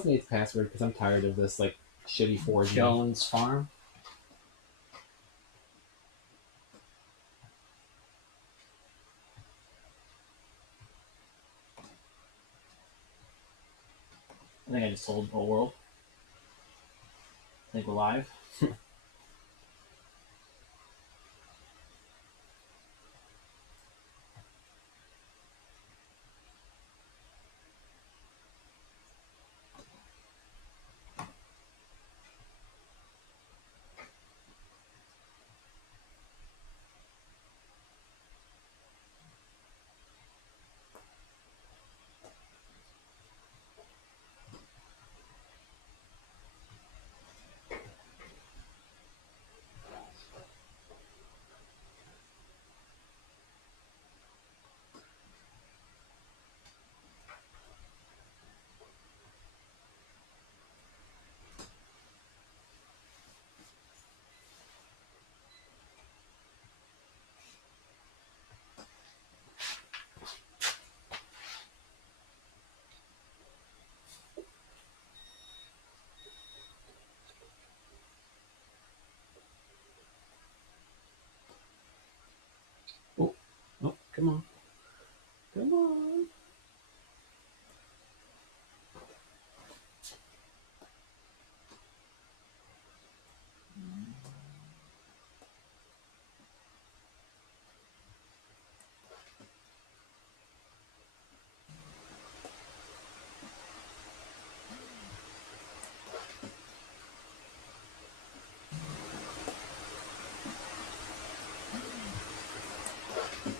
was Nate's password? Because I'm tired of this like shitty forging. Jones Farm. I think I just told the whole world. I think we're live. Oh, come on. Come on.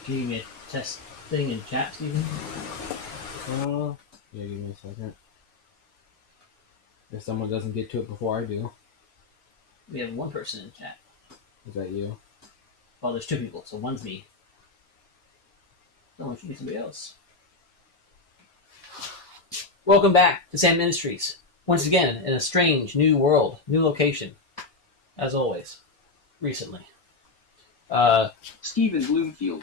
Can you give me a test thing in chat, Steven? Yeah, give me a second. If someone doesn't get to it before I do. We have one person in chat. Is that you? Well, there's two people, so one's me. Someone should be somebody else. Welcome back to Sam Ministries. Once again, in a strange new world, new location. As always. Recently. Stephen Bloomfield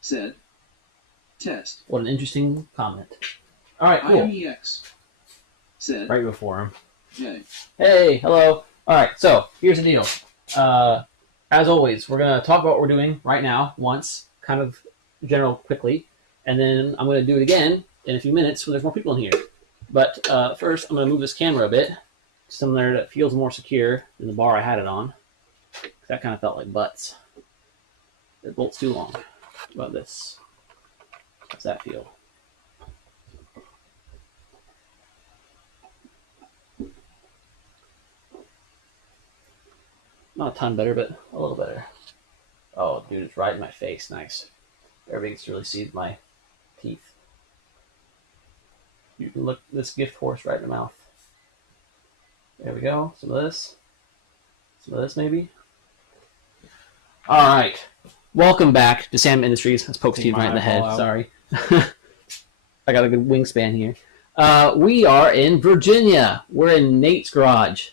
said, test. What an interesting comment. Alright, cool. IMEX said, Right before him. hey. Hey, hello. Alright, so, here's the deal. As always, we're going to talk about what we're doing right now, once, kind of general quickly, and then I'm going to do it again in a few minutes when there's more people in here. But first, I'm going to move this camera a bit, somewhere that feels more secure than the bar I had it on. That kind of felt like butts. The bolt's too long. What about this? How's that feel? Not a ton better, but a little better. Oh, dude, it's right in my face. Nice. Everybody gets to really see my teeth. You can look this gift horse right in the mouth. There we go. Some of this. Some of this, maybe. All right. Welcome back to Sam Industries. Let's poke Steve right in the head. Sorry. I got a good wingspan here. We are in Virginia. We're in Nate's garage.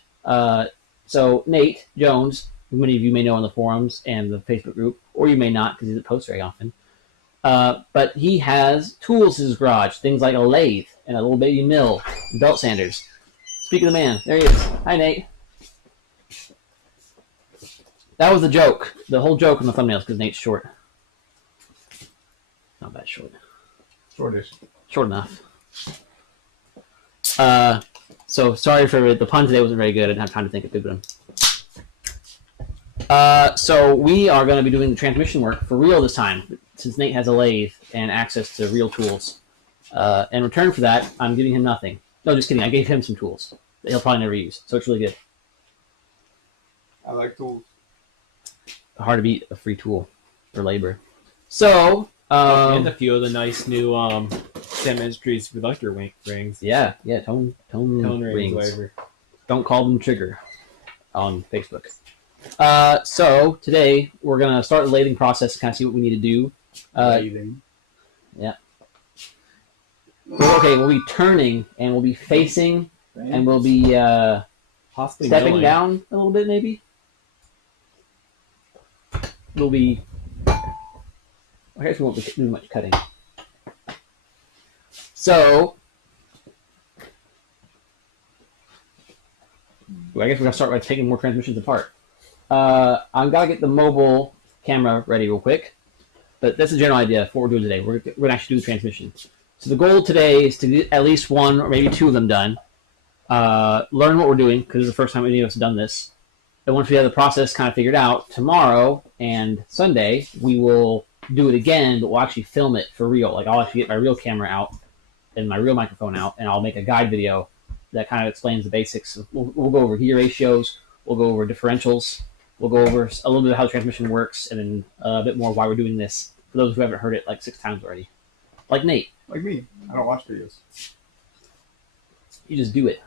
So Nate Jones, who many of you may know on the forums and the Facebook group, or you may not because he doesn't post very often. But he has tools in his garage, things like a lathe and a little baby mill, and belt sanders. Speak of the man, there he is. Hi, Nate. That was the joke. The whole joke on the thumbnails because Nate's short. Not that short. Shortish. Short enough. So sorry for the pun today. Wasn't very good. I didn't have time to think of good one. So we are going to be doing the transmission work for real this time, since Nate has a lathe and access to real tools. In return for that, I'm giving him nothing. No, just kidding. I gave him some tools that he'll probably never use. So it's really good. I like tools. Hard to beat a free tool for labor. So, and a few of the nice new Sam Industries reductor rings. Yeah, tone rings. Whatever. Don't call them trigger on Facebook. So today we're gonna start the lathing process to kind of see what we need to do. Lathing. Yeah. Okay, we'll be turning and we'll be facing and we'll be possibly stepping down a little bit, maybe. We'll be. I guess we won't be doing much cutting. So, I guess we're gonna start by taking more transmissions apart. I've got to get the mobile camera ready real quick, but that's a general idea for what we're doing today. We're gonna actually do the transmission. So the goal today is to get at least one or maybe two of them done. Learn what we're doing because it's the first time any of us have done this. And once we have the process kind of figured out, tomorrow and Sunday we will do it again, but we'll actually film it for real. Like I'll actually get my real camera out and my real microphone out, and I'll make a guide video that kind of explains the basics. We'll go over gear ratios, we'll go over differentials, we'll go over a little bit of how the transmission works, and then a bit more why we're doing this for those who haven't heard it like 6 times already. Like Nate. Like me. I don't watch videos. You just do it.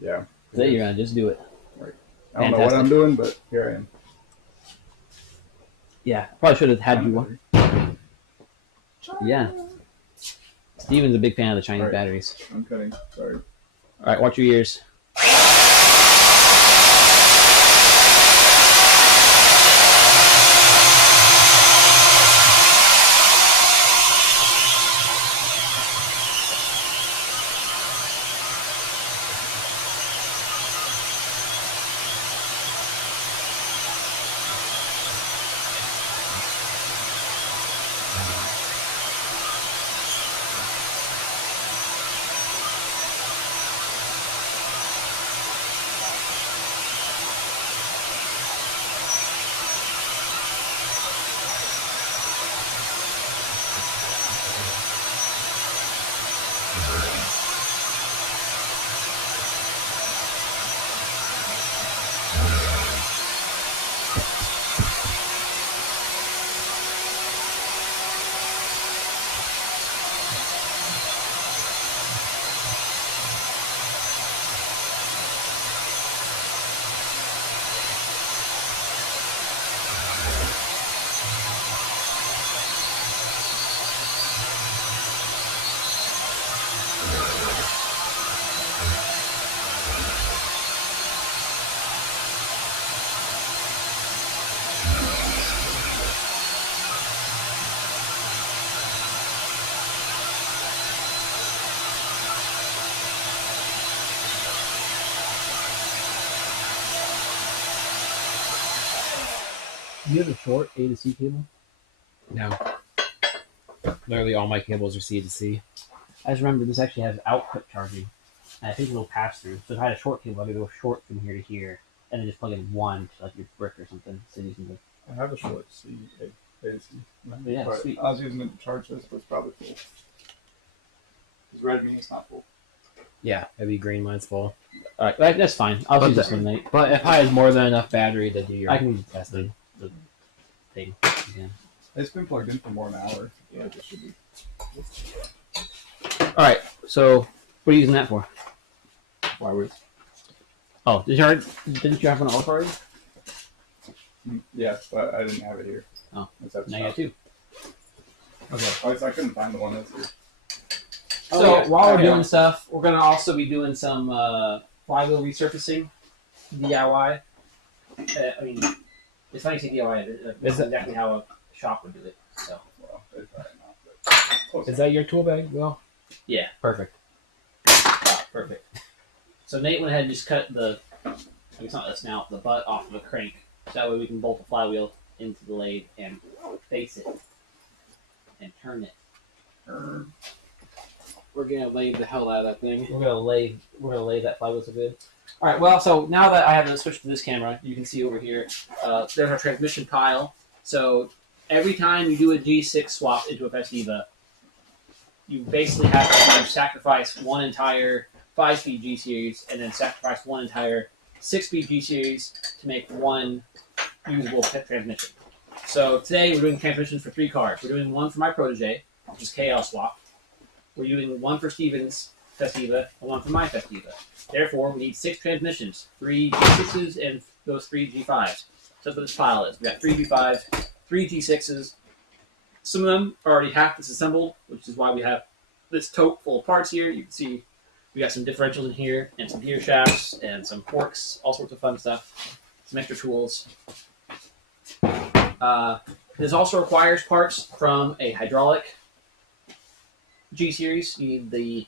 Yeah. Today you're gonna just do it. I don't know what I'm doing, but here I am. Yeah, probably should have had you one. Yeah. Steven's a big fan of the Chinese batteries. I'm cutting. Sorry. All right, watch your ears. Do you have a short A to C cable? No. Literally all my cables are C to C. I just remember this actually has output charging. And I think it'll pass through. So if I had a short cable, I could go short from here to here, and then just plug in one to like your brick or something. So you can I have a short C. A, C. Yeah, But sweet. I was using it to charge this, but it's probably full. Because red means it's not full. Yeah, maybe green mine's full. All right, that's fine. I'll use this one, Nate. But if I had more than enough battery to do your I can test the thing again. It's been plugged in for more than an hour. Yeah, it should be. All right, so what are you using that for? Wires. Oh, didn't you have one off already? Yes, but I didn't have it here. Oh, It's at the now you got shop. two. Okay. I couldn't find the one that's here. So while we're doing stuff, we're gonna also be doing some flywheel resurfacing, DIY. I mean, it's funny to say DIY. It's exactly how a shop would do it. So Well, it's probably not, but close Is that your tool bag, Will? yeah, Perfect. perfect. So Nate went ahead and just cut it's not the snout, the butt off of a crank. So that way we can bolt the flywheel into the lathe and face it and turn it. We're gonna lay the hell out of that thing. We're gonna lay that flywheel so good. All right. Well, so now that I have to switch to this camera, you can see over here. There's our transmission pile. So every time you do a G6 swap into a Festiva, you basically have to sacrifice one entire 5-speed G series and then sacrifice one entire 6-speed G series to make one usable transmission. So today we're doing transmissions for 3 cars. We're doing one for my protege, which is KL swap. We're doing one for Steven's Festiva and one for my Festiva. Therefore, we need 6 transmissions, 3 G6s and those 3 G5s. So that's what this pile is. We got 3 G5s, 3 G6s. Some of them are already half disassembled, which is why we have this tote full of parts here. You can see we got some differentials in here and some gear shafts and some forks, all sorts of fun stuff. Some extra tools. This also requires parts from a hydraulic G series. You need the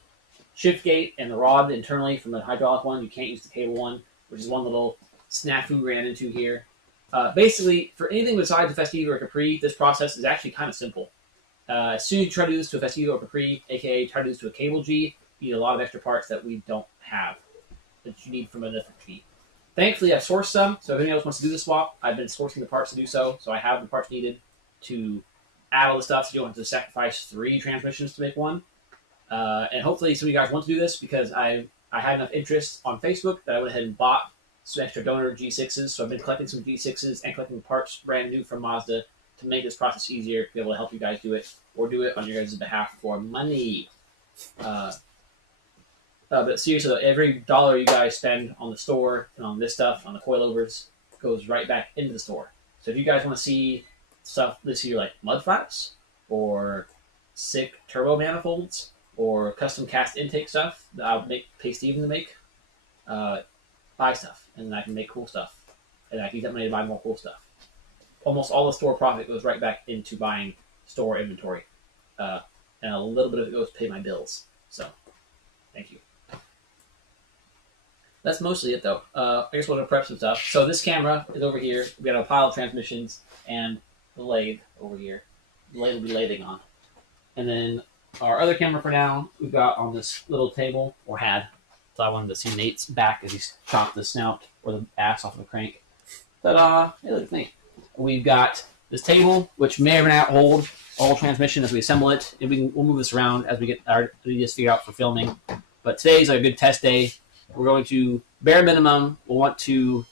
shift gate and the rod internally from the hydraulic one. You can't use the cable one. which is one little snafu ran into here. Basically, for anything besides a Festivo or Capri, this process is actually kind of simple. As soon as you try to do this to a Festivo or Capri, aka try to do this to a Cable G, you need a lot of extra parts that we don't have, that you need from a different G. Thankfully, I've sourced some, so if anyone else wants to do the swap, I've been sourcing the parts to do so I have the parts needed to add all the stuff so you don't have to sacrifice 3 transmissions to make one. And hopefully some of you guys want to do this because I had enough interest on Facebook that I went ahead and bought some extra donor G6s. So I've been collecting some G6s and collecting parts brand new from Mazda to make this process easier, to be able to help you guys do it, or do it on your guys' behalf for money. But seriously, though, every dollar you guys spend on the store and on this stuff, on the coilovers, goes right back into the store. So if you guys want to see stuff this year like mud flaps, or sick turbo manifolds, or custom cast intake stuff that I'll pay Steven to make, buy stuff, and then I can make cool stuff. And I can use that money to buy more cool stuff. Almost all the store profit goes right back into buying store inventory. And a little bit of it goes to pay my bills. So, thank you. That's mostly it, though. I guess we're going to prep some stuff. So this camera is over here. We got a pile of transmissions and the lathe over here. The lathe will be lathing on. And then our other camera for now, we've got on this little table, or had. So I wanted to see Nate's back as he chopped the snout or the ass off of the crank. Ta-da! Hey, look, Nate. We've got this table, which may or may not hold all transmission as we assemble it. And we'll move this around as we get our ideas figured out for filming. But today's a good test day. We're going to, bare minimum, we'll want to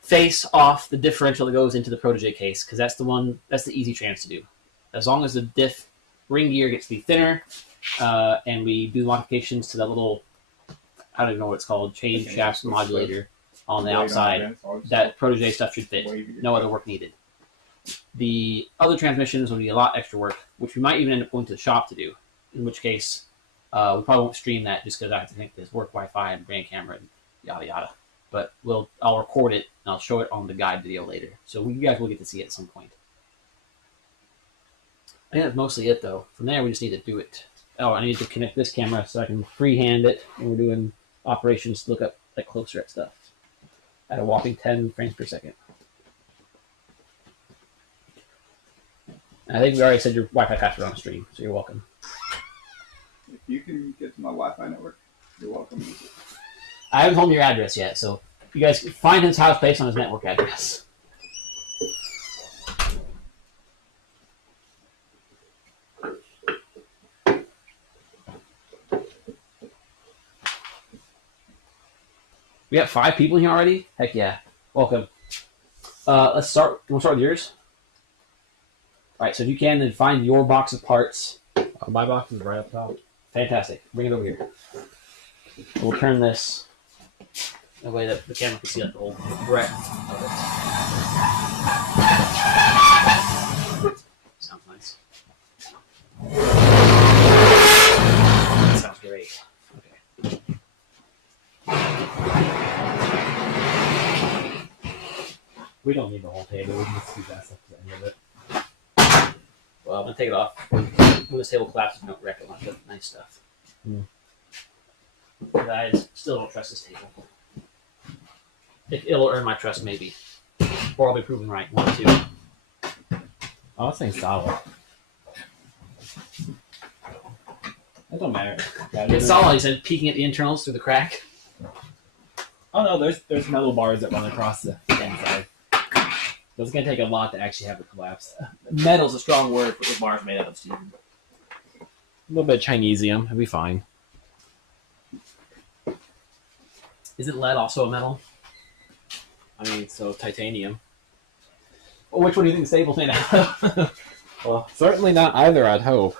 face off the differential that goes into the Protege case, because that's the easy trans to do. As long as the diff ring gear gets to be thinner, and we do modifications to that little, I don't even know what it's called, chain shaft modulator on the outside, that Protege stuff should fit. No other work needed. The other transmissions will be a lot extra work, which we might even end up going to the shop to do, in which case we probably won't stream that just because I have to think this work Wi-Fi and brand camera and yada yada. But I'll record it and I'll show it on the guide video later, so you guys will get to see it at some point. I think that's mostly it, though. From there, we just need to do it. Oh, I need to connect this camera so I can freehand it when we're doing operations to look up closer at stuff at a whopping 10 frames per second. And I think we already said your Wi-Fi password on stream, so you're welcome. If you can get to my Wi-Fi network, you're welcome. I haven't told him your address yet, so you guys find his house based on his network address. We got 5 people here already? Heck yeah. Welcome. Let's start. You want to start with yours? Alright, so if you can, then find your box of parts. My box is right up top. Fantastic. Bring it over here. We'll turn this in a way that the camera can see the whole breadth of it. Sounds nice. Sounds great. Okay. We don't need the whole table. We can just do that stuff to the end of it. Well, I'm going to take it off. When this table collapses, don't wreck a bunch of nice stuff. But I still don't trust this table. It'll earn my trust, maybe. Or I'll be proven right. 1, 2. Oh, this thing's solid. That don't matter. It's solid, he said, peeking at the internals through the crack. Oh no, there's metal bars that run across the inside. So it's gonna take a lot to actually have it collapse. Metal's a strong word for what bars made out of, Steven. A little bit of Chinesium, it'll be fine. Isn't lead also a metal? I mean, so titanium. Well, which one do you think the table's made out of? Well, certainly not either, I'd hope.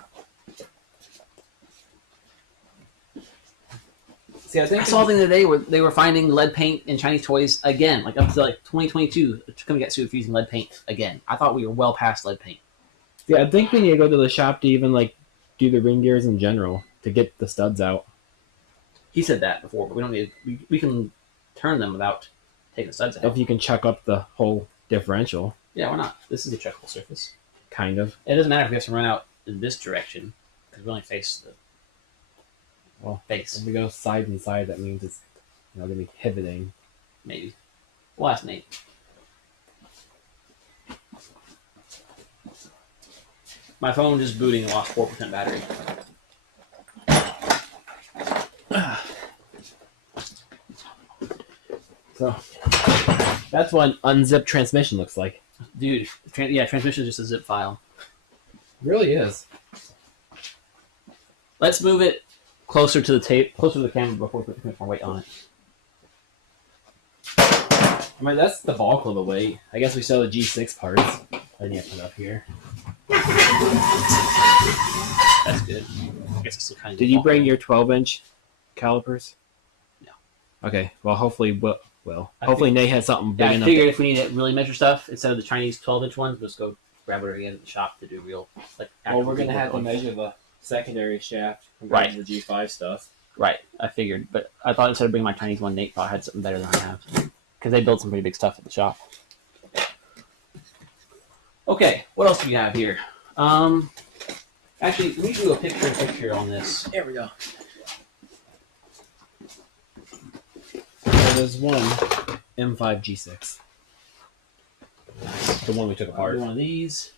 See, I saw a thing the other day where they were finding lead paint in Chinese toys again, like up to 2022. It's going to get sued for using lead paint again. I thought we were well past lead paint. Yeah, I think we need to go to the shop to even do the ring gears in general to get the studs out. He said that before, but we don't need. We can turn them without taking the studs out. If you can chuck up the whole differential. Yeah, why not? This is a checkable surface. Kind of. It doesn't matter if we have to run out in this direction because we only face the face. If we go side and side, that means it's going to be pivoting. maybe. We'll ask Nate. My phone just booting lost 4% battery. So that's what an unzipped transmission looks like. Dude, transmission is just a zip file. It really is. Let's move it closer to the tape, closer to the camera before we put more weight on it. I mean, that's the bulk of the weight. I guess we still have the G6 parts. I need to put it up here. That's good. I guess it's still kind of. Did you bring your 12-inch calipers? No. Okay. Well, hopefully, I hopefully Nate has something big I enough. figured if we need to really measure stuff, instead of the Chinese 12-inch ones, we'll just go grab it again at the shop to do real. Like, Well, we're gonna have to work on. measure the secondary shaft compared Right. to the G5 stuff. Right, I figured, but I thought instead of bringing my Chinese one, Nate thought I had something better than I have, because they build some pretty big stuff at the shop. Okay, what else do we have here? Actually, let me do a picture on this. There we go. So there's one M5 G6. The one we took I'll apart. do one of these.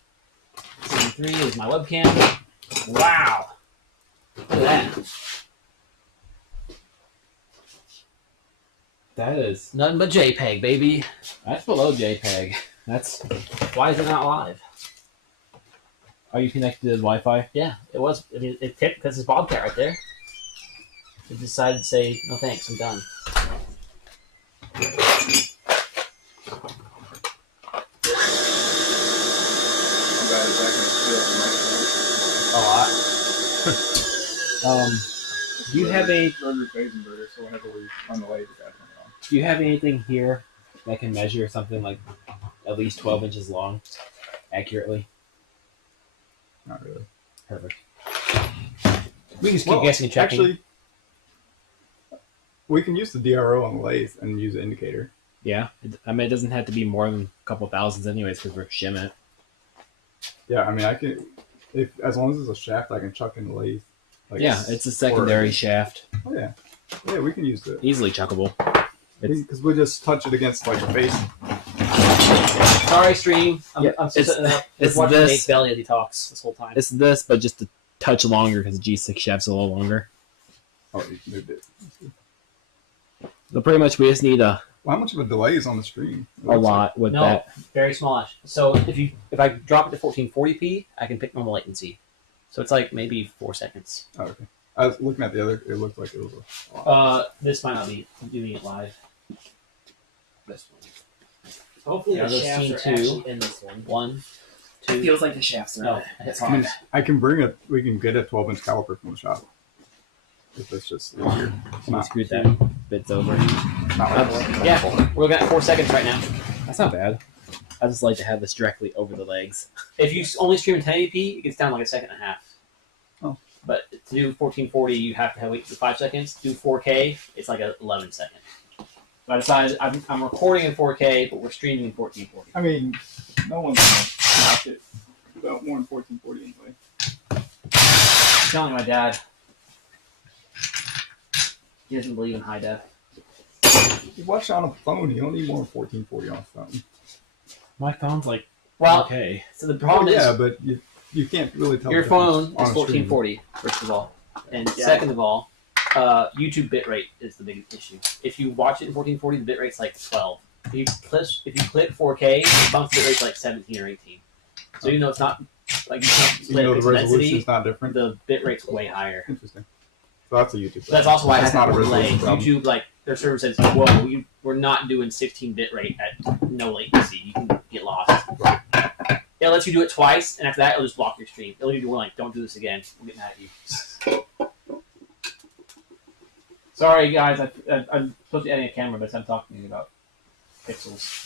C3 is my webcam. Wow! Look at that. That is. Nothing but JPEG, baby. That's below JPEG. That's. Why is it not live? Are you connected to Wi-Fi? Yeah, it was. I mean, it tipped because it's Bobcat right there. It decided to say, no thanks, I'm done. I'm glad it's actually still the microphone. A lot. Do you have any? Rotary phase inverter, so whenever we run the lathe, we gotta turn it on. Do you have anything here that can measure something like at least 12 inches long accurately? Not really. Perfect. We can just keep guessing and checking. Actually, we can use the DRO on the lathe and use the indicator. Yeah. I mean, it doesn't have to be more than a couple thousands anyways because we're shimming it. Yeah, I mean, I can, as long as it's a shaft, I can chuck in the lathe. Like Yeah, it's a secondary shaft. Oh yeah, yeah, we can use it Easily chuckable. It's, because we just touch it against like the face. Sorry, stream. I'm still it's- sitting up. it's watching this- Nate's belly as he talks this whole time. it's this, but just a touch longer because the G6 shaft's a little longer. Oh, you moved it. So pretty much we just need a Well, how much of a delay is on the stream? lot with No, that. very small. So if I drop it to 1440p, I can pick normal latency. So it's like maybe 4 seconds. Oh, okay. I was looking at the other. It looked like it was a lot. This might not be doing it live. This one. Hopefully Yeah, the those shafts scene are two. actually in this one. 1, 2. Feels like the shafts are. No, It's I mean, I can bring a. We can get a 12-inch caliper from the shop. If it's just easier. It's We not, screwed that bits over. not like Yeah, we're looking at 4 seconds right now. That's not bad. I just like to have this directly over the legs. If you only stream in 1080p, it gets down like a second and a half. Oh. But to do 1440, you have to wait for 5 seconds. Do 4K, it's like 11 seconds. So I decided I'm recording in 4K, but we're streaming in 1440. I mean, no one's gonna knock it about more than 1440 anyway. I'm telling my dad. He doesn't believe in high def. You watch it on a phone. You don't need more than 1440 on a phone. My phone's like Well, okay. so the problem yeah, is but you can't really tell. your the difference phone is on a stream. 1440, first of all. And Yeah. second of all, YouTube bitrate is the biggest issue. If you watch it in 1440, the bitrate's like 12. If you click 4K, the bumps bitrate like 17 or 18. So even though it's not like you can't Even split though the pixel resolution density, is not different. the bitrate's way higher. Interesting. So that's a YouTube. So that's also why I That's have not to a delay. resolution problem. YouTube, like, their server says, whoa, we're not doing 16 bit rate at no latency. You can get lost. It lets you do it twice, and after that, it'll just block your stream. It'll leave you like, don't do this again. We'll get mad at you. Sorry, guys. I'm supposed to be adding a camera, but I'm talking about pixels.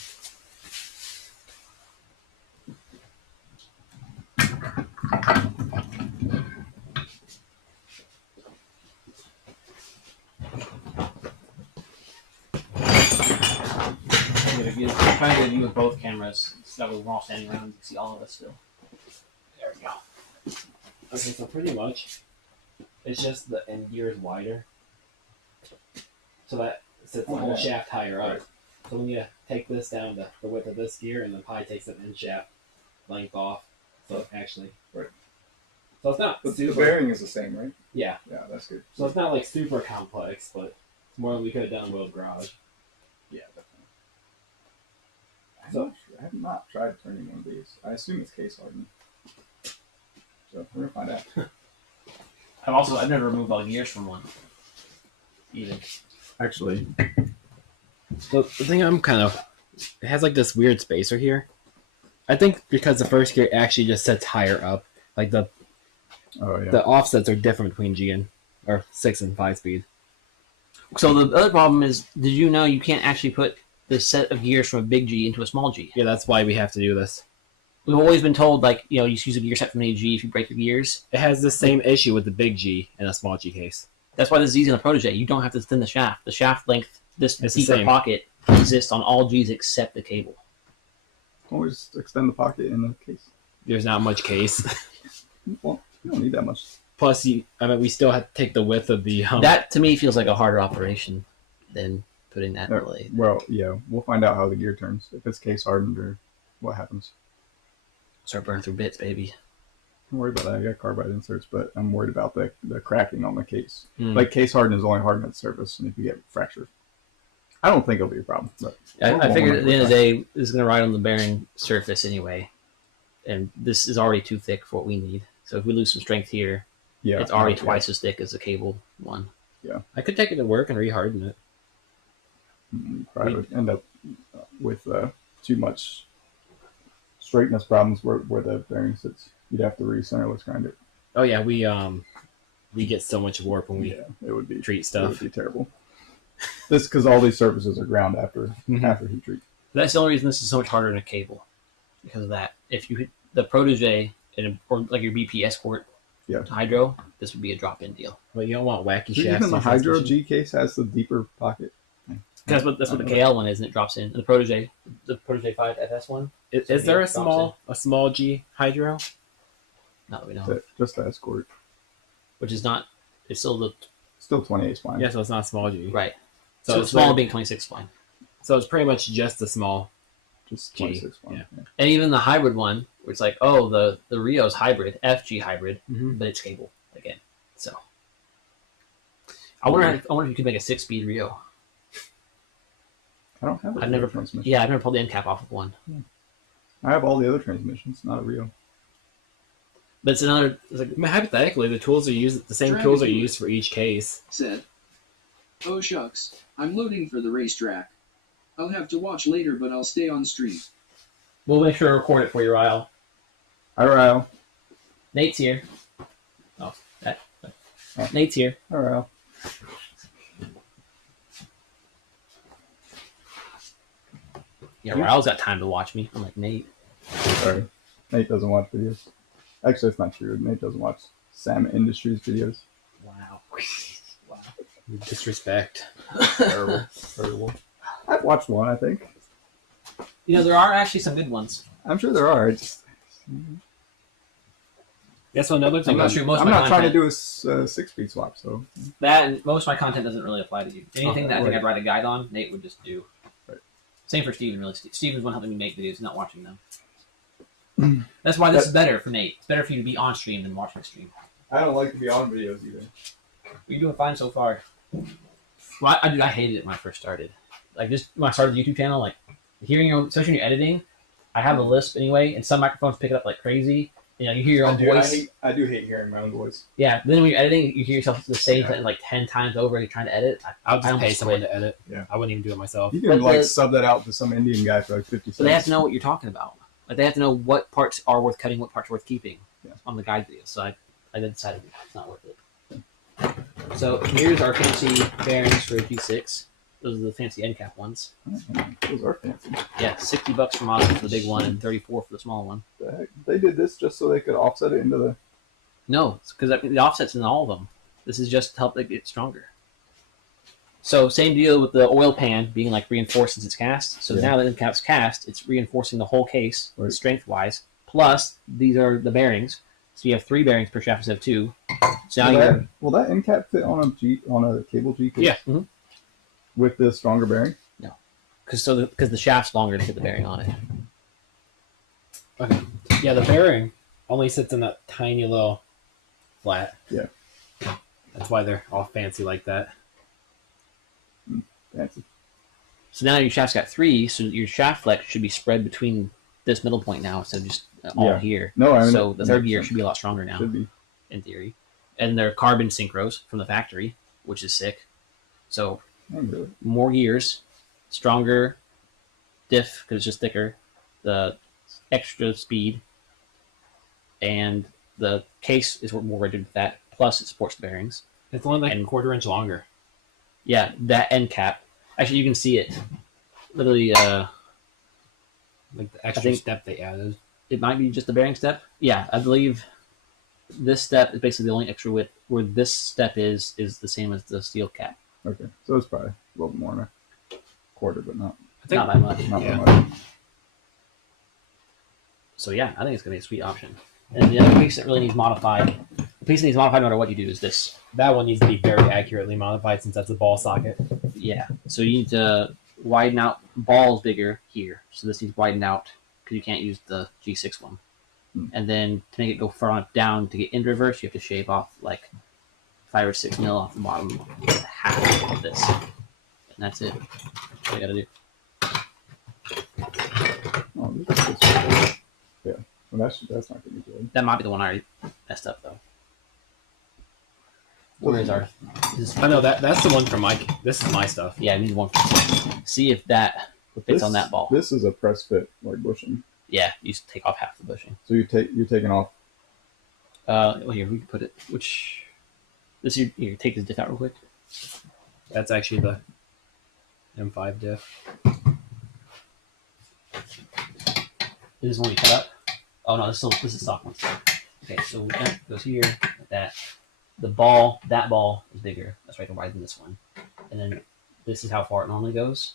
I'm trying to get a view with both cameras so that we're all standing around. You can see all of us still. There we go. Okay, so pretty much it's just the end gear is wider. So that sets the whole shaft higher up. So when you take this down to the width of this gear, and then probably takes an end shaft length off. So actually, Right. So it's not But the super. bearing is the same, right? Yeah. Yeah, that's good. So it's not like super complex, but it's more than we could have done with garage. Yeah, definitely. So- I have not tried turning one of these. I assume it's case hardened. So we're gonna find out. I've never removed all gears from one. Even. Actually, The thing I'm kind of, it has like this weird spacer here. I think because the first gear actually just sits higher up, like the oh yeah. offsets are different between G and or 6 and 5 speed. So the other problem is, did you know you can't actually put this set of gears from a big G into a small G? Yeah, that's why we have to do this. We've always been told, like, you just use a gear set from a G if you break your gears. It has the same issue with the big G and a small G case. That's why this is easy on the Protege. You don't have to thin the shaft. The shaft length, this It's the deeper same. pocket, exists on all Gs except the cable. Always extend the pocket in the case. There's not much case. Well, you don't need that much. Plus, we still have to take the width of the. That, to me, feels like a harder operation than putting that in the lathe. Well, yeah, we'll find out how the gear turns. If it's case hardened or what happens. Start burning through bits, baby. I'm worried about that. I got carbide inserts, but I'm worried about the cracking on the case. Hmm. Like case hardened is only hardened at the surface, and if you get fractures, I don't think it'll be a problem. But I figured at the end of the day, this is going to ride on the bearing surface anyway. And this is already too thick for what we need. So if we lose some strength here, yeah, it's already yeah. twice as thick as the cable one. I could take it to work and reharden it. Probably would end up with too much straightness problems where the bearing sits. You'd have to re-centerless grind it. Oh yeah, we get so much warp when we it would be treat It would stuff. be terrible. This because all these surfaces are ground after heat treat. That's the only reason this is so much harder than a cable. Because of that. If you hit the Protege or like your BP Escort Hydro, this would be a drop-in deal. But you don't want wacky See, shafts. even the in Hydro transmission. G case has the deeper pocket. That's what the KL one is, and it drops in. And the Protege 5 FS one. Is there a Drops small G Hydro? Not that we know. Just the Escort. Which is not. It's still the Still 28 spline. Yeah, so it's not small G. right. So So it's small like- being 26 spline. So it's pretty much just a small. Just G, 26 spline. yeah. And even the hybrid one, where it's like, oh, the Rio's hybrid, FG hybrid, Mhm. but it's cable again. So I wonder if you could make a 6-speed Rio. I don't have a I've never transmission. Yeah, I've never pulled the end cap off of one. I have all the other transmissions, not a Rio. But it's another. It's like, I mean, hypothetically, the same Drag tools are it. used for each case. Said. Oh shucks, I'm loading for the racetrack. I'll have to watch later, but I'll stay on stream. we'll make sure to record it for you, Ryle. Hi, Ryle. Nate's here. Oh, that. Oh. Nate's here. Hi, Ryle. Yeah, Ryle's got time to watch me. I'm like, Nate. Sorry. Nate doesn't watch videos. Actually, it's not true. Nate doesn't watch Sam Industries videos. Wow. Wow. Disrespect. Terrible. Terrible. I've watched one, I think. There are actually some good ones. I'm sure there are. It's, That's another thing. I'm not sure most of I'm my not trying to content, do a 6-speed swap, so. that and most of my content doesn't really apply to you. Anything that I think right. I'd write a guide on, Nate would just do. Right. Same for Steven, really. Steven's one helping me make videos, not watching them. That's why this is better for Nate. It's better for you to be on stream than watching stream. I don't like to be on videos either. You're doing fine so far. Well, I hated it when I first started. Like, just when I started the YouTube channel, like, hearing your, especially when you're editing, I have a lisp anyway, and some microphones pick it up like crazy. You hear your own voice. I do hate hearing my own voice. Yeah, then when you're editing, you hear yourself the same thing like 10 times over and you're trying to edit. I'll I just pay almost someone quit. to edit. Yeah. I wouldn't even do it myself. You can But like the- sub that out to some Indian guy for like 50 cents. So they have to know what you're talking about. Like, they have to know what parts are worth cutting, what parts are worth keeping on the guide video. So I decided it's not worth it. So here's our fancy bearings for G6. Those are the fancy end cap ones. Those are fancy. Yeah, $60 for Mazda for the big one and $34 for the small one. The heck? They did this just so they could offset it into the. No, because the offset's in all of them. This is just to help it get stronger. So same deal with the oil pan being like reinforced since it's cast. So now that the cap's cast, it's reinforcing the whole case Right. strength-wise. Plus, these are the bearings. So you have 3 bearings per shaft instead of 2. So now Will that end cap fit on a cable G case? yeah, With the stronger bearing? because the shaft's longer to hit the bearing on it. Okay. Yeah, the bearing only sits in that tiny little flat. Yeah. That's why they're all fancy like that. Fancy. So now your shaft's got 3, so your shaft flex should be spread between this middle point now instead of just all here. No, I mean, so the third gear should be a lot stronger now, should be. in theory. And they're carbon synchros from the factory, which is sick. So Really. more gears, stronger diff because it's just thicker, the extra speed, and the case is more rigid with that. Plus, it supports the bearings. It's only like And- a quarter inch longer. Yeah, that end cap. Actually, you can see it. Literally, Like the extra think- step they added. it might be just the bearing step. Yeah, I believe this step is basically the only extra width. Where this step is the same as the steel cap. Okay, so it's probably a little more than a quarter, but not I think Not by much. Yeah. by much. So yeah, I think it's gonna be a sweet option. And the other piece that really needs modified, the piece that needs modified no matter what you do is this. that one needs to be very accurately modified since that's a ball socket. Yeah. So you need to widen out. Ball's bigger here, so this needs widened out because you can't use the G6 one. And then to make it go far enough down to get in reverse, you have to shave off like 5 or 6 mil off the bottom half of this, and that's it. That's what you gotta do. Oh, this yeah. Well, that's not gonna be good. That might be the one I already messed up though. Where is our? I know that's the one from my. This is my stuff. Yeah, I need one. See if that fits on that ball. This is a press fit like bushing. Yeah, you just take off half the bushing. So you're taking off. Well, here we can put it. Which this you take this diff out real quick. That's actually the M5 diff. This is one we cut up. Oh no, this is stock one. Okay, so that goes here. Like that. The ball, that ball is bigger. That's why I can widen this one. And then this is how far it normally goes.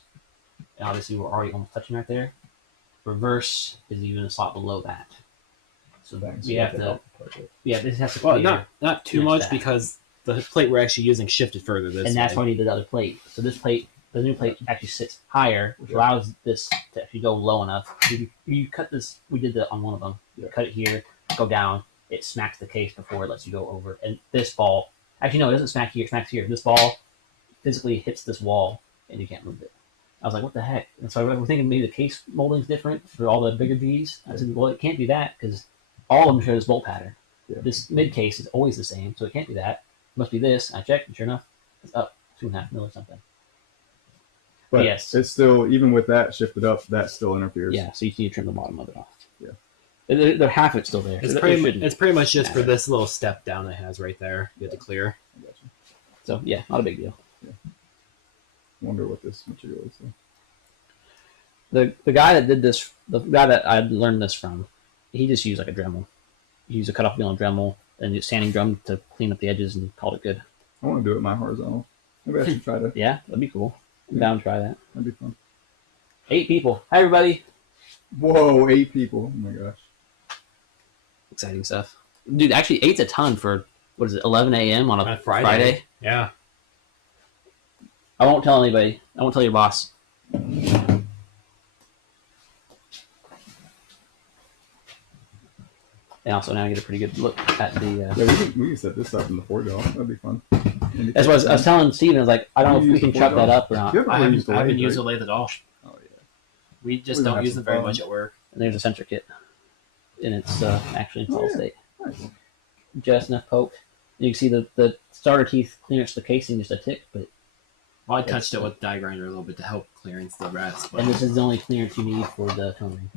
And obviously we're already almost touching right there. Reverse is even a slot below that. So Things. we have to. Yeah, this has to. Well, clear. not too Finish much that. because the plate we're actually using shifted further this And that's way. why we need the other plate. So this plate, the new plate, actually sits higher, which allows this to actually go low enough. You cut this. We did that on one of them. Yeah. Cut it here, go down. It smacks the case before it lets you go over. And this ball, actually no, it doesn't smack here. It smacks here. This ball physically hits this wall, and you can't move it. I was like, what the heck? And so we're thinking maybe the case molding's different for all the bigger Gs. I said, well, it can't be that because all of them share this bolt pattern. Yeah. This mid case is always the same, so it can't be that. It must be this. I checked, and sure enough, it's up 2.5 mil or something. But Yes. it's still, even with that shifted up, that still interferes. Yeah, so you need to trim the bottom of it off. Yeah. They're half of it's still there. It's So pretty. it shouldn't. It's pretty much just for matter. this little step down it has right there. You have to clear. I got you. So yeah, not a big deal. Wonder what this material is. Though. The guy that did this, the guy that I learned this from, he just used like a Dremel. He used a cutoff wheel and Dremel and just sanding drum to clean up the edges and called it good. I want to do it my horizontal. Maybe I should try to. Yeah, that'd be cool. I'm down to try that. That'd be fun. 8 people. Hi everybody. Whoa, 8 people. Oh my gosh. Exciting stuff. Dude, actually 8's a ton for, what is it, 11 a.m. on a On Friday? Yeah. I won't tell anybody. I won't tell your boss. And also now I get a pretty good look at the. Yeah, we can set this up in the 4-jaw. That'd be fun. That's what I was telling Steven. I was like, I don't know if we can chop that up or not. You ever I used haven't, the I haven't lathe, used right? a lathe at all. Oh yeah. We just We're gonna don't have use some them very fun. much at work. And there's a sensor kit in its actually installed yeah. state. Nice. Just enough poke. You can see the starter teeth clearance the casing just a tick, but Well, I touched it with die grinder a little bit to help clearance the rest. But and this is the only clearance you need for the tone ring.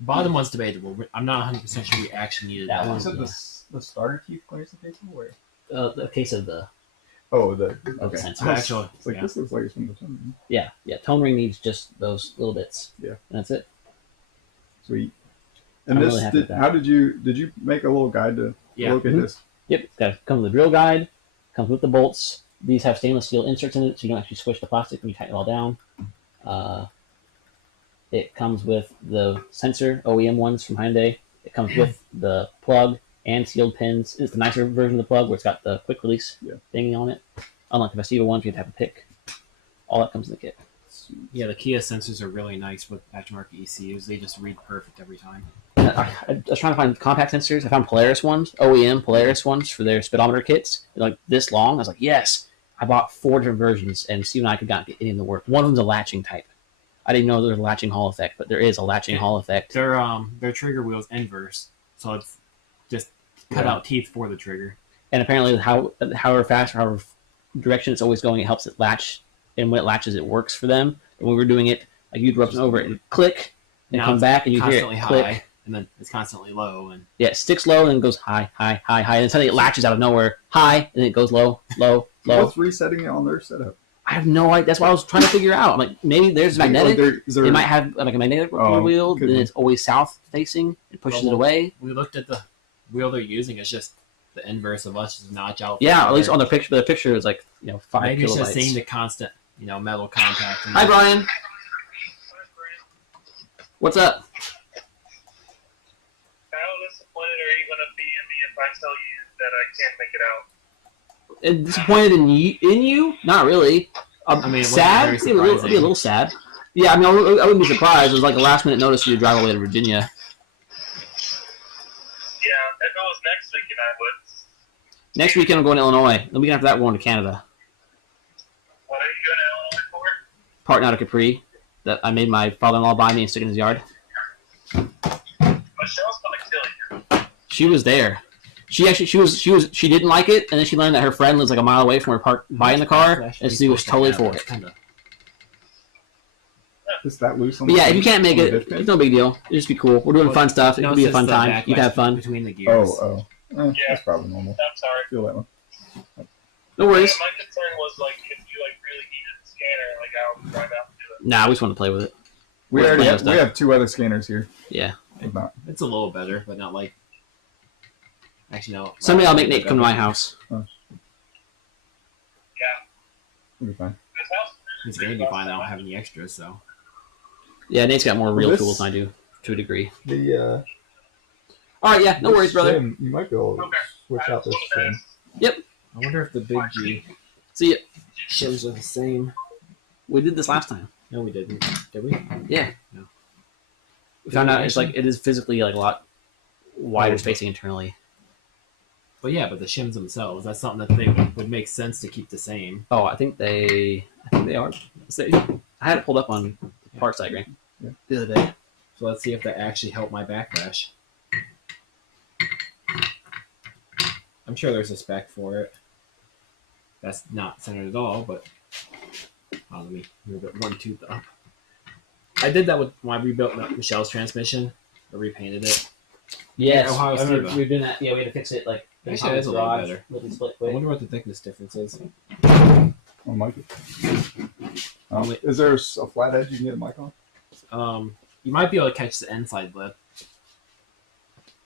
bottom one's debatable. I'm not 100% sure we actually needed That that. one. You said the starter teeth clears the face or? The case of the Oh, the okay. sensor. The actual, It's like yeah. this looks like it's from the tongue. yeah tone ring needs just those little bits. Yeah. And that's it. Sweet. And I'm this, really happy with that. how did you make a little guide to Yeah. look at Mhm. this? Yep, it's got to come with the drill guide, comes with the bolts. These have stainless steel inserts in it, so you don't actually squish the plastic when you tighten it all down. It comes with the sensor, OEM ones from Hyundai. It comes with the plug and sealed pins. It's the nicer version of the plug where it's got the quick release Yeah. thingy on it. Unlike the Vestivo ones, you have to have a pick. All that comes in the kit. Yeah, the Kia sensors are really nice with aftermarket ECUs. They just read perfect every time. I was trying to find compact sensors. I found Polaris ones, OEM Polaris ones for their speedometer kits. They're like this long. I was like, yes. I bought 4 different versions, and Steve and I could not get any of them to work. One of them's a latching type. I didn't know there was a latching Hall effect, but there is a latching Hall effect. Their trigger wheel's inverse, so it's just cut out teeth for the trigger. And apparently, however fast or however direction it's always going, it helps it latch. And when it latches, it works for them. And when we were doing it, like you'd rub something over it and click, and Now come it's back, and you hear constantly it click. high, and then it's constantly low. And Yeah, it sticks low and then goes high, high, high, high, and suddenly it latches out of nowhere, high, and then it goes low, low, low. What's resetting it on their setup? I have no idea. That's what I was trying to figure out. I'm like, maybe there's magnetic. It It might have like a magnetic wheel, could then be. it's always south facing. It pushes it away. We looked at the wheel they're using. It's just the inverse of us, just notch out. Yeah, at least on the picture. The picture is like 5 Maybe it's kilobytes. just seeing the constant, metal contact. Hi, Brian. What's up? How disappointed are you going to be in me if I tell you that I can't make it out? Disappointed in you? Not really. I mean, it wasn't sad. very It'd be a little sad. Yeah, I mean, I wouldn't be surprised. It was like a last minute notice for you to drive all the way to Virginia. Yeah, if it was next weekend, I would. Next weekend, I'm going to Illinois. The weekend after that, we're going to Canada. What are you going to Illinois for? Parting out a Capri that I made my father-in-law buy me and stick in his yard. Michelle's going to kill you. She was there. She didn't like it, and then she learned that her friend lives like a mile away from her buying the car, and she was totally for it. Is that loose on But the yeah, if you can't make on it, the diff pin? it's no big deal. It'll just be cool. We're doing fun stuff. It could be a fun time. You'd have fun. between the gears. Yeah. That's probably normal. I'm sorry. I feel that one. No worries. My concern was, like, if you, like, really needed the scanner, like, I'll drive out and do it. Nah, we just want to play with it. We Where's already my have, stuff? we have 2 other scanners here. Yeah. If not. It's a little better, but not like. Actually, no. Someday I'll make Nate come to my house. Yeah. It'll be fine. This house It's gonna be fine. I don't have any extras, so. Yeah, Nate's got more real This- tools than I do, to a degree. The All right, yeah, no worries, brother. Shim, you might be able to Okay. switch out this Okay. shim. I wonder if the big G See ya. shims are the same. We did this last time. No, we didn't. Did we? Yeah. No. We found out it's like it is physically like a lot wider spacing internally. But yeah, but the shims themselves, that's something that they would make sense to keep the same. Oh, I think they are. I had it pulled up on parts diagram the other day. So let's see if that actually helped my backlash. I'm sure there's a spec for it. That's not centered at all, but let me move it 1 tooth up. I did that with when I rebuilt Michelle's transmission. I repainted it. Yes, Yeah, Ohio I remember Steve. we've done that. Yeah, we had to fix it like Actually, that is a little better. With the split I quick. wonder what the thickness difference is. Oh, mic. Wait. Is there a flat edge you can get a mic on? You might be able to catch the inside lip.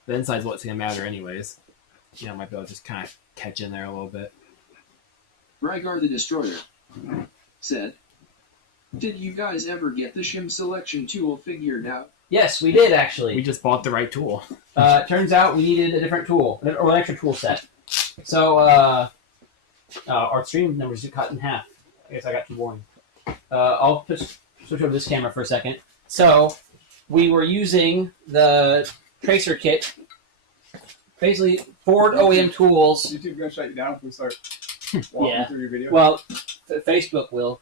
The inside's what's gonna matter anyways. Might be able to just kind of catch in there a little bit. Rygar the Destroyer said, "Did you guys ever get the shim selection tool figured out?" Yes, we did actually. We just bought the right tool. Turns out we needed a different tool, or an extra tool set. So our stream numbers are cut in half. I guess I got too boring. I'll just switch over to this camera for a second. So we were using the tracer kit, basically Ford OEM tools. YouTube gonna shut you down if we start walking Yeah. through your video? Well, Facebook will.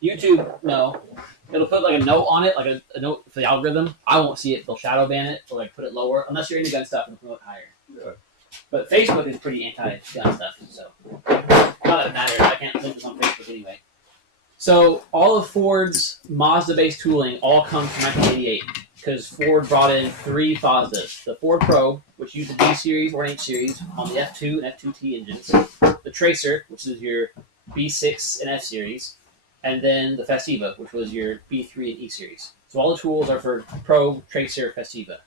YouTube, no. It'll put like a note on it, like a note for the algorithm. I won't see it. They'll shadow ban it or like put it lower, unless you're into gun stuff and promote higher. Yeah. But Facebook is pretty anti-gun stuff, so not that it matters. I can't link this on Facebook anyway. So all of Ford's Mazda-based tooling all comes from 1988 because Ford brought in 3 Mazdas: the Ford Probe, which used the D series or H series on the F2 and F2T engines, the Tracer, which is your B6 and F series, and then the Festiva, which was your B3 and E series. So all the tools are for Probe, Tracer, Festiva.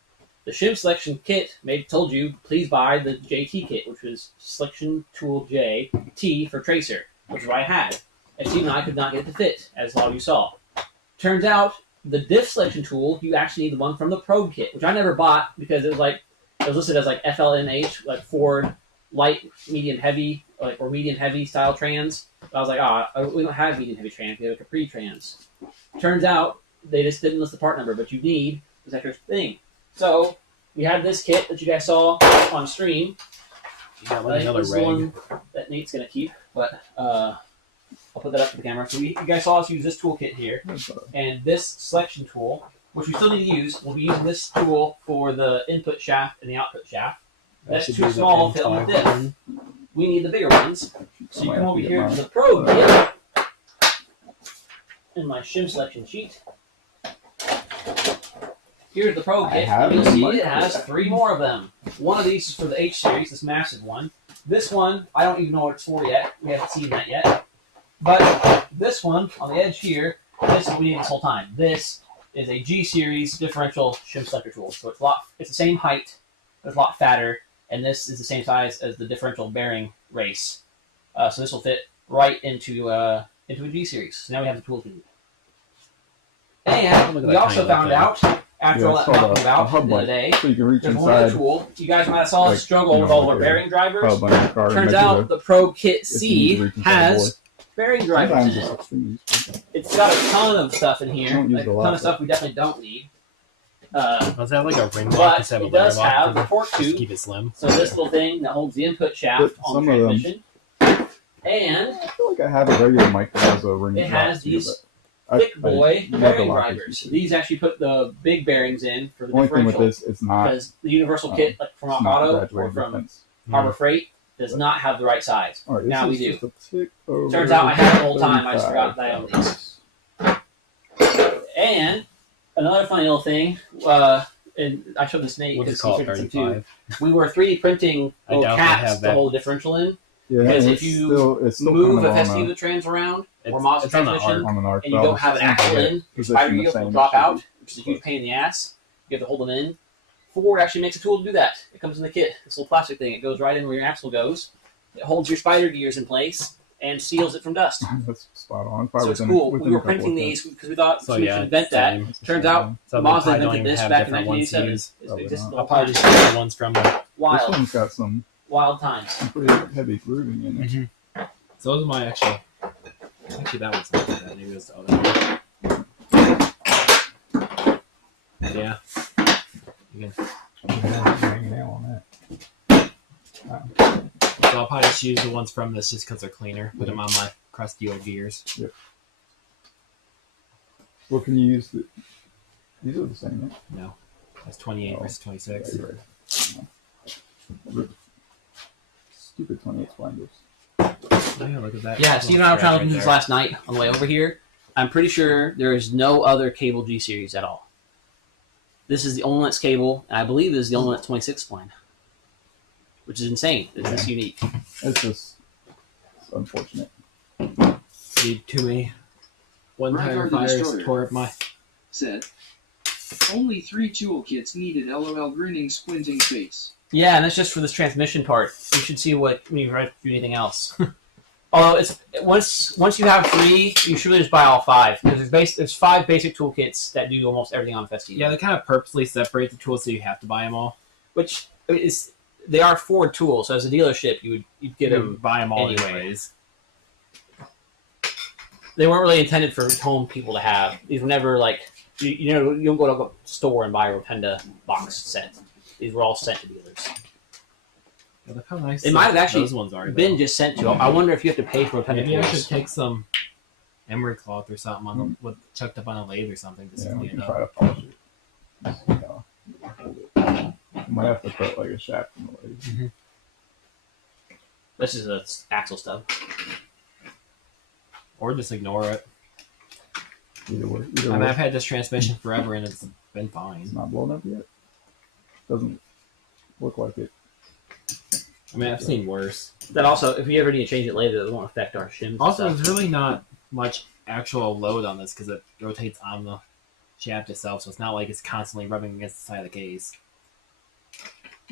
The shim selection kit told you, please buy the JT kit, which was Selection Tool J, T for Tracer, which is what I had. And Steve and I could not get it to fit, as a lot of you saw. Turns out, the diff selection tool, you actually need the one from the Probe kit, which I never bought because it was listed as like FLNH, like Ford light, medium, heavy, or medium heavy style trans. I was like, we don't have medium heavy trans, we have a Capri trans. turns out they just didn't list the part number, but you need this extra thing. So we have this kit that you guys saw on stream. You got I like think another this is the one rig. that Nate's gonna keep, but I'll put that up for the camera. So you guys saw us use this toolkit here, and this selection tool, which we still need to use. We'll be using this tool for the input shaft and the output shaft. That's too small to fit on the diff. We need the bigger ones. So you come over here to the Pro kit in my shim selection sheet. Here's the Pro kit. You'll see it has 3 more of them. One of these is for the H series, this massive one. This one, I don't even know what it's for yet. We haven't seen that yet. But this one on the edge here, this is what we need this whole time. This is a G series differential shim selector tool. So it's the same height, but it's a lot fatter, and this is the same size as the differential bearing race. So this will fit right into a G series. So now we have the tools we need. And we also found out, after all that talking about the other day, so you can reach there's one other inside. tool. You guys might have saw us Like, struggle you know, with all of like our a bearing drivers. Hub on your car and Turns make out it the Pro Kit it's easy to C reach inside has bearing drivers sometimes in it's it. extremely useful. It's got a ton of stuff in here, Don't use like it a a ton lot, of stuff we definitely don't need. Was that like a ring lock But instead of it a does lever lock have for the torque just to tube. keep it slim? So this little thing that holds the input shaft But on the some of them- transmission. And I feel like I have a regular mic that has a ring. it has lock too, these but thick boy never bearing lock it drivers. too. These actually put the big bearings in for the The only thing with differential. this, it's not. Because the universal kit, like from It's not Auto or graduated from defense. Harbor Freight, does not have the right size. All right, this Now is we do. just a tick over Turns out I had it the whole time, I just forgot that I owned 35,000. And another funny little thing, and I showed this Nate We'll because just call he it printed some too. 35. We were 3D printing I little doubt they caps have to that. hold the differential in. Yeah, Because and if it's you it's still Move kind a of Festiva trans around or Mazda it's on the transmission, on an arc and you don't have an axle in, your spider the wheel will same drop shape. out, which is a huge pain in the ass. You have to hold them in. Ford actually makes a tool to do that. It comes in the kit. This little plastic thing. It goes right in where your axle goes. It holds your spider gears in place and seals it from dust. That's spot on. So it's cool. We were printing these because we thought So we yeah, should invent that. same. Turns out So they Mazda probably don't invented even this have back in different ones to 1987. use. It Probably existed not. the I'll whole probably time. just use the ones from the. This Wild, one's got some wild times. pretty heavy grooving in it. So those are my actual. Actually, that one's not that. Maybe it was the other one. Yeah. You can, Hanging out on that. so I'll probably just use the ones from this just because they're cleaner. Put them on my crusty old gears. Well, can you use the? These are the same, right? No. That's 28 Oh. versus 26. Yeah, you're right. No. Stupid 28 splendors. Oh, yeah, look at that. Yeah, Steve and I were trying to look into Right this there. last night on the way over here. I'm pretty sure there is no other cable G series at all. This is the only one that's cable, and I believe it is the only one that's 26 spline. Which is insane. It's this unique. It's just it's unfortunate. Need too many one Right tire guard the fires destroyer. tore up my. Said. Only 3 toolkits needed. LOL grinning squinting face. Yeah, and that's just for this transmission part. You should see what when you write through anything else. Although it's once you have 3, you should really just buy all 5 because there's 5 basic toolkits that do almost everything on Festiva. Yeah, they kind of purposely separate the tools so you have to buy them all. Which is they are Ford tools. So as a dealership, you'd get them. buy them all anyway. anyways. They weren't really intended for home people to have. These were never like you don't go to a store and buy a Rotunda box set. These were all sent to dealers. Yeah, look how nice They might have actually those ones are. Been though. just sent to. I wonder if you have to pay for Rotunda Maybe I should tools. take some emery cloth or something on with chucked up on a lathe or something just Yeah, to we clean can it try up. to polish it. Just, hold it. Might have to put like a shaft in the lathe. This is an axle stub. Or just ignore it. Either way, I mean, I've had this transmission forever and it's been it's fine. not blown up yet. Doesn't look like it. I mean, I've seen worse. That also, if you ever need to change it later, it won't affect our shims. and Also, stuff. there's really not much actual load on this because it rotates on the shaft itself, so it's not like it's constantly rubbing against the side of the case.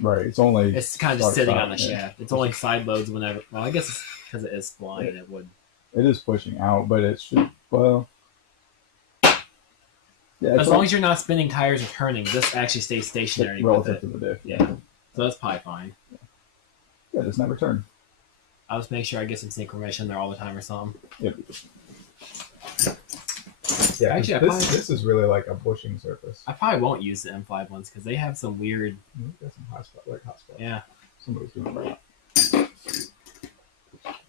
Right. It's only. It's kind of just Start sitting stop, on the yeah. shaft. It's only side loads whenever. Well, I guess because it is spline, it would. It is pushing out, but it should. Well. Yeah. As long as you're not spinning tires or turning, this actually stays stationary with relative it. to the diff. Yeah, so that's probably fine. Yeah, just never turn. I'll just make sure I get some synchronization there all the time or something. Yep. Yeah, 'cause Actually, this is really like a bushing surface. I probably won't use the M5 ones because they have some weird. Got some hot spots. Yeah, Somebody's doing it right.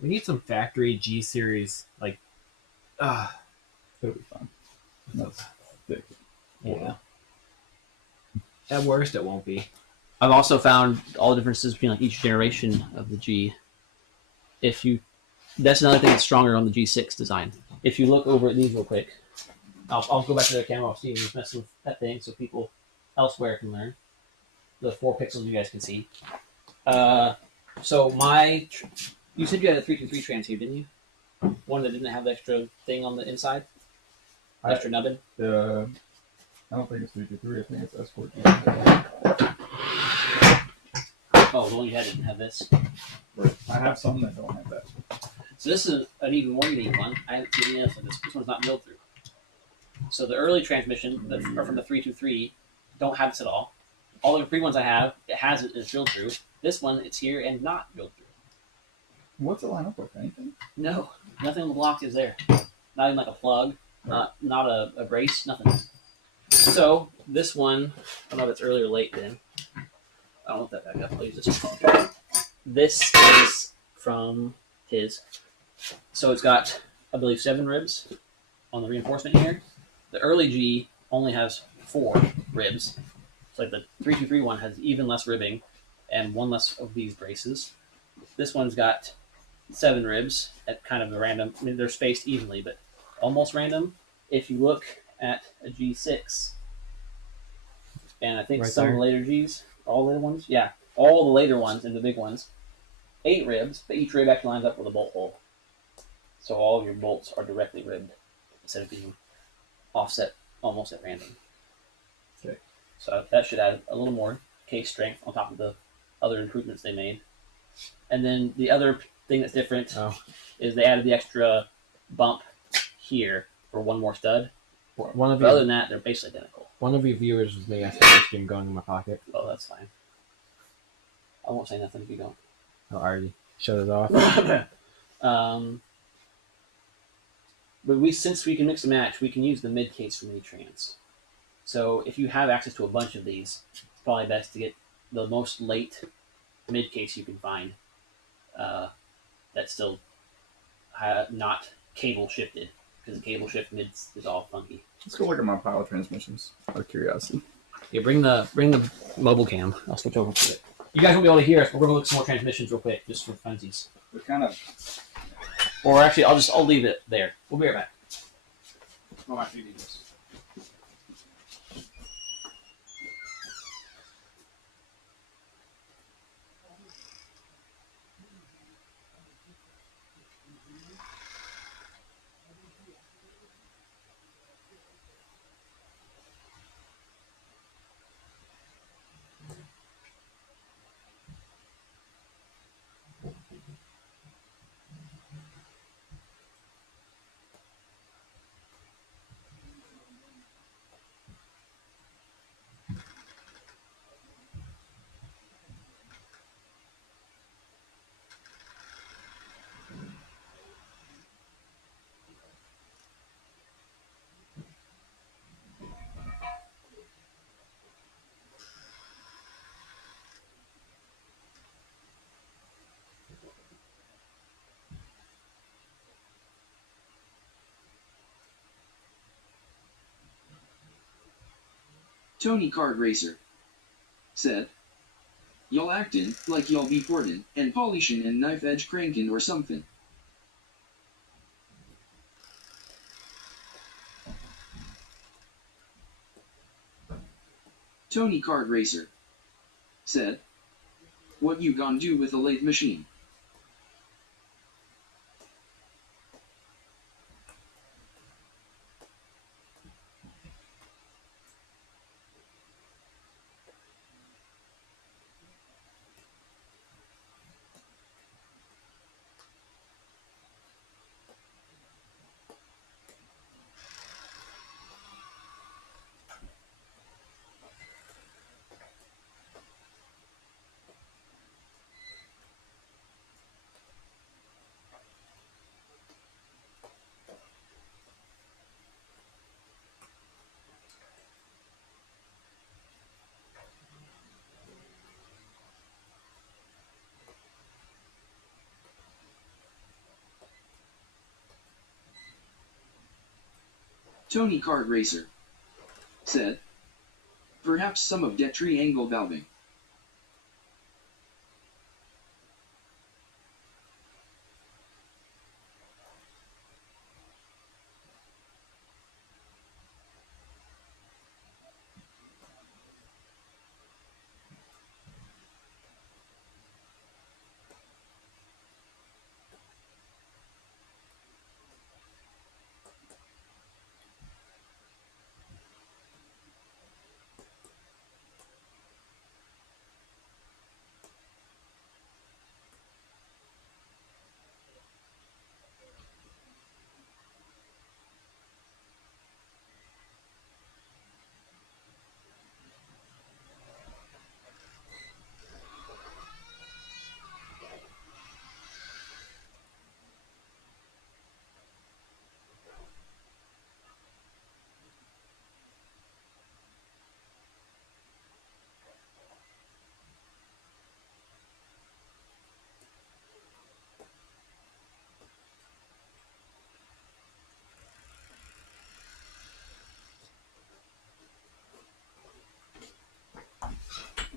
we need some factory G series like. It'll be fun. That's thick. Yeah. At worst, it won't be. I've also found all the differences between like each generation of the G. That's another thing that's stronger on the G6 design. If you look over at these real quick, I'll go back to the camera. I'll see you messing with that thing so people elsewhere can learn. The 4 pixels you guys can see. So you said you had a 323 trans here, didn't you? One that didn't have the extra thing on the inside, extra nubbin. I don't think it's 323. I think it's Escort. Oh, the one you had didn't have this. Right. I have some that don't have that. So this is an even more unique one. I haven't seen any of this. This one's not milled through. So the early transmission that are from the 323 don't have this at all. All the pre-ones I have, it has it is drilled through. This one, it's here and not drilled through. What's it line up with? Anything? No, nothing on the block is there. Not even like a plug, not a brace, nothing. So this one, I don't know if it's early or late then. I don't want that back up. I'll use this. This is from his. So it's got, I believe, 7 ribs on the reinforcement here. The early G only has 4 ribs. It's like the 323 one has even less ribbing and 1 less of these braces. This one's got 7 ribs at kind of a random. I mean, they're spaced evenly, but almost random. If you look at a G6, and I think Right some of the later Gs, all the later ones, yeah, all the later ones and the big ones, 8 ribs, but each rib actually lines up with a bolt hole. So all of your bolts are directly ribbed instead of being offset almost at random. Okay. So that should add a little more case strength on top of the other improvements they made. And then the other thing that's different is they added the extra bump here for 1 more stud. One of But other than that, they're basically identical. One of your viewers was making a stream going in my pocket. Oh, that's fine. I won't say nothing if you don't. I already shut it off. But since we can mix and match, we can use the mid case from trans. So if you have access to a bunch of these, it's probably best to get the most late mid case you can find. That's still not cable shifted, because the cable shift mids is all funky. Let's go look at my pile of transmissions out of curiosity. Yeah, bring the mobile cam. I'll switch over to it. You guys won't be able to hear us. We're going to look at some more transmissions real quick, just for funsies. They're kind of. Or actually, I'll leave it there. We'll be right back. Oh, after you do this. Tony Kart Racer said, "Y'all actin' like y'all be portin' and polishin' and knife edge crankin' or something." Tony Kart Racer said, "What you gon' do with a lathe machine?" Tony Kart Racer said, perhaps some of that triangle valving.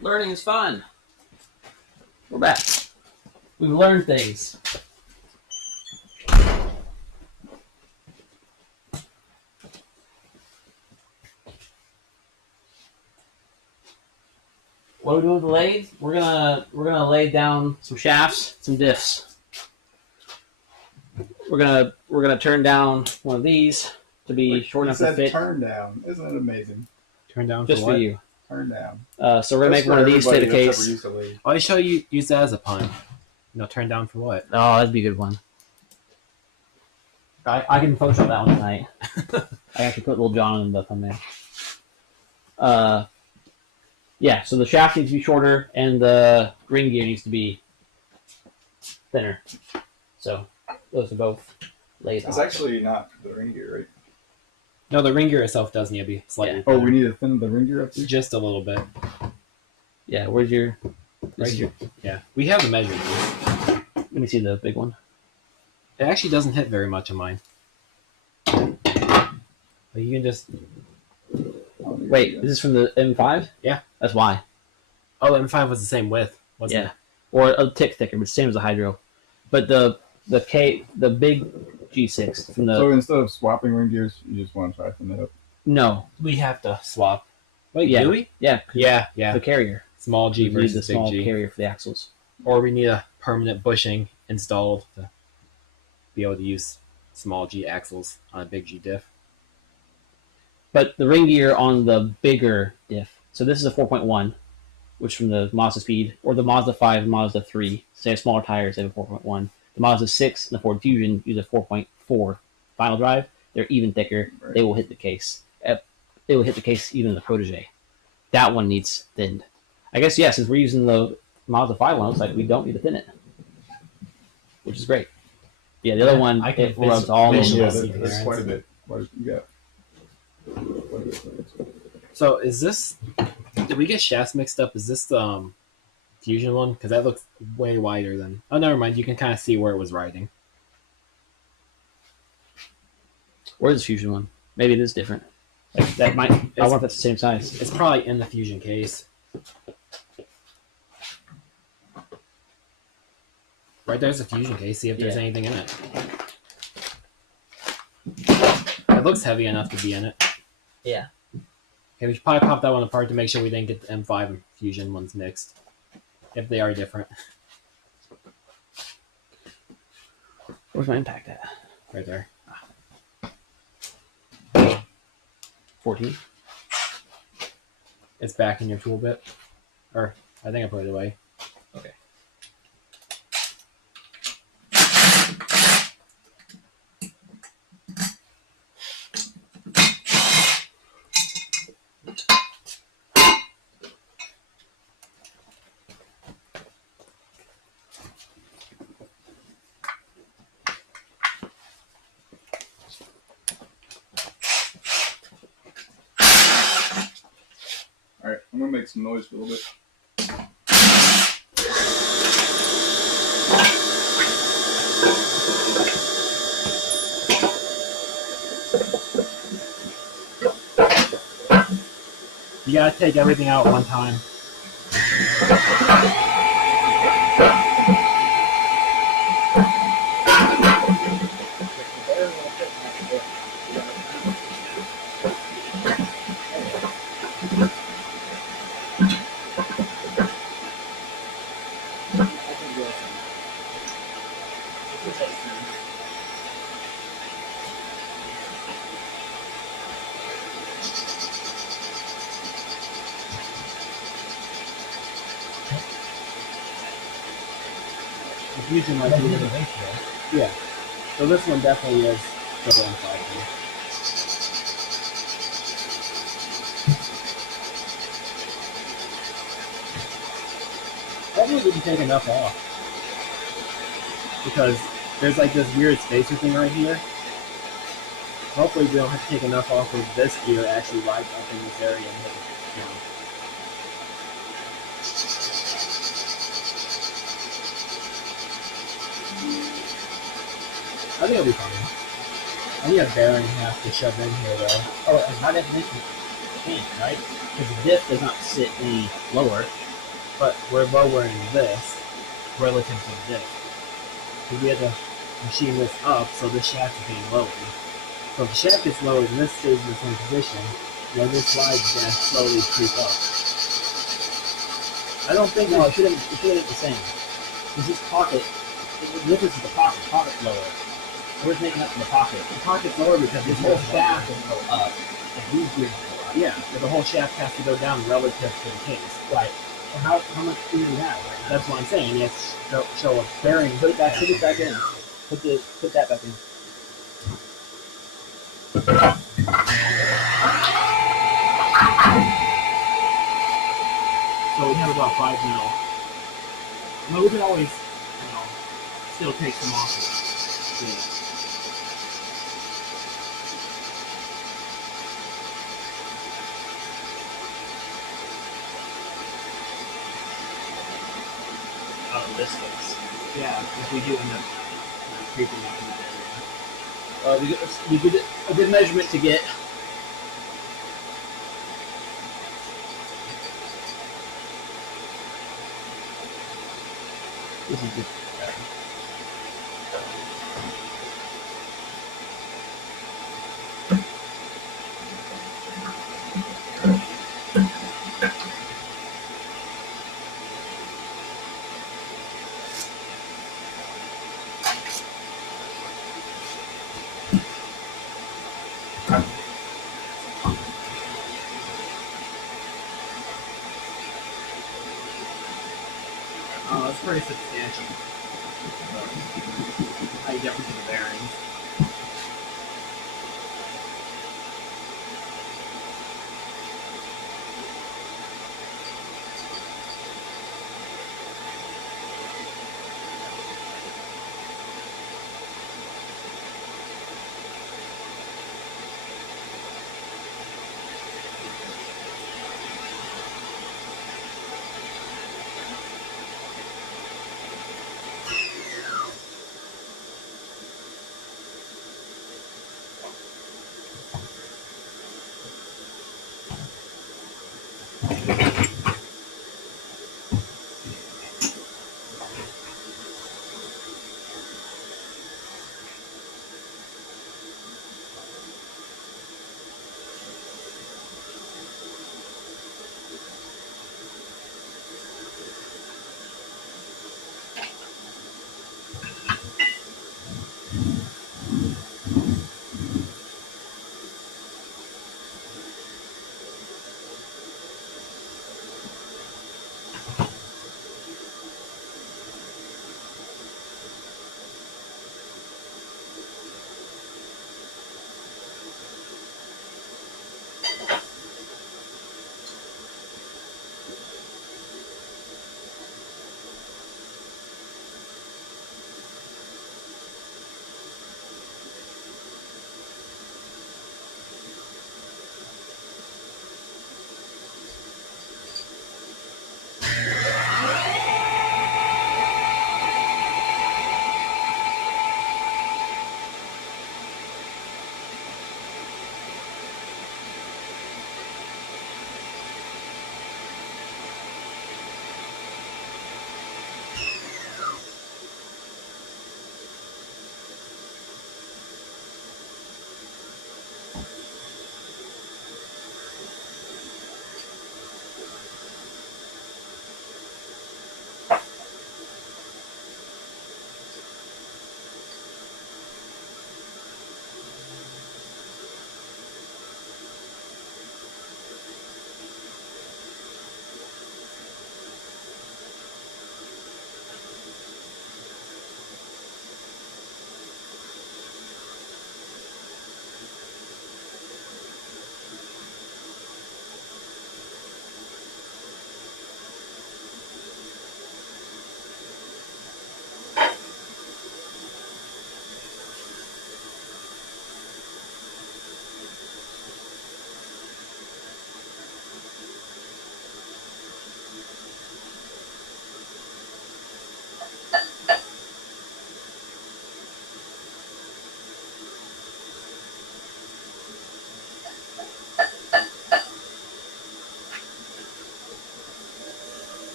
Learning is fun. We're back. We've learned things. What are we doing with the lathe? We're gonna lay down some shafts, some diffs. We're gonna turn down one of these to be short enough to fit. Turn down. Isn't it amazing? Turn down Just for for what? you. Turn down. So we're gonna make one of these fit a case. Why show you use that as a pun? Turn down for what? Oh, that'd be a good one. I can Photoshop that one tonight. I actually put Little John in the thumbnail. Yeah, so the shaft needs to be shorter and the ring gear needs to be thinner. So those are both laid It's on. actually not the ring gear, right? No, the ring gear itself does need to be slightly. Yeah. Oh, thinner. we need to thin the ring gear up too? Just a little bit. Yeah, where's your... Right here. Yeah, we have the measuring. Let me see the big one. It actually doesn't hit very much of mine. But you can just. Wait, is this from the M5? Yeah. That's why. Oh, M5 was the same width, wasn't Yeah. it? Or a tick thicker, but same as the Hydro. But the big G6 from the... So instead of swapping ring gears, you just want to try to thin it up? No. We have to swap. Wait, Yeah. do we? Yeah. Yeah. The carrier. Small G We need the versus big small G. carrier for the axles. Or we need a permanent bushing installed to be able to use small G axles on a big G diff. But the ring gear on the bigger diff. So this is a 4.1, which from the Mazda Speed, or the Mazda 5 and Mazda 3. So they have smaller tires, they have a 4.1. The Mazda 6 and the Ford Fusion use a 4.4 final drive. They're even thicker. Right. They will hit the case. They will hit the case even in the Protege. That one needs thinned. I guess, yeah, since we're using the Mazda 5 one, it's like we don't need to thin it. Which is great. Yeah, the other one, I can it rubs all fish over. it. Yeah, see that's quite a clearance. bit. What you got? Quite a bit. So is this? Did we get shafts mixed up? Is this the Fusion one? Because that looks way wider than. Oh, never mind. You can kind of see where it was riding. Where's the Fusion one? Maybe it is different. Like, that might. I wonder if that's the same size. It's probably in the Fusion case. Right there's a Fusion case. See if there's Yeah. anything in it. It looks heavy enough to be in it. Yeah. Okay, we should probably pop that one apart to make sure we didn't get the M5 and Fusion ones mixed. If they are different. Where's my impact at? Right there. 14. It's back in your tool bit. Or, I think I put it away. Okay. All right, I'm gonna make some noise for a little bit. You gotta take everything out at one time. It's usually my yeah. So this one definitely is double inside here. Probably didn't take enough off because there's like this weird spacer thing right here. Hopefully we don't have to take enough off of this gear to actually ride up in this area and hit it down. I think it'll be fine. I need a bearing half to shove in here though. Oh, and by definition, can't, right? Because the diff does not sit any lower. But we're lowering this relative to the diff. Because we had to machine this up so this shaft is being lowered. So if the shaft gets lowered and this stays in the same position, then this slide's going to slowly creep up. I don't think No, it shouldn't be the same. Because this pocket, this is the pocket. Pocket's lower. We're taking up from the pocket. the pocket's lower because this whole shaft is go up, and these gears go up. yeah, but the whole shaft has to go down relative to the case. Right. So how much do you have right now? That's what I'm saying. You have to show a bearing. Put it back. Put it back in. Put that back in. So we have about 5 mil. No, we can always, still take some off of it. Yeah. Out of this case. Yeah, if we do end up creeping up in that area. We get a good measurement to get. This is good. It's pretty substantial. How you get to the bearings.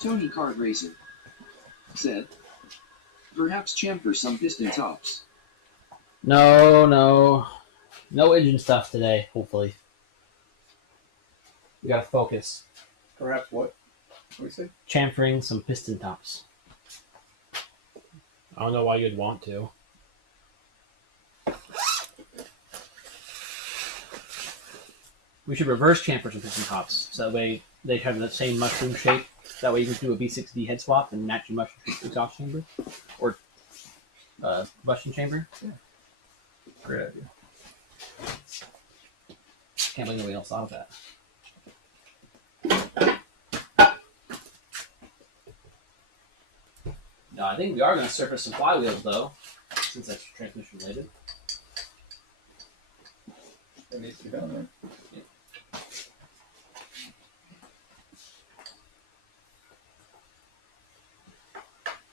Tony Kart Racer said, perhaps chamfer some piston tops. No engine stuff today. Hopefully, we gotta focus. Perhaps what? What do you say? Chamfering some piston tops. I don't know why you'd want to. We should reverse chamfer some piston tops, so that way they have the same mushroom shape. That way you can do a B6D head swap and match your mushroom exhaust chamber or combustion chamber. Great idea. Can't believe nobody else thought of that. No, I think we are going to surface some flywheels though, since that's transmission related. It needs to be done, right?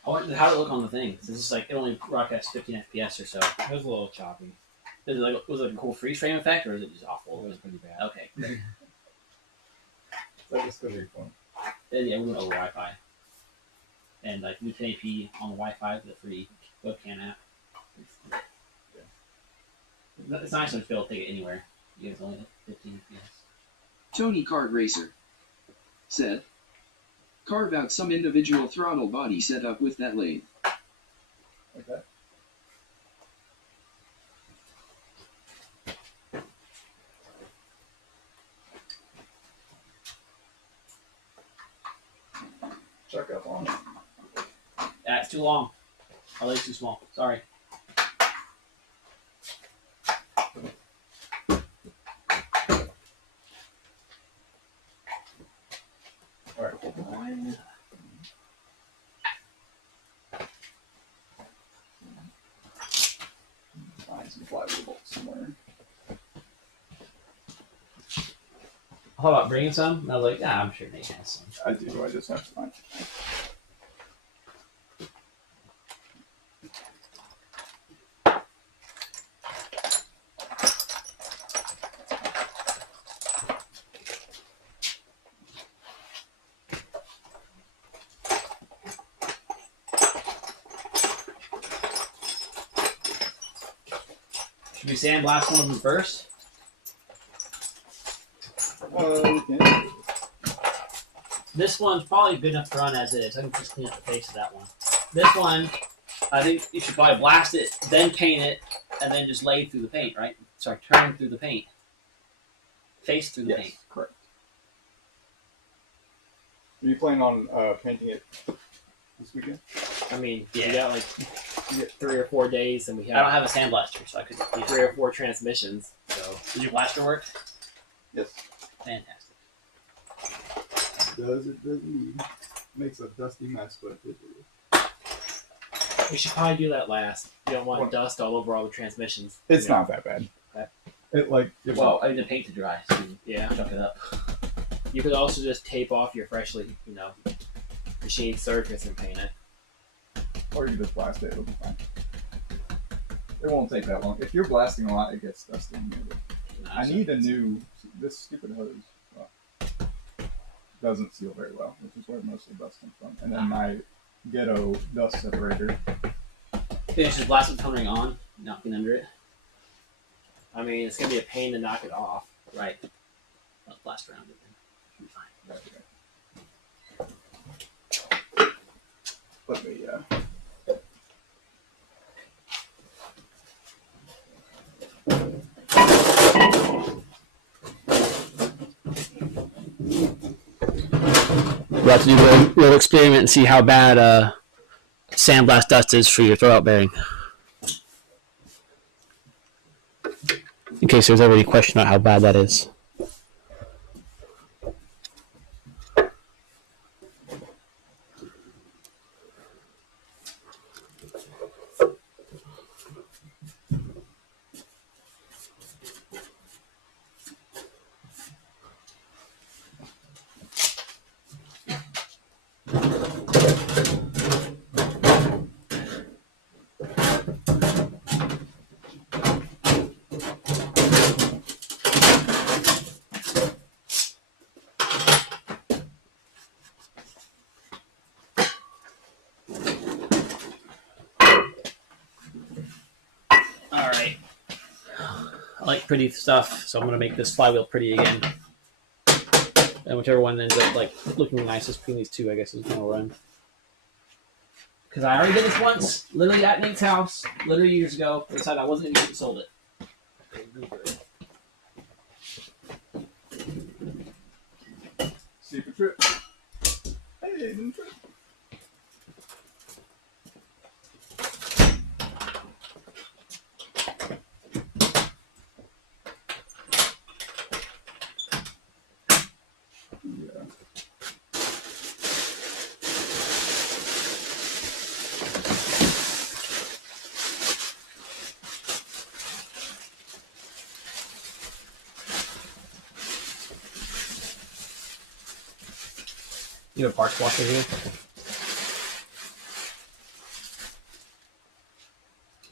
I wonder how it look on the thing. It's just like it only broadcasts 15 FPS or so. It was a little choppy. Was it a cool freeze frame effect or is it just awful? It was pretty bad. Okay. That was gonna be fun. Then yeah, we went over Wi-Fi. And like we can AP on the Wi-Fi with the free webcam app. It's nice when you be able to take it anywhere. You guys only hit 15 FPS. Tony Kart Racer said, carve out some individual throttle body setup with that lathe. Like that. Check up on it. Yeah, it's too long. Our leg's too small. Sorry. Alright. Find some flywheel bolts somewhere. I thought about bringing some, and I was like, I'm sure Nate has some. I do, I just have to find it. Should we sandblast one of them first? We can. This one's probably good enough to run as is. I can just clean up the face of that one. This one, I think you should probably blast it, then paint it, and then just lay through the paint, right? Sorry, turn through the paint. Face through the paint. Correct. Are you planning on painting it this weekend? I mean, Yeah. we got like 3 or 4 days, and we I don't have have a sandblaster, so I could. 3 or 4 transmissions. So Did your blaster work? Yes. Fantastic. Does it indeed. Makes a dusty mess, but it is. we should probably do that last. You don't want dust all over all the transmissions. It's You know? not that bad. Okay. Well, I need the paint to dry, so you Yeah. can chuck it up. You could also just tape off your freshly, machined surface and paint it. Or you just blast it, it'll be fine. It won't take that long. If you're blasting a lot, it gets dusty. I need a new. This stupid hose doesn't seal very well, which is where most of the dust comes from. And then my ghetto dust separator. Finish just blast with tunnering on, knocking under it. I mean, it's gonna be a pain to knock it off. Right. I'll blast around it. Then. Let me. We'll have to do a little experiment and see how bad sandblast dust is for your throwout bearing. In case there's ever any question about how bad that is. Alright. I like pretty stuff, so I'm going to make this flywheel pretty again. And whichever one ends up like looking nicest between these two, I guess, is going to run. Because I already did this once, literally at Nate's house, literally years ago. I decided I wasn't going to sold it. Secret trip. Hey, didn't trip. Yeah. You have a parts washer here?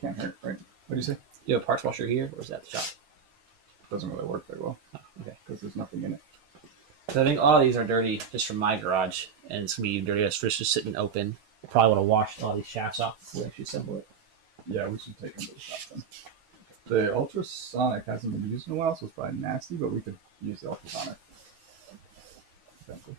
Can't hurt, right? What do you say? You have a parts washer here, or is that the shop? Doesn't really work very well. Oh, okay. Because there's nothing in it. So I think all of these are dirty just from my garage, and it's going to be dirty just for just sitting open. We'll probably want to wash all these shafts off before we actually assemble it. Yeah, we should take them to the shop then. The ultrasonic hasn't been used in a while, so it's probably nasty, but we could use the ultrasonic. Exactly.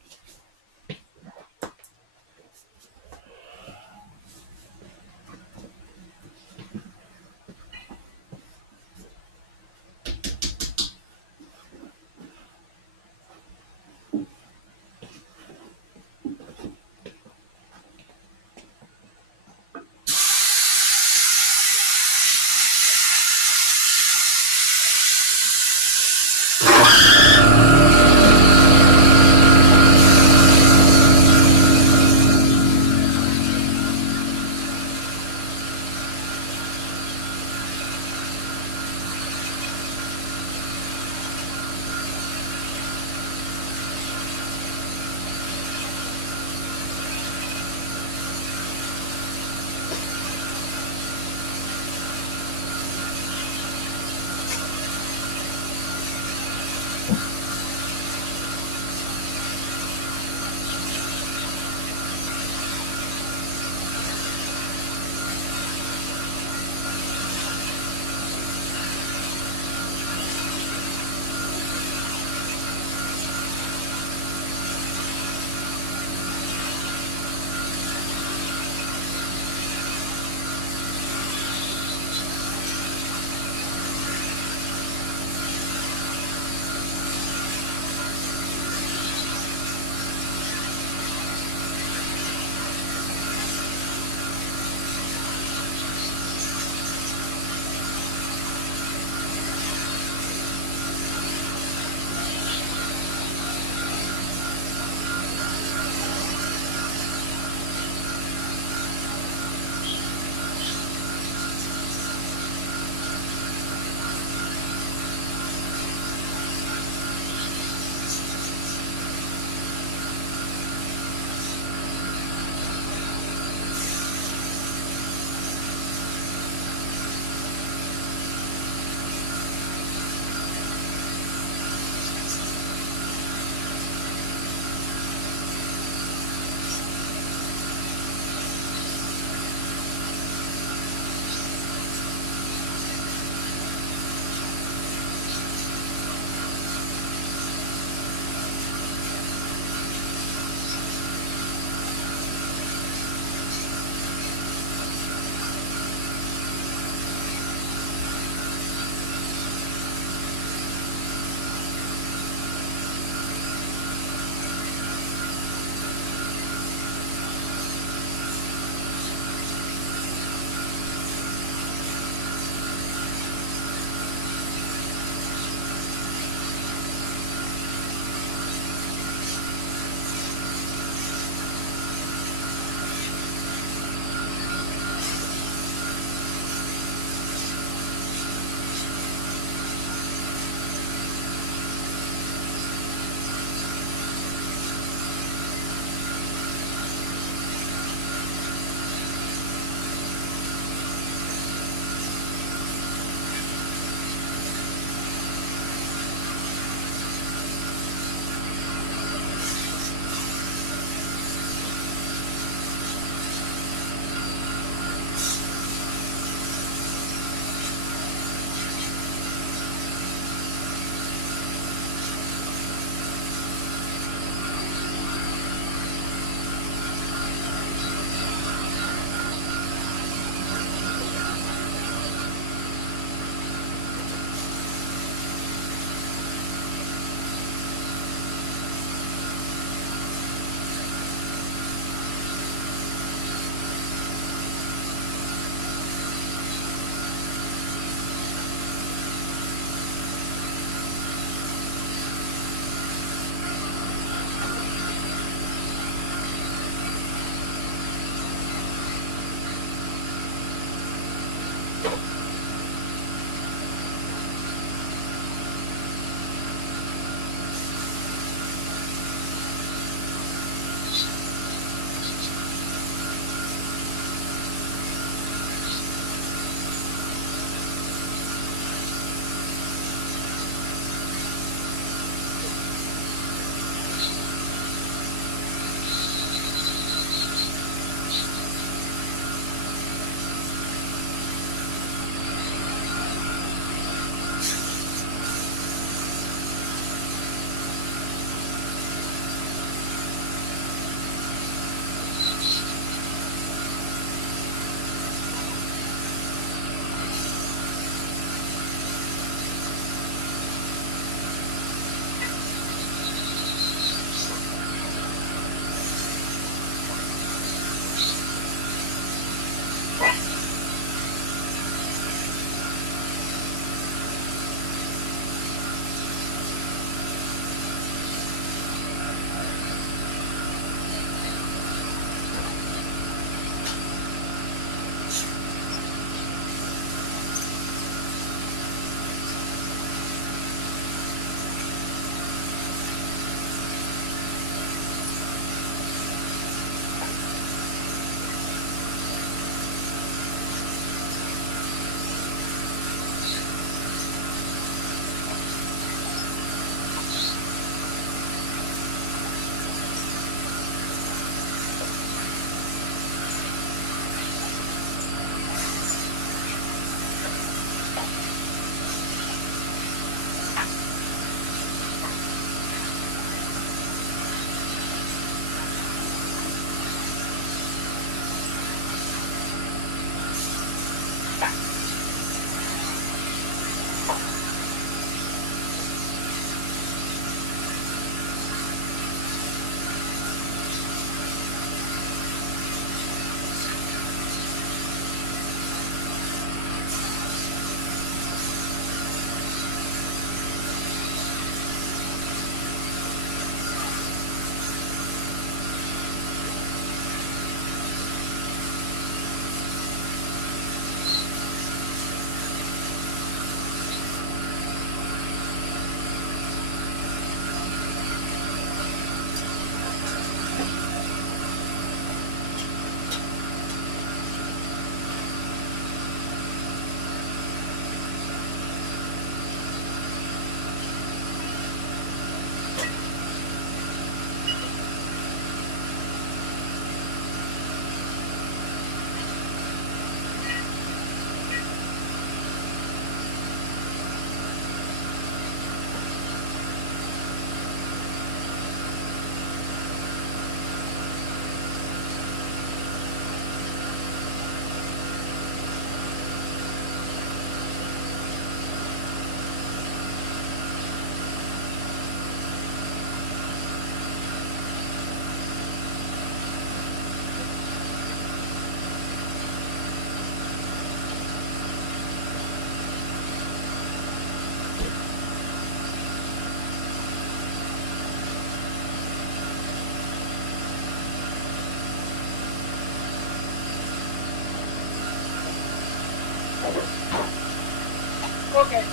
Okay.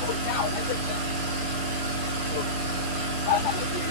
Holy cow, that's it. Last time I was here,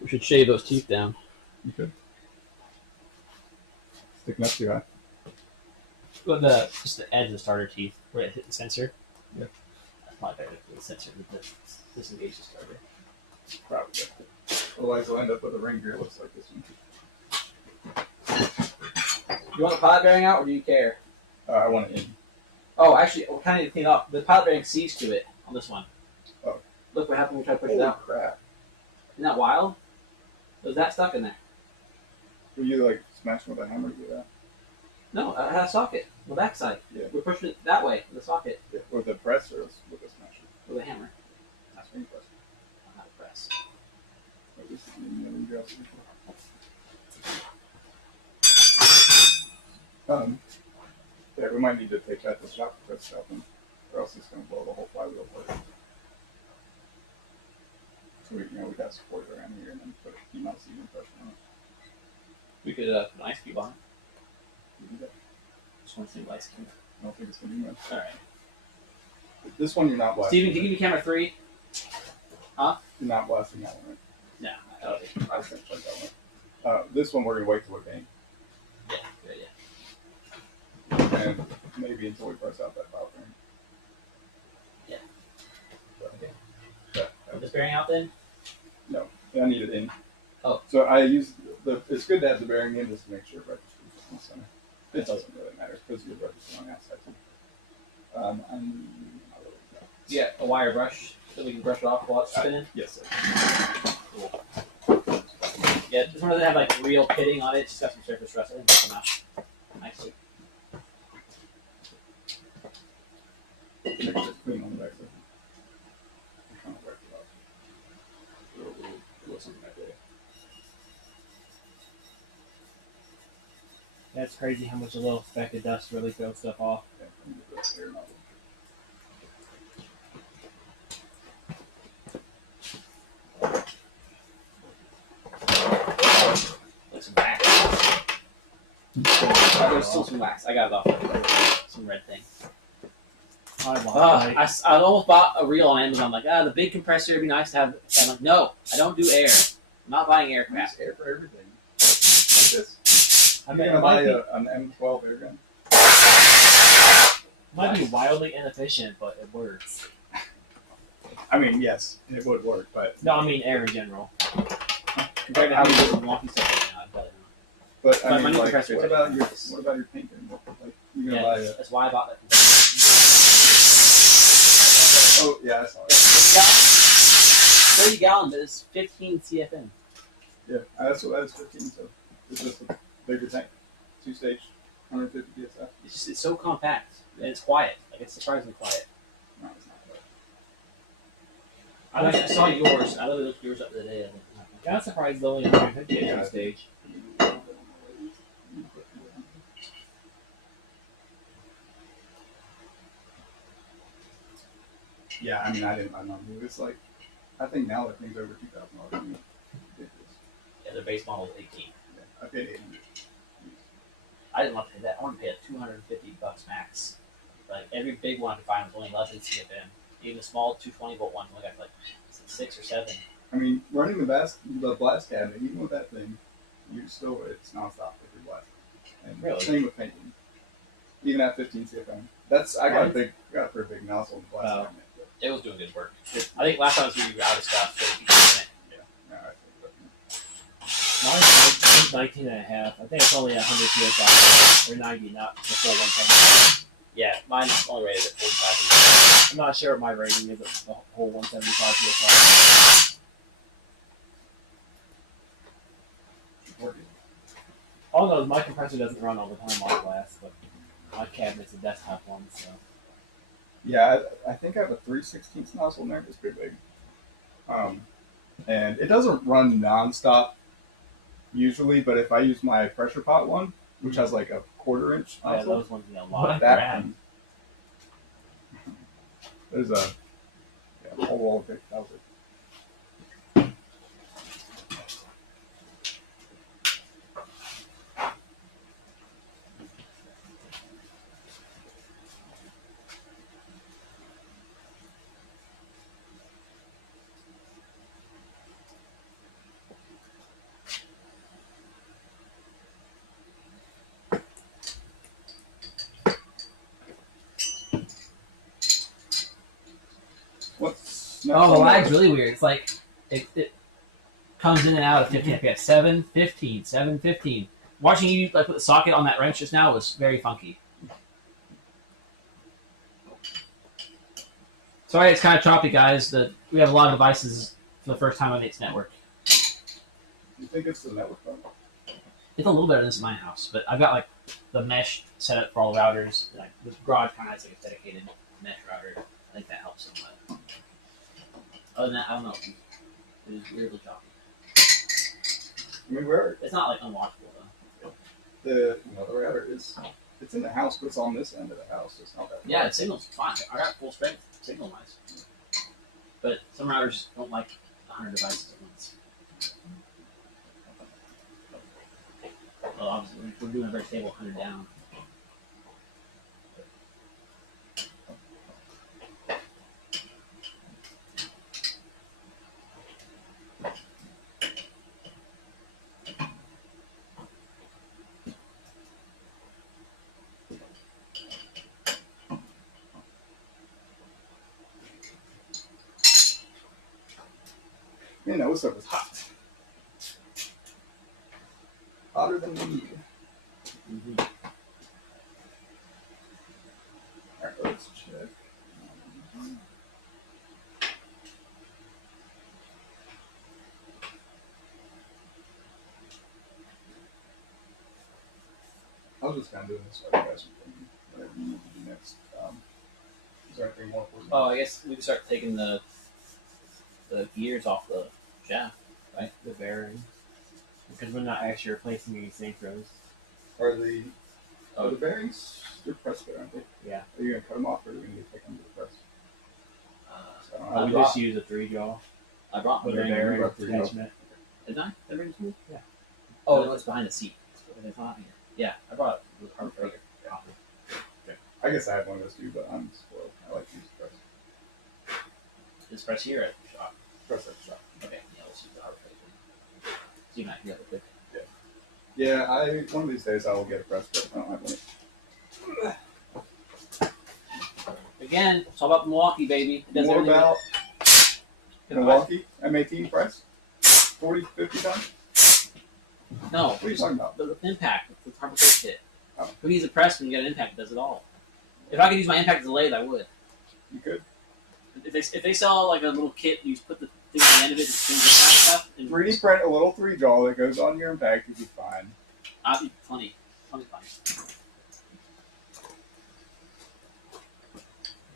we should shave those teeth down. You could. Sticking up too high. Well, just the edge of the starter teeth where it hit the sensor. Yeah. That's probably better for the sensor than disengage the starter. Probably. Otherwise, we'll end up with a ring here that looks like this one. You want the pilot bearing out, or do you care? I want it in. Oh, actually, we'll kind of need to clean up. The pilot bearing sees to it on this one. Oh. Look what happened when we tried to push Holy it out. crap. Isn't that wild? Was that stuck in there? Were you like smashing with a hammer to do that? No, I had a socket on the backside. Yeah. We're pushing it that way with the socket Yeah. With the press or with the smasher? with a hammer. That's ring press. Not a press. At least you never addressed it before. Yeah, we might need to take that to the shop to press it open, or else it's going to blow the whole flywheel apart. So we got support around here and then put a key mouse even pressure on it. We could put an ice cube on it. We do that. Just one single ice cube. I don't think it's going to be much. All right. This one you're not blasting. Steven, can you give me camera 3? You're not blasting that one, right? No, I don't think. I was going to check that one. This one we're going to wait till we're paint. Yeah, good idea. And maybe until we press out that power frame. Yeah. But, Okay. But, Put this bearing out then? I need it in. Oh. So I use it's good to have the bearing in just to make sure register is in the center. It doesn't really matter because you're registering on the outside too. Yeah, a wire brush so we can brush it off while it's spinning. Yes, sir. Cool. Yeah, this one doesn't have like real pitting on it. It's just got some surface rust. I think it'll come out nicely. Make sure it's clean on the back side. I'm trying to work it out. A little something right there. That's crazy how much a little speck of dust really throws stuff off. Yeah, I'm gonna do it here, not Like some wax. There's still some wax. I got it off some red thing. I almost bought a reel on Amazon. Like, the big compressor would be nice to have. I'm like, no, I don't do air. I'm not buying aircraft. air for everything. Like this. I You're mean, gonna it buy might, an M12 air gun? might be wildly inefficient, but it works. I mean, yes, it would work, but No, I mean air in general. Compared to how we do some wonky stuff right now, but but I my mean, new like, compressor what is about nice. your painting? Like, you're gonna yeah, buy a that's why I bought that. oh yeah, I saw it. 30 gallons is 15 CFM. Yeah, that's what that is 15. So it's just a bigger tank, 2-stage, 150 psi. It's so compact and it's quiet. Like it's surprisingly quiet. No, it's not. I saw yours. I literally looked yours up the other day. I'm kind of surprised it's only 150 at this stage. Yeah, I mean, I didn't. I'm not. It's like, I think now that things over $2,000. Ridiculous. Yeah, their base model is 18. Yeah, I paid 800. I didn't want to pay that. I wanted to pay $250 max. Like every big one I could find was only 11 CFM. Even the small 220-volt one only got like 6 or 7. I mean, running the blast cabinet, even with that thing, it's nonstop if you're blasting. And Really? same with painting. Even at 15 CFM. I got a pretty big nozzle blast Oh. cabinet. But, It was doing good work. I think last time we were out of stuff. So we keep doing it. yeah, no, I think 19 and a half. I think it's only 100 psi or 90, not the full 175. Yeah, mine's only rated at 45. I'm not sure what my rating is at the whole 175 psi. All I know is my compressor doesn't run all the time on glass, but my cabinet's a desktop one, so. Yeah, I think I have a 3/16 nozzle in there. It's pretty big. And it doesn't run nonstop usually, but if I use my pressure pot one, which has like a 1/4 inch Oh, yeah, nozzle, those ones need a lot of that grab. thing, there's a whole wall of it. That was it. What's next Oh, the on lag's the- really weird. It's like it comes in and out of 15 FPS. 7, 15, 7, 15. Watching you like put the socket on that wrench just now was very funky. Sorry, it's kind of choppy, guys. We have a lot of devices for the first time on its network. You think it's the network phone? It's a little better than this in my house, but I've got like the mesh set up for all the routers. Like the garage kind of has like a dedicated mesh router. I think that helps somewhat. Other than that, I don't know. It is weirdly choppy. I mean, where It's not like unwatchable though. the router is, it's in the house, but it's on this end of the house. It's not that. Yeah, far. the signal's fine. I got full strength signal wise. But some routers don't like 100 devices at once. Well, obviously, we're doing a very stable 100 down. Man, that stuff is hot. Hotter than we need. Mm-hmm. Alright, let's check. I was just kind of doing this so you guys can whatever you need to do next. Is there anything more for you? Oh, I guess we can start taking the gears off the shaft, right? The bearing. Because we're not actually replacing any synchros. Are the bearings? They're press fit, aren't they? Yeah. Are you gonna cut them off, or are you gonna take them to the press? So I don't We know. just use a 3-jaw I brought my with a bearing. bearing about 3-jaw. attachment. Didn't I? That brings me? Yeah. Oh, no, it's behind the seat. It's not here. Yeah, I brought it with a breaker. I guess I have one of those too, but I'm spoiled. I like to use press. This press here at the shop. Press that shot. Okay, yeah, let's use the hard breaker. So you might hear it quick. Yeah, one of these days I will get a press, but I don't have one. Again, it's all about Milwaukee, baby. It does More everything. about Good Milwaukee M18 press? 40, 50 times? No, What are you talking about? the impact, the hard break kit. Oh. Who needs a press when you get an impact? It does it all. If I could use my impact as a lathe, I would. You could. If they sell like a little kit, you just put the thing on the end of it and spin this kind of stuff, and 3D print a little 3-jaw that goes on your impact, you'd be fine. I'd be funny. Funny.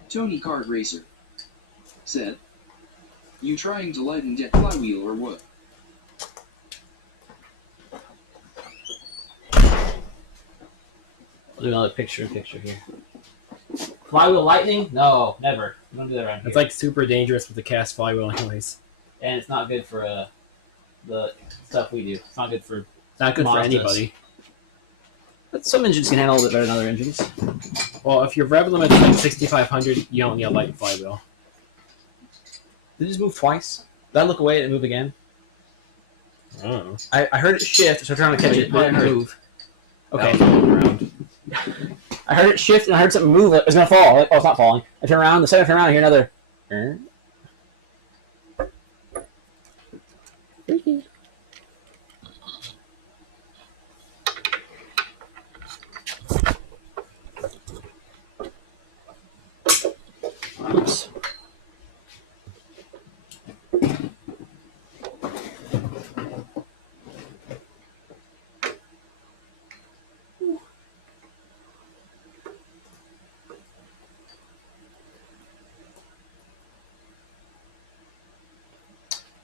Tony Kart Racer said, "You trying to lighten that flywheel or what?" I'll do another picture here. Flywheel lightning? No, never. We don't do that around here. It's like super dangerous with the cast flywheel anyways. And it's not good for the stuff we do. It's not good for. It's not good for Mazdas. anybody. But some engines can handle it a bit better than other engines. Well, if your rev limit's like 6,500, you don't need a light flywheel. Did it just move twice? Did I look away and move again? I don't know. I heard it shift, so I trying to catch it, but it didn't move. Okay. That was moving around. I heard it shift and I heard something move. It was gonna fall. Oh, it's not falling. I turn around. The second I turn around, I hear another.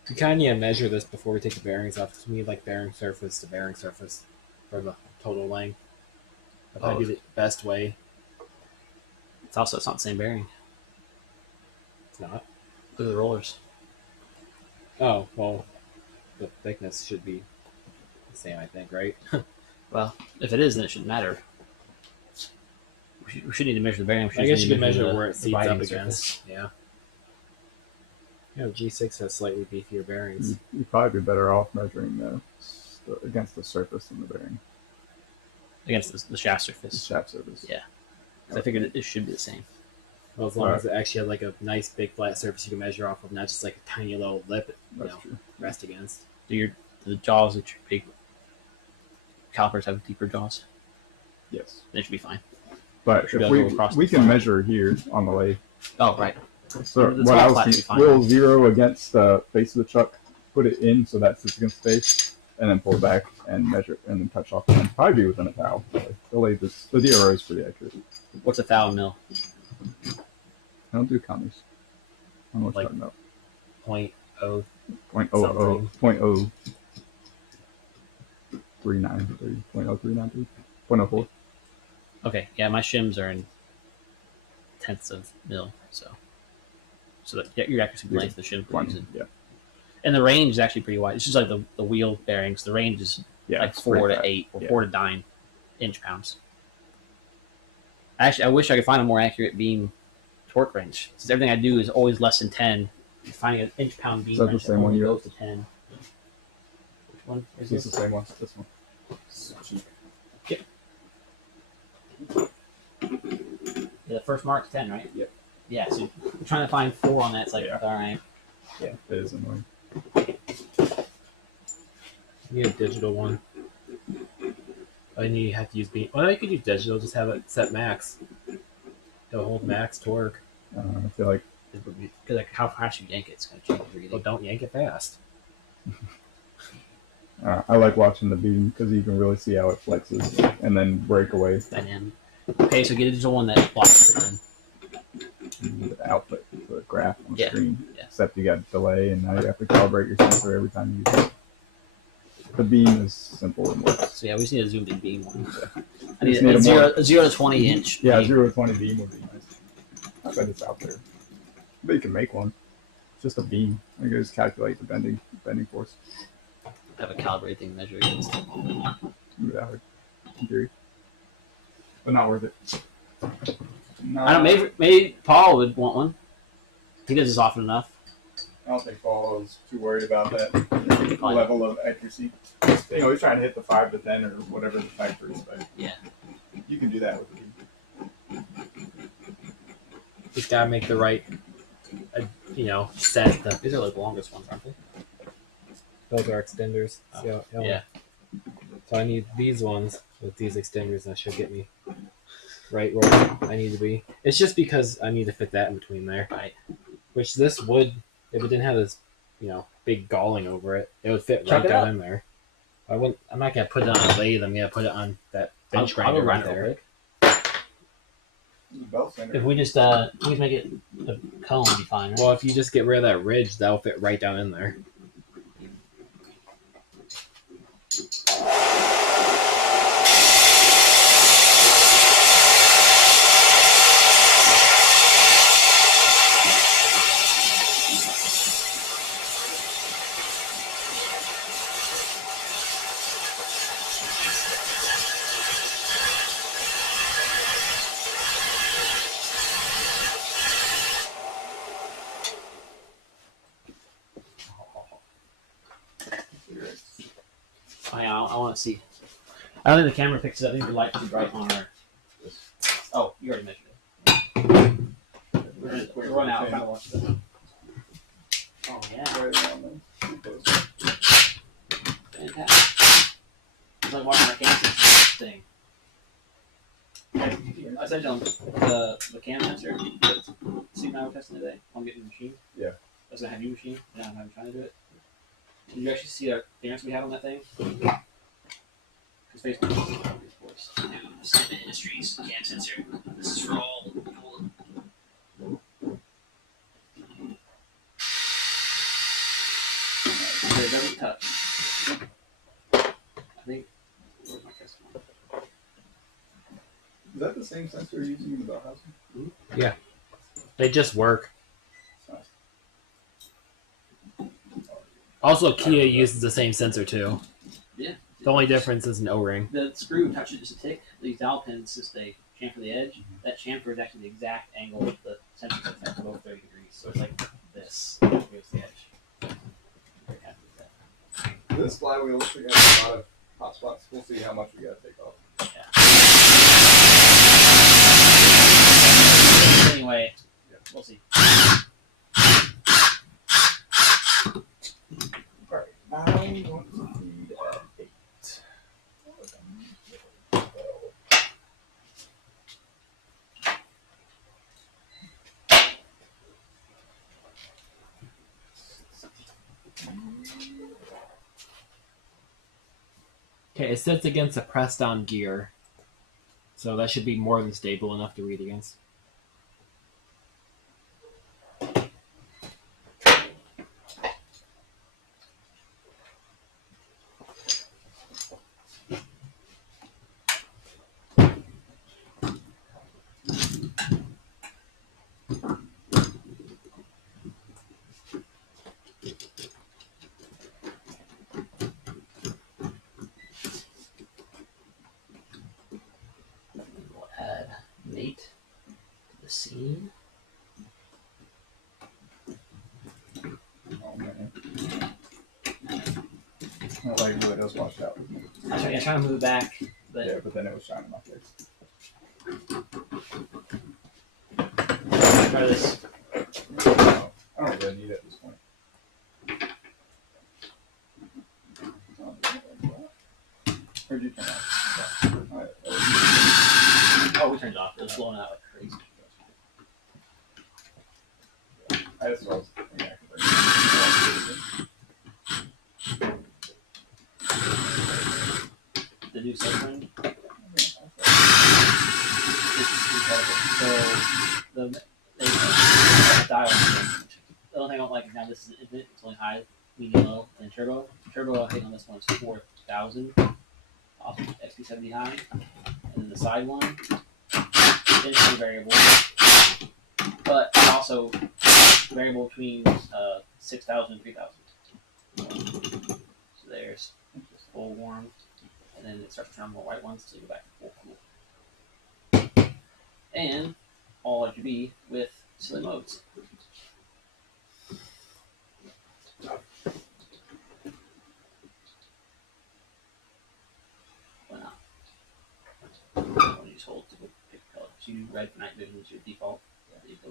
We kind of need to measure this before we take the bearings off, because we need like bearing surface to bearing surface for the total length. That'd probably be the best way. It's not the same bearing. It's not. Look at the rollers. Oh, well, the thickness should be the same, I think, right? Well, if it is, then it shouldn't matter. We should need to measure the bearing. I guess you can measure the, where it the seats up riding against. surface. Yeah. You know, G6 has slightly beefier bearings. You'd probably be better off measuring against the surface than the bearing. Against the shaft The surface. shaft surface. Yeah. 'Cause I figured it should be the same. Well, as long as it actually had like a nice big flat surface you can measure off of, not just like a tiny little lip, That's true. rest against. Do the jaws that your big calipers have deeper jaws? Yes. Then it should be fine. But Should be if able to go across we the can front. measure here on the lathe. Oh, right. So The what small I flat was should be fine. we'll zero against the face of the chuck, put it in so that sits against the face, and then pull it back and measure it, and then touch off, and probably be within a thou. The lathe the DRO is pretty accurate. What's 1,000 mil? I don't do commas. I don't know what Like- you're talking about. 0.0. 0.00 0.039 0.0393 0.04. Okay, yeah, my shims are in tenths of mil, so that your accuracy Yeah. length the shims we're One, using, yeah, and the range is actually pretty wide. It's just like the wheel bearings. The range is yeah, like it's 4 pretty to fat. 8 or Yeah. 4 to 9 inch pounds. Actually, I wish I could find a more accurate beam torque wrench. Since everything I do is always less than 10, finding an inch pound beam Is that the wrench that same one only you goes have? to 10. Which one is Is this this? the same one? This one. It's cheap. Yeah, the first mark's 10, right? Yep. Yeah, so I'm trying to find 4 on that. It's like, Yeah. all right. Yeah, it is annoying. You need a digital one. Oh, and you have to use beam. Well, you could use digital, just have it set max. It'll hold max torque. I feel like Because like how fast you yank it, it's going to change everything. Well, don't yank it fast. I like watching the beam because you can really see how it flexes and then break away. Dynamic. Okay, so get a digital one that blocks it then. The output, the graph on the Yeah, screen. yeah. Except you got delay, and now you have to calibrate your sensor every time you use it. The beam is simple and works. So yeah, we just need a zoomed in beam one. I Just need need a a zero, a 0 to 20 inch. Yeah, beam. 0 to 20 beam would be nice. I bet it's out there. But you can make one. It's just a beam. You can just calculate the bending force. Have a calibrated thing to measure against. Without it, in theory. But not worth it. No, I don't know, maybe Paul would want one. He does this often enough. I don't think Paul is too worried about that Fine. level of accuracy. You know, he's trying to hit the 5 to 10 or whatever the factory spec. Yeah. You can do that with the beam. Just gotta make the right, set. These are like the longest ones, aren't they? Those are extenders. See how- Yeah. So I need these ones with these extenders. That should get me right where I need to be. It's just because I need to fit that in between there. Right. Which this would, if it didn't have this, big galling over it, it would fit Check right it down out. in there. I'm not gonna put it on a lathe. I'm gonna put it on that bench I'll grinder go right grind it real there. quick. Belt sander. If we just make it the cone, be fine. Right? Well, if you just get rid of that ridge, that'll fit right down in there. I want to see. I don't think the camera picks it up. I think the light is bright on our. Oh, you already measured it. We're running out. Kind of watch that. Oh yeah, Right around there. fantastic. It's like watching our Kansas thing. I said to him the cam sensor that Steve and I were testing today on getting the machine. Yeah. I was gonna have you machine, and I'm trying to do it. Did you actually see our clearance we have on that thing? Because Facebook is voice. New Simon Industries cam sensor. This is for all. Is that the same sensor you're using in the bell housing? They just work. Nice. Also, Kia uses the same sensor too. Yeah. The only difference is an O-ring. The screw touches just a tick. These dowel pins, since they chamfer the edge, that chamfer is actually the exact angle of the sensor sets at both 30 degrees. So it's like this. Here's the edge. Very happy with that. This flywheel looks like it has a lot of hot spots. We'll see how much we gotta take off. Anyway, we'll see. Alright, now we want to feed at 8. Okay, it sits against a pressed down gear. So that should be more than stable enough to read against. We'll add mate to the scene. Oh man. That light really does wash out. I'm trying to move it back, but Yeah, but then it was shining in my face. try this. I don't really need it at this point. Where'd you turn off? Alright, Oh, we turned it off. It was blowing out like crazy. I just was thinking The new subframe. I So the dial. The only thing I don't like is now this is infinite. It's only high, medium, low, and turbo. Turbo, I think on this one is 4,000 off of XP70 high, and then the side one is variable, but also variable between 6,000 and 3,000. So there's full warm, and then it starts to turn on more white ones to go back to full cool. And all RGB with silly modes. Why not? You just hold to pick a color. So you do red for night vision is your default. There you go.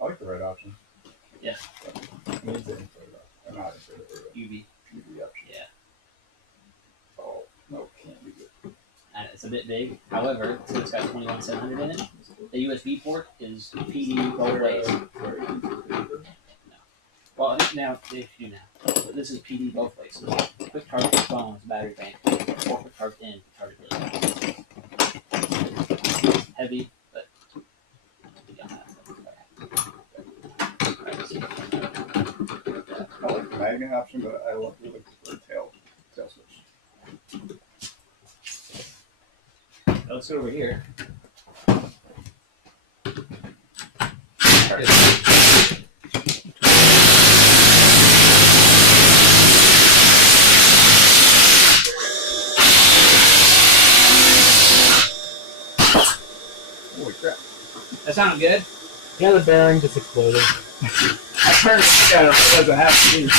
I like the red option. Yeah. It needs the infrared option. Or not infrared, UV. UV option. Yeah. Oh, no, can't be good. And it's a bit big. However, since it's got 21700 in it, the USB port is PD both ways. Well, I think now they do now. But this is PD both ways. So quick charge for phone, battery bank, or quick charge in, charge it really fast. Heavy, but beyond that. Alright, so I like the magnet option, but I love really prefer tail switch. let's go over here. Holy crap. That sounded good. Yeah, the bearing just exploded. I turned it Yeah, it doesn't have to be.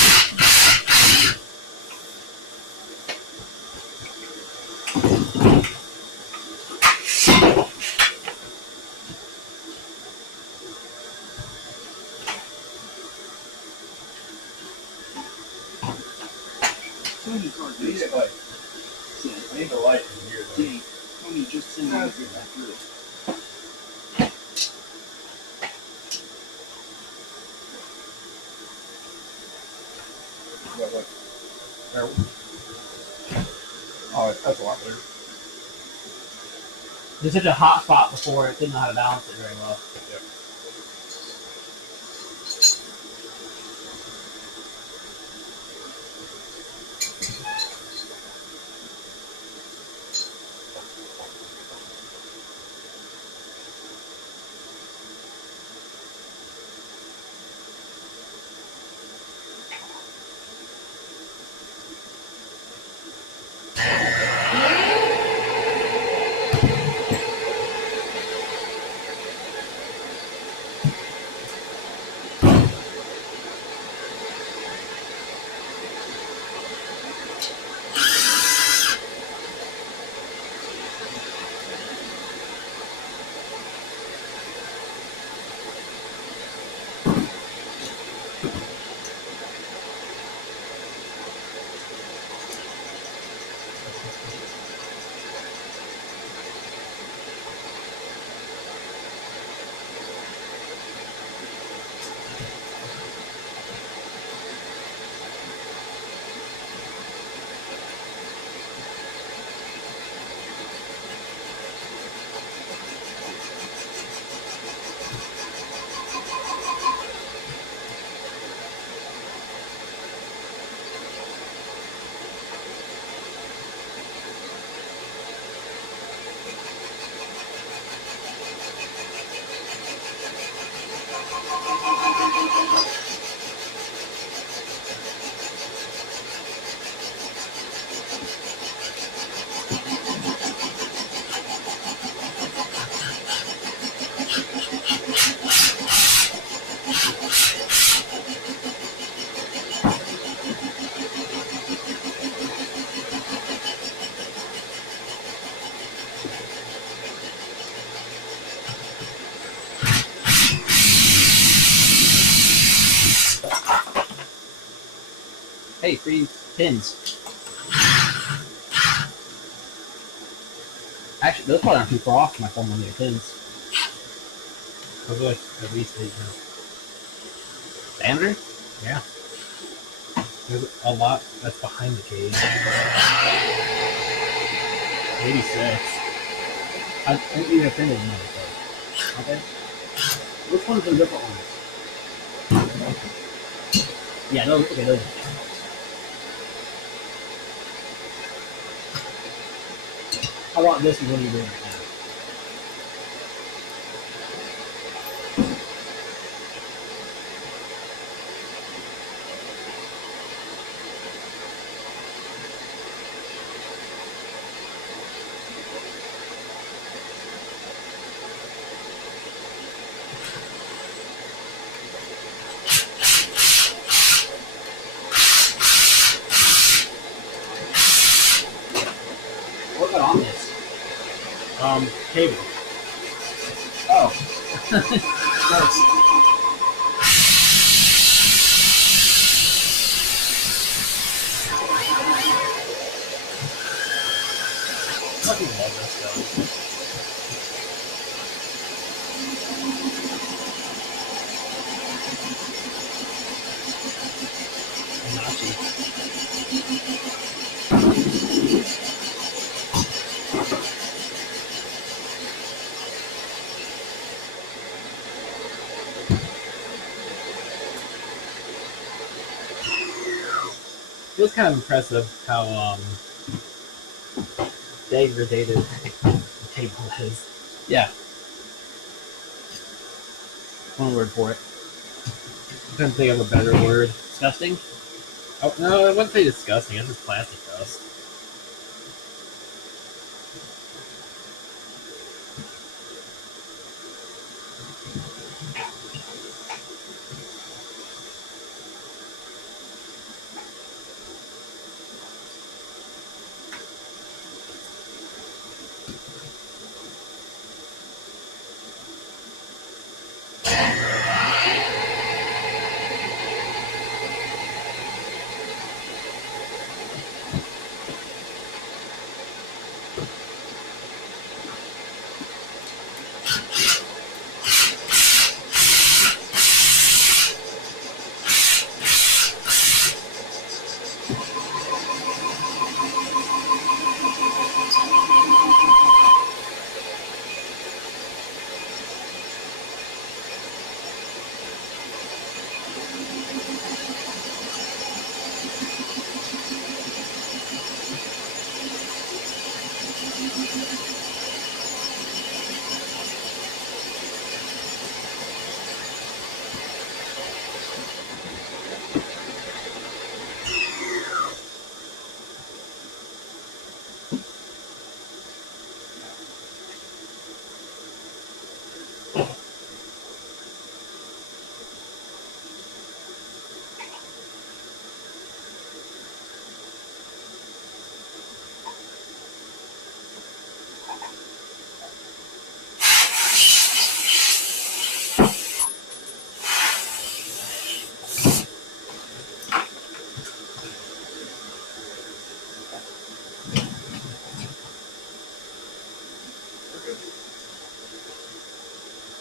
Tony Card I need said, it, like, I need the light in here, though. Dave, Tony just sent me a through. What, like, there. Oh, that's a lot better. There's such a hot spot before it didn't know how to balance it very well. Yep. Hey, free pins. Actually, those probably aren't too far off from my 4mm pins. Those are like at least 8 now. Standard? Yeah. There's a lot that's behind the cage. 86. I think you have printed them though. Okay. Which ones are the different ones? Yeah, those. Okay, those. How about this? Is what are you doing right now? What got on this? Cable. Oh. Nice. Fucking love this stuff. Nachi. It was kind of impressive how degraded the table is. Yeah. One word for it. I couldn't think of a better word. Disgusting. Oh no, I wouldn't say disgusting. It's just plastic dust.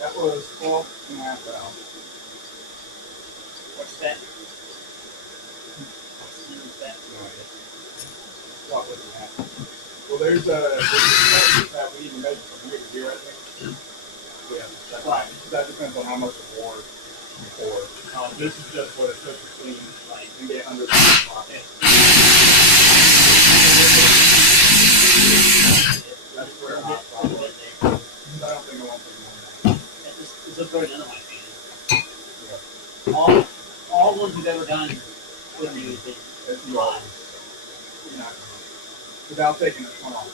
That was 12.5 valves. What's that? What was that? Well, there's a test that we even make from here to here, I think. Yeah, that's right. That depends on how much of war you pour. This is just what it took to clean, like, and get under the pocket. That's where hot problem is. I don't think I want to put more than that. It's just very none of my opinion. All ones we've ever done with you have been It's not. You're not. Without taking a ton off.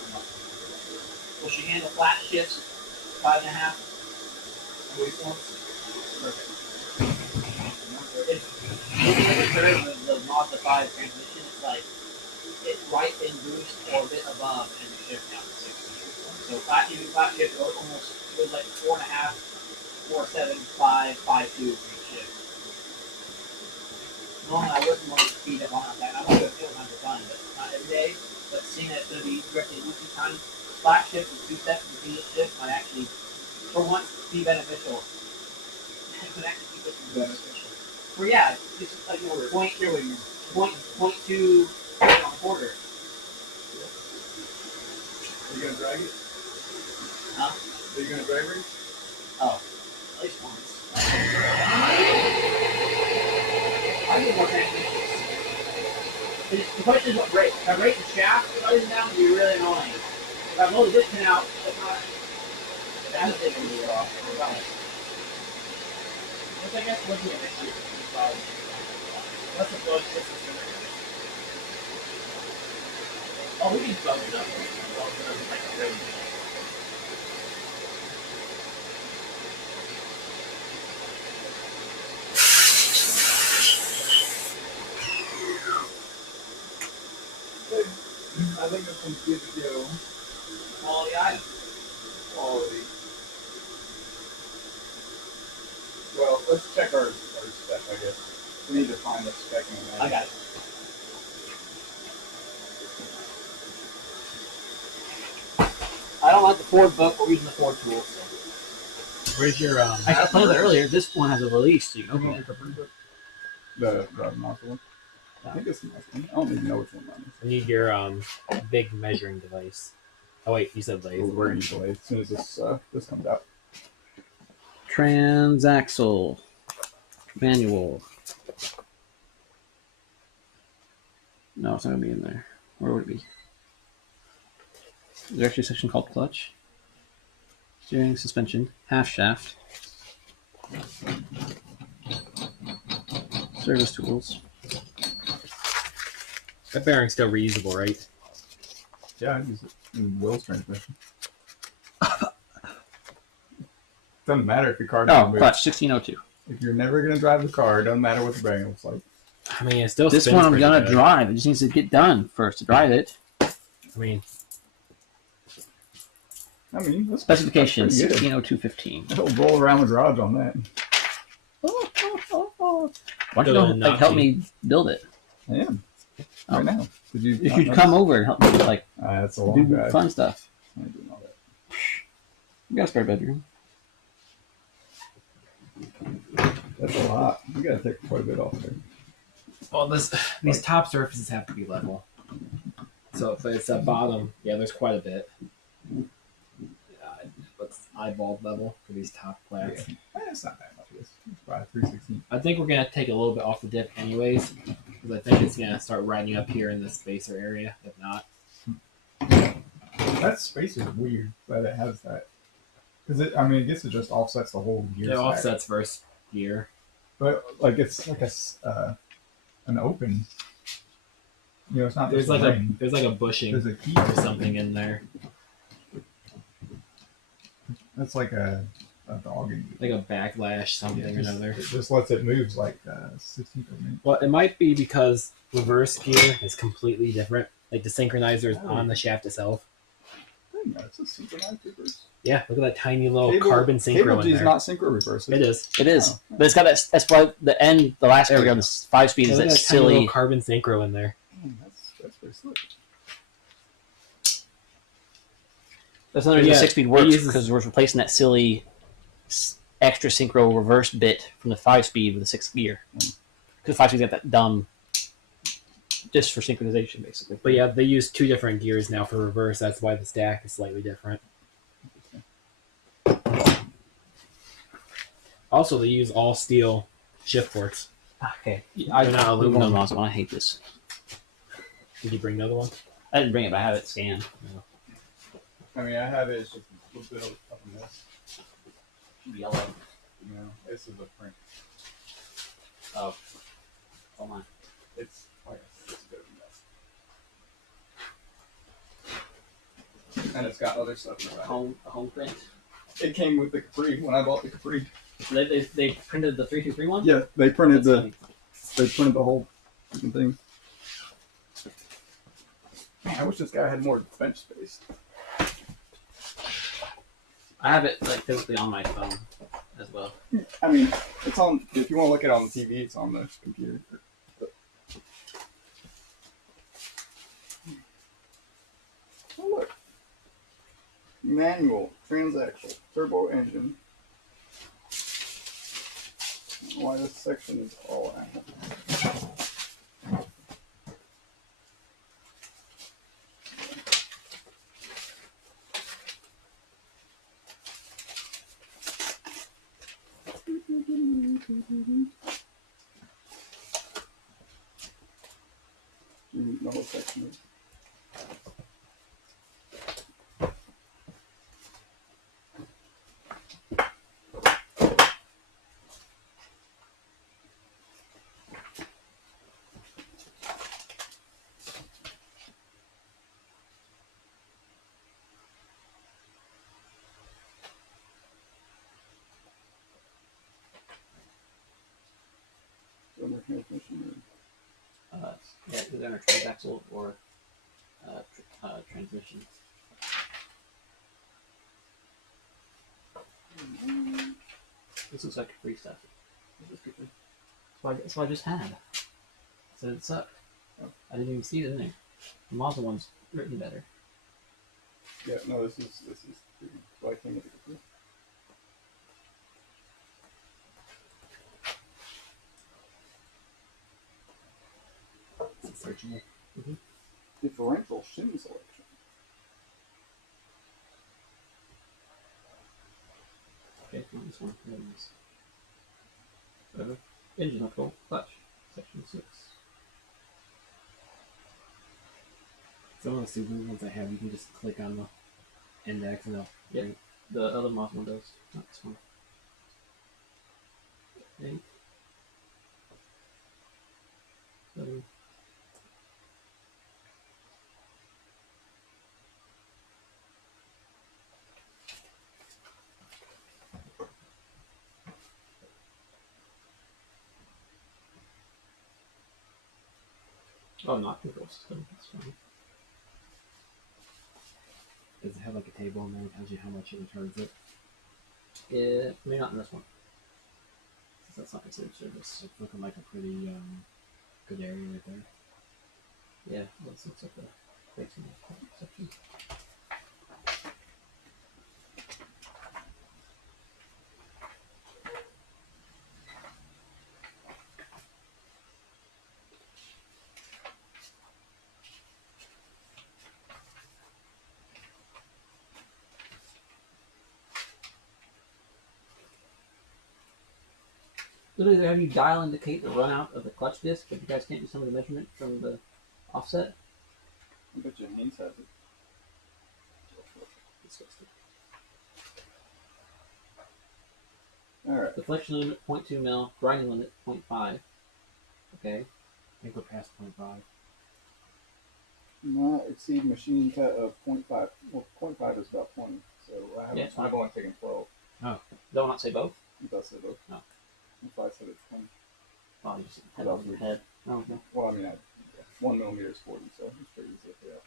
Will she handle flat shifts? 5.5? Police ones? Perfect. If looking at the curve of the Mazda 5 transmission, it's like it's right in boost or a bit above and you shift down to 60. So even flat shift goes like 4.5, 4.7, 5, 5.2 for each shift. Normally I wouldn't want to speed up on that. I want to feel kind of fun, but not every day. But seeing that it's going to be directly weekly time, 5 shifts and 2 steps between each shift might actually, for once, be beneficial. It could actually keep it Beneficial. well, yeah, it's just like point Killing. point two on a quarter. Are you gonna drag it? Huh? Are you gonna drag it? Oh, at least once. I need more transmissions. The question is what rate. If I rate the shaft going down, it would be really annoying. If I blow the disc pin out, that's not. That's a big deal. What's I guess looking at next year? What's the flow system going to be? Oh, we can bug it up. Like crazy. I think this one's good to go. Quality item. Quality. Well, let's check our spec, I guess. We need to find the spec in the manual. I got it. I don't like the Ford book. We're using the Ford tool. So. Where's your I explained it earlier. This one has a release, so you can open it. The master one? I think it's the master one. I don't even know which one that is. I need your big measuring device. Oh wait, you said lathe. We're going to lathe as soon as this comes out. Transaxle. Manual. No, it's not going to be in there. Where would it be? Is there actually a section called clutch? Steering, suspension, half shaft. Service tools. That bearing's still reusable, right? Yeah, I use it in Will's transmission. Doesn't matter if your car doesn't Oh, move. clutch, 1602. If you're never going to drive the car, it doesn't matter what the bearing looks like. I mean, it still This spins one I'm pretty going to good. drive. It just needs to get done first to drive it. I mean, That's Specification, that's pretty good. 160215. It'll roll around the garage on that. Why don't you Still go, not help cheap. me build it? I am. Oh. Right now. Did you You not should notice? come over and help me That's a long do drive. fun stuff. I ain't doing all that. You got a spare bedroom. That's a lot. You got to take quite a bit off there. well, these top surfaces have to be level. So if it's at bottom, yeah, there's quite a bit. What's eyeball level for these top plats? It's not that much. It's probably 316. I think we're gonna take a little bit off the dip, anyways, because I think it's gonna start riding up here in the spacer area. If not, That space is weird that it has that. Because I guess it just offsets the whole gear it stack. offsets first gear. But like it's like an open. It's not There's just like ring. there's like a bushing There's a key or something in there, That's like a dogging. like a backlash, something or another. It just lets it move like 16 per minute. Well, it might be because reverse gear is completely different. Like the synchronizer is on the shaft itself. No, it's a synchronized reverse. Yeah, look at that tiny little carbon synchro Cable in G is there. not synchro reverse. It is. It is. Oh, yeah. But it's got that. That's why the last There we gear on go. the 5-speed Yeah, is look that at tiny little silly. carbon synchro in there. That's pretty slick. That's another reason Yeah, the 6-speed it works uses- because we're replacing that silly extra synchro reverse bit from the 5-speed with the 6th gear. Because 5-speed's got that dumb, just for synchronization, basically. But yeah, they use 2 different gears now for reverse. That's why the stack is slightly different. Also, they use all steel shift ports. Okay, They're not aluminum. Awesome. I hate this. Did you bring another one? I didn't bring it, but I have it scanned. I have it. It's just a little bit of this. Yellow. This is a print. Oh, hold on. It's a bit of a mess. And it's got other stuff in the back. A home print. It came with the Capri when I bought the Capri. They printed the 323 one. Yeah, they printed That's funny. the whole freaking thing. Man, I wish this guy had more bench space. I have it physically on my phone as well. It's on. If you want to look at it on the TV, it's on the computer. Manual, transaxle, turbo engine. I don't know why this section is all animal. No section is. Under transmission. Yeah, either on a transaxle or transmission. This looks like free stuff. That's what I just had. So it sucked. I didn't even see it in there. The Mazda one's written better. Yeah, no, this is why I can't get it. It's searchable. Differential shim selection. Okay, not this one. There it is. Whatever. Engine control, clutch, section 6. Some of the Subaru ones I have, you can just click on the index and they'll. Yep. The other Mazda one does, not this one. Okay. So, oh, not control system. That's fine. Does it have like a table in there that tells you how much it returns it? Yeah, maybe not in this one. Since that's not considered service. It's looking like a pretty good area right there. Yeah, well, this looks like a fixing section. Literally, they have you dial indicate the run out of the clutch disc, but you guys can't do some of the measurement from the offset. I bet you Haynes has it. Disgusting. Alright. Deflection limit 0.2 mil, grinding limit 0.5. Okay. I think we're past 0.5. Not exceed machine cut of 0.5. Well, 0.5 is about 20. So I've only taken 12. Don't not say both? It does say those. No. If I said it's 20. Oh, you just had it over your head. Oh, okay. Well, I mean, 1 millimeter is 40, so it's pretty easy to figure out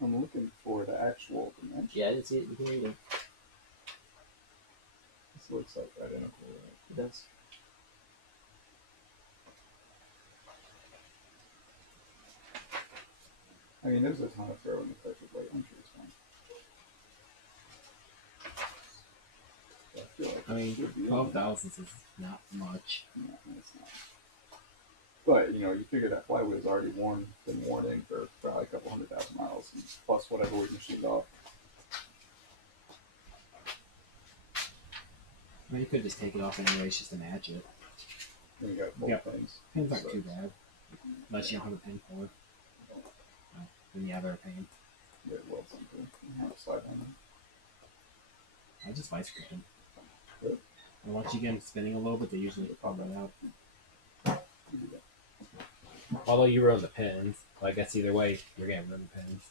0.5. I'm looking for the actual dimension. Yeah, I didn't see it in here either. This looks like identical. It does. I mean, there's a ton of throw in the pressure plate. I'm sure it's fine. I feel like I mean, it should be 12,000 is not much. No, it's not. But, you figure that flywheel is already been worn in for probably a couple 100,000 miles, and plus whatever we machined off. I mean, you could just take it off anyways just to match it. Then you got both Yep. things. Pins aren't too bad. Unless you don't have a pin for it. Then you have a pain. Yeah, well, something. You have a slide on them. I just vice grip them. Good. And once you get them spinning a little bit, they usually pop right out. You do that. Although you run the pins, well, I guess either way, you're gonna run the pins.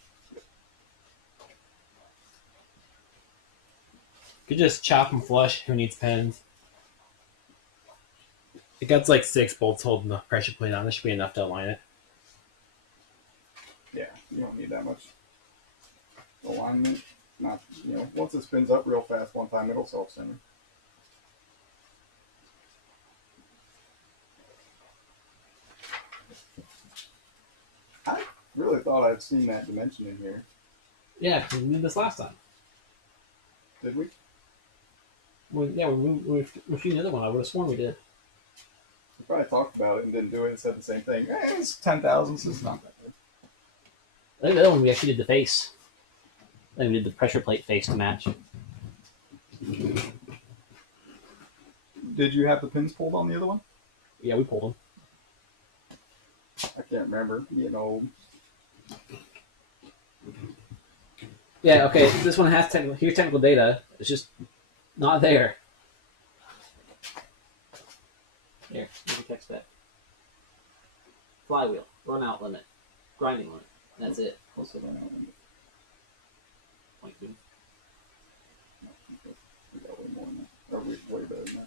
You could just chop them flush. Who needs pins? It got like 6 bolts holding the pressure plate on. This should be enough to align it. Yeah, you don't need that much alignment. Not, once it spins up real fast one time, it'll self-center. I really thought I'd seen that dimension in here. Yeah, we did this last time. Did we? Yeah, we machined the other one. I would have sworn we did. We probably talked about it and didn't do it and said the same thing. It's 10,000, so it's not that good. I think the other one we actually did the face. Then we did the pressure plate face to match. Did you have the pins pulled on the other one? Yeah, we pulled them. I can't remember. You know, Yeah, okay. This one has here's technical data. It's just not there. Here, you can text that. Flywheel, run out limit, grinding limit. That's it. also don't know. 0.2. We got way more than that. Or way better than that.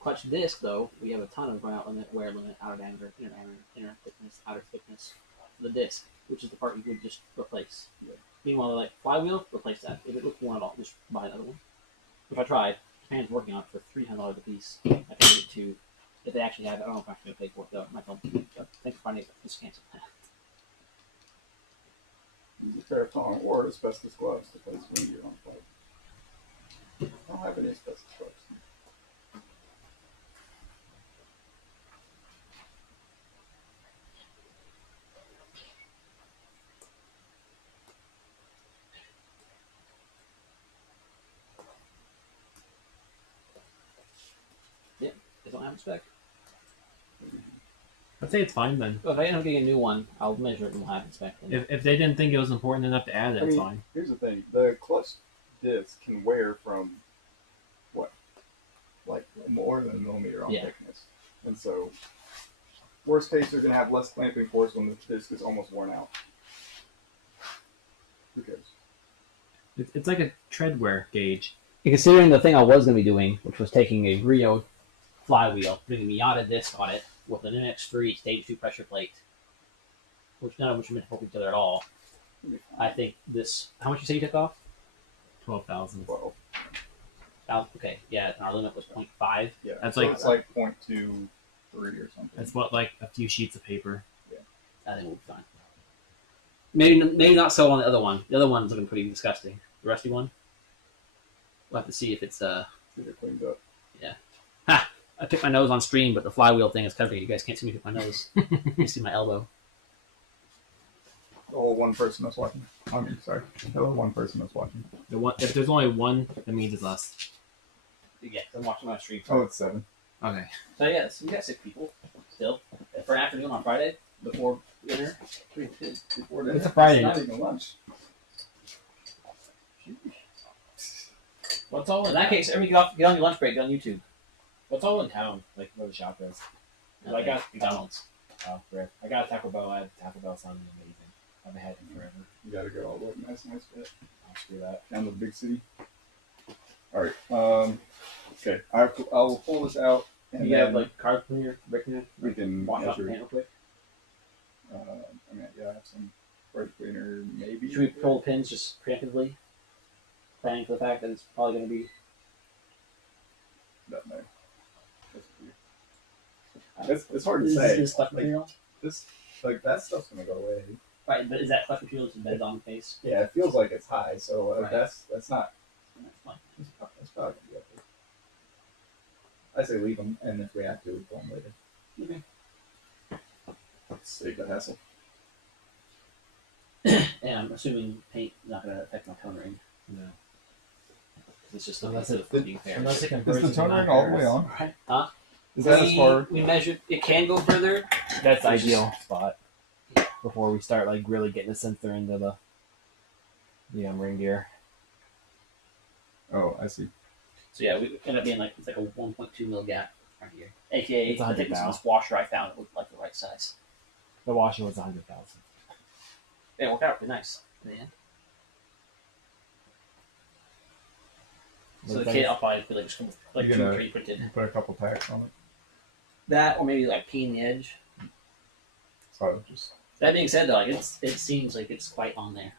Clutch disc, though, we have a ton of run out limit, wear limit, outer diameter, inner thickness, outer thickness. The disc, which is the part you would just replace. Yeah. Meanwhile, like flywheel, replace that. If it looks worn at all, just buy another one. If I tried, Japan's working on it for $300 a piece. I paid it to, if they actually have it, I don't know if I'm actually going to pay for it though. My phone, thanks for finding it. Just cancel that. Use a Terraton or asbestos gloves to place when you're on flight. I don't have any asbestos gloves. They don't have a spec. I'd say it's fine then. If I end up getting a new one, I'll measure it and we'll have it spec. If they didn't think it was important enough to add it, it's mean, fine. Here's the thing: the clutch disc can wear from what, like more than a millimeter on Yeah. thickness, and so worst case, you're gonna have less clamping force when the disc is almost worn out. Who cares? It's like a treadwear gauge. Considering the thing I was going to be doing, which was taking a Rio flywheel, putting a Miata disc on it with an NX3 stage 2 pressure plate, which none of which are meant to help each other at all. I think this. How much you say you took off? 12,000. 12. Okay, yeah, and our limit was 0.5. Yeah, That's so like- it's like 0.23 or something. It's what, like a few sheets of paper. I think we'll be fine. Maybe not so on the other one. The other one's looking pretty disgusting. The rusty one. We'll have to see if it's Get it cleaned up. I picked my nose on stream, but the flywheel thing is covering it. You guys can't see me pick my nose. You see my elbow. The whole one person that's watching. I mean, sorry, the whole one person that's watching. The one, if there's only one, that means it's us. Yeah, I'm watching my stream. Oh, it's 7. Okay. So yeah, so we got 6 people still for an afternoon on Friday before dinner. Before It's a Friday. Not even lunch. What's all In that case, everybody get on your lunch break. Get on YouTube. What's all in town? Like where the shop is. I got McDonald's. Oh, rare. I got a Taco Bell. I had Taco Bell sounding amazing. I've had it forever. You gotta go all the way. Nice bit. I'll screw that. Down to the big city. All right. Okay. I will pull this out and You then have like carb cleaner, brick cleaner. we can Wash off the measure. pan real quick. I mean, yeah, I have some brake cleaner, maybe. Should we pull the pins just preemptively, planning for the fact that it's probably going to be? That may. It's hard to say. Is clutch Like, material? this, like that stuff's gonna go away. Right, but is that clutch material that's embedded on the face? Yeah, it feels like it's high, so Right. that's not. That's fine. That's probably gonna be up there. I say leave them, and if we have to, we pull them later. Okay. Save the hassle. And I'm assuming paint is not going to affect my tone ring. No. It's just Unless the it- being fair. Unless it Is converts the into tone ring all the way on? Right. Huh? Is that as far? We measured. It can go further. That's the It's just- ideal spot. Before we start like really getting the sensor into the ring gear. Oh, I see. So yeah, we end up being like it's like a 1.2 mil gap right here. AKA It's the 100 thickness of thou. this washer I found it looked like the right size. The washer was 100,000. It worked out pretty nice. Yeah. So the kit I'll probably put like You're two gonna- 3 printed. Put a couple tacks on it. That or maybe like peen the edge. So just That being said though, like it seems like it's quite on there.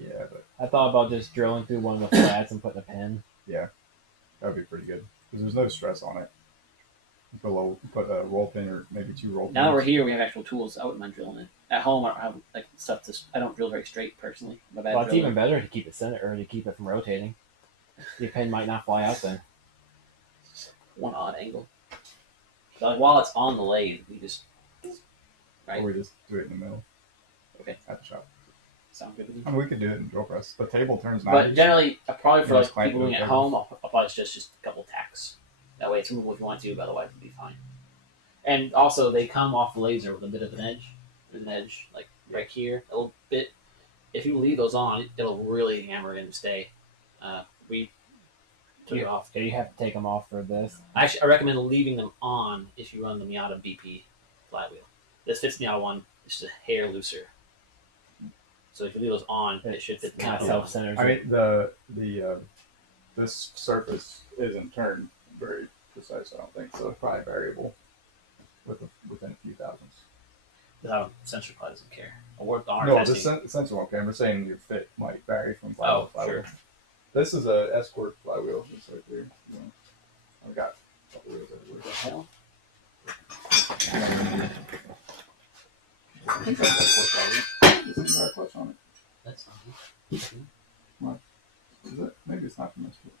yeah, but I thought about just drilling through one of the flats and putting a pin. that'd be pretty good because there's no stress on it. Put a roll pin or maybe 2 roll pins. Now that we're here, we have actual tools. I wouldn't mind drilling it. At home, I don't have like stuff to. I don't drill very straight personally. I'm a bad Well, it's driller. even better to keep it center or to keep it from rotating. Your pin might not fly out there. One odd angle. So, like, while it's on the lathe, we just right. Or we just do it in the middle. Okay. At the shop. Sound good with you? I mean, we could do it in drill press. The table turns 90. But generally, probably for Yeah, like just clamp people it doing it at over. home, I'll probably just a couple tacks. That way it's removable if you want to, but otherwise it'll be fine. And also, they come off the laser with a bit of an edge. There's an edge, like right here, a little bit. If you leave those on, it'll really hammer in and stay. We took it off. Do you have to take them off for this? I recommend leaving them on if you run the Miata BP flywheel. This fits the Miata one. It's just a hair looser. So if you leave those on, it should fit the Kind of Miata one. self-centered. I mean, this surface isn't turned very precise. I don't think so. It's probably variable within a few thousandths. The sensor probably doesn't care. Our No, the testing. sensor won't care. I'm just saying your fit might vary from flywheel to flywheel. Sure. This is a Escort flywheel. It's right there. You know, I've got a couple wheels What the everywhere. hell? I think that's Escort flywheel. This is our clutch on it. That's not. Is it? Maybe it's not from Escort.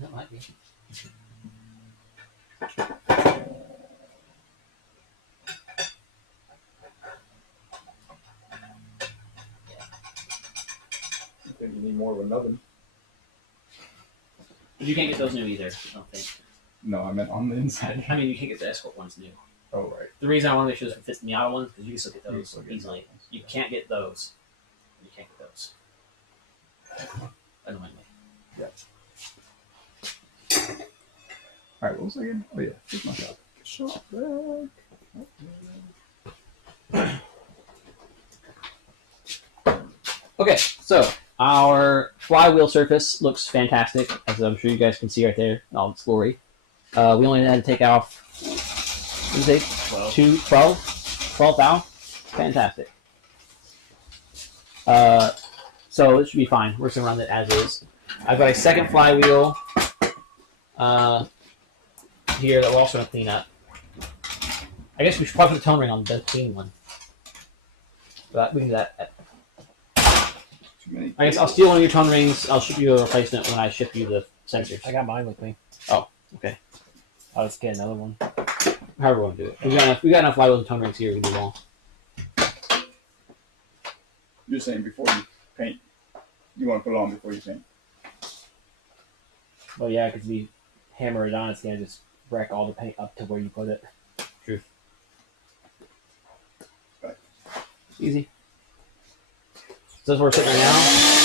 That might be. I think you need more of a nubbin. But you can't get those new either, I don't think. No, I meant on the inside. I mean, you can't get the Escort ones new. Oh, right. The reason I want to make sure this fits the Miata ones because you can still get You those still get easily. those ones, You yeah. can't get those. You can't get those. Annoyingly. Alright, what was I again? Oh, yeah. Here's my shop. Shop back. Okay, so our flywheel surface looks fantastic, as I'm sure you guys can see right there in all its glory. We only had to take off, what did you say? 12 thou? Fantastic. So it should be fine. We're just going to run it as is. I've got a second flywheel here that we're also going to clean up. I guess we should probably put the tone ring on the clean one. But we can do that. Too many. I guess I'll steal one of your tone rings. I'll ship you a replacement when I ship you the sensors. I got mine with me. Oh, okay. I'll just get another one. However we want to do it. We got enough flywheels and tone rings here. We can do them all. You're saying before you paint. You want to put it on before you paint. Well, yeah, because if you hammer it on, it's going to just wreck all the paint up to where you put it. Truth. Right. Easy. So that's where we're sitting right now.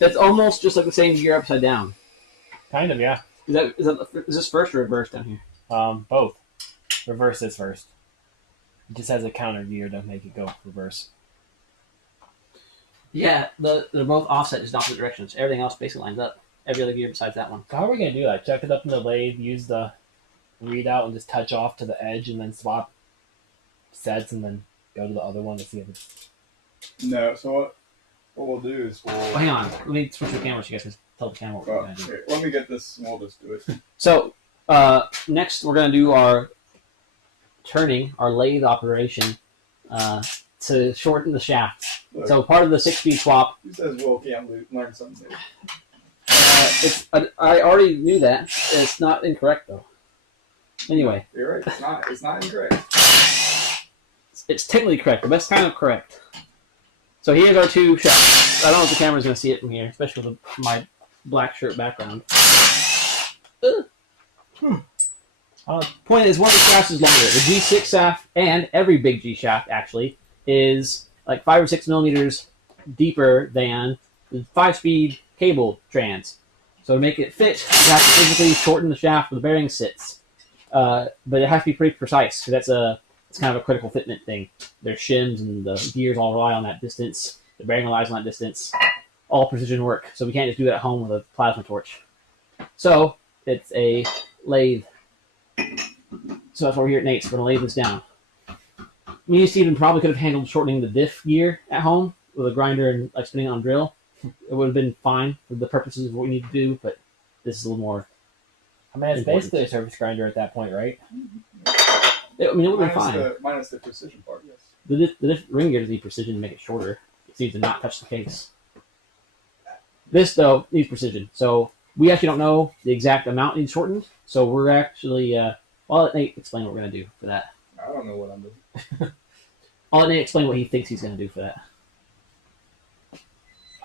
That's almost just like the same gear upside down. Kind of, yeah. Is this first or reverse down here? Both. Reverse is first. It just has a counter gear to make it go reverse. Yeah, they're both offset, just in opposite directions. Everything else basically lines up. Every other gear besides that one. So how are we going to do that? Chuck it up in the lathe, use the readout, and just touch off to the edge, and then swap sets, and then go to the other one to see if it's... No, so what we'll do is Oh, hang on. Let me switch the camera so you guys can tell the camera what we're going to do. here, let me get this and we'll just do it. So, next we're going to do our turning, our lathe operation, to shorten the shaft. Look, So part of the 6-speed swap, who says Will can't learn something new? I already knew that. It's not incorrect though. Anyway, You're right. It's not incorrect. it's technically correct. The best kind of correct. So here's our two shafts. I don't know if the camera's going to see it from here, especially with my black shirt background. Point is, one of the shafts is longer. The G6 shaft, and every big G shaft actually, is like 5 or 6 millimeters deeper than the 5-speed cable trans. So to make it fit, you have to physically shorten the shaft where the bearing sits. But it has to be pretty precise, because it's kind of a critical fitment thing. There's shims and the gears all rely on that distance. The bearing relies on that distance. All precision work. So we can't just do that at home with a plasma torch. So it's a lathe. So that's why we're here at Nate's. We're going to lay this down. Me and Steven probably could have handled shortening the diff gear at home with a grinder and like spinning it on a drill. It would have been fine for the purposes of what we need to do, but this is a little more. I mean, it's important. basically a surface grinder at that point, right? I mean, it would have been fine. Minus the precision part, yes. The ring gear doesn't need precision to make it shorter. It needs to not touch the case. This, though, needs precision. So we actually don't know the exact amount needs shortened. So we're actually... I'll let Nate explain what we're going to do for that. I don't know what I'm doing. I'll let Nate explain what he thinks he's going to do for that.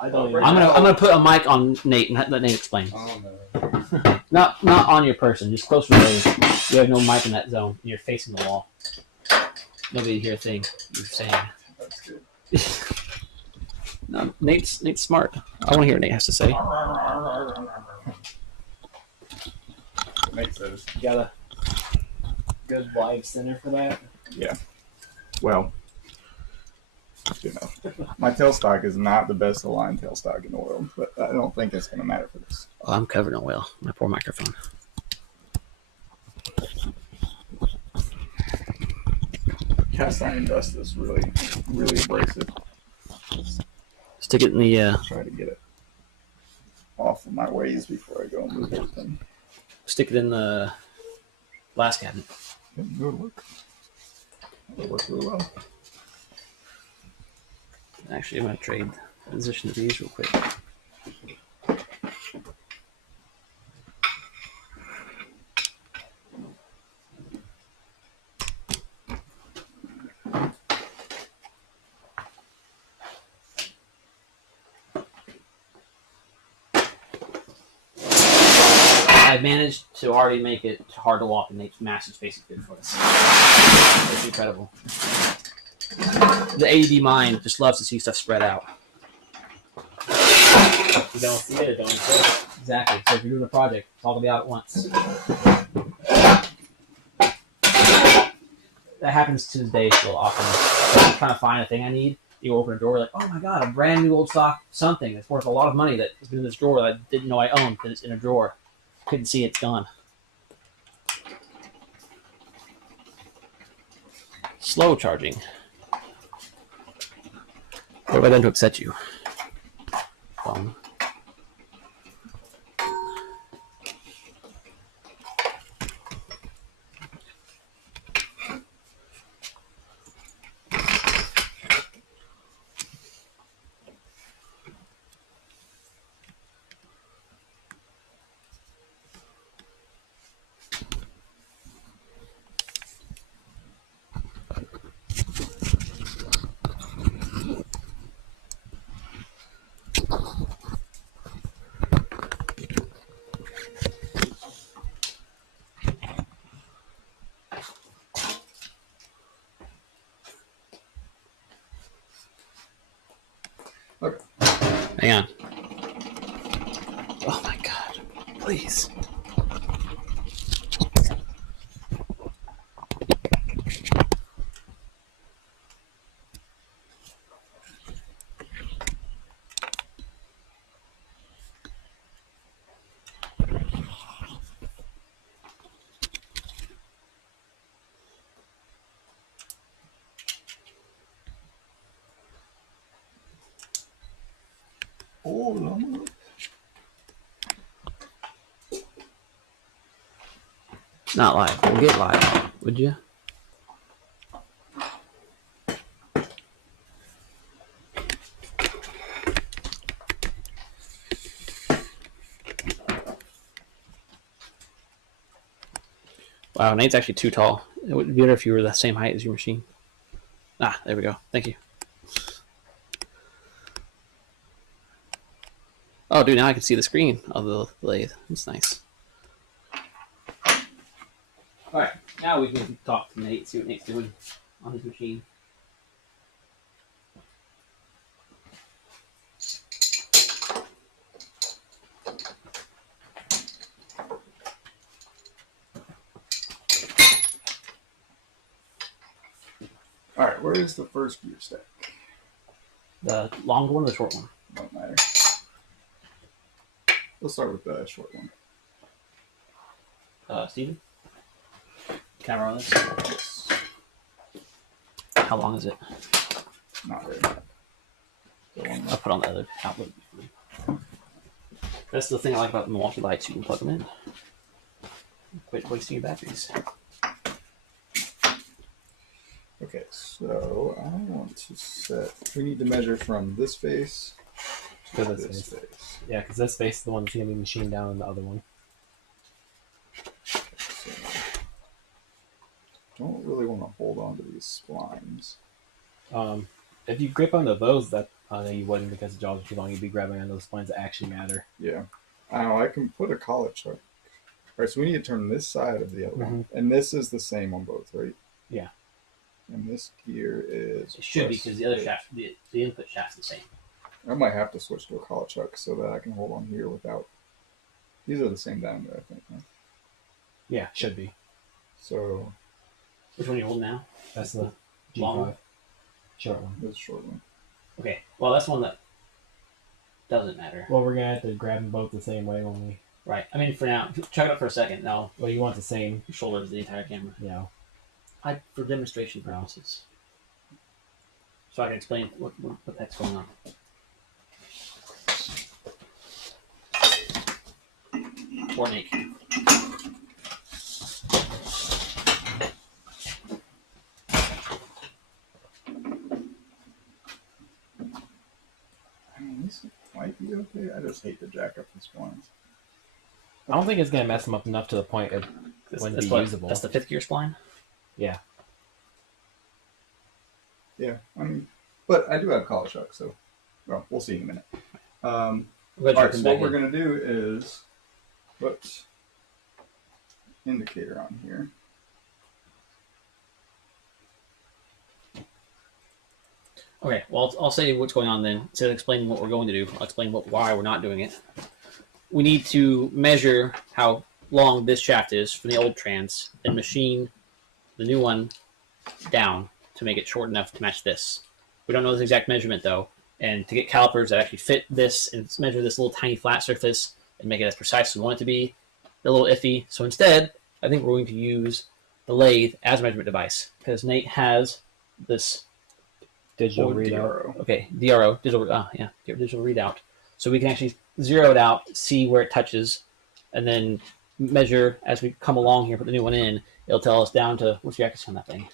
I don't even I'm gonna put a mic on Nate and let Nate explain. Oh no. Not on your person, just closer to the. You have no mic in that zone. You're facing the wall. Nobody hear a thing you're saying. That's good. No, Nate's smart. I want to hear what Nate has to say. Makes sense. You got a good live center for that. Yeah. Well, my tailstock is not the best aligned tailstock in the world, but I don't think it's going to matter for this. Oh, I'm covered in oil. My poor microphone. Cast iron dust is really, really abrasive. Stick it in the. Try to get it off of my ways before I go and move everything. Stick it in the glass cabinet. It would work. It would work really well. Actually, I'm gonna trade the position of these real quick. I've managed to already make it hard to walk and make massive space of good for us. It's incredible. The AD mind just loves to see stuff spread out. If you don't see it, don't exist. Exactly. So if you're doing a project, it's all gonna be out at once. That happens to this day still often. If I'm trying to find a thing I need, you open a drawer like, oh my god, a brand new old stock something that's worth a lot of money that has been in this drawer that I didn't know I owned because it's in a drawer. Couldn't see it's gone. Slow charging. What have I done to upset you? Phone. Hang on. Oh my god. Please. Oh, no. Not live. We'll get live. Would you? Wow, Nate's actually too tall. It would be better if you were the same height as your machine. Ah, there we go. Thank you. Oh, dude, now I can see the screen of the lathe. That's nice. All right, now we can talk to Nate, see what Nate's doing on his machine. Where is the first gear stack? The long one or the short one? Don't matter. Let's start with the short one. Steven? Camera on this? Yes. How long is it? Not very bad. The one I'll put on the other outlet. That's the thing I like about Milwaukee lights. You can plug them in. Quit wasting your batteries. Okay, so I want to set. We need to measure from this face To to this this face. face. Yeah, because this face is the one that's going to be machined down in the other one. So, don't really want to hold on to these splines. If you grip onto those, that I know you wouldn't because the jaws are too long. You'd be grabbing on those spines that actually matter. Yeah. I can put a collet chuck. Alright, so we need to turn this side of the other one. Mm-hmm. And this is the same on both, right? Yeah. And this gear is. It should be plus because the other six. shaft, the input shaft's the same. I might have to switch to a collet chuck so that I can hold on here without. These are the same diameter, I think. Huh? Yeah, should be. So Which one are you holding now? That's the G5. Long. Short one. this short one. Okay. Well, that's one that doesn't matter. Well, we're going to have to grab them both the same way when we... Right. I mean, for now, check it out for a second. Now, Well, you want the same, your shoulders the entire camera. you know. For demonstration purposes. So I can explain what the heck's going on. Or naked. I mean, this might be okay. I just hate to jack up the splines. I don't think it's going to mess them up enough to the point of wouldn't be usable. That's the 5th gear spline? Yeah. Yeah, I mean, but I do have collet chuck, so well, we'll see in a minute. We're All going right, to so what we're gonna do is put indicator on here. Okay, well, I'll say what's going on then. Instead of explaining what we're going to do, I'll explain why we're not doing it. We need to measure how long this shaft is from the old trans and machine the new one down to make it short enough to match this. We don't know the exact measurement though, and to get calipers that actually fit this and measure this little tiny flat surface and make it as precise as we want it to be, they're a little iffy. So instead, I think we're going to use the lathe as a measurement device because Nate has this Digital Or readout. DRO. Okay, DRO, digital readout. So we can actually zero it out, see where it touches, and then measure as we come along here, put the new one in. It'll tell us down to, what's your accuracy on that thing?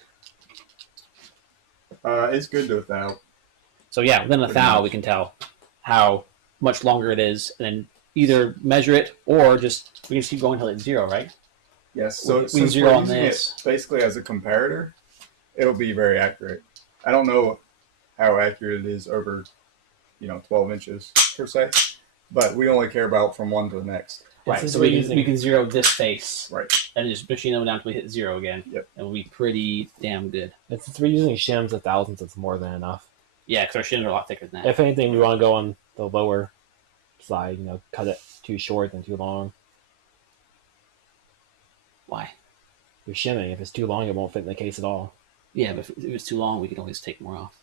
It's good to without. So yeah, within a Pretty thou, much. we can tell how much longer it is, and then either measure it or just, we can just keep going until it's 0, right? Yes, so We since zero we're on using this. it basically as a comparator, it'll be very accurate. I don't know how accurate it is over, 12 inches per se, but we only care about from one to the next. Right, Since so we're we can zero this face, Right. and just machine them down until we hit 0 again. Yep. And we'll be pretty damn good. And since we're using shims of thousands, it's more than enough. Yeah, because our shins are a lot thicker than that. If anything, we want to go on the lower side, cut it too short than too long. Why? You're shimming. If it's too long, it won't fit in the case at all. Yeah, but if it was too long, we could always take more off.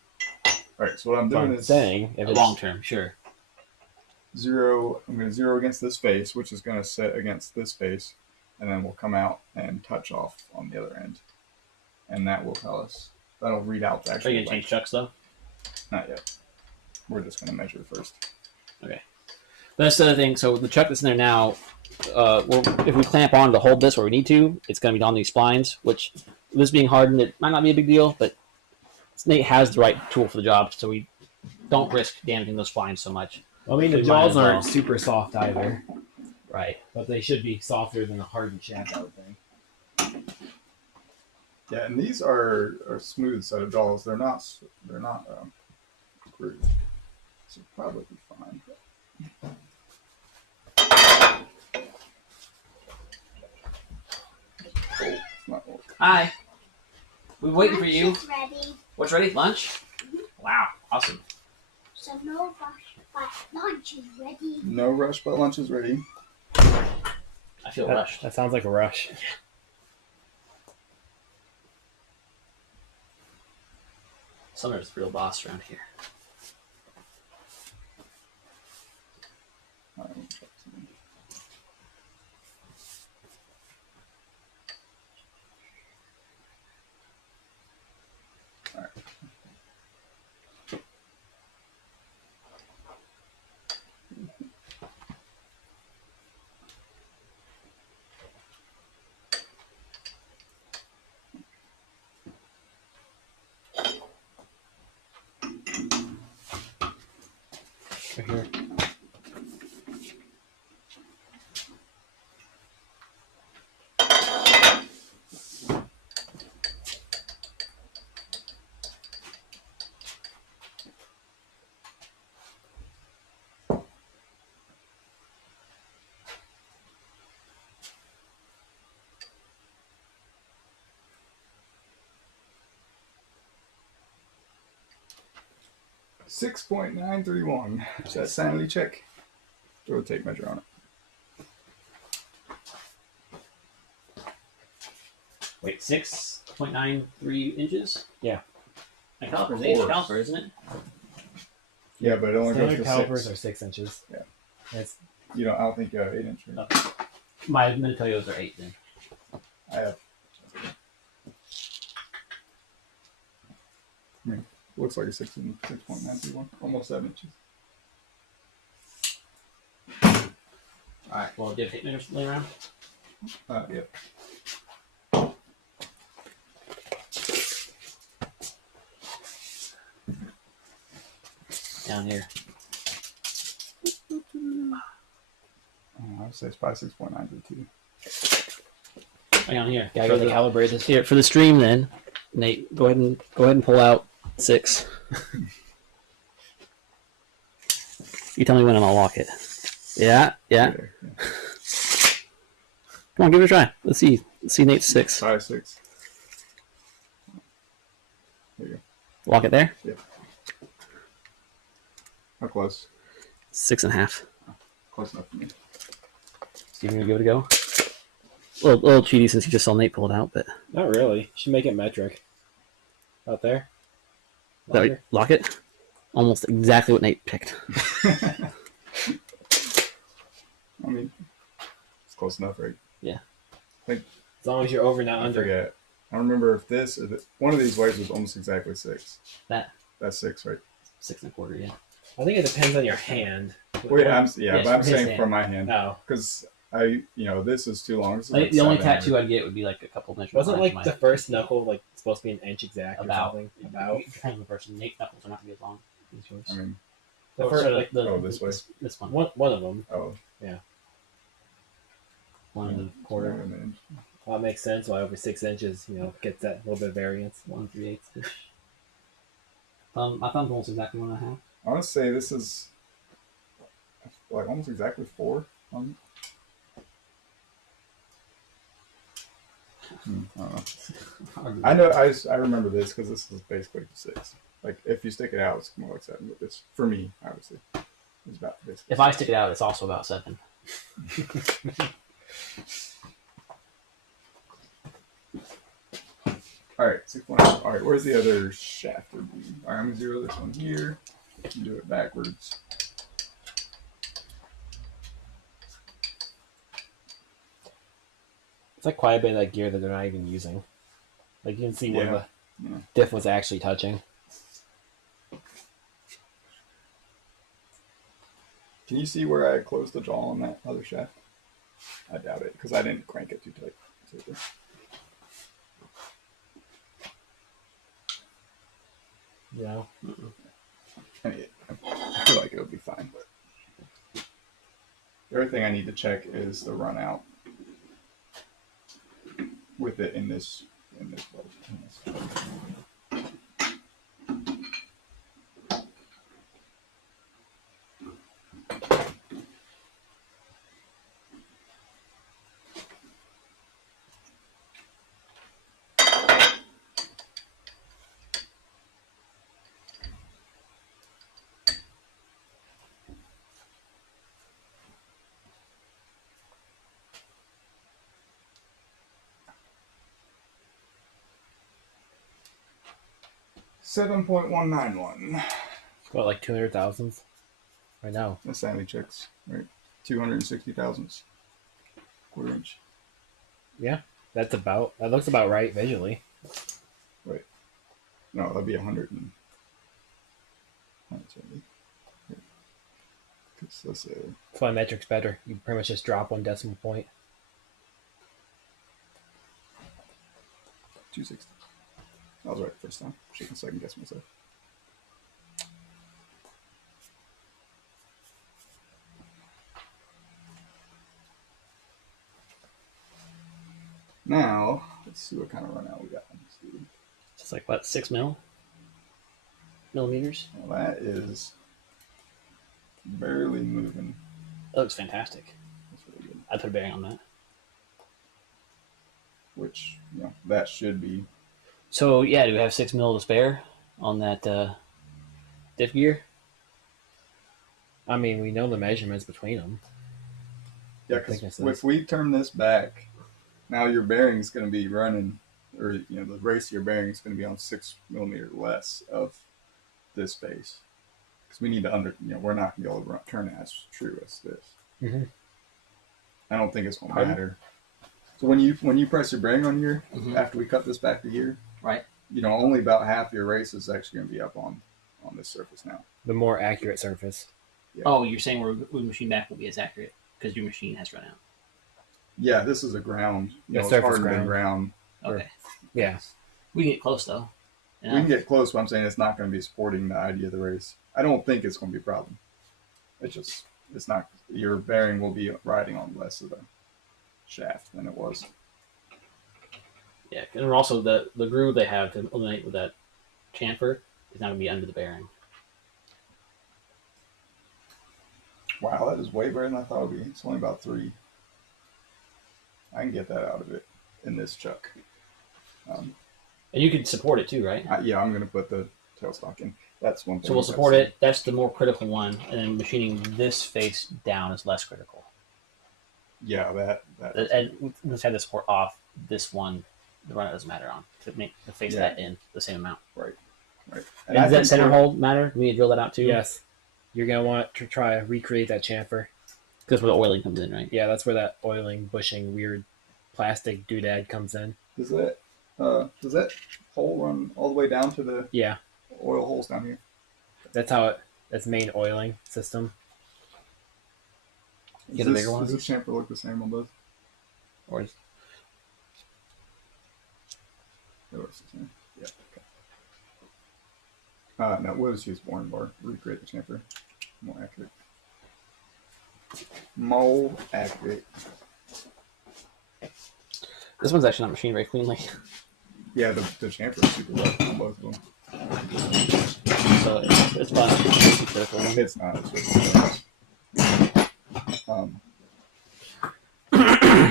All right, so what I'm So doing I'm is saying, if it's Long term, sure. zero. I'm going to zero against this face, which is going to set against this face, and then we'll come out and touch off on the other end, and that will tell us. That'll read out the Are actual you gonna change length. chucks though? Not yet. We're just going to measure first. But that's the other thing. So the chuck that's in there now, if we clamp on to hold this where we need to, it's going to be on these splines. Which, this being hardened, it might not be a big deal, but Nate has the right tool for the job, so we don't risk damaging those splines so much. I mean, the We might jaws as well. aren't super soft either, Right. but they should be softer than a hardened shaft, I would think. Yeah, and these are smooth set of jaws. They're not grooved, so probably be fine. Oh, it's not working. Hi. We're waiting for you. Lunch is ready, What's ready? Lunch. Wow. Awesome. so no rush, but lunch is ready. No rush, but lunch is ready. I feel That, rushed. that sounds like a rush. Summer's the real boss around here. All right, we'll check something. All right. Right here. .931. Is that sanity check? Throw a tape measure on it. Wait, 6.93 inches? Yeah. My caliper's Of 8 course. caliper, isn't it? Yeah, but it only Standard goes to calipers 6. are 6 inches. Yeah. It's You know, I don't think you have 8 inch. Right? Okay. My Minitelios are 8 then. I have. I mean, looks like a 6.931, almost 7 inches. Alright, well, do you have tape measures laying around? Yep. Down here. I would say it's probably 6.932. Down here. yeah, I got the calibrate this. Here, for the stream then, Nate, go ahead and pull out 6. You tell me when I'm gonna lock it. Yeah. There, yeah. Come on, give it a try. Let's see Nate's 6. Size 6. There you go. Lock it there. How close? 6.5. Close enough for me. Steven, you give it a go? A little cheaty since you just saw Nate pull it out, but Not really. You should make it metric. Out there. lock it. Almost exactly what Nate picked. I mean, it's close enough, right? Yeah. As long as you're over, not I under. forget. I don't remember if one of these waves was almost exactly 6. That That's 6, right? 6.25. Yeah. I think it depends on your hand. Well, yeah, but Yes, I'm for his saying hand. from my hand No. because this is too long. This is Like, like the only 7 or- tattoo I'd get would be like a couple measurements. Wasn't behind like my- the first knuckle like supposed to be an inch exact or About. something? About. Depends on the person. Nate's knuckles are not gonna be as long as yours. I mean, The Or first, sort of like, the, this way? This one. one of them. oh, 1.25. and Well, that makes sense. Why over 6 inches, gets that little bit of variance. 1 3/8 ish. My thumb's almost exactly 1.5. I want to say this is like almost exactly 4. I don't know. I know. I remember this because this is basically 6. Like if you stick it out, it's more like 7. But this, for me, obviously, it's about this. If I stick it out, it's also about 7. All right, 6.9. All right, where's the other shaft? All right, I'm gonna zero this one here. Do it backwards. It's like quite a bit of that gear that they're not even using. Like you can see where Yeah. the Yeah. diff was actually touching. Can you see where I closed the jaw on that other shaft? I doubt it because I didn't crank it too tight. Yeah. I mean, I feel like it would be fine, but the other thing I need to check is the run out with it in this boat. 7.191. What, like 200 thousandths? Right now. The Stanley checks, right? 260 thousandths. Quarter inch. Yeah, that looks about right visually. Right. No, that'd be 100 and. 170. Let's say That's why metric's better. You pretty much just drop 1 decimal point. 260. I was right the first time. Shouldn't second guess myself. Now, let's see what kind of run out we got. It's like what, 6 millimeters? Well, that is barely moving. That looks fantastic. That's really good. I'd put a bearing on that. Which, that should be. So yeah, do we have 6 mil to spare on that diff gear? I mean, we know the measurements between them. Yeah, because if we turn this back, now your bearing's going to be running, or the race of your bearing is going to be on 6 millimeter less of this face, because we need to we're not going to be able to turn it as true as this. Mm-hmm. I don't think it's going to matter. So when you press your bearing on here, after we cut this back to here, right? Only about half your race is actually going to be up on this surface now. The more accurate surface. Yeah. Oh, you're saying where machine back will be as accurate because your machine has run out. Yeah, this is a ground. It's surface ground. Okay. Yeah. We can get close though. We can get close, but I'm saying it's not going to be supporting the idea of the race. I don't think it's going to be a problem. It's not. Your bearing will be riding on less of the shaft than it was. Yeah, and also the groove they have to eliminate with that chamfer is not going to be under the bearing. Wow, that is way better than I thought it would be. It's only about 3. I can get that out of it in this chuck. And you can support it too, right? Yeah, I'm going to put the tailstock in. That's one thing. So we'll support it. That's the more critical one, and then machining this face down is less critical. Yeah, that. And let's have the support off. This one, the run doesn't matter on to make the face that in the same amount. Right. And does that center hold matter? Do we need to drill that out too? Yes. You're going to want to try to recreate that chamfer. Because where the oiling comes in, right? Yeah, that's where that oiling, bushing, weird plastic doodad comes in. Does that hole run all the way down to the oil holes down here? That's main oiling system. Get a bigger one? Does this chamfer look the same on both? Or is... It looks the same. Yeah. Okay. No, we'll just use boring bar. Recreate the chamfer. More accurate. This one's actually not machined very cleanly. Yeah, the chamfer is super rough on both of them. So it's fun. It's not. It's really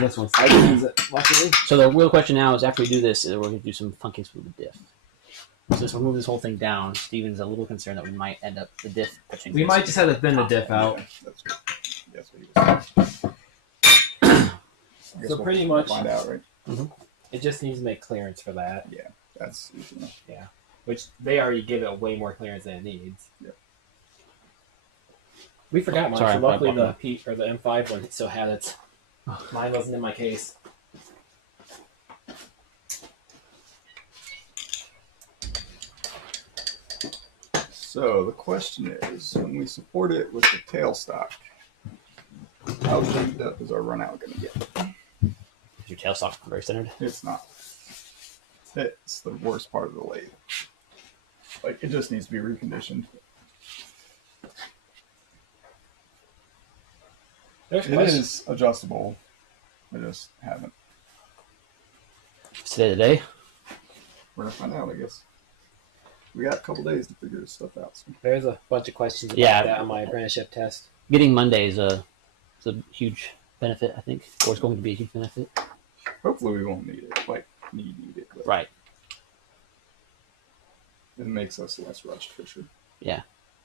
This one's I can use it, luckily. So the real question now is, after we do this, we're going to do some fun kicks with the diff. So since we're moving this whole thing down, Steven's a little concerned that we might end up the diff touching. We might just have to thin the diff out. That's what he was So pretty much find out, right? It just needs to make clearance for that. Yeah, that's easy enough. Yeah, which they already give it way more clearance than it needs. Yeah. We forgot mine. Sorry, So luckily I'm the P or the M5 one still had it. Mine wasn't in my case. So the question is, when we support it with the tailstock, how big up is our run out going to get? Is your tailstock very centered? It's not. It's the worst part of the lathe. Like, it just needs to be reconditioned. It is adjustable. I just haven't. Today the day? We're going to find out, I guess. We got a couple days to figure this stuff out. So. There's a bunch of questions about that on my apprenticeship test. Getting Monday is a huge benefit, I think, or it's going to be a huge benefit. Hopefully we won't need it, like need it. But right. It makes us less rushed for sure. Yeah.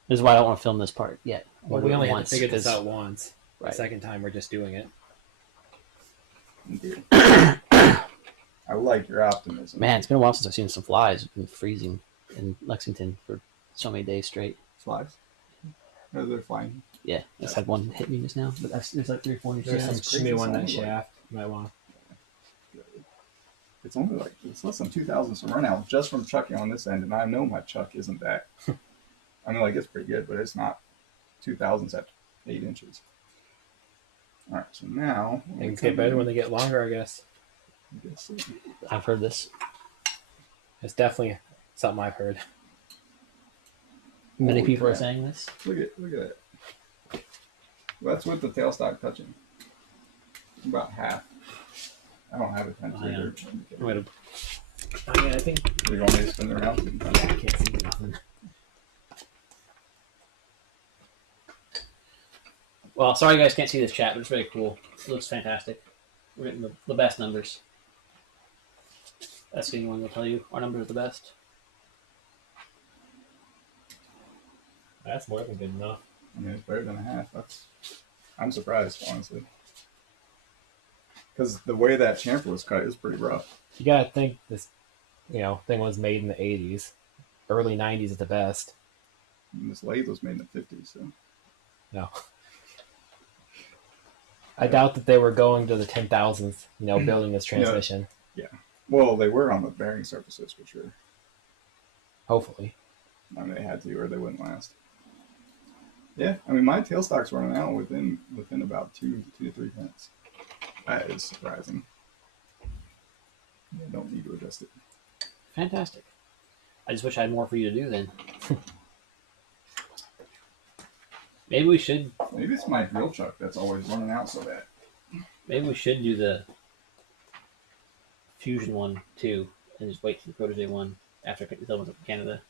This is why I don't want to film this part yet. Well, we only have to figure this out once. Right. The second time we're just doing it. Indeed. I like your optimism. Man, it's been a while since I've seen some flies. It's been freezing. in Lexington for so many days straight. Flies. No, they're flying. Yeah, I just had one hit me just now, but there's like 3 or 4 There's some that's shimmy crazy. on that Sounds like- shaft. You might want. It's only like it's less than 2,000 some run out just from chucking on this end, and I know my chuck isn't that. I mean, like it's pretty good, but it's not 2,000s at 8 inches. All right, so now Things get better when they get longer, I guess. I've heard this. It's definitely something I've heard. Many Holy people are crap. saying this. Look at that. That's with the tailstock touching. About half. I don't have a Oh, pencil yeah. either. Wait a- Oh, yeah, I think You want me to spin it around? I can't see nothing. Well, sorry you guys can't see this chat, but it's very cool. It looks fantastic. We're getting the best numbers. That's anyone will tell you our numbers are the best. That's more than good enough. I mean, it's better than a half. I'm surprised, honestly. Because the way that chamfer was cut is pretty rough. You gotta think this, thing was made in the 80s, early 90s at the best. And this lathe was made in the 50s, so. No. I doubt that they were going to the 10,000s, building this transmission. Well, they were on the bearing surfaces for sure. Hopefully. I mean, they had to, or they wouldn't last. Yeah, I mean, my tailstock's running out within about 2 to 3 minutes. That is surprising. I don't need to adjust it. Fantastic. I just wish I had more for you to do then. Maybe we should Maybe it's my drill chuck that's always running out so bad. do the Fusion one too, and just wait for the Protege one after the other one's up in Canada.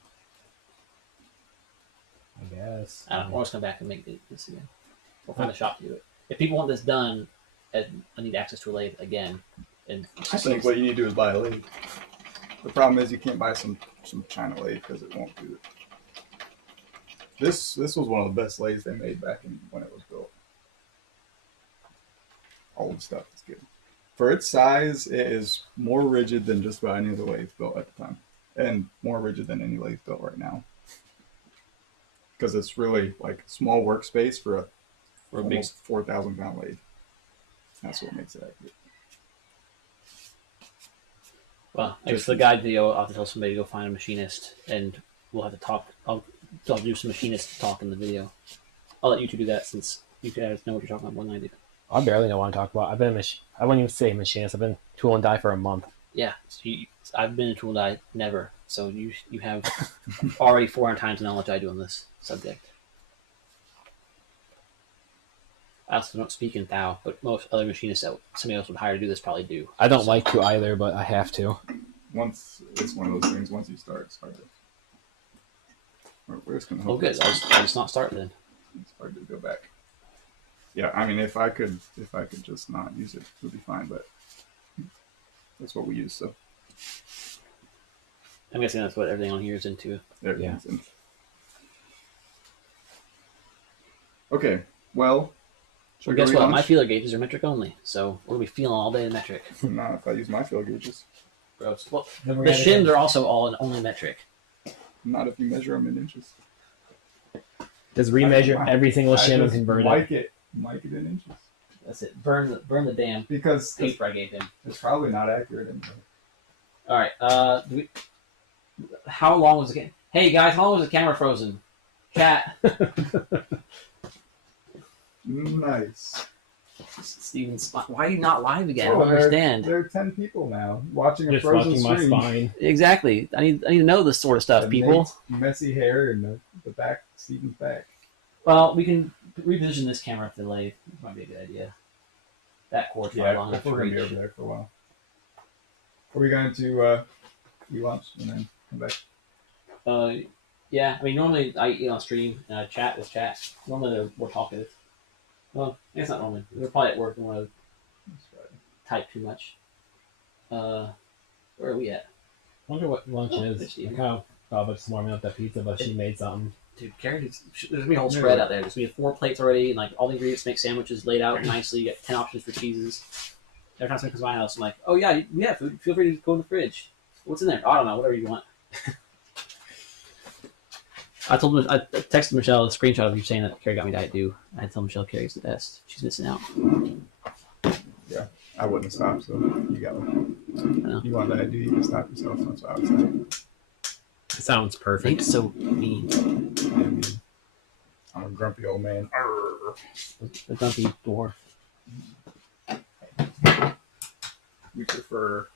I guess. I don't know. Or just come back and make this again. We'll find a shop to do it. If people want this done, I need access to a lathe again. And I think what you need to do is buy a lathe. The problem is you can't buy some China lathe because it won't do it. This was one of the best lathes they made back when it was built. Old stuff is good. For its size, it is more rigid than just about any of the lathes built at the time, and more rigid than any lathe built right now. Because it's really like small workspace for a big, almost 4,000 pound lathe. That's what makes it accurate. well, I guess the guide video, I'll have to tell somebody to go find a machinist, and we'll have to talk. I'll do some machinist talk in the video. I'll let you two do that since you guys know what you're talking about more than I do. I barely know what I'm talking about. I wouldn't even say machinist. I've been tool and die for a month. Yeah, so I've been in tool die never, so you have already 400 times the knowledge I do on this subject. I also don't speak in Thou, but most other machinists that somebody else would hire to do this probably do. I don't like to either, but I have to. Once it's one of those things. Once you start, it's hard to. We're just gonna hope. Oh, good. I'll just not start then. It's hard to go back. Yeah, I mean, if I could just not use it, it would be fine. But that's what we use. So I'm guessing that's what everything on here is into. everything's in. Okay. Well, Well, guess what? My feeler gauges are metric only, so we'll be feeling all day in metric. Not if I use my field gauges. Gross. Well, Then we're the gonna shims are also all in only metric. Not if you measure them in inches. Just remeasure I- every single I shim and just convert it. Mic it in inches. That's it. Burn the damn Because paper I gave him. it's probably not accurate anyway. All right. How long was the game? Hey guys, how long was the camera frozen? Chat. Nice. Steven, why are you not live again? I Well, don't understand. There are 10 people now watching a Just frozen watching my stream. spine. Exactly. I need to know this sort of stuff, And people. Nate's messy hair and the back, Steven's back. Well, we can reposition this camera up to the lathe. Might be a good idea. That cord's not long enough we're to gonna be reach. over there for a while. Are we going to eat lunch and then come back? Yeah. I mean, normally I eat on stream and I chat with chat. Normally they're more talkative. Well, it's not normally. They're probably at work and want to That's right. type too much. Where are we at? I wonder what lunch There's is. Steven. Like how Bubba's warming up that pizza, but she made something. Dude, Carrie, there's gonna be a whole spread out there. There's gonna be 4 plates already, and like all the ingredients to make sandwiches laid out nicely. You got 10 options for cheeses. Every time someone comes to my house, I'm like, "Oh yeah, we have food. Feel free to go in the fridge. What's in there? Oh, I don't know. Whatever you want." I texted Michelle a screenshot of you saying that Carrie got me Diet Dew. I told Michelle Carrie's the best. She's missing out. I wouldn't stop, so you got one. know. You want that idea, you can stop yourself. That's what I was saying. It sounds perfect. Nate's so mean. Yeah, I mean, I'm a grumpy old man. Arr. The grumpy dwarf. We prefer.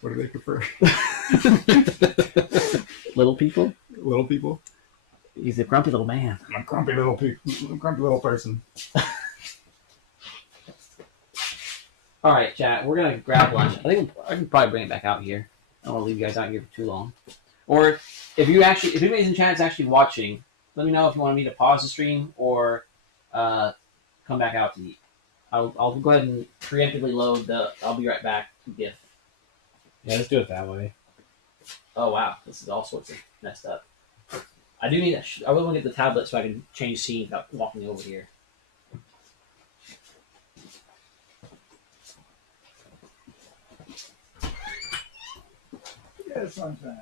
What do they prefer? Little people? Little people? He's a grumpy little man. I'm a grumpy little grumpy little person. All right, chat. We're gonna grab lunch. I think I can probably bring it back out here. I don't want to leave you guys out here for too long. Or if anybody's in chat is actually watching, let me know if you want me to pause the stream or come back out to eat. I'll go ahead and preemptively load the. I'll be right back. GIF. Yeah, let's do it that way. Oh wow, this is all sorts of messed up. I do need. I really want to get the tablet so I can change scene without walking over here. Yeah, sunshine.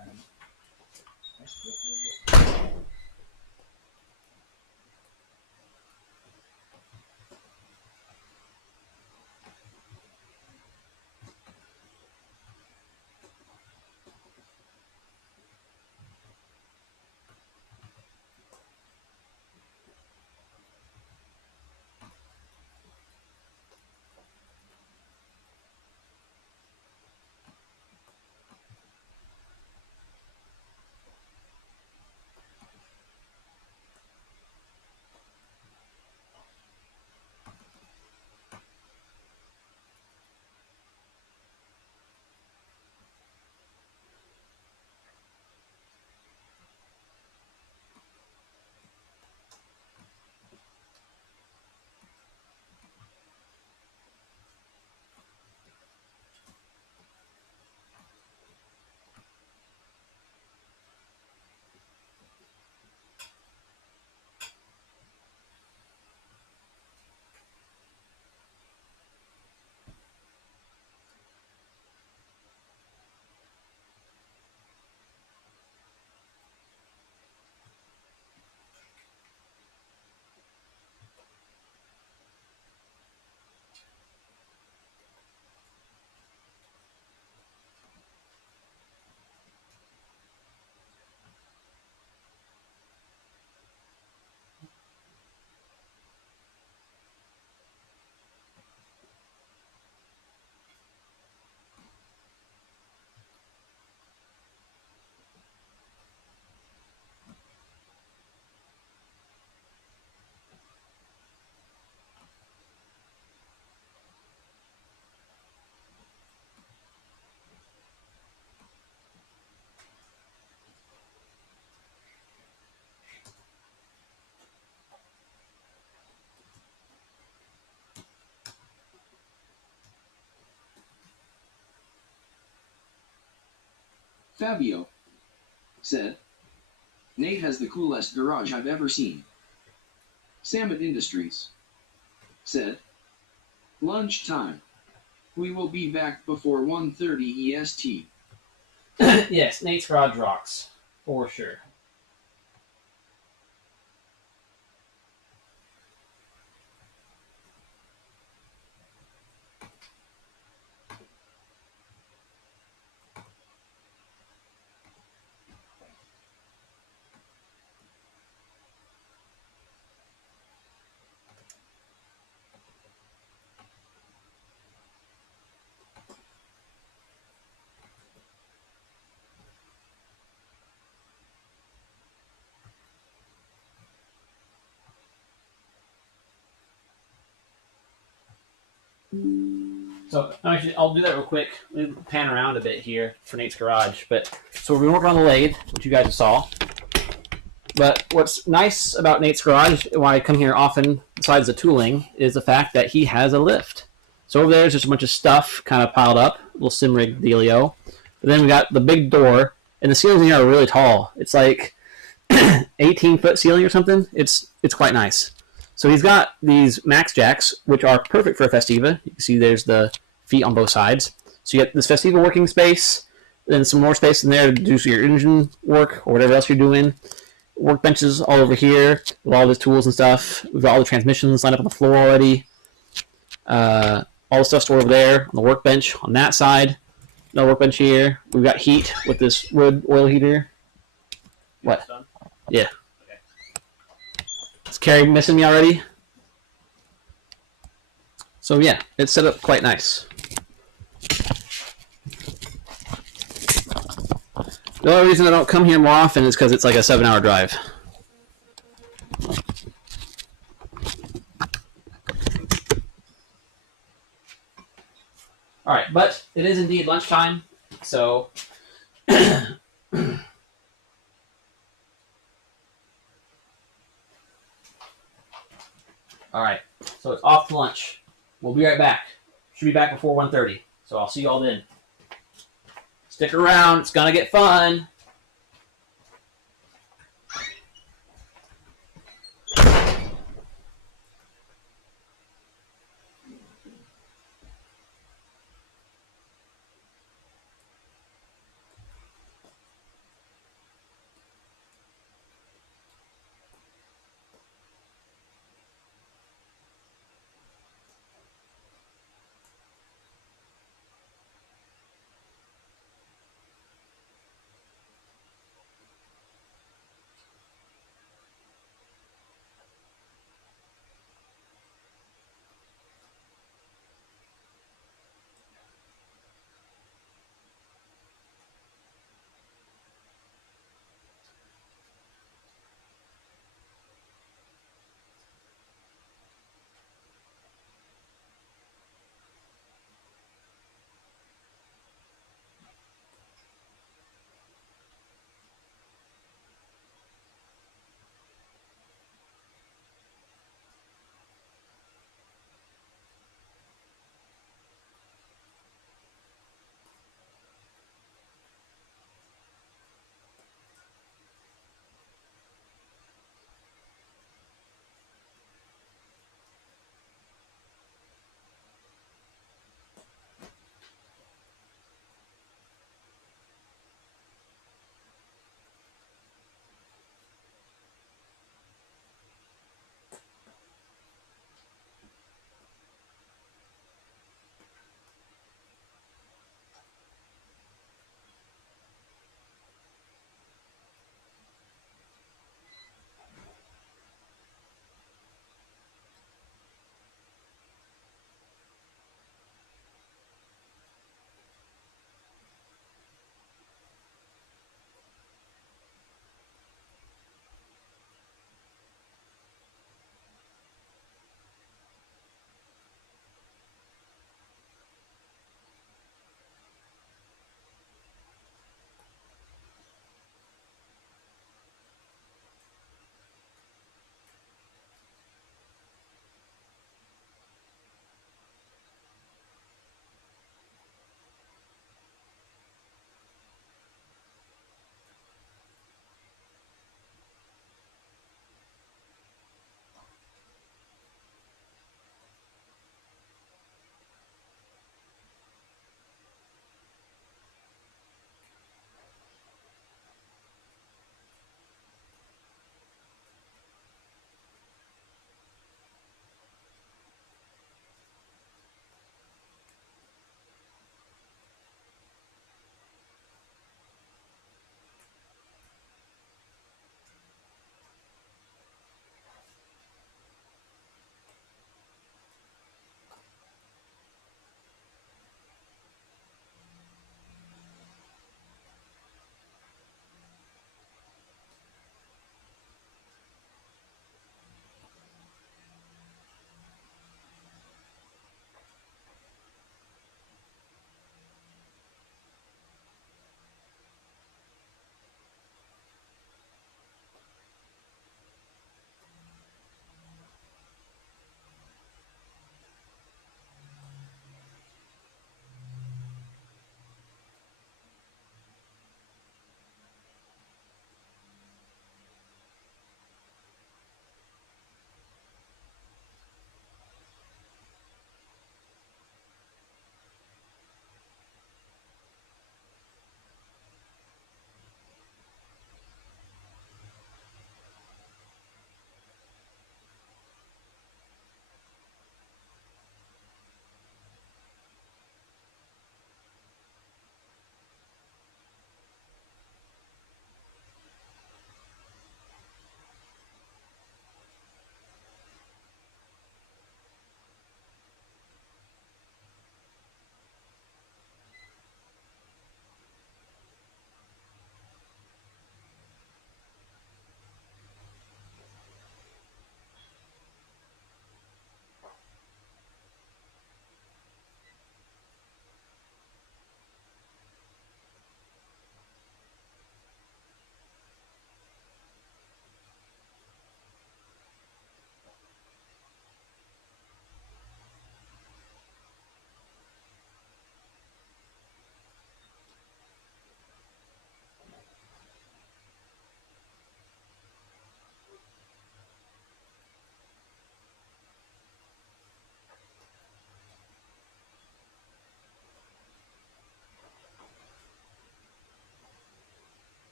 Fabio said, Nate has the coolest garage I've ever seen. Samet Industries said, lunchtime. We will be back before 1:30 EST. Yes, Nate's Garage rocks. For sure. So actually, I'll do that real quick. Let me pan around a bit here for Nate's Garage. But so we've been working on the lathe, which you guys saw. But what's nice about Nate's Garage, why I come here often, besides the tooling, is the fact that he has a lift. So over there's just a bunch of stuff kind of piled up, a little sim rig dealio. But then we got the big door, and the ceilings in here are really tall. It's like 18-foot ceiling or something. It's quite nice. So he's got these max jacks, which are perfect for a Festiva. You can see there's the feet on both sides. So you get this Festiva working space, then some more space in there to do your engine work or whatever else you're doing. workbenches all over here with all the tools and stuff. We've got all the transmissions lined up on the floor already. All the stuff stored over there on the workbench on that side. No workbench here. We've got heat with this wood oil heater. What? Done? Yeah. Okay. Is Carrie missing me already? So yeah, it's set up quite nice. The only reason I don't come here more often is because it's like a 7-hour drive. All right, but it is indeed lunchtime, so all right, so it's off to lunch. We'll be right back. Should be back before 1:30, so I'll see you all then. Stick around, it's gonna get fun.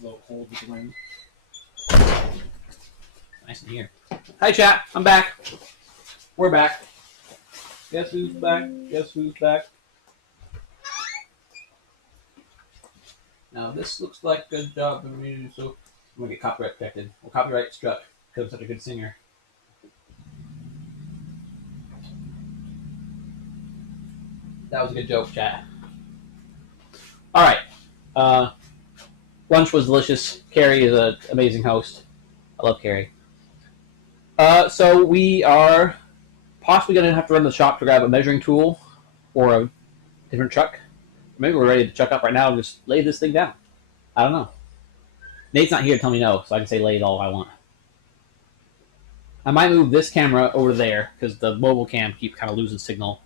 a little cold with the wind. Nice in here. Hi, chat. I'm back. We're back. Guess who's back? Guess who's back? Now, this looks like a good job of me, so I'm going to get copyright protected. Well, copyright struck because I'm such a good singer. That was a good joke, chat. All right. Lunch was delicious. Carrie is an amazing host. I love Carrie. So we are possibly going to have to run to the shop to grab a measuring tool or a different chuck. Maybe we're ready to chuck up right now and just lay this thing down. I don't know. Nate's not here to tell me no, so I can say lay it all I want. I might move this camera over there because the mobile cam keeps kind of losing signal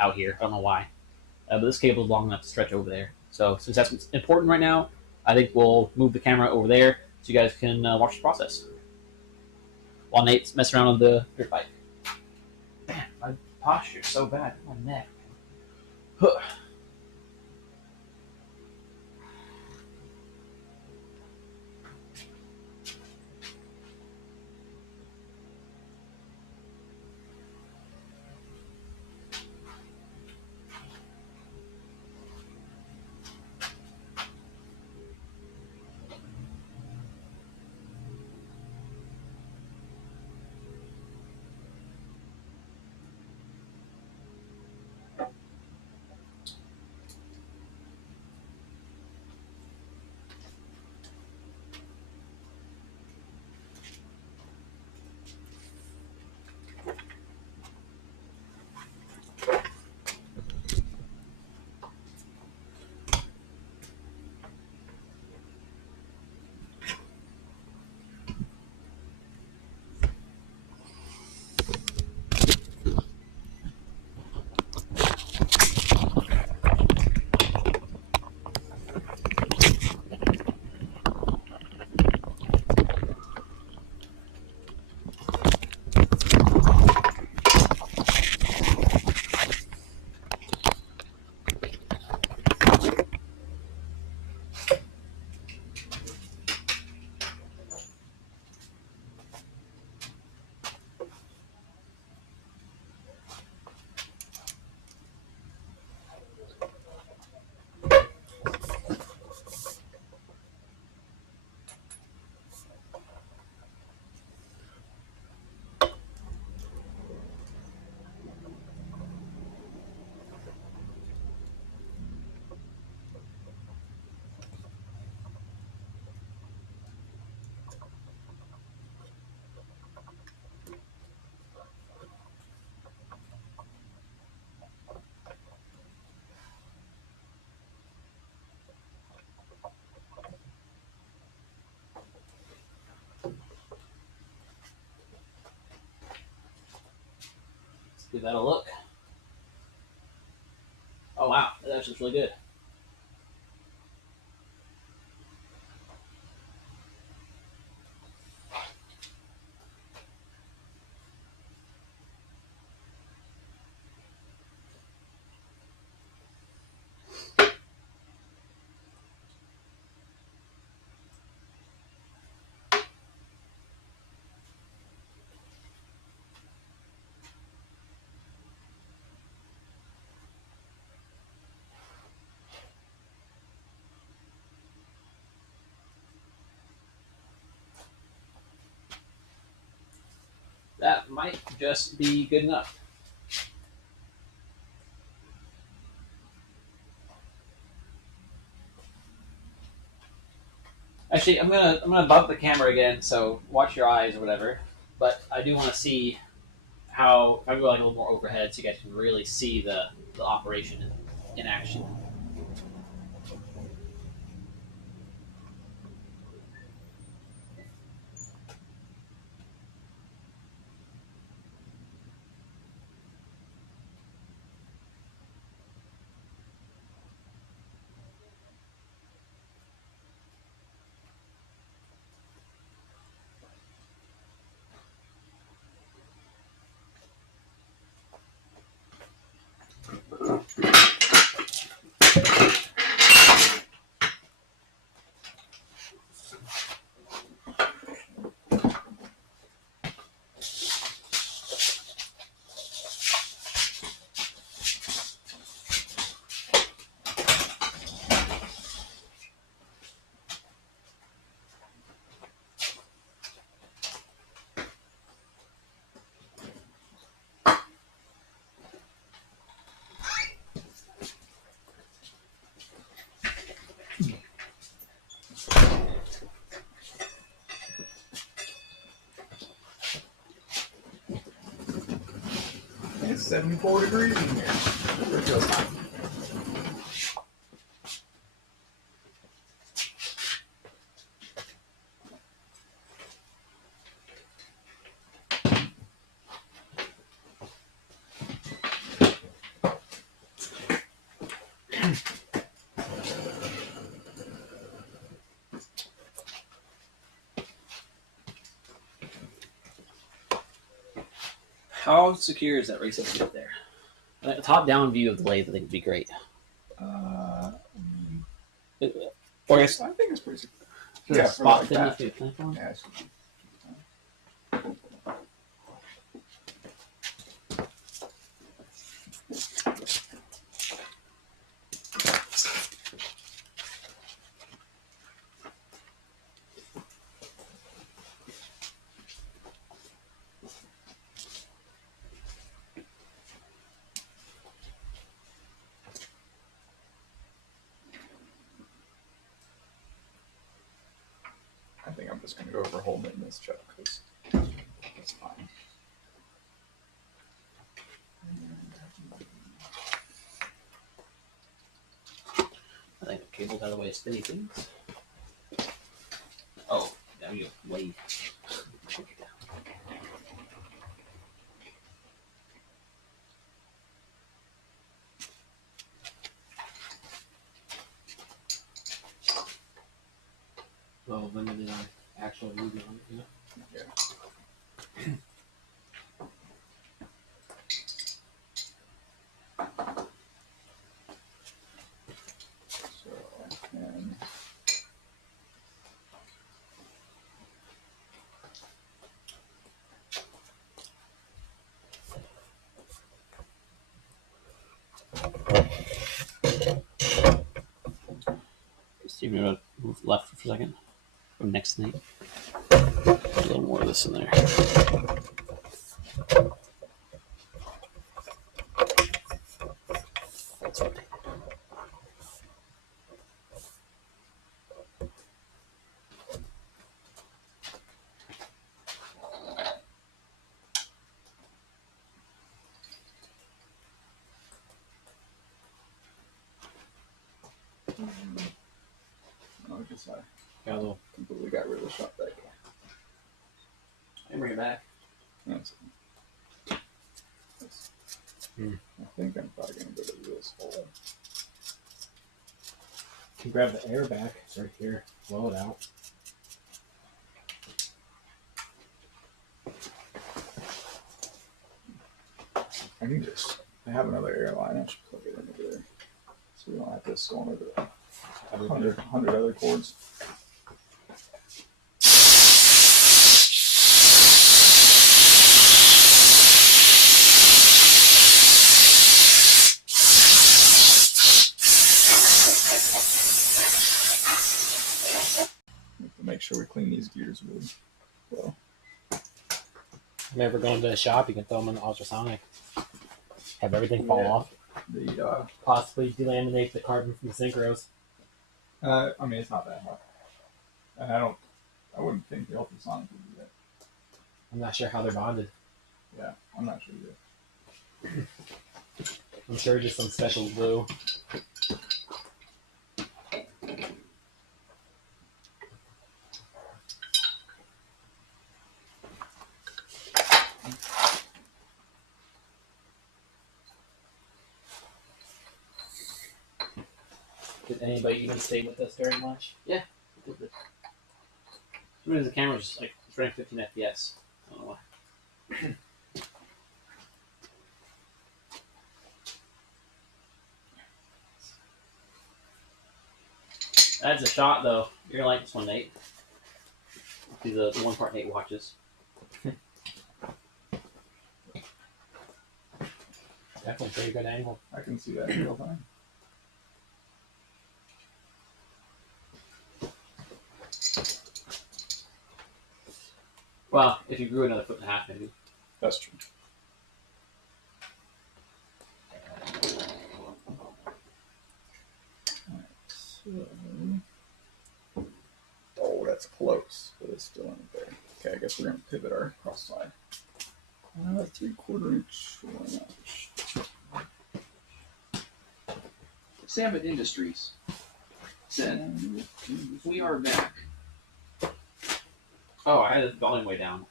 out here. I don't know why. But this cable is long enough to stretch over there. So since that's what's important right now, I think we'll move the camera over there so you guys can watch the process while Nate's messing around on the dirt bike. Man, my posture's so bad. My neck. Huh. Let's give that a look. Oh wow, that actually looks really good. That might just be good enough. Actually, I'm gonna bump the camera again, so watch your eyes or whatever. But I do want to see how if I go like a little more overhead, so you guys can really see the operation in action. It's 74 degrees in here. It feels hot. How secure is that race up there? A top-down view of the lathe, I think, would be great. Or I guess I think it's pretty secure. yeah, for spot like fitness. that. Maybe platform? Yeah, it should be. I think I'm just going to go over holding this chuck because it's fine. I think the cable's out of the way of spinny things. Oh, there we go. Way. Well, limited on actual movie on it, yeah. Yeah. So, and Steve, you want to move left for a second? Go next thing. A little more of this in there. That's right. I guess I Got a little. completely got rid of the shot back. I bring it back. That's, I think I'm probably going to go to this hole. You can grab the air back. It's right here. Blow it out. I can just, I have another airline. I should plug it in over there. So we don't have this going over the 100 other cords. We have to make sure we clean these gears really well. If you ever going to the shop, you can throw them in the ultrasonic. Have everything fall Yeah. off. The Possibly delaminate the carbon from the synchros. I mean, it's not that hard. And I wouldn't think the ultrasonic would do that. I'm not sure how they're bonded. Yeah, I'm not sure either. I'm sure just some special glue. Did anybody even stay with us during lunch? What is the camera just like it's running 15 FPS? I don't know why. That's a shot though. You're gonna like this one, Nate. See the one part Nate watches. Definitely pretty good angle. I can see that in real time. Well, if you grew another 1.5 feet, maybe. That's true. Oh, that's close, but it's still in there. Okay, I guess we're going to pivot our cross slide. 3/4 inch. 1 inch. Samet Industries said, "We are back." Oh, I had the volume way down.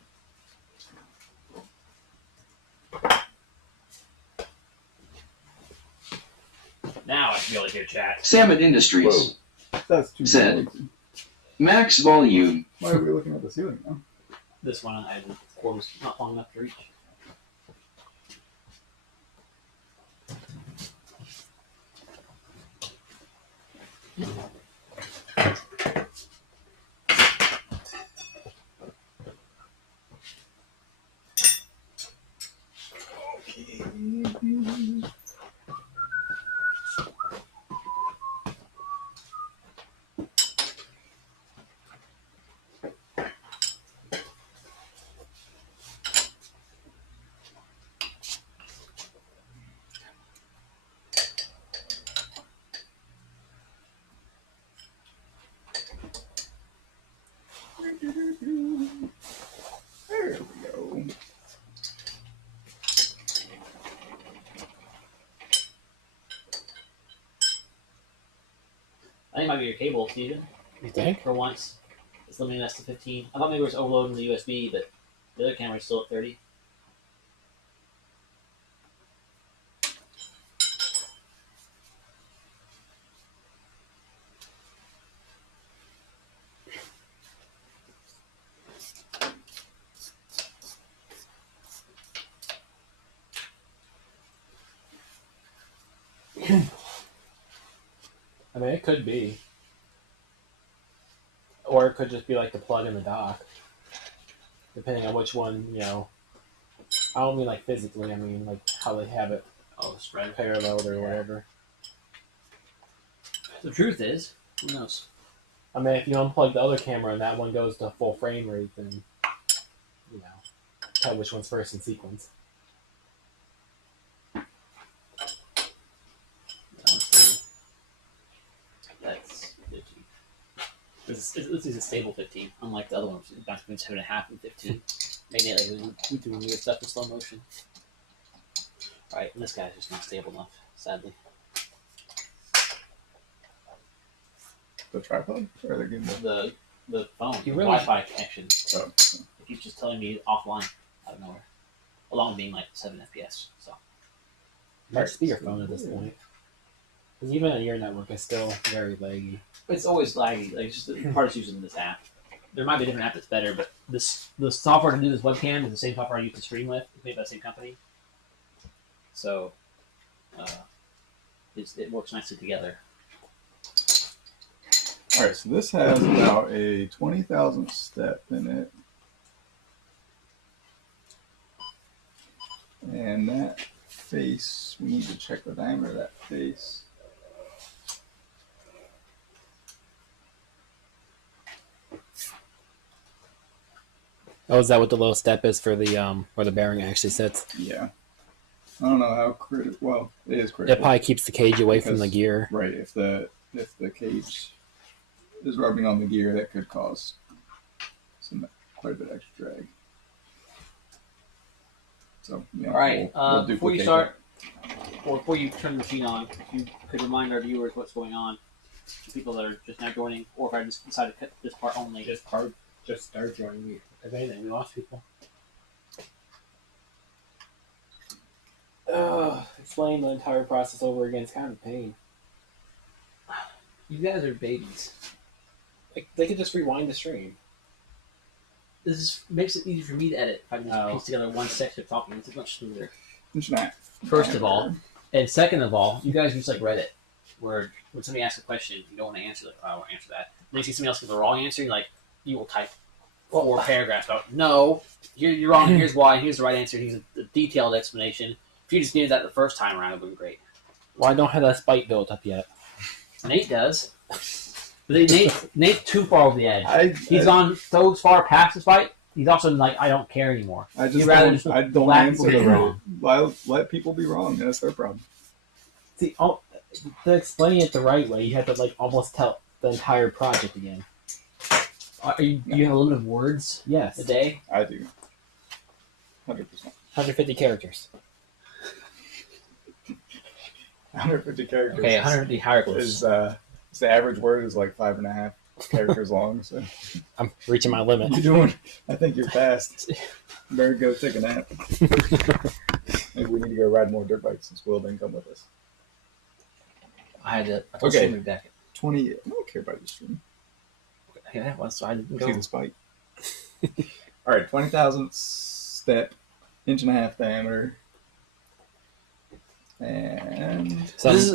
Now I should be able to hear chat. Samet Industries That's too Said. noisy. max volume. Why are we looking at the ceiling now? This one, the cord was not long enough to reach. There we go. I think it might be your cable, Steven. You think? For once. It's limiting us to 15. I thought maybe it was overloading the USB, but the other camera's still at 30. I mean, it could be. Or it could just be like the plug in the dock. Depending on which one, you know. I don't mean like physically, I mean like how they have it Spread. paralleled or whatever. The truth is, who knows? I mean, if you unplug the other camera and that one goes to full frame rate, then, you know, tell which one's first in sequence. That's 15. This is a stable 15, unlike the other ones. It's back between 7.5 and 15. Making it like we doing weird stuff in slow motion. Alright, and this guy's just not stable enough, sadly. The tripod? Or the gimbal? The phone, You the really- Wi-Fi connection. Oh. It keeps just telling me offline out of nowhere. Along with being like 7 FPS. So Or speakerphone at this point. Because even on your network is still very laggy. it's always laggy. Like it's just the hardest using this app. There might be a different app that's better, but the software to do this webcam is the same software I use to stream with. It's made by the same company. So it works nicely together. Alright, so this has about a 20,000 step in it. And that face, we need to check the diameter of that face. Oh, is that what the low step is for the where the bearing actually sits? Yeah. I don't know how critical. Well, it is It critical. probably keeps the cage away from the Because- gear. Right. If the cage is rubbing on the gear, that could cause quite a bit extra drag. So yeah. All right. we'll Before you duplicate start, or before you turn the machine on, if you could remind our viewers what's going on, the people that are just now joining, or if I just decide to cut this part only. Just start joining me. If anything, we lost people. Explain the entire process over again. It's kind of a pain. You guys are babies. Like, they could just rewind the stream. This makes it easy for me to edit. If I can just Oh. piece together one section of talking, it's much smoother. Inch and a half. First of all, and second of all, you guys use like Reddit, where when somebody asks a question, you don't want to answer, like, I won't answer that. Then you see somebody else give the wrong answer, you're like, you will type 4 paragraphs about, no, you're wrong, here's why, here's the right answer, here's a detailed explanation. If you just did that the first time around, it would be great. Well, I don't have that spike built up yet. Nate does. But Nate's too far over the edge. He's I gone so far past this fight, he's also like, I don't care anymore. just You'd rather don't, just I don't let answer people be wrong. Let people be wrong. That's their problem. See, to explain it the right way, you have to like almost tell the entire project again. Do you have a limit of words Yes. a day? I do. 100%. 150 characters. 150 characters. Okay, 150 hieroglyphs. Is the average word is like 5.5 characters long. So I'm reaching my limit. you're doing. I think you're fast. Better go take a nap. Maybe we need to go ride more dirt bikes since Will didn't come with us. I told Okay. Streamer back. 20. I don't care about your stream. Yeah, well, so I didn't See go. the spike. All right, 20,000 step, 1.5 diameter, and This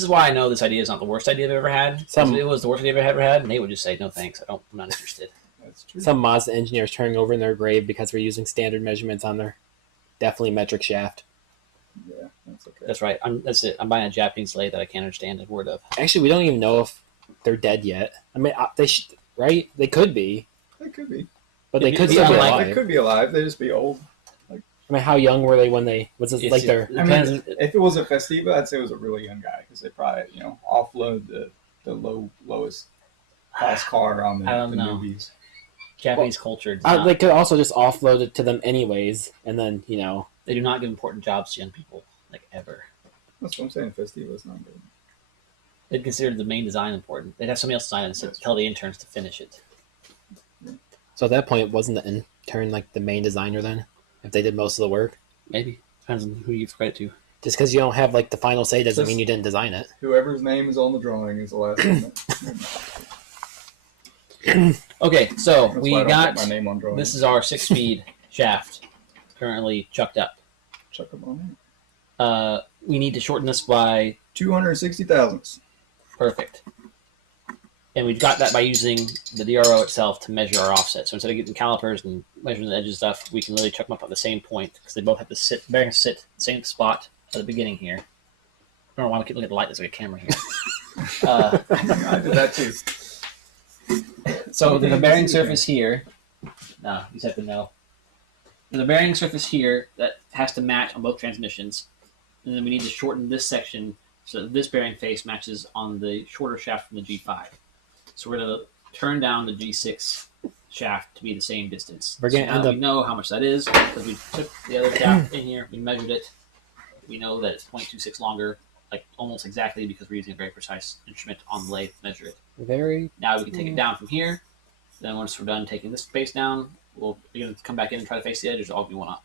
is why I know this idea is not the worst idea I've ever had. If it was the worst idea I've ever had, Nate would just say, no thanks, I'm not interested. that's true. Some Mazda engineers turning over in their grave because we're using standard measurements on their definitely metric shaft. Yeah, that's okay. That's right. That's it. I'm buying a Japanese lathe that I can't understand a word of. Actually, we don't even know if they're dead yet. I mean, they should, right? They could be, They could be. but they It'd could be still be unlikely. alive. They could be alive. They just be old. I mean, how young were they when they? Was it like their? I mean, if it was a Festiva, I'd say it was a really young guy because they probably, offload the lowest class car on the I don't know. newbies. Japanese culture. Does not, They could also just offload it to them anyways, and then they do not give important jobs to young people, like ever. That's what I'm saying. Festiva's not good. They'd consider the main design important. They'd have somebody else design it and tell the interns to finish it. So at that point, wasn't the intern like the main designer then? If they did most of the work, Maybe. Depends on who you give credit to. just because you don't have like the final say doesn't Just- mean you didn't design it. Whoever's name is on the drawing is the last one. Okay, so That's we why I don't got... put my name on drawing. This is our 6-speed shaft, currently chucked up. Chuck them on it. We need to shorten this by 260 thousandths. perfect. And we've got that by using the DRO itself to measure our offset. So instead of getting calipers and measuring the edges and stuff, we can literally chuck them up at the same point because they both have to sit, bearings sit the same spot at the beginning here. I don't know why we keep looking at the light. There's like a camera here. I did that too. So there's a bearing surface here. No, you just have to know. There's a bearing surface here that has to match on both transmissions. And then we need to shorten this section so that this bearing face matches on the shorter shaft from the G5. So we're going to turn down the G6 shaft to be the same distance. We're gonna so now end that up- we know how much that is because we took the other shaft in here, we measured it. We know that it's 0.26 longer, like almost exactly because we're using a very precise instrument on the lathe to measure it. Very. Now we can take it down from here. Then once we're done taking this face down, we're going to come back in and try to face the edge, or all we want up.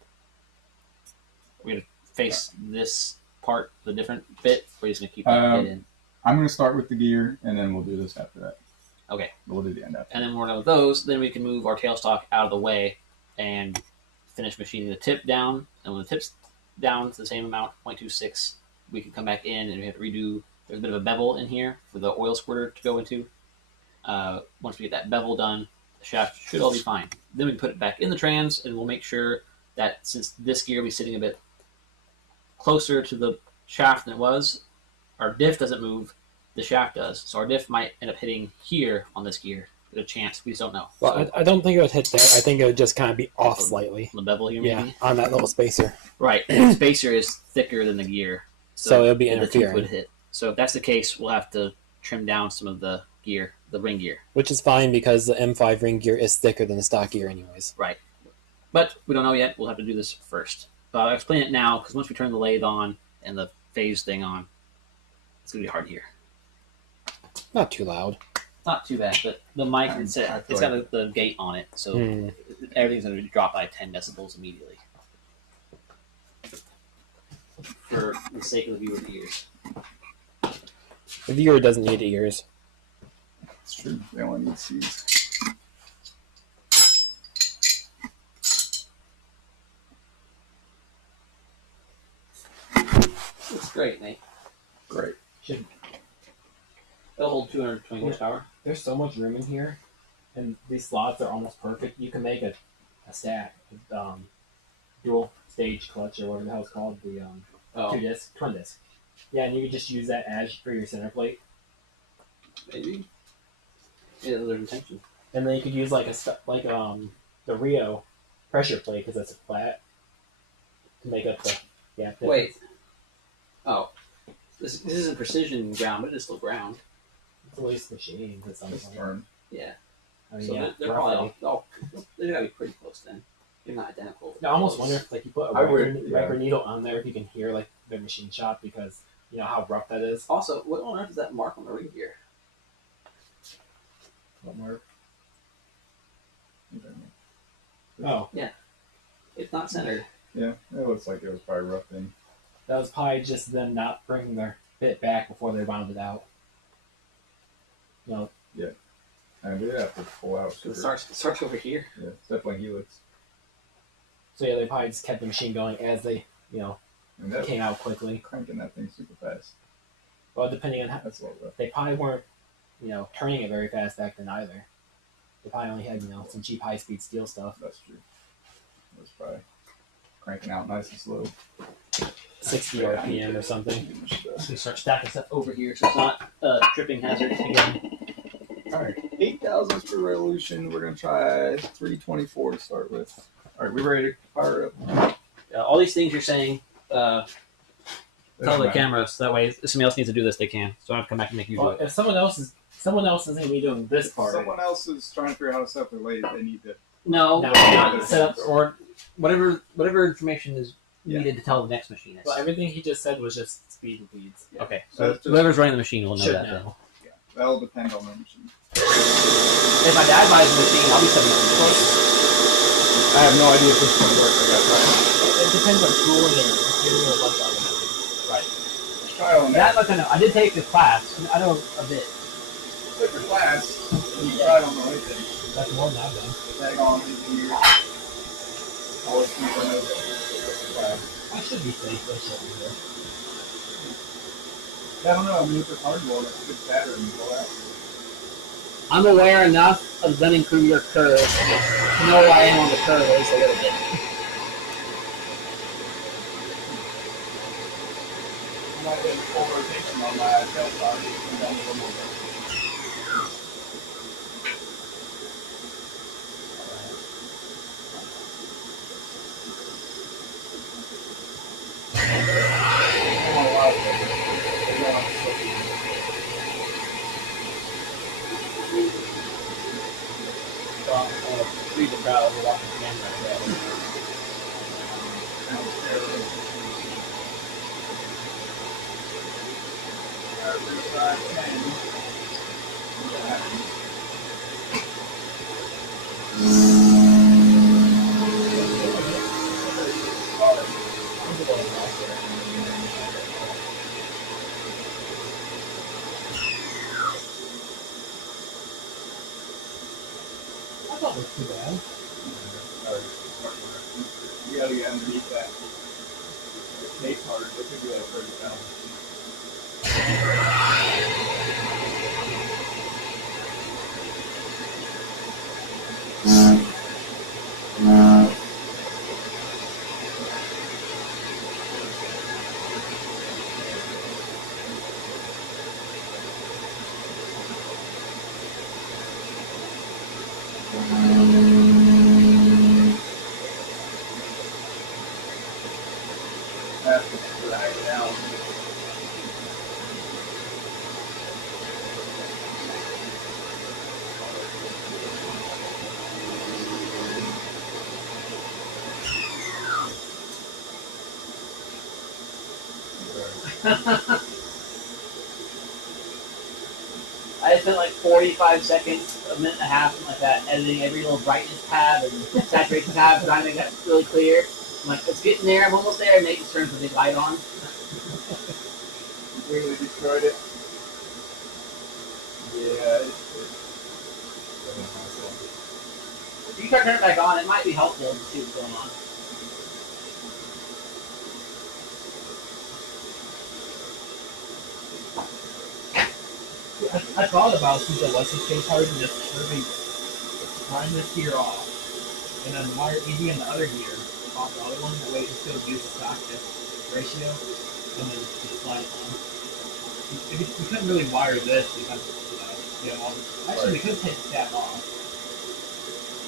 We're going to face this part, the different bit, or we're just going to keep it in. I'm going to start with the gear, and then we'll do this after that. Okay. We'll do the end after. And then when we're done with those, then we can move our tailstock out of the way and finish machining the tip down. And when the tip's down to the same amount, 0.26, we can come back in and we have to redo. There's a bit of a bevel in here for the oil squirter to go into. Once we get that bevel done, the shaft should all be fine. Then we can put it back in the trans, and we'll make sure that since this gear will be sitting a bit closer to the shaft than it was, our diff doesn't move, the shaft does. So our diff might end up hitting here on this gear. There's a chance. We just don't know. Well, So, I don't think it would hit there. I think it would just kind of be off slightly. on the bevel here, Yeah, maybe? on that little spacer. Right. And the spacer is thicker than the gear. So it'll be the tooth interfering. would hit. So if that's the case, we'll have to trim down some of the gear, the ring gear. Which is fine because the M5 ring gear is thicker than the stock gear anyways. Right. But we don't know yet. We'll have to do this first. But I'll explain it now because once we turn the lathe on and the phase thing on, it's going to be hard to hear. Not too loud. Not too bad, but the mic, it's got the gate on it, so everything's going to drop by 10 decibels immediately. For the sake of the viewer's ears. The viewer doesn't need ears. It's true. They only need seeds. Looks great, Nate. Great. It'll hold 220 horsepower. There's so much room in here, and these slots are almost perfect. You can make a stack, dual stage clutch or whatever the hell it's called, the twin disc. Yeah, and you could just use that as for your center plate, Maybe. Yeah, there's intention. and then you could use the Rio pressure plate because that's a flat to make up the gap. Wait. Oh. This isn't precision ground, but it is still ground. It's at least machining at some Just point. turn. Yeah. I mean, So yeah, they're probably all, they gotta be pretty close then. They're not identical. I almost wonder if like you put a I would, record needle on there, if you can hear like the machine shop, because you know how rough that is. Also, what on earth is that mark on the ring gear? What mark? Oh, It's not centered. Yeah, it looks like it was probably roughed in. that was probably just them not bringing their bit back before they wound it out. You know, I did have to pull out. It starts over here. Yeah, it's definitely helix. so yeah, they probably just kept the machine going as they, you know, And that came out quickly. cranking that thing super fast. Well, depending on how, That's a little rough. they probably weren't, you know, turning it very fast back then either. They probably only had, you know, some cheap high-speed steel stuff. That's true. It was probably cranking out nice and slow. 60 RPM or something. So we start stacking stuff over here, so it's not tripping hazard again. Alright, 8,000 per revolution. We're gonna try 324 to start with. Alright, we ready to fire up? All these things you're saying, tell the Doesn't matter. camera so that way if somebody else needs to do this, they can. So I don't have to come back and make you do Well, it. if someone else isn't going to be doing this If part, someone else is trying to figure out how to set up their lathe, they need to. No, No, not no. set up or whatever information is Yeah. needed to tell the next machinist. well, everything he just said was just speed and leads. Yeah. Okay, So so it's just- whoever's running the machine will know Should that. know. Then. That'll depend on the machine. If my dad buys the machine, I'll be setting up the place. I have no idea if this is gonna work. I got It depends on tooling and material and a bunch of other things. Right. trial and That much I know. I did take the class. I know a bit. Took your class. You probably don't know anything. That's more than I've done. Tag on anything here. Always keep on those. I should be safe. I should be here. I don't know. I mean, if it's hard roll, it's a good pattern to go out. I'm aware enough of running through your curve to know where I am on the curve at least a little bit. I might hit full rotation on my tail side. And down a little more. Read the crowd or watch the camera. I thought it was too bad. You gotta get underneath that. The case hard, it could be like 30 pounds. That's just drag it down. I spent like 45 seconds, a minute and a half, something like that, editing every little brightness tab and saturation tab, trying to make that really clear. I'm like, it's getting there, I'm almost there, and Nate just turns the big light on. Completely destroyed it. Yeah, it's If you start turning it back on, it might be helpful to see what's going on. I thought about since it was a space hard and just really prime this gear off, and then wire ED in the other gear off the other one. That way, it still use the stock ratio, and then just slide it on. We couldn't really wire this because you know all the, actually we could take the tab off.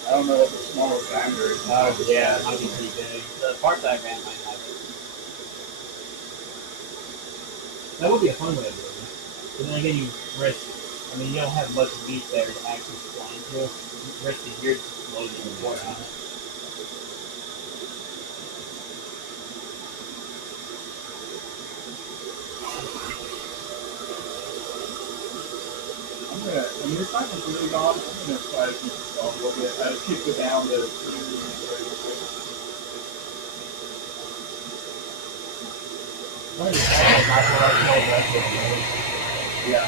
I don't know what the smallest diameter is. Oh yeah, it might be pretty big. The part diagram might have it. That would be a fun way of doing it. But then again, you risk. I mean, you don't have much meat there to actually supply into. You risk the gear just loading the board on it. mean, it's not completely gone. I'm going to try to keep it going a little bit. I just kicked it down to 2. Yeah.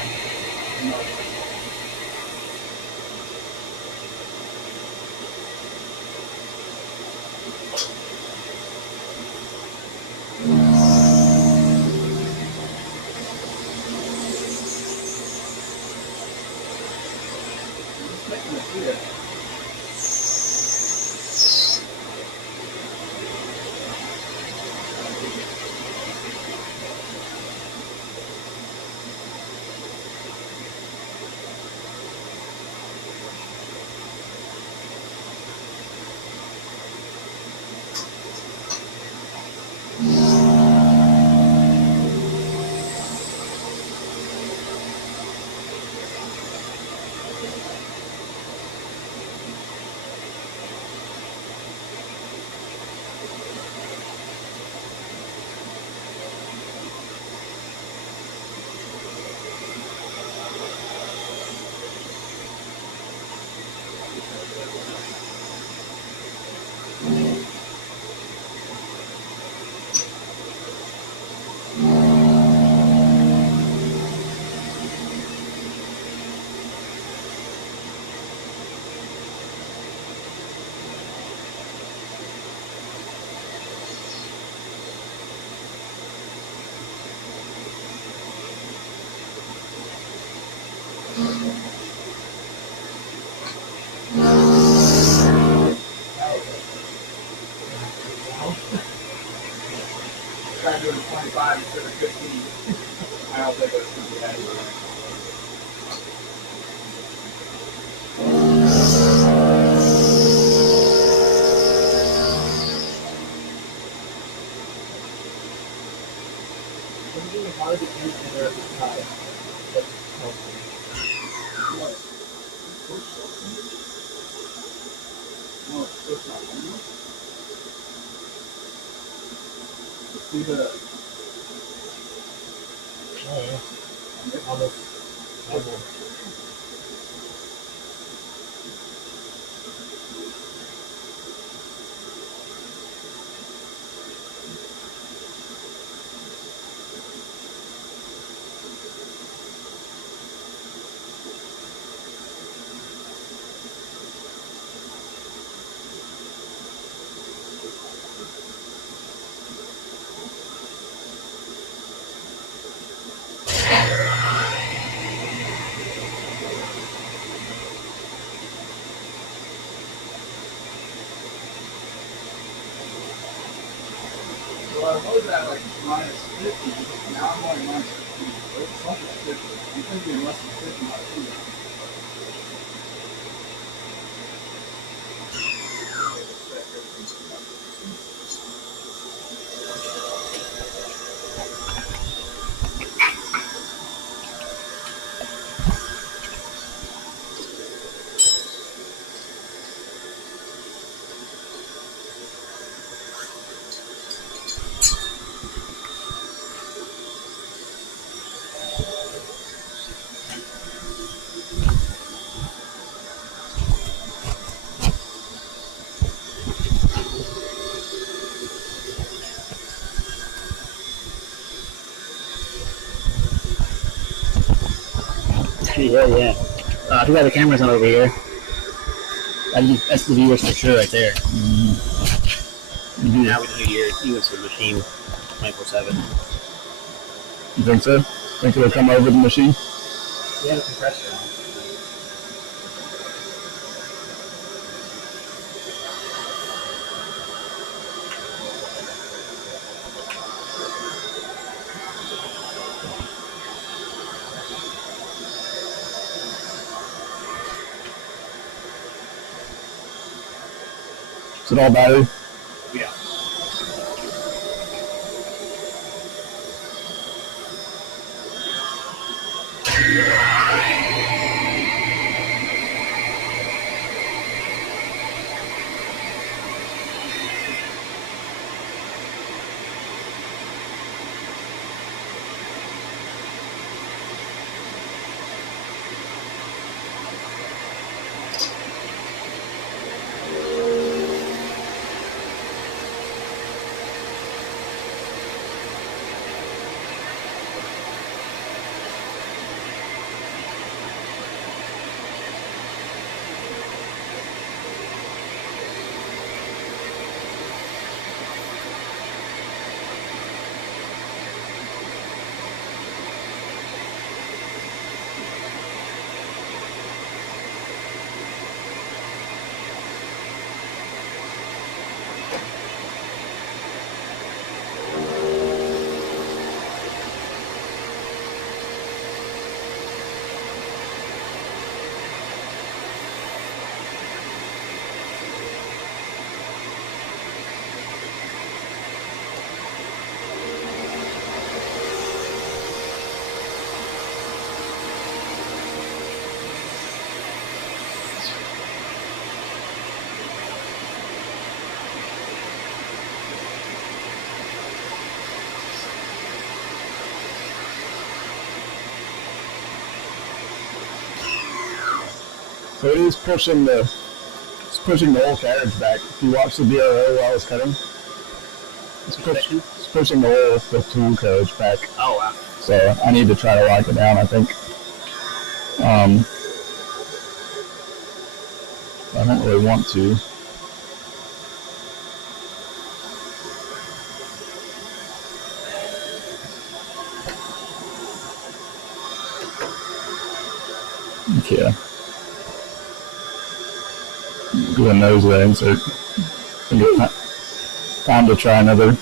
Try doing 25 instead of 15. I don't think that's going to be anywhere. It's really hard to eat in their time. But healthy. No, it's not. See the Oh, yeah. Almost. Well, I was at like minus 50. Now I'm only minus 15. So it's something like 50. I'm thinking less than 50 might be. Yeah. If you got the cameras on over here, that's the viewers for sure right there. Now we can hear your viewers for the machine 24/7. You think so? Think it'll come over the machine? We have a compressor on. Is it all battery? Yeah. So it is pushing the whole carriage back. If you watch the DRO while I was cutting, it's pushing the tool carriage back. Oh wow. So I need to try to lock it down, I think. I don't really want to. Okay. Go ahead and nose that insert. Time to try another.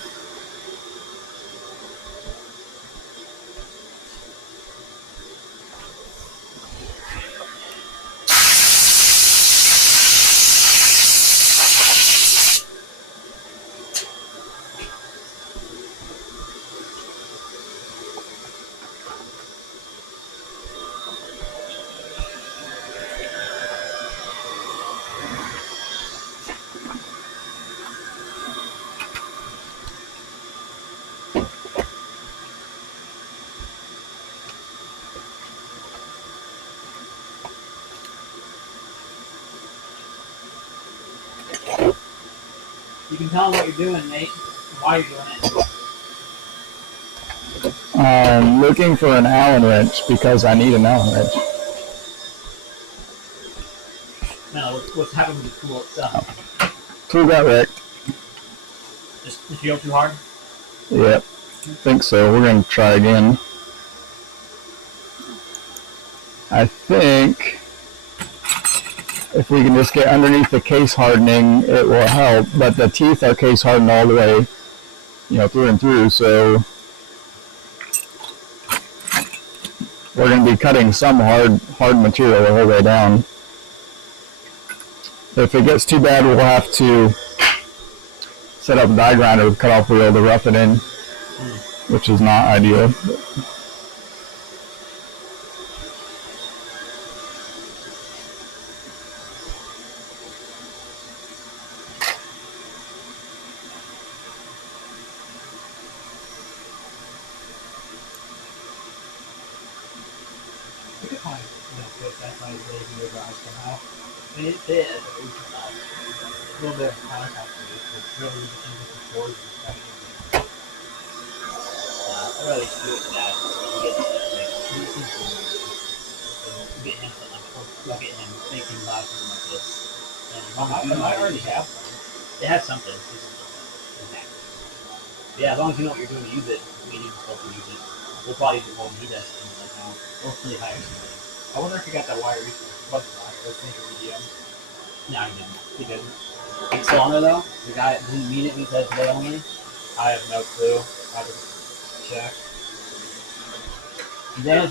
You can tell them what you're doing, Nate. Why you're doing it. I'm looking for an Allen wrench because I need an Allen wrench. No, what's happening with the tool itself? Tool got wrecked. Just feel too hard? Yep. Think so. We're going to try again. I think if we can just get underneath the case hardening, it will help. But the teeth are case hardened all the way, through and through. So we're going to be cutting some hard material the whole way down. If it gets too bad, we'll have to set up a die grinder with cut-off wheel to rough it in, which is not ideal. You could find, fit that size blade in your garage somehow. I mean, it did, but it was just not a little bit of contact with it. It's really just boards and stuff. I'd rather do it with that. Get him something like that. Or get him making live something like this. And I already have one. It has something. Yeah, as long as you know what you're doing to use it, we need to use it. We'll probably need that things like now. Hopefully higher speed. I wonder if he got that wire button on it. Let's think of EDM. No, he didn't. He didn't. It's still on there though? The guy didn't mean it when he said today only? I have no clue. I just check.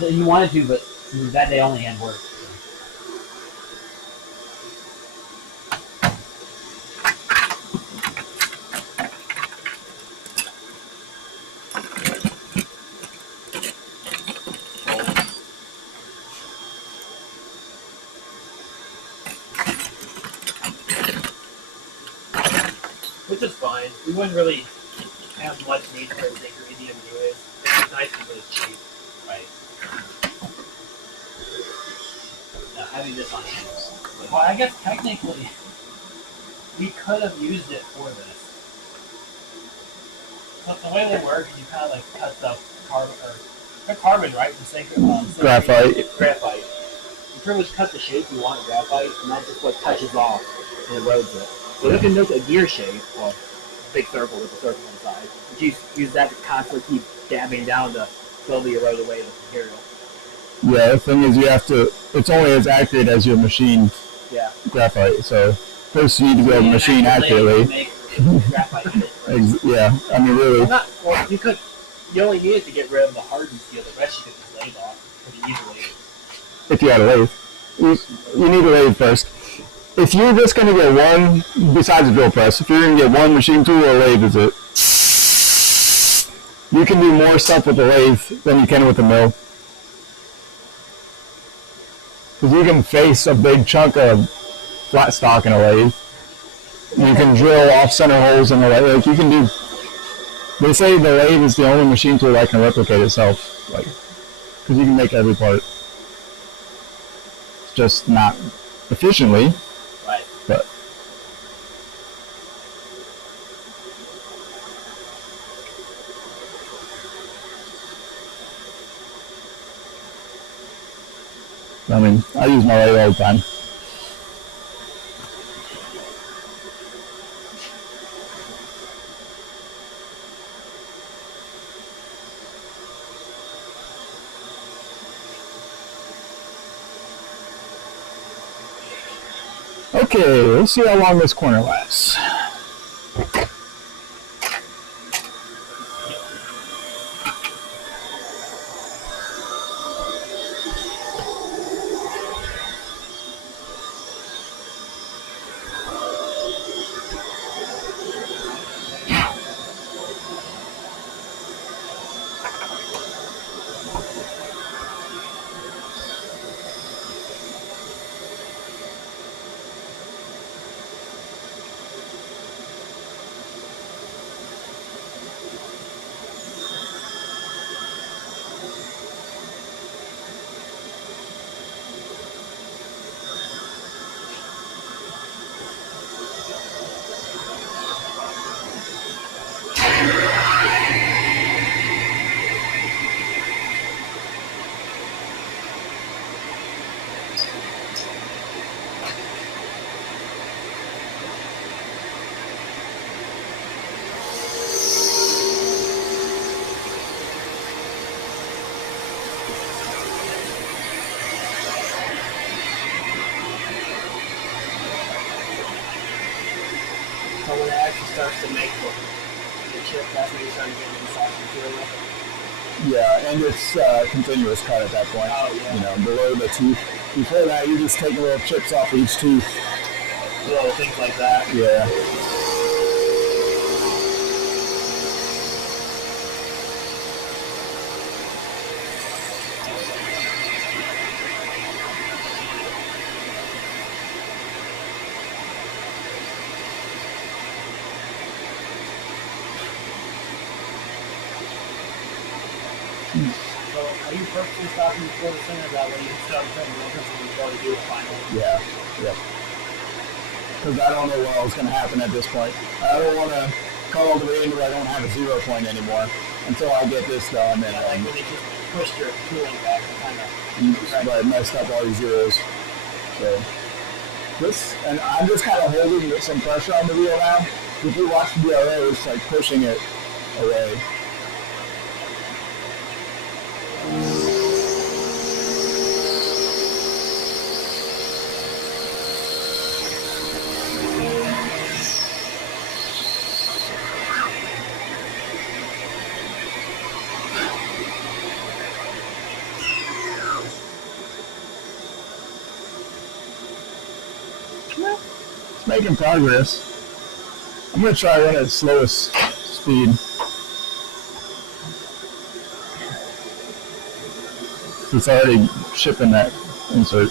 He wanted to, but that day only hadn't worked. Which is fine. We wouldn't really have much need for a bigger EDM anyways. It's nice because it's cheap. Right. Now, having this on hand. Well, I guess technically we could have used it for this. So the way they work is you kind of like cut the carbon, right? The same Graphite. Graphite. You pretty much cut the shape you want in graphite, and that's just what touches off and erodes it. So you can make a gear shape, well, a big circle with a circle inside. But you use that to constantly keep dabbing down to slowly erode away the material. Yeah, the thing is it's only as accurate as your machine graphite. So first you need to be able to machine accurately. Make graphite. Yeah, I mean really. You only needed to get rid of the hardened steel. The rest you could just lathe off pretty easily. If you had a lathe. You need a lathe first. If you're just going to get one, besides a drill press, if you're going to get one machine tool, a lathe is it. You can do more stuff with the lathe than you can with the mill. Because you can face a big chunk of flat stock in a lathe. You can drill off center holes in the lathe. Like you can do. They say the lathe is the only machine tool that can replicate itself. Like, because you can make every part. It's just not efficiently. Right. But I mean, I use my lathe all the time. Okay, let's see how long this corner lasts. So when it actually starts to make the chip, that's when you start getting the soft material. Yeah, and it's continuous cut at that point. Oh, yeah. You know, below the tooth. Before that, you just take little chips off each tooth. Little things like that. Yeah. So are you purposely stopping before the center? That way you can start putting the entrance when you go to do the final. Yeah. Yep. Because I don't know what else is going to happen at this point. I don't want to call the range where I don't have a 0 point anymore until I get this done. And Like when they just pushed your tooling back and kind of but messed up all your zeros. So this, and I'm just kind of holding some pressure on the wheel now. If you watch the DRO, it's like pushing it away. It's making progress. I'm going to try run at slowest speed. It's already shipping that insert.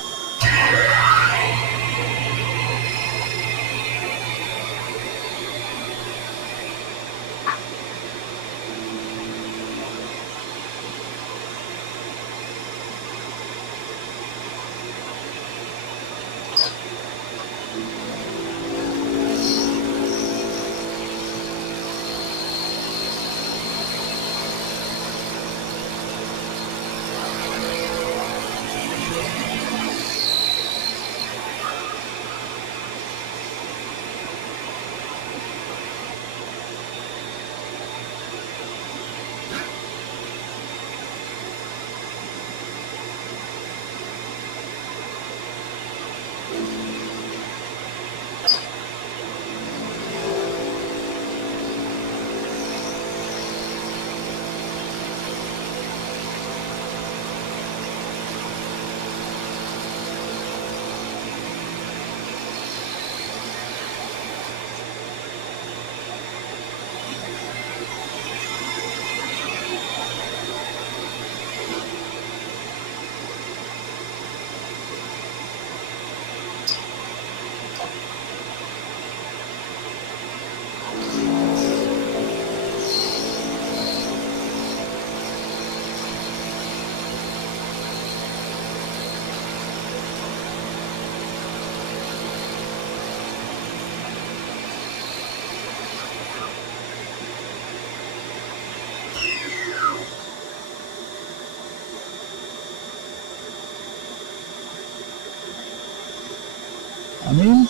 I mean,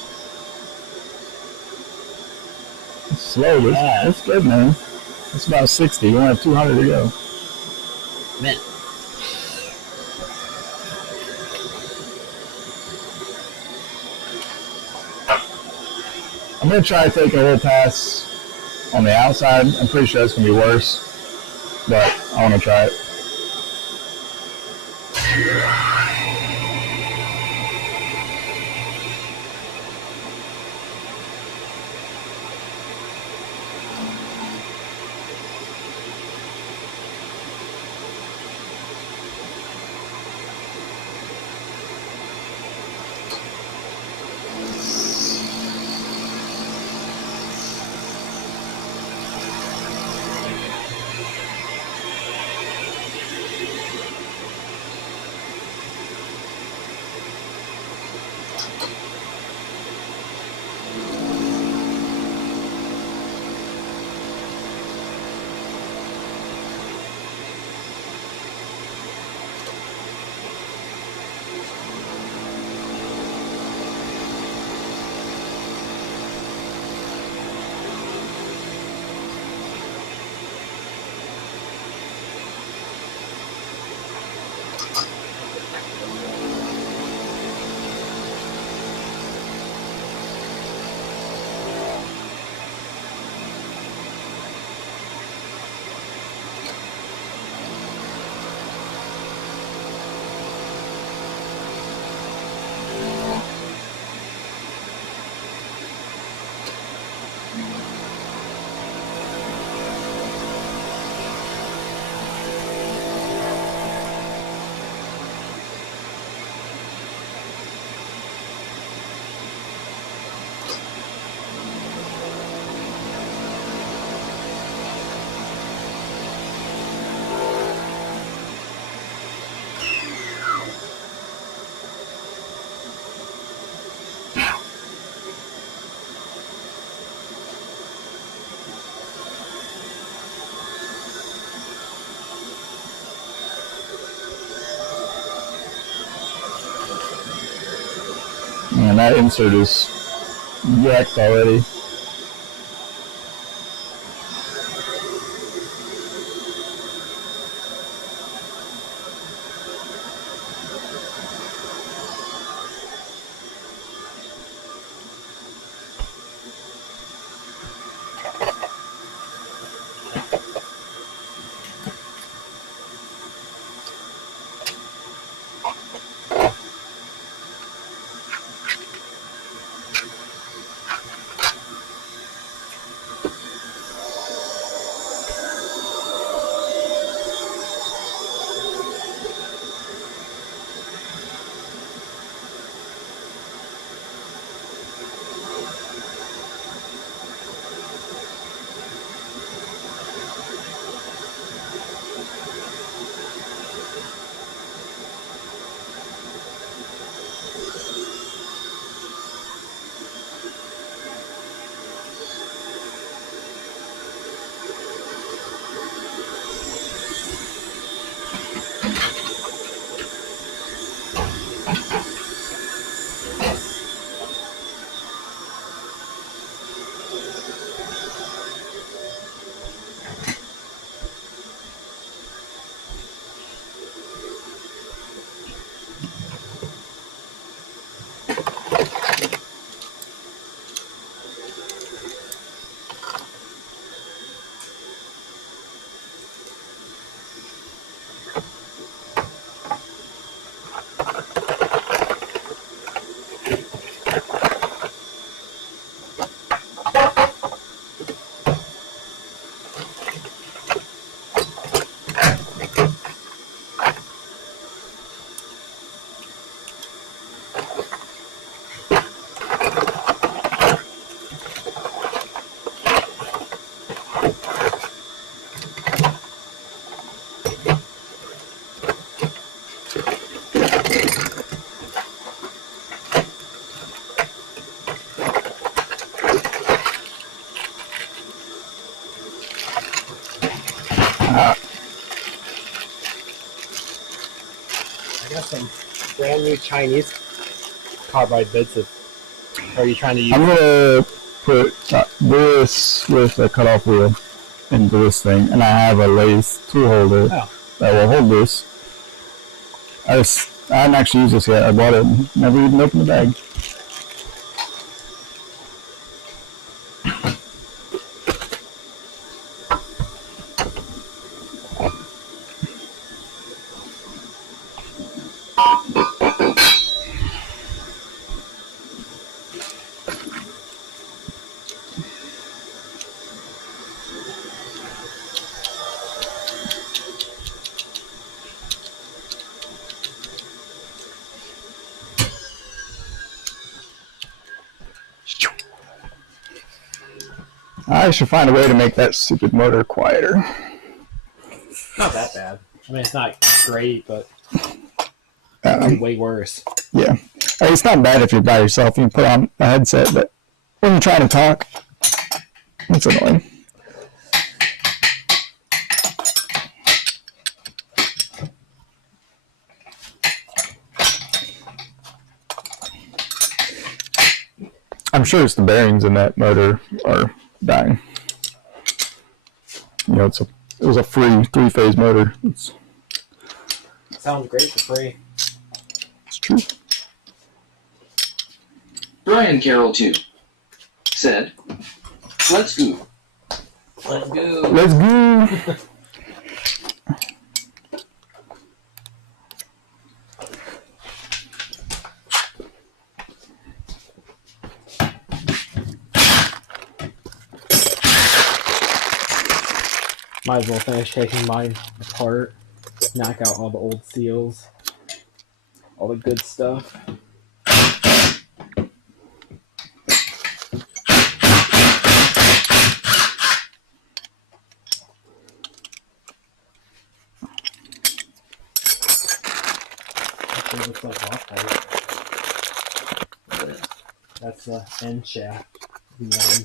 it's slow, but it's good, man. It's about 60. You only have 200 to go. Man. I'm going to try taking a little pass on the outside. I'm pretty sure it's going to be worse, but I want to try it. Man, that insert is wrecked already. I got some brand new Chinese carbide bits of Or are you trying to use? I'm gonna put this with a cutoff wheel into this thing, and I have a lathe tool holder that will hold this. I haven't actually used this yet. I bought it and never even opened the bag. I should find a way to make that stupid motor quieter. Not that bad. I mean, it's not great, but way worse. Yeah. I mean, it's not bad if you're by yourself and you put on a headset, but when you're trying to talk, it's annoying. I'm sure it's the bearings in that motor are dying. You know, it was a free 3-phase motor. Sounds great for free. It's true. Brian Carroll 2 said, "Let's go." Let's go. Let's go. Might as well finish taking mine apart, knock out all the old seals, all the good stuff. Actually, looks like Loctite. That's the end shaft, the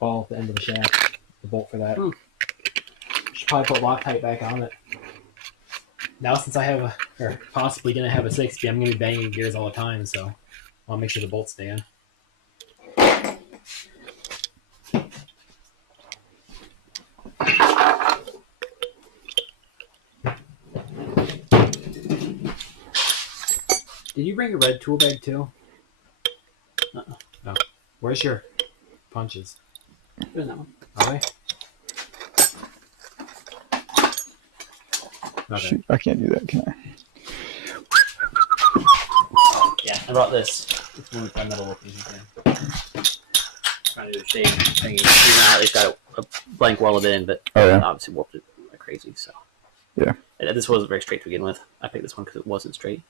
ball at the end of the shaft, the bolt for that. Should probably put Loctite back on it. Now since I have or possibly gonna have a 60, I'm gonna be banging gears all the time, so I'll make sure the bolts stay in. Did you bring a red tool bag too? No. Where's your punches? Doing that one. Are they? Okay. Shoot, I can't do that, can I? Yeah, I brought this. It's one of my metal work easy thing. Trying to do the same thing. It's got a blank weld it in, but obviously warped it like crazy. So yeah, and this wasn't very straight to begin with. I picked this one because it wasn't straight.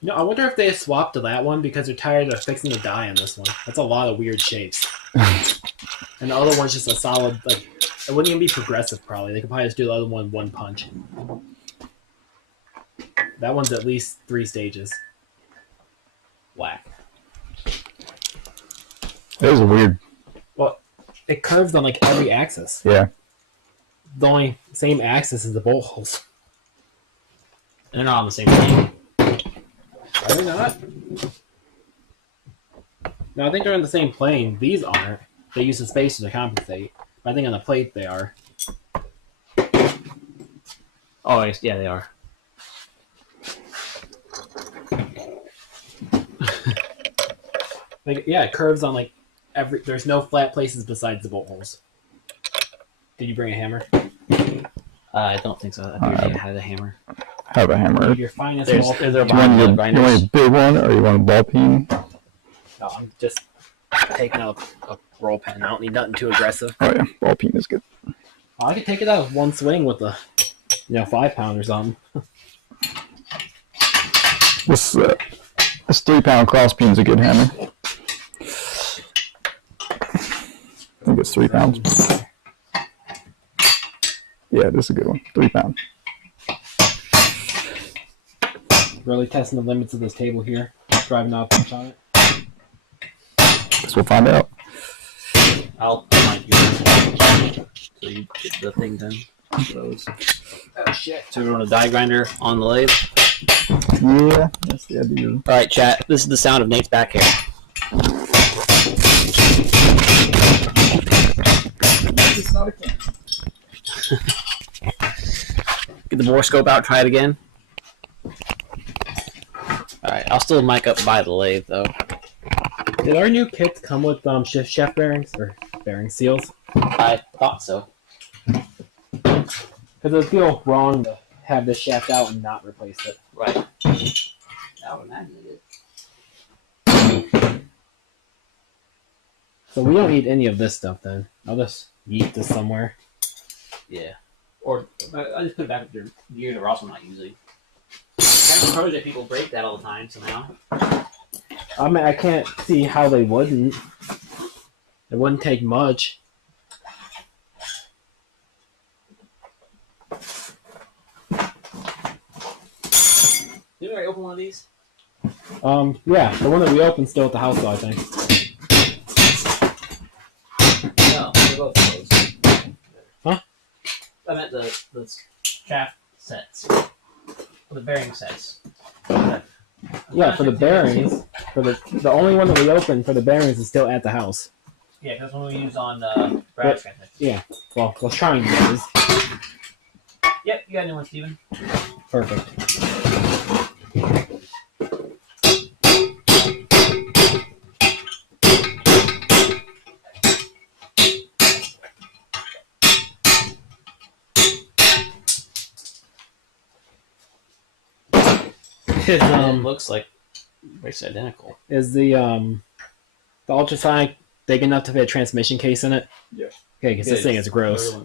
No, I wonder if they swapped to that one because they're tired of fixing the die on this one. That's a lot of weird shapes. And the other one's just a solid, like, it wouldn't even be progressive probably. They could probably just do the other one punch. That one's at least 3 stages. Whack. It was weird. Well, it curves on like every axis. Yeah. The only same axis is the bolt holes. And they're not on the same plane. Are they not? No, I think they're on the same plane. These aren't. They use the spacer to compensate. But I think on the plate they are. Oh, yeah, they are. Like, yeah, it curves on like every. There's no flat places besides the bolt holes. Did you bring a hammer? I don't think so. I think I had a hammer. Have a hammer. Your finest There's, ball. is there a Do you want, bottom you grinders? want a big one or you want a ball peen? No, I'm just taking out a roll pen. I don't need nothing too aggressive. Oh yeah, ball peen is good. Oh, I could take it out with one swing with a, 5 pound or something. This 3-pound cross peen's a good hammer. I think it's 3 pounds. Yeah, this is a good one. 3 pound. Really testing the limits of this table here. Driving out a punch on it. Guess we'll find out. I'll remind you. So you get the thing done. Those. Oh shit. So we're on a die grinder on the lathe. Yeah, that's the idea. All right, chat. This is the sound of Nate's back hair. Get the bore scope out. Try it again. All right. I'll still mic up by the lathe though. Did our new kits come with shift shaft bearings or bearing seals? I thought so. Because it would feel wrong to have this shaft out and not replace it. Right. I would imagine it is. So we don't need any of this stuff then. I'll just yeet this somewhere. Yeah. Or I just put it back with your gears we're also not using. Kind of encourage that people break that all the time somehow. I mean, I can't see how they wouldn't. It wouldn't take much. Did we already open one of these? Yeah, the one that we opened still at the house, though, I think. No, they're both closed. Huh? I meant the shaft sets. The bearing sets. Yeah, for the bearings, for the only one that we opened for the bearings is still at the house. Yeah, that's one we used on Brad's transmission. Yeah, well, we're trying those. Yep, you got a new one, Steven. Perfect. Is, It looks like it's identical. is the ultrasonic big enough to fit a transmission case in it? Yeah. Okay, because this thing is gross.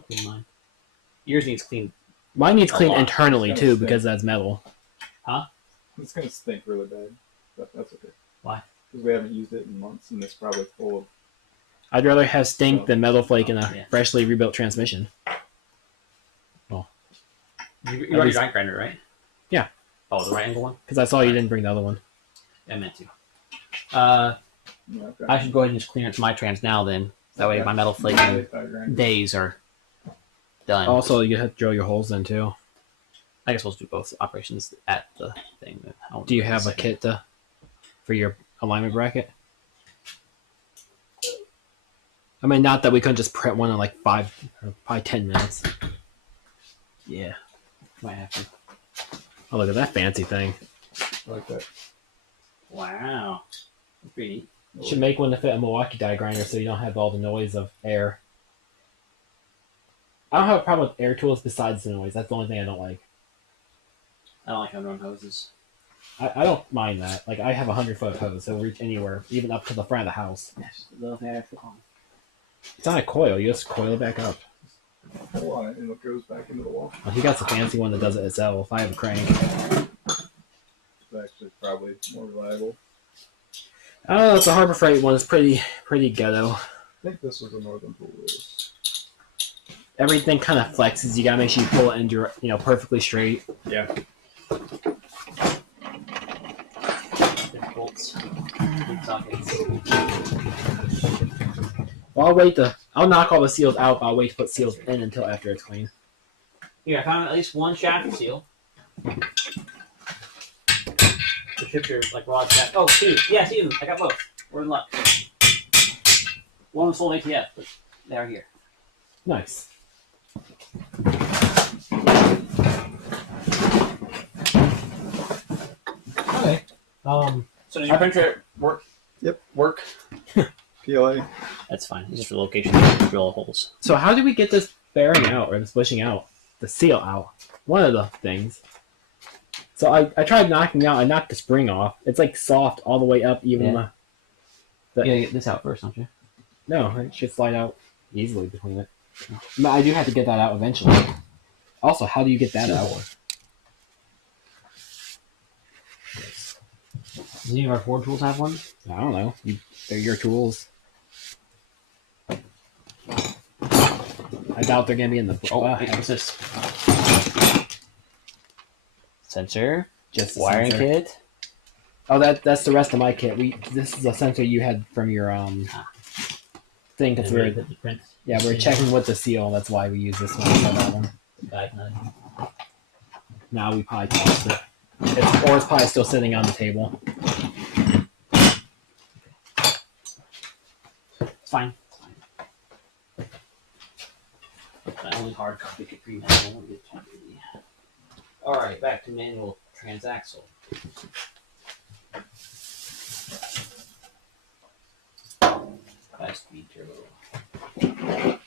Yours needs clean. Mine needs clean lot. internally It's too gonna because that's metal. It's gonna stink really bad, but that's okay. Why? Because we haven't used it in months, and it's probably full of. I'd rather have stink than metal flake in a Yeah. freshly rebuilt transmission. You got your giant grinder, right? Yeah. Oh, the right angle one? Because I saw you didn't bring the other one. I meant to. Yeah, okay. I should go ahead and just clearance my trans now then. That way my metal flaking days are done. Also, you have to drill your holes in too. I guess we'll do both operations at the thing. Do you have a kit for your alignment bracket? I mean, not that we couldn't just print one in like 5 or probably 10 minutes. Yeah. Might have to. Oh, look at that fancy thing. I like that. Wow. That's pretty neat. You should make one to fit a Milwaukee die grinder so you don't have all the noise of air. I don't have a problem with air tools besides the noise. That's the only thing I don't like. I don't like having run hoses. I don't mind that. Like, I have a 100-foot hose, so it'll reach anywhere, even up to the front of the house. It's not a coil. You just coil it back up. Pull on it, and it goes back into the wall. Well, he got the fancy one that does it itself. I have a crank. It's actually probably more reliable. Oh, it's a Harbor Freight one. It's pretty ghetto. I think this was a Northern Pool Wheels. Everything kind of flexes. You gotta make sure you pull it into perfectly straight. Yeah. Bolts. Big sockets. Well, I'll knock all the seals out. But I'll wait to put seals in until after it's clean. Here, I found at least one shaft seal. The shifter, like rod shaft. Oh, two. Yeah, see them. I got both. We're in luck. One was sold ATF, but they're here. Nice. Okay. So does your printer work? Yep. Work? PLA. That's fine. It's just for location to drill holes. So how do we get this bearing out or this bushing out? The seal out. One of the things. So I tried knocking out. I knocked the spring off. It's like soft all the way up. Even Yeah. the You gotta get this out first, don't you? no, it should slide out easily between it. But I do have to get that out eventually. Also, how do you get that out? Does any of our Ford tools have one? I don't know. They're your tools. I doubt they're gonna be in the. What's this? Sensor. Just a Wiring sensor. kit. Oh, that's the rest of my kit. This is a sensor you had from your thing because we're checking with the seal. That's why we use this one for that one. Now we probably tossed it. It's probably still sitting on the table. It's fine. My only hard copy could print. I don't want to get too busy. Alright, back to manual transaxle. Fast speed turbo.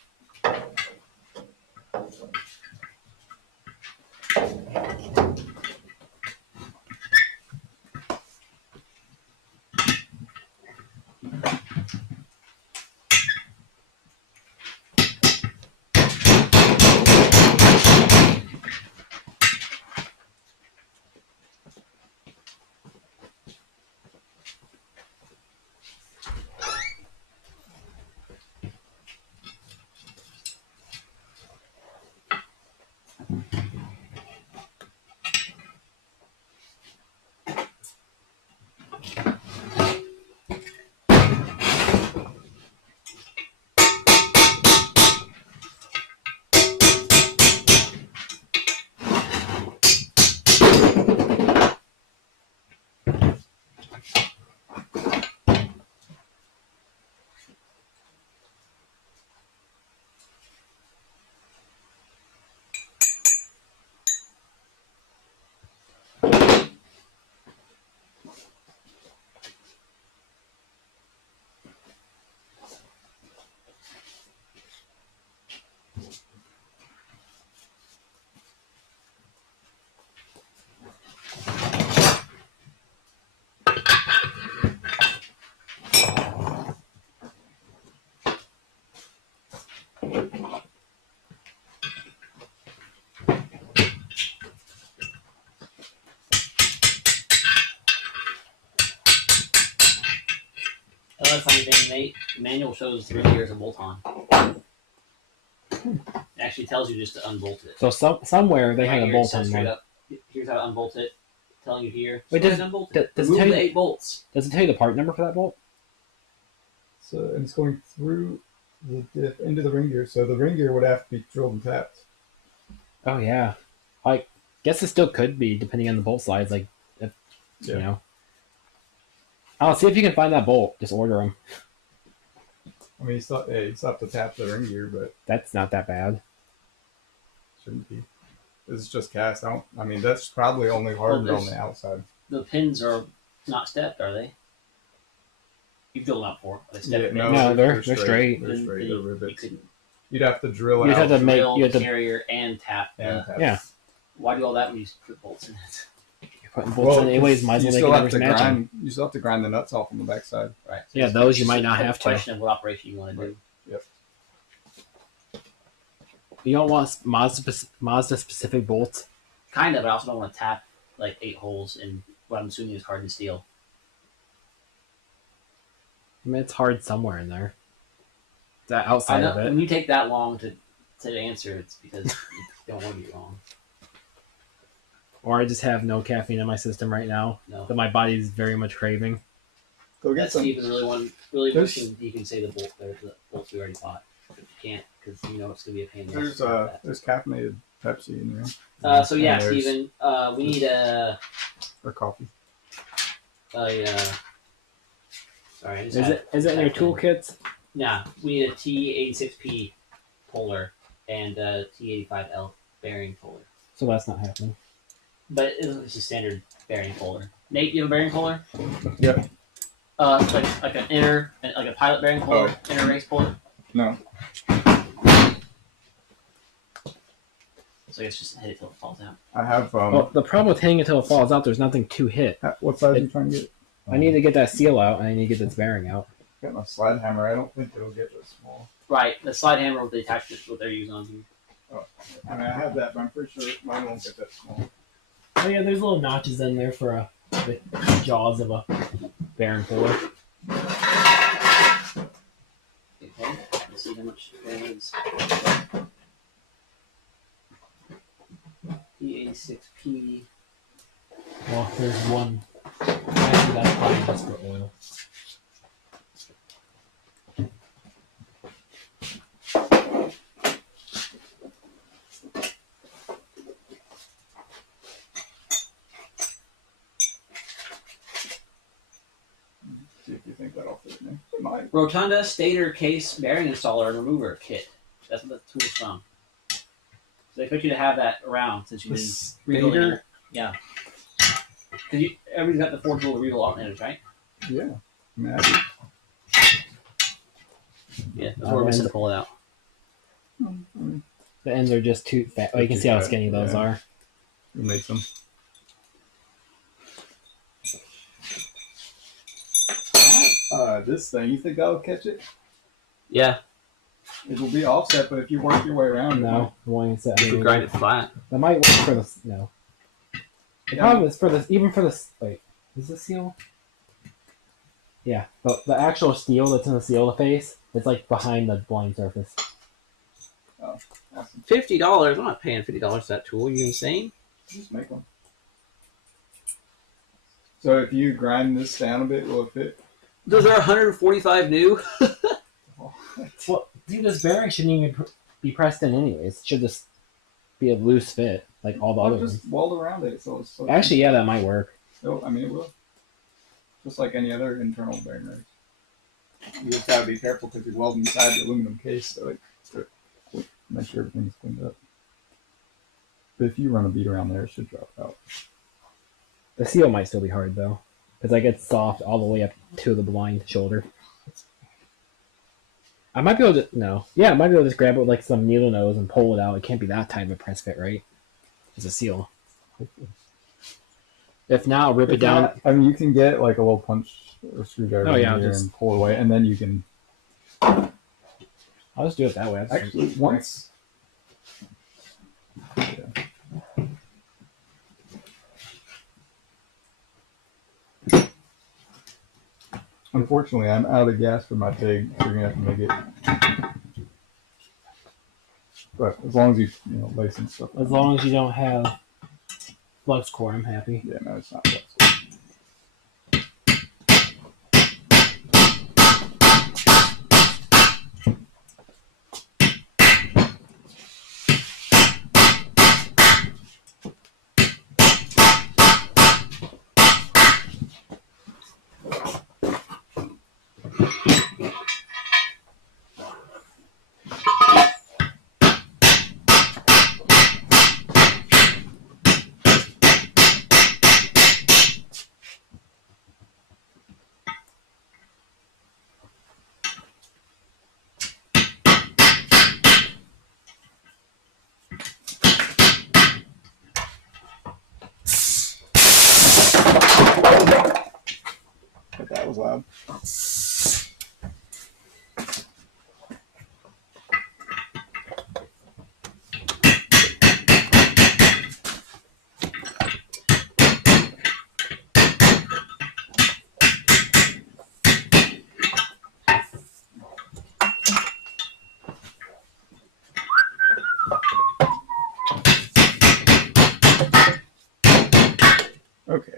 Another funny thing, Nate, the manual shows 3 gears of bolt on. It actually tells you just to unbolt it. So somewhere they Right had a here, it bolt says on straight there. up, here's how to unbolt it. Telling you here. Wait, So does- unbolt it. does it Remove tell you- the 8 bolts. Does it tell you the part number for that bolt? So and it's going through the diff into the ring gear. So the ring gear would have to be drilled and tapped. Oh yeah, I guess it still could be depending on the bolt size. Like, if, you know. I'll see if you can find that bolt. Just order them. I mean, you still have to tap the ring gear, but That's not that bad. shouldn't be. This is just cast. I mean, that's probably only hardened Well, on the outside. The pins are not stepped, are they? You've drilled them out before. Are they stepped? No, they're straight. They're Then straight. you- They're you rivets. couldn't You'd have to drill You'd out have to make drill you have the to carrier and tap. and tap. Yeah. Why do all that when you put bolts in it? you're putting bolts in anyways. Might as well make it everything matching. You still have to grind the nuts off on the backside. Right. Yeah, it's those you just might a not have to. question of what operation you want to do. Yep. You don't want Mazda specific bolts. Kind of, but I also don't want to tap like 8 holes in what I'm assuming is hardened steel. I mean, it's hard somewhere in there. That I outside know of it. when you take that long to answer, it's because you don't want to be wrong. Or I just have no caffeine in my system right now No. that my body's very much craving. Go get That's some. Steven really There's- wishing he can say the bolts we already bought. But you can't because you know it's gonna be a pain. in the There's ass. there's caffeinated Pepsi in there So yeah, and there's- Steven, we need or coffee. sorry, I just Is had it in your typed in. toolkits? Yeah, we need a T86P puller and a T85L bearing puller. So that's not happening. But it's a standard bearing puller. Nate, you have a bearing puller? Yep. Like an inner, like a pilot bearing puller, inner race puller. No. So I guess just hit it till it falls out. I have Well, the problem with hitting it until it falls out, there's nothing to hit. what size are you trying to get? I need to get that seal out, and I need to get this bearing out. Got my slide hammer. I don't think it'll get this small. Right, the slide hammer with the attachment is what they're using on here. I mean, I have that, but I'm pretty sure mine won't get that small. Oh yeah, there's little notches in there for the jaws of a bearing puller. Okay, let's see how much there is. T86P. Well, there's one. Actually, that's probably just for oil. See if you think that'll fit me. It might. Rotunda Stator Case Bearing Installer and Remover Kit. That's what the tool's from. they expect you to have that around since you've been This rebuilding Vader? it. Yeah. Because everybody's got the 4 tool rebuild alternators, right? Yeah. I mean, I Yeah, that's where we're missing to pull it out. The ends are just too fat. Oh, you can see how skinny those are. we make them. This thing, you think that'll catch it? Yeah, It will be offset, but if you work your way around, No, the one is if we grind it flat. that might work for this. No. The problem is for this, even for this. Wait, is this seal? Yeah, but the actual steel that's in the seal of the face, it's like behind the blind surface. awesome. $50. I'm not paying $50 for that tool. Are you insane? Just make one. So if you grind this down a bit, will it fit? Those are 145 new. Well, dude, this bearing shouldn't even be pressed in anyways. It should just be a loose fit, like all the other ones. Just weld around it. So it's Actually, yeah, that might work. I mean, it will. Just like any other internal bearing race. You just gotta be careful because you weld inside the aluminum case, so make sure everything's cleaned up. But if you run a bead around there, it should drop out. The seal might still be hard though, because I get soft all the way up to the blind shoulder. I might be able to I might be able to just grab it with like some needle nose and pull it out. It can't be that tight of a press fit, right? It's a seal. If not, I'll rip it down. I mean, you can get like a little punch or screwdriver in here and pull it away, and then you can. I'll just do it that way. Actually, once. Yeah. Unfortunately, I'm out of gas for my pig, so you're gonna have to make it. But as long as you lay some stuff. As long as you don't have flux core, I'm happy. Yeah, no, it's not flexible. But that was loud. Okay.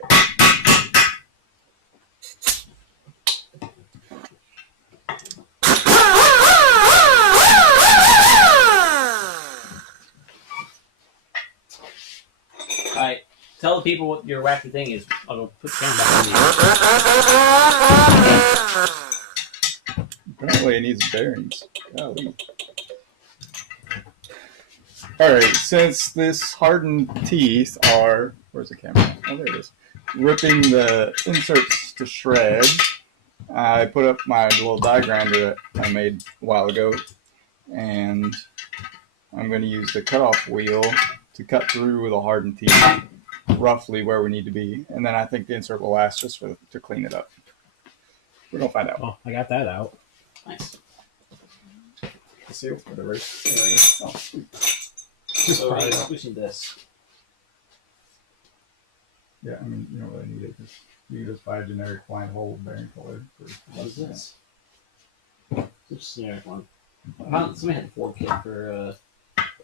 Alright, tell the people what your wacky thing is. I'll go put the camera back on you. Apparently it needs bearings. Golly. Alright, since this hardened teeth are, where's the camera? Oh, there it is. Ripping the inserts to shreds, I put up my little die grinder that I made a while ago, and I'm going to use the cutoff wheel to cut through the hardened teeth roughly where we need to be, and then I think the insert will last just to clean it up. We're going to find out. Oh, I got that out. Nice. The seal for the race. Oh, sweet. So we're switching this. Yeah, I mean, you don't really need it because you can just buy a generic blind hole bearing color. What is this? It's a generic one. Somebody had a Ford kit for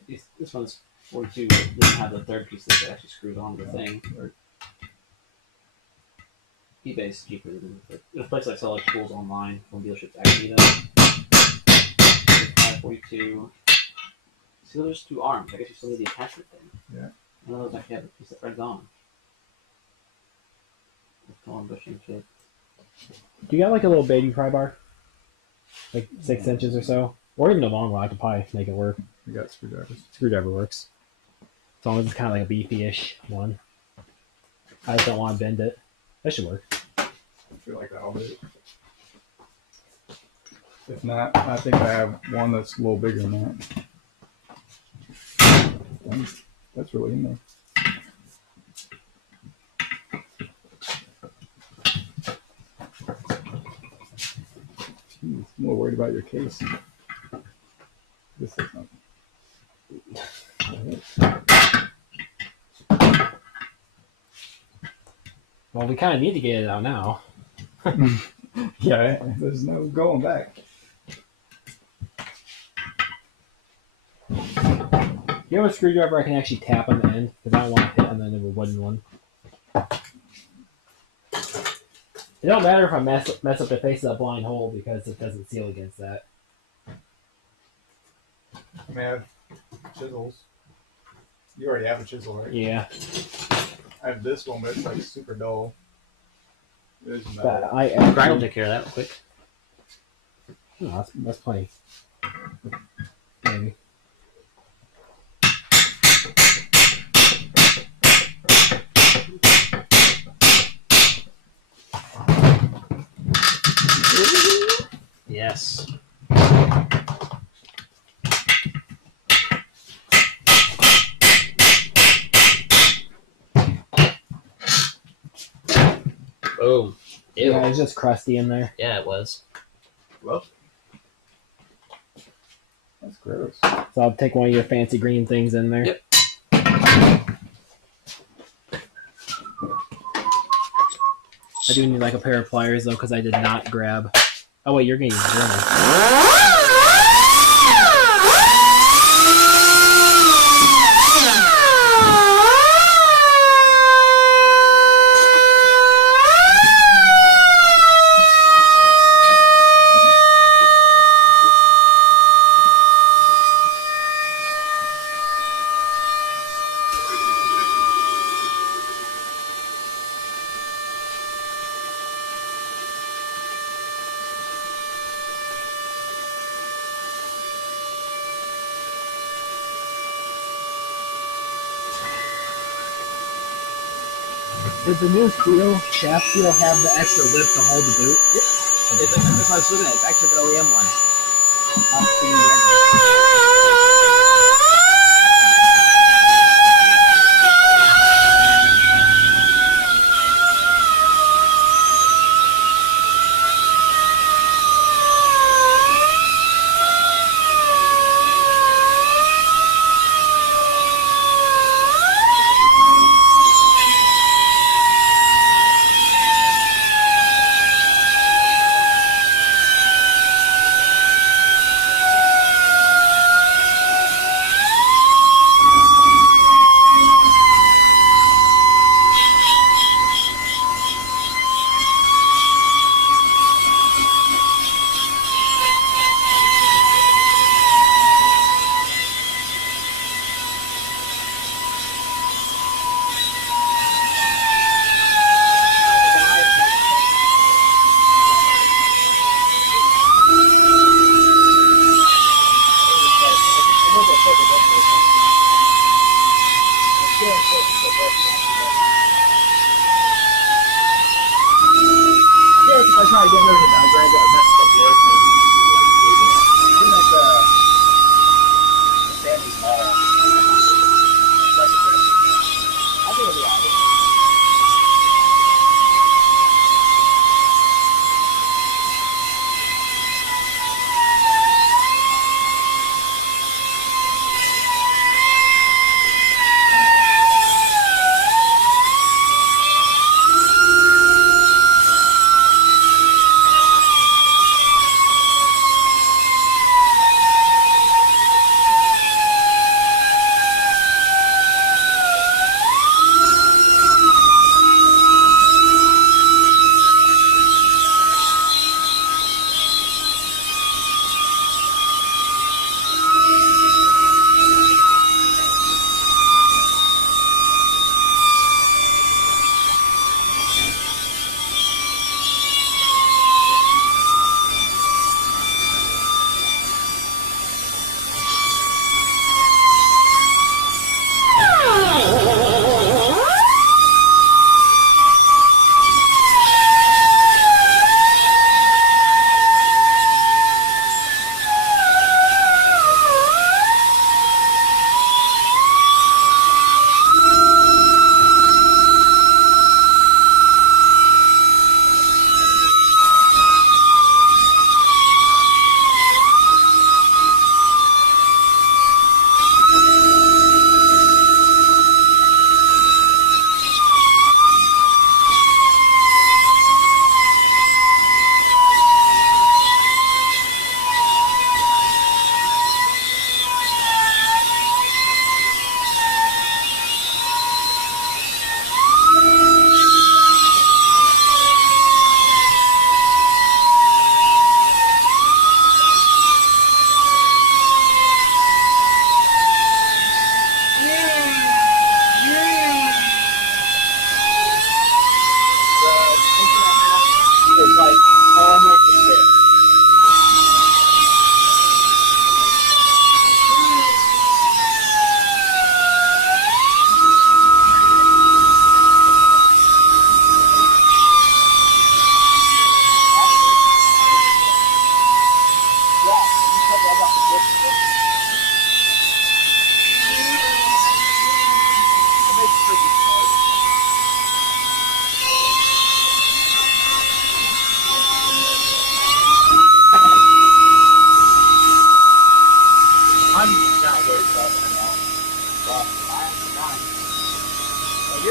this one's 42. But it doesn't have the third piece that actually screwed onto the thing. Right. eBay's cheaper than there's a place like sell like tools online from dealerships actually though. 542. See, there's 2 arms. I guess you still need the attachment thing. Yeah. One of those actually have a piece that threads on. Colin bushing shit. Do you got like a little baby pry bar? Like 6 inches or so? Or even a long one, I could probably make it work. We got screwdrivers. Screwdriver works. As long as it's kind of like a beefy-ish one. I just don't want to bend it. That should work. I feel like that'll do it. If not, I think I have one that's a little bigger than that. That's really in there. Jeez, I'm more worried about your case. This is not. Well, we kind of need to get it out now. Yeah, there's no going back. You have a screwdriver I can actually tap on the end? Because I don't want to hit on the end of a wooden one. It don't matter if I mess up the face of that blind hole because it doesn't seal against that. I mean, I have chisels. You already have a chisel, right? Yeah. I have this one, but it's like super dull. It is metal. But I Brian will take care of that real quick. No, that's plenty. Maybe. Yes. Boom. Ew. Yeah, it's just crusty in there. Yeah, it was. Well, That's gross. So I'll take one of your fancy green things in there. Yep. I do need like a pair of pliers though, because I did not grab. Oh wait, you're getting German. Does the new steel shaft steel have the extra lip to hold the boot? Yep. That's what I was looking at. It's actually an OEM one. Not the regular.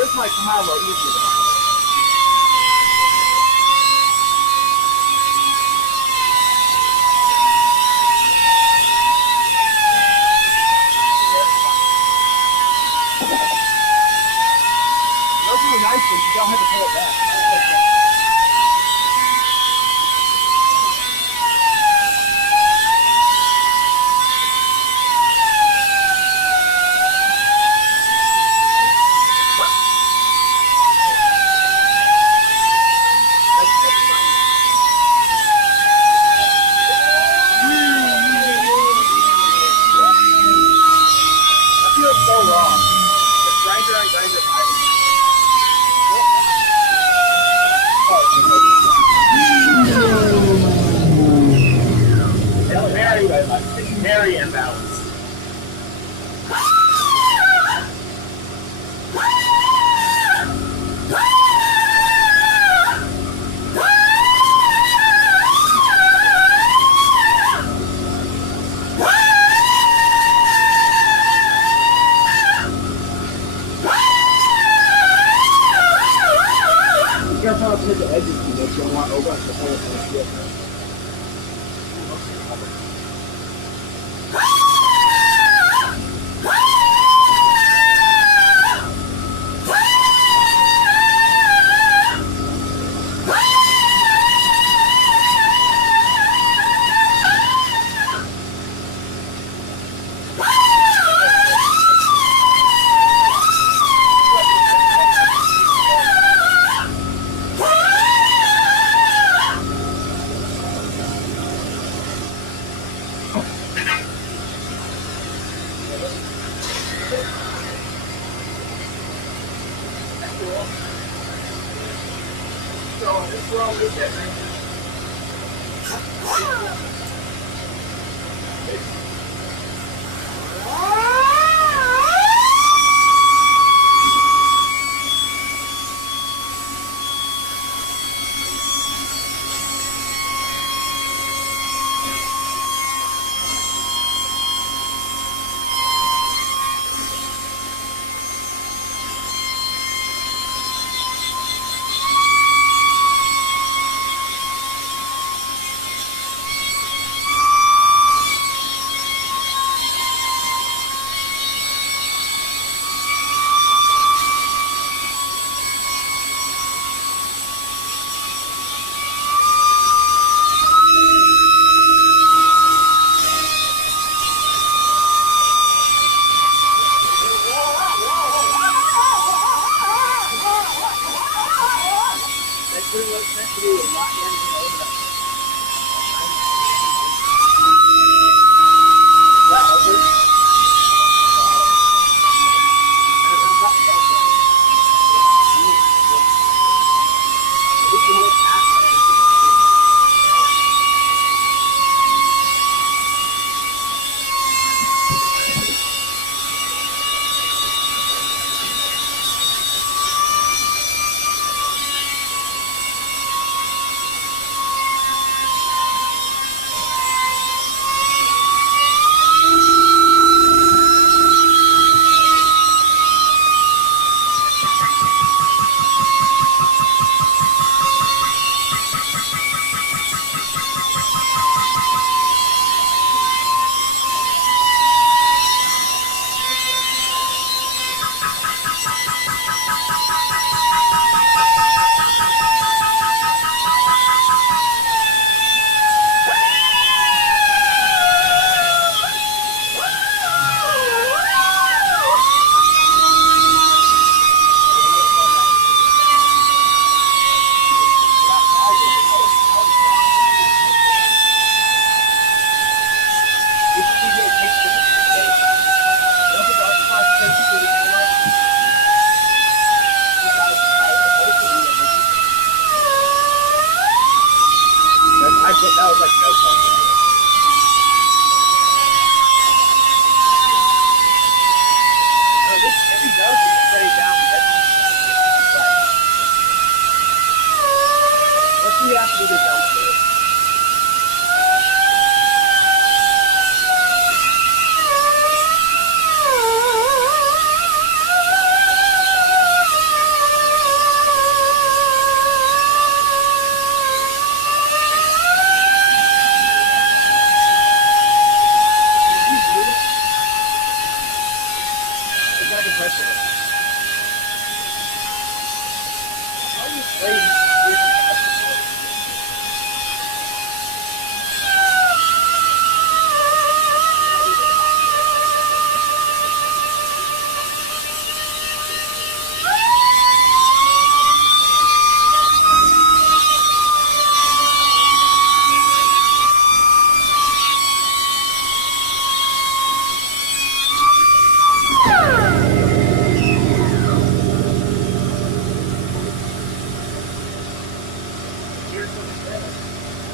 this might come out a little easier than I did. Those are nice ones. You don't have to pull it back. That feels so wrong. The grinder on grinder fighting. Very imbalanced. You gotta try to hit the edges too much. You don't want over the whole thing. That was like no fun. If he does, he can straight down and get Let's see after we get done with this.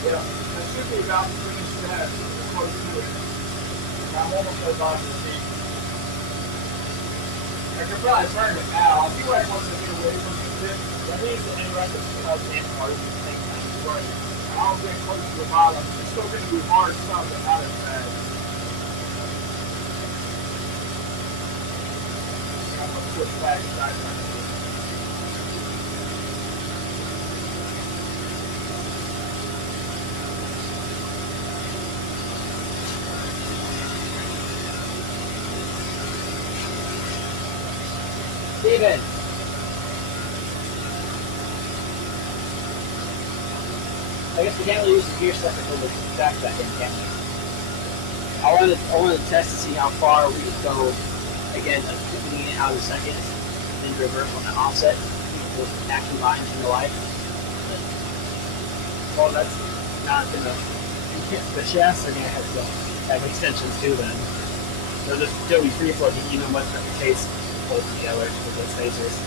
Yeah, that should be about the finished test. It's close to it. I'm almost at the bottom of the seat. I could probably turn it now. I feel like once I get away from the tip, That means the end record and part of the same time. right, I'll get close to the bottom. It's still going to be hard some, but not as bad. I'm going to switch back to side by side. Steven! I guess we can't really use the gear stuff until the back in, can we? I wanted to test to see how far we could go, again, picking it out of the second, then reverse on the offset, with action lines in the life. Well, that's not gonna, the shafts are gonna have extensions too then. They'll just still be free floating even with the case close together with those spacers.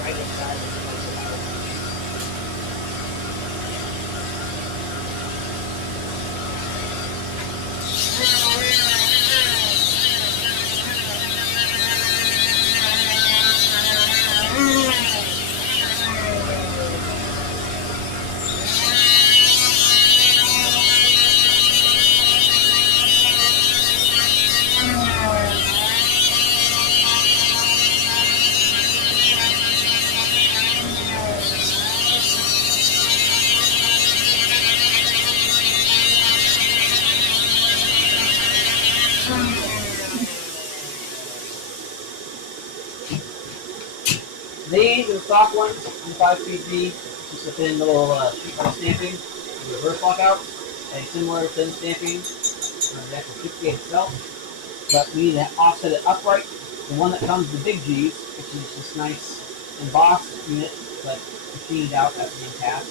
Right inside of the place of our These are the stock ones, 5 feet D, just a thin little sheet metal stamping, the reverse lockout, and similar thin stamping on the actual kickstand itself. But we need to offset it upright. The one that comes with the big G's, which is this nice embossed unit, but machined out at the end cast.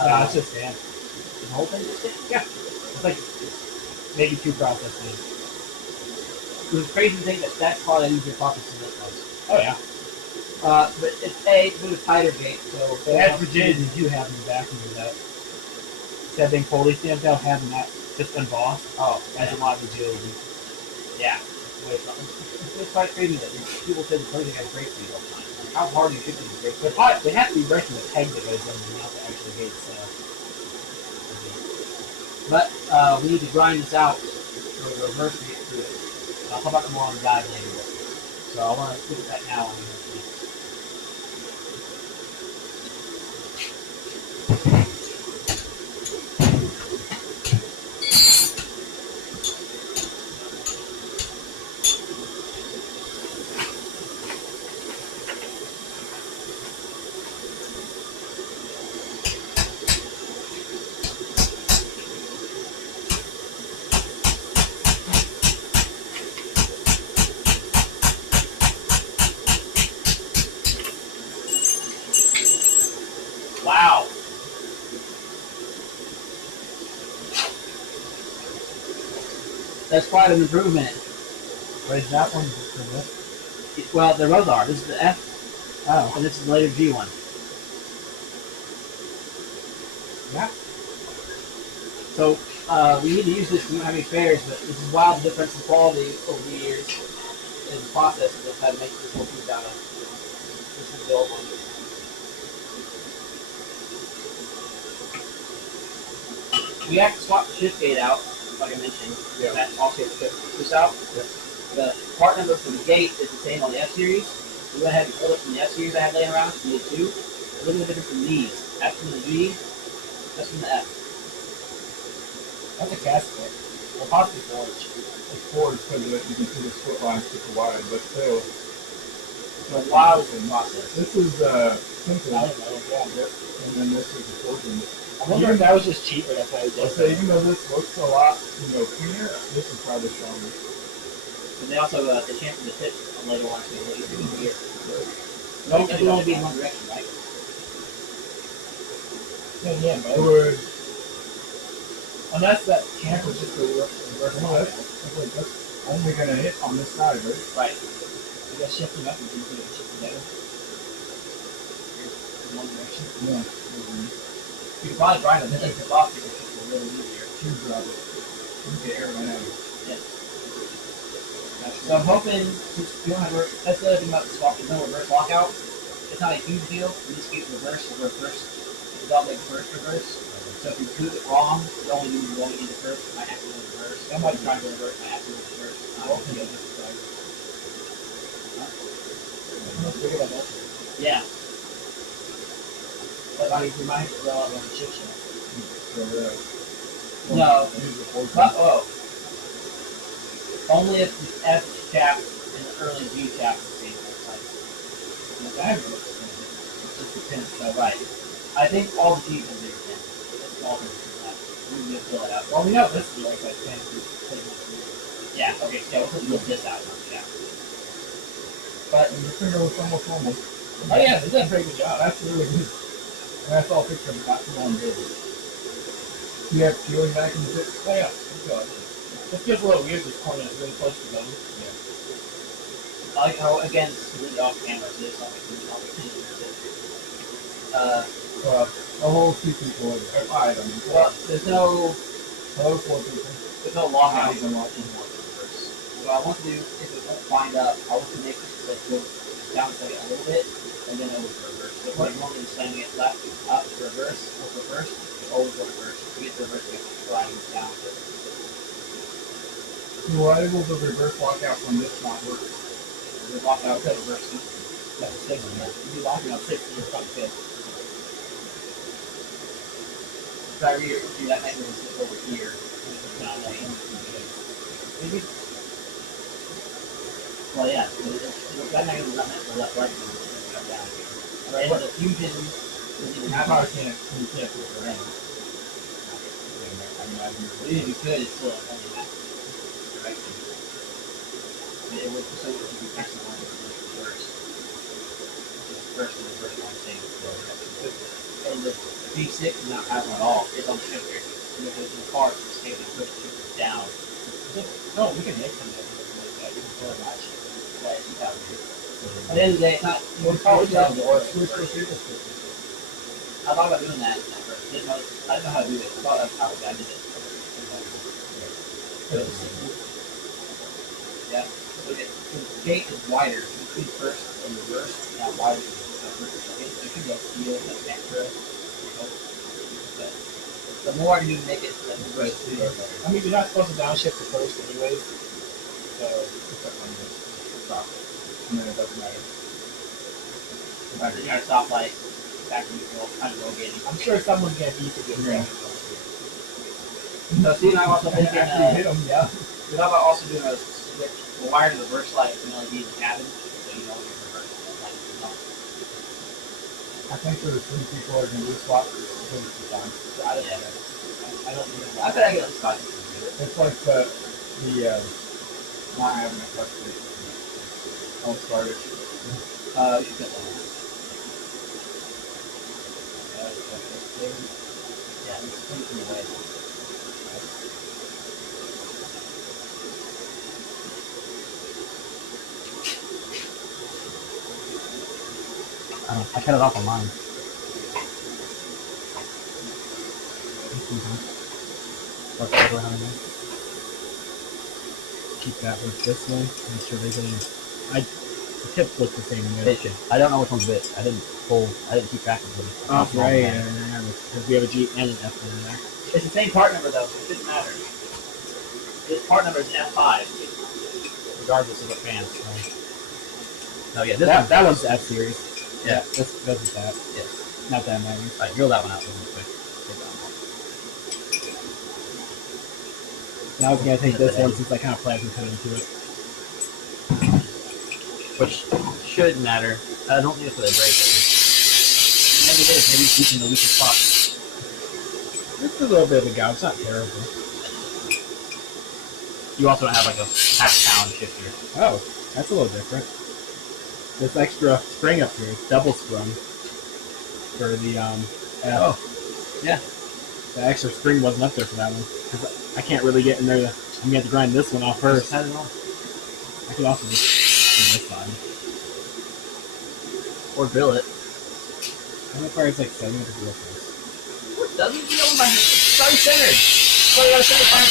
No, it's just stamp. The whole thing is stamped? Yeah. It's like maybe 2 process things. It was crazy to think that that's probably an easier process than this was. Oh yeah. But it's a bit of tighter gate, so It has rigidity you have in the back of that. Instead of being fully stamped out, having that just embossed. Oh, Has a lot of rigidity. yeah. It's quite crazy that people say the clothing has brake speed all the time. Like, how hard you should be to brake? But they have to be breaking the peg that goes in and not the actual gate itself. But we need to grind this out for the reverse gate through it. I'll talk about it more on the guide later. So I want to look at that now. Wow. That's quite an improvement. What is that one for this? Well, the rows are. This is the F, Oh, and this is the later G one. yeah. So we need to use this. We don't have any spares, but this is wild difference in quality over the years in the process of how to make this whole piece out of. This is the old one. we have to swap the shift gate out, like I mentioned. Yeah. That also has to shift this out. Yeah. The part number for the gate is the same on the F series. We went ahead and pulled it from the F series I had laying around. We did two. Look at the difference in these. F from the G, S from the F. That's a gasket. Or possibly forge. It's forward because you can see the split line super wide, but still, So wow is the process. this is simple. I don't know, yeah. And then this is the forging. I wonder if that was just cheaper, that's why he I'll did say, it. even though this looks a lot, cleaner, this is probably stronger. And they also they chamfer the tip on later on, so it's easier. No, It would only be in one direction, right? Yeah, It but would, unless that chamfer's just the reverse. well, that's only going to hit on this side, right? Right. You guys shift them up and do it shift together. In one direction. Yeah. You could probably grind them and take it off because it's a little easier. Choose drop it. You get air right out of it. So I'm hoping, since we don't have that's the other thing about the swap, there's no reverse lockout. It's not a huge deal. In this case, reverse, the dog leg first reverse. So if you do it wrong, you only do going into first, my accident reverse. I might try to reverse my accident reverse. Yeah. But I mean, you might as well have a shift shell. So, No. use the forging. Oh. Only if the F shaft and the early G shaft are the same size. Okay. It just depends. So, right. I think all the G's are bigger than. It's all bigger than that. We can just fill it out. Well, we know this is like 10 Yeah, okay, so we'll put this out. Yeah. But, And your finger looks almost normal. oh yeah, they did a pretty good job. That's really good. And that's all picture of not too long ago. You have peeling back in the tip? Oh yeah, let's go. This feels a little weird, this corner is really close to them. I like how, again, it's completely off camera, so it's not like completely off A whole two people, or five, I mean. well, there's no Hello, four people. lockout. Not even watching. What I want to do, if it won't wind up, I want to make it so it goes down a little bit, and then over to reverse. So if I'm normally slamming it left, up, reverse, up, reverse, it always go reverse. To get to reverse, you have to slide it down. You were able to reverse lockout from this not work. The lockout, the reverse. That's a 6 in there. You do locking on 6, you're probably good. Try here, see that might move it over here. Not like, maybe. Well, yeah, that might move that the left, right, come down here. And the fusion doesn't even have You can't do it for rain. even if you could, it's still only that direction. It would, so it would be maximum on the reverse. First and the first one thing. And the B6 is not having at all. It's on shifter. And if it's in the car, it's taking the push shifter down. No, we can make some like that. You can pull it match. But it's out here. At the end of the day, it's not. Well, probably not not. or Switch for single switch. I thought about doing that at first. I didn't know how to do it. I thought that's how I did it. Yeah. So the gate is wider. Between first and reverse, not wider than the first and second. It could be a feel like extra. But the more I can do to make it, the reverse is better. I mean, you're not supposed to downshift the first anyways. So, It's up on this. Stop. And then it doesn't matter. You got a stoplight, back to neutral, kind of rogating. I'm sure someone's going to beat the good Yeah. So Steve and I also And thinking, after you hit them, yeah. we thought about also doing a switch, a wire to reverse light from LED in the cabin, so you know when you reverse light is on. I think there's 3 people are going to do swap. So I don't know. I don't think I bet I get a spot. it's like the not having a clutch plate. I'll start it. You should get one. Yeah, it's pretty away. I cut it off on mine. Keep that with this one. Make sure they're getting. The tips look the same way. I don't know which one's which. I didn't keep track of them. Oh, right. Because we have a G and an F in there. It's the same part number though, so it doesn't matter. This part number is F5. Regardless of what fans. Oh yeah, this That one's F series. Yeah. That's that. Yes. Not that matters. Alright, drill that one out real quick. Now I was gonna take this one since I kind of plasma cut into it. Which should matter. I don't think it's gonna break it. Maybe it is. Maybe it's keeping the weakest spot. It's a little bit of a gouge. It's not terrible. You also don't have like a half-pound shifter. Oh, that's a little different. This extra spring up here, it's double sprung for the F. Oh, yeah. The extra spring wasn't up there for that one because I can't really get in there. I'm gonna have to grind this one off first. Had it on. I could also just do this side. Or drill it. How many parts like setting up the drill first? What doesn't drill my hand? It's already centered. That's why you gotta center part.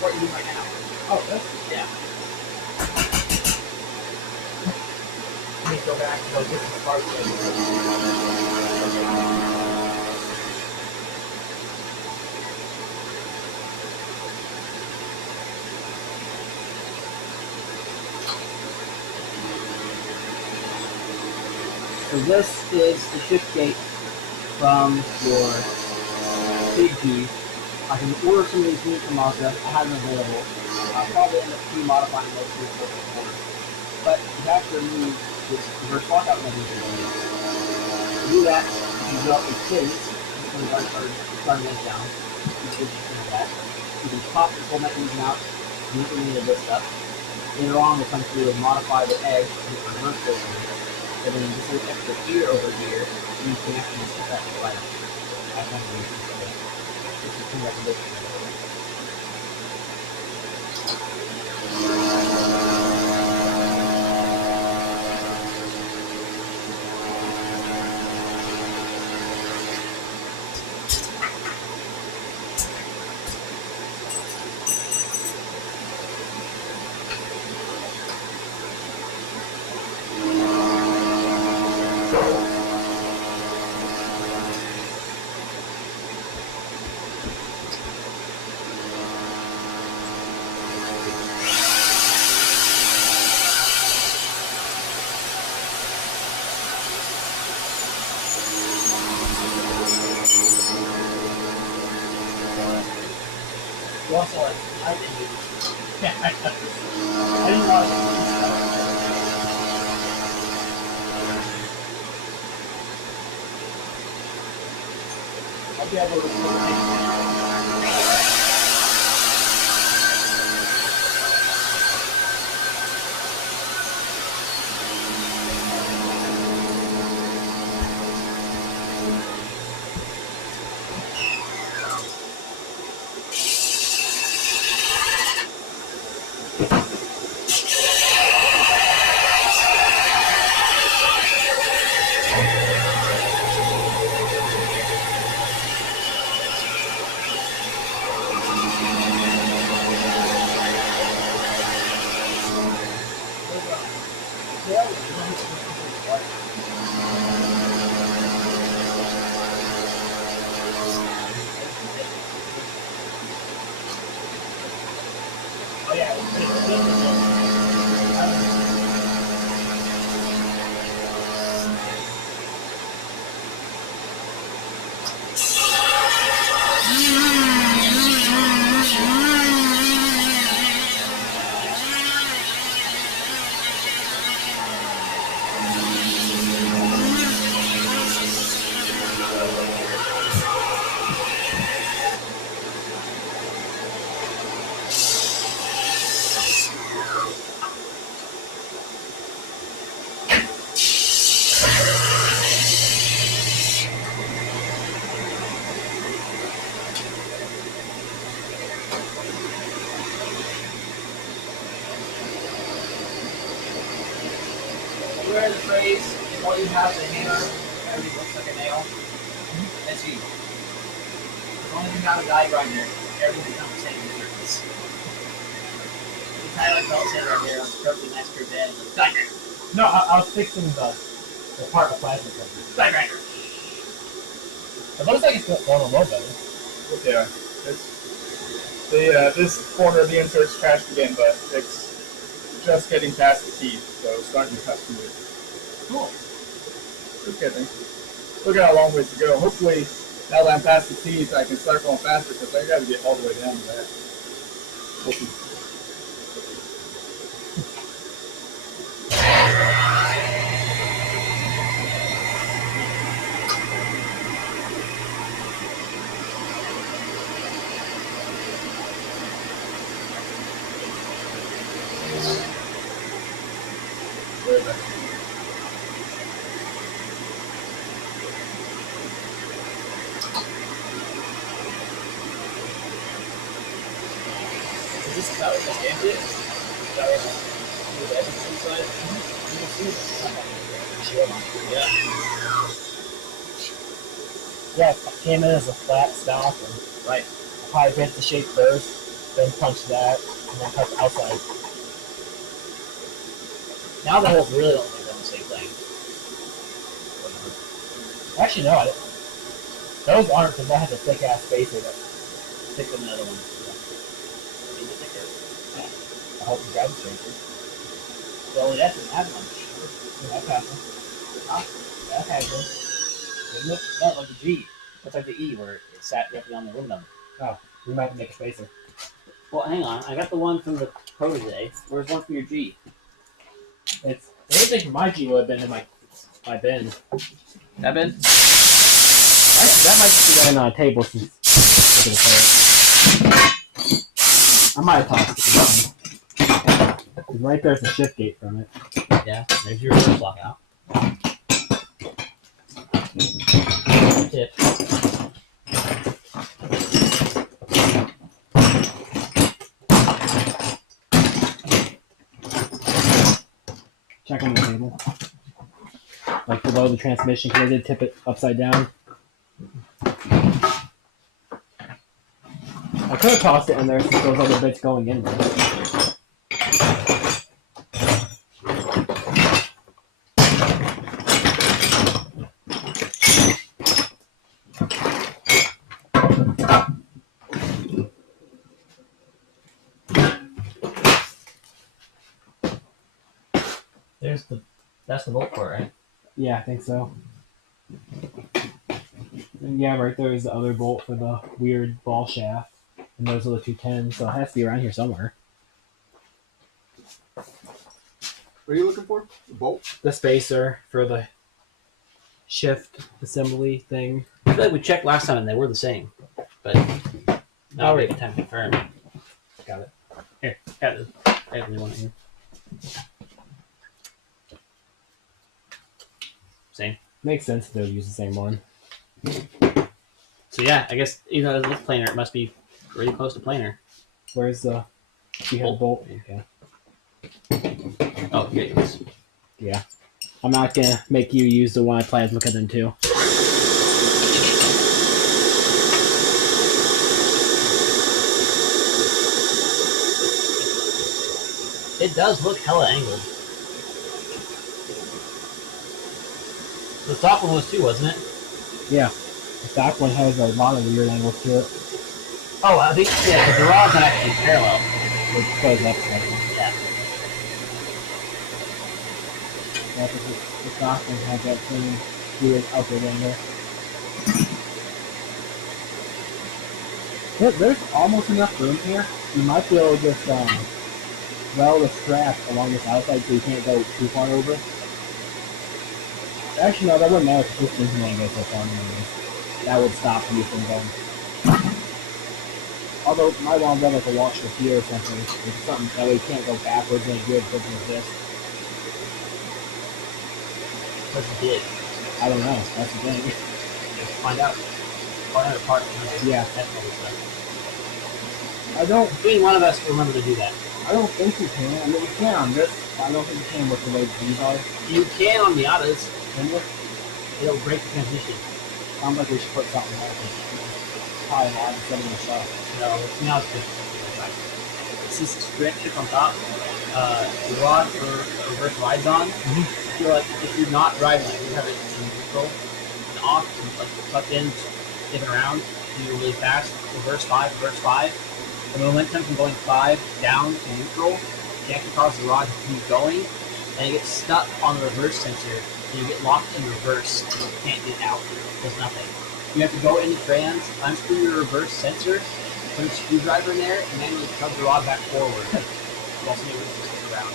What you do right now. Oh, that's Yeah. Let me go back and go get some parts. So this is the shift gate from your big G. I can order some of these meat from Mazda. I have them available. I'll probably end up modifying those to the order. But you have to remove this reverse lockout mechanism. To do that, you can drop these pins and run those down. You can pop this whole mechanism out, use any of this stuff. Later on, we'll come through and modify the edge and reverse this one. And then this little extra gear over here, you can actually set that right up. I kind of use this. This is two recommendations. You also like, I didn't. Yeah, I didn't want to. you have a little Oh yeah, where the phrase, if all you have is a hammer, everything looks like a nail. That's you. As long as you have a die grinder, everything becomes the same in the surface. You tie like belt said right there, it's perfectly nice curved edge. Die grinder. No, I was fixing the part of plasma cover. Die grinder. It looks like it's going a little better. Yeah. This corner of the insert's trashed again, but it's just getting past the teeth, so it's starting to cut smooth. Cool. Just kidding. Still got a long ways to go. Hopefully, now that I'm past the teeth, I can start going faster because I got to get all the way down to that. We'll see. Where is that? Is this how it stamped it? Is that right? With the edges inside? You can see it. Yeah. Yeah, it came in as a flat stock and right. Probably bent the shape first, then punch that, and then cut the outside. Now the holes really don't look like the same thing. Actually, no, I didn't. Those aren't because I had a thick ass spacer that thicker than the other one. Yeah. Is it thicker? Yeah. I hope you grab the spacer. Well, that doesn't have one. That has one. Huh? That has one. Doesn't it? No, like the G. That's like the E where it sat directly on the aluminum. Oh, we might have to make a spacer. Well, hang on. I got the one from the Protege. Where's one from your G? It's the only thing from my G would have been in my bin. That bin? That might just be on a table since I might have tossed it. Right there's a shift gate from it. Yeah, there's your reverse lock out. Tip. Check on the table. Like below the transmission, because I did tip it upside down. I could have tossed it in there since those other bits going in there. That's the bolt for it, right? Yeah, I think so. And yeah, right there is the other bolt for the weird ball shaft. And those are the 210s, so it has to be around here somewhere. What are you looking for? The bolt? The spacer for the shift assembly thing. That feel like we checked last time and they were the same. But now we're taking time to confirm. Got it. Here, got it. I have the one here. Same. Makes sense if they'll use the same one. So yeah, I guess even though it looks planar, it must be really close to planar. Where's the? You have bolt. Okay. Oh, yeah, yes. Yeah. I'm not gonna make you use the one I plasma cut into. It does look hella angled. The stock one was too, wasn't it? Yeah. The stock one has a lot of weird angles to it. Oh, I think, yeah, because the rod's not actually parallel. It goes up slightly. Yeah. Yeah, because the stock one has that same weird upward angle. There's almost enough room here. You might be able to just weld a strap along this outside so you can't go too far over. Actually, no, that wouldn't matter if this thing's going to go so far anyways. That would stop you from going. Although, it might want to run like a washer here or something. Or something that way you can't go backwards and good something like this. What's it did? I don't know. That's the thing. Just find out. Find out a part. Yeah. That's probably stuff. I don't. Between one of us will remember to do that. I don't think you can. I mean, you can on this. But I don't think you can with the way these are. You can on Miatas. Can you? It'll break the transmission. Sounds like we should put something else. Probably not instead of the stuff. No, Miatas good. This is straight chip on top. The rod for reverse rides on. I feel like if you're not driving, like you have it in neutral and off, and like tucked in, spin around, do really fast, reverse 5. The momentum from going 5 down to neutral can actually cause the rod to keep going, and it gets stuck on the reverse sensor, and you get locked in reverse, and you can't get out. There's nothing. You have to go into trans, unscrew your reverse sensor, put a screwdriver in there, and manually tug the rod back forward while somebody moves the stick around.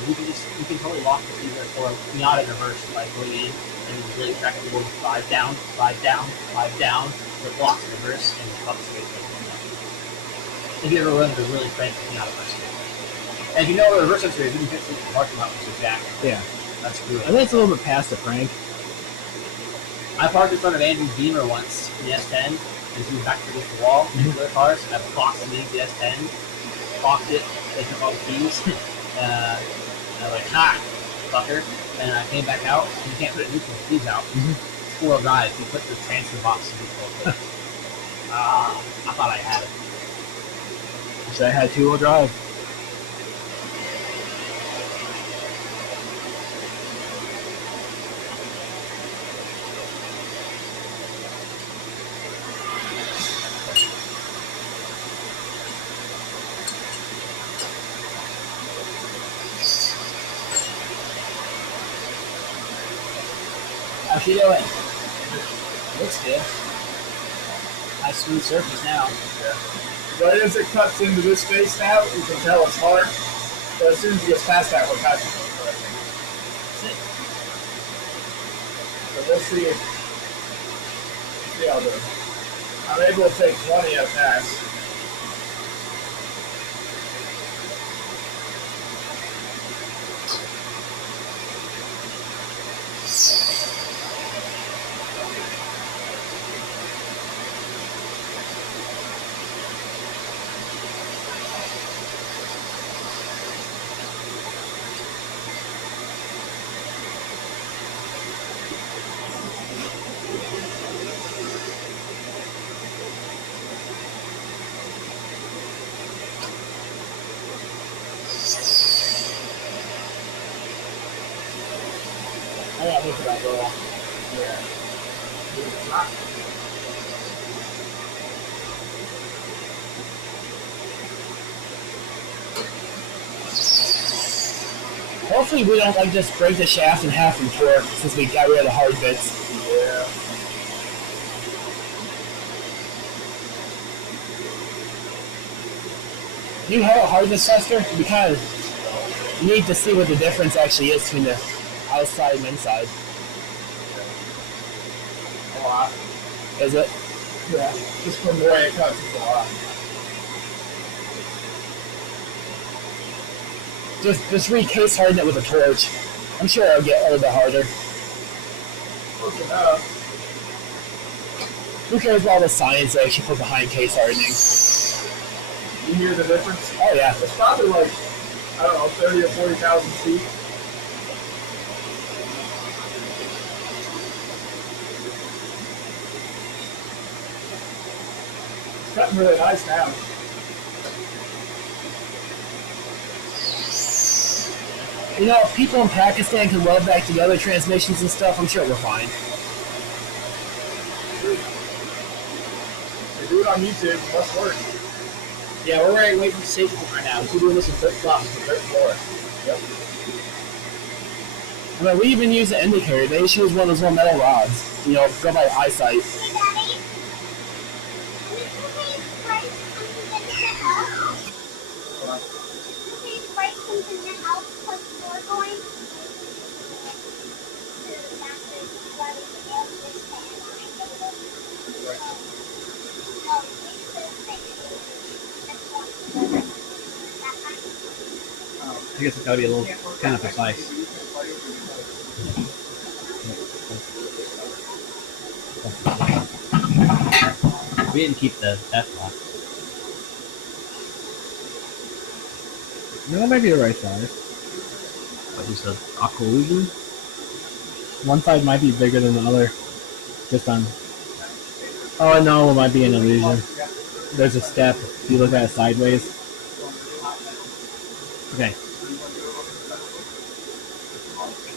If you can totally lock the either or not in reverse by going in and really tracking the board 5 down, 5 down, 5 down, it locks in reverse and up straight. If you ever run the really cranky Miata reverse. And if you know what a reverse sensor is, you can fix it in the parking lot with your jack. Yeah. That's cool. I think it's a little bit past the prank. I parked in front of Andrew's Beamer once in the S10, and he was back against the wall in the other cars, and I boxed him the S10, locked it, they took all the keys, and I was like, ha, fucker. And I came back out, and you can't put it neutral with the keys out. It's 4-wheel drive, you put the transfer box in neutral. I thought I had it. So I had 2-wheel drive. How's she doing? Looks good. Nice smooth surface now. Right as it cuts into this space now, you can tell it's hard. But as soon as it gets past that, we're passing it. So we'll see how it goes. I'm able to take 20 at a pass. I gotta look at that roll. Yeah. Hopefully we don't like just break the shaft in half and torque since we got rid of the hard bits. Yeah. Do you have a hardness tester? We kind of need to see what the difference actually is between the outside and inside. lot. Is it? Yeah, just from the way it cuts, it's a lot. Just re-case harden it with a torch. I'm sure it'll get a little bit harder. Close enough. Who cares about all the science they actually put behind case hardening? You hear the difference? Oh yeah. It's probably like, I don't know, 30 or 40,000 feet. It's cutting really nice now. You know, if people in Pakistan can weld back together transmissions and stuff, I'm sure we're fine. They do it on YouTube, it must work. Yeah, we're waiting for safety right now. We're doing this in flip-flops on the third floor. Yep. I mean, we even use an indicator. They just use one of those little metal rods. You know, go by eyesight. Hey, Daddy. Can you please break something in the house? What? Can you please break something in the house because we're going to doctor's where we can get this fan on it. No, it's the thing. That's one. That kind. I guess it's gotta be a little kind of precise. We didn't keep the F lock. No, that might be the right size. But just the aqua illusion. One side might be bigger than the other. Just on. Oh no, it might be an illusion. There's a step. If you look at it sideways. Okay.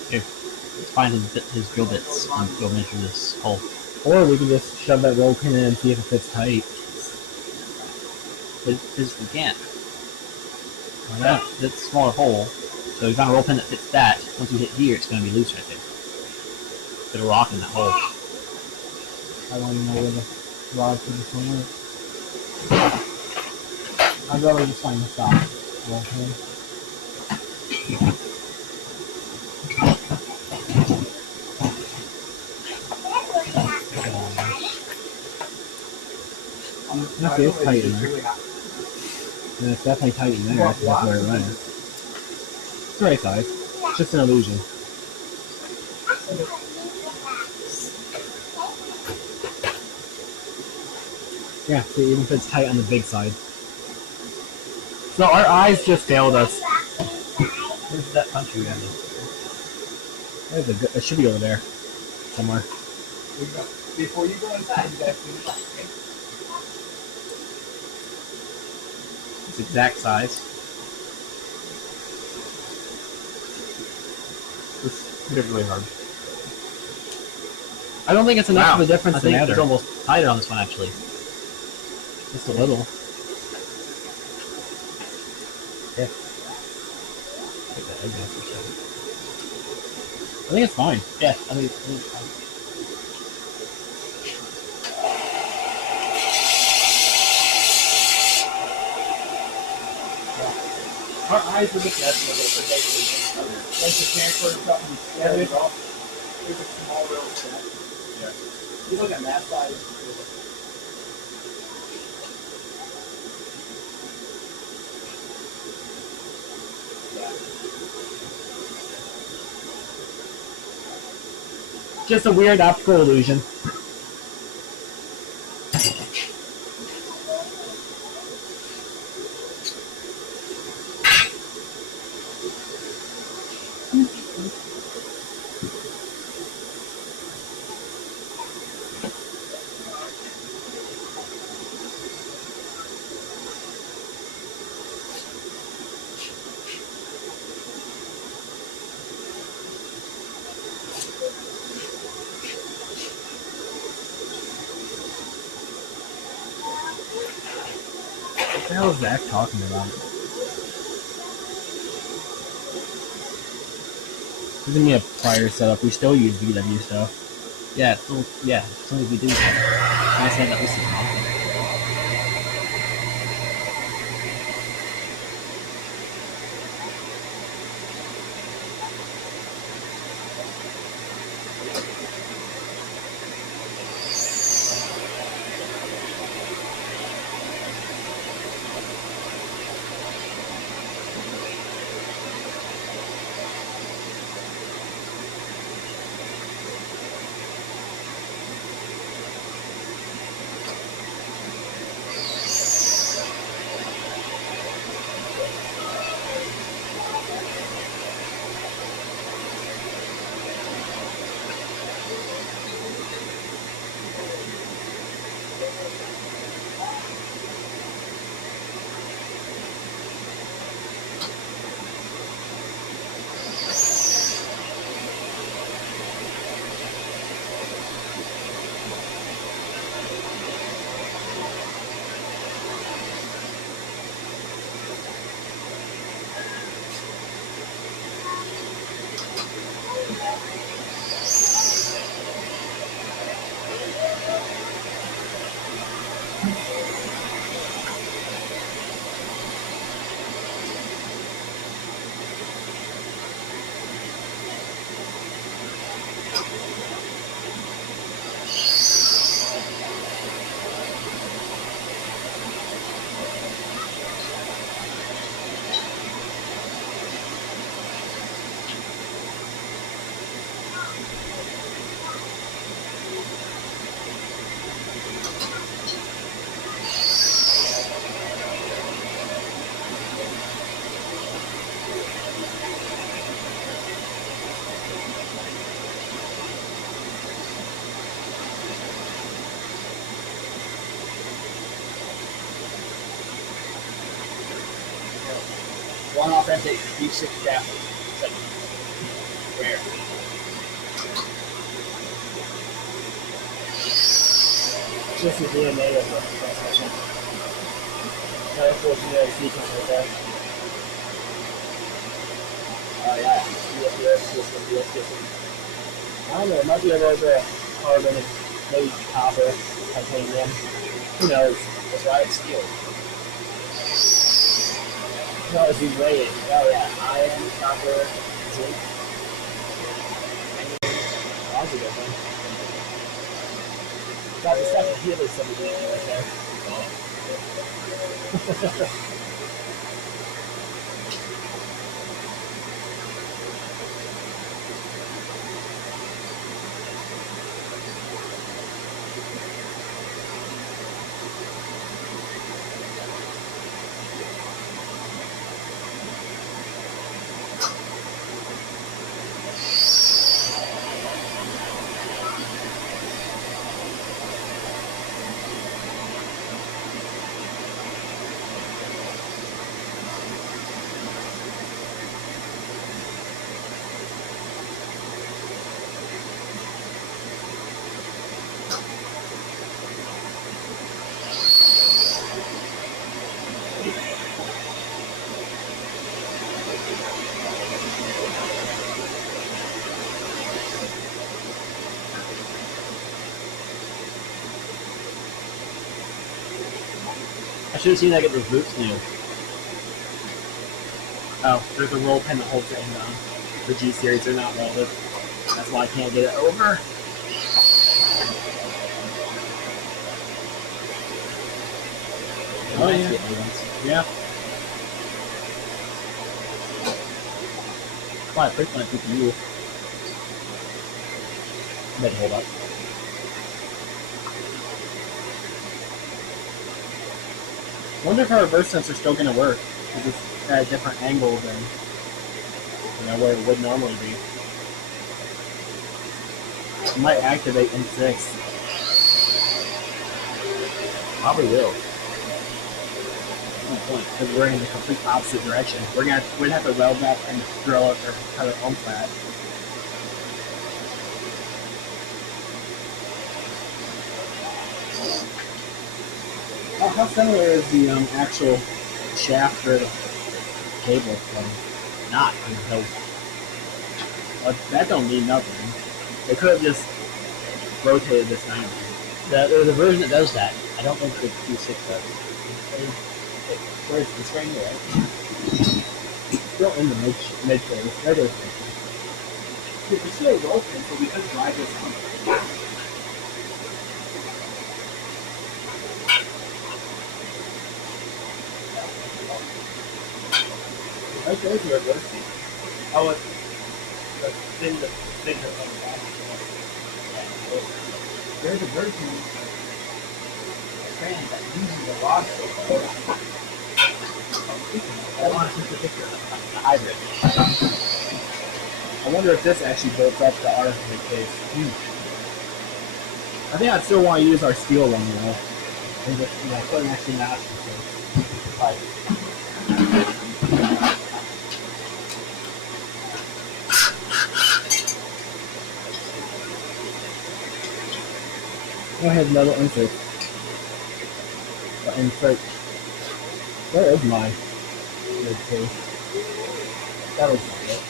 Here. Let's find his drill bits and go measure this hole. Or we can just shove that roll pin in and see if it fits tight. But we can't. That's a smaller hole. So we found a roll pin that fits that. Once we hit here, it's going to be loose right there. Put a rock in that hole. I don't even know where the rod for this one is. I'd rather just find the stop roll pin. Okay, it's tight in there. And it's definitely tight in there. That's where it went. It's the right size. It's just an illusion. Yeah, see, it even fits tight on the big side. So our eyes just failed us. Where's that punch you have? There's a good, it should be over there somewhere. Before you go inside, you gotta finish up, okay? It's exact size. It's really hard. I don't think it's enough Wow. of a difference I to think matter. it's almost tighter on this one actually. Just a little. Yeah. Take that egg out for a second. I think it's fine. Yeah, I think it's fine. Our eyes were just messing with it for basically like the transfer or something. Yeah, there's a small little step. Yeah. You look at that side. Just a weird optical illusion. What the hell is Zach talking about? Give me a prior setup. We still use VW stuff. Yeah, so as long as we do that. I said that this is wrong. one authentic deep six shaft. It's like rare. It's just the DNA of the transmission. Another cool genetic sequence right there. Oh yeah, this. I don't know, it might be a little bit of carbon and maybe copper, titanium. Who knows? That's why it's steel. No, it's rated. Oh yeah, iron, copper, zinc. That's a good one. Got the stuff to heal this some of these right there. I should have seen that get those boots new. Oh, there's a roll pin that holds it in the G series. They're not welded. That's why I can't get it over. Oh, yeah. Yeah. Well, I picked one for you. Better hold up. I wonder if our reverse sensor's still going to work. Because it's at a different angle than where it would normally be. It might activate in 6. Probably will. Because we're in the complete opposite direction. We'd have to weld that and drill it or cut it on flat. How similar is the actual shaft for the cable from not until that don't mean nothing. They could have just rotated this 90. There's a version that does that. I don't think the Q6 does. Where is this right here, right? Still in the mid phase. There goes mid phase. It's still open, so we could drive this on. Right there's where it goes. Oh, it's the thing that's on the back. There's a version of trans that uses the logic. I want to take a picture of the hybrid. I wonder if this actually bolts up to our case. I think I'd still want to use our steel one, and just put an extra notch in pipe. Go ahead, another insert. Insert. Where is my mid case? That was not it.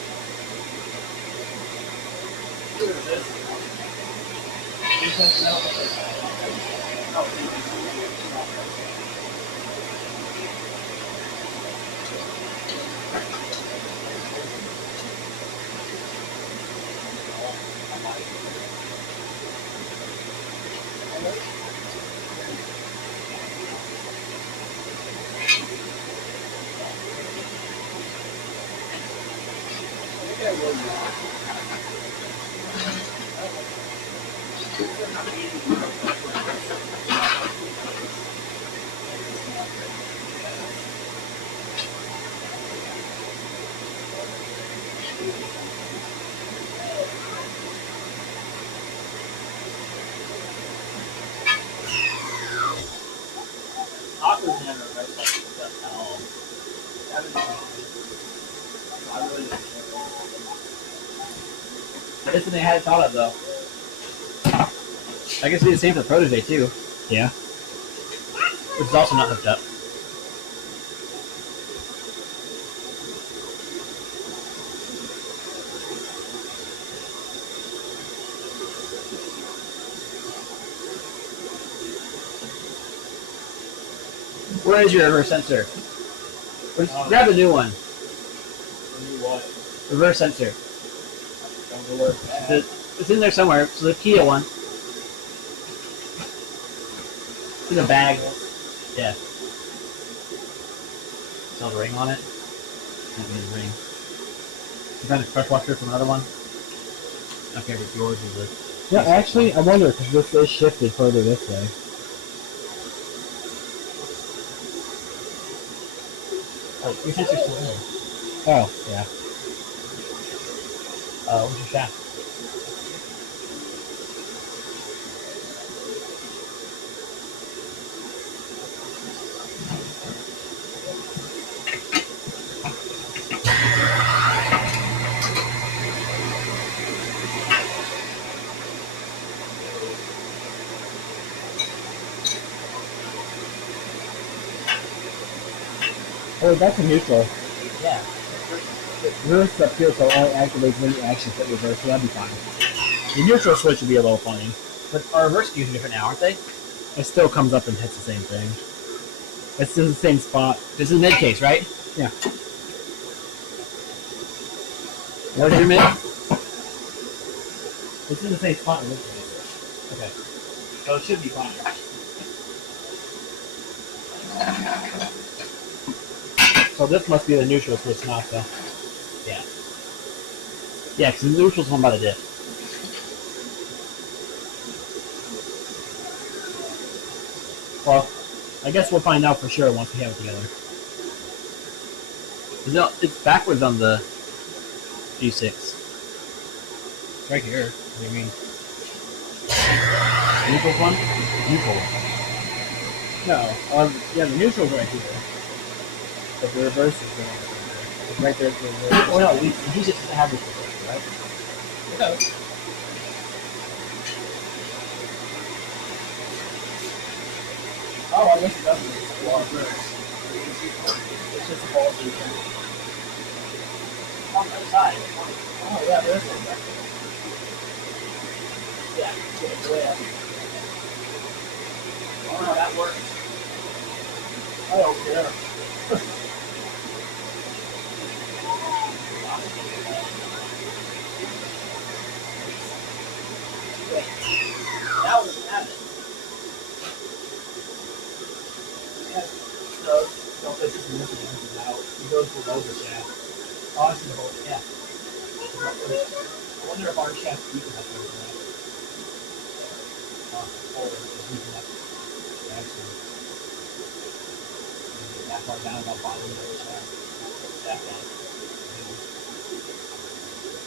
That's something I hadn't thought of though. I guess it'd be the same for the Protege too. Yeah. Which is also not hooked up. Where is your reverse sensor? Grab the new one. Reverse sensor. It's in there somewhere. So the Kia one. It's in a bag. Yeah. Still have a ring on it. That means ring. You found a crush washer from another one? I don't care if it's yours or the. Yeah, actually, I wonder because this is shifted further this way. Oh, your sensor's still in. Oh, yeah. What's your shaft? Oh, that's a neutral. Yeah. Reverse up here, so it only activates when you actually hit reverse, so that'd be fine. The neutral switch would be a little funny. But our reverse keys are different now, aren't they? It still comes up and hits the same thing. It's in the same spot. This is mid case, right? Yeah. What is your mid? It's in the same spot in this case. Okay. So it should be fine. So this must be the neutral switch now, so. Yeah, because the neutral's one by the diff. Well, I guess we'll find out for sure once we have it together. No, it's backwards on the G6. It's right here. What do you mean? Neutral one? Neutral. No. Yeah, the neutral's right here. But the reverse is right there. It's right there. The reverse. Oh no, the G6 doesn't have this reverse, right? It does. Oh, I guess it doesn't. It's a reverse. It's just a ball beacon. On the other side. Oh, yeah, there's one back there. Yeah, it's way up. Oh no, that works. I don't care. That was have it. No, this is missing out. It goes below the shaft. Oh, I see the hole. Yeah. I wonder if our shaft's deep enough for that. Hole is deep enough. Actually, that far down about bottom of the shaft. That down.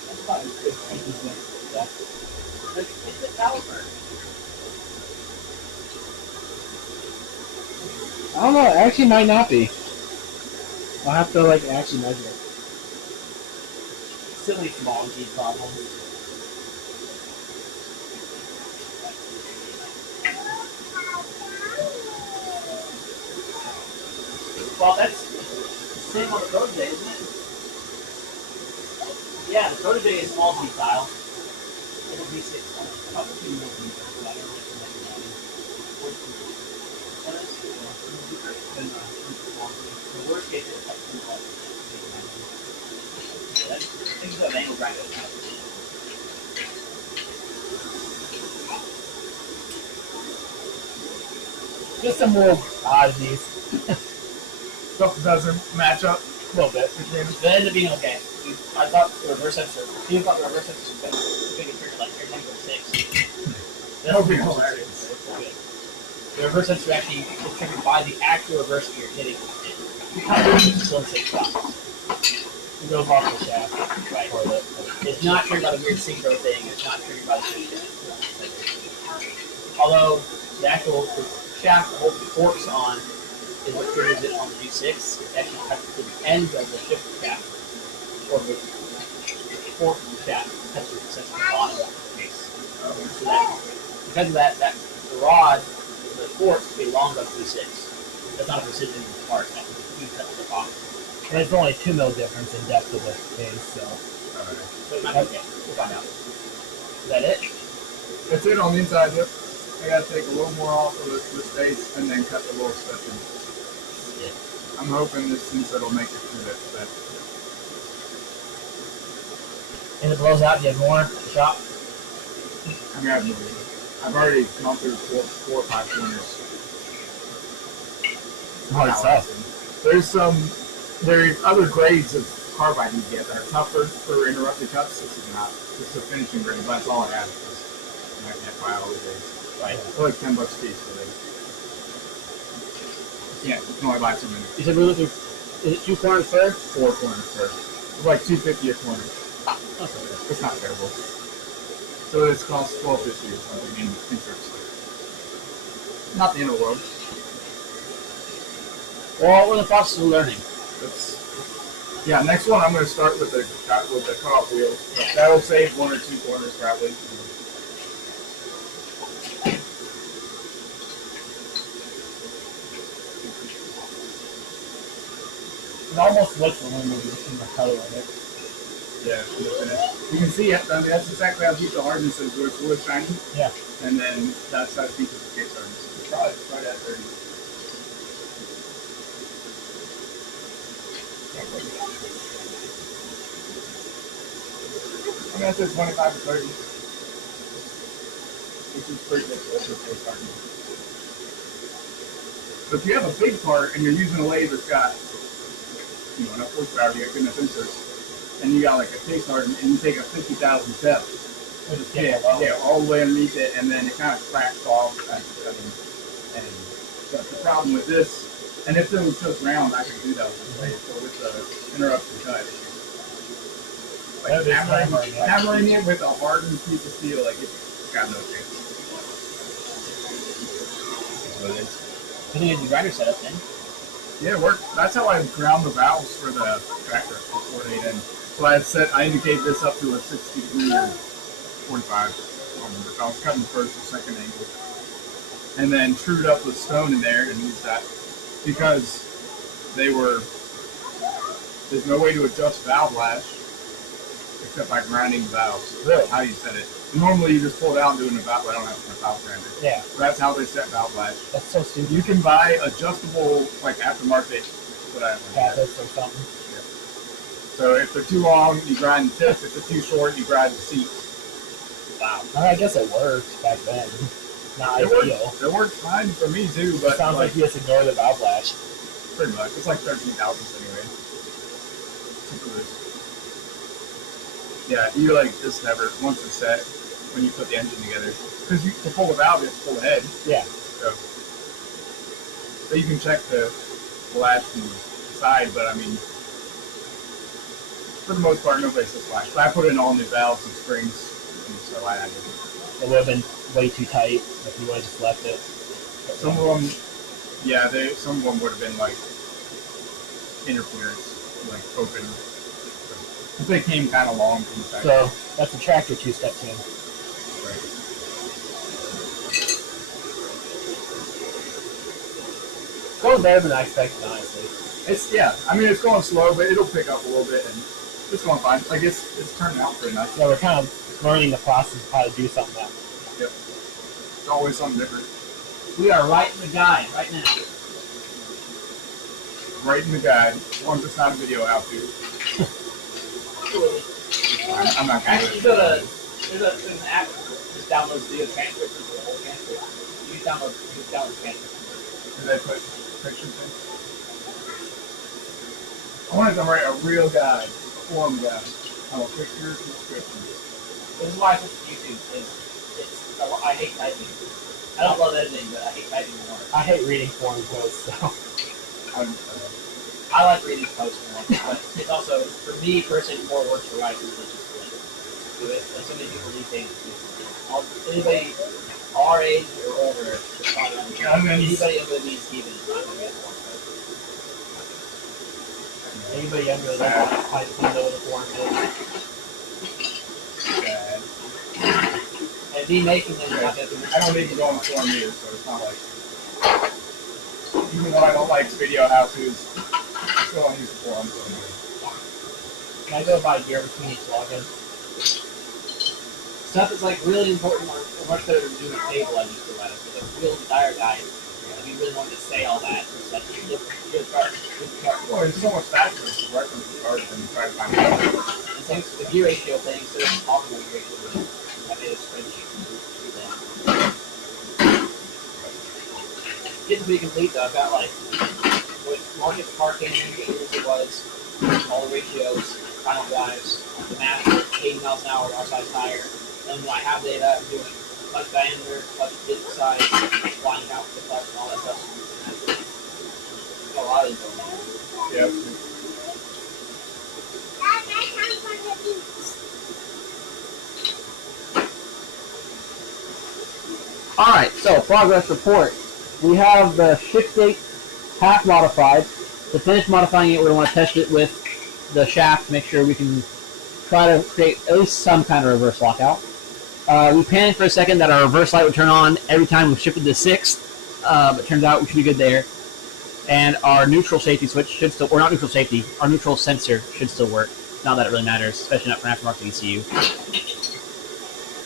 That's about as good as that. It's a caliper. I don't know. It actually might not be. I'll have to actually measure it. Silly small G problem. Well, that's the same on the Protege, isn't it? Yeah, the Protege is small G style. It'll be 6. Probably more than that. I don't know the worst case is like 2 bucks. Things that angle grind it. Just some more oddities. Stuff doesn't match up a little bit. It ended up being okay. I thought the reverse sensor. You thought the reverse sensor was going to trigger like 10.6. That would be hilarious. The reverse sensor actually is triggered by the actual reverse gear hitting it. You kind of do still 6 stops. It goes off the shaft. Right. It's not triggered by the weird synchro thing. It's not triggered by the shaft. Although the actual shaft the whole forks on is what triggers it on the G6. It actually touches the end of the shift shaft. Or the fork that touches the sensor on the bottom of the case. So that, because of that, the rod, the fork will be long enough to be 6. That's not a precision part that you cut to the bottom. And it's only 2 mil difference in depth of the case, so. So it might be okay. We'll find out. Is that it? That's it on the inside, yep. I gotta take a little more off of the space and then cut the little stuff in. Yeah. I'm hoping this sensor will make it through that step. And it blows out, do you have more to shop? I mean, I've already gone through 4 or 5 corners. Hard stuff. There's other grades of carbide you get that are tougher for interrupted cuts. This is not. This is a finishing grade, but that's all I have. I can't buy all the grades. Right. They're like $10 a piece for these. Yeah, you can only buy so many. You said we went through, is it 2 corners first? 4 corners first. It's like $2.50 a corner. That's okay. It's not terrible. So this costs $12.50 or something in inserts. Not the end of the world. Well, we're in the process of learning. Yeah, next one I'm going to start with the cutoff wheel. That'll save 1 or 2 corners probably. It almost looks aluminum in the color of it. Yeah, you can see it. I mean, that's exactly how deep the hardness is, where it's really shiny. Yeah. And then that's how deep the case hardness. It's probably right at 30. I'm going to say 25 to 30. Which is pretty good for case hardness. So if you have a big part and you're using a lathe that's got enough horsepower, you got good enough inserts, and you got like a case hardened, and you take a 50,000 step, all the way underneath it, and then it kind of cracks off. And that's the problem with this. And if it was just round, I could do that with this lathe. So with the interrupted cut, like hammering it with a hardened piece of steel, like it's got no chance. I think it's the grinder setup then. Yeah, it worked. That's how I ground the valves for the tractor before they in. So I indicated this up to a 60 degree or 45. If I was cutting the first or second angle. And then trued up with stone in there and used that because there's no way to adjust valve lash except by grinding the valves. Really? How you set it. Normally you just pull it out and do it in a valve. I don't have a valve grinder. Yeah. So that's how they set valve lash. That's so stupid. You can buy adjustable, like aftermarket, Gaskets or something. So if they're too long, you grind the tip. If they're too short, you grind the seat. Wow. I guess it worked back then. Not ideal. It worked fine for me too, but It sounds like you just ignore the valve lash. pretty much. It's like 13,000 anyway. Yeah, you like just never, once it's set, when you put the engine together. Because to pull the valve, you have to pull the head. Yeah. So you can check the lash from the side, but I mean, for the most part, nobody says lash. But I put in all new valves and springs, and so I had it. It would have been way too tight if you would have just left it. Some of them, yeah, some of them would have been like interference, like open. Because they came kind of long from the factory. So that's a tractor 2-step tune. Right. It's going better than I expected, honestly. I mean, it's going slow, but it'll pick up a little bit, and it's going fine. Like it's turning out pretty nice. Yeah, we're kind of learning the process of how to do something now. Yep. It's always something different. We are writing the guide right now. Right in the guide. One that's not a video how to. I'm not going Actually, there's an app that just downloads video transcripts for the whole transcript. You can download the transcript. Did they put pictures in? I wanted to write a real guide, a forum guide. I want pictures and descriptions. This is why I switched to YouTube. I hate typing. I don't love editing, but I hate typing more. I hate reading forum posts, so. I like reading posts more, but it's also, for me personally, more work to write than just do it. And so many people do things. Anybody our age or older is probably on anybody over the Steven is not going to get a forum post. Anybody younger than that probably doesn't know what a forum is. me making them, I'm not gonna do I don't need to go on the forum either, so it's not like. Even though I don't like video how-tos, I still don't use the forum. So. Can I go by year between each login? Stuff that's like really important or much better than doing a table I used to write. But a real dire guide, if you really wanted to say all that, it's like good start. Well, it's so much faster to reference the start than try to find out. And same with the gear ratio thing, so it's talking about gear ratio. I made a spreadsheet to do that. Getting to be complete though, I've got like what market car came in, what years it was, all the ratios, final drives, the math, 80 miles an hour, R-size tire. Then when I have data, I'm doing clutch diameter, clutch bit size, flying out the clutch, and all that stuff. A lot of info, man. Yep. Alright, so progress report. We have the shift gate half modified. To finish modifying it, we want to test it with the shaft to make sure we can try to create at least some kind of reverse lockout. We panicked for a second that our reverse light would turn on every time we shifted to 6th, but turns out we should be good there. And our neutral safety switch should still, or not neutral safety, our neutral sensor should still work. Not that it really matters, especially not for an aftermarket ECU.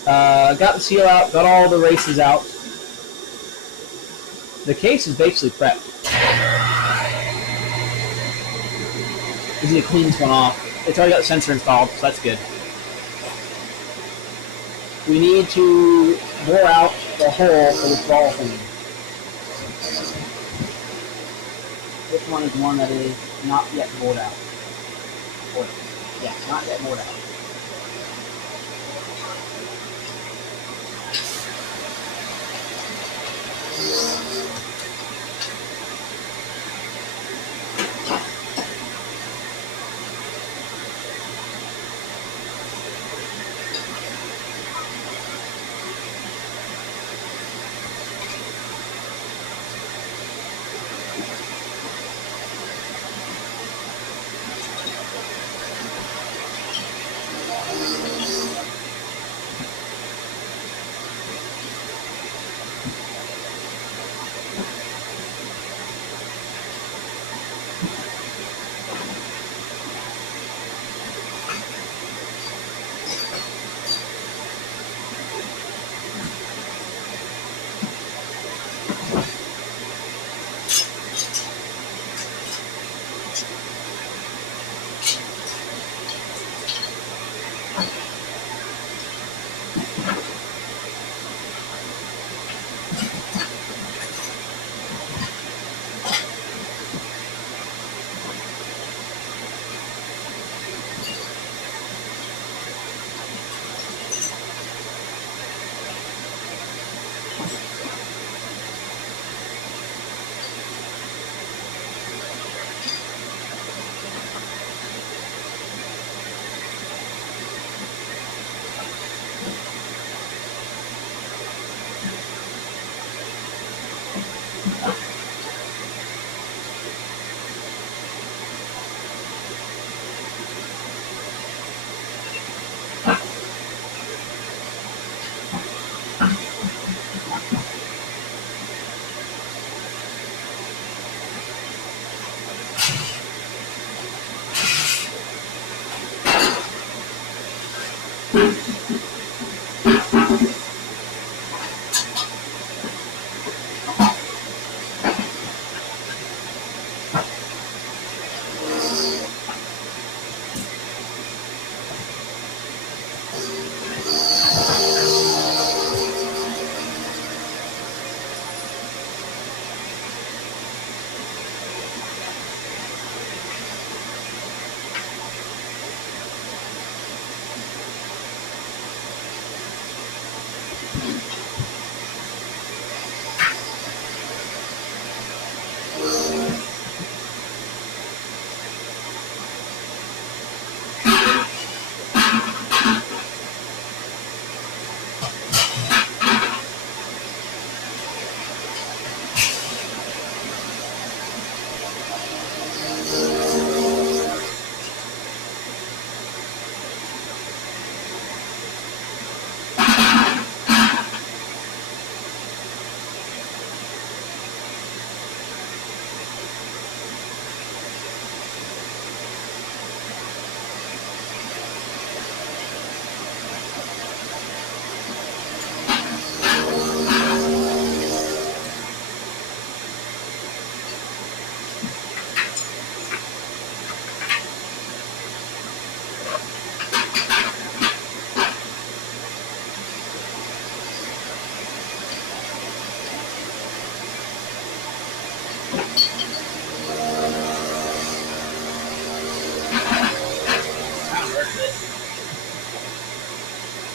Got the seal out, got all the races out. The case is basically prepped. This is the cleanest one off. It's already got the sensor installed, so that's good. We need to bore out the hole for this ball thing. Which one is one that is not yet bored out? Yeah, not yet bored out.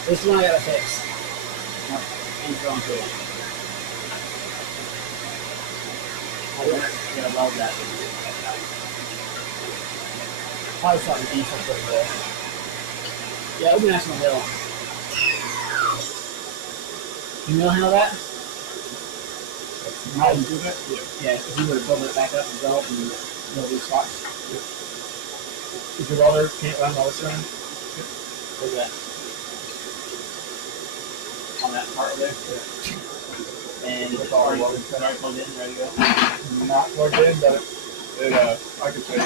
This one I gotta fix. And thrown to it. I love that. Probably something decent for this. Yeah, open that in the middle. You know how that? How you do that? Yeah. Yeah, if you were to build it back up and go and build these spots. If your welder can't run all the time, Look at that. On that part over there. Yeah. And it's all plugged in, ready to go. not plugged in, but I can show you.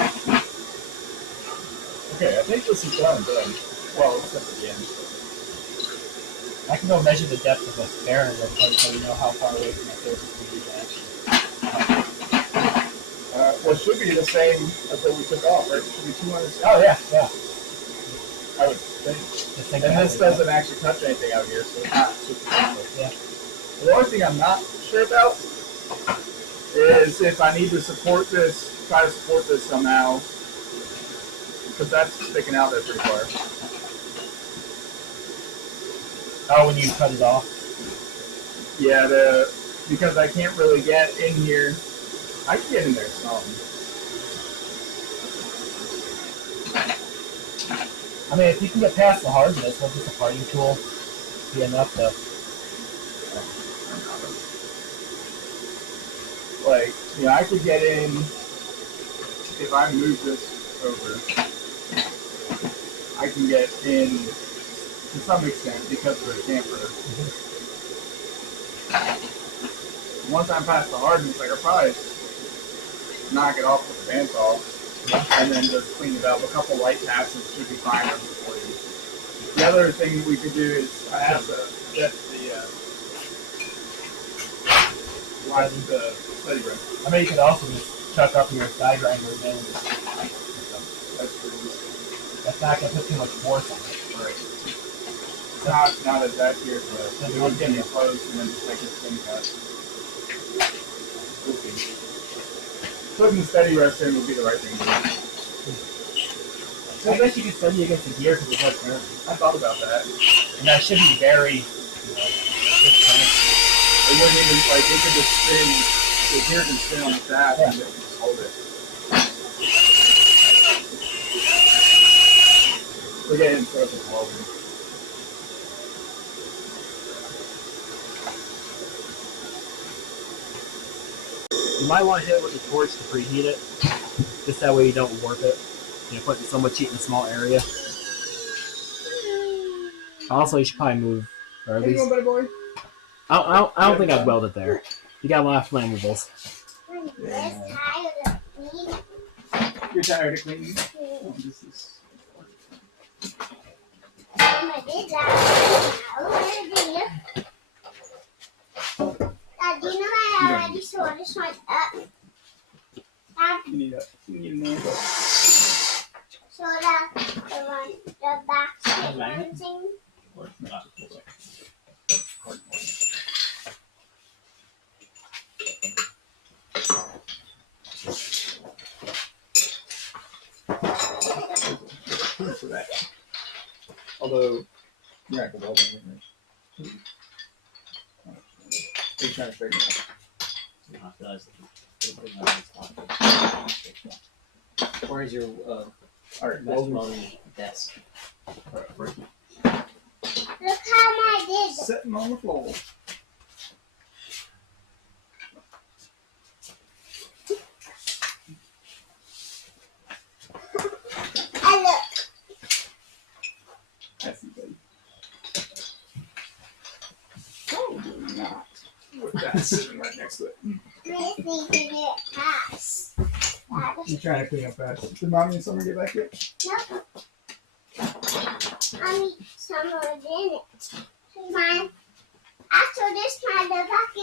Okay, I think this is done. Well, except at the end. I can go measure the depth of a bearing real quick so we know how far away from the surface we need to actually. Well, it should be the same as what we took off, right? It should be 200. Oh, yeah, yeah. I would think. And this doesn't actually touch anything out here, so it's not super simple. Yeah. The only thing I'm not sure about is if I need to support this, try to support this somehow, because that's sticking out there pretty far. Oh, when you cut it off? Yeah, because I can't really get in here. I can get in there some. I mean, if you can get past the hardness, won't just a parting tool be enough to... Like, I could get in if I move this over. I can get in to some extent because of the camper. Once I'm past the hardness, I could probably knock it off with the bandsaw and then just clean it up. A couple light passes should be fine for you. The other thing we could do is I have to get the steady wrench. I mean, you could also just chuck up your side grinder and then just... That's pretty easy. That's not going to put too much force on it. Right. Not as that here, so it would get me close and then just take this thing cut. Putting the steady rest in would be the right thing to do. I guess you could steady against the gear because it's less nervy. I thought about that. And that should be very... It wouldn't even, like, it could just spin, the gear can spin on the shaft and just hold it. We're getting close to closing. You might want to hit it with the torch to preheat it. Just that way you don't warp it. Putting so much heat in a small area. Also, you should probably move, or at least... boy? I don't think I'd weld it there. You got a lot of flammables. You're tired of cleaning? Oh, this is... Dad, do you know I already saw this one up? Dad, You need a nail. saw the back stick thing? For that. Although, you're not going to weld anything, right? Are you trying to straighten it out? Where's your Alright, welding desk? Look how I did it. sitting on the floor. And look, That's you, buddy. Probably not. With that sitting right next to it. Miss needs to get past. Dad, You trying to clean up fast. Did Mommy and Summer get back yet? nope. I need some more in it. Mine. After this, my go back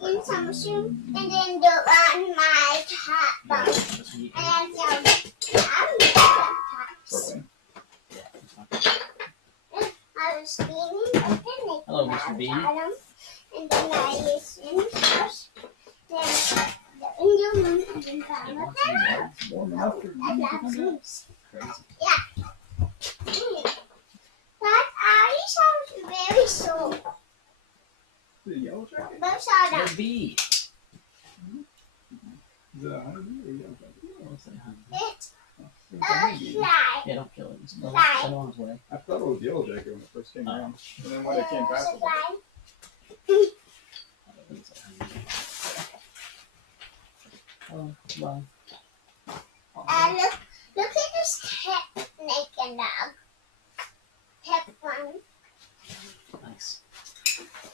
in some shoe, and then do on my top box. And then I'm Perfect. I was steaming, and then they Hello, Mr. Bean. bottom, and then I used in first, then the Indian one, and then bottom of that. Warm enough for I love juice. Crazy. But I saw yellow jacket? Both sides The up. bee. Is it a honeybee or yellow jacket? It's It's a a honeybee. fly. Yeah, don't kill it. Just let Fly. it on its way. I thought it was yellow jacket when it first came around. And then when it came It's past a it, fly. Oh, well. Look at this naked dog. Pet one. Nice.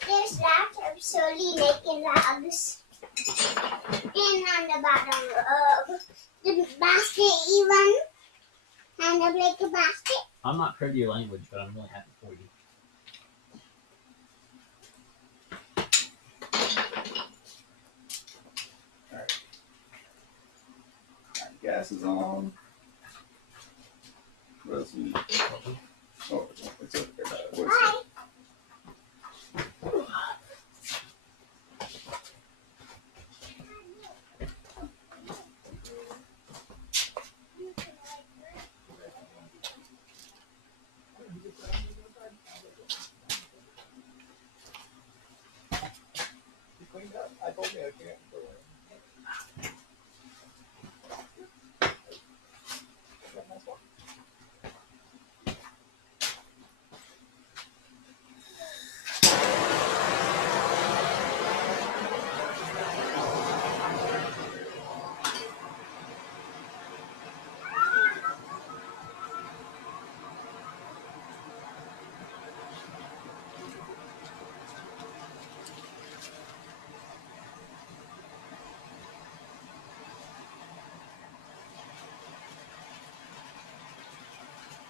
There's lots of silly naked dogs. And on the bottom of the basket even. And the blanket basket. I'm not privy to your language, but I'm really happy for you. gas is on. What else do you need? Oh, it's over there. What is it? Bye. You cleaned up? I told you I can't.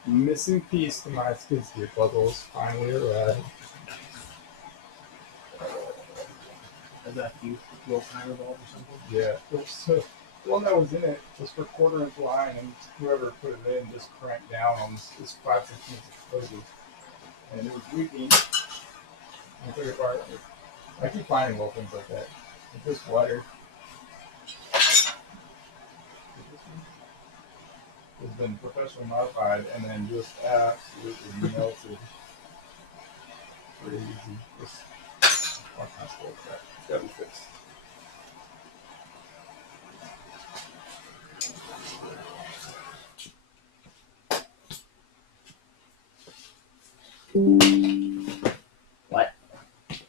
Missing piece to my skid steer puzzle is finally arrived. Is that fuel time revolve or something? Yeah. So the one that was in it was for 1/4 inch line, and whoever put it in just cranked down on this 5/6 explosive, and it was leaking. I took it apart. I keep finding little things like that. With this wire, has been professionally modified and then just absolutely melted. Crazy. Just all kinds of stuff like that. It's gotta be fixed. What?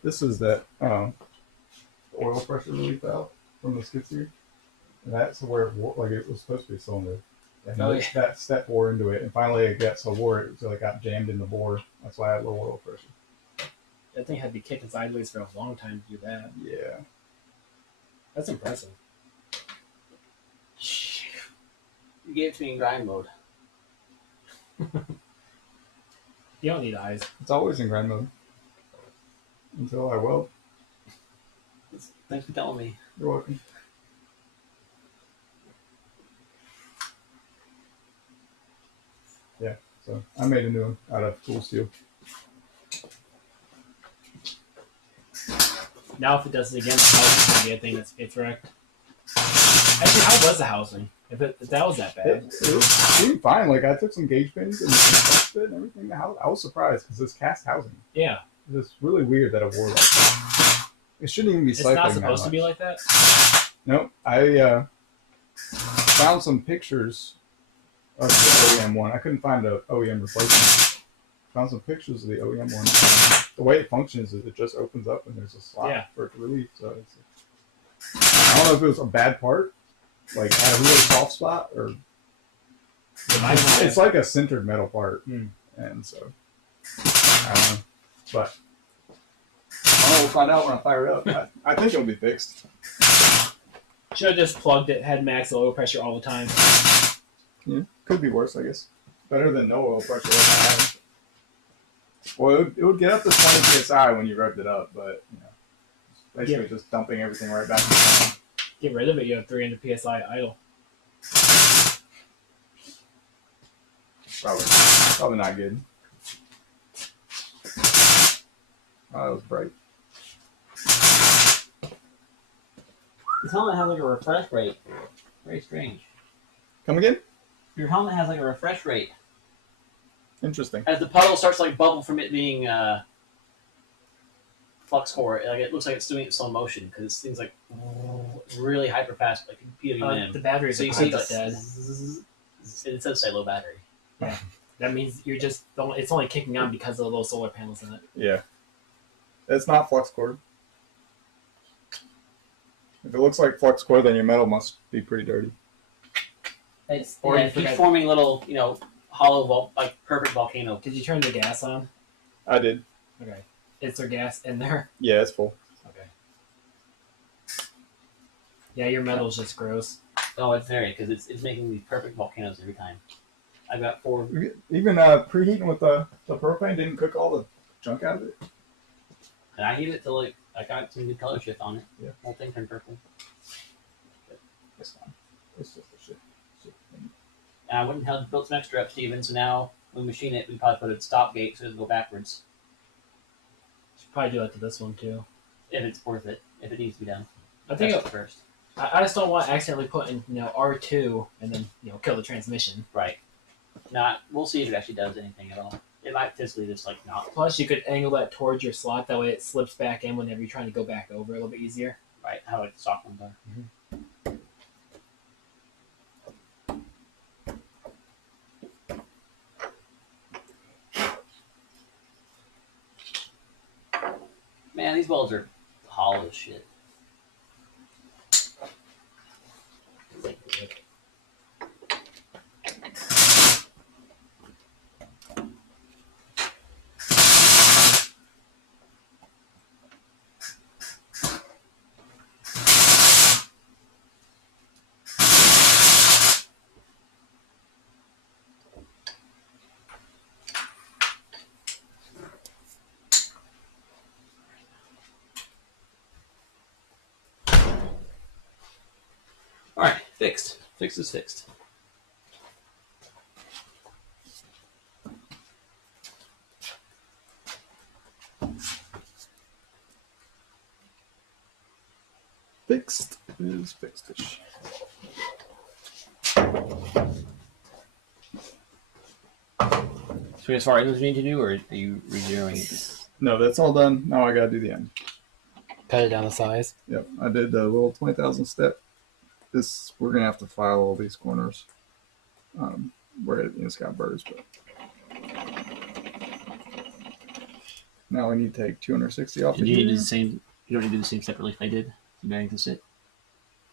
This is that oil pressure relief valve from the skid steer. And that's where like it was supposed to be a cylinder. And Oh, yeah. that step wore into it, and finally it got so wore it, so it got jammed in the bore. That's why I had low oil pressure. That thing had to be kicking sideways for a long time to do that. Yeah. That's impressive. You gave it to me in grind mode. You don't need eyes. It's always in grind mode. Until I weld. Thanks for telling me. You're welcome. Yeah, so I made a new one out of tool steel. Now if it does it again, the housing's gonna be a thing it's wrecked. Actually, how was the housing? If that was that bad. It seemed fine. Like I took some gauge pins and touched it and everything. I was surprised because it's cast housing. Yeah. It's really weird that it wore like that. It shouldn't even be It's cycling not that supposed to be much. like that. Nope. I found some pictures of the OEM one. I couldn't find an OEM replacement. Found some pictures of the OEM one. The way it functions is it just opens up and there's a slot for it to release. So I don't know if it was a bad part, like at a really soft spot, or it's like a sintered metal part, and so I don't know. But I don't know. We'll find out when I fire it up. I think it'll be fixed. Should have just plugged it, had max oil pressure all the time. Yeah, could be worse, I guess. Better than no oil pressure. Like I have. Well, it would get up to 20 psi when you revved it up, but you know, basically just dumping everything right back in the pan. Get rid of it. You have 300 psi idle. Probably not good. Oh, that was bright. This helmet has like a refresh rate. Very strange. Come again? Your helmet has like a refresh rate. Interesting. As the puddle starts to like bubble from it being flux core. Like it looks like it's doing it in slow motion because it seems like really hyper fast, like PWM. The batteries So are you see dead. it says say low battery. That means you're just it's only kicking on because of the low solar panels in it. Yeah. It's not flux core. If it looks like flux core, then your metal must be pretty dirty. It's Or you it keeps forgot- forming little, hollow, like perfect volcano. Did you turn the gas on? I did. Okay. Is there gas in there? Yeah, it's full. Okay. Yeah, your metal's just gross. Oh, it's very because it's making these perfect volcanoes every time. I've got 4. Even preheating with the propane didn't cook all the junk out of it. And I heat it till I got some good color shift on it. Yeah. Whole thing turned purple. It's fine. It's just a shit thing. And I went and built some extra up, Steven, so now when we machine it, we probably put a stop gate so it doesn't go backwards. Should probably do that to this one too. If it's worth it. If it needs to be done. I think Test it first. I just don't want to accidentally put in R2 and then kill the transmission. Right. We'll see if it actually does anything at all. It might physically just not. Plus, you could angle that towards your slot. That way, it slips back in whenever you're trying to go back over a little bit easier. Right. How like the soft ones are. Man, these welds are hollow as shit. Alright, fixed. Fixed is fixed. Fixed is fixed-ish. So as far as we need to do, or are you re-zeroing it? No, that's all done. Now I gotta do the end. Cut it down to size. Yep, I did the little 20,000 step. We're gonna have to file all these corners where it's got burrs, but now we need to take 260 off. Did you need to do the same? You don't need to do the same separately if I did. The bearing to sit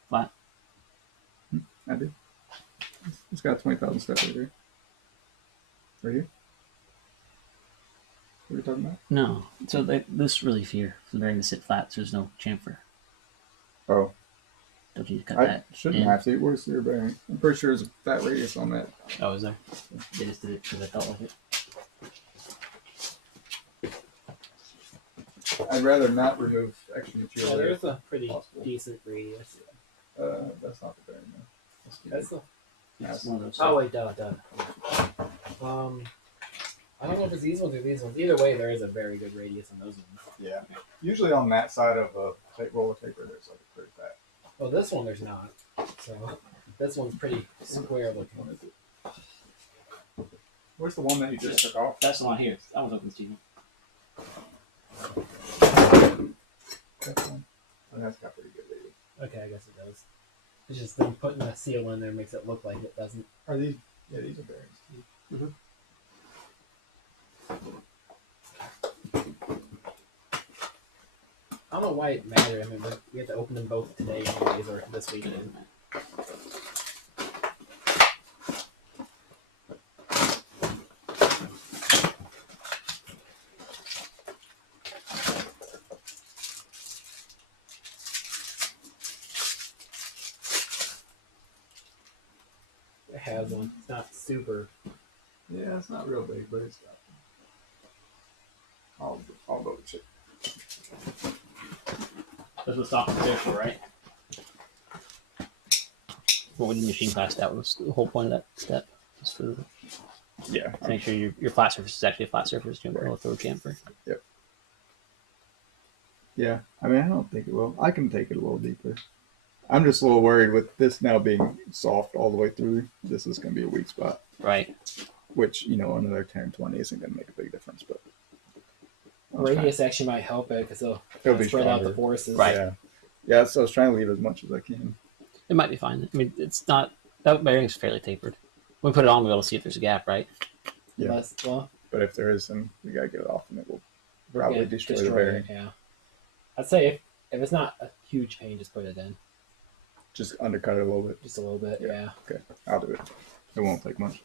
flat. I did. It's got 20,000 step right here. Right here. What are you talking about? No. So this relief here, the bearing to sit flat, so there's no chamfer. Oh, Don't you cut I that? shouldn't in? have to. Where's your bearing? I'm pretty sure there's a fat radius on that. Oh, is there? They just did it because I felt like it. I'd rather not remove extra material. Yeah, there. there's a pretty Possible. decent radius. That's not the bearing though. That's the. It's one of those. Oh wait, duh. I don't know if it's these ones or these ones. Either way, there is a very good radius on those ones. Yeah. Usually on that side of a roller taper, there's like a pretty fat. Well, this one there's not. So this one's pretty square looking. What is it? Where's the one that you just took off? That's the one here. That one's open, Steven. That one? Oh, that's got pretty good radius. Okay, I guess it does. It's just them putting a seal in there makes it look like it doesn't. Are these? Yeah, these are bearings. I don't know why it matters. I mean, we have to open them both today, anyways, or this week. It has one. It's not super. Yeah, it's not real big, but it's got. I'll double check. That's what stock is there for, right? What would the machine class that was the whole point of that step. Just for Yeah. to make sure your flat surface is actually a flat surface. You don't throw a chamfer. Yeah. I mean, I don't think it will. I can take it a little deeper. I'm just a little worried with this now being soft all the way through. This is going to be a weak spot, Right. which, another 10, 20 isn't going to make a big difference, but. radius actually might help it because It'll be spread out stronger. the forces. Right. Yeah. Yeah, so I was trying to leave as much as I can. It might be fine. I mean, it's not that bearing's fairly tapered. When we put it on, we'll be able to see if there's a gap, right? Yeah. Well, But if there is, then we gotta get it off, and it will we're probably gonna destroy the bearing. it. Yeah. I'd say if it's not a huge pain, just put it in. Just undercut it a little bit. Just a little bit. Yeah. Okay, I'll do it. It won't take much.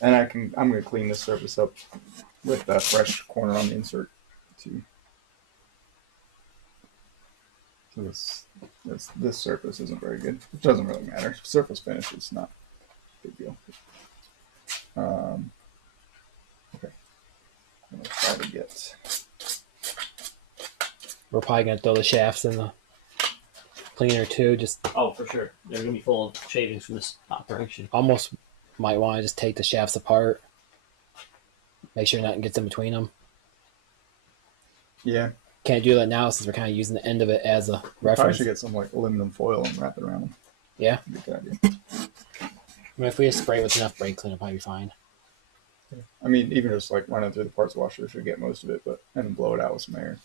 And I'm gonna clean this surface up with that fresh corner on the insert too. So this surface isn't very good. It doesn't really matter. Surface finish is not a big deal. Okay. I'm gonna try to get. We're probably gonna throw the shafts in the cleaner too. Just Oh, for sure. They're gonna be full of shavings from this operation. almost might want to just take the shafts apart. Make sure nothing gets in between them. Yeah. Can't do that now since we're kind of using the end of it as a Probably reference. should get some like aluminum foil and wrap it around them. Yeah. Good idea. I mean, if we just spray it with enough brake cleaner, it'll probably be fine. I mean, even just like running through the parts washer should get most of it, but and then blow it out with some air.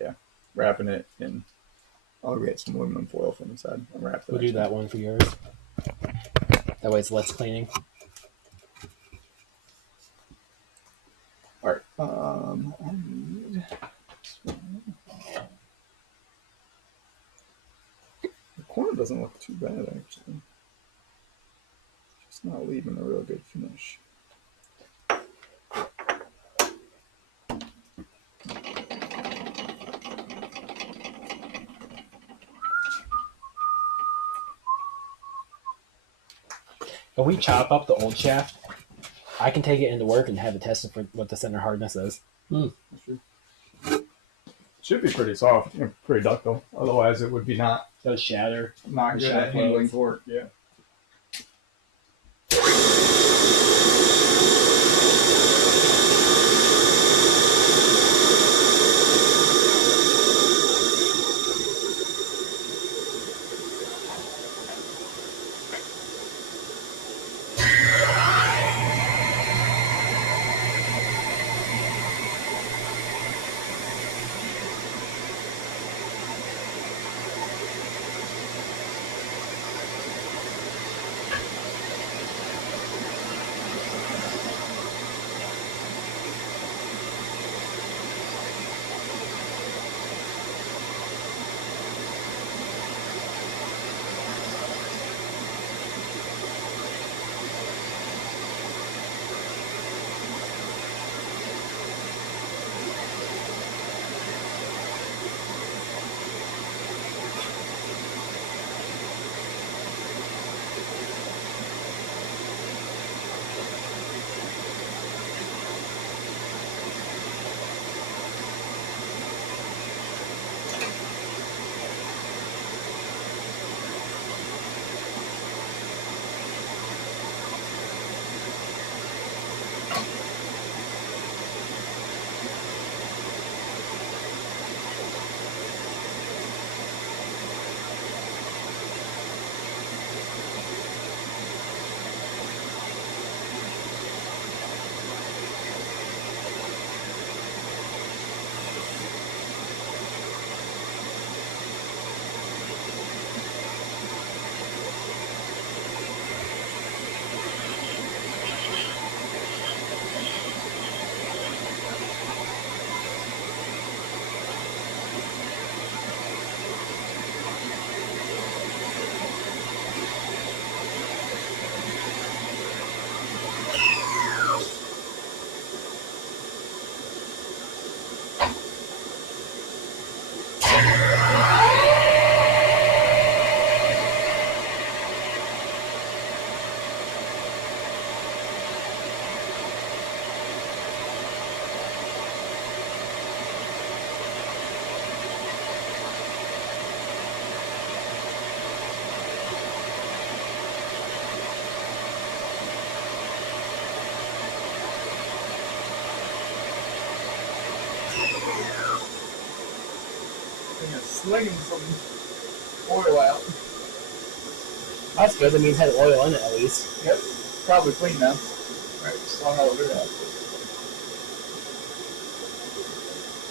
Yeah, wrapping it in. I'll get some aluminum foil from inside and wrap it. We'll do that one for yours. That way it's less cleaning. All right. I need. The corner doesn't look too bad actually. Just not leaving a real good finish. If we chop up the old shaft, I can take it into work and have it tested for what the center hardness is. Should be pretty soft, pretty ductile. Otherwise, it would be not Those shatter. good The at shaft handling loads. torque. Yeah. Slinging some oil out. That's good. That means it had oil in it at least. Yep. Probably clean now. Right, slung all over that.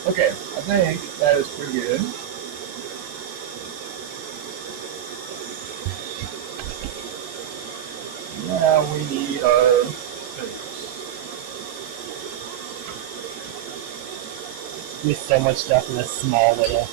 Okay, I think that is pretty good. Now we need our scissors. There's so much stuff in this small little.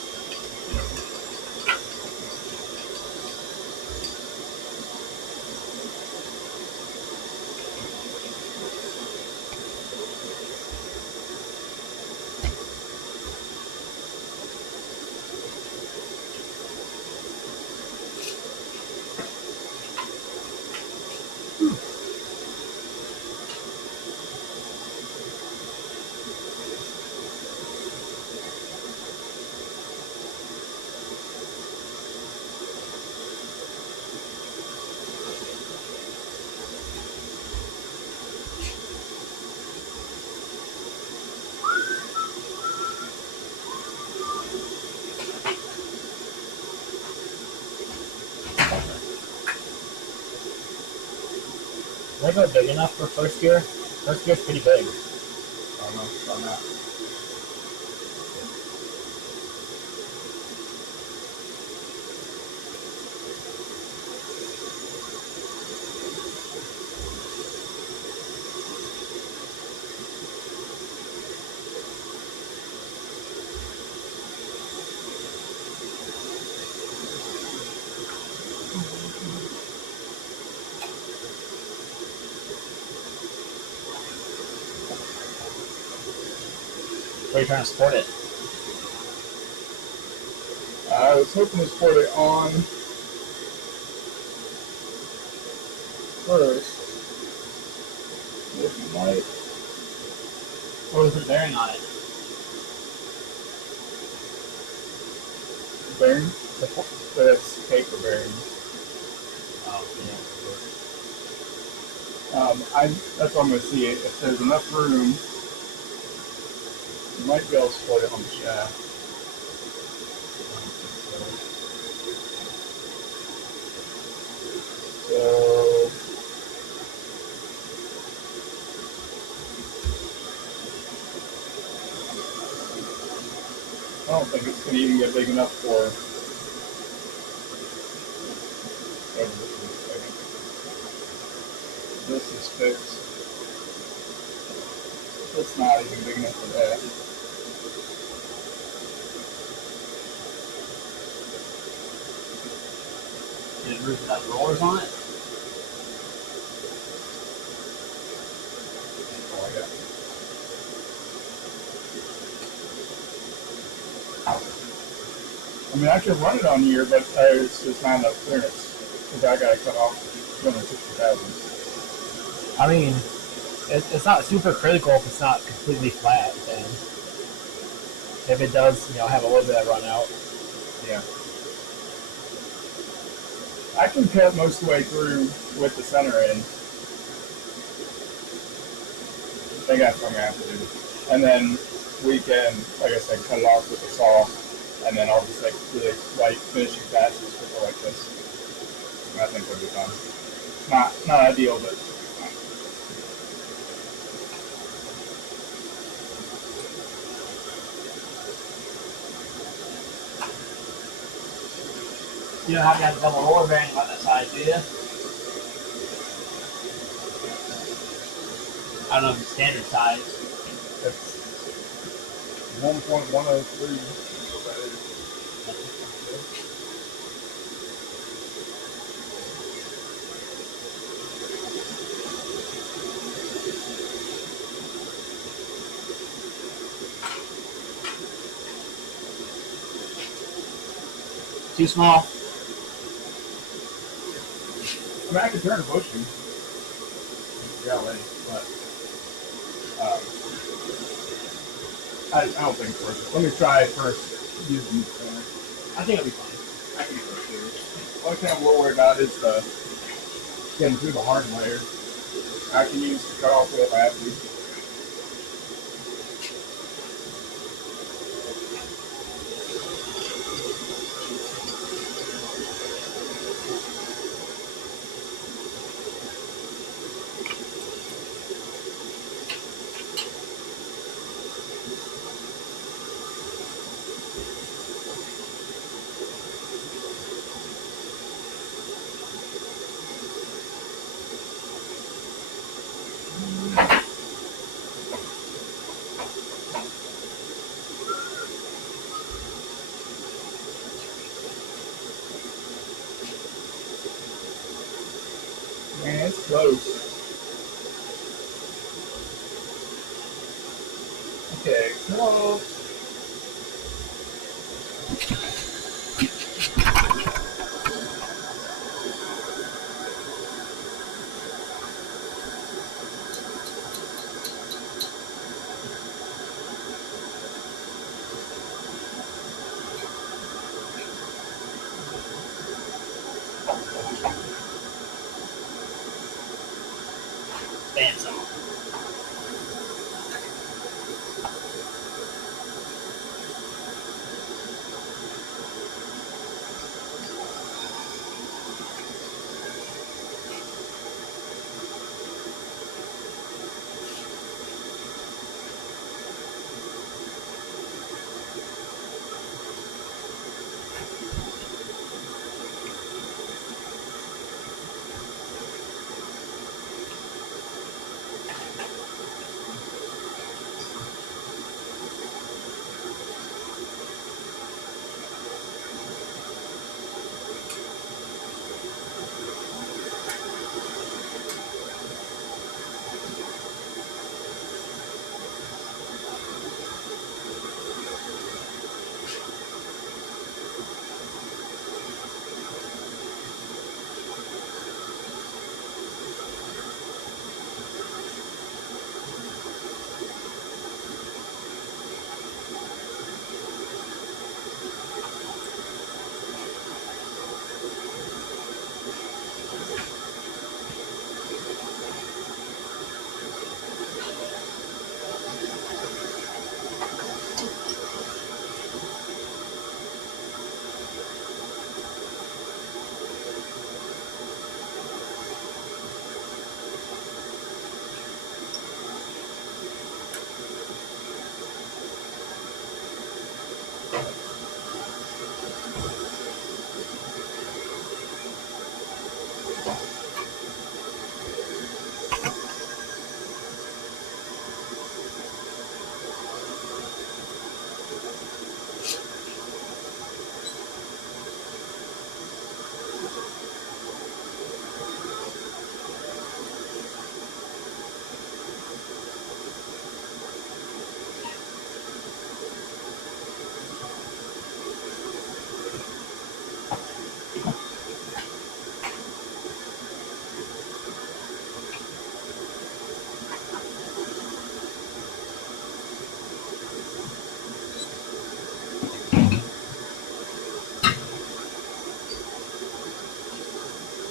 Lego big enough for first gear? First gear's pretty big. I don't know on that. Where are you trying to support it? I was hoping to support it on first. If you might. Or is it bearing on it? Bearing? That's paper bearing. Oh, That's what I'm going to see. If there's enough room, you might be able to support it on the shaft. So, I don't think it's going to even get big enough for. This is fixed. It's not even big enough for that. Did it roof have rollers on it? Oh, I got it. I mean, I could run it on here, but it's just not enough clearance. Because I got to cut off 260,000. I mean, it's not super critical if it's not completely flat. Then, if it does, have a little bit of run out. Yeah. I can cut most of the way through with the center end. I think that's what I'm going to have to do. And then we can, like I said, cut it off with the saw. And then I'll just really light finishing passes with it like this. And I think it'll be fun. Not ideal, but fine. You don't have to have a double roller bearing on that side, do you? I don't know if it's standard size. It's 1.103. Too small. I mean, I could turn a bushing. Yeah, but I don't think it's worth it. Let me try first using the center. I think it'll be fine. I can do it too. The only thing I'm a little worried about is getting through the hard layer. I can use the cutoff wheel if I have to. That's close. Okay, close. Bandsaw.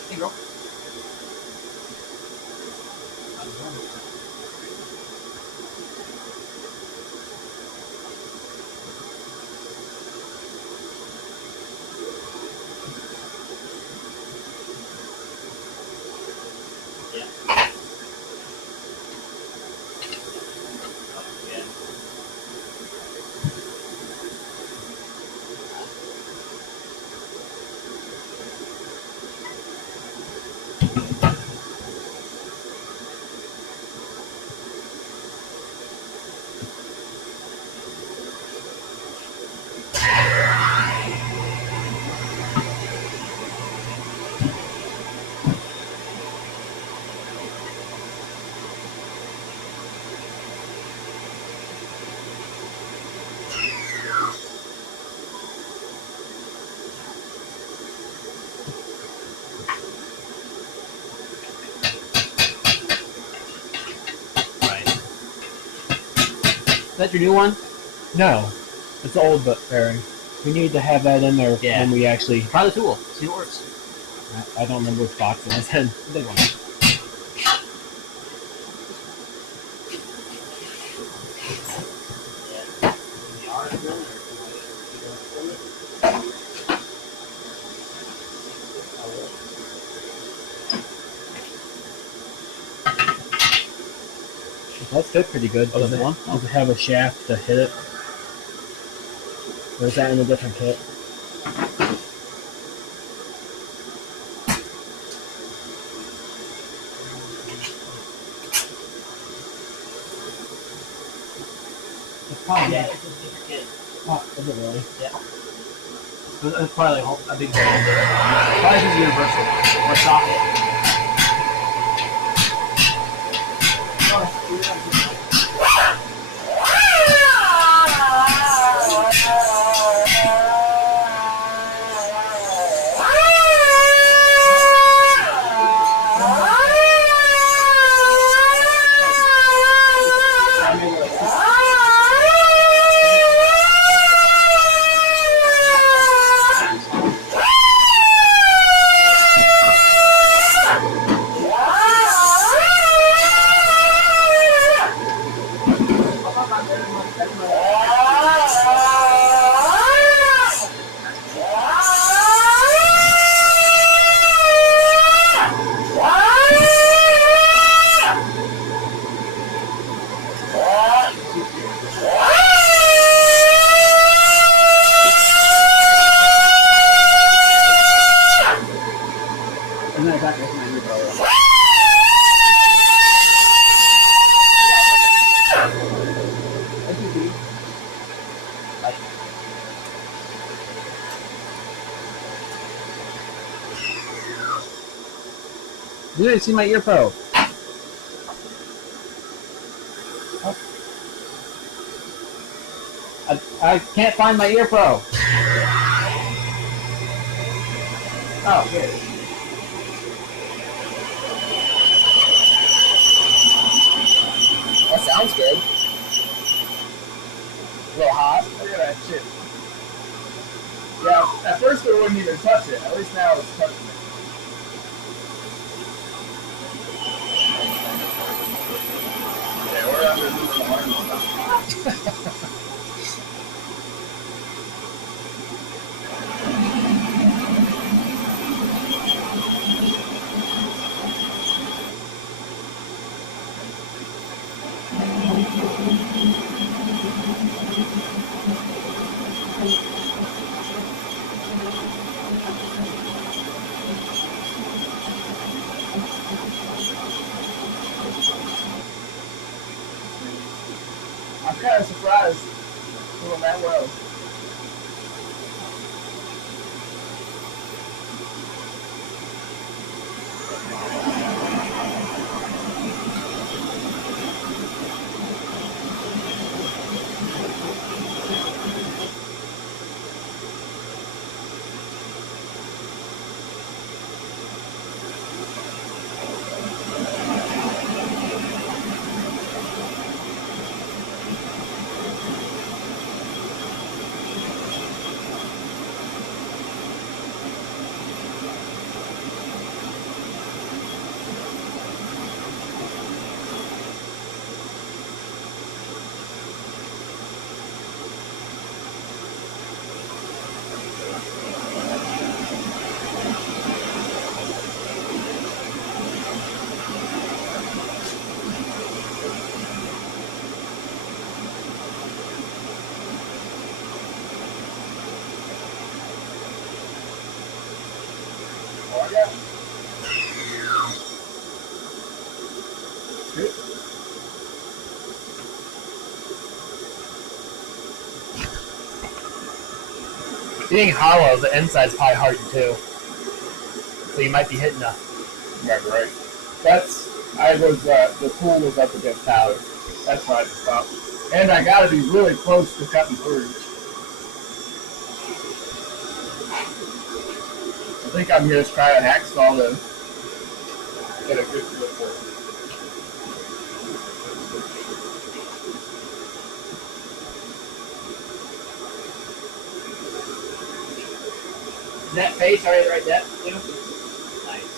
Hey, girl. Is that your new one? No, it's the old bearing. We need to have that in there Yeah. when we actually. Try the tool. See what works. I don't remember which box it was in. The big one. That's fit pretty good. Oh, is it one? Does it have a shaft to hit it? Or is that in a different kit? It's probably Yeah, it's a different kit. Oh, is it really? It's probably like a big ball. Probably just universal or socket. You didn't see my ear pro. I can't find my ear pro. Oh, here. That sounds good. A little hot. Look at that shit. Yeah, at first it wouldn't even touch it. At least now it's touching it. Yeah, we're under the alarm. I'm kind of surprised it's doing that well. Oh, yeah. Good. Being hollow, the inside's probably hardened too. So you might be hitting a. Right. The pool was up against powder. That's why I stopped. And I gotta be really close to cutting through. I think I'm just trying to hacksaw to get a good feel for it. Is that face already right there? Nice.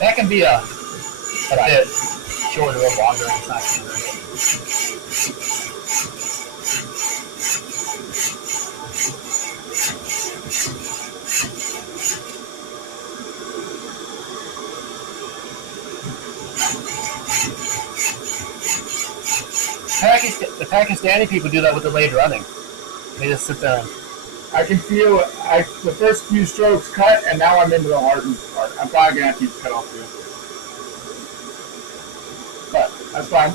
That can be a bit shorter or longer inside. The Pakistani people do that with the lathe running. They just sit there and I can feel the first few strokes cut, and now I'm into the hardened part. I'm probably gonna have to use cut off too. But that's fine.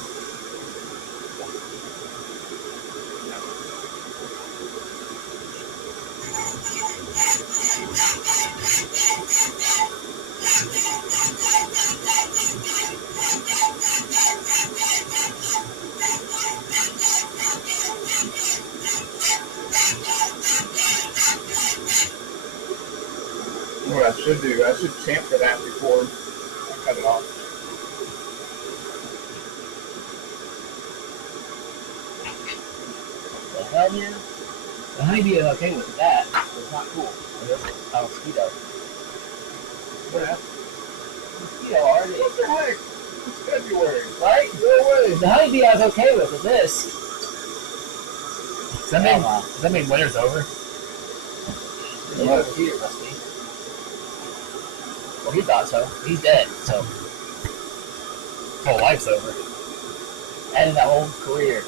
What I should do, I should chamfer that before I cut it off. the hell, man? The honeybee is okay with that, but it's not cool. It's a mosquito. What happened? Mosquito already. What the heck? It's February, right? Go away. The honeybee I was okay with this. Does that mean winter's over? Yeah. Here, must be. Well, he thought so. He's dead, so. His whole life's over. And that whole career.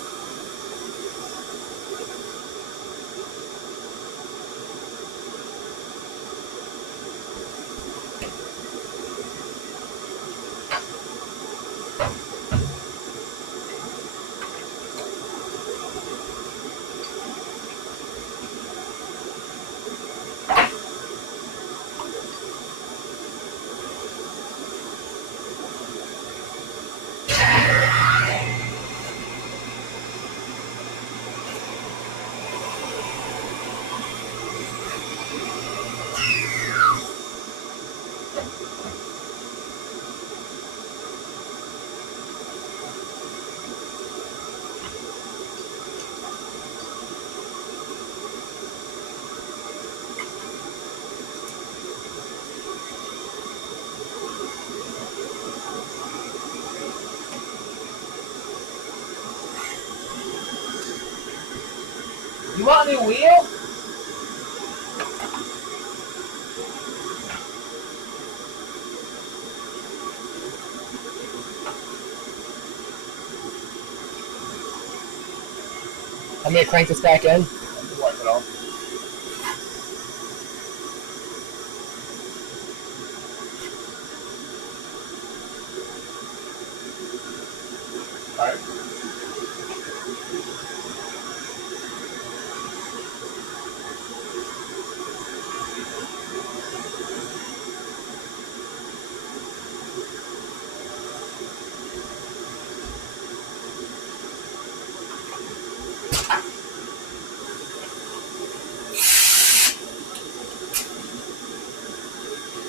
You want a new wheel? I'm gonna crank this back in. Wipe it off. Alright.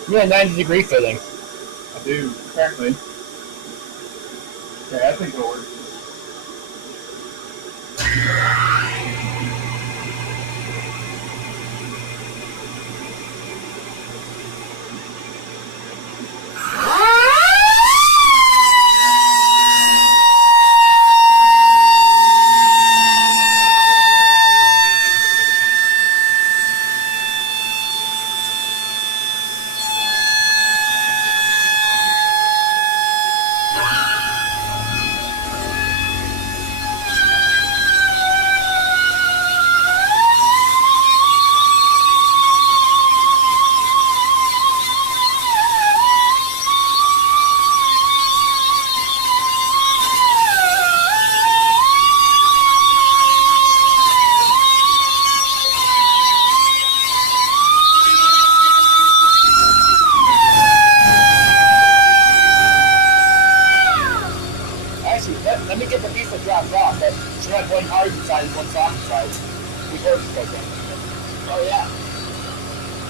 You have a 90-degree fitting. I do, apparently. Okay, I think it'll work. Actually, let me get the piece that drops off. That should have one hard inside and one soft inside. Before it's broken. Oh yeah.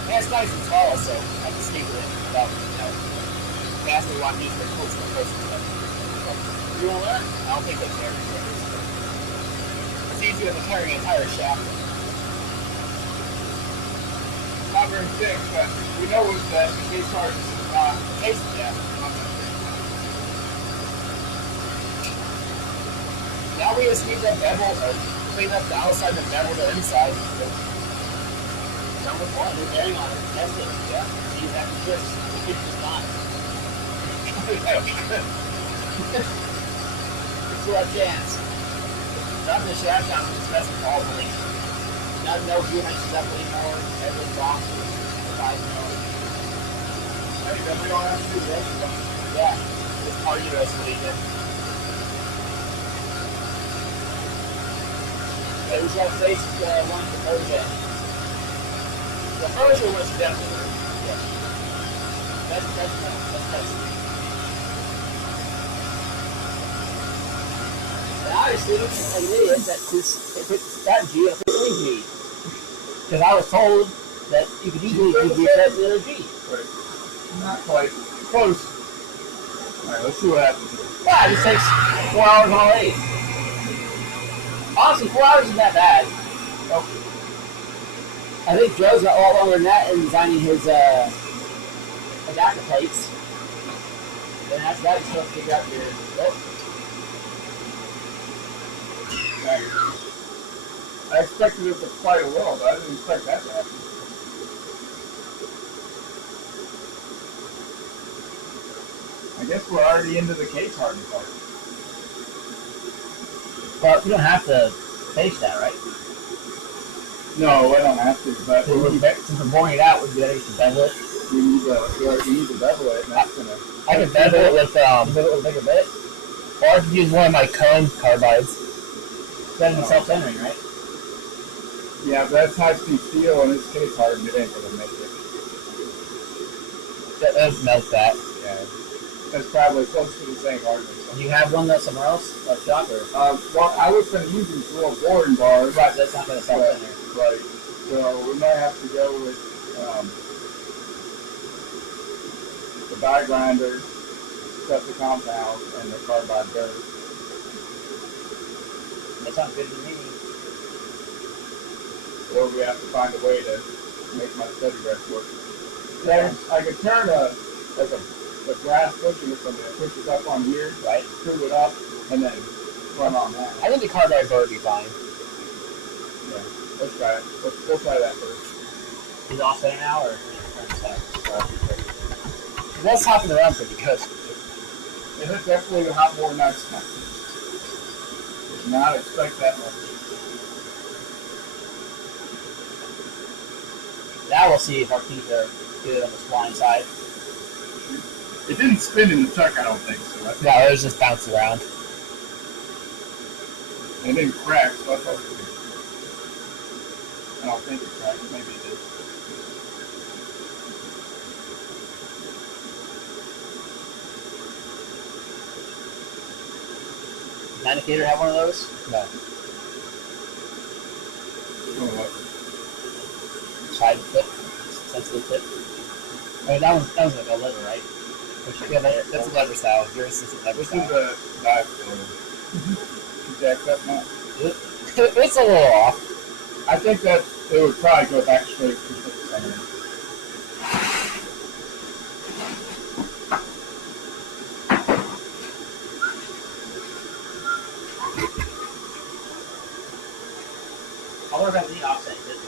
And it's nice and tall, so I can sneak it in without, asking me what I'm using it close to the person. You want that? I don't think they care. It's easier than carrying an entire shaft. Not very thick, but we know what the case card is not. Case, yeah. Now we just need that bevel, or clean up the outside and bevel the inside. Number one, we're bearing on it. Test it. Yeah. See if that can twist. If it does not. It's our chance. Drop the shaft down and just mess with all the links. Not no units up anymore. Everyone's off. 5 mil. Hey, then we don't have to do the rest of them. Yeah. Just part of the rest of the weekend. Yeah, we shall face one of the Persian. The Persian was definitely. Yeah. That's. And obviously, it's an idiot that if it's that G, if it's any G. Because I was told that you could easily reset the other G. Right. Not quite. Close. Alright, let's see what happens here. Yeah, it just takes 4 hours on a lathe. Honestly, 4 hours isn't that bad. Oh. I think Joe's got a lot longer than that in designing his adapter plates. Then after that, you still have to figure out your. I expected it to quite a while, but I didn't expect that to happen. I guess we're already into the case hardening part. Well, you don't have to face that, right? No, I don't have to, but Since we're boring it out, we'd be ready to bevel it. we need to bevel it, and that's gonna. I can bevel it with a bigger bit. Or I could use one of my cone carbides. That'd be self-centering, right? Yeah, but that's high-speed steel, and it's case hardened. It ain't gonna make it. That melt that. Yeah, that's probably close to the same hardness. Do you have one that's somewhere else? Like shop or? Well, I was gonna use these little boring bars. Right, that's not going to self-center. Right. So we might have to go with the die grinder, set the compound, and the carbide dirt. That sounds good to me. Or we have to find a way to make my steady rest work. I could turn a brass pushing or something that pushes up on here, Right. screw it up, and then run on that. I think the carbide board would be fine. Yeah. Let's try it. We'll try that first. Is it off center now, or that's hopping around pretty good. It is definitely a lot more nuts. Did not expect that much. Now we'll see if our feet are good on the blind side. It didn't spin in the chuck, I don't think so. I think No, it was just bounced around. it didn't crack, so I thought I don't think it cracked. Maybe it did. Does Indicator have one of those? No. Oh, what? Side tip, sensitive tip. I mean, that was like a lever, right? Yeah, that's a lever style. Yours is a lever This style. is a dive flow. You jacked up now? It's a little off. I think that it would probably go back straight to the center. I wonder if I need offset this.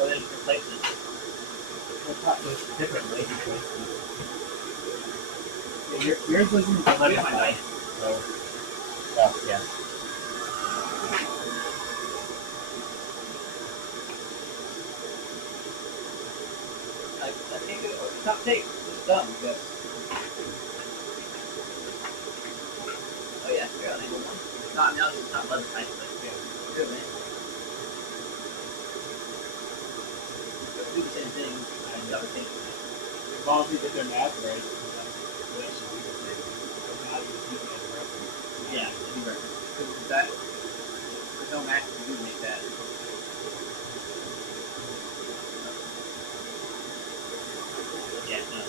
Or then replace it. We'll probably do it differently. Yours wasn't a lever style. So, well, yeah. I think it's not tape. It's done. Yes. Oh yeah, yeah, they one. No, now it's not leather tight, but yeah, good man. So do the same thing and the other thing. As long as we did their math right, they should be the same. But now you're using it as a reference. Yeah, any reference. Because that there's no match to do to make that. Yeah, no.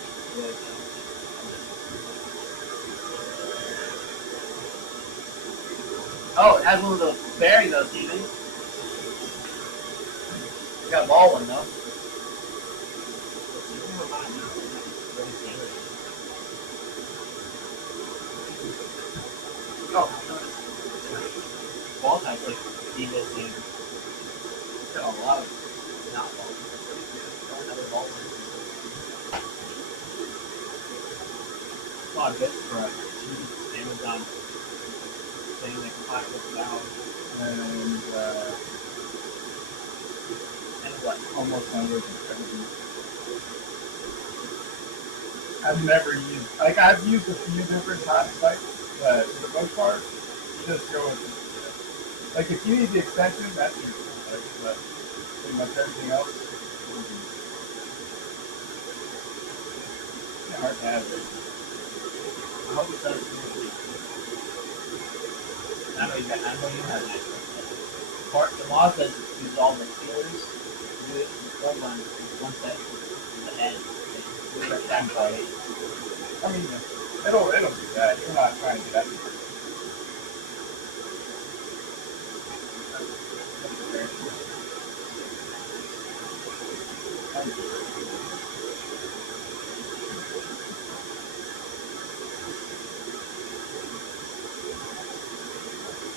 Oh, it has one of those bearing though, Steven. You got a ball one though. Oh, ball type like Steven and got a lot of not balls. Don't have a ball. A lot of bits for a Amazon thing like $5 and what? Almost 170. I've never used, like I've used a few different hot sites, but for the most part, you just go with it. Like if you need the extension, that's useful, like, but pretty much everything else, it's hard to have it. I hope it does. I know you have that. Part the law says use all the feelers, do it full run one set, and then do it like that by I mean, it'll do that. You're not trying to do that.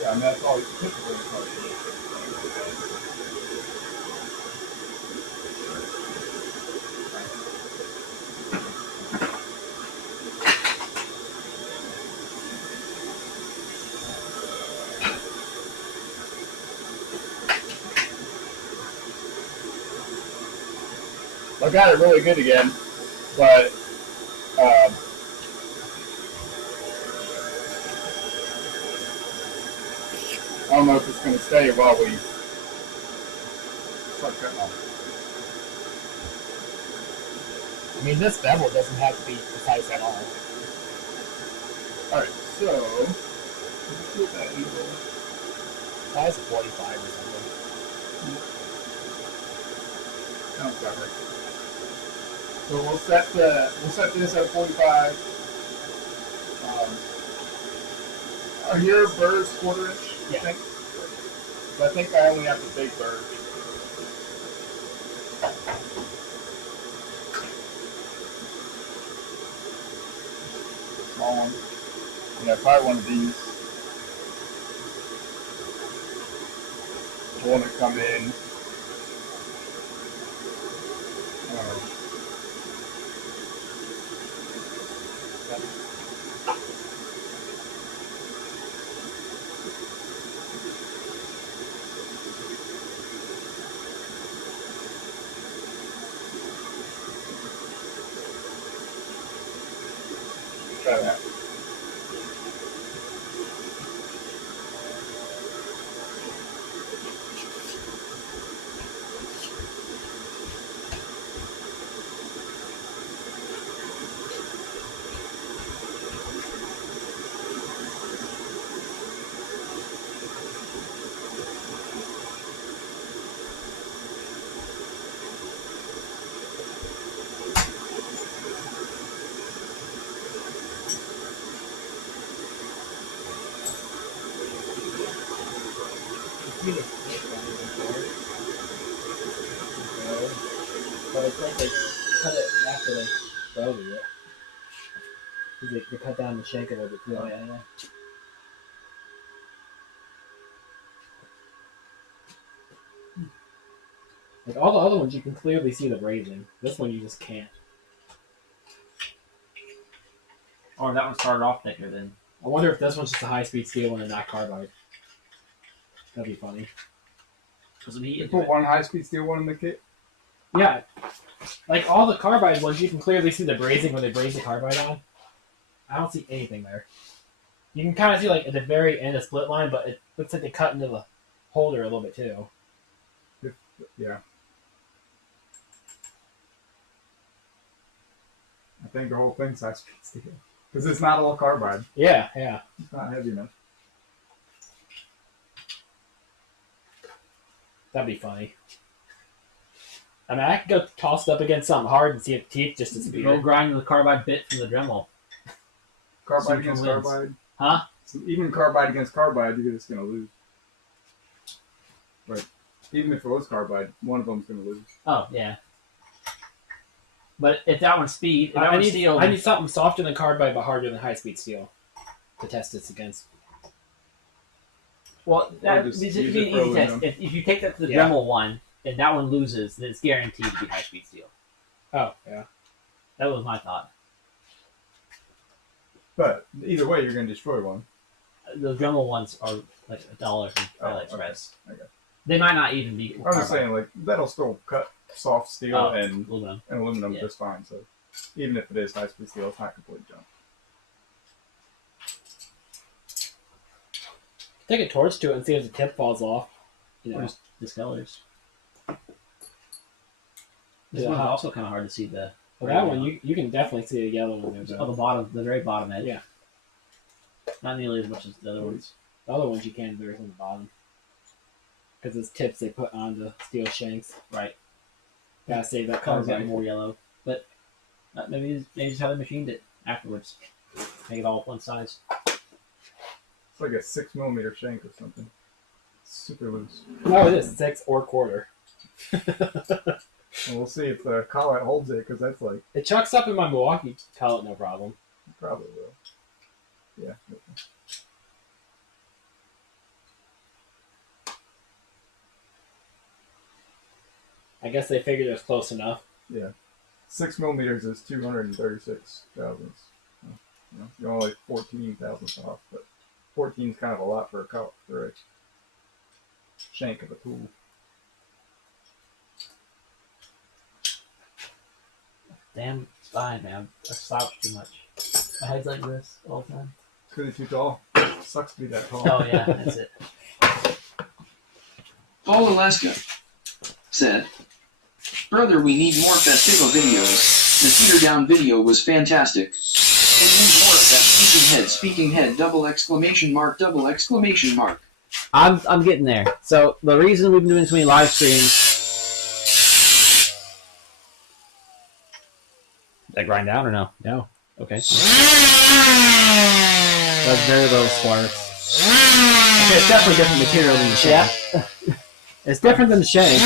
Yeah, I mean, that's all typically hard to do. I got it really good again, but I don't know if it's going to stay while we start cutting off. I mean, this bevel doesn't have to be precise at all. Alright, so let's see what that equals. Size of 45 or something. Sounds about right. So we'll set this at 45. Are your birds quarter-inch? Yeah. I think. But I think I only have the big bird. Small one. Yeah, probably one of these. pulling it come in. Try that. But it's like they cut it after they welded it. Because they cut down the shank a little bit too. Oh yeah, yeah. Like all the other ones, you can clearly see the brazing. This one, you just can't. Or that one started off thicker than. I wonder if this one's just a high-speed steel one and not carbide. That'd be funny. Because he You put one high-speed steel one in the kit? Yeah. Like all the carbide ones, you can clearly see the brazing when they braze the carbide on. I don't see anything there. You can kind of see like at the very end a split line, but it looks like they cut into the holder a little bit too. Yeah. I think the whole thing's high-speed steel. Because it's not all carbide. Yeah, yeah. It's not heavy enough. That'd be funny. I mean, I could go toss it up against something hard and see if teeth just disappear. Go grind the carbide bit from the Dremel. Carbide See against which one wins. carbide. Huh? So even carbide against carbide, you're just going to lose. But even if it was carbide, one of them's going to lose. Oh yeah. But if that one's speed, if that I one's need, steel, I need something softer than carbide but harder than high-speed steel to test this against. well, that Or would just be use an it for easy test. aluminum. If you take that to the Yeah. Dremel one, and that one loses, then it's guaranteed to be high-speed steel. Oh, yeah. That was my thought. But either way, you're going to destroy one. The Dremel ones are like $1 from Oh, AliExpress. okay. They might not even be. I was just saying, like, that'll still cut soft steel Oh, and aluminum. aluminum Yeah. just fine. So even if it is high-speed steel, it's not complete junk. Take a torch to it and see if the tip falls off. You Or know. just discolors. This Yeah. one's also kind of hard to see the. Well, that one, you can definitely see a yellow one there. Oh, the bottom, the very bottom edge. Yeah. Not nearly as much as the other ones. The other ones you can, there's on the bottom. Because it's tips they put on the steel shanks. Right. Gotta save that Colors carbide. get more yellow, but maybe just how they machined it afterwards. Make it all one size. It's like a 6mm shank or something. It's super loose. No, it is 6 or quarter. And we'll see if the collet holds it, because that's like, It chucks up in my Milwaukee pellet, no problem. probably will. Yeah. I guess they figured it was close enough. 6mm is 236 thousandths. You know, you're only 14 thousandths off, but 14 is kind of a lot for a shank of a tool. Damn spine, man. I slouch too much. My head's like this all the time. It's because you're too tall. Sucks to be that tall. Oh yeah, that's it. Paul Alaska said, "Brother, we need more Festival videos. The teeter down video was fantastic. And need more of that speaking head, double exclamation mark. I'm getting there. So the reason we've been doing so many live streams. Did that grind down or no? No. Okay. That's very low sparks. Okay, it's definitely different material than the shank. Yeah. It's different than the shank.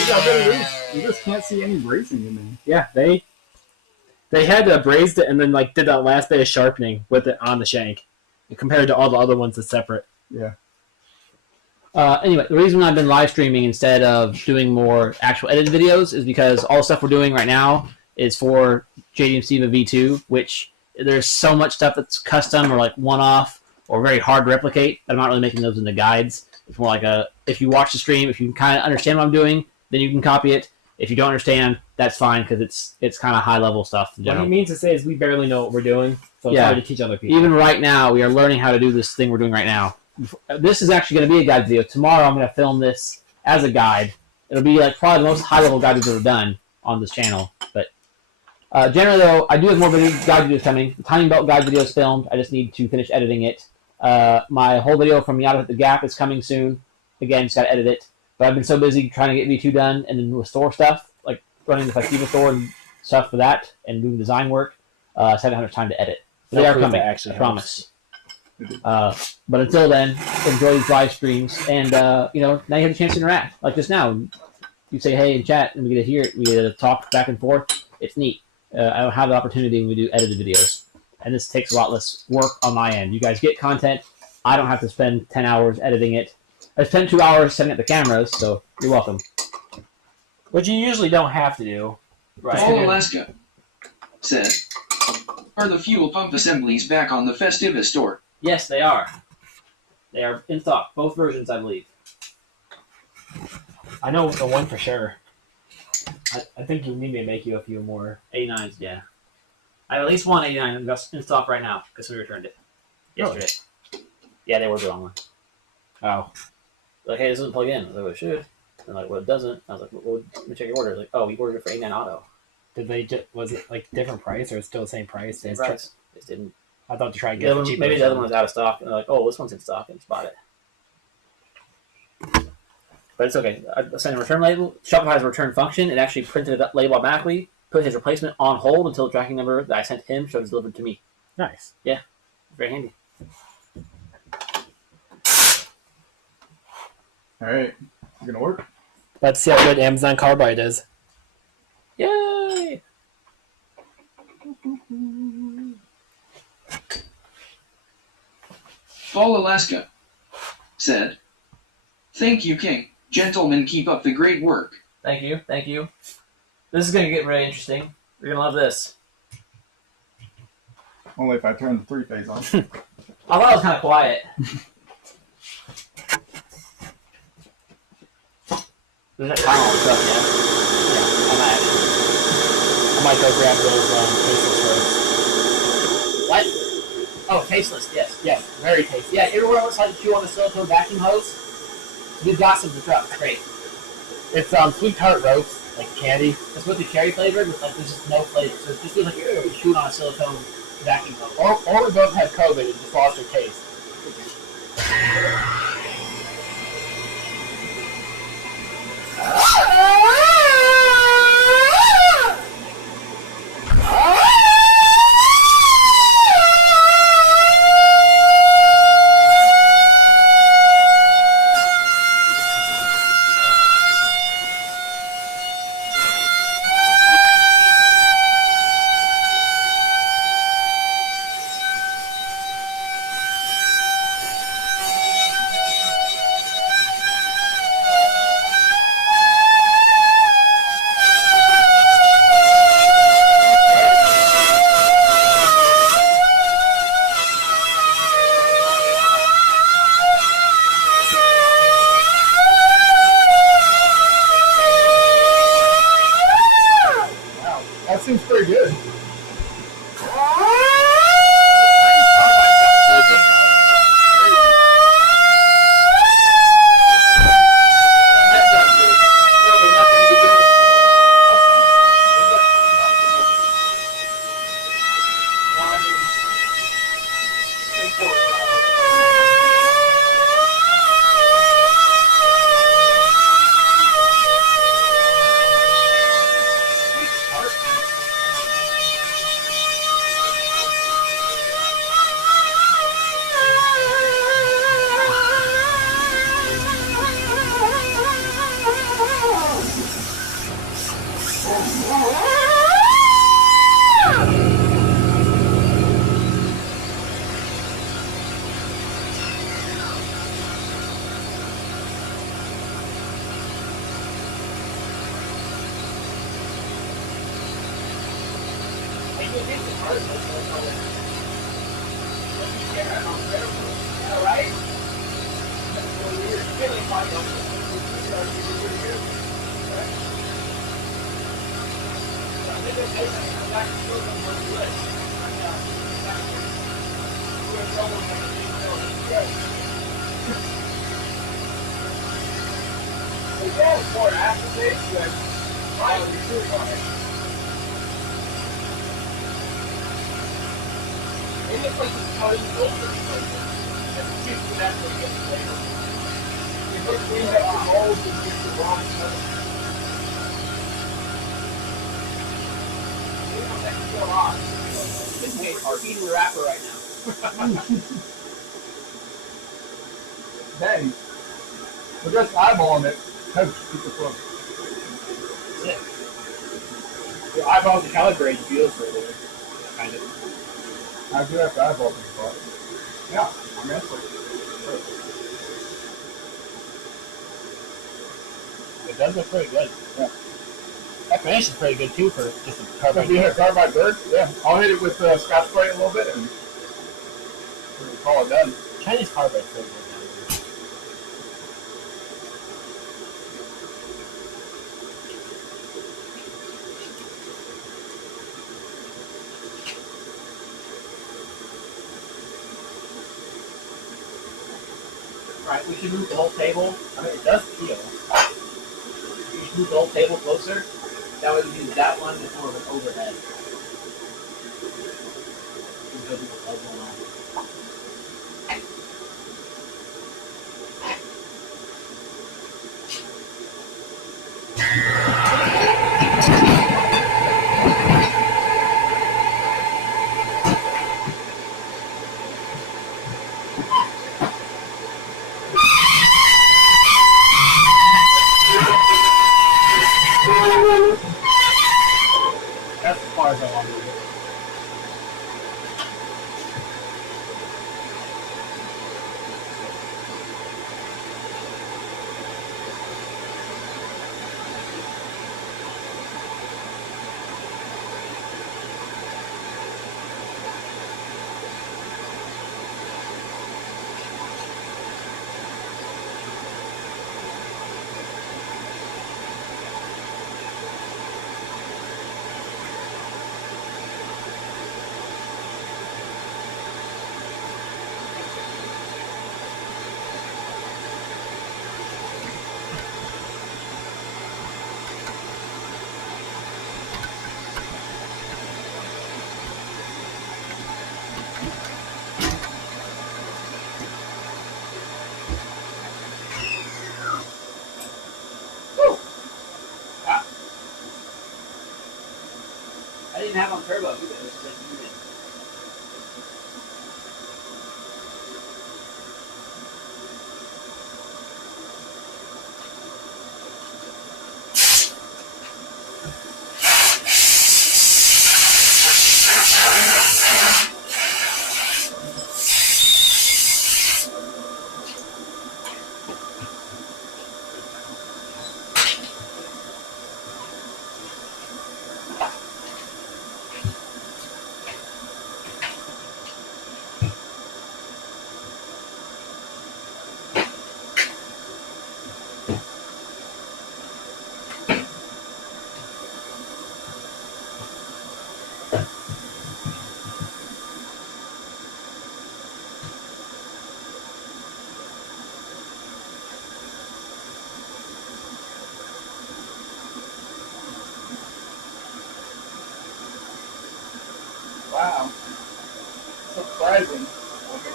You got better loose. You just can't see any bracing in there. Yeah, they had to braze it and then did that last bit of sharpening with it on the shank, compared to all the other ones that's separate. Yeah. Anyway, the reason I've been live streaming instead of doing more actual edited videos is because all the stuff we're doing right now is for JDM Siva V2, which there's so much stuff that's custom or like one-off or very hard to replicate. I'm not really making those into guides. It's more like if you watch the stream, if you kind of understand what I'm doing, then you can copy it. If you don't understand, that's fine because it's kind of high-level stuff. What he means to say is we barely know what we're doing, so it's Yeah. hard to teach other people. Even right now, we are learning how to do this thing we're doing right now. This is actually going to be a guide video. Tomorrow, I'm going to film this as a guide. It'll be like probably the most high-level guide we've ever done on this channel. But generally, though, I do have more guide videos coming. The timing belt guide video is filmed. I just need to finish editing it. My whole video from Yada at the Gap is coming soon. Again, just got to edit it. But I've been so busy trying to get V2 done and then with store stuff, like running the Festiva store and stuff for that and doing design work, so I haven't had enough time to edit. But they are coming, I promise. But until then, enjoy these live streams. And, now you have a chance to interact. Like just now, you say hey in chat and we get to hear it. We get to talk back and forth. It's neat. I don't have the opportunity when we do edited videos. And this takes a lot less work on my end. You guys get content. I don't have to spend 10 hours editing it. I spent 2 hours setting up the cameras, so you're welcome. Which you usually don't have to do. Right. All Alaska said, are the fuel pump assemblies back on the Festiva store? Yes, they are. They are in stock. Both versions, I believe. I know the one for sure. I think you need me to make you a few more. 89s, yeah. I have at least one 89 in stock right now because we returned it yesterday. Yeah, they ordered the wrong one. Oh. Like, hey, this doesn't plug in. I was like, well, it should. And like, well, it doesn't. I was like, well, let me check your order. Like, oh, you ordered it for 89 auto. Did they was it like different price or still the same price? Same price. They just didn't. I thought to try and The get other it one, cheaper. maybe the other one was out of stock. And they're like, oh, this one's in stock, and just bought it. But it's okay. I sent a return label. Shopify has a return function. It actually printed a label automatically, put his replacement on hold until the tracking number that I sent him showed it's delivered to me. Nice. Very handy. All right, you gonna work? Let's see how good Amazon Carbide is. Yay! Fall Alaska said, thank you, King. Gentlemen, keep up the great work. Thank you. Thank you. This is going to get really interesting. You're going to love this. Only if I turn the 3-phase on. I thought it was kind of quiet. There's that pile of stuff, yeah? Yeah, I I might go grab those tasteless roads. What? Oh, tasteless, yes. Yes, very tasty. Yeah, everywhere else had to chew on the silicone vacuum hose. We've got some in the truck. It's great. It's sweet tart roast, like candy. It's with the cherry flavored, but like there's just no flavor. So it just feels like you're chewing on a silicone vacuum hose. Or we both had COVID and just lost our taste. That seems pretty good. right? Yeah, it's more aftertaste than the food on it. Maybe it's like this cutting over and chips and that's what you get the flavor. You put clean up the molds and get the wrong stuff. This is we're eating the wrapper right now. Dang. We're just eyeballing it. That's super fun. Sick. The eyeballs the calibrate feels for a little. Kind of. I do have to eyeball things, but yeah, I mean, that's what It does look pretty good. Yeah. That finish is pretty good too for just a If carbide. you hit a carbide bird, yeah, I'll hit it with Scotch Brite a little bit and we'll call it done. Chinese carbide is pretty good. Alright, we should move the whole table. I mean, it does peel. We should move the whole table closer. That way we can use that one as more of an overhead. Because of the light going on. That's as far as I want to do. I didn't have on turbo either. This is like unit. Wow. Surprising. Okay.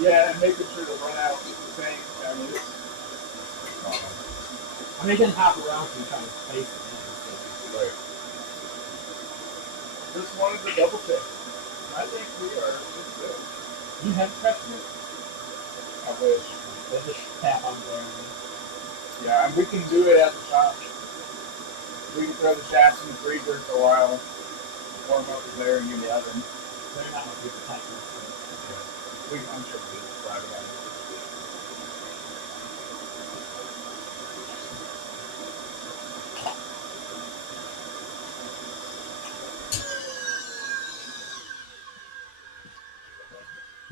Yeah, and making sure to run out the same. I mean, I mean, it can hop around from trying to place it in. So. Right. Just wanted to double check. I think we are just good. You have precedent? I wish. We'll just tap on there. Yeah, and we can do it at the shop. We can throw the shafts in the freezer for a while, warm up there and in the oven. They're not going to be the type of I'm sure we can flag it out.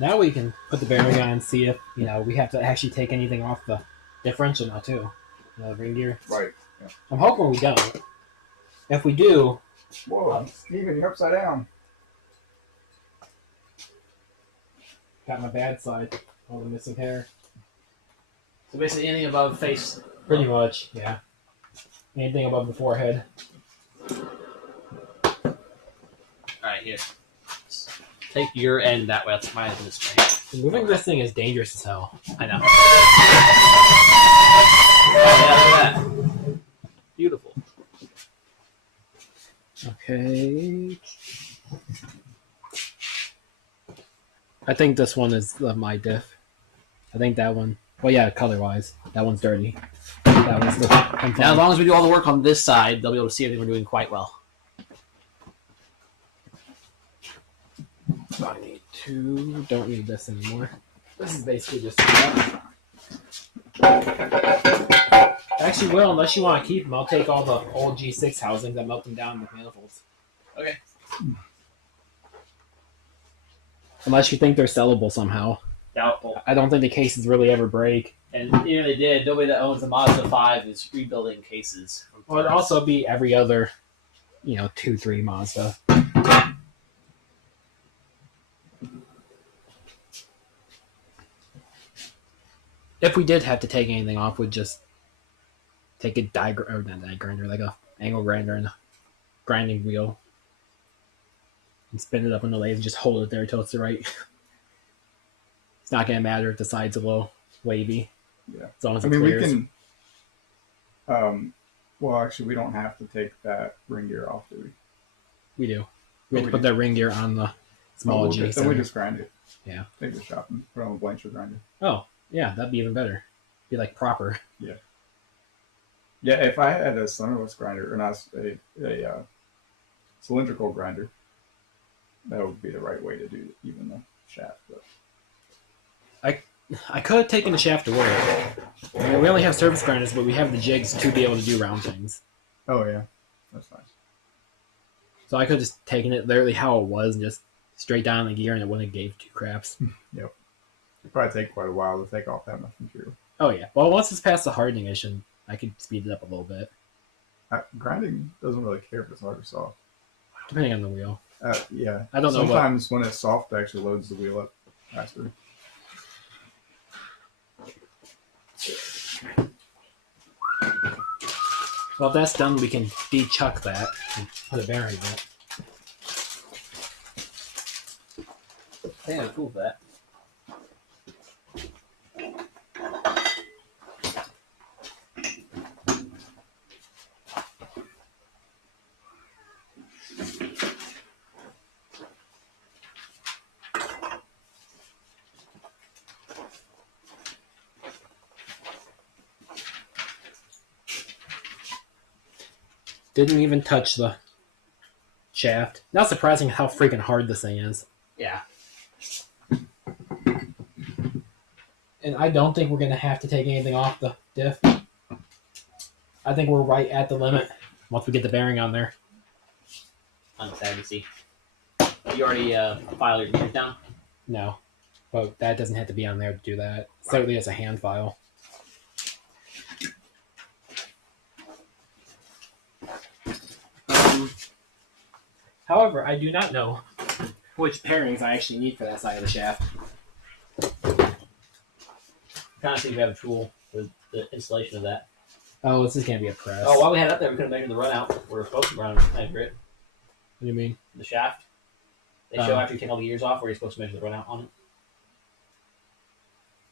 Now we can put the bearing on and see if we have to actually take anything off the differential now too. The ring gear. Right. Yeah. I'm hoping we don't. If we do, Whoa, Steven, you're upside down. got my bad side, all the missing hair. So basically, anything above face. Pretty much, yeah. Anything above the forehead. All right, here. Take your end that way. That's mine this way. Moving this thing is dangerous as hell. I know. Oh, yeah, look at that. Beautiful. Okay. I think this one is my diff. I think that one. Well, yeah, color-wise, that one's dirty. That one's still. I'm fine. Now, as long as we do all the work on this side, they'll be able to see everything we're doing quite well. I need to. Don't need this anymore. This is basically just. Actually, will unless you want to keep them, I'll take all the old G6 housings and melt them down with manifolds. Okay. Unless you think they're sellable somehow. Doubtful. I don't think the cases really ever break. And even if they did, nobody that owns the Mazda 5 is rebuilding cases. Well, it'd also be every other, 2-3 Mazda. If we did have to take anything off, we'd just take a not die grinder, like a angle grinder and a grinding wheel, and spin it up on the lathe and just hold it there until it's the right. It's not gonna matter if the side's a little wavy. Yeah. As long as I it mean, clears. we can. Well, actually, we don't have to take that ring gear off, do we? We do. We have to we put do. that ring gear on the small G. Then we just grind it. Yeah. Take the shop and put on a Blanchard grinder. Oh, yeah, that'd be even better. Be like proper. Yeah. Yeah, if I had a centerless grinder, or not a cylindrical grinder, that would be the right way to do even the shaft. But I could have taken the shaft to work. I mean, we only have surface grinders, but we have the jigs to be able to do round things. oh yeah, that's nice. So I could have just taken it literally how it was and just straight down the gear, and it wouldn't have gave two craps. It'd probably take quite a while to take off that much material. Oh yeah. Well, once it's past the hardening issue, I could speed it up a little bit, Grinding doesn't really care if it's hard or soft. depending on the wheel. Yeah. I don't know what. Sometimes when it's soft, it actually loads the wheel up faster. Well, if that's done, we can de-chuck that and put a bearing on it. Yeah, I'm cool with that. Didn't even touch the shaft. Not surprising how freaking hard this thing is. Yeah. And I don't think we're going to have to take anything off the diff. I think we're right at the limit once we get the bearing on there. I'm sad to see. You already filed your meters down? No. But that doesn't have to be on there to do that. Certainly as a hand file. However, I do not know which pairings I actually need for that side of the shaft. Kind of see if we have a tool for the installation of that. Oh, this is going to be a press. Oh, while we had it up there, we could have measured the run out. We're supposed to run measure it. What do you mean? The shaft. They show after you take all the gears off where you're supposed to measure the run out on it.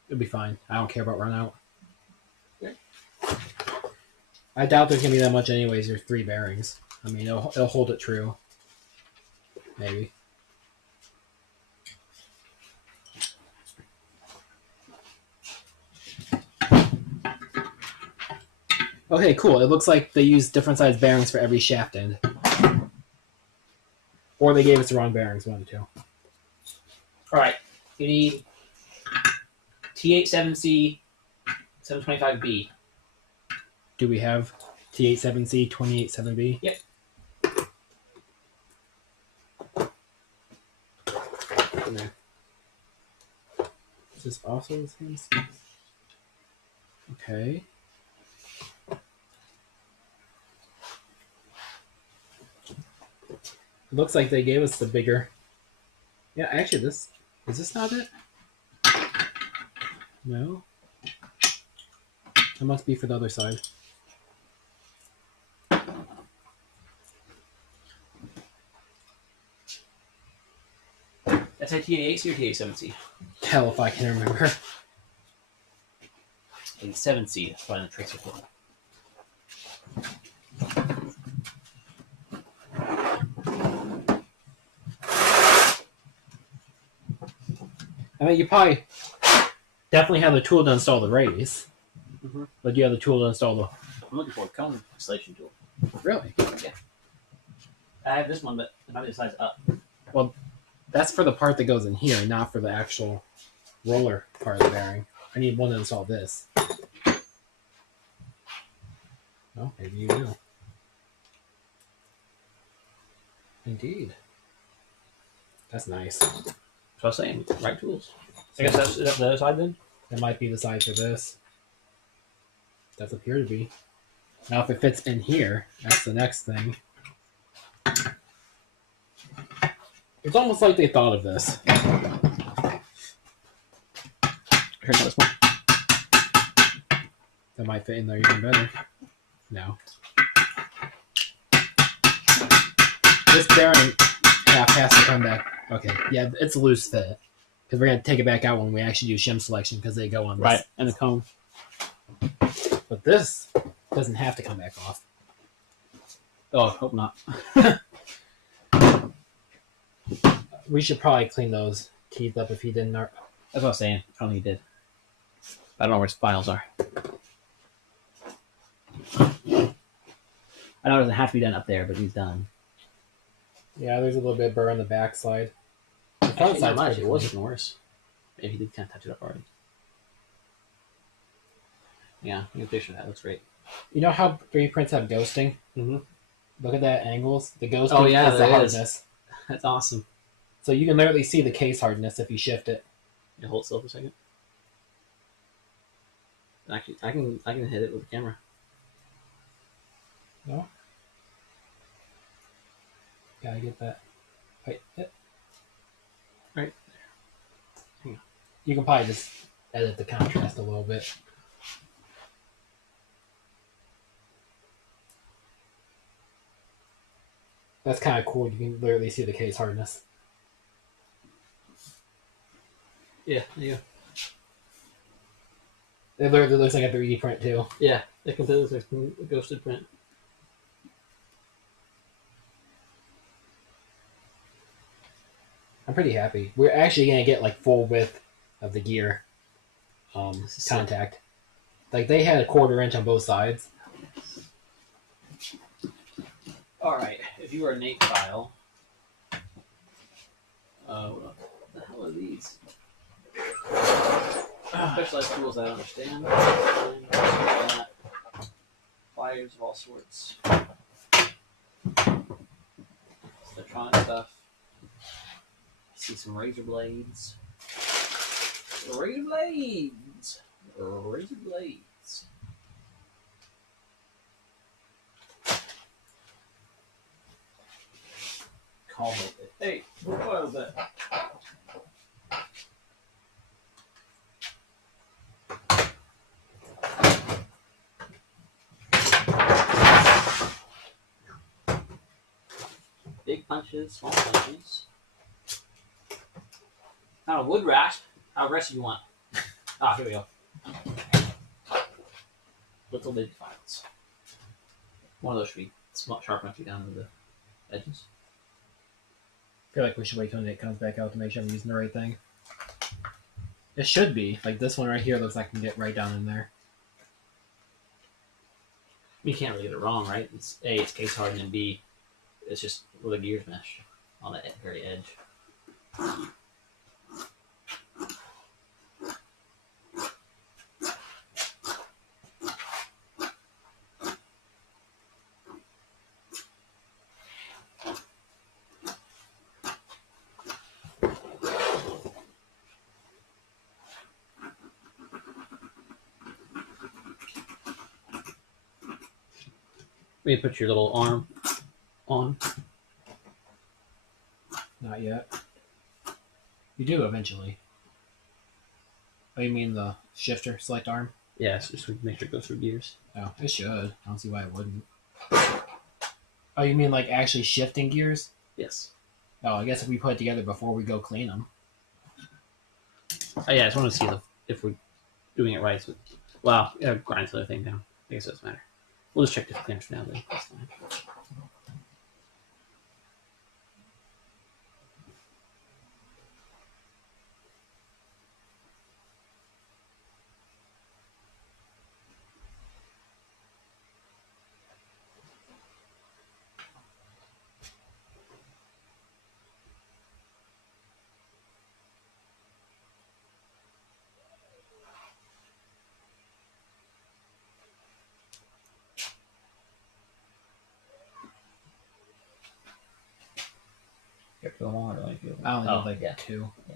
It'll be fine. I don't care about run out. Okay. I doubt there's gonna be that much anyways. There's 3 bearings. I mean, it'll hold it true. Maybe. Okay, cool. It looks like they use different size bearings for every shaft end. Or they gave us the wrong bearings, one of the two. Alright, you need T87C 725B. Do we have T87C 287B? Yep. In there. Is this also the same size? Okay. It looks like they gave us the bigger. Yeah, actually, this is this not it? No. It must be for the other side. That's a T88C or T87C? Hell if I can remember. 87C, that's why in the tracer for. I mean, you probably definitely have the tool to install the raise, Mhm. but do you have the tool to install the? I'm looking for a cone installation tool. Really? I have this one, but it might be the size up. That's for the part that goes in here, not for the actual roller part of the bearing. I need one to install this. Oh, maybe you do. Indeed. That's nice. So I was saying, right tools. I guess that's the other side then? That might be the side for this. Does appear to be. Now, if it fits in here, that's the next thing. It's almost like they thought of this. Here's this one. That might fit in there even better. No. This bearing half has to come back. Okay, yeah, it's a loose fit. Because we're going to take it back out when we actually do shim selection because they go on this. Right, and the cone. But this doesn't have to come back off. Oh, I hope not. We should probably clean those teeth up if he didn't. That's what I was saying. I don't think he did. I don't know where his files are. I know it doesn't have to be done up there, but he's done. Yeah, there's a little bit of burr on the back side. The front Actually, not side's much. pretty It clean. wasn't worse. Maybe he did kind of touch it up already. Yeah, you can picture that. Looks great. You know how 3D prints have ghosting? Mhm. Look at that angles. The ghosting Oh, yeah, is the there is. hardness. That's awesome. So you can literally see the case hardness if you shift it. You hold still for a second. Actually, I can hit it with the camera. No? Gotta get that. Wait, Right. Hang on. You can probably just edit the contrast a little bit. That's kind of cool. You can literally see the case hardness. Yeah, yeah. It literally looks like a 3D print too. Yeah, it completely looks like a ghosted print. I'm pretty happy. We're actually gonna get like full width of the gear contact. Like they had a 1/4 inch on both sides. Alright, if you are a Nate file, what the hell are these? Specialized tools I don't understand. Pliers of all sorts. Electronic stuff. I see some razor blades. Razor blades! Razor blades. Call it. Hey, what was that? Big punches, small punches. Not a wood rasp. How aggressive you want? Ah, here we go. Little bit files. One of those should be sharp enough to get down to the edges. I feel like we should wait till it comes back out to make sure I'm using the right thing. It should be. Like this one right here looks like I can get right down in there. You can't really get it wrong, right? It's A, it's case hardened, and B, it's just with a gears mesh on the very edge. We put your little arm on. Not yet. You do eventually. Oh, you mean the shifter select arm? Yeah, so just make sure it goes through gears. Oh, it should. I don't see why it wouldn't. Oh, you mean like actually shifting gears? Yes. Oh, I guess if we put it together before we go clean them. Oh yeah, I just want to see if we're doing it right. So, wow, grind the other thing down. I guess it doesn't matter. We'll just check the clamps now. Then that's fine. You have to go on, or like you? I only Oh, need like yeah. 2. Yeah.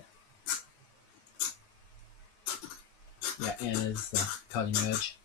Yeah, and it's the cutting edge.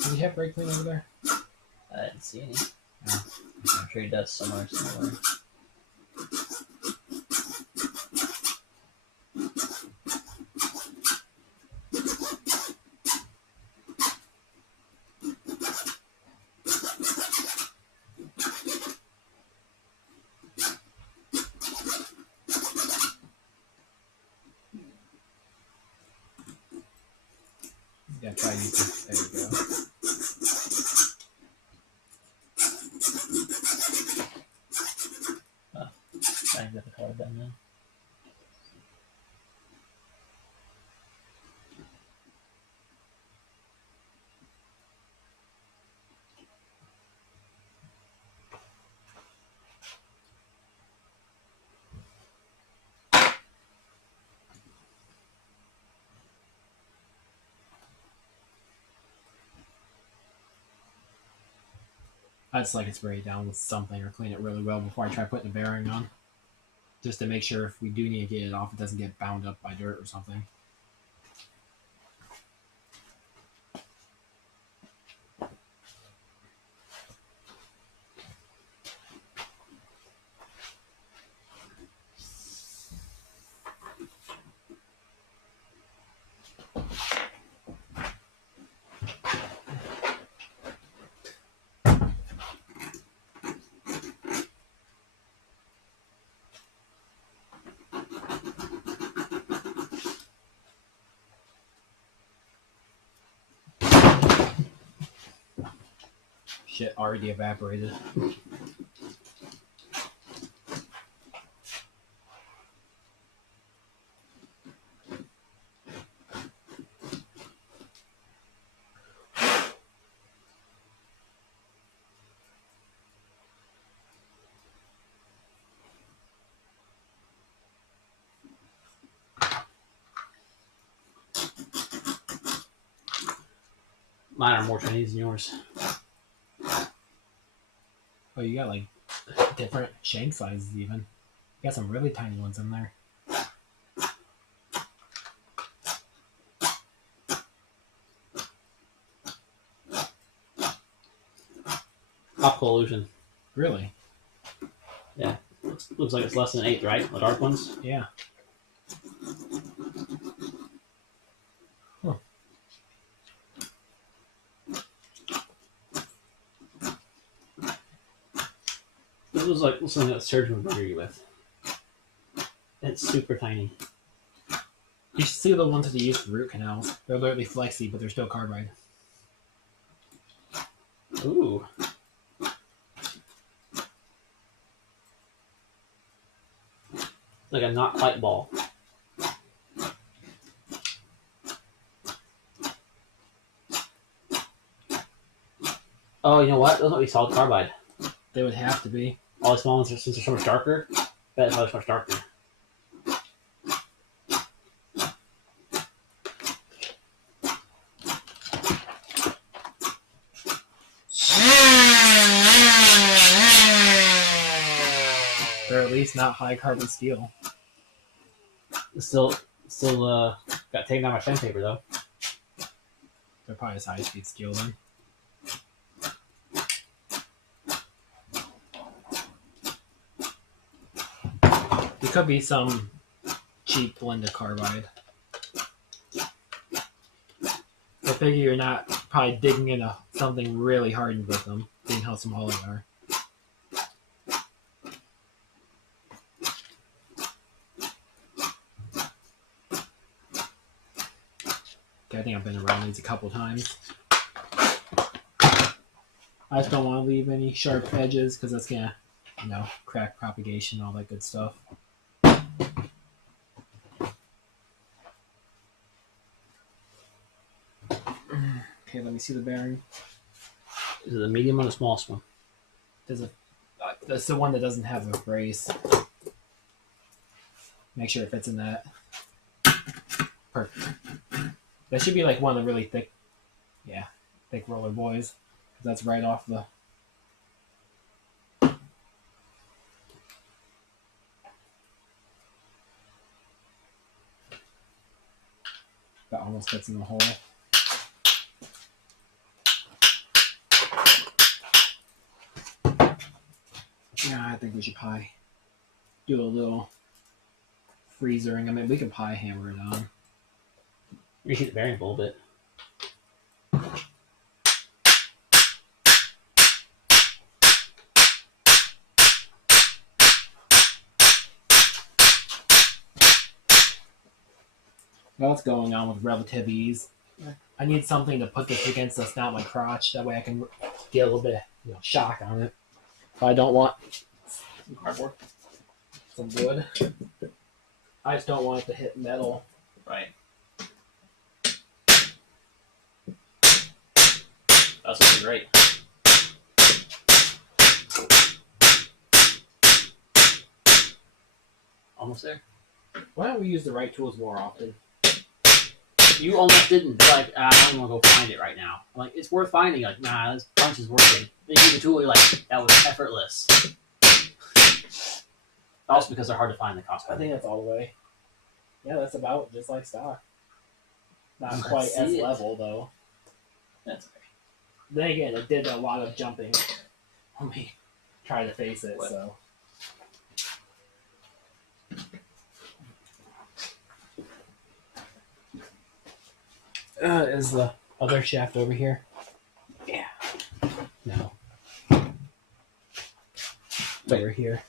Do you have brake clean over there? I didn't see any. No. I'm sure he does somewhere. Yeah, try using. There you go. I can get the color done now. I just like it spray it down with something or clean it really well before I try putting the bearing on. Just to make sure if we do need to get it off, it doesn't get bound up by dirt or something. Shit already evaporated. Mine are more Chinese than yours. Oh, you got like different shank sizes even. You got some really tiny ones in there. Optical illusion. Really? Looks like it's less than 1/8, right? The dark ones. Yeah. Huh. This was like something that surgeon would murder you with. It's super tiny. You should see the ones that they use for root canals. They're literally flexy, but they're still carbide. Ooh. Like a not quite ball. Oh, you know what? Those might be solid carbide. They would have to be. All the small ones, since they're so much darker, bet it's much darker. They're at least not high carbon steel. Still got taken out my sandpaper though. They're probably as high speed steel then. It could be some cheap blend of carbide. I figure you're not probably digging into something really hardened with them, seeing how small they are. Okay, I think I've been around these a couple times. I just don't want to leave any sharp edges because that's gonna, crack propagation, all that good stuff. Okay, let me see the bearing. Is it the medium or the smallest one? That's the one that doesn't have a brace. Make sure it fits in that. Perfect. That should be like one of the really thick roller boys. That's right off the. That almost fits in the hole. Yeah, I think we should probably do a little freezering. I mean, we can probably hammer it on. Reheat the bearing a little bit. What's going on with relative ease? I need something to put this against that's not my crotch. That way I can get a little bit of shock on it. But I don't want some cardboard, some wood. I just don't want it to hit metal. Right. That's looking great. Almost there. Why don't we use the right tools more often? You almost didn't. Like, I don't want to go find it right now. I'm like, it's worth finding. Like, nah, this bunch is working. Then you use the tool, you're like, that was effortless. Also because they're hard to find in the Costco. I think that's all the way. Yeah, that's about just like stock. Not Let's quite as see it. level though. That's okay. Then again, it did a lot of jumping when we tried to face it. What? So is the other shaft over here? Yeah. No. It's over here.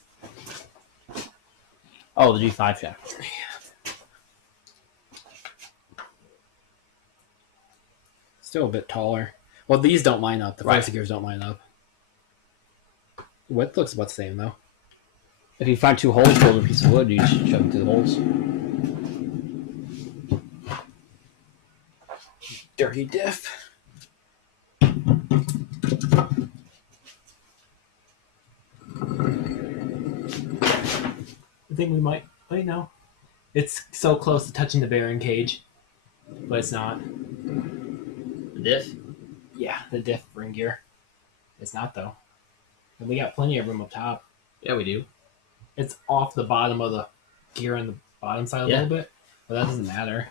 Oh, the G5 shaft. Still a bit taller. Well, these don't line up. The Right. first gears don't line up. Width looks about the same though. If you find two holes for a piece of wood, you just shove it through the holes. Dirty diff. I think we might. Wait, no. It's so close to touching the bearing cage, but it's not. The diff? Yeah, the diff ring gear. It's not though. And we got plenty of room up top. Yeah, we do. It's off the bottom of the gear on the bottom side a Yeah. little bit, but that doesn't matter.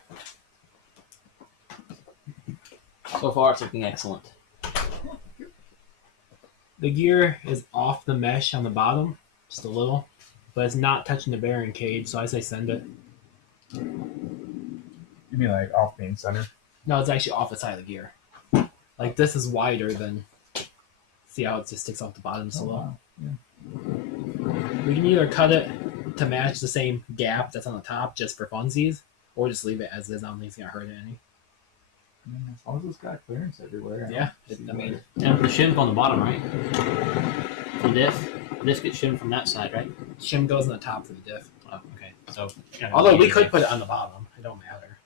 So far, it's looking excellent. The gear is off the mesh on the bottom, just a little, but it's not touching the bearing cage, so I say send it. You mean like off being center? No, it's actually off the side of the gear. Like this is wider than. See how it just sticks off the bottom just a little. Wow. Yeah. We can either cut it to match the same gap that's on the top just for funsies, or just leave it as is. I don't think it's gonna hurt it any. As long as it's got clearance everywhere. Yeah, don't I mean, And the shim's on the bottom, right? The diff. The diff gets shimmed from that side, right? shim goes on the top for the diff. Oh, okay. So, Although we could put it on the bottom, it don't matter.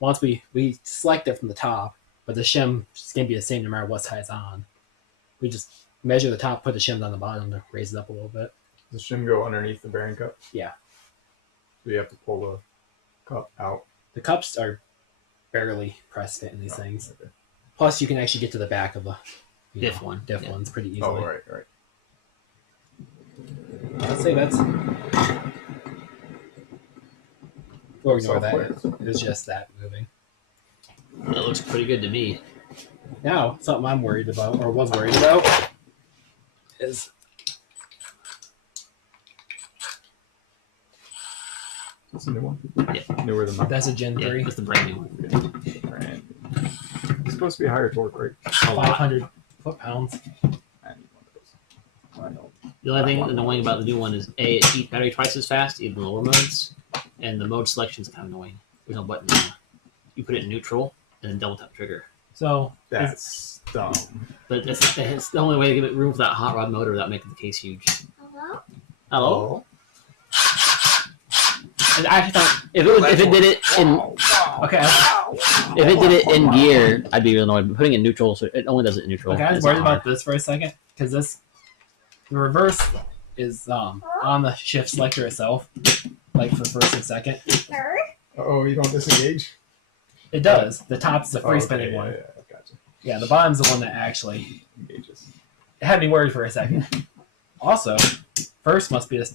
Once we select it from the top, but the shim is gonna be the same no matter what side it's on. We just measure the top, put the shims on the bottom to raise it up a little bit. Does the shim go underneath the bearing cup? Yeah. So you have to pull the cup out. The cups are barely press fit in these things. Plus, you can actually get to the back of the Diff one. Diff Yeah. ones pretty easily. Oh, right. I'd say that's. We'll ignore that. Software. It was just that moving. That looks pretty good to me. Now, something I'm worried about, or was worried about, is That's a new one. Yeah. Newer than mine. that's a Gen Yeah, 3, that's the brand new one. Brand. It's supposed to be a higher torque, right? 500 foot-pounds. I need one of those. I don't. The only thing annoying about the new one is A, it eats battery twice as fast, even lower modes, and the mode selection is kind of annoying. There's no button there. You put it in neutral and then double tap trigger. So, That's dumb. But that's the only way to give it room for that hot rod motor without making the case huge. Hello? Hello? And I actually thought if it did it in okay, if it did it in gear, I'd be really annoyed. But putting it in neutral, so it only does it in neutral. okay, I was It's worried not about hard. this for a second, because the reverse is on the shift selector itself, like for first and second. Sir? Oh, you don't disengage? It does. The top's the free Okay, spinning one. Yeah, gotcha. Yeah, the bottom's the one that actually Engages. it had me worried for a second. Also, first must be this.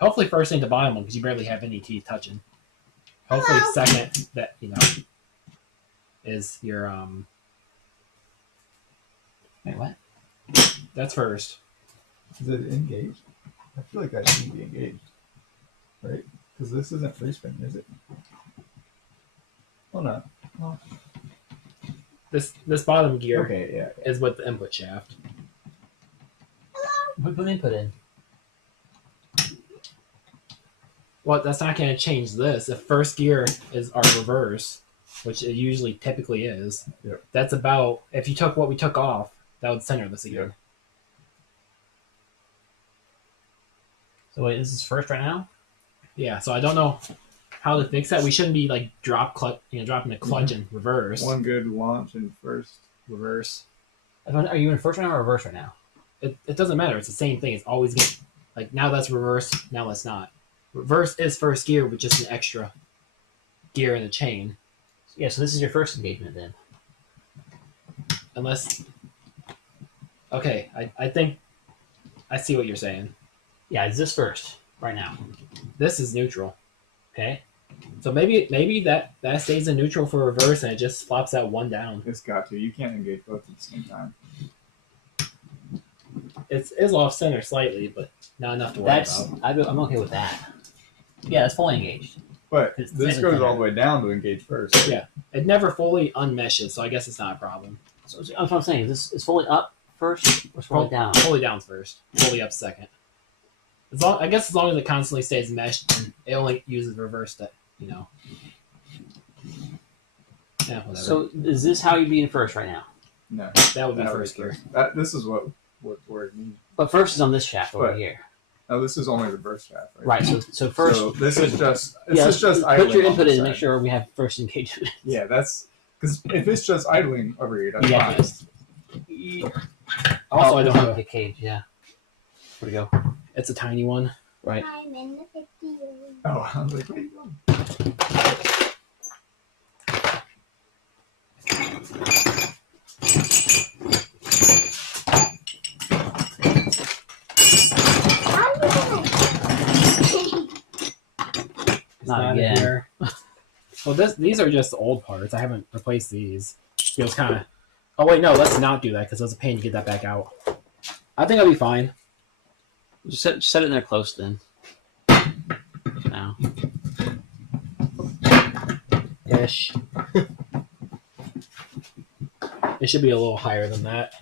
Hopefully, first ain't the bottom one because you barely have any teeth touching. Hopefully, second that is your Wait, what? That's first. Is it engaged? I feel like that should be engaged. Right? Because this isn't free spin, is it? Oh, no. Oh. This bottom gear Okay, yeah. is with the input shaft. Put the input in. Well, that's not going to change this. If first gear is our reverse, which it usually typically is, Yep. that's about, if you took what we took off, that would center this again. Yep. So wait, this is first right now? Yeah, so I don't know how to fix that. We shouldn't be like dropping the clutch in reverse. One good launch and first. Reverse. Are you in first right now or reverse right now? It doesn't matter. It's the same thing. It's always like now that's reverse, now that's not. Reverse is first gear with just an extra gear in the chain. Yeah, so this is your first engagement then. Unless, okay, I think I see what you're saying. Yeah, it's this first right now. This is neutral. Okay. So maybe that stays in neutral for reverse and it just flops that one down. It's got to. You can't engage both at the same time. It is off center slightly, but not enough to worry about. I'm okay with that. Yeah, it's fully engaged. But It's this center. goes all the way down to engage first. Yeah. It never fully unmeshes, so I guess it's not a problem. So that's what I'm saying. Is this fully up first or it's fully down? Fully down first, fully up second. I guess as long as it constantly stays meshed and it only uses reverse to, Yeah, whatever. So is this how you'd be in first right now? No. that would be That first was gear. This is what worried me. But first is on this shaft over But- here. Oh, this is only reverse shaft, right? Right. So first, So this is just. This yeah, is just put idling your on input the in and make side. sure we have first engagement. Yeah, that's because if it's just idling over here, that's Yeah. fine. Also, I don't have the cage. Yeah. Where'd it go? it's a tiny one. Right. I'm in the 50 room. Oh, I was like, what are you doing? It's Not in again. here. Well, these are just old parts. I haven't replaced these. It was kind of. Oh wait, no. Let's not do that because it was a pain to get that back out. I think I'll be fine. Just set it in there close then. Now. Ish. It should be a little higher than that.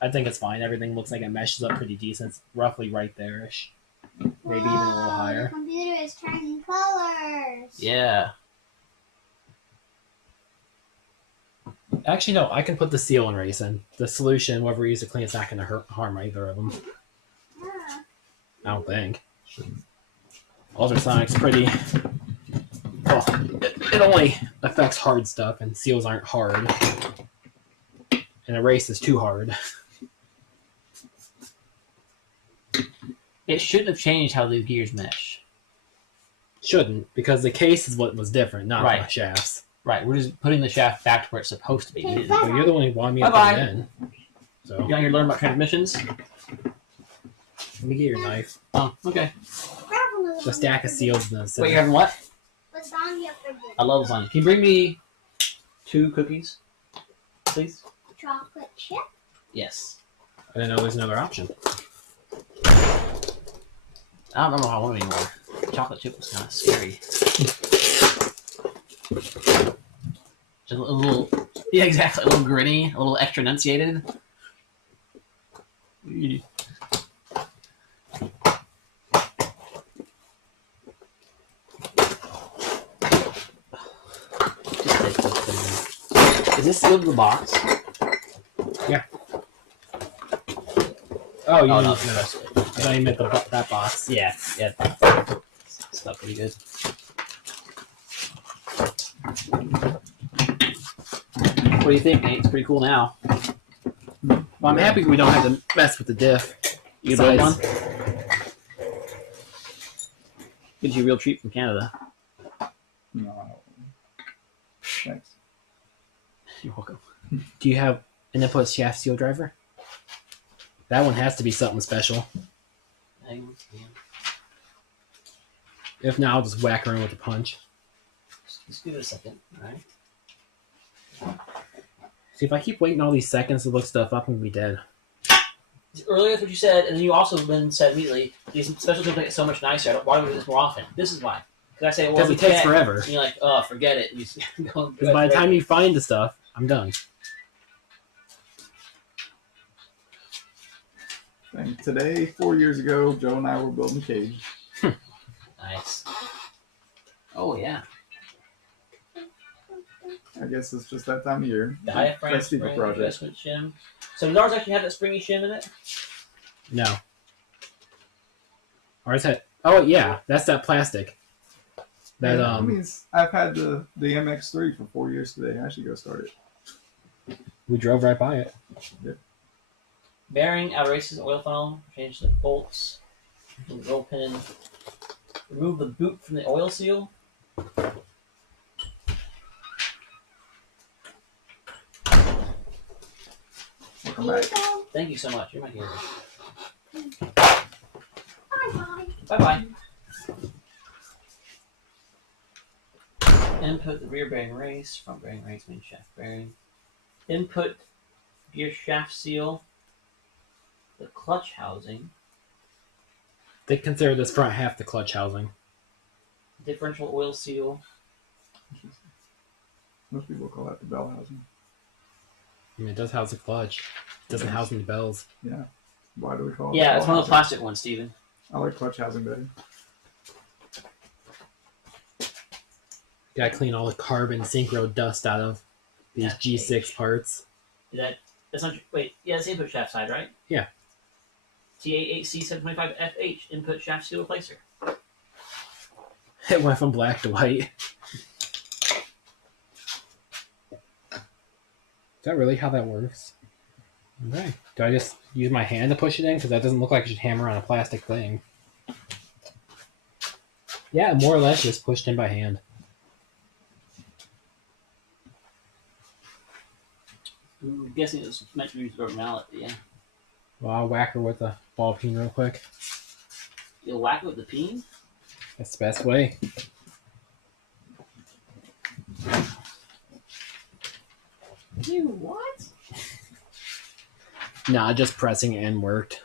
I think it's fine. Everything looks like it meshes up pretty decent. It's roughly right there-ish. Maybe even a little higher. The computer is turning colors. Yeah. Actually, no. I can put the seal and race in. The solution, whatever we use to clean, it's not going to harm either of them. Yeah. I don't think. Ultrasonic's pretty... Well, it only affects hard stuff, and seals aren't hard. And erase is too hard. It shouldn't have changed how the gears mesh. Shouldn't, because the case is what was different, not Right. the shafts. Right, we're just putting the shaft back to where it's supposed to be. Okay, But you're the one who wanted me to put Bye-bye. it in. So, You out here learning about transmissions? let me get your knife. Oh, okay. The stack of seals in the Wait, you're having what? Lasagna for dinner. I love lasagna. Can you bring me 2 cookies, please? Chocolate chip. Yes. I didn't know there's another option. I don't know how I want it anymore. Chocolate chip was kind of scary. Just a little, yeah, exactly. A little gritty, a little extra enunciated. Is this sealed in the box? Oh, you Oh, mean, no, no, it's the rest of it. I thought you meant that box. Yeah. Stuff pretty good. What do you think, Nate? It's pretty cool now. Well, I'm happy we don't have to mess with the diff. You build one? Besides- Gives you a real treat from Canada. No. Thanks. You're welcome. Do you have an input shaft seal driver? That one has to be something special. If not, I'll just whack her in with a punch. Just give it a second, alright? See, if I keep waiting all these seconds to look stuff up, I'm going to be dead. Earlier, that's what you said, and then you also then said immediately, these special things make it so much nicer. Why don't we do this more often? This is why. Because I say, well, Because we it takes can't. forever. And you're like, oh, forget it. You go Because by the time you find the stuff, I'm done. And today, 4 years ago, Joe and I were building a cage. Nice. Oh, yeah. I guess it's just that time of year. Diaphragm Festival spring, project. investment shim. So does ours actually have that springy shim in it? No. Ours had... Oh, yeah. That's that plastic. That, Yeah, I mean, I've had the MX3 for 4 years today. I should go start it. we drove right by it. Bearing, outer races, oil funnel, change the bolts, remove the roll pin, remove the boot from the oil seal. Welcome back. Thank you so much. You're my hero. Bye-bye. Bye bye. Input the rear bearing race, front bearing race, main shaft bearing. Input gear shaft seal, the clutch housing, They consider this front half the clutch housing. differential oil seal. Most people call that the bell housing. I mean, it does house the clutch. It doesn't house any bells. Yeah. Why do we call it? Yeah, the it's bell one of the housing? plastic ones, Steven. I like clutch housing better. Gotta clean all the carbon synchro dust out of these Yeah. G6 parts. Is that's not wait, yeah, it's the input shaft side, right? Yeah. TA8C725FH input shaft seal replacer. It went from black to white. Is that really how that works? Okay. Do I just use my hand to push it in? Because that doesn't look like I should hammer on a plastic thing. Yeah, more or less just pushed in by hand. I'm guessing it was meant to be used for a mallet, but yeah. Well, I'll whack her with a ball peen real quick. You'll whack it with the peen? That's the best way. You what? Nah, just pressing it and worked.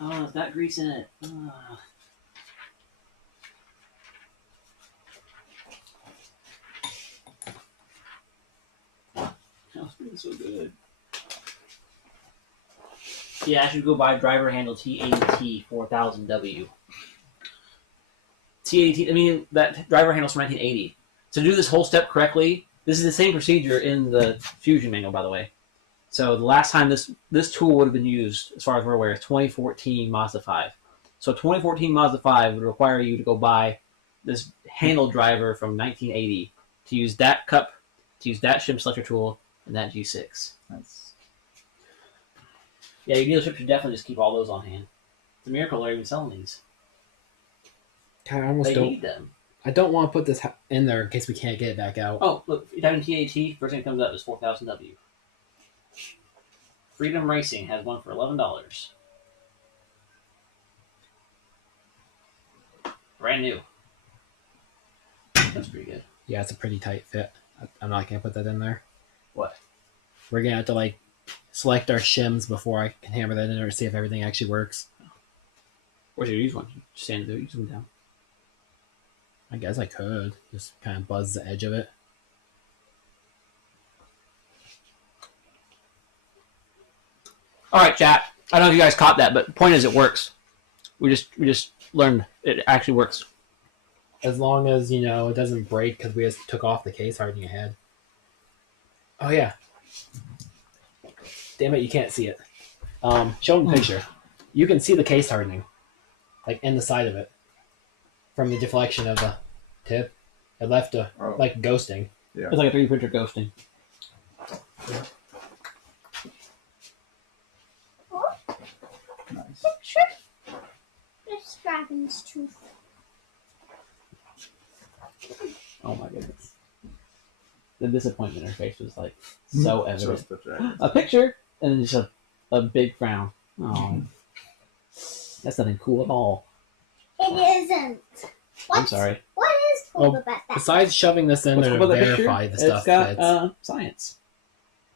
Oh, it's got grease in it. That was so good. Yeah, I should go buy driver handle T80T 4000W. T80T, I mean, that driver handle's from 1980. So to do this whole step correctly, this is the same procedure in the Fusion manual, by the way. So the last time this tool would have been used, as far as we're aware, is 2014 Mazda 5. So 2014 Mazda 5 would require you to go buy this handle driver from 1980 to use that cup, to use that shim selector tool, and that G6. That's Yeah, your dealership should definitely just keep all those on hand. It's a miracle they're even selling these. I almost They don't. need them. I don't want to put this in there in case we can't get it back out. Oh, look, if you type in TAT, first thing that comes up is 4000W. Freedom Racing has one for $11. Brand new. That's pretty good. Yeah, it's a pretty tight fit. I'm not gonna put that in there. What? We're gonna have to like select our shims before I can hammer that in there to see if everything actually works. Where's your use one? Just stand there, use them down. I guess I could just kind of buzz the edge of it. All right, chat. I don't know if you guys caught that, but the point is, it works. We just learned it actually works. As long as it doesn't break because we just took off the case hardening ahead. Oh yeah. Damn it, you can't see it. Show them the picture. You can see the case hardening, like in the side of it, from the deflection of the tip. It left like ghosting. yeah. It's like a 3D printer ghosting. Nice. This dragon's tooth. Oh my goodness. The disappointment in her face was like so evident. Just the dragon. A picture and then just a big frown. Oh, that's nothing cool at all. It isn't. What? I'm sorry. What is cool Oh, about that? Besides shoving this in What's there cool to about that verify picture? the stuff It's got fits. science.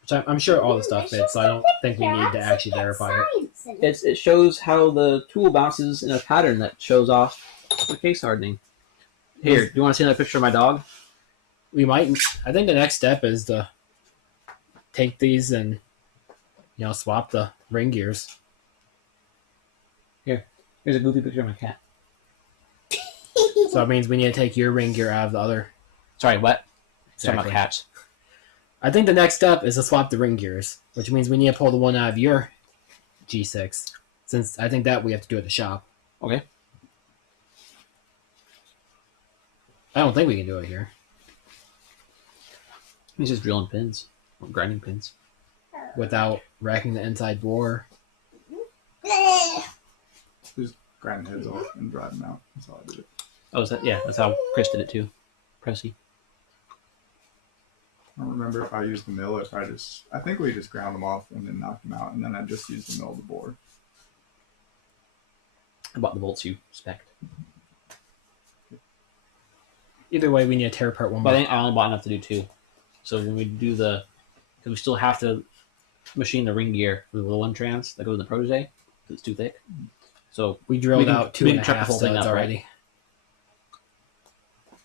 Which I'm sure all the stuff fits, so I don't think we need to actually verify it. It shows how the tool bounces in a pattern that shows off the case hardening. Here, do you want to see another picture of my dog? We might. I think the next step is to take these and swap the ring gears. Here's a goofy picture of my cat. So that means we need to take your ring gear out of the other. Sorry, what? Sorry Exactly. about cats. I think the next step is to swap the ring gears, which means we need to pull the one out of your G6, since I think that we have to do at the shop. Okay. I don't think we can do it here. He's just drilling pins. Or grinding pins. Without racking the inside bore. Just grind the heads off and drive them out. That's all I did. Oh, is that? Yeah, that's how Chris did it too. Pressy. I don't remember if I used the mill or if I think we just ground them off and then knocked them out, and then I just used the mill to bore. I bought the bolts you spec'd. Either way, we need to tear apart one But I more. think I only bought enough to do two. So when we do because we still have to machine the ring gear for the one trans that goes in the protege, because it's too thick. So We drilled we can- out we can 2.5 chuck the whole thing studs up, right? already.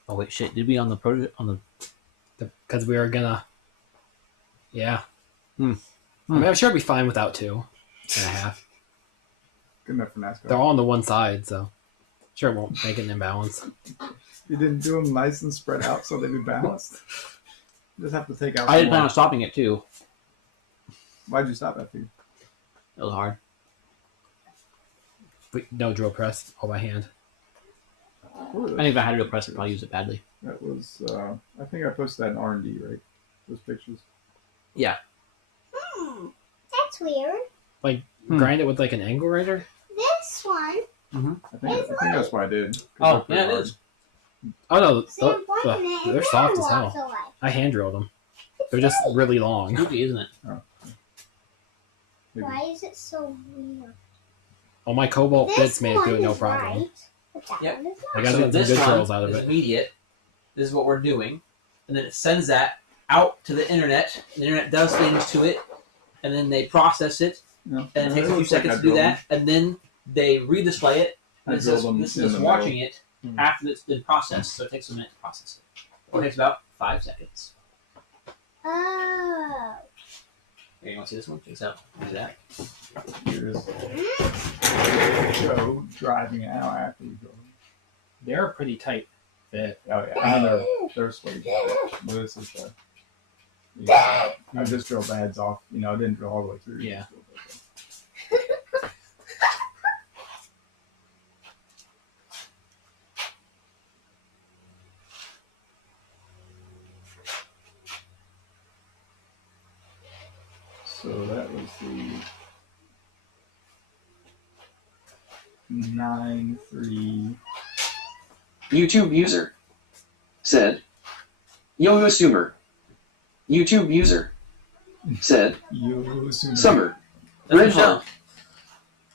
Oh wait, shit! Did we on the protege on the? Because we were gonna. Yeah. Hmm. I mean, I'm sure it'll be fine without 2.5. Good enough for NASCAR. They're all on the one side, so sure it won't make an imbalance. You didn't do them nice and spread out so they'd be balanced. You just have to take out. I didn't plan more. on stopping it too. Why'd you stop after you? It was hard. But no drill press, all by hand. What was I it? think if I had to go press it, I'd probably use it badly. That was. I think I posted that in R&D, right? Those pictures. Yeah. That's weird. Grind it with like an angle grinder. This one. I think that's what I did. 'cause I Oh, put yeah, it hard. is. Oh no, Sam pointed it, and they're soft as Dad hell. walked away. I hand drilled them. They're just really long. Goofy, isn't it? Maybe. Why is it so weird? All my cobalt This bits made it one through it no is problem. right. Yep. I got So some this good one curls out of is it. immediate. This is what we're doing, and then it sends that out to the internet. The internet does things to it, and then they process it, Yeah. and it takes a few looks like seconds I to do drilled that, and then they redisplay it. I This drilled is them this in is the watching it Hmm. after it's been processed, so it takes a minute to process it. It takes about 5 seconds. Oh. Here, you want to see this one? Check this out. Look at that. Here's show driving it out after you go. They're a pretty tight fit. Oh yeah, I know they're sweet. This is yeah. I just drilled the heads off. You know, I didn't drill all the way through. Yeah. So that was the 9-3. YouTube user said, Yo-Yo Sumer. YouTube user said, Summer. That's Red Michelle. Heart.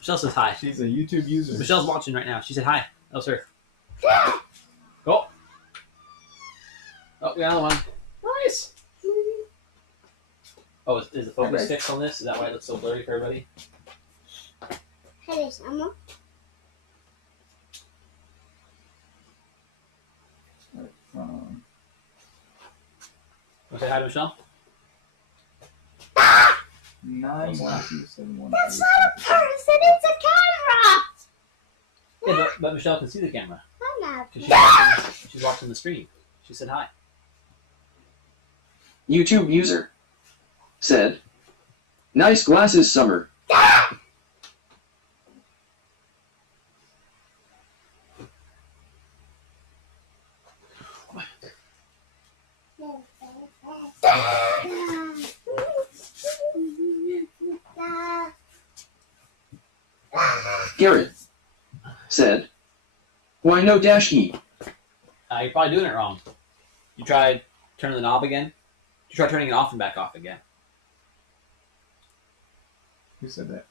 Michelle says hi. She's a YouTube user. Michelle's watching right now. She said hi. That was her. Go. Oh, we got another one. Nice. Oh, is the focus Okay. fixed on this? Is that why it looks so blurry for everybody? Hey, Summer. Um, Want to say hi to Michelle? 9-1-2-7-1. That's not a person, it's a camera. Yeah, but Michelle can see the camera. I'm not. 'Cause she's watching the stream. She said hi. YouTube user said, Nice glasses, Summer. Garrett said, Why no dash key? You're probably doing it wrong. You tried turning the knob again? You tried turning it off and back off again. Who said that?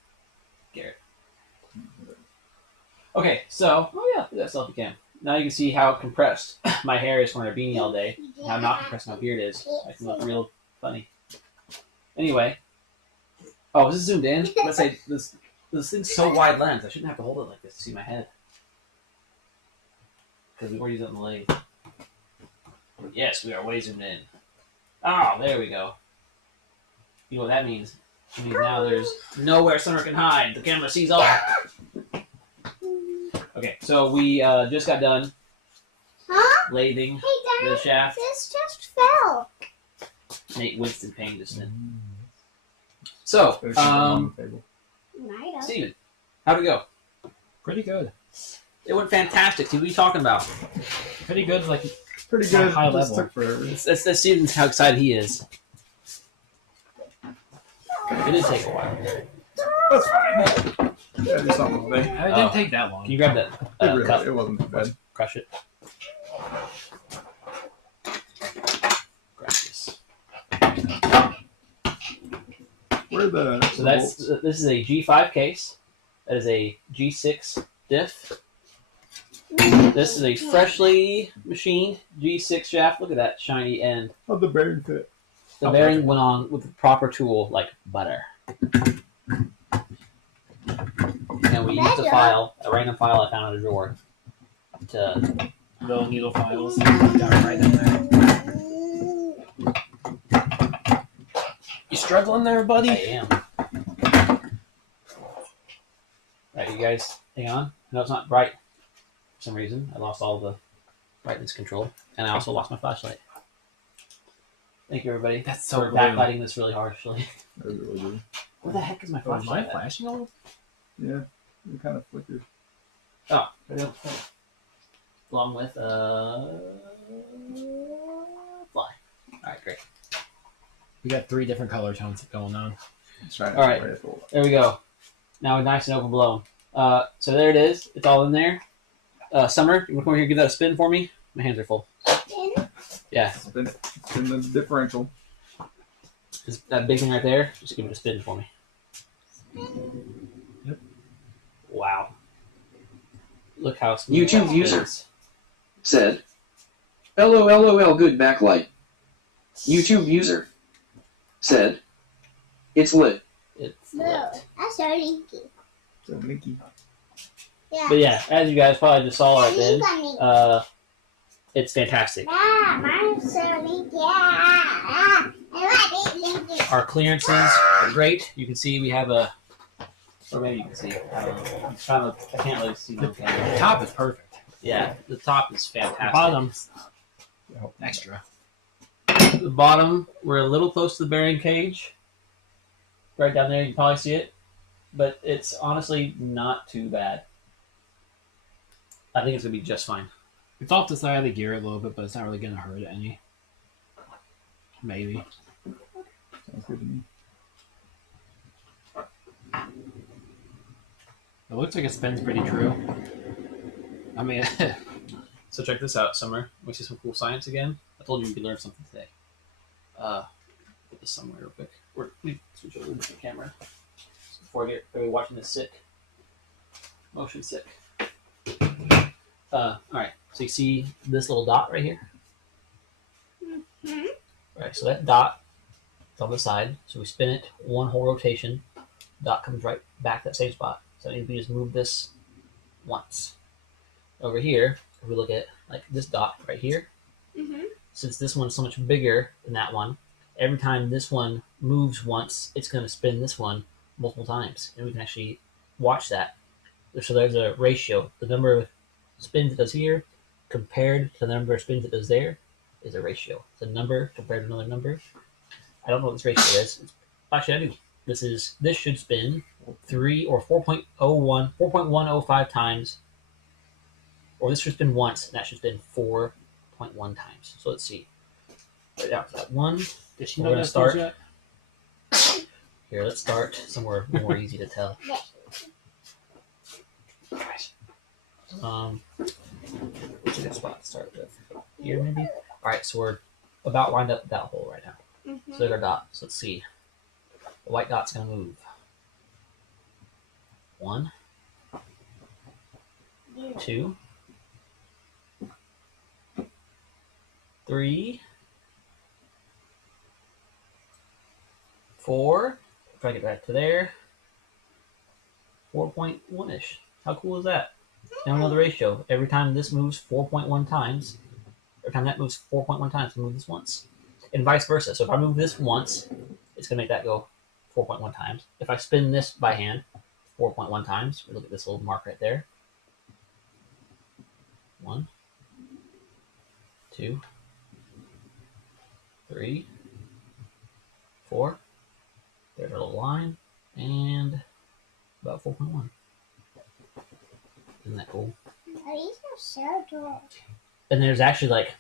Garrett. Okay, so, oh yeah, look at that selfie cam. Now you can see how compressed my hair is wearing a beanie all day. How not compressed my beard is. I can look real funny. Anyway. Oh, is this zoomed in? Let's say this thing's so wide lens. I shouldn't have to hold it like this to see my head. Because we were using it in the lathe. Yes, we are way zoomed in. Oh, there we go. You know what that means? It means now there's nowhere Summer can hide. The camera sees all. Okay, so we just got done Huh? lathing Hey, the Dad, shaft. this just fell. Nate Winston Payne just did. So, There's something on the table. Might have. Steven, how'd it go? Pretty good. It went fantastic. What are you talking about? Pretty good, like Pretty on good. high Just level. took forever. That's Steven's how excited he is. It did take a while. That's fine. Yeah, do something today. It didn't take that long. Can you grab that It, cup? it wasn't too bad. Crush it. Crush this. Where the So this is a G5 case. That is a G6 diff. This is a freshly machined G6 shaft. Look at that shiny end. how'd the bearing fit? The bearing went on with the proper tool, like butter. And we used a file, a random file I found in a drawer, to Little needle files. Got it right in there. You struggling there, I buddy? am. Right, you guys, hang on. No, it's not bright for some reason. I lost all the brightness control, and I also lost my flashlight. Thank you, everybody. That's so for blue. backlighting this really harshly. I really do. What the heck is my Oh, is mine flashlight? at? flashing all? Yeah, it kind of flickered. Oh, along with fly. All right, great. We got 3 different color tones going on. Trying to All right. spray it full. There we go. Now it's nice and overblown. So there it is. It's all in there. Summer, you want to come over here and give that a spin for me? My hands are full. Yeah, Spin the differential. just that big thing right there. Just give it a spin for me. Yep. Wow. Look how smooth YouTube that user. is. Said, LOL good backlight. YouTube user. Said, it's lit. It's No, lit. that's so linky. So Mickey. Yeah. But yeah, as you guys probably just saw right then, Linky. it's fantastic. Yeah, mine's so linky. Yeah. I like it linky. Our clearances are great. You can see we have a, or maybe you can see. I don't know. I'm trying to, I can't really see the camera. The top is perfect. Yeah, the top is The fantastic. bottom, extra. The bottom, we're a little close to the bearing cage. Right down there, you can probably see it. But it's honestly not too bad. I think it's going to be just fine. It's off the side of the gear a little bit, but it's not really going to hurt it any. Maybe. Sounds good to me. It looks like it spins pretty true. I mean, So check this out, Summer. We see some cool science again. I told you we could learn something today. Put this somewhere real quick. Or let me switch over to the camera. So before I get everybody watching this sick. Motion sick. Alright, so you see this little dot right here? Mhm. Right, so that dot is on the side. So we spin it one whole rotation. Dot comes right back to that same spot. So that means we just move this once. Over here, if we look at like this dot right here, Mhm. since this one's so much bigger than that one, every time this one moves once, it's going to spin this one multiple times. And we can actually watch that. So there's a ratio. The number of spins it does here compared to the number of spins it does there is a ratio. It's a number compared to another number. I don't know what this ratio is. Actually, I do. This should spin 3 or 4.105 times, or this should spin once, and that should spin 4.1 times. So let's see. Right out that one. did she We're know gonna that start. yet? Here, let's start somewhere more easy to tell. What's a good spot to start with? Here, maybe? Alright, so we're about lined up that hole right now. So there's our dot. So let's see. The white dot's going to move. 1, 2, 3, 4. Try to get back to there. 4.1-ish. How cool is that? Now we know the ratio. Every time this moves 4.1 times, every time that moves 4.1 times, we move this once. And vice versa. So if I move this once, it's going to make that go 4.1 times. If I spin this by hand 4.1 times, we look at this little mark right there. 1, 2, 3, 4. There's our little line. And about 4.1. Isn't that cool? These are so tall. And there's actually like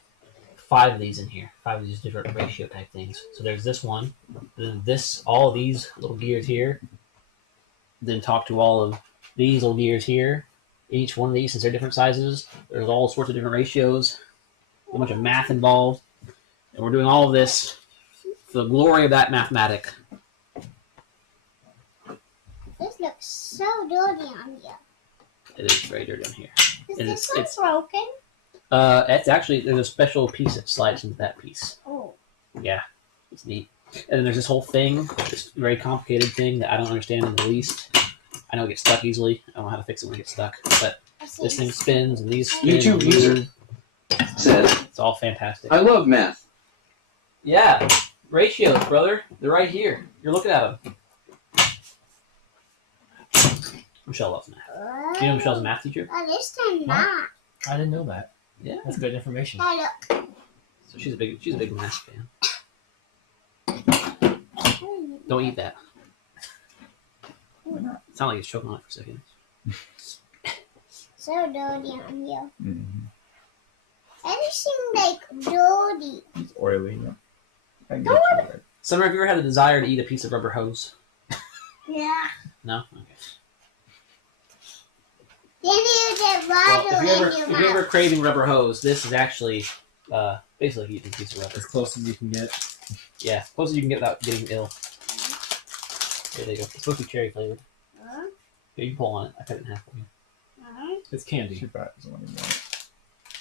5 of these in here. 5 of these different ratio type things. So there's this one, then this, all of these little gears here. Then talk to all of these little gears here. Each one of these, since they're different sizes, there's all sorts of different ratios. A bunch of math involved. And we're doing all of this for the glory of that mathematic. This looks so dirty on here. It is very dirty on here. Is And this it's- one broken? It's actually, there's a special piece that slides into that piece. Oh. Yeah, it's neat. And then there's this whole thing, this very complicated thing that I don't understand in the least. I know it gets stuck easily. I don't know how to fix it when it gets stuck. But this thing spins and these spin. YouTube and user. move. Said, It's all fantastic. I love math. Yeah, ratios, brother. They're right here. You're looking at them. Michelle loves math. Do you know Michelle's a math teacher? Oh, this time not. I didn't know that. Yeah. That's good information. Oh, look. So she's a big math fan. Don't eat that. It sounded like he's choking on it for a second. So dirty on here. Mm-hmm. Anything like dirty. It's oily. Yeah. I can Don't get you there. Summer, have you ever had a desire to eat a piece of rubber hose? Yeah. No? Okay. Then you get Well, water if in you're your ever mouth. craving rubber hose, this is actually basically eating a piece of rubber. As close as you can get. Yeah, close as you can get without getting ill. There you go. It's supposed to be cherry flavored. Huh? Here, you pull on it. I cut it in half for you. Huh? It's candy. Too bad doesn't want to want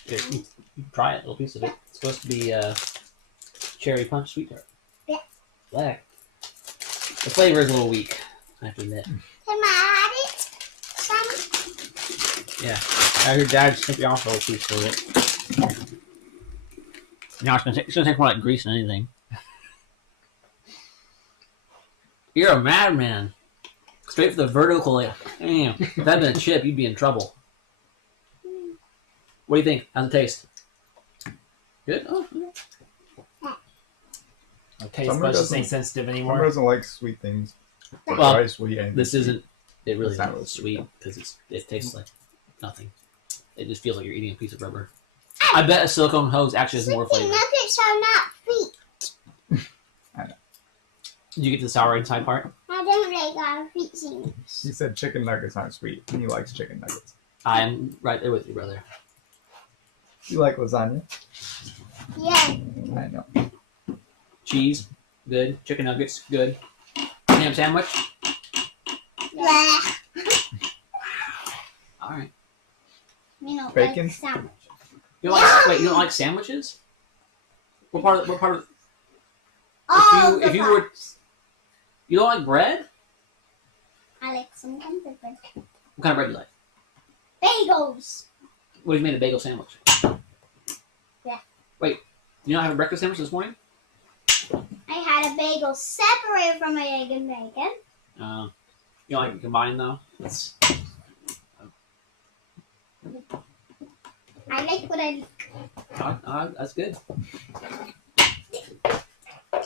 it. Here, you try it, a little piece of it. It's supposed to be cherry punch sweet tart. Yeah. Black. The flavor is a little weak, I have to admit. Can I add it? Some? Yeah. I heard Dad sent you off a little piece of it. Now it's gonna take more like grease than anything. You're a madman. Straight for the vertical. Damn. If that had been a chip, you'd be in trouble. What do you think? How's it taste? Good? Oh, yeah. My taste Summer buds just doesn't- ain't sensitive Summer anymore. doesn't like sweet things. But Well, very sweet and This isn't. It really It's not isn't really sweet because it tastes like nothing. It just feels like you're eating a piece of rubber. I bet a silicone hose actually has more Chicken flavor. nuggets are not sweet. Did you get to the sour inside part? I don't like our feet singing. He said chicken nuggets aren't sweet, and he likes chicken nuggets. I am right there with you, brother. You like lasagna? Yeah. I know. Cheese, good. Chicken nuggets, good. Ham sandwich. Blah. All right. You know, Bacon? like sandwich. You don't like, wait, you don't like sandwiches? What part of? What part of? All if the you were- parts. You don't like bread? I like some kind of bread. What kind of bread do you like? Bagels. What if you made a bagel sandwich? Yeah. Wait, you not have a breakfast sandwich this morning? I had a bagel separated from my egg and bacon. You don't like it combined though? That's, I like what I like. that's good.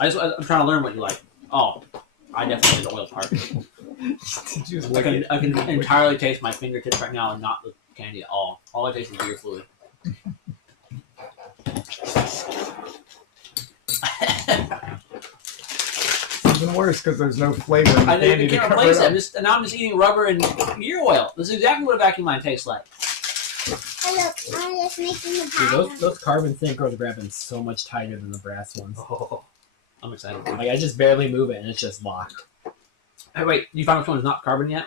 I'm trying to learn what you like. Oh, I definitely like the oil part. Did you just I lick can, it? I can entirely taste my fingertips right now and not the candy at all. All I taste is beer fluid. It's even worse because there's no flavor in the I candy to can't cover replace it it. up. Now I'm just eating rubber and gear oil. This is exactly what a vacuum line tastes like. Oh, look, I'm just making the Dude, pie. those carbon synchros are grabbing so much tighter than the brass ones. Oh, I'm excited. Like I just barely move it and it's just locked. Hey, wait, you found which one is not carbon yet?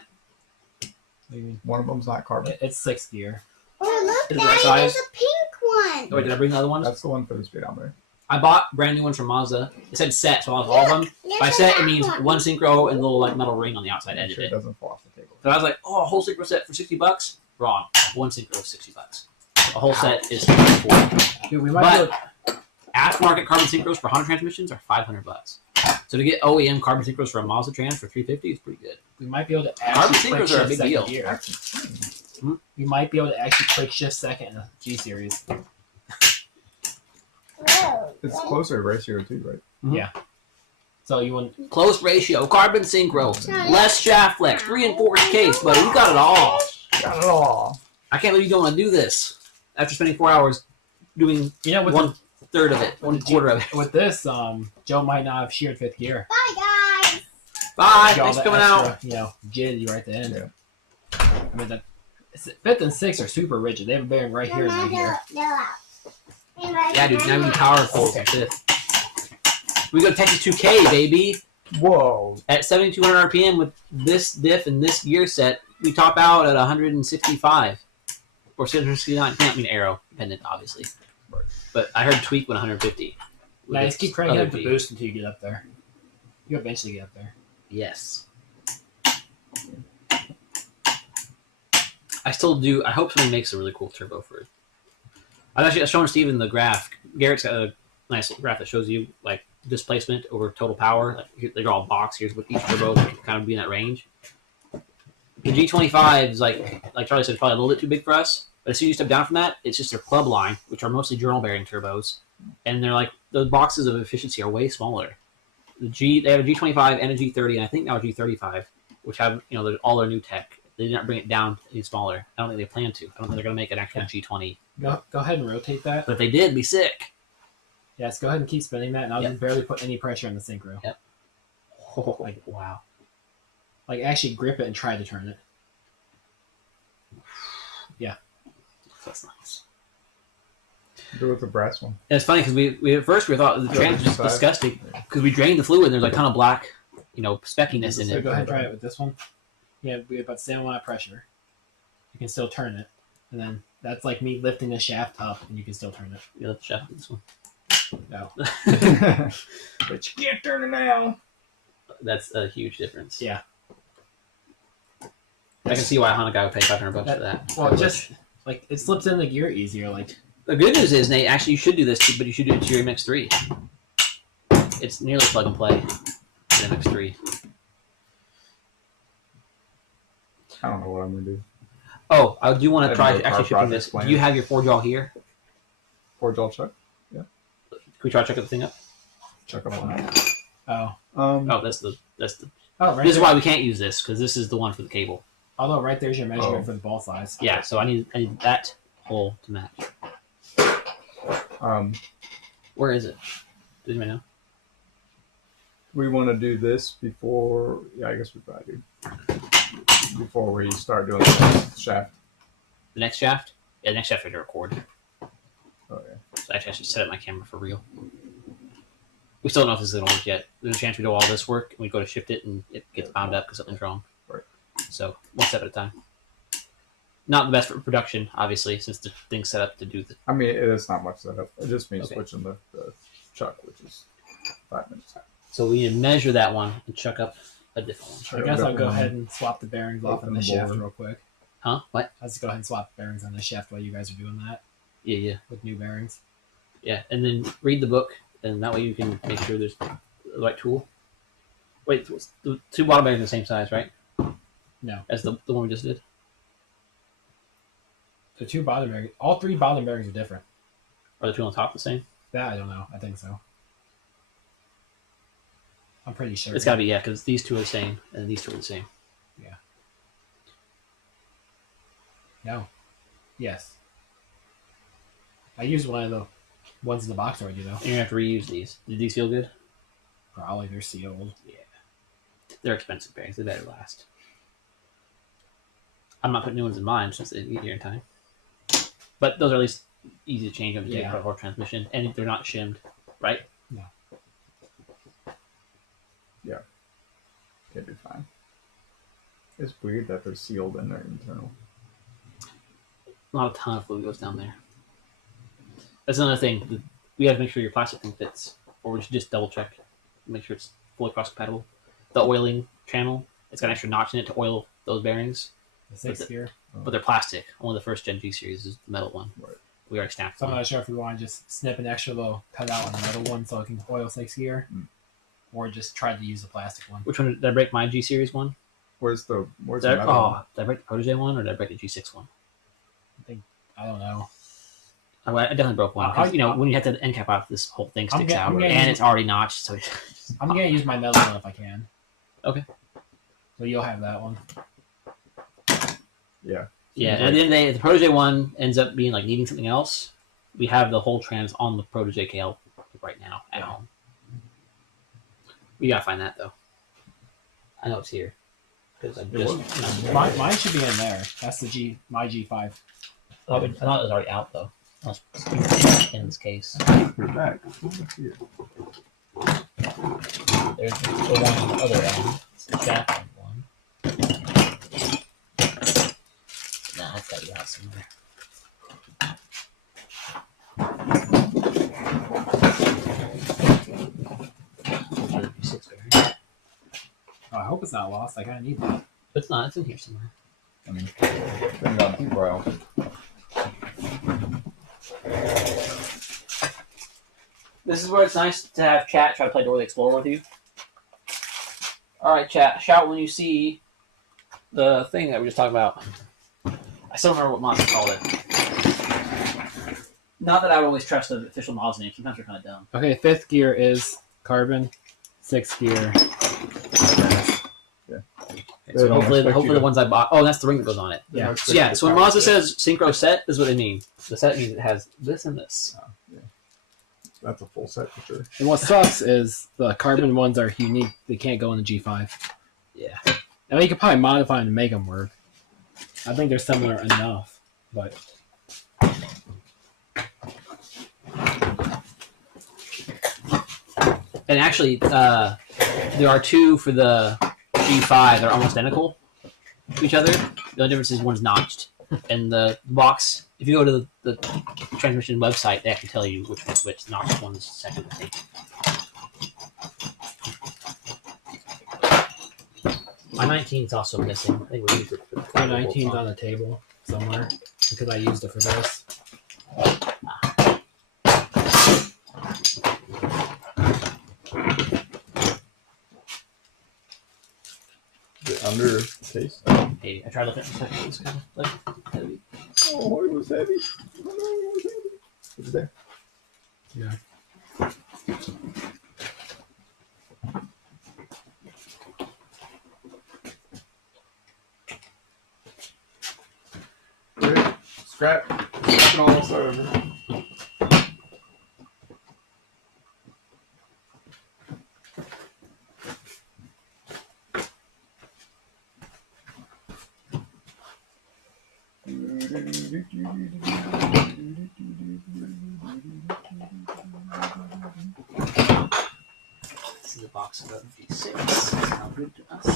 One of them's not carbon. It's 6th gear. Oh, look, Is it right Daddy, there's size? a pink one. Oh, wait, did I bring the other ones? That's the one for the speedometer. I bought brand new ones from Mazda. It said set, so I was all of them. There's By a set, it black means one synchro and a little like metal ring on the outside edge Make of sure it it. doesn't fall off the table. So I was like, oh, a whole synchro set for $60? Wrong. One synchro is $60. A whole set is $54. Dude, we might But aftermarket carbon synchros for Honda transmissions are $500. So to get OEM carbon synchros for a Mazda trans for $350 is pretty good. we might be able to Carbon actually quick synchros are a shift big second deal. gear. That's insane. We might be able to actually quick shift second in the G series. Whoa. It's closer to ratio too, right? So you want Close ratio, carbon synchro, less shaft flex, reinforced case, but we got it all. Got it all. I can't believe you don't want to do this after spending 4 hours doing with one third of it, one quarter of it. with this, Joe might not have sheared 5th gear. Bye, guys. Bye, Got all thanks for the coming extra, out. jitty right at the end. Yeah. I mean, 5th and 6th are super rigid. They have a bearing right here and right here. Yeah, dude, now we need power for fifth. We go to Texas 2K, baby. Whoa. At 7,200 RPM with this diff and this gear set, we top out at 165 or 669. Can't mean aero dependent, obviously. Right. But I heard tweak went 150. with Now this just keep cranking other up the G. boost until you get up there. You eventually get up there. Yes. I still do. I hope somebody makes a really cool turbo for it. I've actually shown Steven the graph. Garrett's got a nice graph that shows you like displacement over total power. Like, they're all box. Here's what each turbo can kind of be in that range. The G25 is like Charlie said, probably a little bit too big for us. But as soon as you step down from that, it's just their club line, which are mostly journal bearing turbos, and they're like the boxes of efficiency are way smaller. They have a G25 and a G30, and I think now a G35, which have all their new tech. They did not bring it down any smaller. I don't think they plan to. I don't think they're going to make an actual G20. Go ahead and rotate that. But if they did, it'd be sick. Yes, go ahead and keep spinning that, and I'll Yep. just barely put any pressure on the synchro. Yep. Like, wow. Like, actually grip it and try to turn it. That's nice. Do it with the brass one. And it's funny because we at first we thought the trans was just Side. disgusting because we drained the fluid and there's like a ton of black, speckiness in So it. go ahead and try it with this one. Yeah, but with the same amount of pressure. You can still turn it. And then that's like me lifting the shaft up, and you can still turn it. You lift the shaft with this one. No. But you can't turn it now. That's a huge difference. Yeah. I can see why a Honda guy would pay $500 for that. Well, just like it slips in the gear easier. Like the good news is, Nate, actually you should do this, but you should do it to your MX3. It's nearly plug and play. The MX3. I don't know what I'm gonna do. Oh, I do want I to didn't try know car actually shipping project this. plan. Do you have your 4-jaw here? 4-jaw chuck. Can we try to check the thing up? Chuck up on that. oh Oh, that's the. right. This is why we can't use this because this is the one for the cable. Although right there's your measurement Oh. for the ball size. Yeah, so I need that hole to match. Where is it? Does anybody know? We want to do this before. Yeah, I guess we probably do. Before we start doing the shaft. The next shaft? Yeah, the next shaft we have to record. Oh yeah. So actually, I should set up my camera for real. We still don't know if this is going to work yet. There's a chance we do all this work and we go to shift it and it gets bound up because something's wrong. Right. So one step at a time. Not the best for production, obviously, since the thing's set up to do the. I mean, it is not much setup. It just means Okay. switching the chuck, which is 5 minutes. So we need to measure that one and chuck up a different one. I guess I'll go ahead and swap the bearings off Open on the the shaft board. real quick. Huh? What? I'll just go ahead and swap the bearings on the shaft while you guys are doing that Yeah. with new bearings. Yeah, and then read the book, and that way you can make sure there's the right tool. Wait, the 2 bottom bearings are the same size, right? No. As the one we just did? The 2 bottom bearings, all 3 bottom bearings are different. Are the 2 on the top the same? That I don't know. I think so. I'm pretty sure. It's got to be, yeah, because these 2 are the same, and these 2 are the same. No. Yes. I used one of the ones in the box already, though. And you're going to have to reuse these. Did these feel good? Probably they're sealed. They're expensive bearings. They better last. I'm not putting new ones in mine since they get here in time. But those are at least easy to change them to take Yeah. out our transmission, and they're not shimmed, right? It'd be fine. It's weird that they're sealed in their internal. Not a ton of fluid goes down there. That's another thing. We have to make sure your plastic thing fits, or we should just double check, make sure it's fully cross compatible. The oiling channel, it's got an extra notch in it to oil those bearings, The 6 gear. but they're plastic. Only the first Gen G series is the metal one. Right. We already snapped So I'm one. not sure if we want to just snip an extra little cutout on the metal one so it can oil 6 gear, or just try to use the plastic one. Which one did I break? My G series one? Where's the Did I, metal one? did I break the Protege one, or did I break the G6 one? I don't know. I definitely broke one. 'Cause, when you have to end cap out, this whole thing I'm sticks get- out, I'm getting- and it's already notched. So I'm going to use my metal one if I can. Okay. So you'll have that one. Yeah. yeah, and then the Protege one ends up being like needing something else. We have the whole trans on the Protege KL right now at home. We gotta find that though. I know it's here because I just. Mine should be in there. That's the my G5. I thought it was already out though. In this case, Put it back. there's the one on the other end. It's the shaft one. Nah, it's gotta be out somewhere. Oh, I hope it's not lost. I kind of need that. It's not. It's in here somewhere. I mean, depending on the brow. This is where it's nice to have chat try to play Dora the Explorer with you. Alright, chat. Shout when you see the thing that we were just talking about. I still remember what Monster called it. Not that I would always trust the official models names. Sometimes they're kind of dumb. Okay, 5th gear is carbon. 6th gear. Yeah. Okay, They so don't hopefully expect you the to- ones I bought. Oh, that's the ring that goes on it. Yeah. So yeah, so when Mazda says synchro set, this is what they mean. The set means it has this and this. That's a full set for sure. And what sucks is the carbon ones are unique. They can't go in the G5. Yeah. I mean, you could probably modify them to make them work. I think they're similar enough, but And actually, there are 2 for the G5 that are almost identical to each other. The only difference is one's notched. And the box, if you go to the transmission website, they actually tell you which one's which, not which one's second. I think. My 19 is also missing. I think we used it for the My 19's on the table somewhere because I used it for this. Is it under the case? Hey, I tried looking at the second. It was kind of like heavy. Oh, it was heavy. Oh, no, it was heavy. It's there. Yeah. Great. Scrap. Scrap it almost over. This is a box of G6. Sound good to us.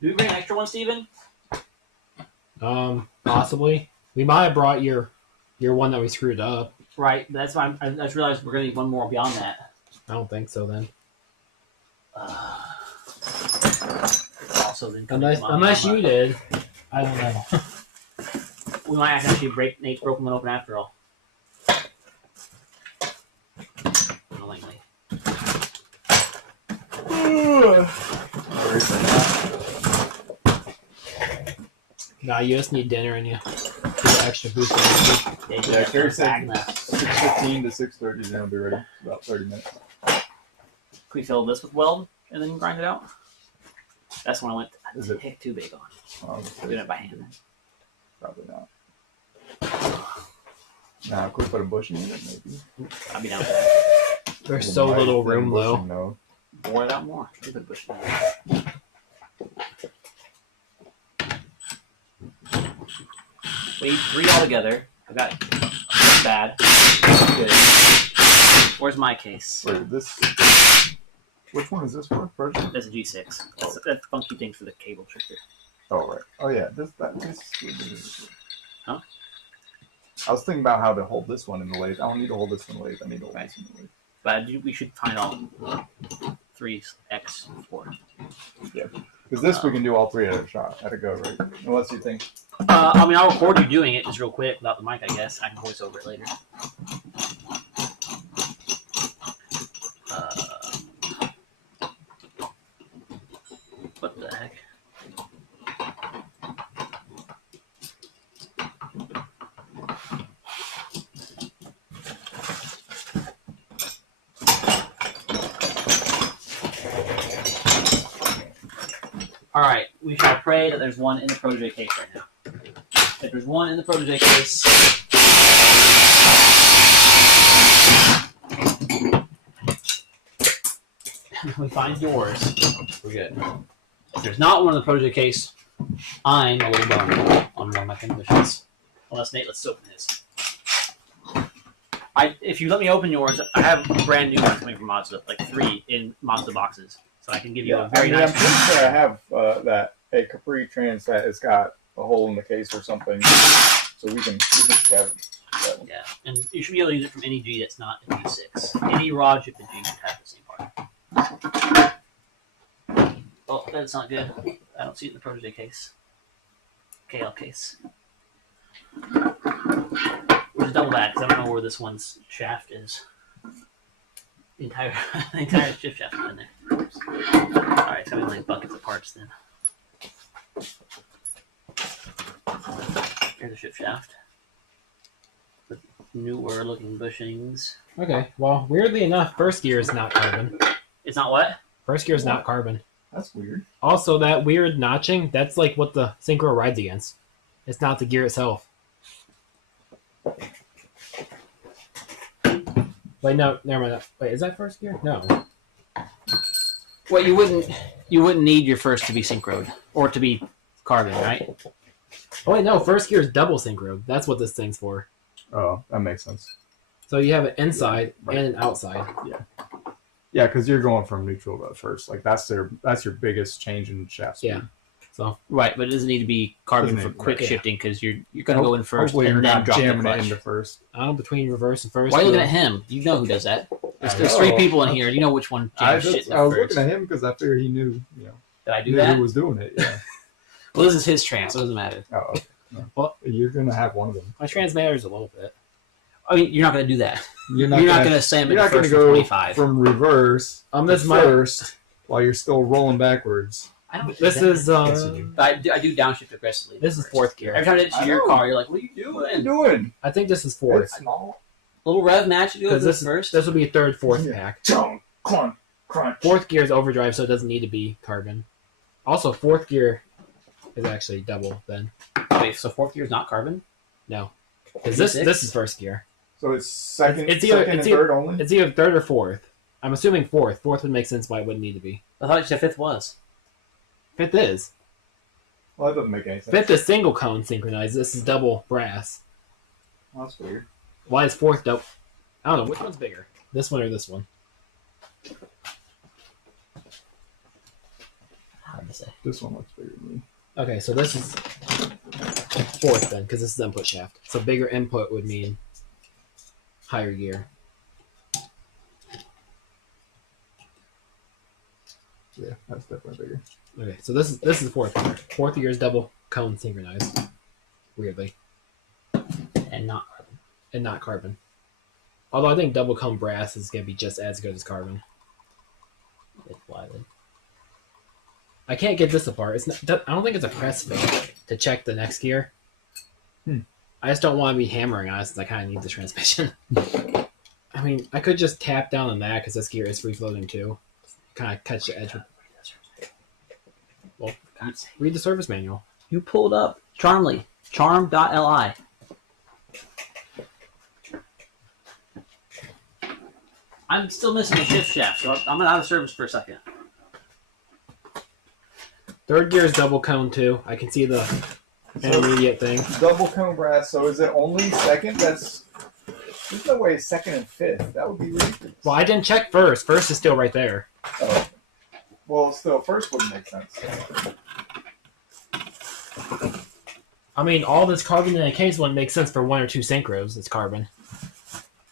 Do we bring an extra one, Steven? Possibly. We might have brought your one that we screwed up. Right, that's why I just realized we're gonna need one more beyond that. I don't think so then. It's also then Unless you did. I don't know. We might actually break Nate's broken one open after all. Annoyingly. Nah, you just need dinner and you get an extra boost. Yeah, Carrie said Can 6:15 to 6:30, then it'll be ready. About 30 minutes. we fill this with weld and then grind it out? That's when I went Is it? too big on. Oh, Doing it by hand. probably not. Nah, could we put a bushing in it, maybe? I'll be down with that. There's so little room though. No. Bore it out more. We put bush in there. We need 3 altogether. I got bad. Good. Where's my case? Wait, this. Which one is this for? First? That's a G6. That's that funky thing for the cable shifter. Oh, right. Oh, yeah. This. Huh? I was thinking about how to hold this one in the lathe. I don't need to hold this one in the lathe. I need to hold this in the lathe. But we should find all 3x 4. Because this we can do all 3 at a shot, at a go, right? Unless you think. I mean, I'll record you doing it just real quick without the mic, I guess. I can voice over it later. What the heck? Alright, we shall pray that there's one in the protege case right now. If there's one in the protege case, we find yours, we're good. If there's not one in the protege case, I'm a little bummed on one of my conditions. Unless Nate, let's open his. If you let me open yours, I have brand new ones coming from Mazda, like 3 in Mazda boxes. So I can give you a very nice. I'm pretty sure I have a Capri Trans that has got a hole in the case or something, so we can grab it. Yeah, and you should be able to use it from any G that's not a G6. Any rod shipped to G should have the same part. Oh, that's not good. I don't see it in the protege case. KL case. We'll just double that because I don't know where this one's shaft is. The entire shift shaft is in there. Alright, it's gonna be like buckets of parts then. Here's the shift shaft. With newer looking bushings. Okay, well, weirdly enough, first gear is not carbon. It's not what? First gear is not carbon. That's weird. Also, that weird notching, that's like what the synchro rides against. It's not the gear itself. Wait, no, never mind. Wait, is that first gear? No. Well, you wouldn't need your first to be synchroed or to be carbon, right? Oh wait, no, first gear is double synchro. That's what this thing's for. Oh, that makes sense. So you have an inside Right. and an outside. Yeah, Yeah, because you're going from neutral to first. Like that's your biggest change in shaft speed. Yeah. So Right, but it doesn't need to be carbon Doesn't for need- quick yeah. shifting because you're gonna go in first Hopefully you're and then not drop the jamming it clutch. into first. I don't know, between reverse and first. Why are you looking gear. at him? You know who does that. There's, I there's know. 3 people in here. You know which one I jams shit was in first. looking at him because I figured he knew, Did I do knew that? who was doing it. Yeah. Well, this is his trans, so it doesn't matter. Oh, okay. No. Well- You're gonna have one of them. My trans matters a little bit. I mean, you're not gonna do that. You're You're not gonna slam You're it not gonna first go 25. from reverse This to might. first while you're still rolling backwards. I don't. This do that. is Yes, you do. I do downshift aggressively. This is fourth gear. Every time it's I your know. car, you're like, "What are you What are you doing?" doing? I think this is fourth It's small. Little rev match. You do it because this first. this will be a third, fourth Yeah. pack. Chunk, crunch, crunch. Fourth gear is overdrive, so it doesn't need to be carbon. Also, fourth gear is actually double then. Wait, so fourth gear is not carbon? No, because this Six? is first gear. So it's second, It's either- second it's and either- third only. It's either third or fourth. I'm assuming fourth. Fourth would make sense why it wouldn't need to be. I thought you said fifth was. Fifth is. Well, that doesn't make any sense. Fifth is single cone synchronized. This is double brass. Well, that's weird. Why is fourth double? I don't know. Which one's bigger? This one or this one? Hard to say. This one looks bigger than me. Okay, so this is fourth then, because this is input shaft. So bigger input would mean higher gear. Yeah, that's definitely bigger. Okay, so this is fourth gear. Fourth gear is double cone synchronized. Weirdly, And not carbon. and not carbon. Although I think double cone brass is gonna be just as good as carbon. It's why then. I can't get this apart. It's not. I don't think it's a press fit to check the next gear. I just don't want to be hammering on it since I kind of need the transmission. I mean, I could just tap down on that because this gear is free floating too. Kind of catch the edge. Well, read the service manual. You pulled up Charmly. Charm.li. I'm still missing the shift shaft, so I'm out of service for a second. Third gear is double cone too. I can see the intermediate thing. Double cone brass. So is it only second? There's no way it's second and fifth. That would be ridiculous. Well, I didn't check first. First is still right there. Oh. Well, still, first wouldn't make sense. I mean, all this carbon in a case wouldn't make sense for one or two synchros. It's carbon.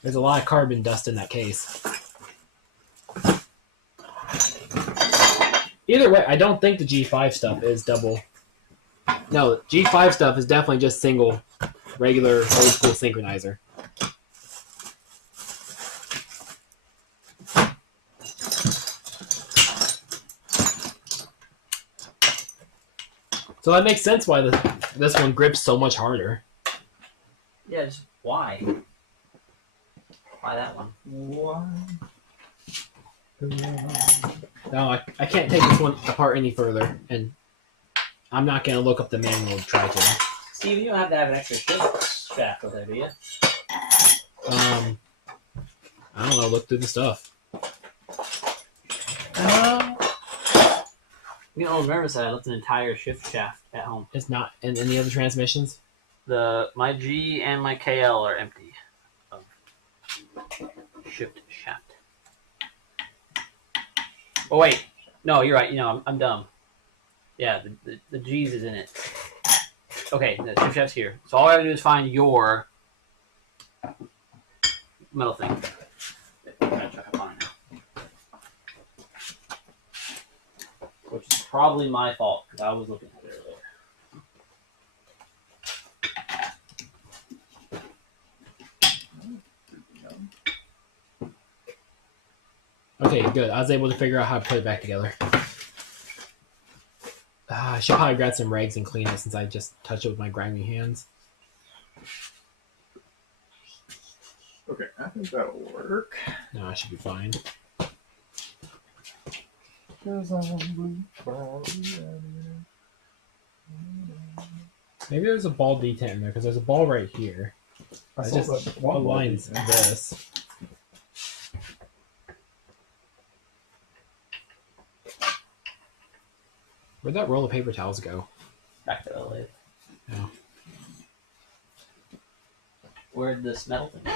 There's a lot of carbon dust in that case. Either way, I don't think the G5 stuff is double. No, G5 stuff is definitely just single, regular, old school synchronizer. So that makes sense why this one grips so much harder. Yeah, just why? Why that one? Why? No, I can't take this one apart any further, and I'm not going to look up the manual to try to. Steve, you don't have to have an extra shift shaft over there, do you? I don't know, look through the stuff. You know, remember that I left an entire shift shaft at home. It's not in any other transmissions? My G and my KL are empty of shift shaft. Oh wait, no, you're right. You know, I'm dumb. Yeah, the G's is in it. Okay, the shift shaft's here. So all I gotta do is find your metal thing. Which is probably my fault because I was looking at it earlier. Okay, good. I was able to figure out how to put it back together. I should probably grab some rags and clean it since I just touched it with my grimy hands. Okay, I think that'll work. No, I should be fine. Maybe there's a ball detent in there because there's a ball right here. I just aligns this. Where'd that roll of paper towels go? Back to the lathe. No. Where'd this metal thing go?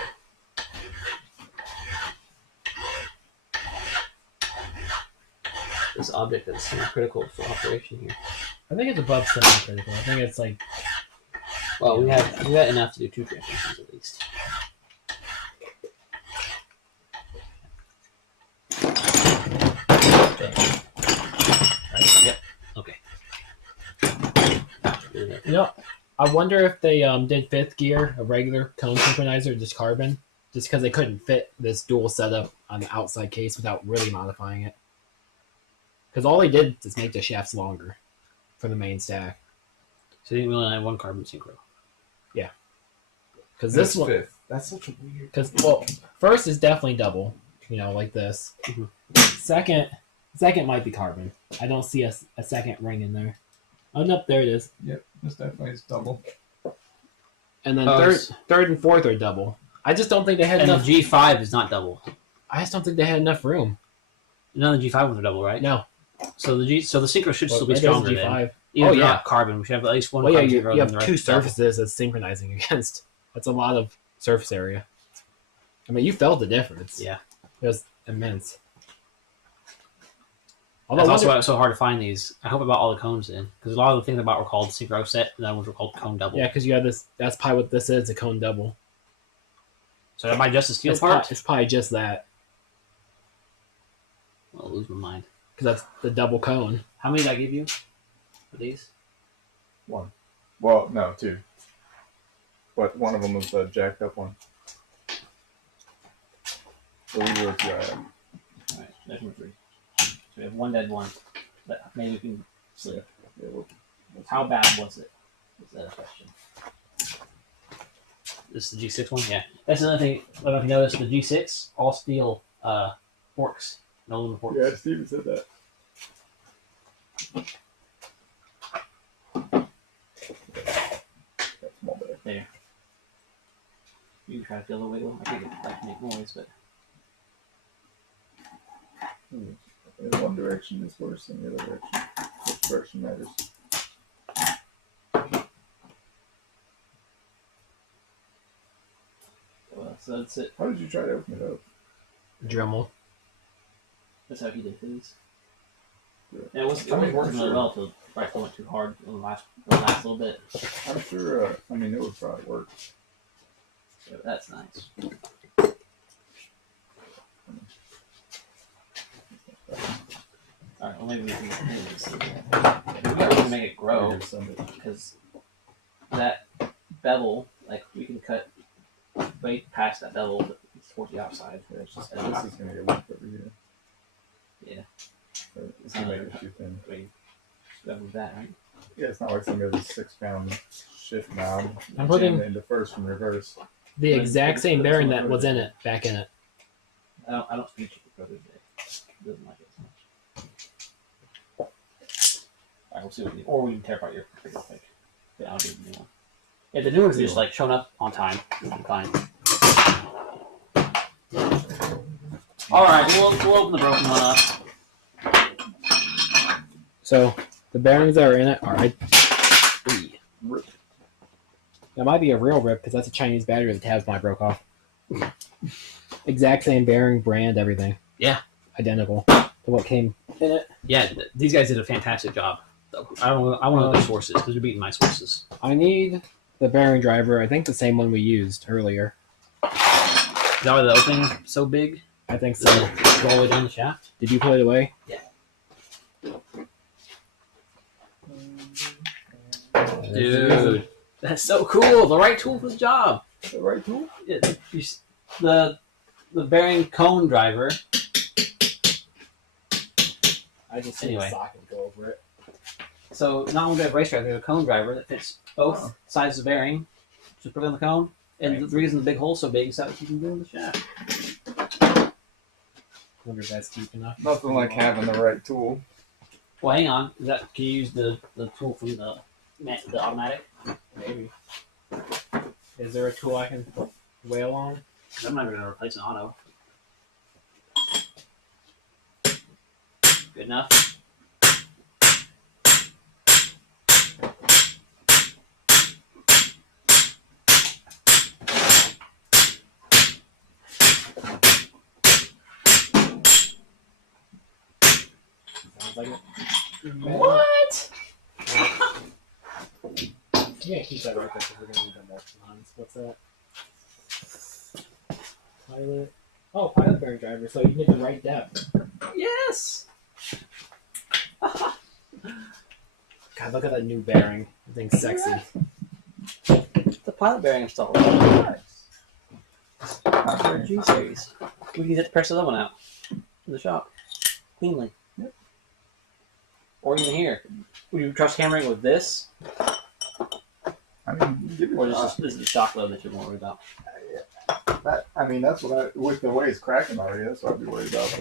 object that's critical for operation here? I think it's above semi-critical. I think it's like Well, we got enough to do 2 transmissions at least. Right? Yep. Okay. you know. I wonder if they did fifth gear a regular cone synchronizer, just carbon, just because they couldn't fit this dual setup on the outside case without really modifying it. Because all they did is make the shafts longer for the main stack. So you only have 1 carbon synchro. Because this That's one, fifth. That's such a weird. because well, first is definitely double, like this. Mhm. Second might be carbon. I don't see a second ring in there. Oh no, there it is. Yep, this definitely is double. And then Oh, third and fourth are double. I just don't think they had And enough. the G5 is not double. I just don't think they had enough room. None of the G5 ones are double, right? No. So the synchro should still be Maybe it's stronger than. G5. Even Oh, if yeah. not carbon, we should have at least 1 Well, yeah, carbon you synchro have than the 2 rest double. surfaces that's synchronizing against. That's a lot of surface area. I mean, you felt the difference. Yeah. It was immense. Although That's I also wonder- why it's so hard to find these. I hope I bought all the cones in, because a lot of the things I bought were called synchro set, and the other ones were called cone double. yeah, because you have this. That's probably what this is, a cone double. So did I buy just the steel It's, part? it's probably just that, I'll lose my mind. because that's the double cone. How many did I give you for these? One. Well, no, 2. But one of them was the jacked up one. So these were 2 I had. Alright, there's number 3. So we have 1 dead one. But maybe we can slip. Yeah, well, How bad was it? Is that a question? This is the G6 one? Yeah. That's another thing. I don't know if you noticed, the G6, all steel forks. No aluminum forks. yeah, Steven said that. That's small bag. There. You can try to feel the wiggle. I think it might make noise, but In one direction is worse than the other direction. Which direction matters. well, so that's it. How did you try to open it up? Dremel. That's how he did things. Yeah. And it was I mean, working really sure. well until the rifle went too hard in the last little bit. I'm sure, I mean, it would probably work. So that's nice. Alright, well maybe we can make it grow. Maybe send it. Because that bevel, like we can cut way past that bevel but it's towards the outside. Yeah, it's just, this is going to get left over here. Yeah. But it's going to make it too thin. I mean, bevel that, right? Yeah, it's not like somebody has a 6-pound shift knob. I'm putting- jammed into first and reverse. The exact same bearing that was in it, back in it. I don't speak to the brother today. He doesn't like it as much. Alright, we'll see what we do. Or we can tear apart your real quick. Yeah, I'll do the new one. If the new one's just like shown up on time, we'll be fine. Alright, we'll open the broken one up. So the bearings that are in it are Rip. that might be a real rip because that's a Chinese battery. The tabs might broke off. Exact same bearing, brand, everything. Yeah. Identical to what came in it. Yeah, these guys did a fantastic job. I want to know their sources because you're beating my sources. I need the bearing driver. I think the same one we used earlier. Is that why the opening is so big? I think so. Go all the way down the shaft? Did you put it away? Dude, that's so cool. The right tool for the job. The right tool? The bearing cone driver. I just Anyway. a socket to go over it. So not only do I have a race driver, there's a cone driver that fits both sides of the bearing. Just put it on the cone. And the reason the big hole's so big is that you can do in the shaft. Wonder if that's deep enough. Nothing like having the right tool. Well, hang on. Can you use the tool from the automatic? Maybe. Is there a tool I can whale on? I'm not even going to replace an auto. Good enough. like it. What? Yeah, keep that right there because we're gonna need them multiple times. What's that? Pilot. Oh, pilot bearing driver. So you need the right depth. Yes. God, look at that new bearing. The thing's sexy. The pilot bearing installed. Nice. For G series. We can just press the other one out in the shop cleanly. Yep. Or even here. Would you trust hammering with this? I mean, give it Or a is shot. this is the shock load that you're more worried about? That's what I, with the way it's cracking already, that's what I'd be worried about.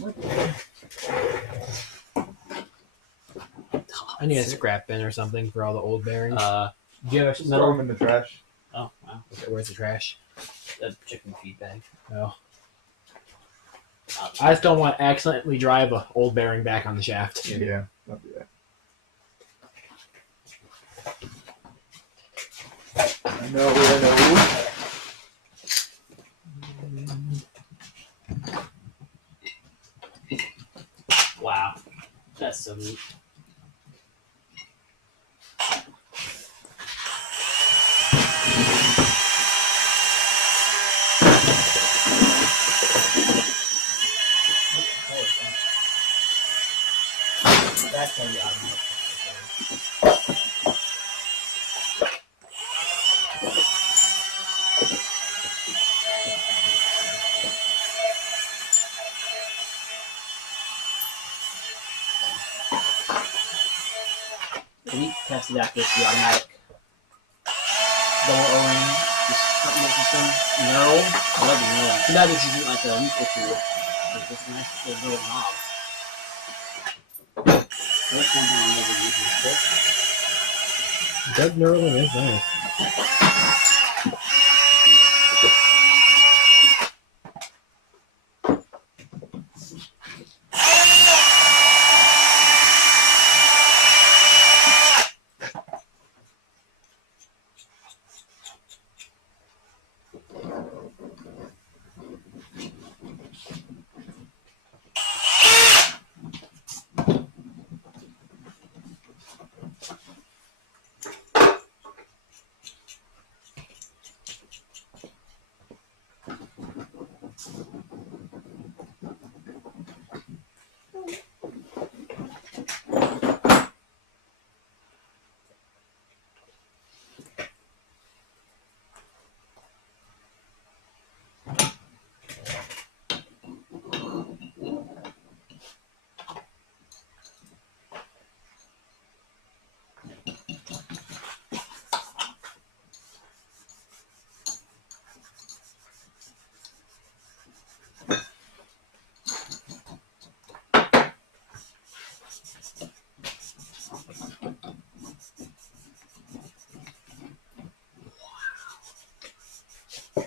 But I need a scrap bin or something for all the old bearings. Uh, Do you have a just throw them in the trash. oh, wow. Okay, where's the trash? A chicken feed bag. No. I just don't want to accidentally drive an old bearing back on the shaft. Yeah, don't do that. I know. Wow. That's so neat. That's gonna be awesome. We tested out this the automatic double O-ring, this system, knurl. I love the knurl. Too bad this isn't like a lethal tool. It's just nice little knurl knob. That's one thing I never used before. Doug knurling is nice.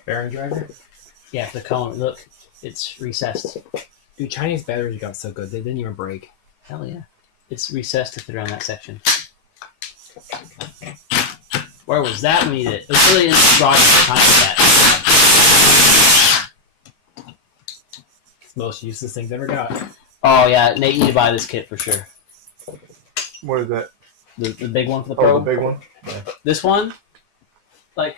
Bearing driver? Yeah, the cone. Look, it's recessed. Dude, Chinese batteries got so good, they didn't even break. Hell yeah. It's recessed to fit around that section. Where was that when you did it? It was really in the garage at the time of that. It's the most useless things ever got. Oh yeah, Nate, you need to buy this kit for sure. What is that? The big one for the Pro. Oh, the big one? This one, like,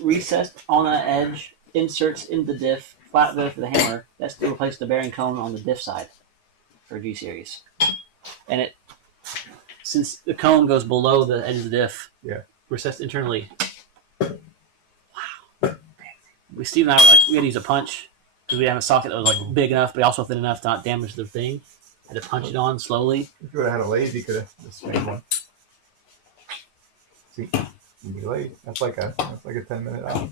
recessed on an edge, inserts in the diff, flat bed for the hammer. That's to replace the bearing cone on the diff side for G series. And it, since the cone goes below the edge of the diff, Yeah. recessed internally. Wow. Steve and I were like, we had to use a punch because we didn't have a socket that was like big enough, but also thin enough to not damage the thing. Had to punch it on slowly. If you would have had a lathe, you could have just made one. See, you need a lathe. That's like a 10-minute out.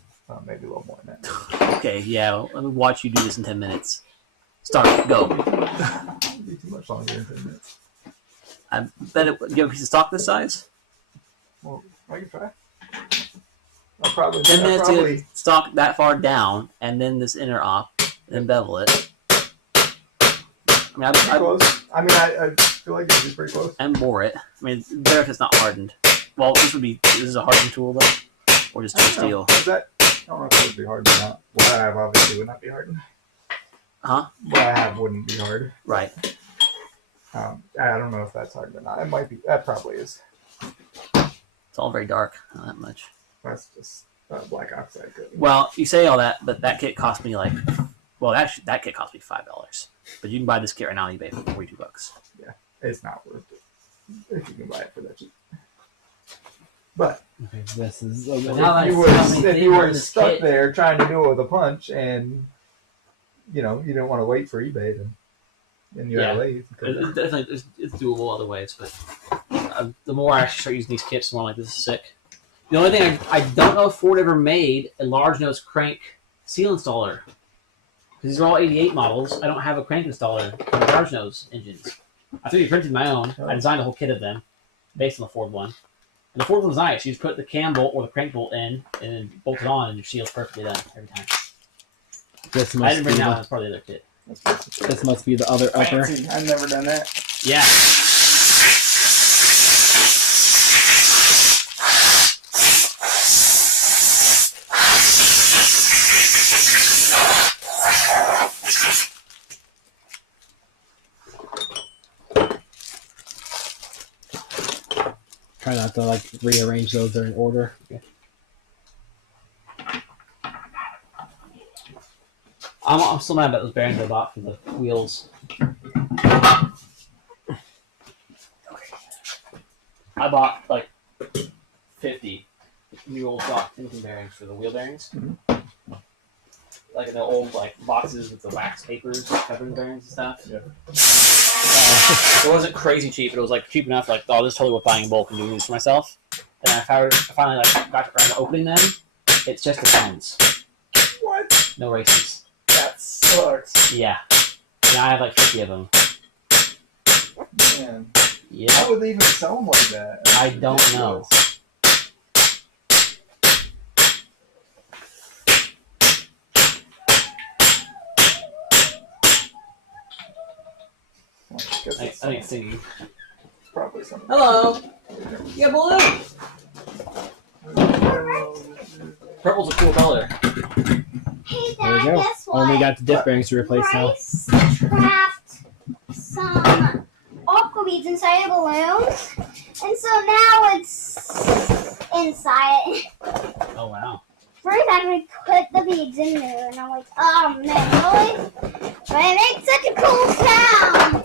Maybe a little more than that. Okay, yeah, well, let me watch you do this in 10 minutes. Start, go. It'd be too much longer than 10 minutes. I bet it. Do you have a piece of stock this size? Well, I can try. I'll probably. 10 minutes to probably, get stock that far down, and then this inner op, and bevel it. I mean, pretty close. I mean, I feel like it'd be pretty close. and bore it. I mean, better if it's not hardened. Well, this is a hardened tool though, or just tool steel. Is that? I don't know if it would be hardened or not. What I have obviously would not be hardened. Huh? what I have wouldn't be hard. Right. I don't know if that's hard or not. It might be. That probably is. It's all very dark. Not that much. That's just black oxide coating. Well, you say all that, but that kit cost me like, well, actually, that kit cost me $5. But you can buy this kit right now on eBay for $42. It's not worth it if you can buy it for that cheap. But Okay, this is. But now that I see how many if things you are were in this stuck kit- there trying to do it with a punch, and you didn't want to wait for eBay, then you had a lathe. It's definitely it's doable other ways, but the more I actually start using these kits, the more I'm like, this is sick. The only thing I don't know if Ford ever made a large nose crank seal installer. Because these are all 88 models. I don't have a crank installer for large nose engines. I 3D printed my own. I designed a whole kit of them based on the Ford one. And the Ford one was nice. You just put the cam bolt or the crank bolt in and then bolt it on, and your seal's perfectly done every time. This I must didn't bring be that one. the, That's part of the other kit. this must be the other upper. Fancy. I've never done that. Yeah. Try not to like rearrange those in order. I'm still mad about those bearings I bought for the wheels. I bought like 50 new old stock Timken bearings for the wheel bearings. Like in the old like boxes with the wax papers covering the bearings and stuff. Yeah. It wasn't crazy cheap, but it was like cheap enough. Like, oh, this is totally worth buying in bulk and doing this for myself. And I finally like got around to opening them. It's just the pens, What? no races. That sucks. Yeah. Now I have like 50 of them. Man. Yeah. How would they even sell them like that? I don't know. Well, I guess I it's think it's singing. probably something. Hello. Yeah, blue. Purple's a cool color. Hey, There we Dad, go. guess what? Only got the dip bearings to replace now. Bryce trapped some aqua beads inside of balloons, and so now it's inside. Oh wow. First, I put the beads in there, and I'm like, oh man, really? But it makes such a cool sound.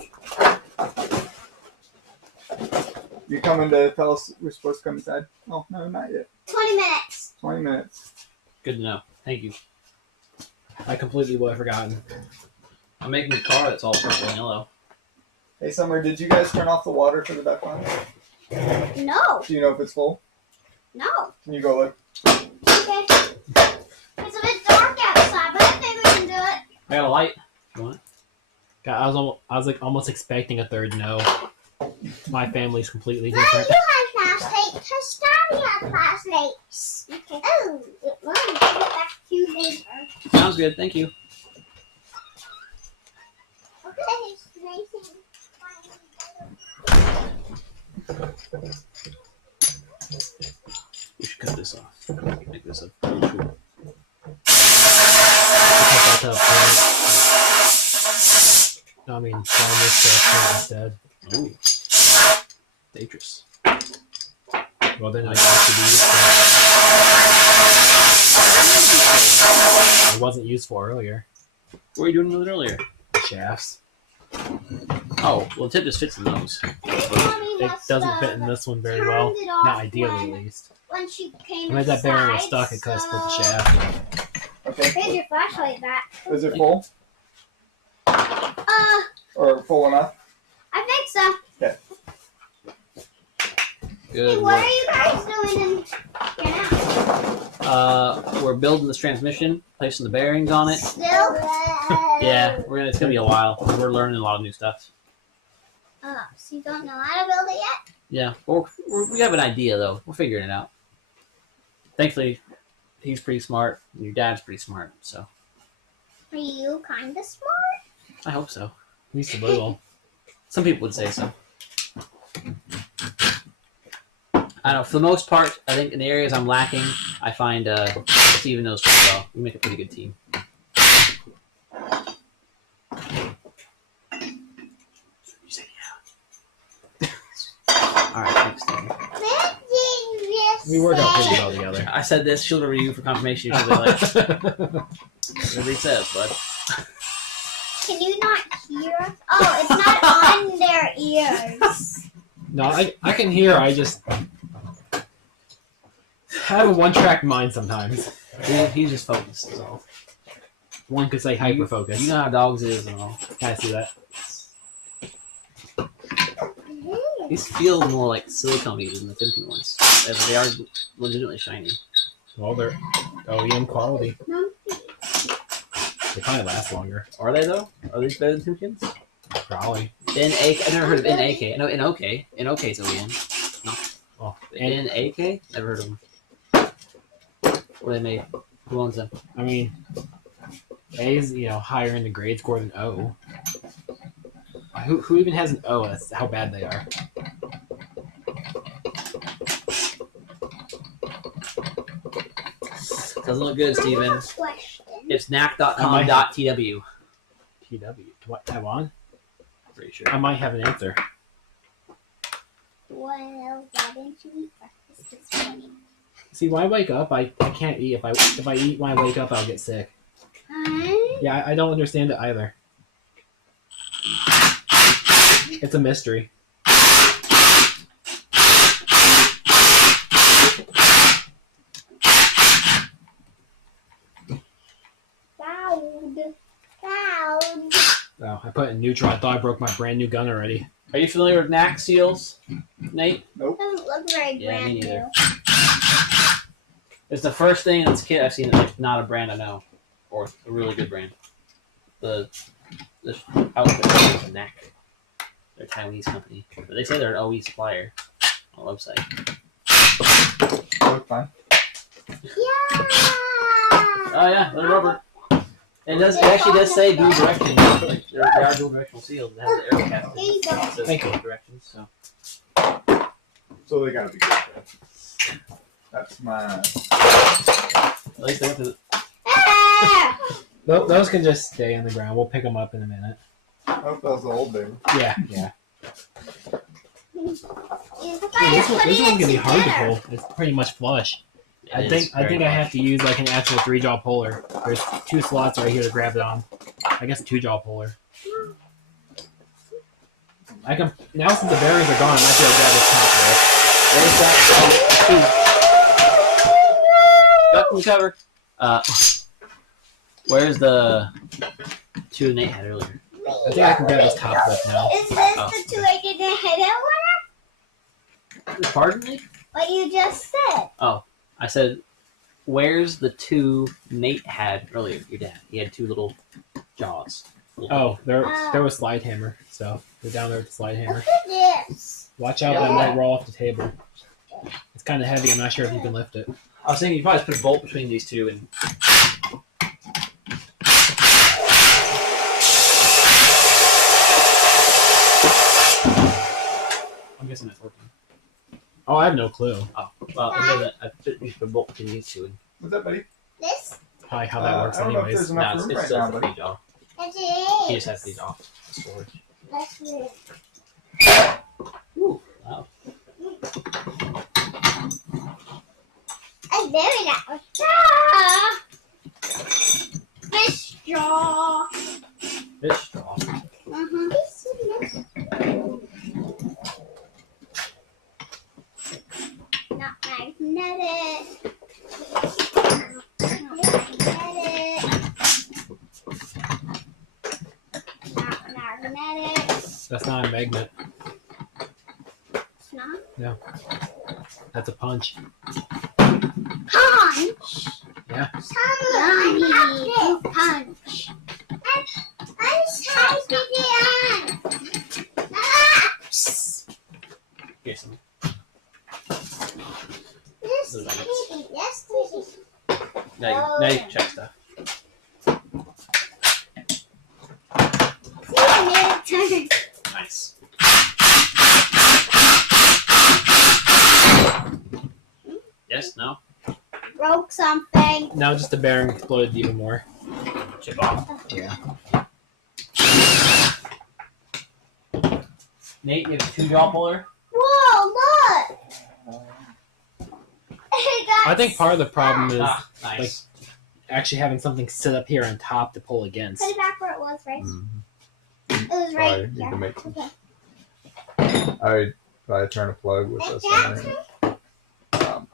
You coming to tell us we're supposed to come inside? Oh, no, not yet. 20 minutes. 20 minutes. Good to know. Thank you. I completely would have forgotten. I'm making a car that's all purple and yellow. Hey, Summer, did you guys turn off the water for the duck line? No, Do you know if it's full? no. Can you go look? Okay. It's a bit dark outside, but I think we can do it. I got a light. You want it? God, I was like almost expecting a third no. My family's completely Mom, different. you have classmates. Her Starry has classmates. Okay. Oh, Mom, get back to you later. Sounds good. Thank you. Okay, it's amazing. We should cut this off. Make this a pretty cool. Cut that up, right? No, I mean, try this instead. Ooh. Dangerous. Well, then I have to be used for. It wasn't used for earlier. What were you doing with it earlier? Shafts. Oh, well, the tip just fits in those. It doesn't fit in this one very well. Not ideally, at least. When she came When that bearing was inside, stuck, it could have split the so- shaft. Okay. Here's your flashlight back. Is it full? Or full enough? I think so. Okay. Hey, Good what work. are you guys doing in here now? We're building this transmission, placing the bearings on it. Still? Yeah, it's gonna be a while. We're learning a lot of new stuff. Oh, so you don't know how to build it yet? Yeah, we have an idea though. We're figuring it out. Thankfully, he's pretty smart, and your dad's pretty smart, so Are you kind of smart? I hope so. At least a little. Some people would say so. I don't know. For the most part, I think in the areas I'm lacking, I find Steven knows pretty well. We make a pretty good team. You said yeah. Alright, next thing. We work out pretty well together. I said this, she'll review for confirmation. She'll be like, whatever he says, bud. Can you not hear us? Oh, it's not on their ears. No, I can hear. I just have a one-track mind sometimes. He's just focused, is all. One could say hyper-focus. You know how dogs is and all. Can I see that? These feel more like silicone than the Philippine ones. They are legitimately shiny. Well, they're OEM quality. They probably last longer. Are they though? Are these better than Toucans? Probably. NAK. I've never heard of NAK. No, NOK. NOK is OEM. No. Oh, NAK? Never heard of them. What are they made? Who owns them? I mean, A is higher in the grade score than O. Who even has an O? That's how bad they are. Doesn't look good, Steven. Question. It's knack.com.tw. TW. What, Taiwan? Pretty sure. I might have an answer. Well, why didn't you eat breakfast this morning? See, when I wake up, I can't eat. If I eat when I wake up, I'll get sick. Yeah, I don't understand it either. It's a mystery. Loud. Oh, I put it in neutral. I thought I broke my brand new gun already. Are you familiar with knack seals, Nate? Doesn't look very Yeah, brand me new. neither. It's the first thing in this kit I've seen that's not a brand I know, or a really good brand. The outfit is a knack. They're a Taiwanese company, but they say they're an OE supplier on the website. Look fine. Yeah. Oh yeah, they're rubber. And it actually does say dual direction. They are dual directional seals. It has the air cap. Here you go. It says Thank you. both directions. So So they gotta be good. That's mine. at least they went to the, Ah! Those can just stay on the ground. We'll pick them up in a minute. I hope that was the old baby. Yeah. It's Dude, fine, this one's putting gonna it be hard to together. pull. It's pretty much flush. I it think is I very think I fun. have to use like an actual 3-jaw puller. There's 2 slots right here to grab it on. I guess 2-jaw puller. I can now since the bearings are gone. I might be able to grab this top rope. Where's that? Duck from the cover. Where's the two Nate had earlier? I think I can grab this top lip now. Is this Oh. the two I didn't hit it with? Pardon me? What you just said. I said, where's the two Nate had earlier? Your dad. He had 2 little jaws. Oh, there was slide hammer. So they're down there with the slide hammer. Look at this. Watch out, that might roll off the table. It's kind of heavy. I'm not sure if you can lift it. I was thinking you probably just put a bolt between these two and. I'm guessing that's working. Oh, I have no clue. Oh, well, I put a bolt between these two and. What's that, buddy? This? Probably how that works I don't know if anyways. there's enough room it's right still now, a buddy. jaw. That's He it. just has these off storage. That's weird. Ooh, wow. I buried that one. Ah! Fish jaw. Fish straw. Not magnetic. Not magnetic. Not magnetic. That's not a magnet. It's not. That's a punch. Punch. Yeah. Someone have to punch. I just typed it in. Here's some. This baby, yes, baby. Now you can check stuff. See, I made it turn. Nice. Yes, no? Broke something. Now just the bearing exploded even more. Chip off. Yeah. Nate, you have a 2-jaw puller. Whoa, look! Hey guys. I think part of the problem is Nice. actually having something sit up here on top to pull against. Put it back where it was, right? It was Probably right need here. to make. Okay. I would probably turn a plug with this one.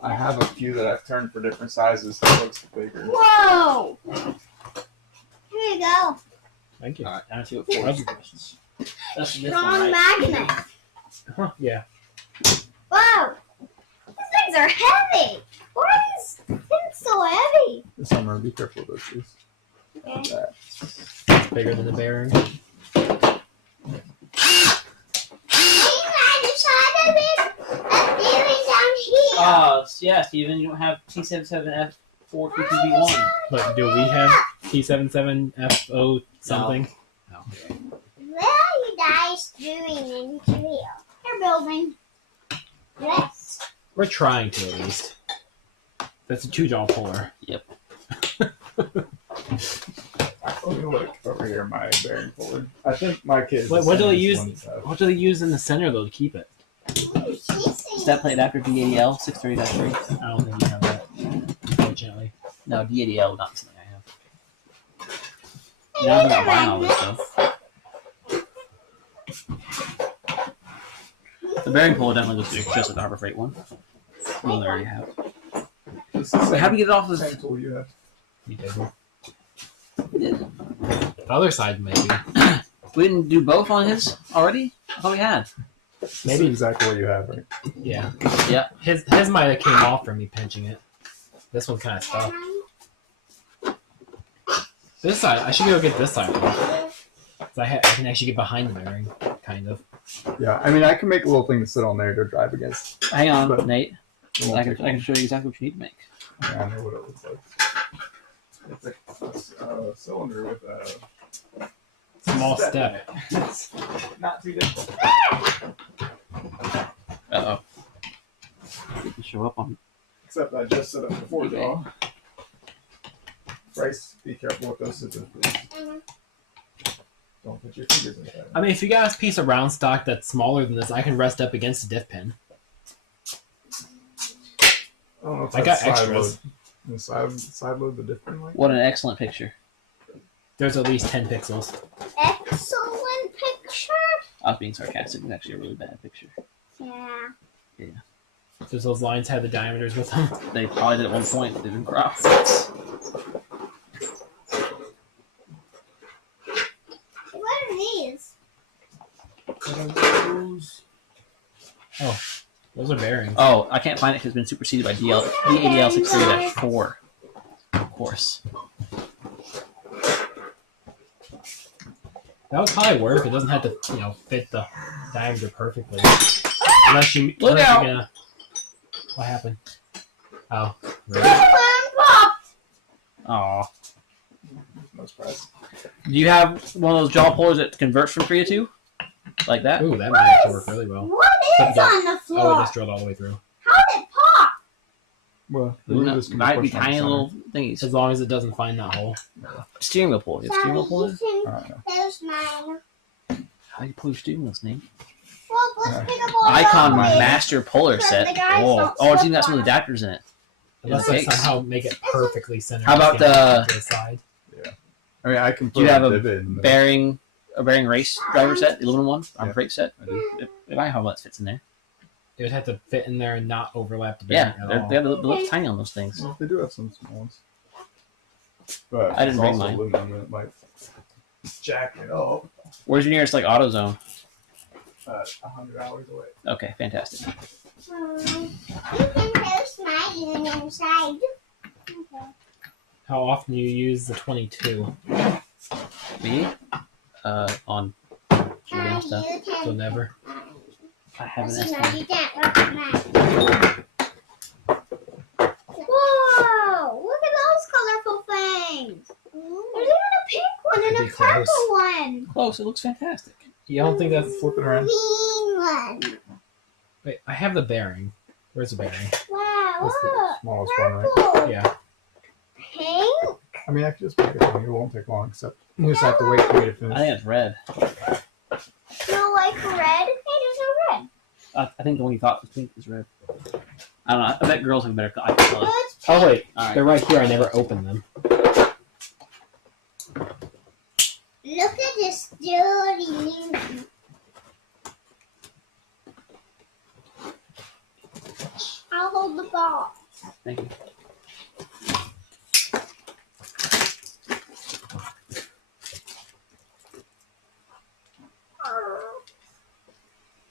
I have a few that I've turned for different sizes. That looks bigger. Whoa! Here you go. Thank you. Alright, down to it. Well, That's this one, Strong right? magnet. Huh, yeah. Whoa! These things are heavy. Why are these things so heavy? This summer, be careful with those shoes. Okay. That. It's bigger than the bearing. Yeah, Steven, you don't have T77F4QTB1. But do we have T77FO something? No. What are you guys doing in here? You're building. Yes. We're trying to, at least. That's a 2-jaw puller. Let me look over here, my bearing puller. I think my kids. What do they use? What do they use in the center though to keep it? Step plate adapter D80L 630-3. I don't think you have that, unfortunately. No, D80L not something I have. Now I'm not buying all this stuff. The bearing puller definitely looks just like the Harbor Freight one. The one they already have. Wait, how do we get it off the this? same tool you have? You did. The other side, maybe. We didn't do both on his already? I thought we had. Maybe Maybe. exactly what you have, right? Yeah. Yeah. His might have came off from me pinching it. This one's kind of stuck. This side, I should go get this side off. So I can actually get behind the bearing, kind of. Yeah, I mean, I can make a little thing to sit on there to drive against. Hang on, But- Nate. It won't I take can long. show you exactly what you need to make. Yeah, I know what it looks like. It's a cylinder with a Small step. It's not too difficult. Uh-oh. You can show up on Except I just set up the 4-jaw. eBay. Bryce, be careful with those scissors, please. Don't put your fingers in there. I mean, if you got a piece of round stock that's smaller than this, I can rest up against the diff pin. I don't know if I that's got side extras. load. Side load the different like. What an excellent picture. There's at least 10 pixels. Excellent picture. I was being sarcastic. It's actually a really bad picture. Yeah. Does those lines have the diameters with them? They probably did at one point, but they didn't crop. What are these? Oh, those are bearings. Oh, I can't find it because it's been superseded by D80L 63-4. Of course. That would probably work. It doesn't have to, fit the diameter perfectly. Unless you. Look unless out! You're gonna... What happened? Oh, really? Aw. No surprise. Do you have one of those jaw pullers that converts from 3 to 2? Like that? Ooh, that might actually work really well. What is But on the Oh, it floor? just drilled all the way through. How did it pop? Well, Wouldn't the it- levers can might be pushed on the tiny center. little thingies. As long as it doesn't find that hole. Steering wheel puller. You have a steering wheel puller? There's mine. How do you pull your steering wheel, Snake? Well, let's pick up all Icon those. Master Puller Because set. the guys Oh, don't it's even slip got some of on the adapters in it. Unless Yeah, they thanks. somehow make it perfectly centered. How about the- to the side? I mean, I can put Do you have a divot in the bearing race driver set, the aluminum one, Yeah. freight set? I do. If I have one that fits in there. It would have to fit in there and not overlap the Yeah, bearing they at all. look tiny on those things. Well, they do have some small ones. But I didn't it's bring also mine. aluminum and it might jack it up Where's your nearest AutoZone? 100 hours away. Okay, fantastic. You can post my union inside. Okay. How often do you use the 22? Me? On Gmail stuff. You So can. never. I have an Actually, no, S10. you can't work on that. Whoa! Look at those colorful things. There's even a pink one and a Pretty close. purple one. Close, it looks fantastic. You don't think that's... Flip it around. Green one. Wait, I have the bearing. Where's the bearing? Wow! That's the Look. smallest one, right? Purple. Yeah. Pink. I mean, I can just make it for you. It won't take long, except you just have to wait for me to I finish. think it's red. You like red? Hey, I think the one you thought was pink is red. I don't know. I bet girls have better eye color. Oh wait, All right. they're right here. I never opened them. Look at this dirty new. I'll hold the ball. Thank you.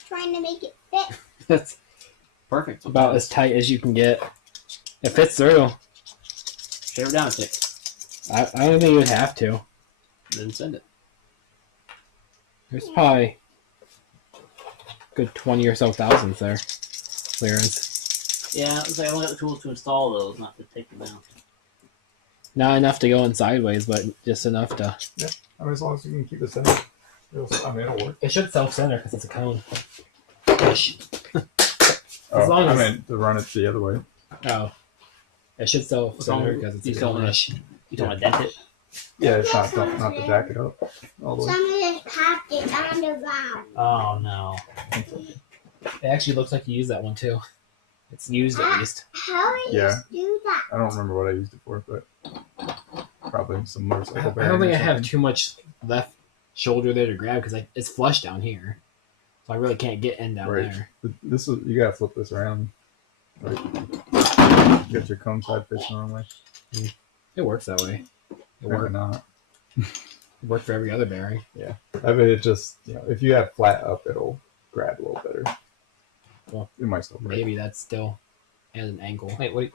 Trying to make it fit. That's Perfect. about as tight as you can get. It fits through. Shave it down a six. I don't think you would have to. Then send it. There's probably good 20 or so thousands there. Clearance. Yeah, it's like I only got the tools to install those, not to take them out. Not enough to go in sideways, but just enough to. I mean, as long as you can keep it centered, it'll work. It should self-center because it's a cone. Ish. Oh, long I as- meant to run it the other way. Oh. It should self-center because it's You a don't want cone-ish. You don't want to dent it. Yeah, it's not to jack it up all the way. Someone just popped it on the ground. Oh no. It actually looks like you used that one too. It's used at least. How do you do that? I don't remember what I used it for, but probably some I motorcycle don't bearing. think I or have something. too much left shoulder there to grab because it's flush down here. So I really can't get in down Right. there. But this is you gotta flip this around. Right. Get your cone side facing the wrong way. It works that way. It Apparently worked. not. It worked for every other bearing. I mean, it just if you have flat up, it'll grab a little better. Well, it might still break. Maybe that's still at an angle. Wait, what?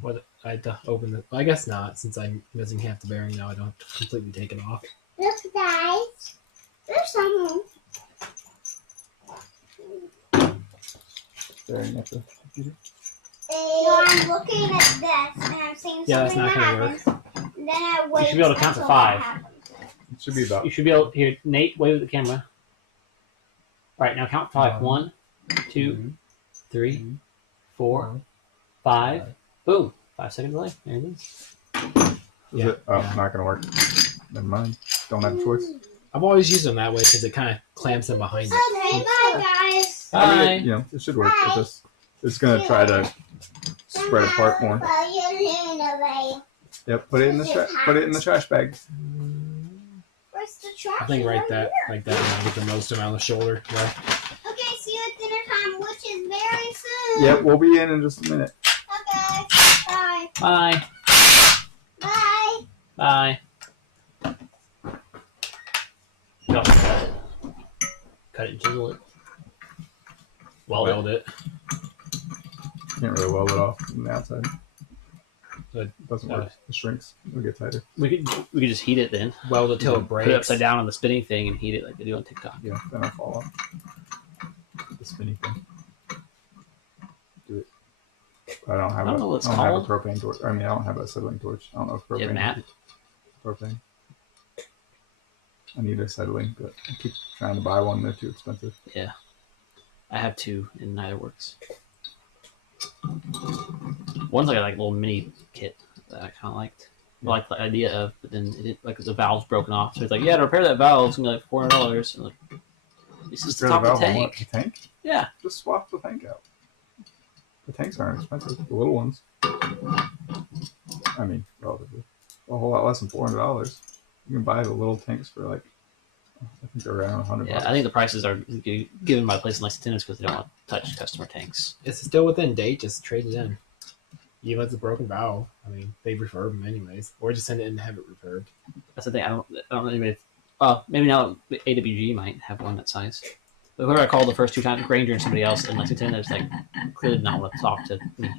What I had to open the. Well, I guess not, since I'm missing half the bearing now. I don't have to completely take it off. Look, guys. There's someone. Staring at the computer. No, I'm looking at this and I'm seeing Yeah, that's something not gonna happens. Then I wait. should be able to count to until 5. that happens. It should be about. You should be able here. Nate, wave at the camera. All right, now count 5. 1, 2, 3, 4, 5. Boom. 5 second delay. There it is. Is Yeah. it? Oh, not gonna work. Never mind. Don't have a choice. I've always used them that way because it kind of clamps them behind it. Okay, bye, guys. I mean, Bye. it should work. It's gonna try to spread apart more. Yep. Put it in the trash bag. Where's the trash? I think Right like that, and I get the most amount of shoulder. Yeah. Okay, see you at dinner time, which is very soon. Yep. We'll be in just a minute. Okay. Bye. Bye. Bye. Bye. No, cut it. Cut it and chisel it. Weld it. Can't really weld it off from the outside. Good. It doesn't work. It shrinks. It'll get tighter. We could just heat it then. Weld it till it Put it breaks. upside down on the spinning thing and heat it like they do on TikTok. Yeah. Then it'll fall off. The spinny thing. Do it. I don't have I don't know what it's I don't have a called. propane torch. I mean, I don't have a acetylene torch. I don't know if propane. You have Matt? Propane. I need acetylene, but I keep trying to buy one. They're too expensive. I have 2 and neither works. One's like a little mini kit that I kind of liked. I liked the idea of, but then it like the valve's broken off. So it's like, yeah, to repair that valve, it's gonna be like $400. And like, this is the Repair top of the valve on what? tank. The tank? Yeah, Just swap the tank out. The tanks aren't expensive. The little ones. I mean, relatively. A whole lot less than $400. You can buy the little tanks for like, I think they're around $100. yeah. I think the prices are given by places like Tennis because they don't want to touch customer tanks. It's still within date. Just trade it in. Even if it's a broken valve, I mean, they refurb them anyways, or just send it in and have it refurbed. That's the thing. I don't know anybody. Maybe now AWG might have one that size. But whoever I called the first 2 times, Granger and somebody else in Lexington, is like clearly not want to talk to me.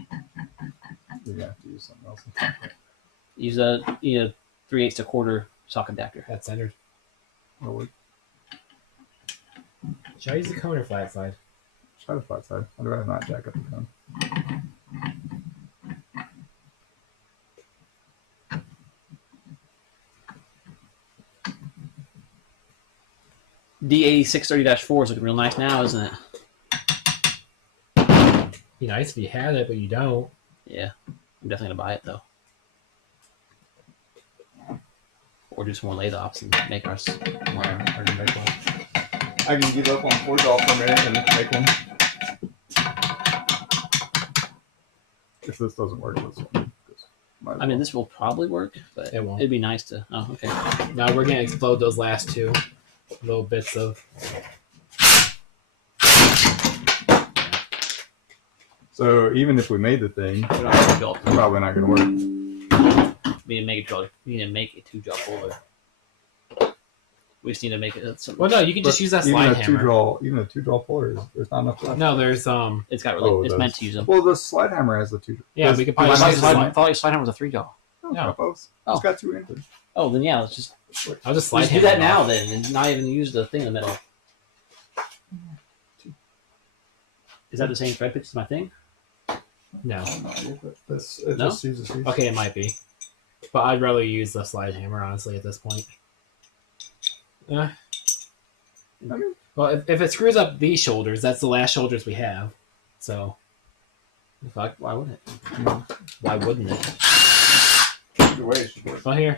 You're gonna have to use something else. Use a 3/8 to quarter sock adapter. That's centered. That'll work. Should I use the cone or flat side? Try the flat side. I'd rather not jack up the cone. D8630-4 is looking real nice now, isn't it? Be nice if you had it, but you don't. Yeah, I'm definitely gonna buy it though, or do some more lathe ops and make ours more ergonomical. I can give up on 4-jaw for a minute and make one. If this doesn't work, this one. I mean, this will probably work, but It won't. it'd be nice to. Oh, okay. Now we're gonna explode those last two little bits of. So even if we made the thing, We don't have to build. it's probably not going to work. We need to make a draw. We need to make a 2-jaw puller. We just need to make it something. Well, no, you can just use that Even slide a hammer. even a 2-jaw puller, there's not enough left. No, there's It's got really. Oh, it it's does. meant to use them. Well, the slide hammer has the 2-jaw. Yeah, we could probably I just use the thought slide. slide hammer was a 3-jaw. No, No. both. Oh. It's got 2 inches. Oh, then yeah, let's just I'll just slide do hammer that it now off. then, and not even use the thing in the middle. Is that the same thread pitch as my thing? No. It No? just uses these. Okay, it might be, but I'd rather use the slide hammer honestly at this point. Yeah. Well, if it screws up these shoulders, that's the last shoulders we have. So, Fuck, why would it? why wouldn't it? Either way, it should work. Well, here.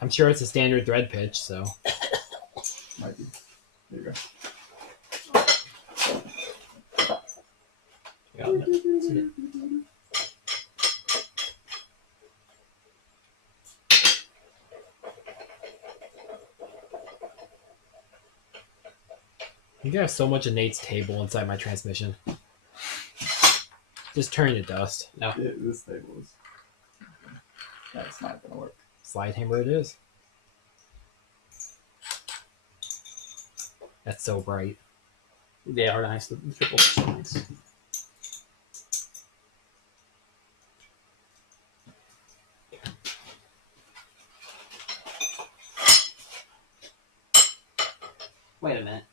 I'm sure it's a standard thread pitch, so. Might be. There you go. Yeah, that's it. You can have so much of Nate's table inside my transmission. Just turn to dust. No, This table is. That's not going to work. slide hammer it is. That's so bright. They are nice. The triples are so nice. Wait a minute.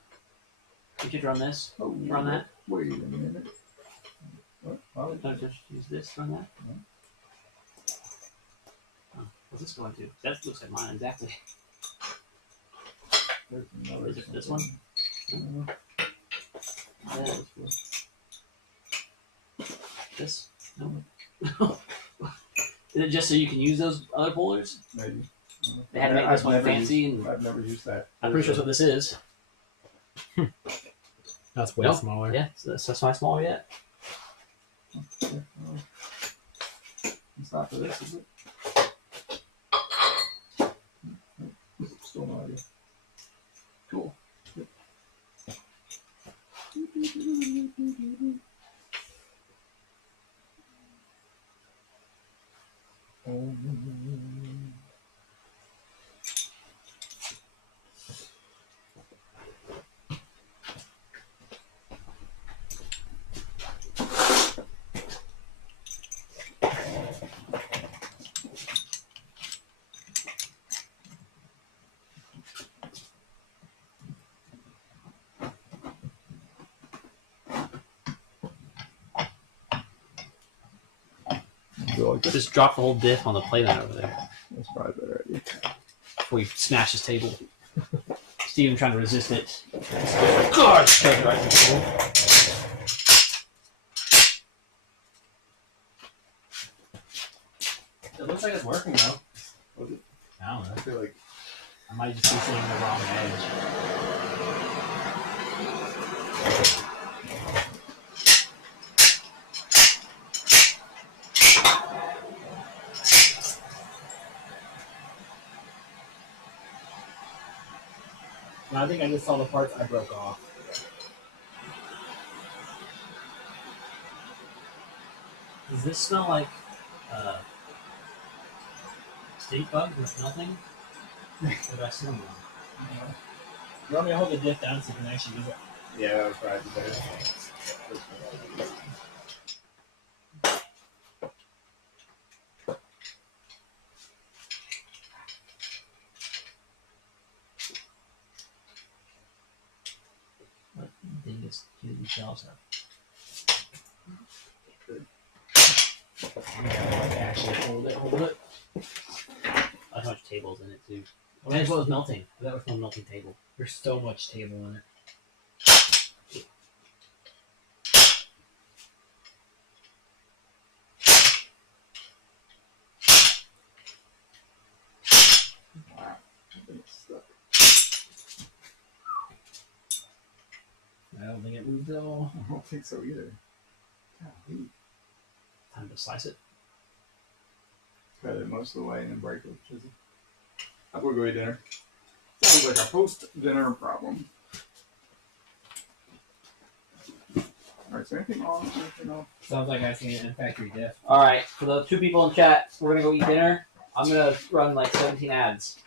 We should run this. Oh, Run that. Wait a minute. What? Oh, No, just use this. Run that. Oh, what's this going to? That looks like mine exactly. there's another Is it this one? Yeah, this? No. Is it just so you can use those other pullers? Maybe. They had to make this one fancy, and I've never used that. I'm pretty sure that's what this is. That's way No. smaller. Yeah, so that's not small yet. It's not for this, is it? Still no idea. Cool. Go like this. Just drop the whole diff on the plate over there That's probably a better idea. before you smash his table. Steven trying to resist it. God, shove it right in the table. It looks like it's working though. I don't know. I feel like I might just be seeing the wrong edge. No, I think I just saw the parts I broke off. Does this smell like stink bug with nothing? Or did I smell wrong? You want me to hold the diff down so you can actually use it? yeah, that would probably be better. What dingus do these shelves have? Actually, hold it, hold it. How much tables in it too? Well, that's what was melting. That was from a melting table. There's so much table in it. Wow. I think it's stuck. though. I don't think so either. Golly. Time to slice it. Cut it most of the way and then break it with a chisel. I will go eat dinner. Sounds like a post-dinner problem. Alright, so anything on? Anything off? Sounds like I've seen it in Factory Diff. All right, for the 2 people in chat, we're gonna go eat dinner. I'm gonna run like 17 ads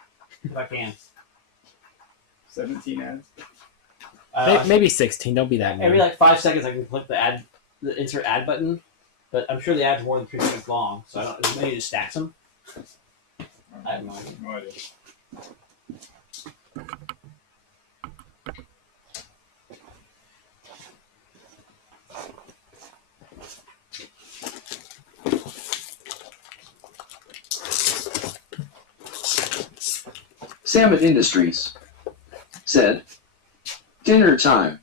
if I can. 17 ads. Maybe 16. Don't be that Every mean. like 5 seconds, I can click the insert ad button, but I'm sure the ad's more than 3 seconds long, so I don't. Maybe just stacks them. I have no idea. No idea. Salmon Industries said, dinner time.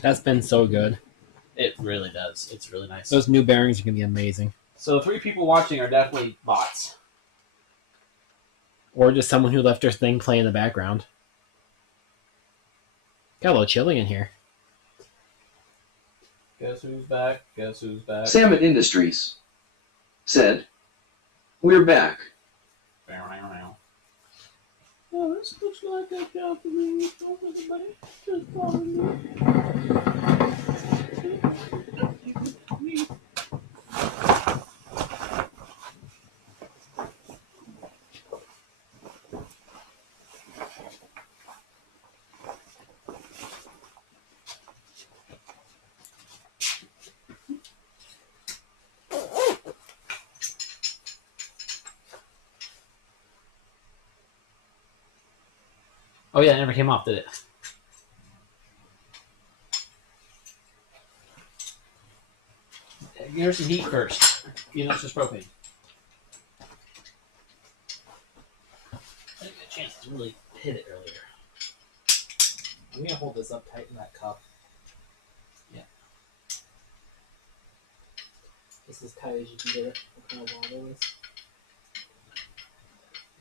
That's been so good. It really does. It's really nice. Those new bearings are gonna be amazing. So 3 people watching are definitely bots. Or just someone who left their thing play in the background. Got a little chilly in here. Guess who's back? Guess who's back? Salmon Industries said, "We're back." Oh, this looks like a job for me. Don't everybody just follow me. Oh yeah, it never came off, did it? Give her some heat first. You know, it's just propane. I didn't get a chance to really hit it earlier. I'm gonna hold this up tight in that cup. Yeah. This is tight as you can get it. What kind of water is?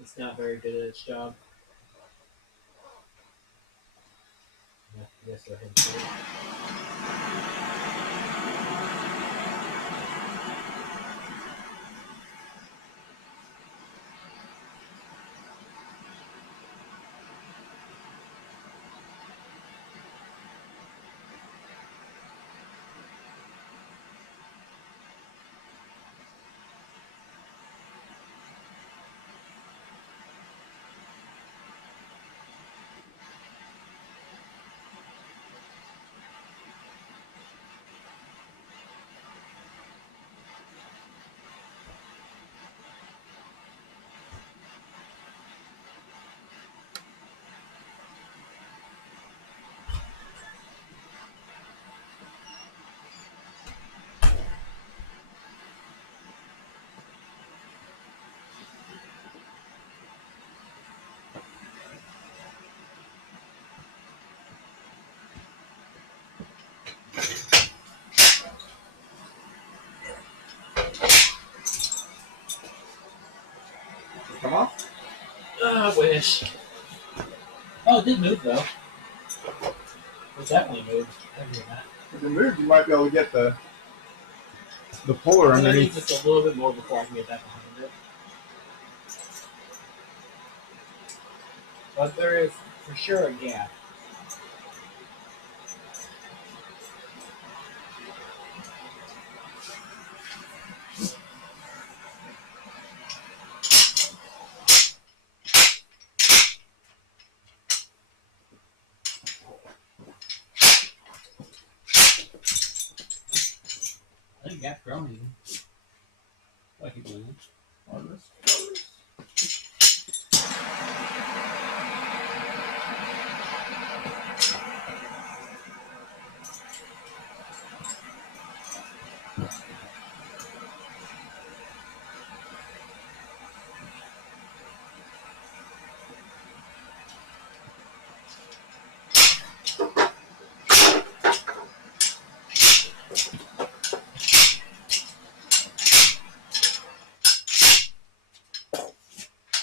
It's not very good at its job. Yeah, I guess go ahead and put it. Come off? I wish. Oh, it did move though. It definitely moved. I didn't hear that. If it moves, you might be able to get the puller I need underneath. just a little bit more before I can get that behind it. But there is for sure a gap. I think gap growing. I keep doing it. On this.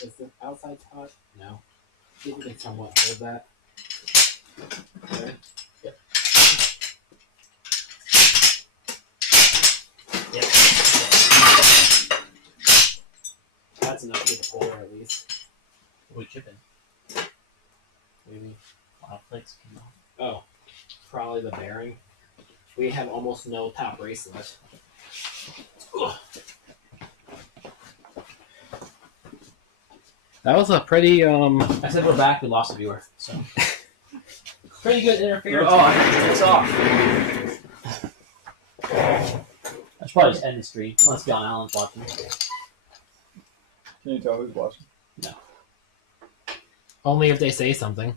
Is the outside spot? No. See if we can somewhat hold that. Okay. Yep. That's enough to get the puller at least. What are we chipping? Maybe. A lot of flakes came off. Oh, probably the bearing. We have almost no top bracelet. Ugh. That was a pretty I said we're back. We lost a viewer, so pretty good interference. Oh, I have to take this off. I should probably just end the stream. Unless John Allen's watching. Can you tell who's watching? Only if they say something.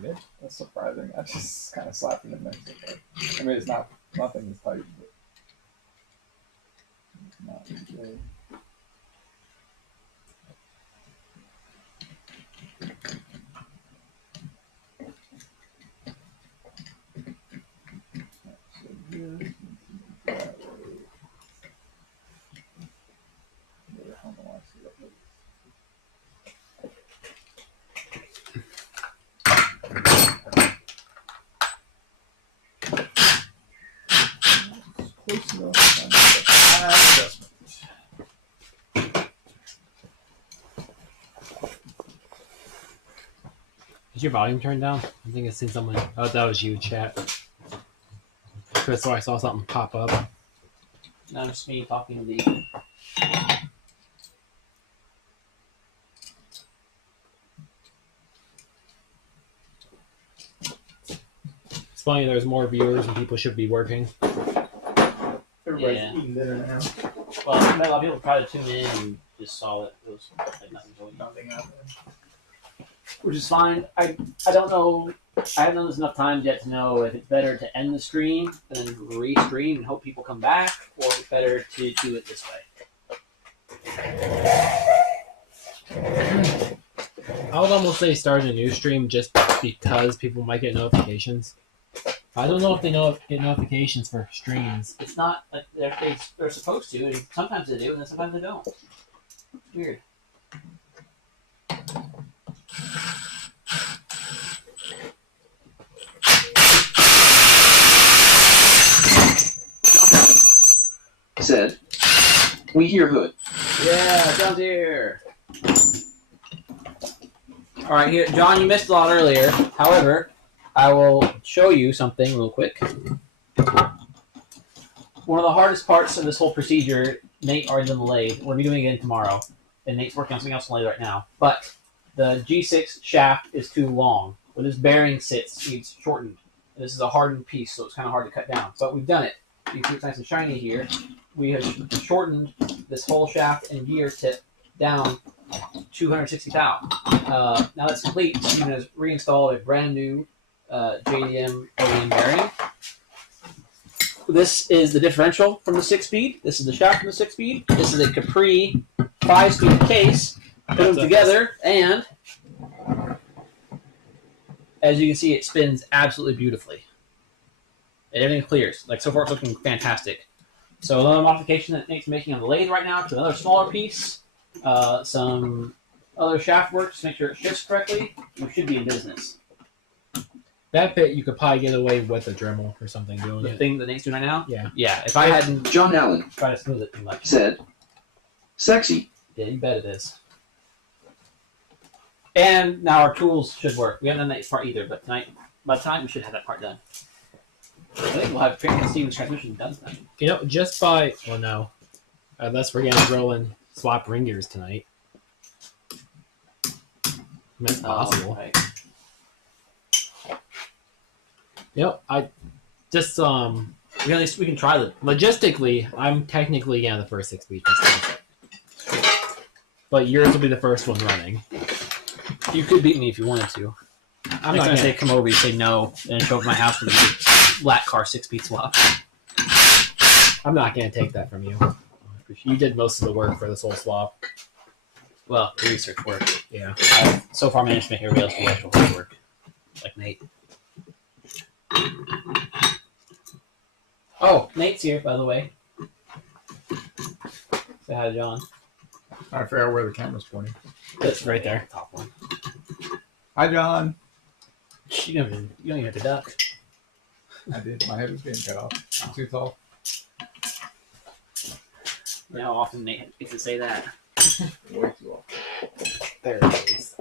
good. That's surprising. I just kind of slapped it in there. I mean, it's not nothing is tight, but it's not good. Close enough. Adjustment. Is your volume turned down? I think I seen someone. Oh, that was you, chat. Chris, so I saw something pop up. Now it's me talking to the. It's funny, there's more viewers and people should be working. Everybody's Yeah. eating dinner now. Well, I think a lot of people probably tuned in and just saw it. It was like nothing going on. Nothing happening. Which is fine. I don't know. I haven't done this enough times yet to know if it's better to end the stream and then re-stream and hope people come back, or if it's better to do it this way. I would almost say start a new stream just because people might get notifications. I don't know if they get notifications for streams. It's not like they're supposed to, and sometimes they do, and then sometimes they don't. It's weird. Said, we hear Hood. Yeah, John's here. All right, here, John. You missed a lot earlier. However, I will show you something real quick. One of the hardest parts of this whole procedure, Nate already done the lathe. We're gonna be doing it again tomorrow, and Nate's working on something else on the lathe right now. But the G6 shaft is too long. Where this bearing sits, it's shortened. This is a hardened piece, so it's kind of hard to cut down. But we've done it. You see it's nice and shiny here. We have shortened this whole shaft and gear tip down 260 thou. Now that's complete. Steven has reinstalled a brand new JDM OEM bearing. This is the differential from the 6-speed. This is the shaft from the 6-speed. This is a Capri 5-speed case. Put them together, and as you can see, it spins absolutely beautifully. Everything clears. Like, so far it's looking fantastic. So another modification that Nate's making on the lathe right now to another smaller piece. Some other shaft work to make sure it shifts correctly. We should be in business. That bit you could probably get away with a Dremel or something doing The it. thing that Nate's doing right now? Yeah. Yeah, if I hadn't John Allen tried to smooth it too much. said, sexy. Yeah, you bet it is. And now our tools should work. We haven't done that part either, but tonight, by the time, we should have that part done. I think we'll have Steven's transmission done tonight. You know, just by no, unless we're gonna drill and swap ring gears tonight. That's possible. Right. Yep, I just At least we can try the. logistically, I'm technically the first 6-speed piston, but yours will be the first one running. You could beat me if you wanted to. I'm Next not time I gonna say come over, you say no, and show up at my house with a lat car 6-speed swap. I'm not gonna take that from you. You did most of the work for this whole swap. Well, the research work. Yeah. I've so far managed to make everybody else do the actual hard work, like Nate. Oh, Nate's here, by the way. Say hi to John. I figure out where the camera's pointing. That's right there. Top one. Hi, John. You don't even have to duck. I did. My head was being cut off. I'm too tall. You know how often Nate gets to say that. Way too off. There it is.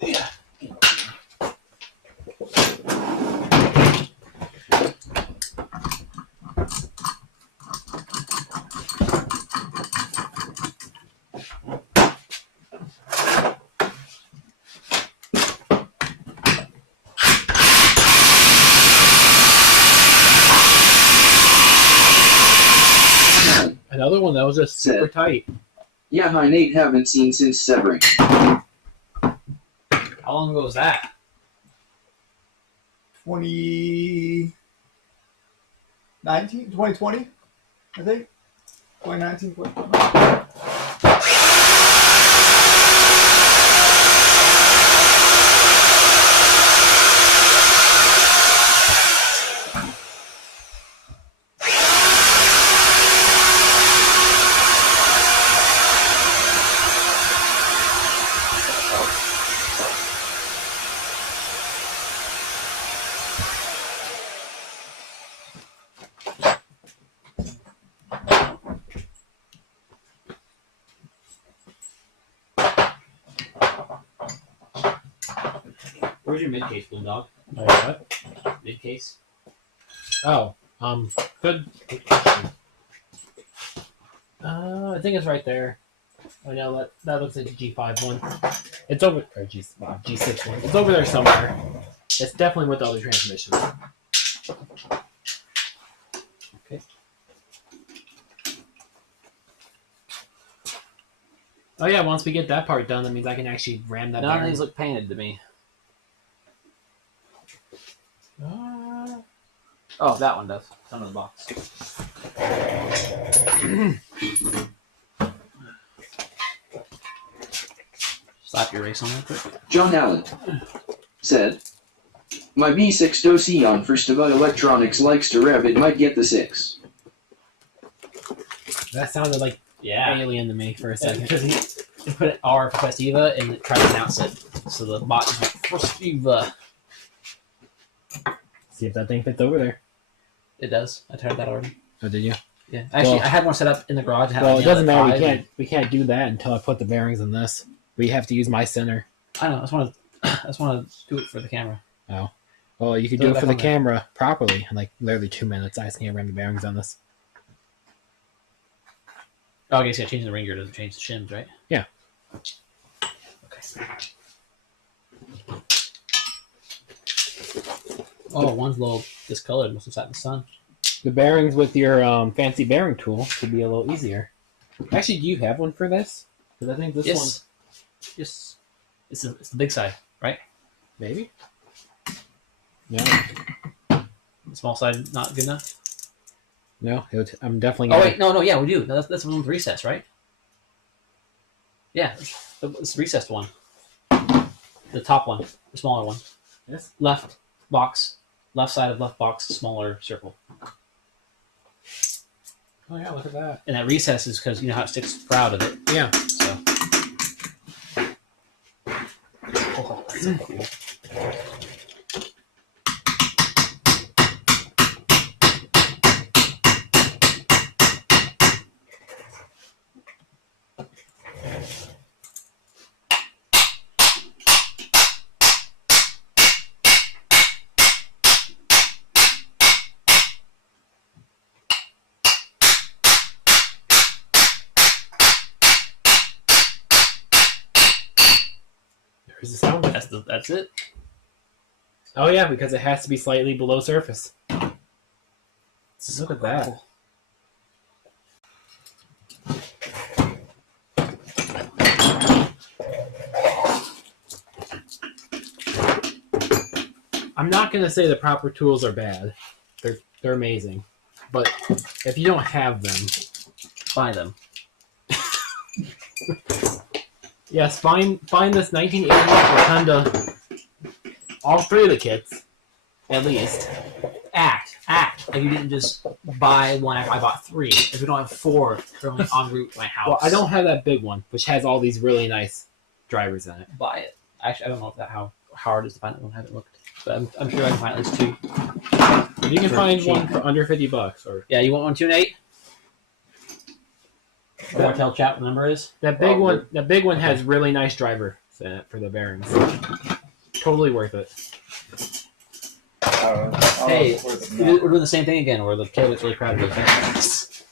Yeah. Another one that was just super tight. Yeah, hi Nate, haven't seen since severing. How long ago was that? 2020, I think. 2019, 2020. Where's your mid case, Blue Dog? What? Mid case. Oh, good question. I think it's right there. Oh no, that looks like the G5 one. It's over, or G6 one. It's over there somewhere. It's definitely with the other transmissions. Okay. Oh yeah, once we get that part done, that means I can actually ram that None of bearing. these look painted to me. Oh, that one does. It's under the box. Slap your race on real quick. John Allen said, "My B6 Doceon for Stavat Electronics likes to rev. It might get the 6." That sounded like Yeah. alien to me for a second. Because he put an R for Festiva and tried to announce it. So the bot just went, Festiva. See if that thing fits over there. It does. I tried that already. Oh, did you? Yeah. Actually, Well- I had one set up in the garage. I had Well, one it doesn't at matter. 5, We can't do that until I put the bearings in this. We have to use my center. I know. I just want to do it for the camera. Well, you could Throw do it it for back the on there. camera properly in like literally 2 minutes. I just need to ram the bearings on this. Oh, I guess you got to change the ring gear to change the shims, right? Yeah. Okay. Oh, one's a little discolored. Must have sat in the sun. The bearings with your fancy bearing tool could be a little easier. Actually, do you have one for this? Because I think this one Yes. It's the big side, right? maybe. No, The small side not good enough. no. I'm definitely. Oh Gonna, wait, no, yeah, we do. No, that's the one with recess, right? Yeah, it's the recessed one. The top one, the smaller one. Yes. Left box, left side of left box, smaller circle. Oh yeah, look at that. And that recess is because you know how it sticks proud of it. Yeah. So. Oh, that's so cool. There's the sound. That's it. Oh yeah, because it has to be slightly below surface. Look at that. Cool. I'm not gonna say the proper tools are bad. They're amazing, but if you don't have them, Buy them. yes, find this 1980 Rotunda. All three of the kits, at least. Act. Like you didn't just buy one. I bought 3. If we don't have 4 currently en route to my house, Well, I don't have that big one, which has all these really nice drivers in it. buy it. Actually, I don't know if how hard it is to find that one. I haven't looked, but I'm sure I can find at least 2. You can For find cheap. one for under $50, or Yeah, you want one 2 and 8? Or tell chat what the number is. that big one. That big one has really nice drivers in it for the bearings. Totally worth it. Hey, we're doing the same thing again, where the kid looks really proud of it.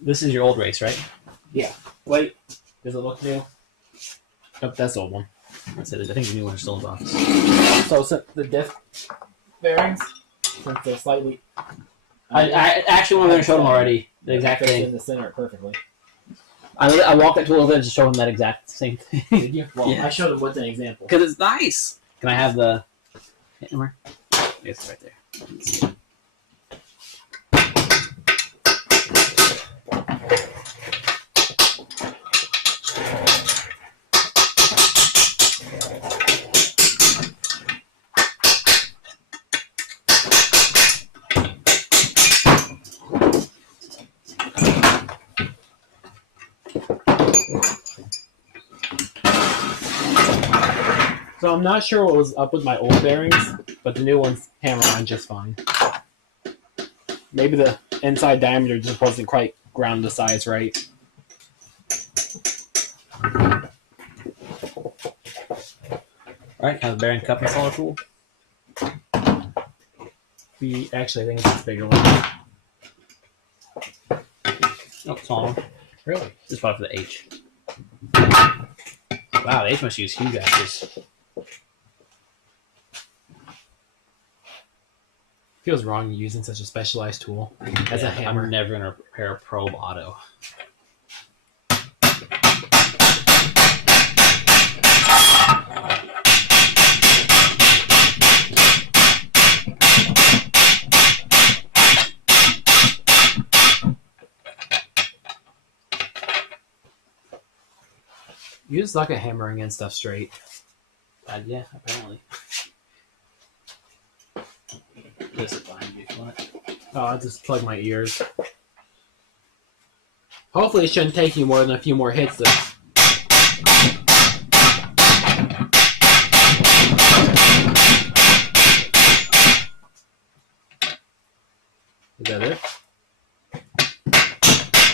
This is your old race, right? Wait, does it look new? Nope, that's the old one. That's it. I think the new one's still in the box. So the diff bearings, since they're slightly. I actually went over there and showed them already. The exact fits thing. in the center perfectly. I walked that tool over and just showed him that exact same thing. Did you? Well, Yeah. I showed him with an example. Because it's nice. Can I have the hammer? It's right there. Let's see. So I'm not sure what was up with my old bearings, but the new ones hammer on just fine. Maybe the inside diameter just wasn't quite ground to size right. Alright, have a bearing cup installer tool. Actually, I think it's a bigger one. Oh, smaller one. Really? This is probably for the H. Wow, the H must use huge axes. Feels wrong using such a specialized tool as a hammer. I'm never gonna repair a probe auto. You just suck at hammering and stuff straight. Yeah, apparently. This is behind you if you want it. Oh, I'll just plug my ears. Hopefully it shouldn't take you more than a few more hits to... Is that it?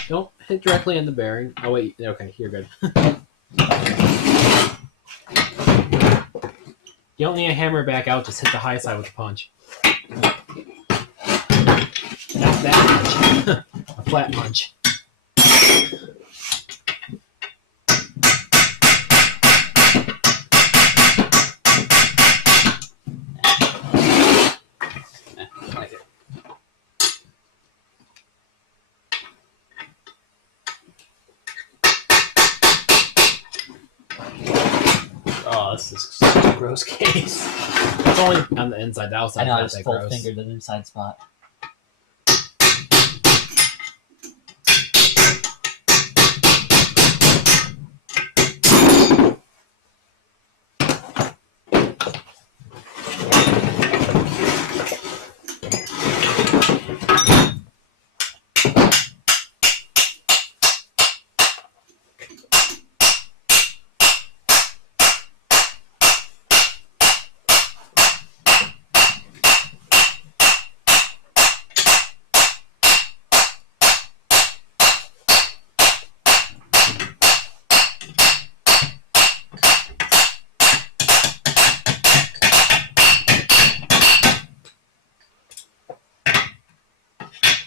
Don't hit directly in the bearing. Oh wait, okay, you're good. You don't need a hammer back out, just hit the high side with a punch. Not that punch. A flat punch. Like it. Oh, this is such a gross case. It's only on the inside, the outside. I know, I not just that full gross. fingered the inside spot.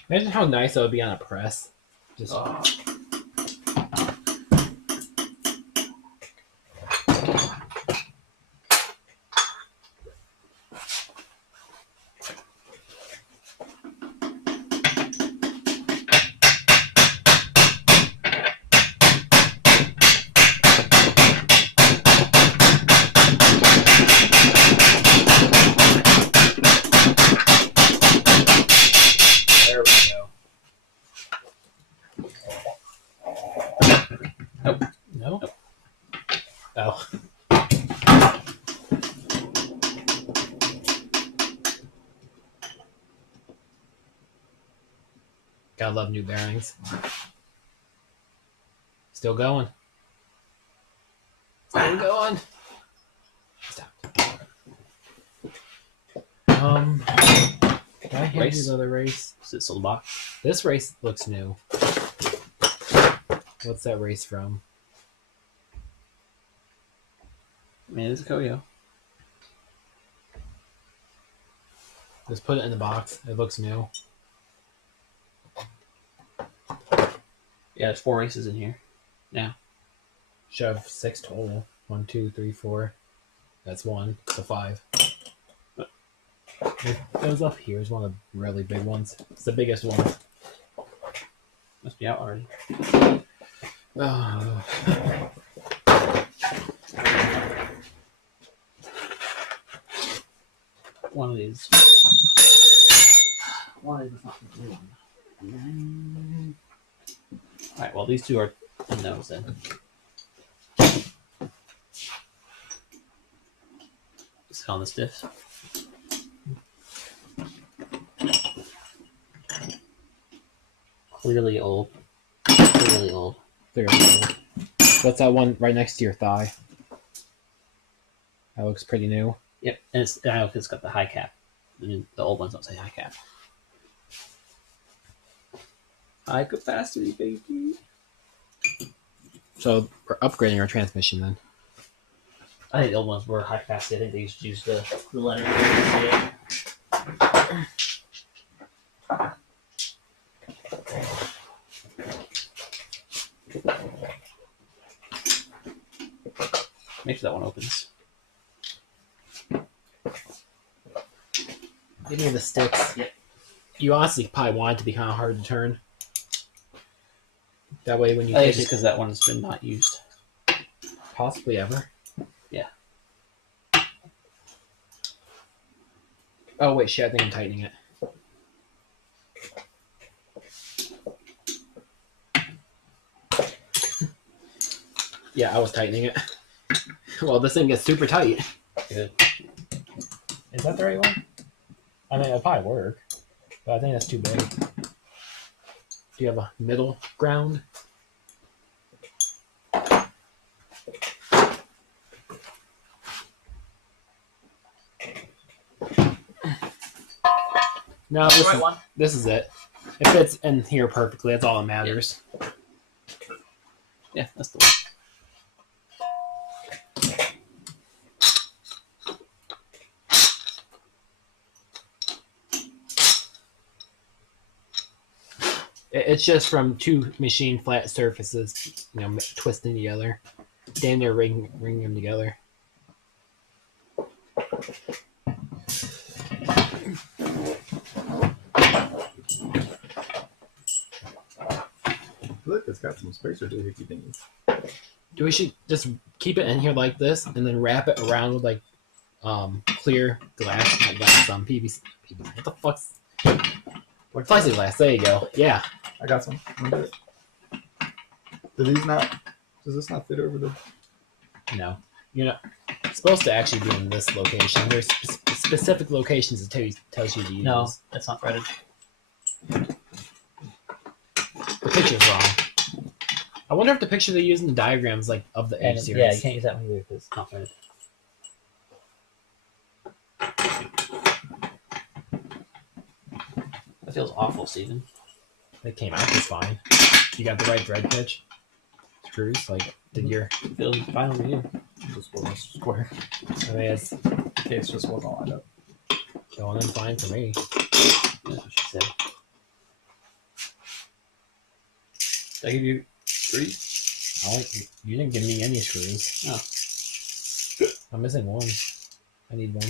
Imagine how nice that would be on a press. Just there we go. No? Nope. Oh. Gotta love new bearings. Still going. Still going. Stop. Can I hand you Race? another race? Is it sold box? This race looks new. What's that race from? I mean, it's a Koyo. Just put it in the box. It looks new. Yeah, there's 4 races in here. Should have 6 total. 1, 2, 3, 4. That's 1. So 5. It goes up here is one of the really big ones. It's the biggest one. Must be out already. Oh. One of these. One of these is not the blue one. Alright, well, these two are in those then. Sit on the stiffs. Clearly old. Clearly old. Very cool. What's that one right next to your thigh? That looks pretty new. Yep, and I know it's got the high cap. The old ones don't say high cap. High capacity, baby. So we're upgrading our transmission then. I think the old ones were high capacity. I think they used to use the letter. Make sure that one opens. Give me the sticks. Yep. You honestly probably want it to be kind of hard to turn. That way when you I think take it's because that one's been not used. possibly ever. Yeah. Oh wait, shit, I think I'm tightening it. Yeah, I was tightening it. Well, this thing gets super tight. Good. Is that the right one? I mean, it'll probably work, but I think that's too big. Do you have a middle ground? No, this is it. It fits in here perfectly. That's all that matters. Yeah, that's the one. It's just from two machine flat surfaces, you know, twisting together. Damn near ringing them together. Look, it's got some spacer doohickey thingies. We should just keep it in here like this, and then wrap it around with like clear glass, not glass, PVC. What the fuck's plexiglass? There you go. Yeah. I got some. Do these not? Does this not fit over the? No, you're not supposed to actually be in this location. There's specific locations that tells you to use. No, that's not threaded. The picture's wrong. I wonder if the picture they use in the diagrams like of the Edge series. Yeah, you can't use that one either because it's not threaded. That feels awful, Steven. It came out just fine. You got the right thread pitch. Screws, like, did your... It feels fine over here. This wasn't square. I mean, it's The case just wasn't lined up. going in fine for me. That's what she said. Did I give you 3? You didn't give me any screws. Oh. I'm missing one. I need one.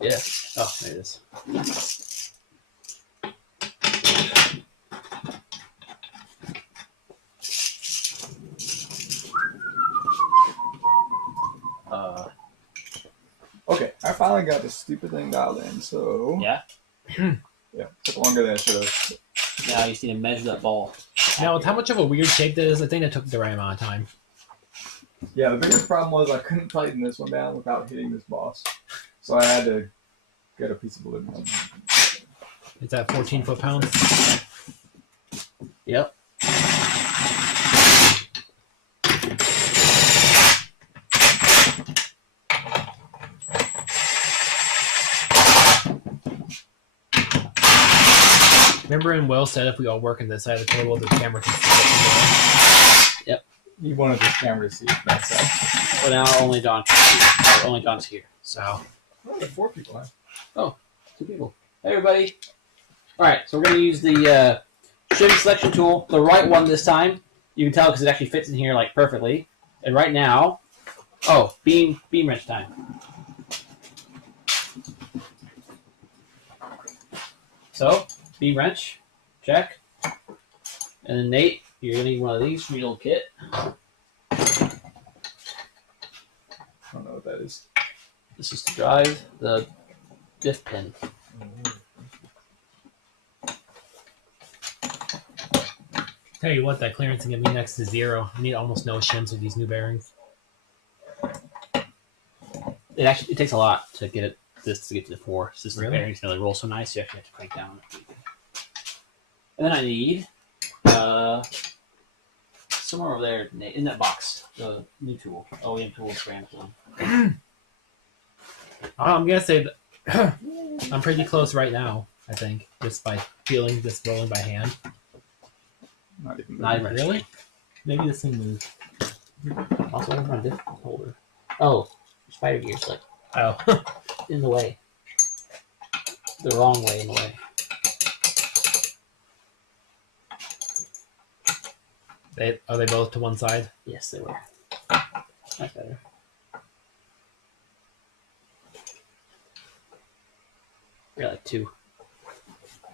Yeah. Oh, there it is. Okay, I finally got this stupid thing dialed in, so... Yeah? Yeah, took longer than I should have. Now you just need to measure that ball. Now, with how much of a weird shape that is, I think that took the right amount of time. Yeah, the biggest problem was I couldn't tighten this one down without hitting this boss. So I had to get a piece of aluminum. Is that 14 foot-pounds? Yep. Remember when Will said if we all work on this side of the table, the camera can see it? You wanted this camera to see that side. Well, now only John can see. Only John's here. So, Oh, there are 4 people now. 2 people. Hey, everybody. All right, so we're going to use the shim selection tool, the right one this time. You can tell because it actually fits in here like perfectly. And right now, beam wrench time. So, beam wrench, check. And then Nate, You're gonna need one of these from your little kit. I don't know what that is. This is to drive the diff pin. Tell you what, that clearance is gonna be next to zero. You need almost no shims with these new bearings. It takes a lot to get this to get to the 4. Since the Really? bearings really roll so nice, you actually have to crank down. And then I need somewhere over there in that box, the new tool, OEM tools brand one. I'm gonna say that I'm pretty close right now. I think just by feeling this rolling by hand. Not even. Not even Really? Maybe this thing moved. Also, where's my diff holder? Oh, spider gear's like Oh, in the way. The wrong way in the way. are they both to one side? Yes, they were. That's better. Yeah, like 2.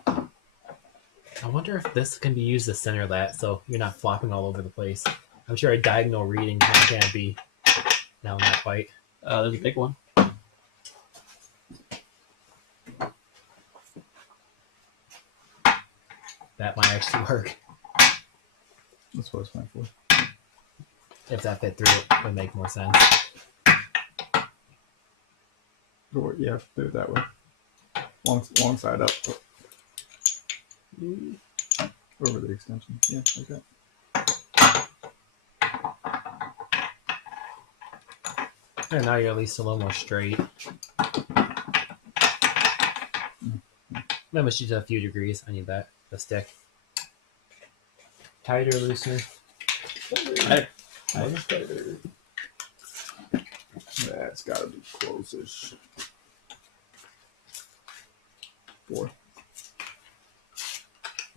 I wonder if this can be used to center that, so you're not flopping all over the place. I'm sure a diagonal reading can't be now not quite. There's a big one. That might actually work. That's what it's meant for. If that fit through, it would make more sense. Or yeah, do it that way. Long side up. Over the extension. Yeah, like that. And now you're at least a little more straight. That must use a few degrees. I need that. The stick. Tighter, looser. Tighter. Much tighter. That's gotta be close-ish. 4.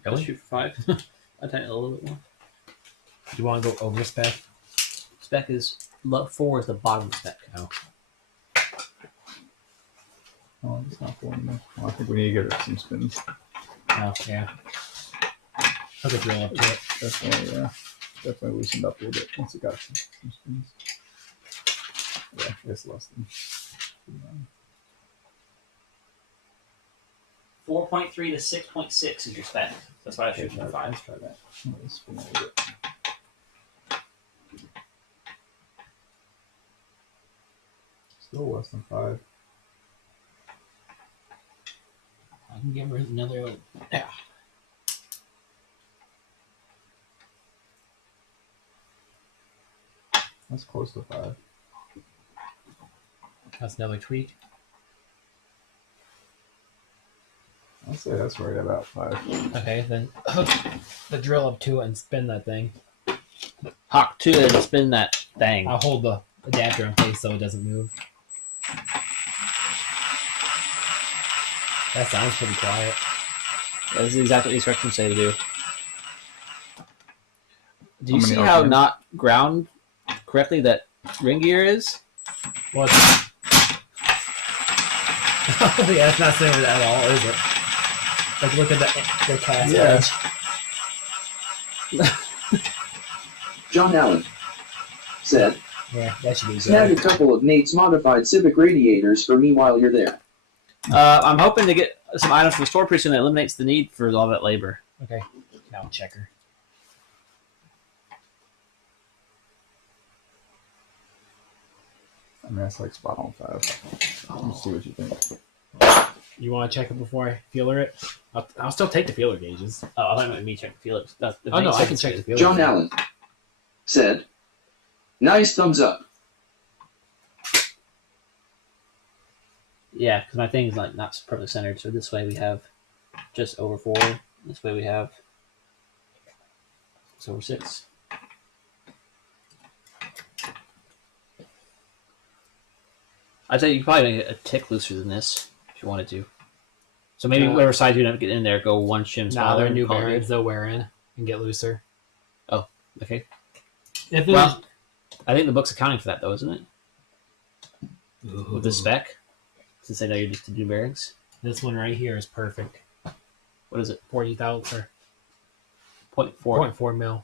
Really? Shoot for 5. I tighten it a little bit more. Do you want to go over spec? Spec is 4 is the bottom spec. Oh. Oh, it's not 4 anymore. Well, I think we need to give it some spins. Oh, yeah. I'll get drill up to it. Definitely, yeah. Definitely loosened up a little bit once it got some spins. Yeah, it's less than. 4.3 to 6.6 is your spec. That's why I shoot for 5. Let's try that. Let's spin a little bit. Still less than 5. I can give her another. Yeah. That's close to 5. That's another tweak. I'll say that's right about 5. Okay, then hook the drill up to it and spin that thing. Hawk 2 and spin that thing. I'll hold the adapter in place so it doesn't move. That sounds pretty quiet. That is exactly what the instructions say to do. Do you How see many how RPMs? not ground correctly that ring gear is? What? Yeah, it's not centered at all, is it? Like, look at the cast Yeah. edge. John Allen said, Yeah, that should be snag good. a couple of Nate's modified Civic radiators for me while you're there. I'm hoping to get some items from the store pretty soon that eliminates the need for all that labor. Okay, now checker. I mean, that's like spot on 5. Let's see what you think. You want to check it before I feeler it? I'll still take the feeler gauges. Oh, I thought it meant me check the feel. Oh no, I can check the feeler. John gauges. Allen said, nice thumbs up. Yeah, because my thing's like not perfectly centered. So this way we have just over 4. This way we have it's over 6. I'd say you could probably make it a tick looser than this if you wanted to. So maybe whatever size you end up getting in there, go 1 shim Nah, smaller. they're and new call it bearings. They'll wear in and get looser. good. Okay. If it Well, I think the book's accounting for that though, isn't it? was, With the spec, since they know you're just to do bearings. this one right here is perfect. What is it? 40,000 or 0.4. 0.4 mil.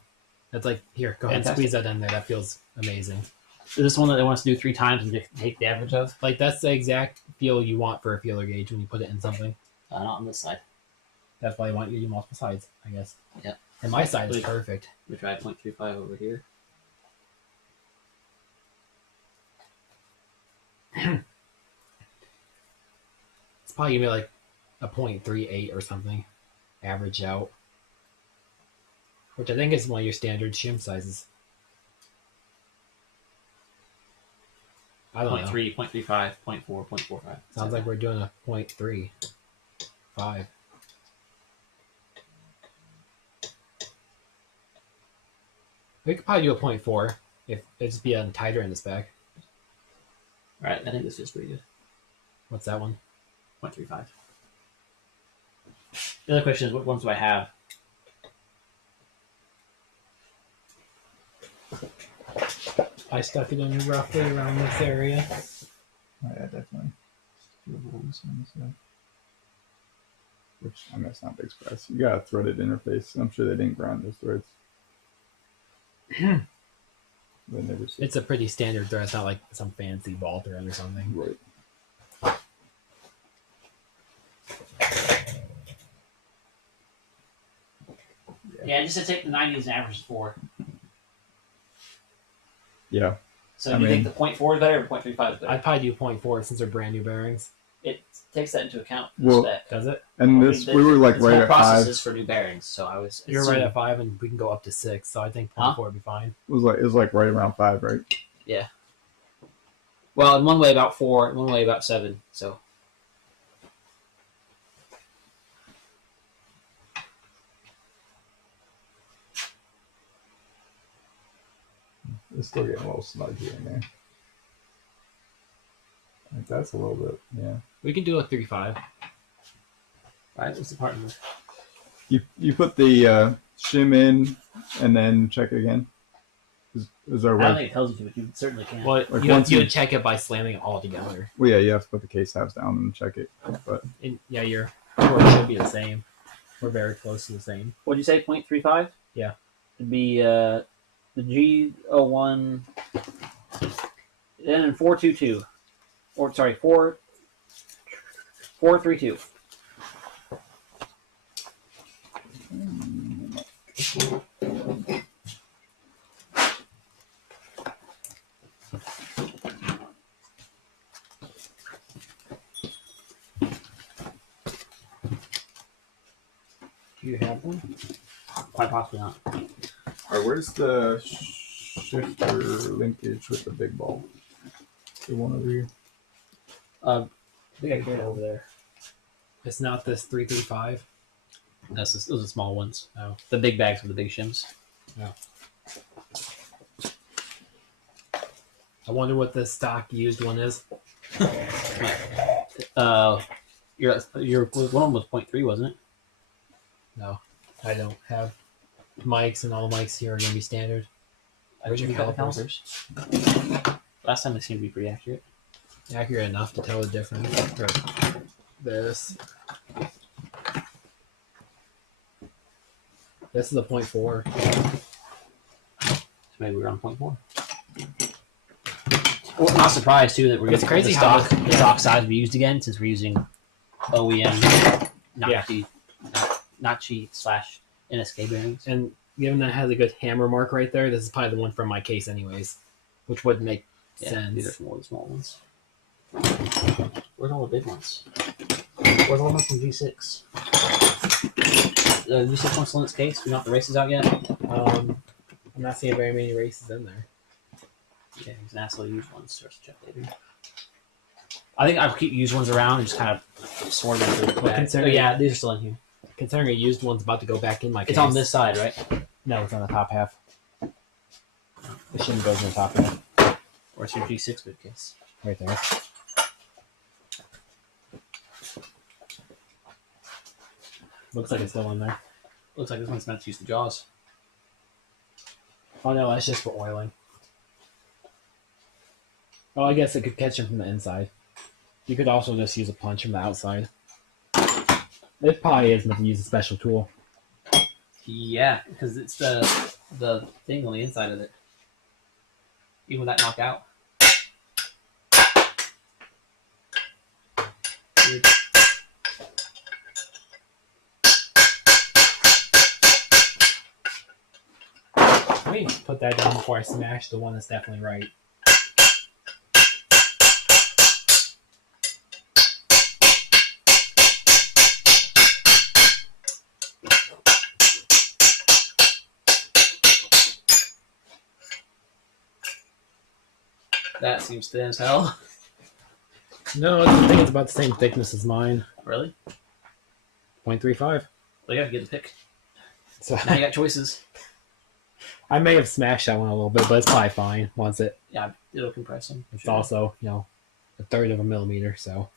That's like, here, go ahead and Fantastic. squeeze that in there. That feels amazing. Is this one that they want us to do 3 times and just take the average of? Like, that's the exact feel you want for a feeler gauge when you put it in something. Not on this side. That's why you want you to do multiple sides, I guess. Yep. And my side is perfect. We try 0.35 over here. It's probably gonna be like a 0.38 or something, average out. Which I think is one of your standard shim sizes. I don't know. 0.3, 0.35, 0.4, 0.45. Sounds like we're doing a 0.35. We could probably do a 0.4 if it'd just be tighter in the spec. Alright, I think this is pretty good. What's that one? 0.35. The other question is, what ones do I have? I stuck it in roughly around this area. Oh, yeah, definitely. Few holes on this side. Which, I mean, it's not big surprise. You got a threaded interface. I'm sure they didn't grind those threads. They never see. It's a pretty standard thread. It's not like some fancy ball thread or something. Right. Yeah, just to take the 90s and average 4. Yeah. So I do you mean- think the 0.4 is better or 0.35 is better? I'd probably do 0.4 since they're brand new bearings. It takes that into account for Well, the spec. Does it? And Well, this, I mean, we were like this right whole at process 5. is for new bearings, so I was. You're right at 5, and we can go up to 6. So I think 0.4 would be fine. It was like right around 5, right? Well, in one way about 4, in one way about 7. So It's still getting a little smudgy in there. Like that's a little bit, yeah. We can do a 3.5. right, what's the part number? You put the shim in and then check it again. Is there a I don't way? think it tells you to, but you certainly can. Well, Like you once would you- check it by slamming it all together. Well, yeah, you have to put the case halves down and check it. But And yeah, your torque should be the same. We're very close to the same. What'd you say? 0.35? Yeah. It'd be the G01 and 422. Or sorry, 432. Do you have one? Quite possibly not. all right, where's the shifter linkage with the big ball? The one over here. I think I get it over there. It's not this 3.35. Those are small ones. Oh. The big bags with the big shims. I wonder what the stock used one is. Your one was 0.3, wasn't it? No, I don't have mics, and all the mics here are going to be standard. Where's your You got the calipers? Last time they seemed to be pretty accurate. Accurate enough to tell the difference. This. This is a 0.4. So maybe we're on 0.4. Well, not surprised too that we're It's using crazy the how stock, the stock size we used again, since we're using OEM, not Yeah. cheap, not cheap / NSK bearings. And given that it has a good hammer mark right there, this is probably the one from my case anyways. Which would make Yeah, these are sense. some of the small ones. Where's all the big ones? Where's all the ones from G6? The G6 one's still in its case. We don't have the races out yet. I'm not seeing very many races in there. Yeah, he's an asshole used ones. So let's check later. I think I'll keep used ones around and just kind of sort them through the back. considering- Oh, yeah, these are still in here. Considering a used one's about to go back in my case. It's on this side, right? No, it's on the top half. The shim goes in the top half. Or it's your G6 bid case. Right there. Looks like it's still in there. Looks like this one's meant to use the jaws. Oh no, that's just for oiling. Oh, I guess it could catch them from the inside. You could also just use a punch from the outside. It probably is meant to use a special tool. Yeah, because it's the thing on the inside of it. Even with that knocked out. Weird. Let me put that down before I smash the one that's definitely right. That seems thin as hell. No, I think it's about the same thickness as mine. Really? 0.35. Well, you have to get the pick. So Now you got choices. I may have smashed that one a little bit, but it's probably fine once it. Yeah, it'll compress them. It's also, a third of a millimeter. So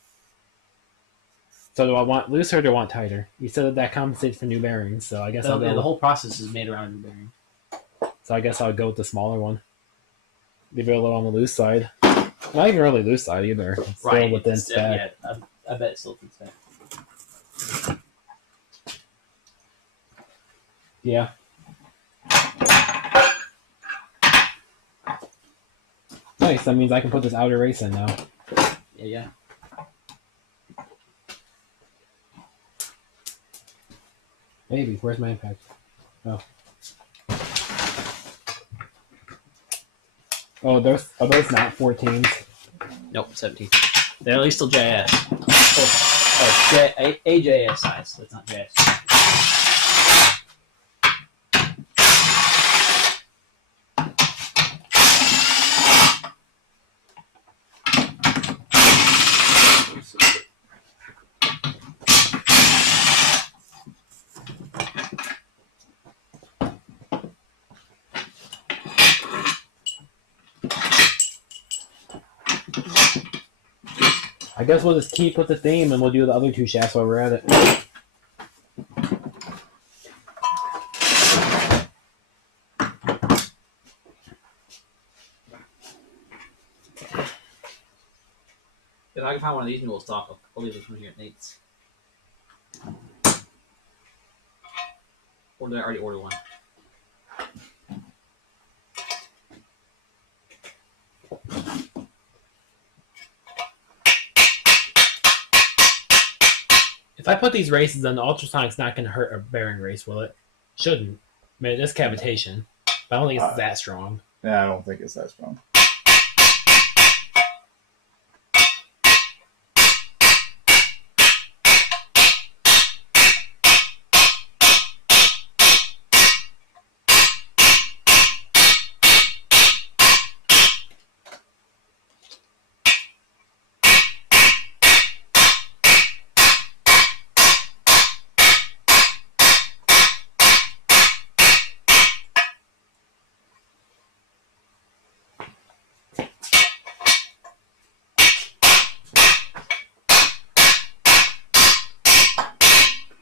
do I want looser or do I want tighter? You said that compensates for new bearings, so I guess I'll go. The whole process is made around a new bearing. So I guess I'll go with the smaller one. Leave it a little on the loose side. Not even really loose side either. It's still within spec. Yeah, I bet it's still within spec. Yeah. Nice. That means I can put this outer race in now. Yeah. Maybe. Where's my impact? Oh. Oh, are those not 14s? Nope, 17. They're at least still JS. AJS size, so it's not JS. I guess we'll just keep with the theme and we'll do the other two shafts while we're at it. If I can find one of these new stock, I'll leave this one here at Nate's. Or did I already order one? If I put these races on, the ultrasonic's not going to hurt a bearing race, will it? Shouldn't. I mean, it is cavitation, but I don't think it's that strong. Yeah, I don't think it's that strong.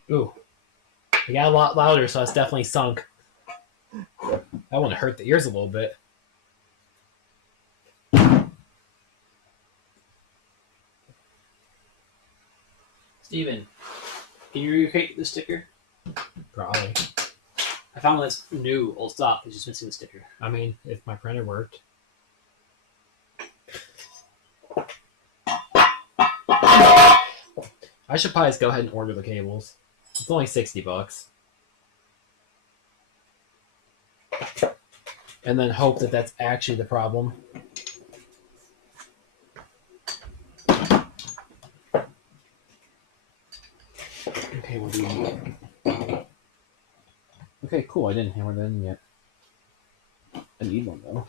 Ooh. It got a lot louder, so it's definitely sunk. That one hurt the ears a little bit. Steven, can you recreate the sticker? Probably. I found one that's new, old stock. It's just missing the sticker. I mean, if my printer worked. I should probably just go ahead and order the cables. It's only $60. And then hope that that's actually the problem. Okay, what do you need? Okay, cool. I didn't hammer that in yet. I need one though.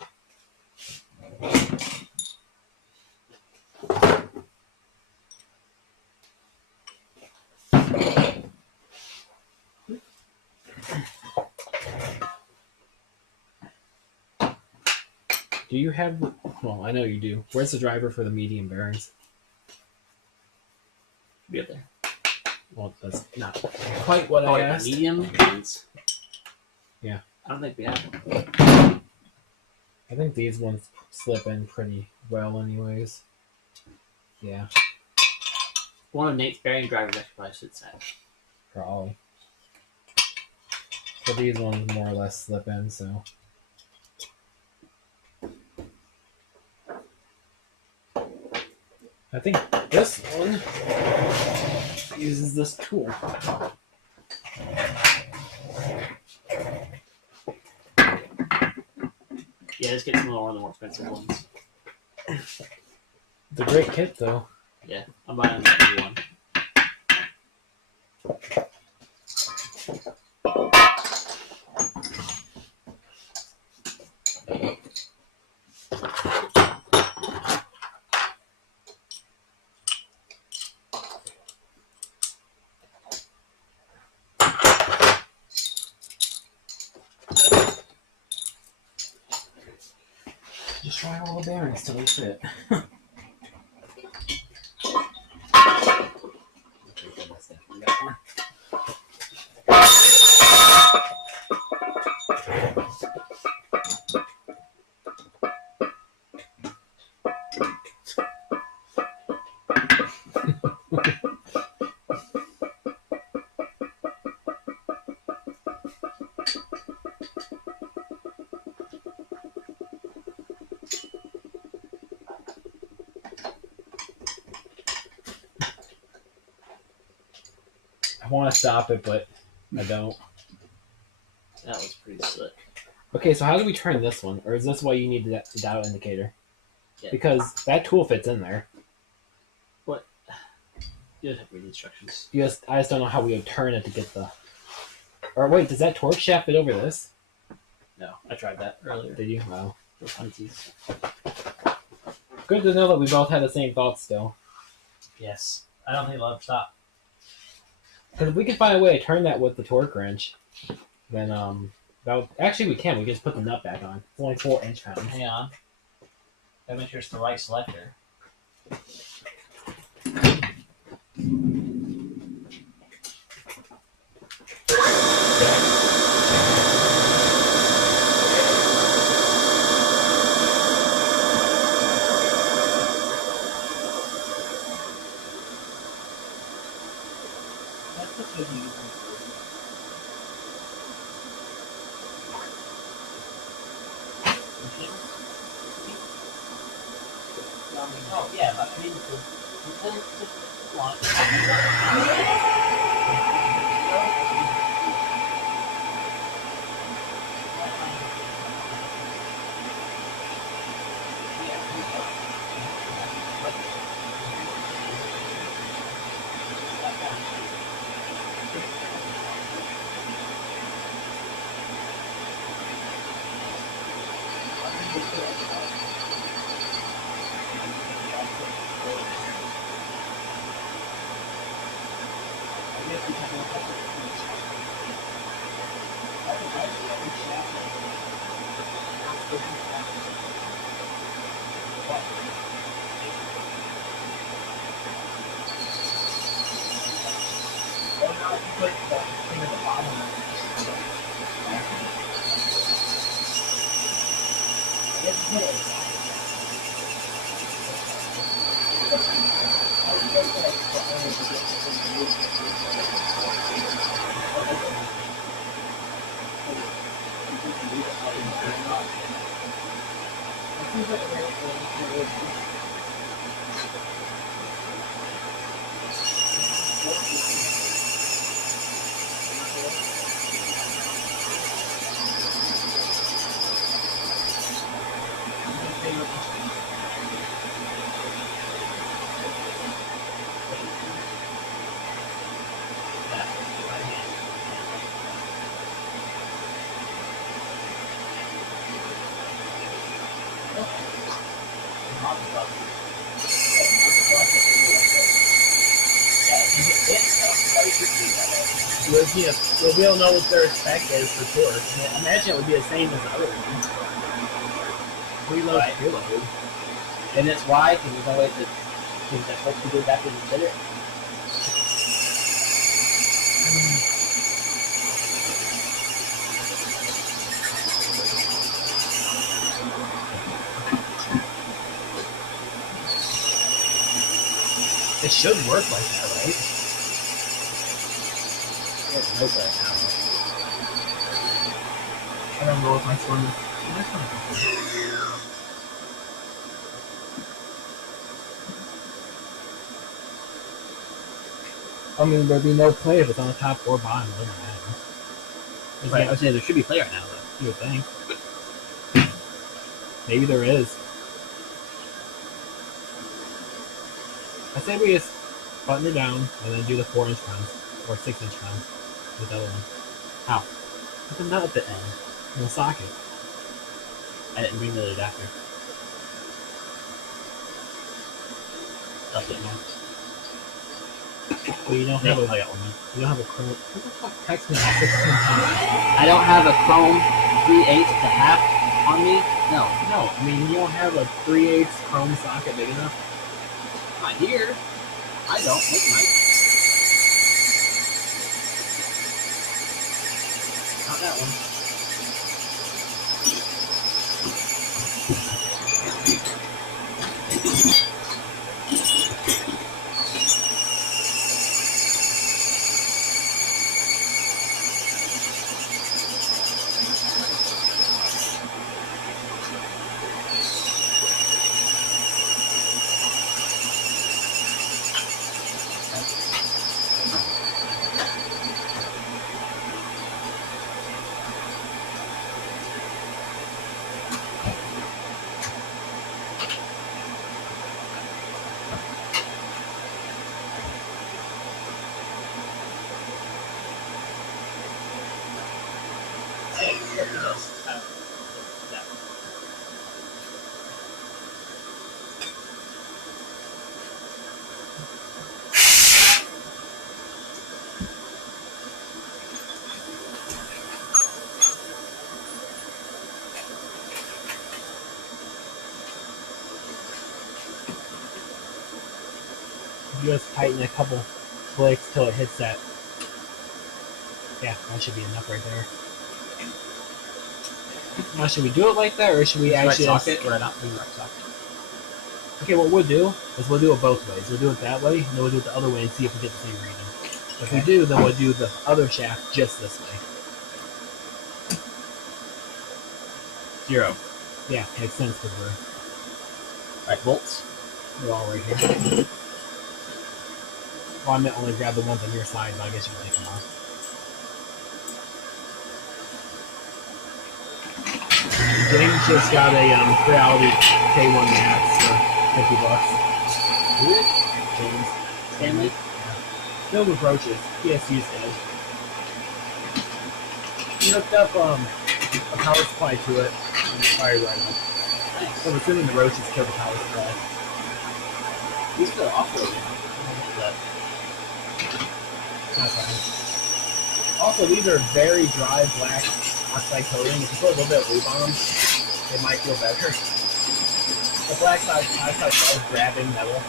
Do you have the... Well, I know you do. Where's the driver for the medium bearings? Should be up there. Well, that's not quite what I asked. Medium ones. Yeah. I don't think we have one. I think these ones slip in pretty well anyways. Yeah, One of Nate's bearing drivers actually probably should set. probably. But these ones more or less slip in, so. I think this one uses this tool. Yeah, this gets one of the more expensive ones. It's a great kit, though. Yeah, I'm buying the new one. Just try all the bearings till they fit. I want to stop it, but I don't. That was pretty slick. Okay, so how do we turn this one? Or is this why you need the dial indicator? Yeah. Because that tool fits in there. You just have to read the instructions. I just don't know how we would turn it to get the... Or wait, does that torque shaft fit over this? No, I tried that earlier. Did you? Wow. Those hunties. Good to know that we both had the same thoughts still. Yes. I don't think it'll ever stop. Because if we could find a way to turn that with the torque wrench, then actually we can. We can just put the nut back on. It's only 4 inch-pounds. Hang on. Gotta make sure it's the right selector. Oh, yeah, but I mean, We'll be able to know what their spec is for sure. I imagine it would be the same as the other one. Preload, Right. preload. And that's why, because there's no way to hope to go back and fit it. It should work like that, right? Nope, right now. I don't know if my son is. I mean, there'd be no play if it's on the top or bottom. It doesn't matter. Right, I was saying there should be play right now, though. You would think. Maybe there is. I say we just button her down and then do the 4-inch rounds or 6-inch rounds with the other one. How? Put the nut at the end in the socket. I didn't bring the adapter. Left it now. Well, you don't Yeah, have I a got one. you don't have a chrome. What the fuck? Text me 16 times. I don't have a Chrome 3/8 to half on me. No, No, I mean you don't have a 3/8 chrome socket big enough. not here. I don't. Look nice. Not that one. You just tighten a couple clicks till it hits that. Yeah, that should be enough right there. Now, should we do it like that, or should we Right actually? socket or not? Right socket. Okay, what we'll do is we'll do it both ways. We'll do it that way, and then we'll do it the other way and see if we get the same reading. If we do, then we'll do the other shaft just this way. 0. Yeah, makes sense because Right, bolts. we're all right here. Well, I meant only grab the ones on your side, but I guess you can take them off. James just got a Reality K1 Max for $50. Who is? James. Stanley. Filled with roaches. PSU says. He hooked up a power supply to it and it fired right up. Nice. So I'm assuming the roaches killed the power supply. He's still off-roading. But That's fine. Also, these are very dry black oxide coating. If you put a little bit of lube on them, they might feel better. The black side oxide is grabbing metal.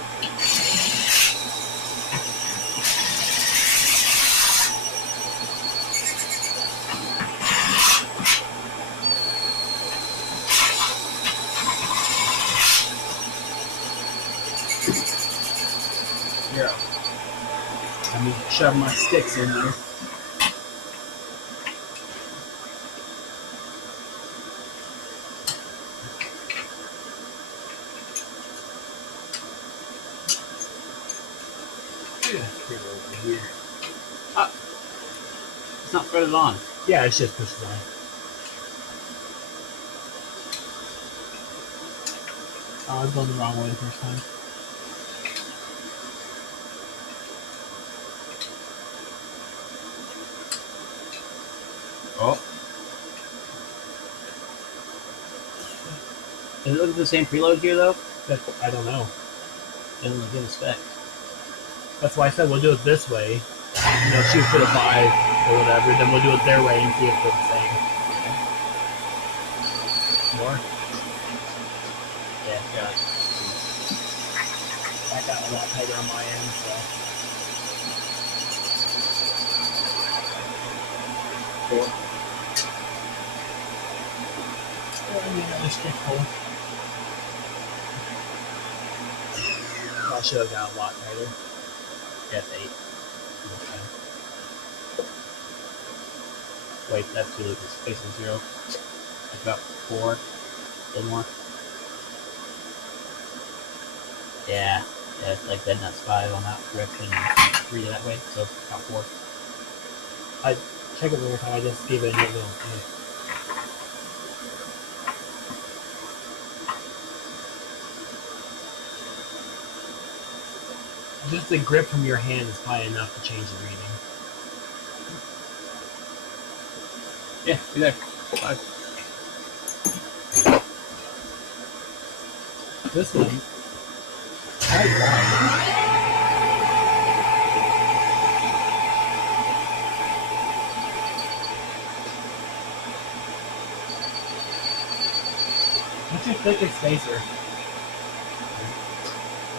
Here, let me shove my sticks in there. Over here. it's not threaded on. Yeah, it's just pushed on. Oh, I was going the wrong way the first time. Oh. Does it look like the same preload here, though? I don't know. Doesn't look in the spec. That's why I said we'll do it this way. You know, shoot for the 5 or whatever. Then we'll do it their way and see if they're the same. More? Yeah, got it. That got a lot tighter on my end, so. 4. I need another stick pull. I should have got a lot tighter. Yeah, it's 8. Wait, that's 2 loops. Facing 0. Like about 4. A little more. Yeah. Yeah, it's like dead nuts 5 on that direction and 3 that way, so about 4. Check it one more time. I just gave it a little. Just the grip from your hand is probably enough to change the reading. Yeah, be there. 5. This one, I like. What's your thickest spacer?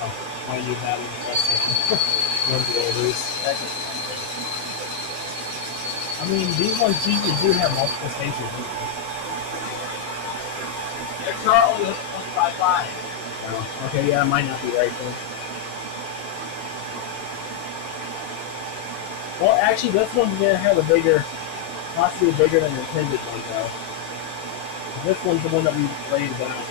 Oh, I use that one for us. One's a little loose. I mean, these ones usually do have multiple spacers. They're currently 155. Oh, okay, yeah, it might not be right then. Well, actually, this one's gonna have a bigger, possibly bigger than the intended one, though. This one's the one that we laid down.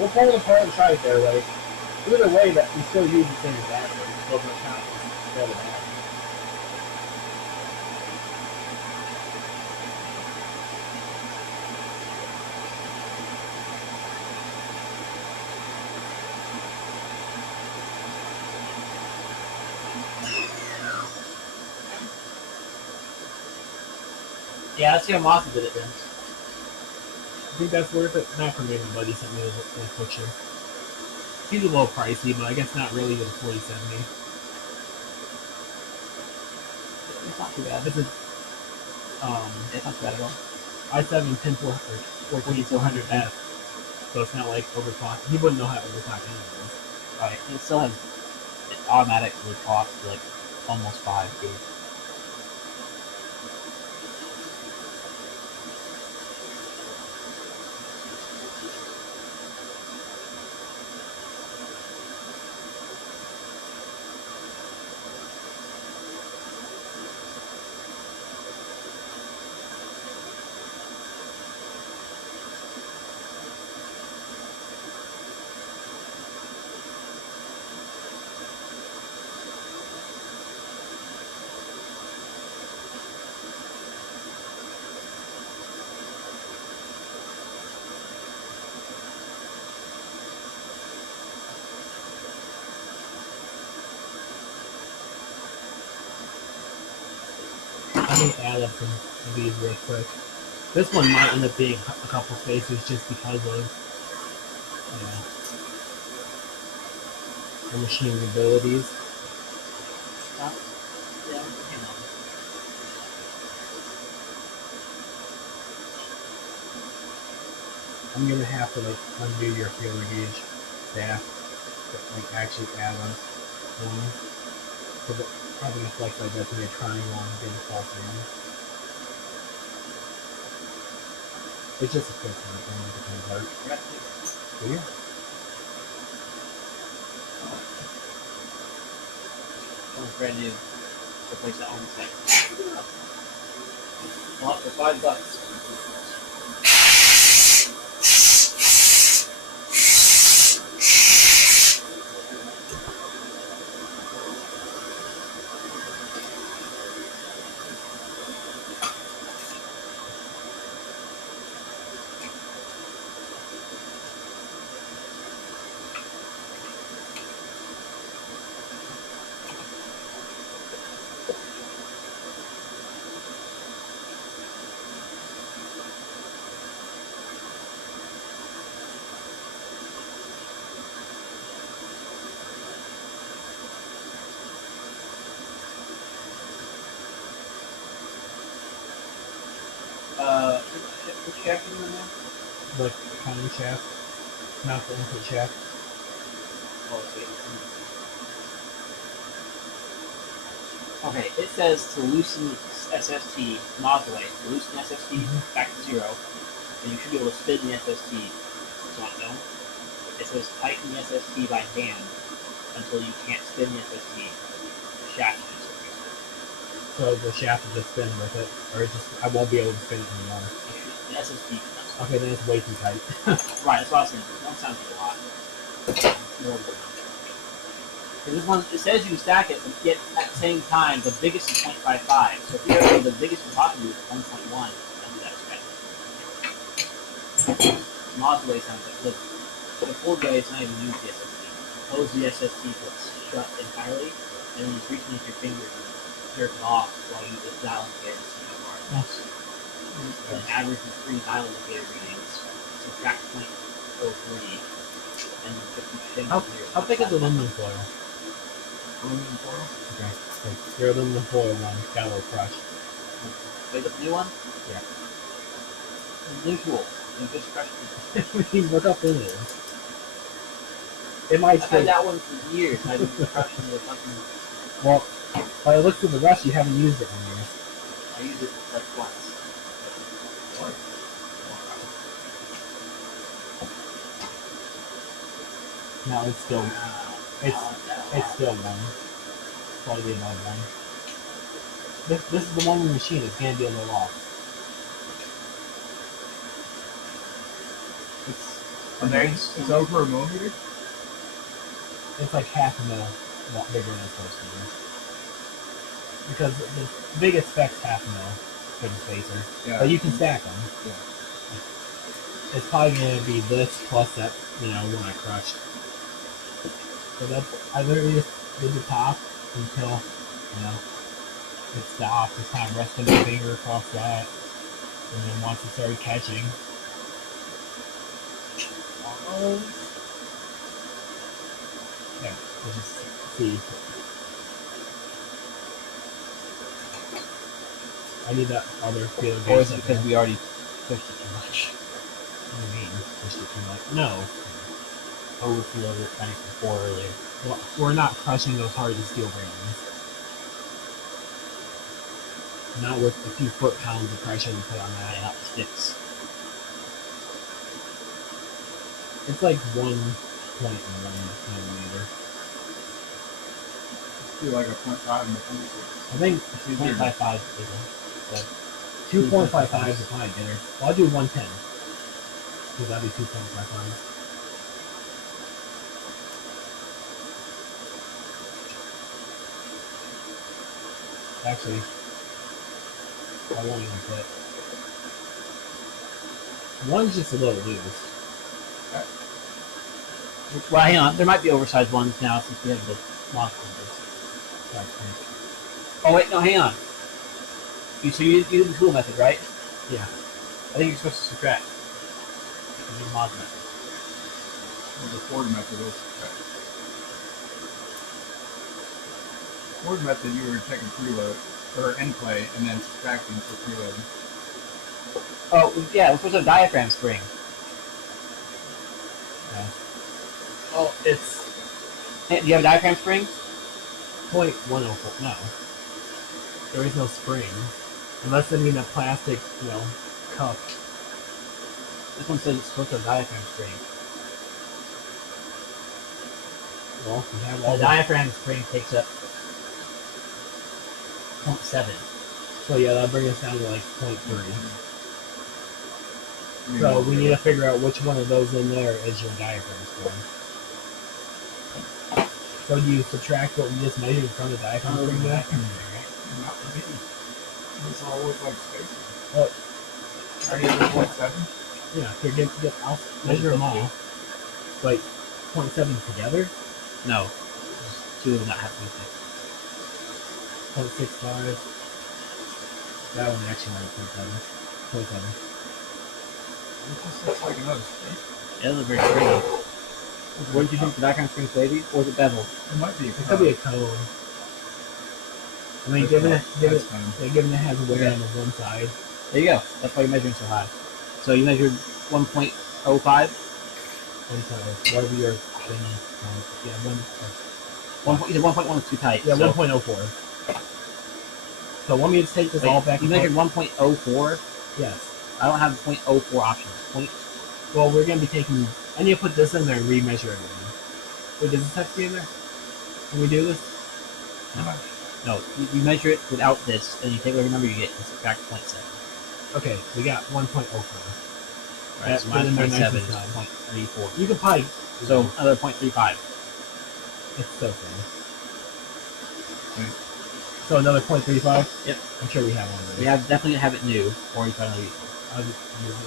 We'll pull it apart and try it their way. Either way, that we still use the same adapter. It doesn't count as the adapter. Yeah, let's see how Mossy did it then. I think that's worth it. Not for me, my buddy sent me a picture. He's a little pricey, but I guess not really with a 4070. It's not too bad. It's a It's not too bad at all. i7 10400F, so it's not like overclocked. He wouldn't know how to overclock anyways. Right. It still has it automatically clocks to like almost 5 gig. I'm going to add up some of these real quick. This one might end up being a couple spacers just because of the machine's abilities. Yeah. I'm going to have to like undo your feeler gauge staff to like actually add a one. Because having a flex like that's going to be a triangle and get a false in. It's just a quick one thing that becomes art. So yeah. Someone's brand new. Replace that on the site. Well, for $5. Which shaft are you in now? The counting shaft, not the input shaft. Oh, wait. Okay, it says to loosen SST, modulate, to loosen SST back to 0, and you should be able to spin the SST. So I know. It says tighten the SST by hand. until you can't spin the SST. The shaft is just So the shaft will just spin with it, or it just I won't be able to spin it anymore. the SST. Okay, then it's way too tight. Right, that's what I was saying. One sounds like a lot. More than this one, it says you can stack it, but yet at the same time, the biggest is 0.55. So if you have the biggest you possibly is 1.1, then that's right. Modulate sounds like the full way it's not even use the SST. Close the SST so it's shut entirely, and then just reaching with your fingers and jerk it off while you just dial indicator to see how far it goes. And average the 3 dial indicator readings, subtract 0.03, and just keep your fingers How big is aluminum foil? Aluminum foil. Okay, so your aluminum foil one got a little crushed. Wait, the new one? Yeah. New tool. You just crushed it. Look how thin it is. It might I've stay. had that one for years, and I've been crushing the fucking. Well, by the looks of the rest, you haven't used it in years. I used it like once. No, it's still it's still one. Slightly above one. This is the one in the machine. It's gonna be a little off. It's over a millimeter. It's like half a mil bigger than it's supposed to be. Because the biggest spec's half a mil for the spacer. Yeah. But you can stack them. Yeah. It's probably gonna be this plus that, one I crushed. So I literally just did the top until, it stopped. Just kind of resting my finger across that. And then once it started catching, yeah, we'll just see. I need that other field Or is gauge it up because there. we already pushed it too much? What do you mean? Pushed it too much? No. Overfilled it kind of before earlier. Well, we're not crushing those hardened steel bearings. Not with a few foot-pounds of pressure we put on that. Yeah, sticks. It's like 1.1 millimeter. Do like a 0.5 and a 0.6. I think 2.55 is so 2.55 is probably better. Well, I'll do 110. Because that'd be 2.55. Actually, I won't even put. One's just a little loose. Well, hang on. There might be oversized ones now since we have the lock numbers. Oh wait, no, hang on. So you did the tool method, right? Yeah. I think you're supposed to subtract. You do mod method. Well, the Ford method is. Ford method, you were taking preload or end play and then subtracting for preload. Oh yeah, we're supposed to have diaphragm spring. Oh, it's Hey, do you have a diaphragm spring? 0.104. No. There is no spring. Unless I mean a plastic, cup. This one says it's supposed to have diaphragm spring. Well, we have The all diaphragm spring takes up 0.7. So yeah, that'll bring us down to like 0.3. So we need to figure out which one of those in there is your diaphragm spring. So do you subtract what we just measured from the diaphragm spring back? Not for me. This all looks like space. What? Are you at 0.7? Yeah, here, I'll measure them all. Like 0.7 together? No. Two of them not have to be fixed. 0.65. That one actually might be 0.7. 0.7. It just looks like another space. Yeah, those are very pretty. What did you think the diaphragm spring's baby? Or is it beveled? It might be a It could be a cone. I mean, given it has a wear on the one side. There you go. That's why you're measuring so high. So you measured 1.05? One side. Whatever your thing is. Yeah, You said 1.1 was too tight. yeah, so 1.04. So want me to take this all back? You measured 1.04? Yes. I don't have 0.04 options. Well, we're gonna be taking. I need to put this in there and remeasure everything. Wait, does this have to be in there? Can we do this? No, you measure it without this, and you take whatever number you get and subtract 0.7. Okay, we got 1.04. Right, so minus Put it in there 0.7 is nice and 0.34. You can probably. So another 0.35. It's so funny. So another 0.35? Yep. I'm sure we have one of those. We have definitely have it new, or you find another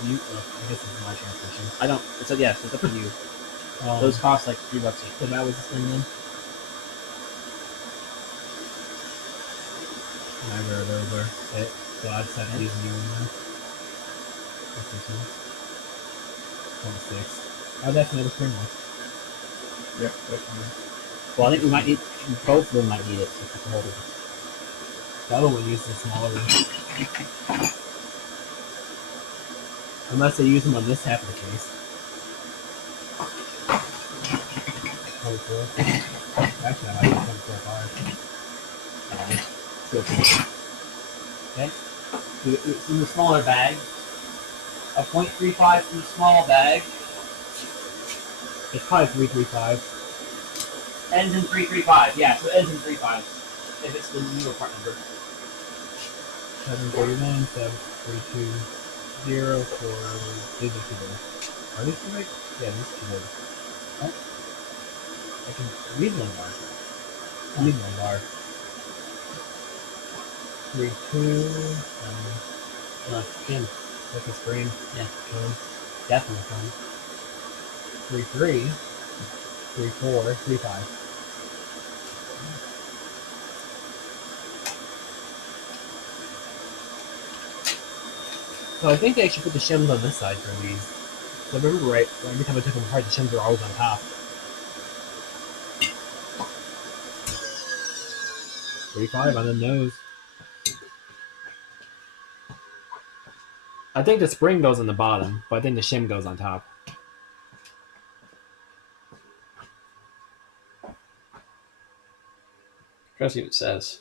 useful. I guess this is my transmission. I don't. It's yes, it's up to you. Those cost like $3 each. So that was the thing then? Neither of those are it. So I just have to use a new one then. What's this one? 0.6. Oh, that's another spring one. Yep, that's fine. Well, I think we might need both of them. Might need it to hold it. The other one uses the smaller one. Unless they use them on this half of the case. 24. Actually, I might use 24.5. Still cool. Okay. It's in the smaller bag. A 0.35 from the small bag. It's probably 335. Ends in 335. Yeah, so it ends in 35. If it's the newer part number. 739, 7320 for these are too big. Are these too big? Yeah, these are too big. What? I can these ones are. These ones are. 32 Jim. Look at screen. Yeah. Definitely fun. 33 34 35. So I think they actually put the shims on this side for these. So I remember right, every time I took them apart, the shims were always on top. 35 on the nose. I think the spring goes on the bottom, but I think the shim goes on top. Try to see what it says.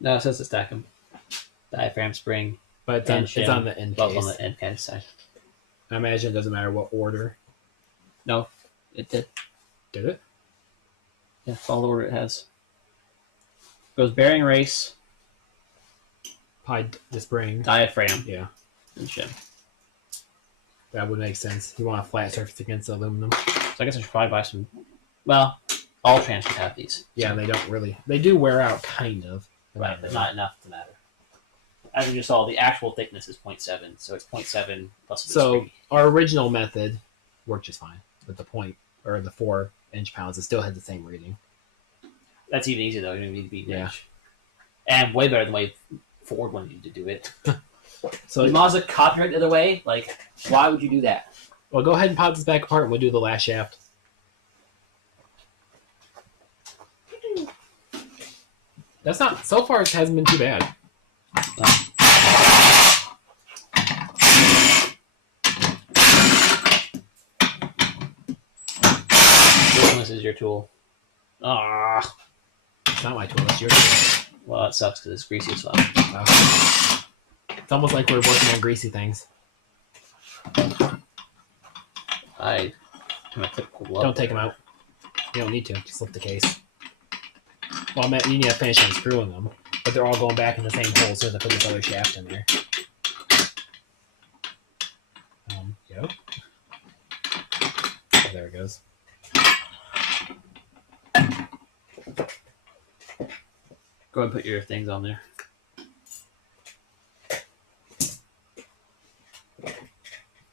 No, it says to stack them. Diaphragm, spring, But it's, and on, it's on the end both case. on the end case side. I imagine it doesn't matter what order. No, it did. Did it? Yeah, follow the order it has. Goes bearing race, Probably the spring. diaphragm, Yeah, and shim. that would make sense. You want a flat surface against the aluminum. So I guess I should probably buy some. Well, all trans should have these. Yeah, they don't really. They do wear out, kind of. Right, but not enough to matter. As you just saw, the actual thickness is 0.7, so it's 0.7 plus a bit of So spring. our original method worked just fine with the point or the 4 inch pounds. It still had the same reading. That's even easier though. You don't need to be Yeah. rich. And way better than the way Ford wanted you to do it. So The Mazda copyright the other way. Like, why would you do that? well, go ahead and pop this back apart, and we'll do the last shaft. That's not so far. It hasn't been too bad. This is your tool. Ah, It's not my tool. It's your tool. well, that sucks because it's greasy as well. It's almost like we're working on greasy things. I'm a typical glove. Don't take them out. You don't need to. Just lift the case. Well, you need to finish unscrewing them, but they're all going back in the same hole as soon as I put this other shaft in there. Go. Oh, there it goes. Go ahead and put your things on there.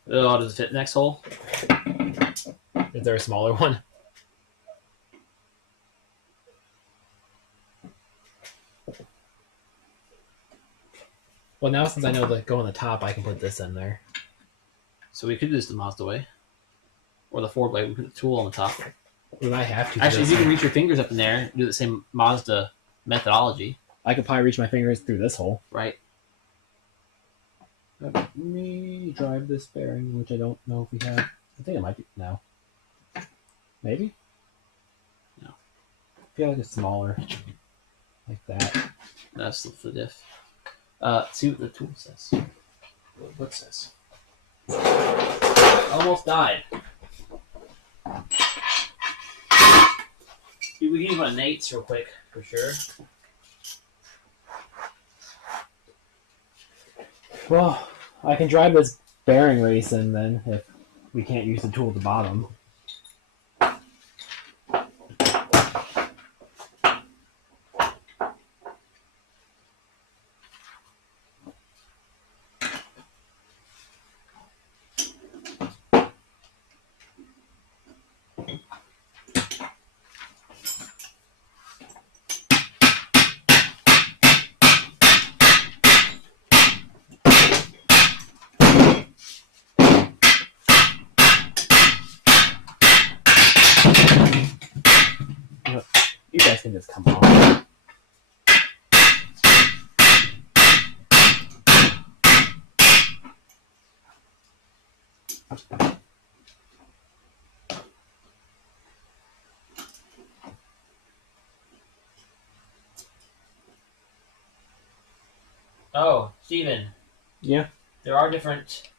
Oh, does it fit next hole? Is there a smaller one? Well, now since I know the go on the top, I can put this in there. So we could do this the Mazda way. Or the Ford way. We put the tool on the top. We might have to. Actually, if you can reach your fingers up in there, do the same Mazda methodology, I could probably reach my fingers through this hole. right? Let me drive this bearing, which I don't know if we have. I think it might be. No. Maybe? No. feel like it's smaller. Like that. That's the diff. See what the tool says. What's this? Almost died. We can run Nate's real quick, for sure. Well, I can drive this bearing race in then if we can't use the tool at the bottom. You guys can just come on. Oh, Steven. Yeah. There are different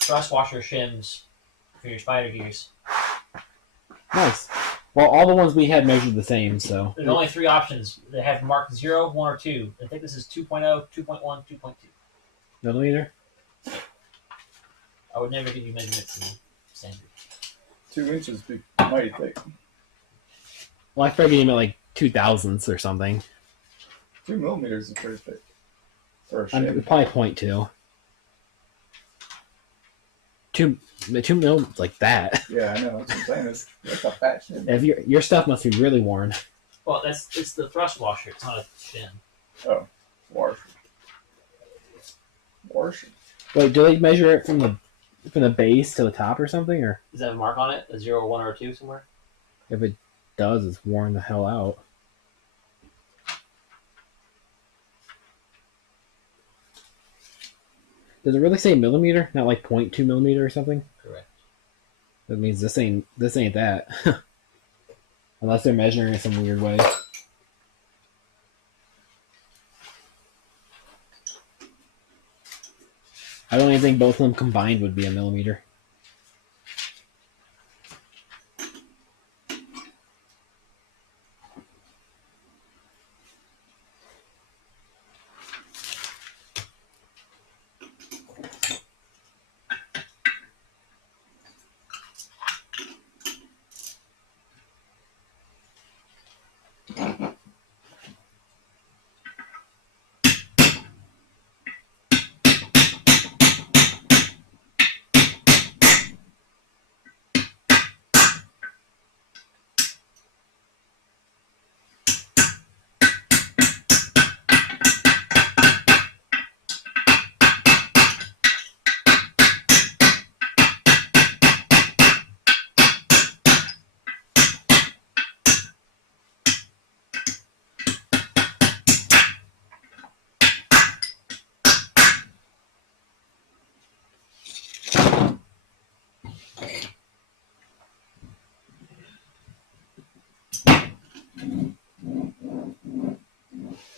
thrust washer shims for your spider gears. Nice. Well, all the ones we had measured the same, so. There's only 3 options. They have marked 0, 1, or 2. I think this is 2.0, 2.1, 2.2. Millimeter? I would never give you measurements in standard. 2 inches be mighty thick. Well, I figured you meant like 2,000ths or something. 2 millimeters is pretty thick. For a I'm ship. probably 0.2. 2 mil like that. Yeah, I know. That's what I'm saying. That's a fat ship. If your stuff must be really worn. Well, it's the thrust washer. It's not a shim. Oh, washer. Washer. Wait, do they measure it from the base to the top or something, or Does that have a mark on it? A 0, 1, or a 2 somewhere? if it does, it's worn the hell out. Does it really say millimeter? Not like 0.2 millimeter or something? Correct. That means this ain't that. Unless they're measuring it some weird way. I don't even think both of them combined would be a millimeter.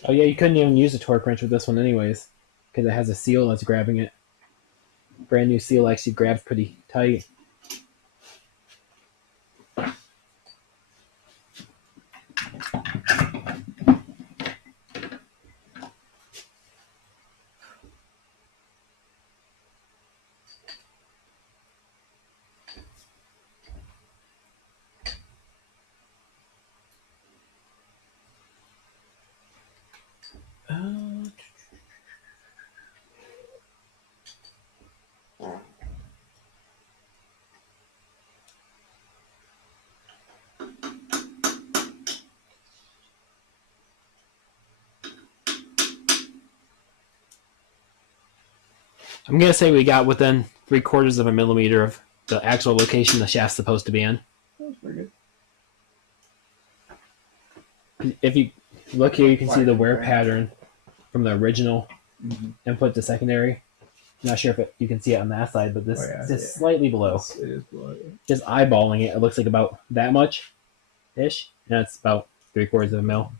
Oh yeah, you couldn't even use a torque wrench with this one anyways, because it has a seal that's grabbing it. Brand new seal actually grabs pretty tight. I'm gonna say we got within 3/4 of a millimeter of the actual location the shaft's supposed to be in. That's pretty If you look here, you can see the wear pattern from the original good. input to secondary. Not sure if you can see it on that side, but this Oh, yeah, I is see just it. slightly below. It is below. Just eyeballing it, it looks like about that much ish. That's about 3/4 of a mil.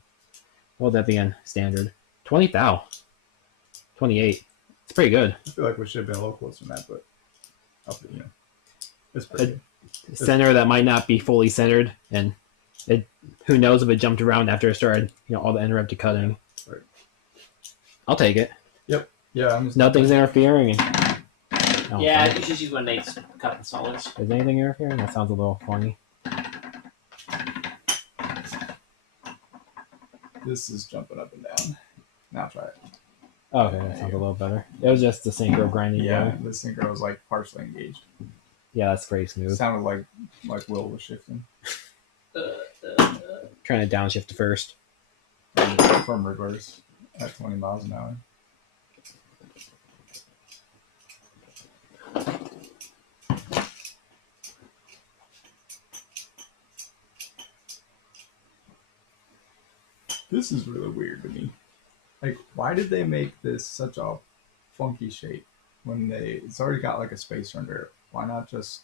What would that be in standard? 20 thou. 28. It's pretty good. I feel like we should have been a little closer than that, but it's pretty good. Center that might not be fully centered, and who knows if it jumped around after it started, all the interrupted cutting. Right. I'll take it. Yeah, I'm just Nothing's interfering. Yeah, you should use one of Nate's cut installers. Is anything interfering? That sounds a little funny. This is jumping up and down. Now try it. Oh, okay, that sounds a little better. It was just the synchro grinding Yeah, together. the synchro was like partially engaged. Yeah, that's pretty It smooth. sounded like Will was shifting Trying to downshift first. from reverse at 20 miles an hour. This is really weird to me. Like, why did they make this such a funky shape when it's already got like a spacer under it? Why not just?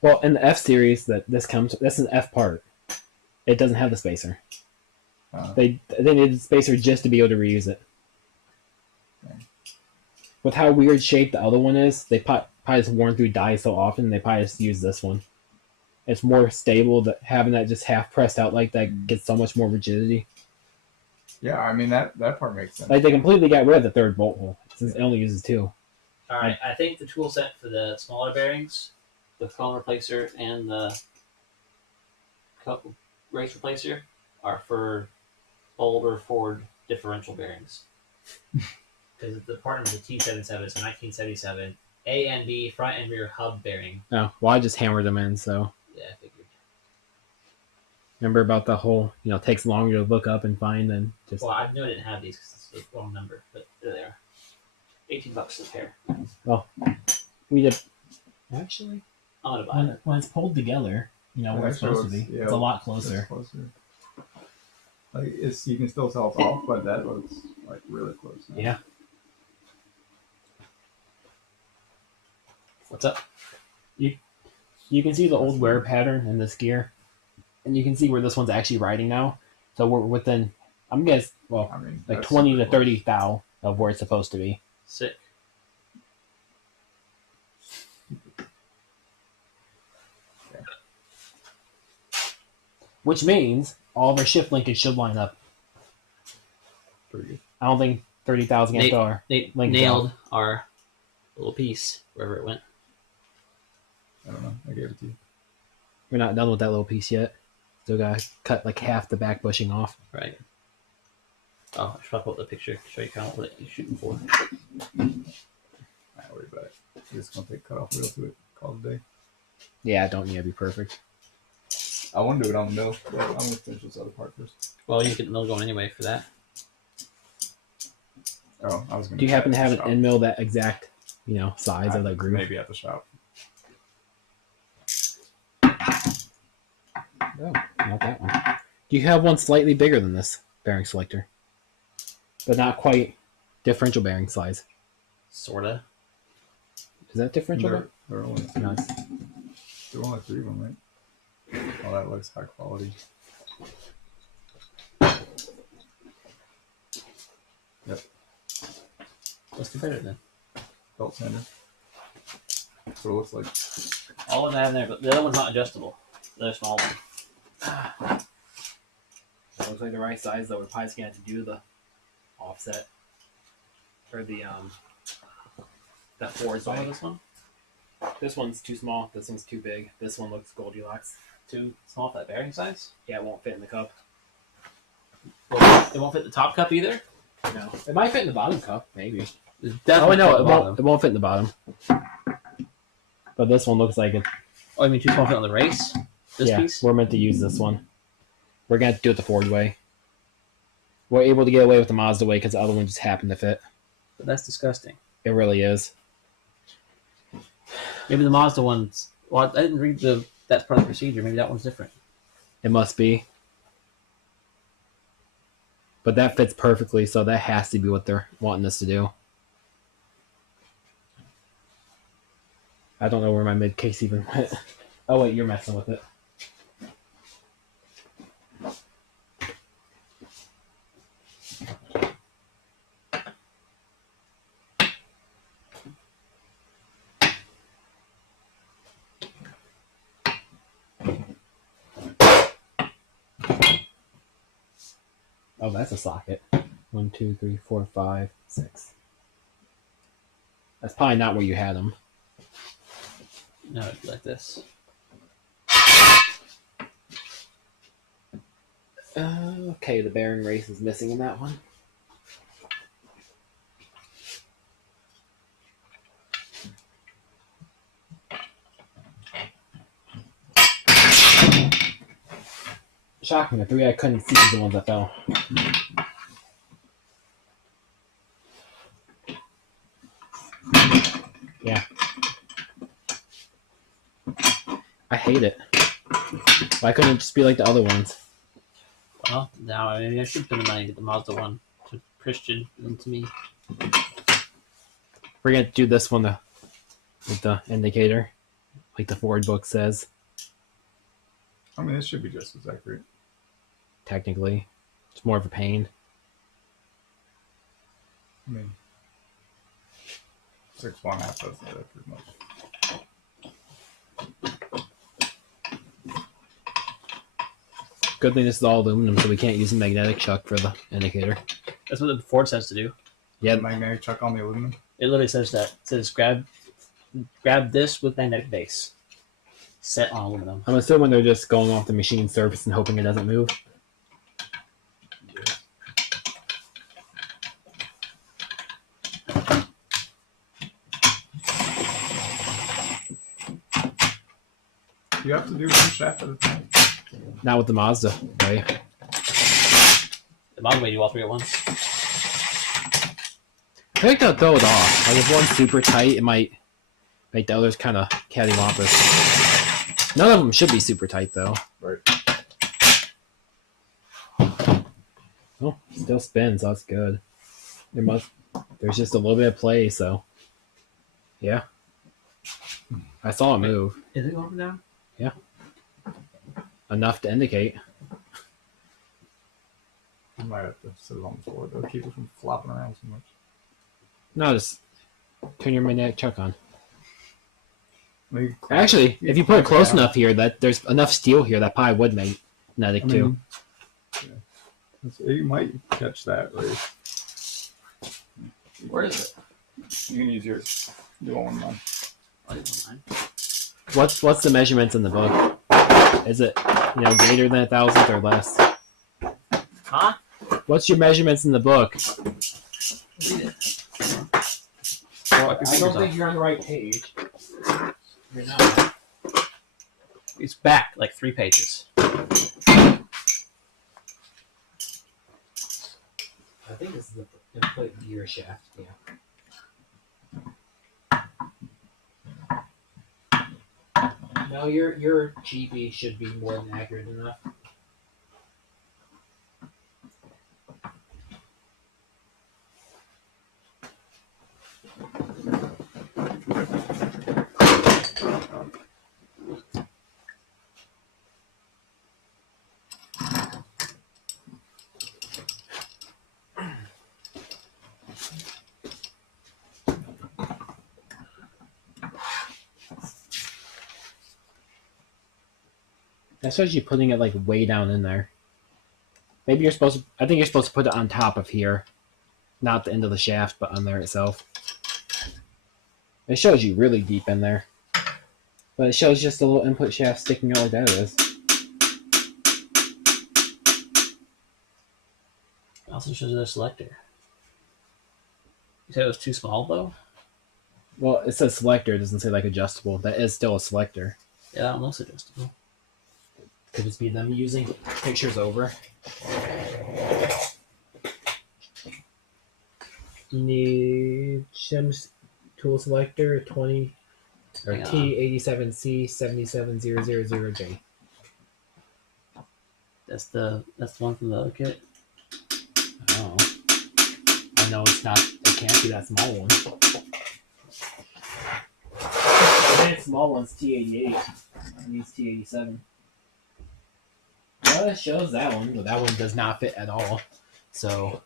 Well, in the F series, that's an F part. It doesn't have the spacer. They needed the spacer just to be able to reuse it. Okay. With how weird shaped the other one is, they probably just worn through die so often, they probably just use this one. It's more stable, that having that just half pressed out like that gets so much more rigidity. Yeah, I mean that part makes sense. Like, they completely got rid of the third bolt hole, since it only uses 2. Alright, I think the tool set for the smaller bearings, the cone replacer and the race replacer, are for older Ford differential bearings. Because the part number is a T77, so 1977. A and B front and rear hub bearing. Oh, well, I just hammered them in, so. Yeah, I figured. Remember about the whole, takes longer to look up and find than just. Well, I knew I didn't have these because it's the wrong number, but there they are. $18 a pair. We did. Actually, I'm gonna buy it. when it's pulled together, where it's supposed to be, yeah, it's a lot It's closer. closer. Like you can still tell it's off, but that looks like really close now. Yeah. What's up? You can see the old wear pattern in this gear, and you can see where this one's actually riding now. So we're within, I'm guessing, well, I mean, like that's 20 to super 30 thou of where it's supposed to be. Sick. Which means all of our shift linkage should line up. pretty good. I don't think 30,000 amp hour. Nate Link nailed our little piece wherever it went. I don't know. I gave it to you. We're not done with that little piece yet. Still gotta cut like half the back bushing off. Right. Oh, I should probably put the picture to show you kind of what you're shooting for. I don't worry about it. We're just gonna take cut off real to it. Call it a day. Yeah, don't need to be perfect. I want to do it on the mill, but I'm gonna finish this other part first. Well, you can get the mill going anyway for that. Oh, I was gonna. Do you happen to have an shop. end mill that exact, size of that groove? Maybe at the shop. No, not that one. Do you have one slightly bigger than this bearing selector? But not quite differential bearing size. Sorta. Is that differential? There are only No, it's- there are only 3 of them, right? Oh, that looks high quality. Yep. Let's do better then. Belt sander. That's what it looks like. All of that in there, but the other one's not adjustable. The other small one. That looks like the right size, though. We're probably just gonna have to do the offset or the forward Some of side. this one? This one's too small. This one's too big. This one looks Goldilocks. Too small for that bearing size? Yeah, it won't fit in the cup. Well, it won't fit the top cup either? No, it might fit in the bottom cup, maybe. It's Oh, definitely no, fit it the won't. bottom. It won't fit in the bottom. But this one looks like it. Oh, I mean too small fit on the race? This Yeah, piece? we're meant to use this one. We're gonna have to do it the Ford way. We're able to get away with the Mazda way because the other one just happened to fit. But that's disgusting. It really is. Maybe the Mazda one's... Well, I didn't read that's part of the procedure. Maybe that one's different. It must be. But that fits perfectly, so that has to be what they're wanting us to do. I don't know where my mid case even went. Oh wait, you're messing with it. Oh, that's a socket. 1, 2, 3, 4, 5, 6. That's probably not where you had them. No, it'd be like this. Okay, the bearing race is missing in that one. Shocking, the 3 I couldn't see is the ones that fell. Yeah. I hate it. Why couldn't it just be like the other ones? Well, now maybe I should put the money to get the Mazda one to Christian and to me. We're gonna do this one with the indicator, like the Ford book says. I mean, it should be just as accurate. Technically, it's more of a pain. I mean, 6.5 doesn't do that pretty much. Good thing this is all aluminum, so we can't use a magnetic chuck for the indicator. That's what the Ford says to do. Yeah, The magnetic chuck on the aluminum. It literally says that. It says grab this with magnetic base. Set on aluminum. I'm assuming they're just going off the machine surface and hoping it doesn't move. You have to do one shaft at a time. Not with the Mazda, right? The Mazda way do all three at once. I think they'll throw it off. Like if one's super tight, it might make the others kind of cattywampus. None of them should be super tight though. Right. Oh, still spins. So that's good. There's just a little bit of play, so yeah. I saw it move. Is it going up and down? Enough to indicate. You might have to sit it on the floor, though, keep it from flopping around so much. No, just turn your magnetic chuck on. Maybe Actually, if you put it close enough here, that there's enough steel here that probably would make magnetic too. You might catch that, right? Where is it? You can use yours. Do one mine. I didn't mind. What's the measurements in the book? Is it greater than 1,000th or less? Huh? What's your measurements in the book? Read it. I don't think you're on the right page. You're not. It's back like 3 pages. I think this is the input gear shaft. Yeah. No, your cheapie should be more than accurate enough. That shows you putting it like way down in there. Maybe you're supposed to. I think you're supposed to put it on top of here, not the end of the shaft, but on there itself. It shows you really deep in there, but it shows just a little input shaft sticking out like that is. It also shows you the selector. You said it was too small though? Well, it says selector. It doesn't say like adjustable. That is still a selector. Yeah, that looks adjustable. Could just be them using pictures over. You need Shim's tool selector 20 or Hang on. T87C 77000J. That's the one from the other kit. Oh, I know it's not. It can't be that small one. The small one's T88. It needs T87. Well, it shows that one, but that one does not fit at all. So.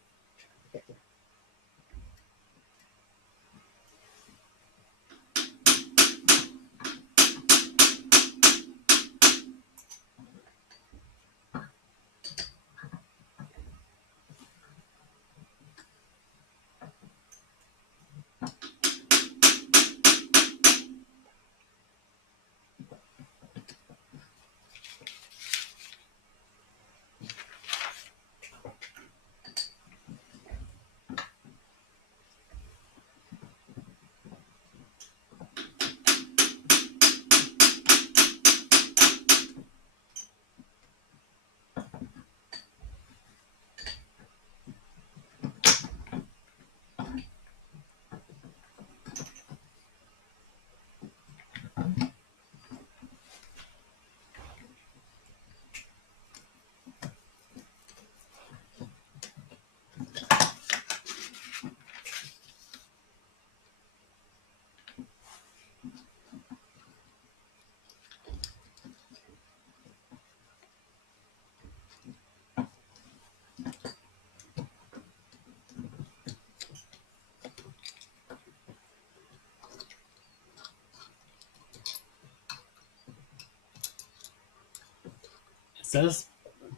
says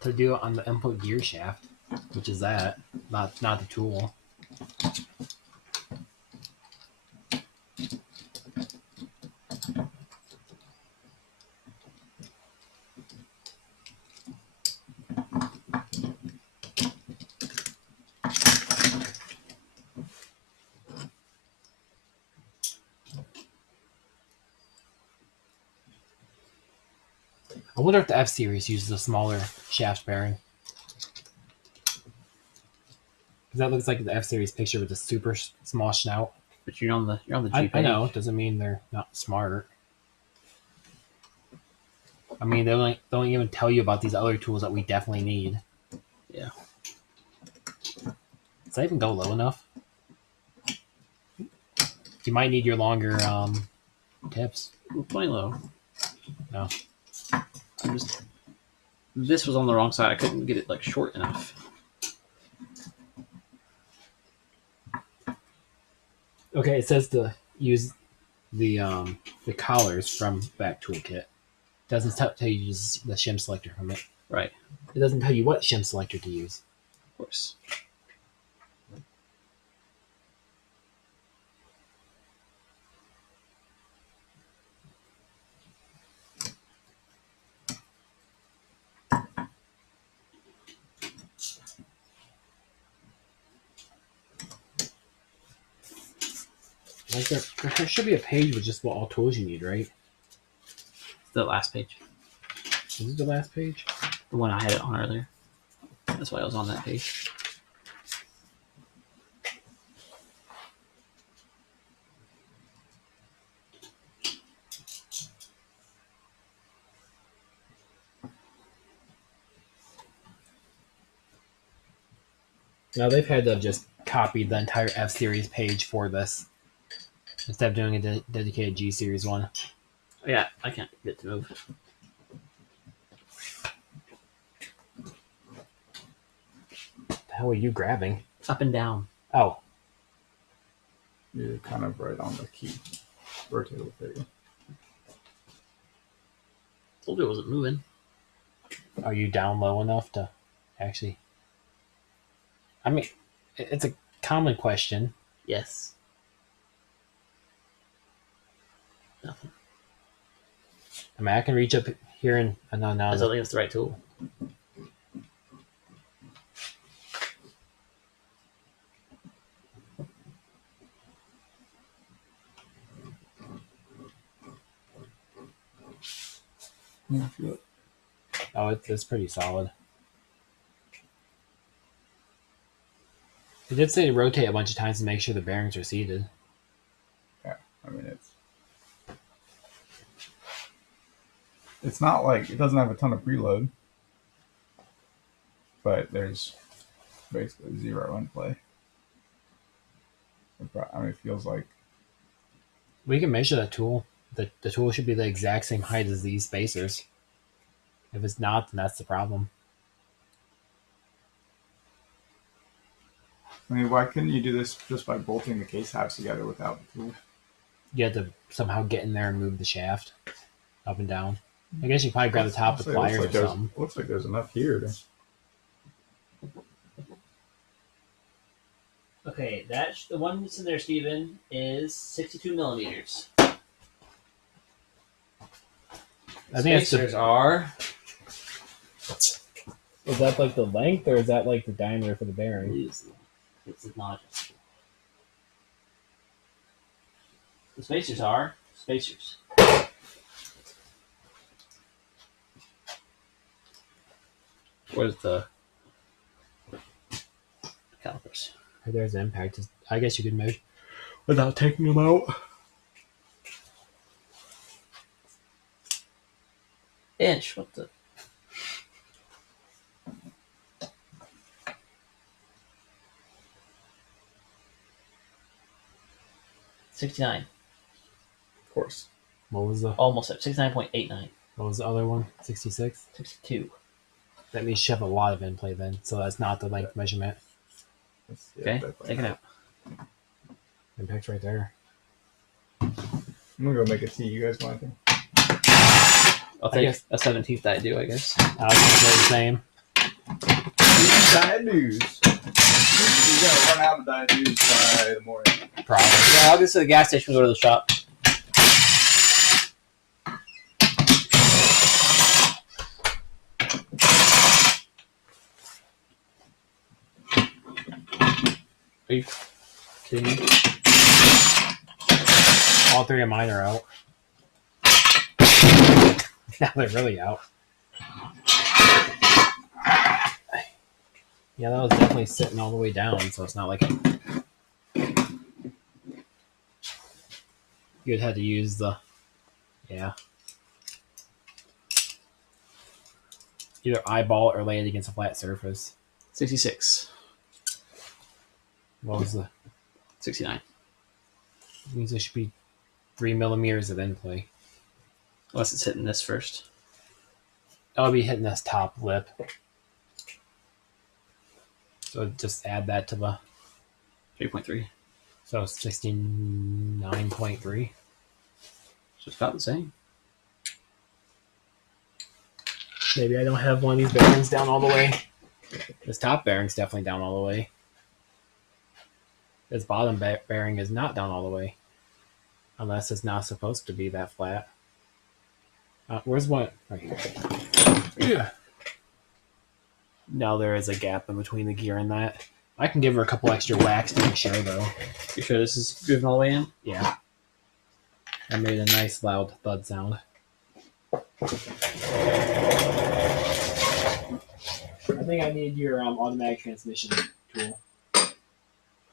to do it on the input gear shaft, which is that, not the tool. I wonder if the F series uses a smaller shaft bearing. Because that looks like the F series picture with a super small snout. But you're on the G I page. know, it doesn't mean they're not smart. I mean, they don't even tell you about these other tools that we definitely need. Yeah. Does that even go low enough? You might need your longer tips. We're playing low. No. I'm just. This was on the wrong side. I couldn't get it like short enough. Okay, it says to use the collars from back toolkit. Doesn't tell you to use the shim selector from it. Right. It doesn't tell you what shim selector to use. Of course. Like there should be a page with just what all tools you need, right? The last page. Is it the last page? The one I had it on earlier. That's why I was on that page. Now they've had to just copy the entire F series page for this instead of doing a dedicated G series one. Yeah, I can't get to move. The hell are you grabbing? Up and down. Oh, You're kind of right on the key. Rotate there. Told you it wasn't moving. are you down low enough to actually? I mean, it's a common question. Yes. Nothing. I mean, I can reach up here and no, I don't think it's the right tool. Oh, it's pretty solid. It did say to rotate a bunch of times to make sure the bearings are seated. Yeah, I mean it's not like it doesn't have a ton of preload, but there's basically zero in play. I mean, it feels like We can measure that tool. The tool should be the exact same height as these spacers. If it's not, then that's the problem. I mean, why couldn't you do this just by bolting the case halves together without the tool? You have to somehow get in there and move the shaft up and down. I guess you probably grab the top with pliers or something. Looks like there's enough here. Okay, the one that's in there, Steven, is 62 millimeters. I think that's Spacers are. Is that like the length or is that like the diameter for the bearing? It's not. The spacers are spacers. Where's the calipers? There's the impact. I guess you could measure without taking them out. Inch. What the? $69. Of course. What was the Almost at 69.89. What was the other one? 66. 62. That means you have a lot of in play then. So that's not the length measurement. Okay, take it out. Impact's right there. I'm gonna go make a tea. You guys want anything? I'll I take guess- a 17th die do, I guess. I was gonna say the same. Diet news. You're gonna run out of diet news by the morning. Probably. Yeah, I'll get to the gas station and go to the shop. Are you kidding me? All three of mine are out. Now they're really out. Yeah, that was definitely sitting all the way down, so it's not like you'd had to use the either eyeball or lay it against a flat surface. 66. What was the 69. means it should be 3 millimeters of end play. Unless it's hitting this first. I'll be hitting this top lip. So just add that to the 3.3. so 69.3. So it's about the same. Maybe I don't have one of these bearings down all the way. This top bearing's definitely down all the way. This bottom bearing is not down all the way. Unless it's not supposed to be that flat. Where's one? Right here. Yeah. Now there is a gap in between the gear and that. I can give her a couple extra whacks to make sure, though. You sure this is driven all the way in? Yeah. I made a nice loud thud sound. I think I need your automatic transmission tool.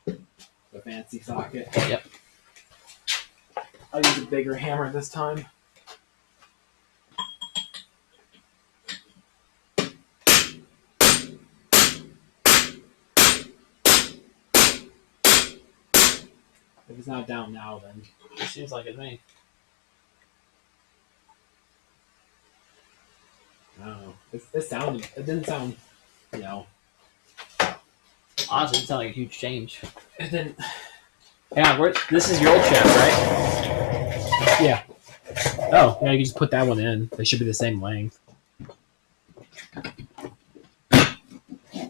The fancy socket. Yep. I'll use a bigger hammer this time. If it's not down now, then It seems like it to me. I don't know. It didn't sound, you know, Honestly, it sounds like a huge change. it didn't. Yeah, this is your old shaft, right? Yeah. Oh, yeah, you can just put that one in. They should be the same length.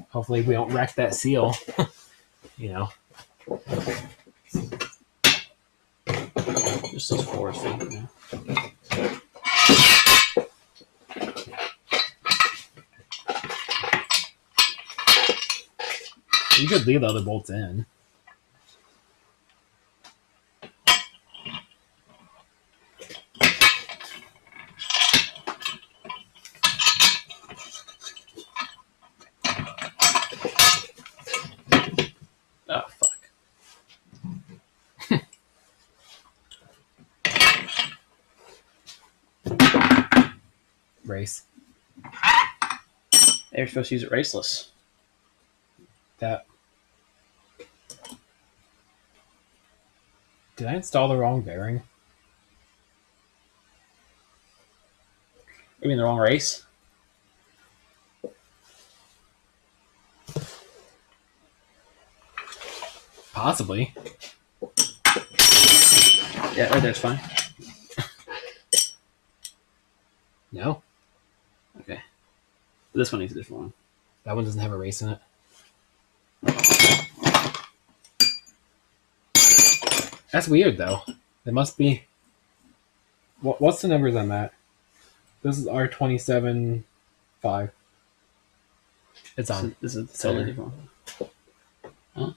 Hopefully we don't wreck that seal. You know. Just those 4 feet. You know? You could leave the other bolts in. Oh, fuck. Race. They're supposed to use it raceless. That. Did I install the wrong bearing? You mean the wrong race? Possibly. Yeah, right there's fine. No. Okay. This one needs a different one. That one doesn't have a race in it. That's weird, though. It must be. What's the numbers on that? This is R27.5. It's on. This is a totally different one. Huh?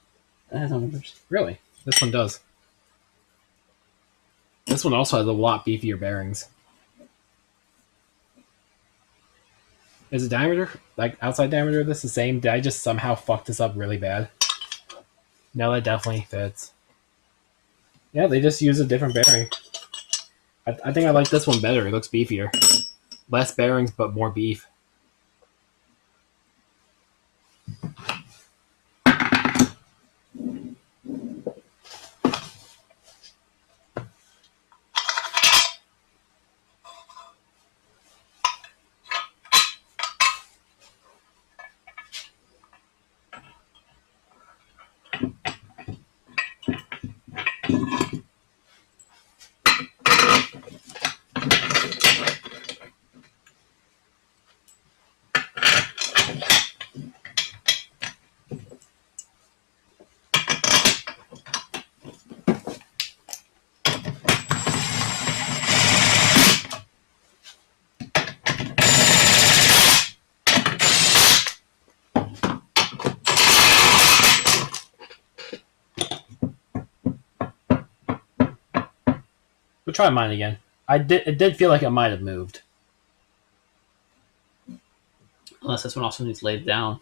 That has no numbers. Really? This one does. This one also has a lot beefier bearings. Is the diameter, like outside diameter of this, the same? Did I just somehow fuck this up really bad? No, that definitely fits. Yeah, they just use a different bearing. I think I like this one better. It looks beefier. Less bearings, but more beef. We'll try mine again. It did feel like it might have moved. Unless this one also needs laid down.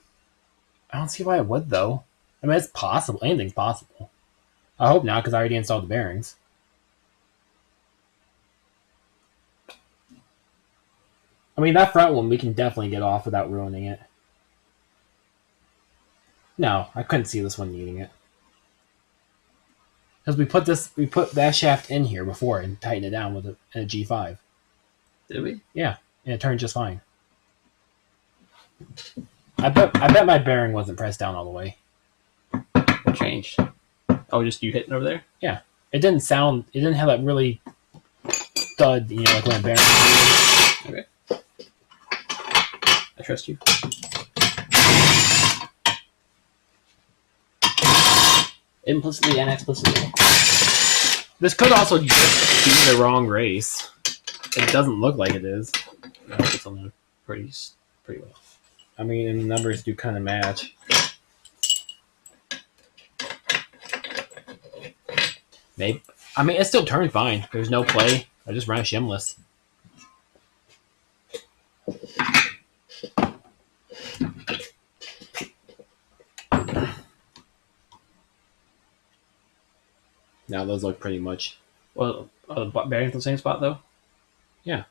I don't see why it would, though. I mean, it's possible. Anything's possible. I hope not, because I already installed the bearings. I mean, that front one we can definitely get off without ruining it. No, I couldn't see this one needing it. Because we put that shaft in here before and tightened it down with a G5. Did we? Yeah, and it turned just fine. I bet my bearing wasn't pressed down all the way. What changed? Oh, just you hitting over there? Yeah. It didn't have that really thud, like when a bearing. Okay. I trust you. Implicitly and explicitly. This could also just be the wrong race. It doesn't look like it is. I hope it's on there pretty well. I mean, and the numbers do kind of match. Maybe. I mean, it still turned fine. There's no play. I just ran shimless. Now those look pretty much. Well, are the bearings in the same spot though? Yeah.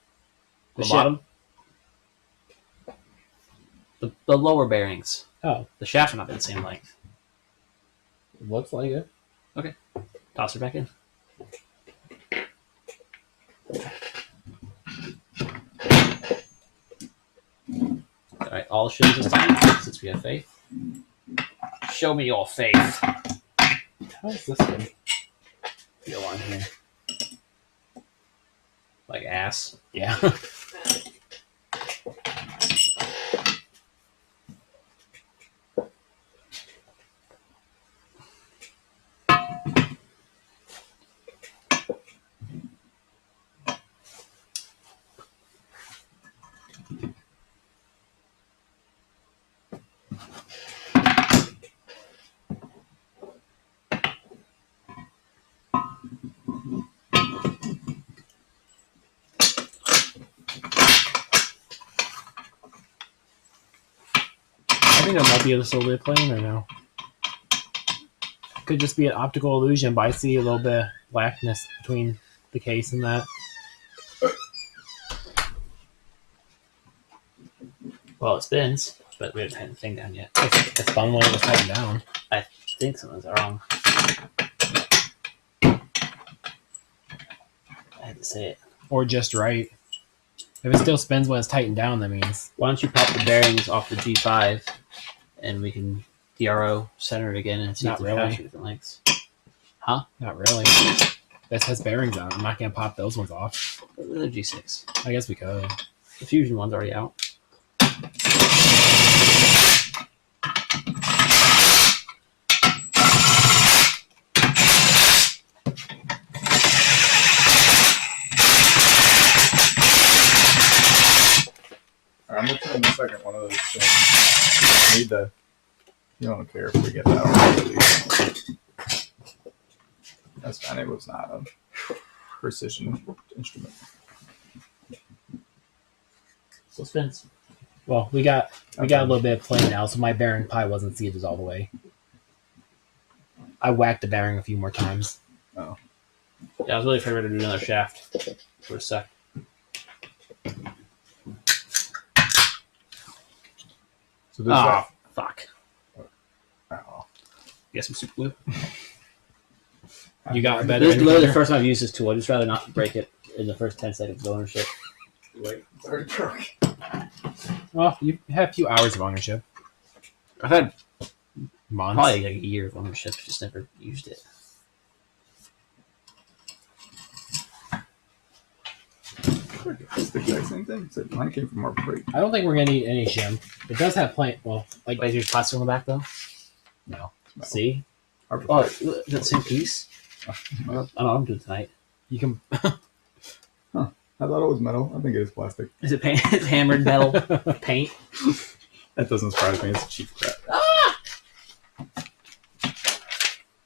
The The bottom. The lower bearings. Oh, The shafts are not the same length. looks like it. Toss her back in. All right, all shims this time since we have faith. Show me your faith. How's this one feel on here? Like ass. Yeah. I think it might be a solid plane or no. Could just be an optical illusion, but I see a little bit of blackness between the case and that. Well, it spins, but we haven't had the thing down yet. It's fun when it was tightened down. I think something's wrong. I had to say it. Or just right. If it still spins when it's tightened down, that means. Why don't you pop the bearings off the G5 and we can DRO center it again and see Not if the really. shafts are different lengths. Huh? Not really. This has bearings on it. I'm not going to pop those ones off. The G6. I guess we could. The Fusion one's already out. I'm gonna turn the second one of those things. Need the. You don't care if we get that one. That's fine. It was not a precision instrument. So spins. Well, we got a little bit of play now, so my bearing probably wasn't seated all the way. I whacked the bearing a few more times. Yeah, I was really afraid we were going to do another shaft for a sec. So this. Oh, fuck. Oh. Get some super glue. You got better. This is literally the indicator? first time I've used this tool. I'd just rather not break it in the first 10 seconds of ownership. Wait, it's already broke. Well, you have a few hours of ownership. I've had Months. probably like a year of ownership, just never used it. It's the exact same thing. So mine came from our break. I don't think we're gonna need any shim. It does have plain. Well, like Wait, there's plastic on the back though? no. Metal. See, Our Oh, is it the same piece? I don't know what I'm doing tonight. you can. I thought it was metal. I think it is plastic. Is it paint? It's hammered metal paint? That doesn't surprise me. It's cheap crap.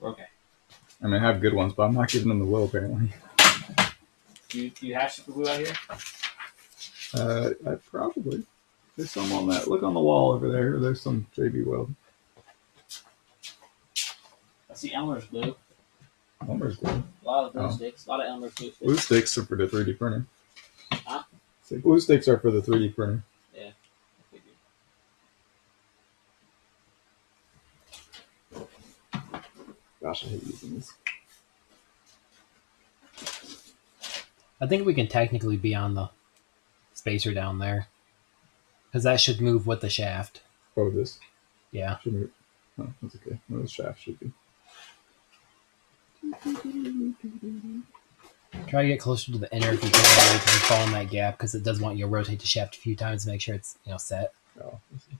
Okay. I mean, I have good ones, but I'm not giving them the will apparently. Do you have super glue out here? I probably. There's some on that. Look on the wall over there. There's some JB Weld. I see Elmer's glue. Elmer's glue. A lot of glue Oh. sticks. A lot of Elmer's glue Glue sticks. sticks are for the 3D printer. Huh? So glue sticks are for the 3D printer. Gosh, I hate using this. I think we can technically be on the spacer down there. Because that should move with the shaft. Oh, this? Yeah. Shouldn't it? Oh, that's okay. No, the shaft should be. Try to get closer to the inner if you can, so you fall in that gap, because it does want you to rotate the shaft a few times to make sure it's set. Oh, I see.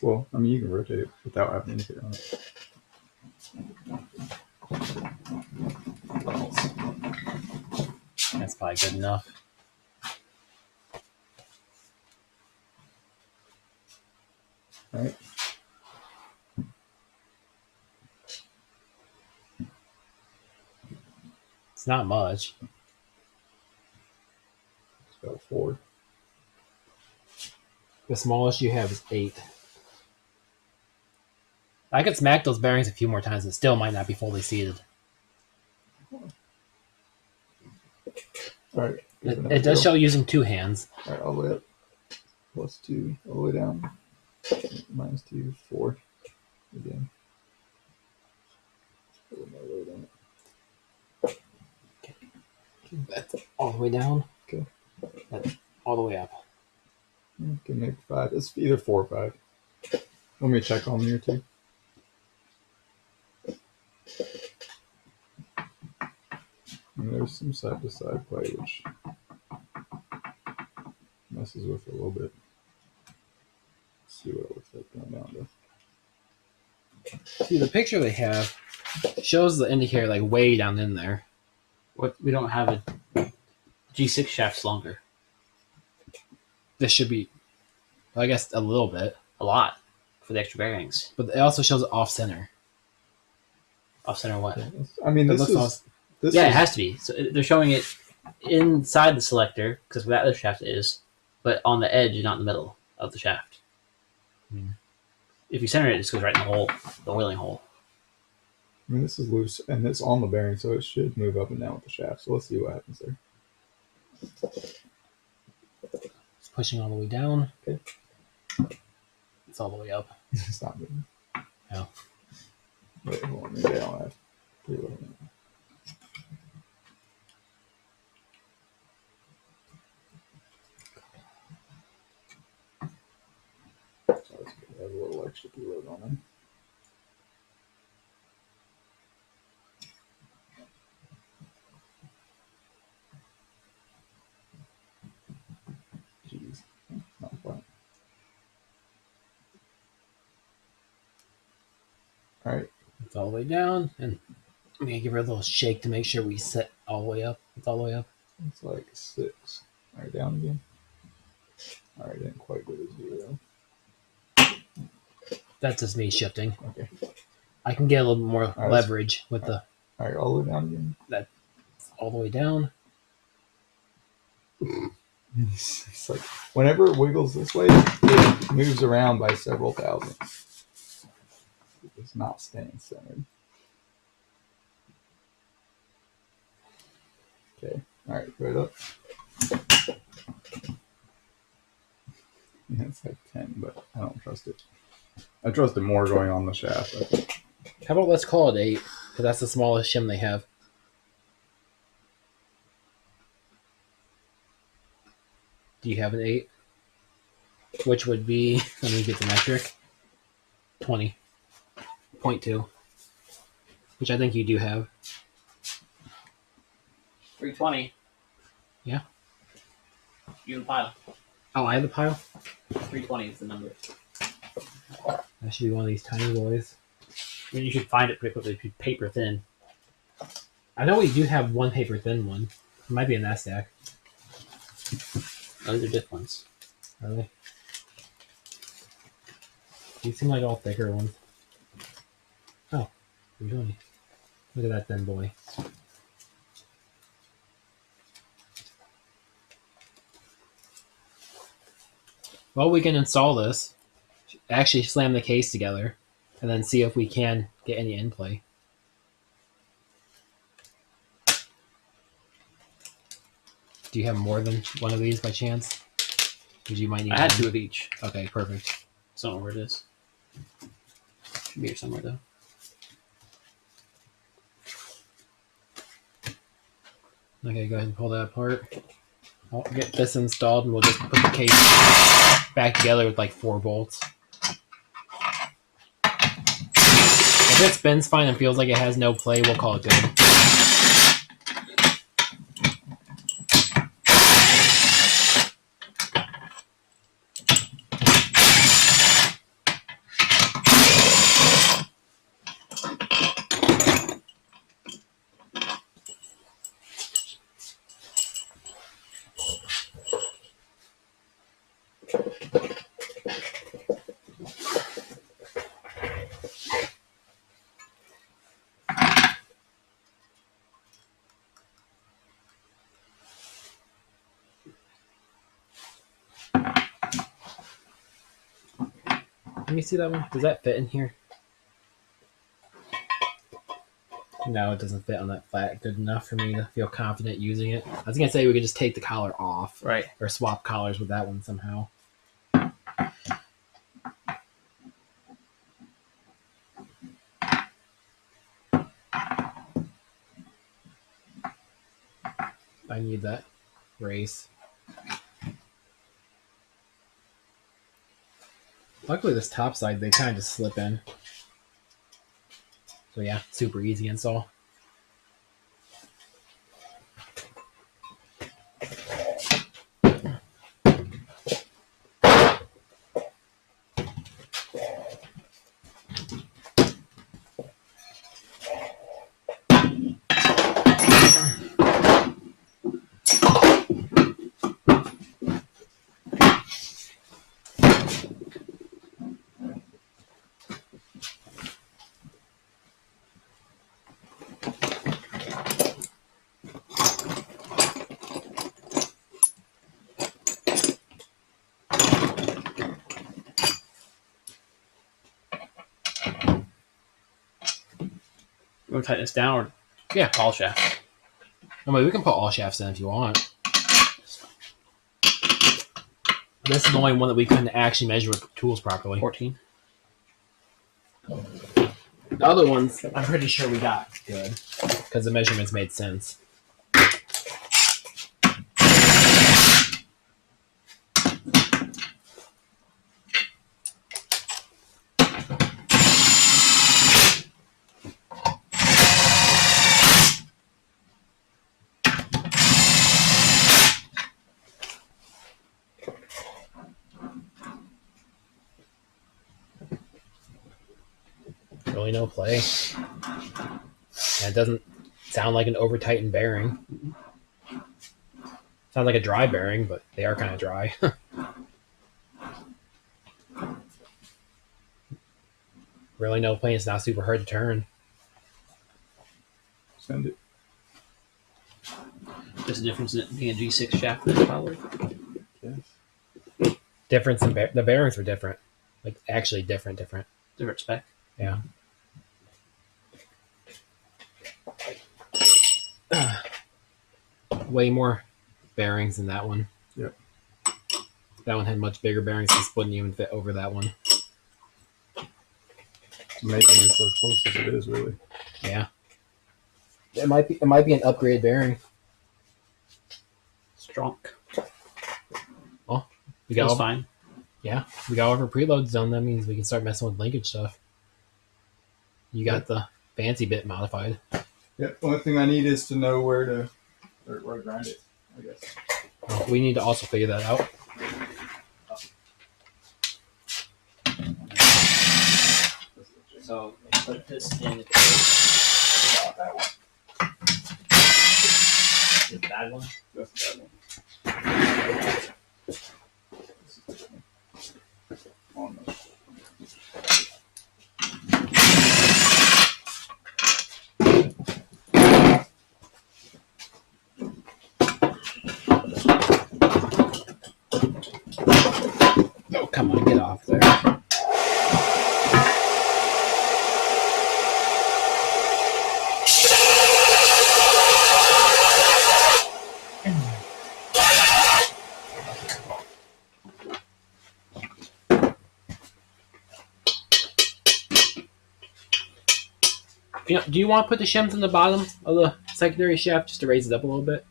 Well, I mean, you can rotate it without having to hit on it. That's probably good enough. All right. It's not much. It's about 4. The smallest you have is 8. I could smack those bearings a few more times, it still might not be fully seated. All right. It does show using 2 hands. All right, all the way up. +2, all the way down. -2, 4. Again. Put my load on it. That's all the way down. Okay. That's all the way up. Okay, maybe 5. It's either 4 or 5. Let me check on here too. And there's some side-to-side play, which messes with it a little bit. Let's see what it looks like going down to. See, the picture they have shows the indicator like way down in there. What we don't have a G6 shaft's longer. This should be, I guess, a little bit. A lot for the extra bearings. But it also shows it off center. Off center what? I mean, It this looks is off- this Yeah, is, it has to be. So they're showing it inside the selector because where that other shaft is, but on the edge, not in the middle of the shaft. Hmm. If you center it, it just goes right in the hole, the oiling hole. I mean, this is loose and it's on the bearing, so it should move up and down with the shaft. So let's see what happens there. It's pushing all the way down. Okay. It's all the way up. It's not moving. No. Wait, hold on. Maybe I don't have preload. So it's gonna have a little extra preload on them. Jeez, not fun. All right. It's all the way down. And I'm going to give her a little shake to make sure we set all the way up. It's all the way up. It's like 6. All right, down again. All right, didn't quite go to 0. That's just me shifting. Okay. I can get a little bit more right. leverage with the All right, all the way down again. all the way down. It's like whenever it wiggles this way, it moves around by several thousand. It's not staying centered. Okay, all right, right up. Yeah, it's like 10, but I don't trust it. I trust it more going on the shaft. I think. How about let's call it 8, because that's the smallest shim they have. Do you have an 8? Which would be, let me get the metric, 20.2, which I think you do have. 320. Yeah. You and pile. Oh, I have the pile? 320 is the number. That should be one of these tiny boys. I mean, you should find it pretty quickly if you paper thin. I know we do have one paper thin one. It might be in that stack. Those are different ones. Are they? These seem like all thicker ones. Oh, really? Look at that thin boy. Well, we can install this, actually slam the case together, and then see if we can get any in play. Do you have more than one of these by chance? Because you might need I had one. 2 of each. Okay, perfect. I don't know where it is. Should be here somewhere though. Okay, go ahead and pull that apart. I'll get this installed and we'll just put the case back together with like 4 bolts. If it spins fine and feels like it has no play, we'll call it good. Let me see that one. Does that fit in here? No, it doesn't fit on that flat good enough for me to feel confident using it. I was going to say we could just take the collar off. Right. Or swap collars with that one somehow. I need that race. Luckily this top side, they kind of just slip in. So yeah, super easy install. You want to tighten this down or Yeah. all shaft? I mean, we can put all shafts in if you want. This is the only one that we couldn't actually measure with tools properly. 14. The other ones, I'm pretty sure we got good because the measurements made sense. Really no play. And it doesn't sound like an over tightened bearing. Sounds like a dry bearing, but they are kind of dry. Really no play. It's not super hard to turn. Send it. There's a difference in it being a G6 shaft than probably. Yes. Difference in the bearings were different. Like actually different. Different spec. Yeah. Way more bearings than that one. Yep. That one had much bigger bearings. This wouldn't even fit over that one. Making it as close as it is, really. Yeah. It might be an upgraded bearing. Strong. We That's got fine. Yeah, we got over preload zone. That means we can start messing with linkage stuff. You got the fancy bit modified. Yep. Only thing I need is to know where to grind it, I guess. Well, we need to also figure that out. So put this in the case. That one. The bad one. That's the bad one. On the Do you want to put the shims in the bottom of the secondary shaft just to raise it up a little bit?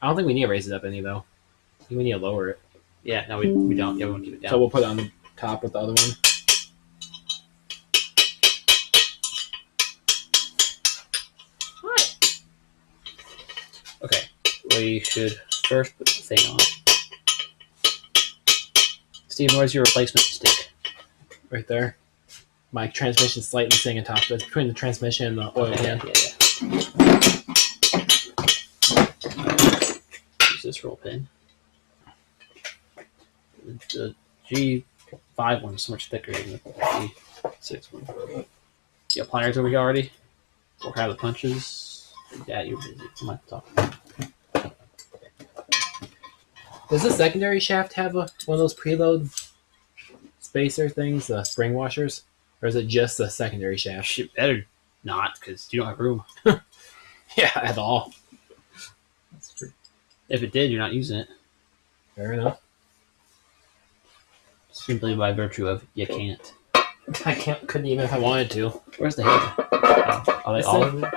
I don't think we need to raise it up any though. I think we need to lower it. Yeah, no, we don't. Yeah, we want to keep it down. So we'll put it on the top with the other one. Okay, we should first put the thing on. Steven, where's your replacement stick? Right there. My transmission slightly sitting on top. That's between the transmission and the oil can. Use this roll pin. The G5 one is so much thicker than the G6 one. You got pliers over here already? Or have the punches? Yeah, you're busy. I'm not talking. Does the secondary shaft have one of those preload spacer things, the spring washers? Or is it just the secondary shaft? Shit, better not, because you don't have room. Yeah, at all. That's true. If it did, you're not using it. Fair enough. Simply by virtue of you can't. I couldn't even if I wanted to. Where's the head? Are they This all thing? over?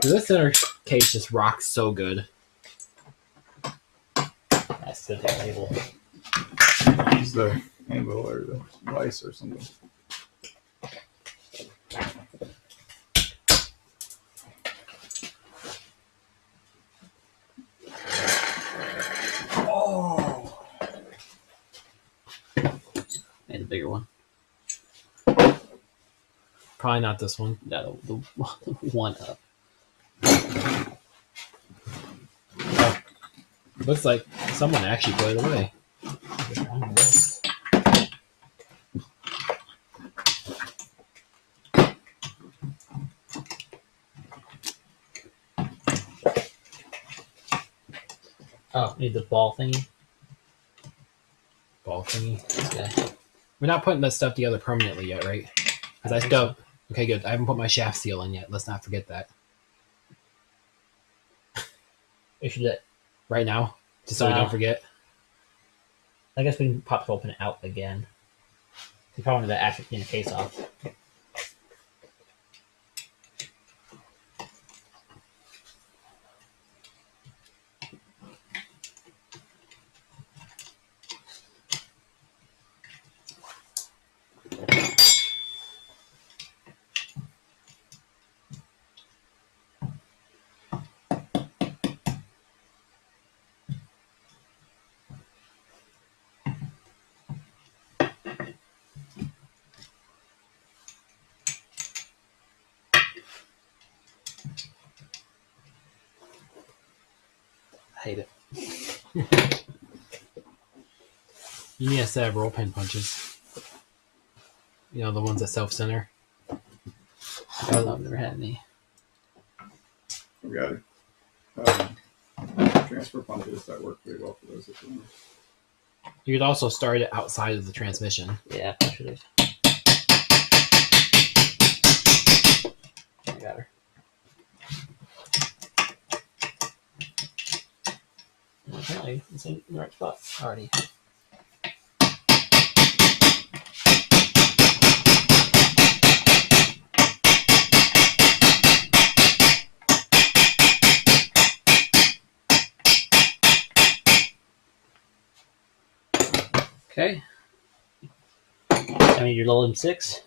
This center case just rocks so good. That's the table. Use the anvil or the vice or something. Oh. And the bigger one. Probably not this one. No, the one up. Looks like someone actually put it away. Oh, need the ball thingy. Ball thingy. Okay. We're not putting this stuff together permanently yet, right? Because I still. Okay, good. I haven't put my shaft seal in yet. Let's not forget that. We should do that. Right now, just so we don't forget. I guess we can pop the open it out again. You probably want to actually clean the case off. I hate it. You need a set of roll pin punches. You know, the ones that self-center. I've never had any. We got transfer punches that work pretty well for those. If you want. You could also start it outside of the transmission. Yeah, I should have. I got her. Apparently, it's in the right spot already. Okay. I mean, you're low in 6.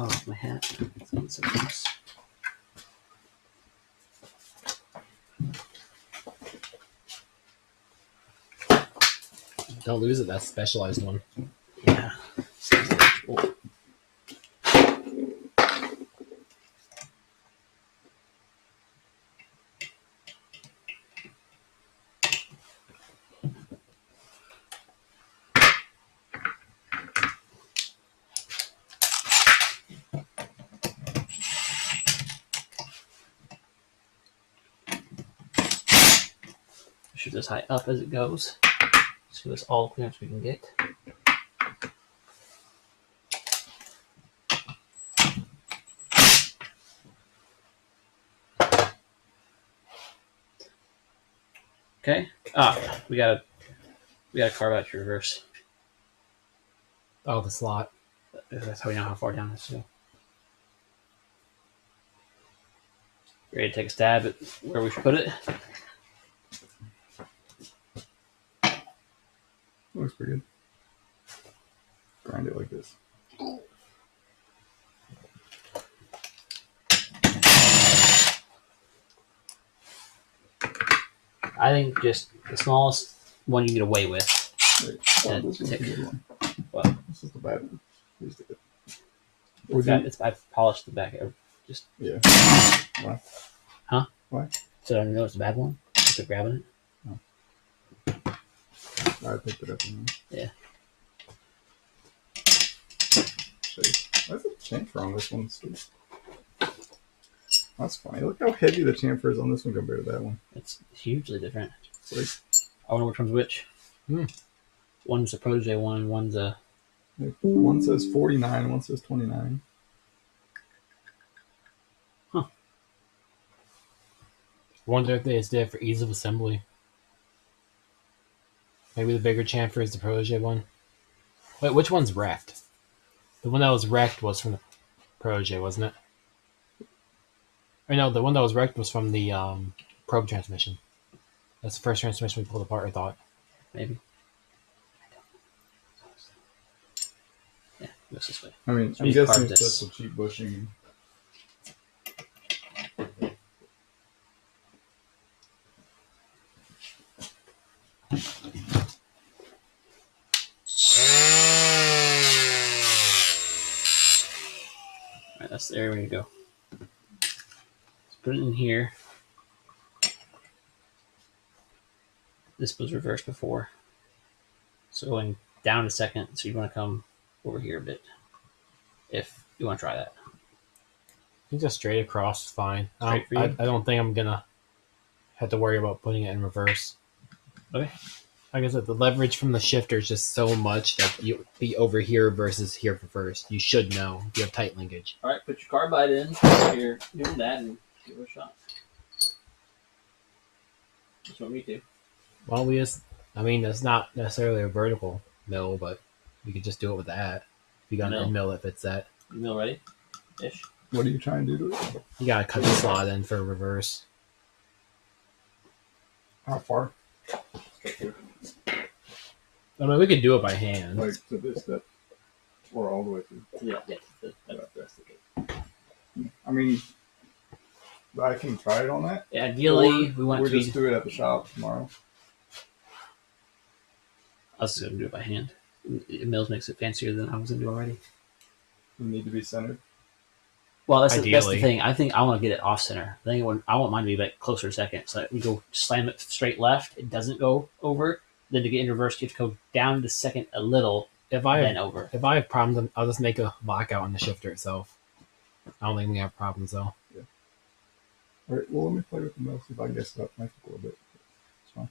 Oh, my hat. It's on 6. Don't lose it. That's a specialized one. Yeah. Shoot this high up as it goes. Just give us all the clearance we can get. Okay. We gotta carve out your reverse. Oh, the slot. That's how we know how far down this is. Ready to take a stab at where we should put it? Looks pretty good. Grind it like this. I think just the smallest one you can get away with. Wait, oh, this one's a good one. What? This is the bad one. Here's the good. I've polished the back. Yeah. Why? Huh? Why? So I know it's a bad one. After grabbing it. I picked it up. Yeah. Why's the chamfer on this one? Sweet. That's funny. Look how heavy the chamfer is on this one compared to that one. It's hugely different. Sweet. I wonder which one's which. One's a protege one, one's a... One says 49, one says 29. I wonder if they did it for ease of assembly. Maybe the bigger chamfer is the protege one. Wait, which one's wrecked? The one that was wrecked was from the protege, wasn't it? Or no, the one that was wrecked was from the probe transmission. That's the first transmission we pulled apart, I thought. Maybe. Yeah, goes this way. I mean, So I'm you guessing carved it's this. just a cheap bushing. Alright, that's the area we need to go. Let's put it in here. This was reversed before. So going down a second, so you want to come over here a bit. If you want to try that. I think just straight across is fine. Straight for you? I don't think I'm gonna have to worry about putting it in reverse. Okay. Like I said, the leverage from the shifter is just so much that you be over here versus here for first. You should know if you have tight linkage. Alright, put your carbide in. You're doing that and give it a shot. What you want me to? Well, we just, I mean, it's not necessarily a vertical mill, but we could just do it with that. If you got Mill? a mill that fits that. You mill ready? Ish. What are you trying to do to it? You gotta cut the slot in for reverse. How far? Straight through. I mean, we could do it by hand. Like to this step? Or all the way through? Yeah, that's the rest of it. I mean, I can try it on that. Yeah, ideally, we want it We'll to be... just do it at the shop tomorrow. I was going to do it by hand. Mills makes it fancier than I was going to do already. We need to be centered. Well, that's the Ideally. thing. I think I want to get it off center. I want mine to be like closer second. So we go slam it straight left. It doesn't go over. Then to get in reverse, you have to go down to second a little, If I then over. If I have problems, I'll just make a lockout on the shifter itself. I don't think we have problems though. All right, well, let me play with the mill, see if I can guess it up a little bit. It's fine.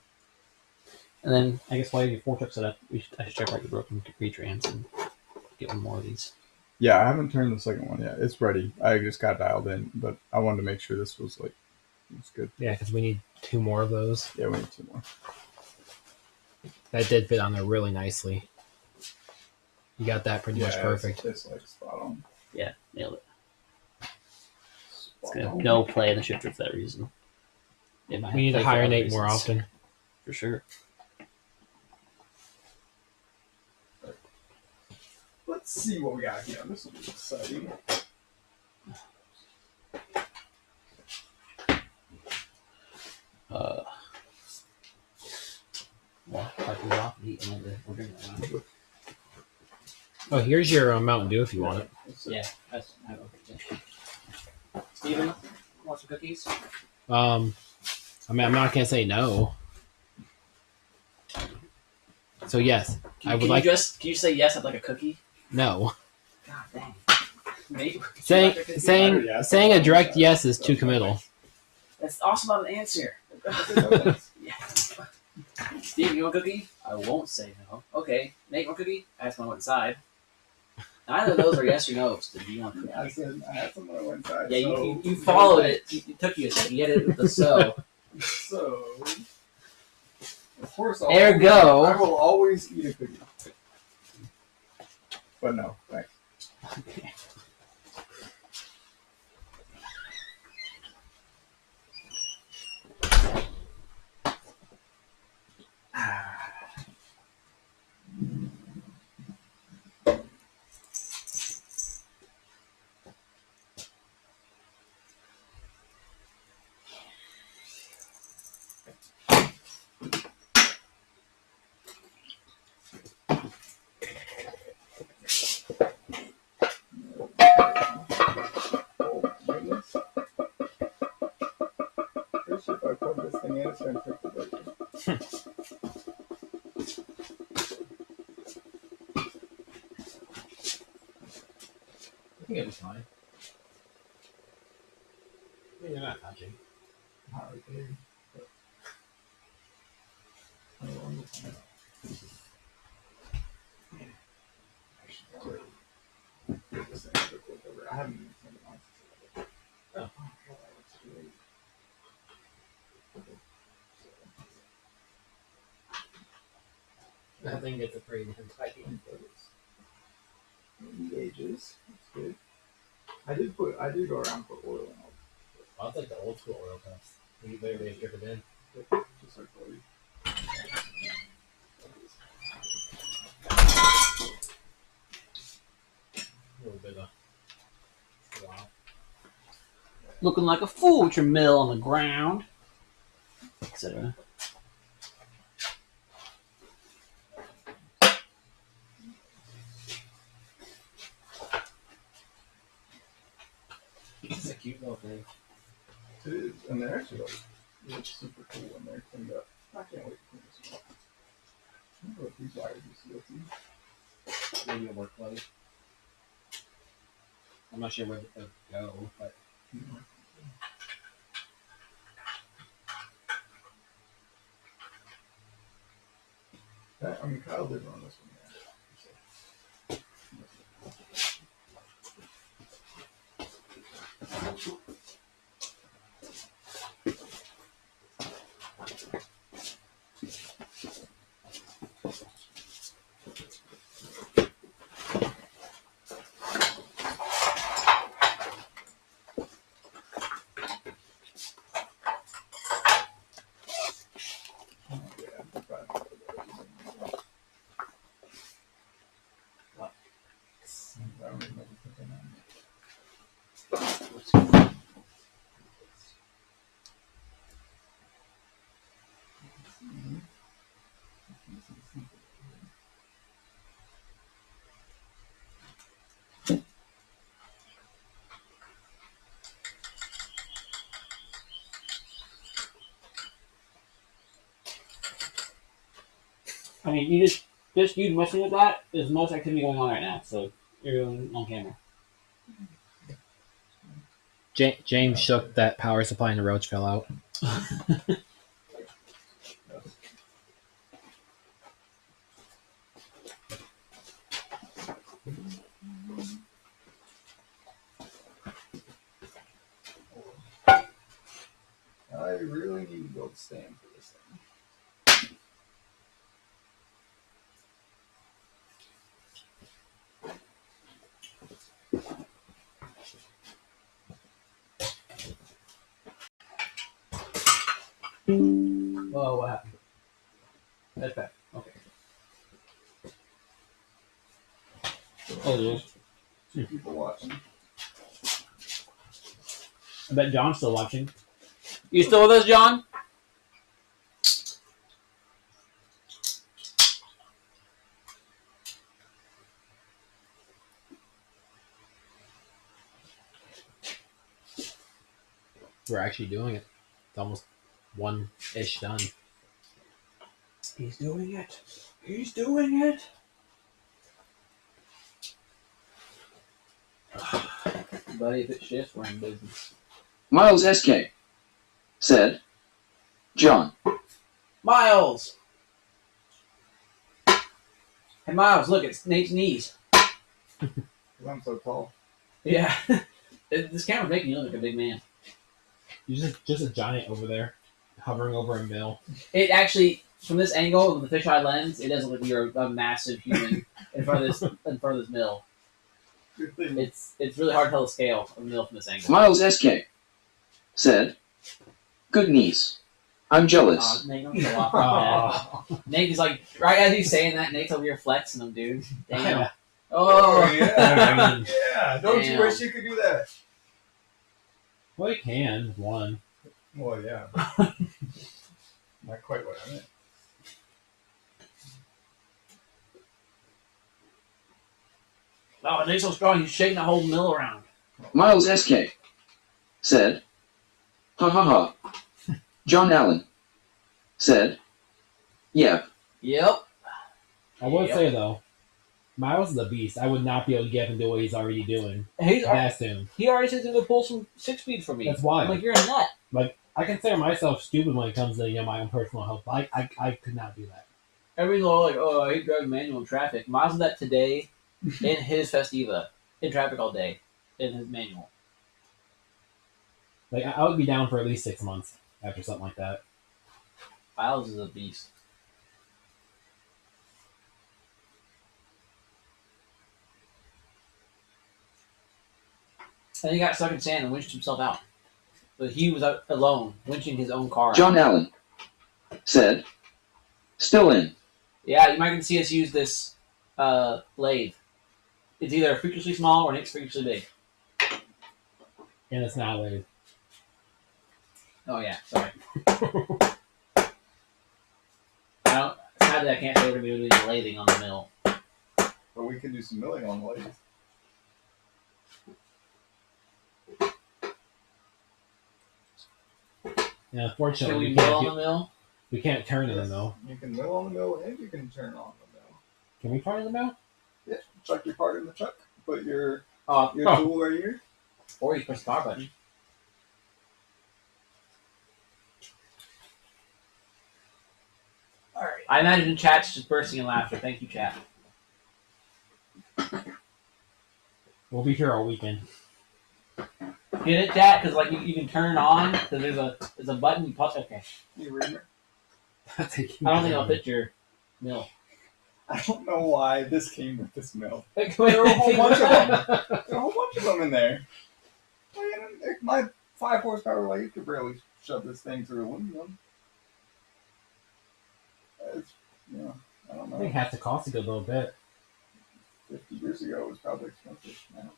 And then I guess while you have your four truck set up, I should check out your broken retrans and get one more of these. Yeah, I haven't turned the second one yet. It's ready. I just got dialed in, but I wanted to make sure this was like, it's good. Yeah, because we need 2 more of those. Yeah, we need 2 more. That did fit on there really nicely. You got that pretty much Yeah, perfect. It's like spot on. Yeah, nailed it. It's Spot going to have on. no play in the shifter for that reason. It might We need to have play for hire other Nate more reasons, often. For sure. Let's see what we got here. This will be exciting. Well, park these off and eat another. We're doing that now. Oh, here's your Mountain Dew if you want it. Yeah, that's. I don't think so. Steven, want some cookies? I mean, I'm not gonna say no. So yes, I would like. Can you say yes at like a cookie? No. God dang. Maybe. Saying a direct yes is too committal. That's also not an answer. Yeah. Steve, you want a cookie? I won't say no. Okay. Nate, you want a cookie? I asked when I went inside. Neither of those are yes or no's. Do you want a cookie? I said I had some when I went inside. Yeah, so you followed it. It took you a second. You had it with the so. So course, Ergo. I will always eat a cookie. But no, thanks. Okay. Oh, goodness. Especially if I plug this thing in, it's going to cook the bacon. I think it'll be fine. I mean, you're not touching. Not right there. But I don't understand. Actually, get this thing to cook over. I haven't even seen it once. Oh. God, that looks great. That thing gets a pretty damn tight. Ages. That's good. I did go around and put oil in all. Well, that's like the old school oil test. You literally drip it in. Just like oil. A little bit of. Wow. Looking like a fool with your mill on the ground, etc. It's a cute little thing. It is, and they're actually like super cool when they're cleaned up. I can't wait to clean this one up. I wonder what these wires used to go to. Maybe a work light. I'm not sure where they'll go, but I mean, Kyle did run this one. I mean, you just you messing with that is most activity going on right now, so you're doing on camera. James shook that power supply and the roach fell out. I really need to build a stand for this thing. Whoa, what happened? That's bad. Okay. Oh, there's 2 people watching. I bet John's still watching. You still with us, John? We're actually doing it. It's almost one-ish done. He's doing it. He's doing it. Buddy, if it shifts, we're in business. Miles SK said, John, Miles! Hey, Miles, look, it's Nate's knees. 'Cause I'm so tall. Yeah. This camera's making you look like a big man. You're just a giant over there, hovering over a mill. It actually, from this angle with the fisheye lens, it does look like you're a massive human in front of this mill. It's really hard to tell the scale of the mill from this angle. Miles SK said, "Good knees. I'm jealous." Nate, don't show off like that. Nate is like, right as he's saying that, Nate's over here flexing them, dude. Damn. Oh, yeah. Yeah. Don't you Damn. wish you could do that? Well, you can. One. Well, yeah. Not quite what I meant. Oh, Nate's so strong, he's shaking the whole mill around. Miles SK said, "Ha ha ha." John Allen said, "Yep." Yep. I would Yep. say though, Miles is a beast. I would not be able to get him to do what he's already doing. He That soon. already says he's going to pull some 6-speed for me. That's why. I'm like, you're a nut. I consider myself stupid when it comes to my own personal health. I could not do that. Everyone's all like, oh, I hate driving manual in traffic. Miles did that today in his Festiva, in traffic all day, in his manual. Like I would be down for at least 6 months after something like that. Miles is a beast. And he got stuck in sand and winched himself out. But he was out alone, winching his own car out. John Allen said, "Still in." Yeah, you might even see us use this lathe. It's either freakishly small or Nick's freakishly big. And it's not like Oh yeah, sorry. Sadly, I can't say we're going to be doing lathing on the mill. But we could do some milling on the lathe. yeah, Can unfortunately we we mill can't on the mill? we can't turn in the mill. You can mill on the mill and you can turn on the mill. Can we turn in the mill? Yeah, chuck your part in the truck. Put your Oh, tool right here. or you press the power button. All right. I imagine chat's just bursting in laughter. Thank you, chat. We'll be here all weekend. Get it, chat? Because like you can turn on because there's a button you push. Okay. You read it? I don't think I'll fit your mill. I don't know why this came with this mill. There There are a whole bunch of them. There are a whole bunch of them in there. Man, my 5 horsepower lathe could barely shove this thing through aluminum. It's, I don't I think know. it has to cost a good little bit. 50 years ago, it was probably expensive. Now.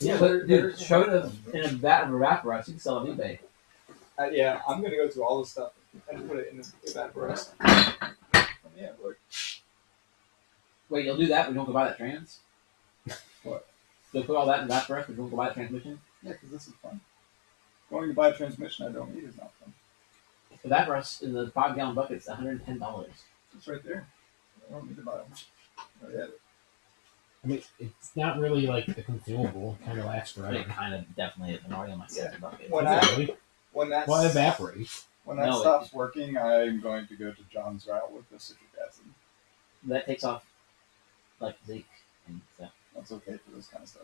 Yeah, but dude, show it in a vat of evaporator. You can sell it on eBay. Yeah, I'm gonna go through all this stuff and put it in the evaporator. Yeah, look. Wait, you'll do that, but you don't go buy that trans? What? You'll put all that in evaporator, but you don't go buy the transmission? Yeah, because this is fun. Going to buy a transmission I don't need is not fun. Evaporator in the 5-gallon bucket is $110. It's right there. I don't need to buy them. Oh, yeah. I mean, it's not really like a consumable. It kind of lasts But forever. it kind of definitely is. I'm already on my second bucket. When Is it I- really? When that Well, it evaporates. when that No, stops working, I'm going to go to John's route with the citric acid. That takes off like zinc and stuff. That's okay for this kind of stuff.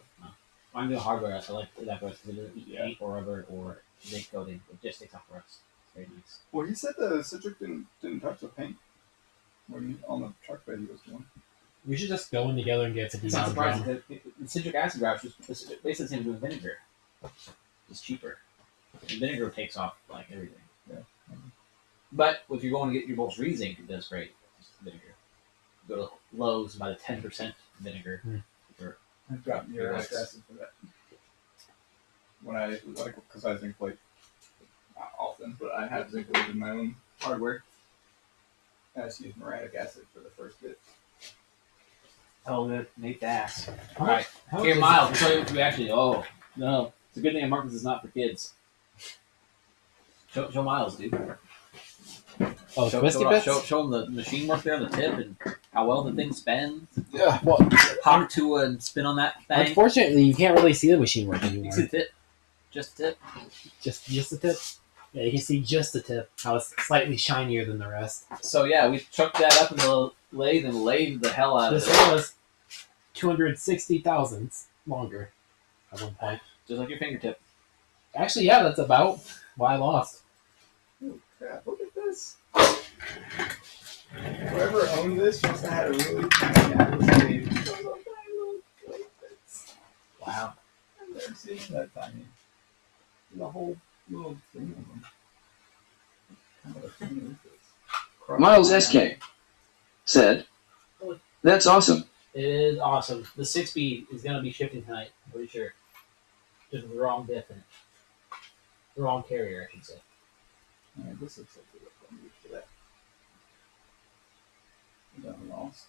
I'm doing hardware, so I like evaporator because it doesn't eat Yeah. paint or rubber or zinc coating. It just takes off rust. It's very nice. Well, he said the citric didn't touch the paint when he, on the truck that he was doing. We should just go in together and get It's not 50 surprising pounds. because the citric acid route is just basically the same as doing vinegar. It's cheaper. And vinegar takes off like everything. Yeah. But if you're going to get your bolts re-zinc, it does great. Just vinegar. Go to Lowe's and buy the 10% vinegar. For I dropped Your uric wax. acid for that. When I like, because I zinc plate not often, but I have zinc plate in my own hardware. I just use muriatic acid for the first bit. oh, good. Nate ass. How Alright. How Here, is- Miles, I'll show you what we actually. Oh, no. It's a good thing I marked this is not for kids. Show Miles, dude. Oh, Show, twisty show, bits? show him the machine work there on the tip and how well the thing spins. Yeah. Well, Hop to and spin on that thing. unfortunately, you can't really see the machine work You anymore. can see the tip. Just the tip. Just the tip. Yeah, you can see just the tip. How it's slightly shinier than the rest. So yeah, we chucked that up in the lathe and lathed the hell out of This it. was 260 thousandths longer at one point. Just like your fingertip. Actually, yeah, that's about why I lost. Oh crap! Look at this. this. Whoever owned this must have had a really tiny Atlas cave. Wow. I've never seen that tiny. The whole little thing of them. Kind of a thing is this? Miles SK said, "That's awesome." It is awesome. The 6-speed is going to be shipping tonight, I'm pretty sure. Just the wrong diff in it. The wrong carrier, I should say. Alright, this looks like the look I'm used to that. I got lost.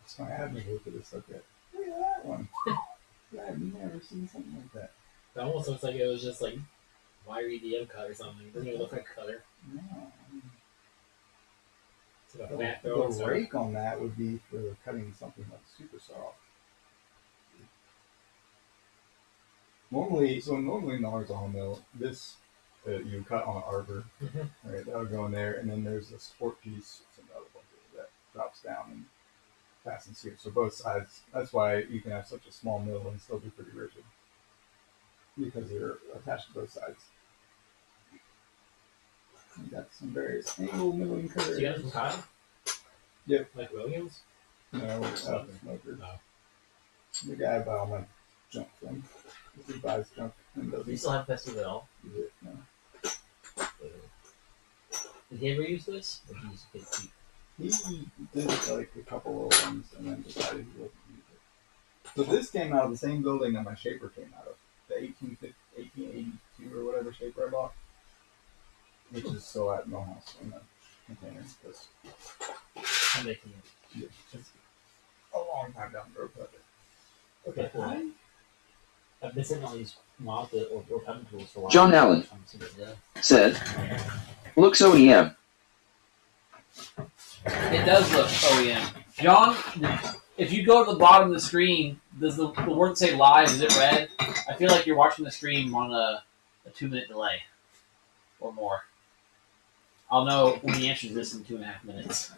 That's my admin look at this. Okay. Look at that one. I've never seen something like that. It almost looks like it was just like wire EDM cut or something. It doesn't even look like a cutter. No. It's like a fat throw and The stuff. rake on that would be for cutting something like super soft. Normally in the horizontal mill, this you cut on an arbor, right? That'll go in there, and then there's a support piece that drops down and fastens here. So both sides. That's why you can have such a small mill and still be pretty rigid, because they're attached to both sides. You got some various angle milling curves. So you got some cotton? Yep. Like Williams? No, smoker. No. The guy I buy all my junk from. He buys junk and Do you doesn't still have Festival at all? use it. No. Did he ever use this? Or did he just get cheap? He did like a couple little ones and then decided he wasn't going to use it. So this came out of the same building that my shaper came out of. The 1882 or whatever shaper I bought. Which is still at my house in the container. I'm making it. It's a long time down the road project. Okay, cool. I've been sitting on these Mazda or cutting tools for a while. John Allen said, "Looks OEM." It does look OEM. John, if you go to the bottom of the screen, does the word say live? Is it red? I feel like you're watching the stream on a 2-minute delay or more. I'll know when he answers this in 2.5 minutes.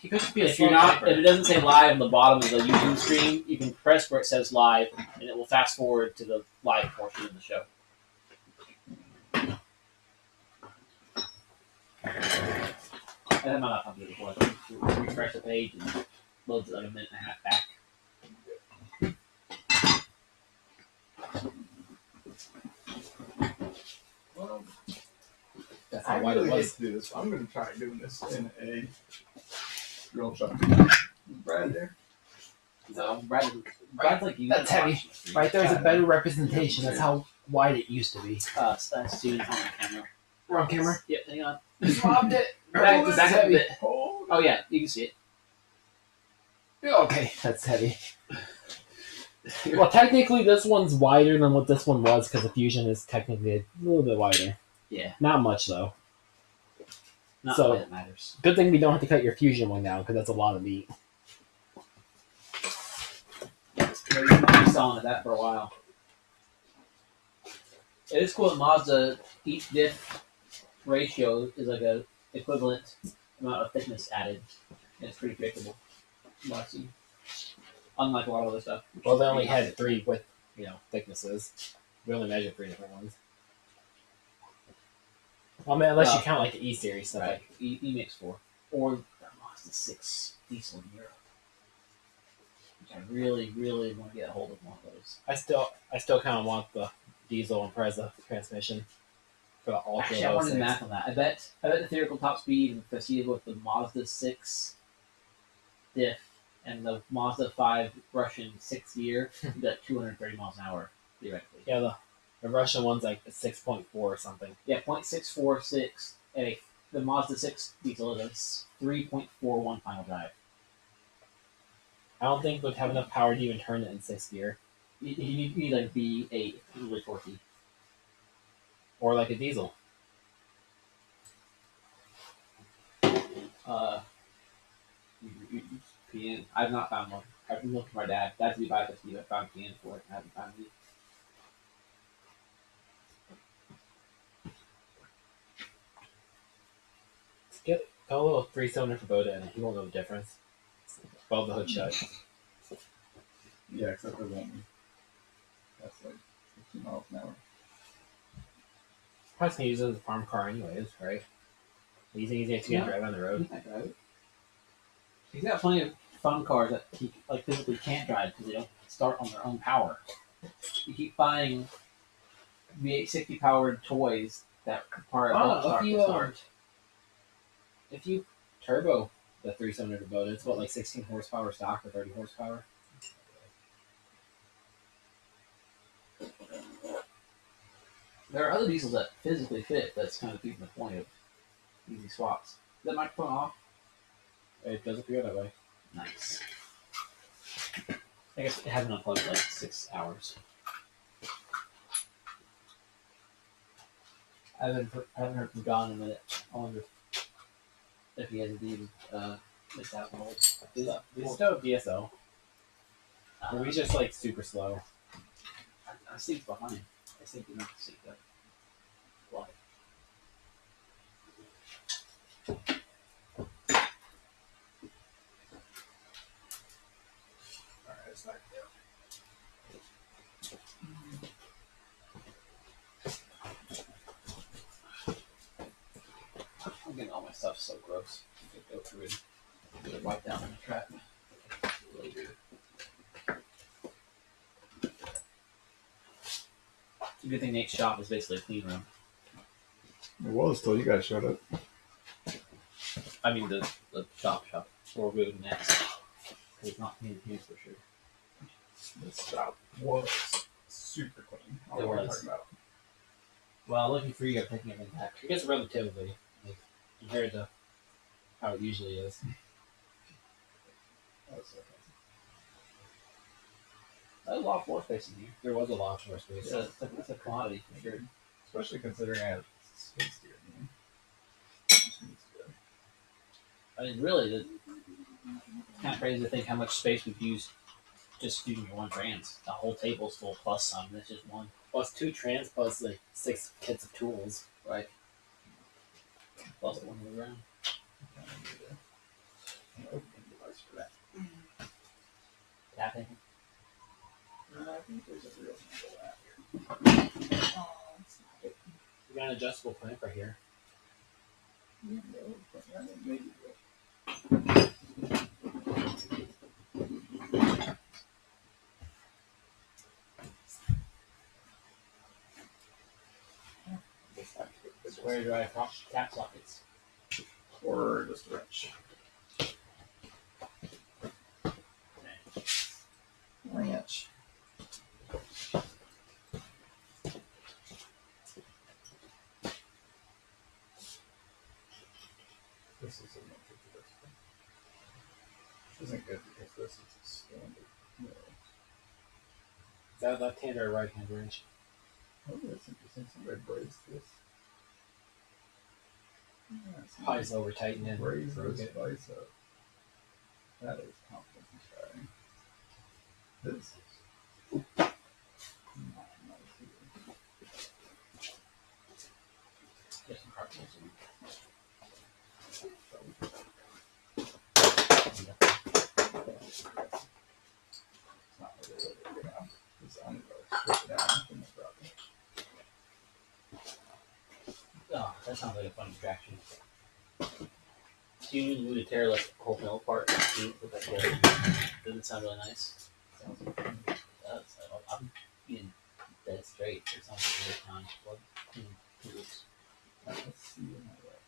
He could be if it doesn't say live on the bottom of the YouTube screen, you can press where it says live, and it will fast forward to the live portion of the show. I had my laptop here before. Refresh the page and loads it like 1.5 minutes back. Well, That's I how wide really it hate was. to do this. I'm going to try doing this in a drill shop. Brad there. So Brad's like you. That's heavy. Right there's a better representation. That's how wide it used to be. That's Steven's on the camera. We're on camera. Yep, hang on. Dropped it. Back That's up a heavy. bit. Oh yeah, you can see it. Okay, that's heavy. Well, technically, this one's wider than what this one was because the Fusion is technically a little bit wider. Yeah. Not much though. Not So- the way that matters. Good thing we don't have to cut your Fusion one down because that's a lot of meat. Yeah, you're gonna be selling at that for a while. It is cool that Mazda each diff ratio is like a equivalent amount of thickness added, and it's pretty predictable. Mazda. Unlike a lot of other stuff. Well, they only had 3 with, thicknesses. We only measured 3 different ones. Well, I mean, unless you count like the E series stuff. Right. Like, E Mix 4. Or the Mazda 6 diesel in Europe. Which I really, really want to get a hold of one of those. I still kind of want the diesel Impreza transmission for the Ultra. Actually, I wanted the 06. math on that. I bet the theoretical top speed and foreseeable with the Mazda 6 diff and the Mazda 5 Russian 6 gear would be like 230 miles an hour, theoretically. Yeah, the Russian one's like 6.4 or something. Yeah, 0.646. And the Mazda 6 diesel is a 3.41 final drive. I don't think we'd have enough power to even turn it in 6th gear. You need like V8, really torquey. Or like a diesel. PN. I've not found one. I've been looking for my dad. Dad's be by 50, I found PN for it. I haven't found any. Get a little 3-cylinder Kubota in it. He won't know the difference. Above the hood shut. Yeah, except for one. That's like 15 miles an hour. Probably gonna use it as a farm car anyways, right? You think he's gonna drive on the road? He can't drive it. He's got plenty of fun cars that he like physically can't drive because they don't start on their own power. You keep buying V860 powered toys that require Oh, a start if you, to start. If you turbo the 3-cylinder boat, it's what, like 16 horsepower stock or 30 horsepower? There are other diesels that physically fit. That's kind of keeping the point of easy swaps. Is that microphone off? It does appear that way. Nice. I guess it hasn't unplugged in like 6 hours. I haven't heard from John in a minute. I wonder if he has indeed missed out on all this stuff. He's still a DSO. Or he's just like super slow. I think behind. I think you have to see that. Why? Alright, it's not good. I'm getting all my stuff so gross. I go through and do it wipe down in the trap. Really weird. It's a good thing Nate's shop is basically a clean room. It was till you guys showed up. I mean the shop. Where we're moving next. It's not clean here for sure. This shop was super clean. I don't know what I'm was. talking about. Well, looking for you, I'm taking everything back. I guess relatively, like, compared to how it usually is. There's a lot of floor space in here. There was a lot of floor space. It's a commodity for sure. Especially considering I have space here. I mean, really, it's kind of crazy to think how much space we've used just using your one trans. The whole table's full plus some. That's just one. Plus 2 trans plus like 6 kits of tools. Right. Plus one move around. Tapping. I think there's a real handle out here. We got an adjustable clamp right here. Maybe. Where do I tap sockets? Or just a wrench. Wrench. This isn't good because this is a standard. Is that a left hand or a right hand wrench? Oh, that's interesting. Somebody braced this. Probably just over tightened and Raise broke this it. bicep. That is confidence inspiring. This is not nice either. Get some cartwheels in. It's not really good now. Because I'm going to strip it down from the problem. Oh, that sounds like a fun distraction. Do you need to tear like the whole mill apart and see it with that gold? Does it sound really nice? Sounds like fun. It does. I'm being dead straight. It sounds like a really fun plug. Let's see in my way.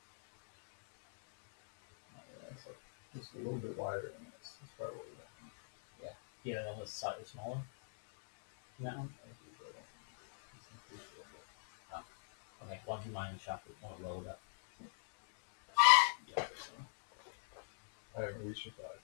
So just a little bit wider than this. That's probably what we want. Yeah, that was slightly smaller. That one? Okay, why don't you mind the shop? We want to roll it up. Yeah, so. We should buy it.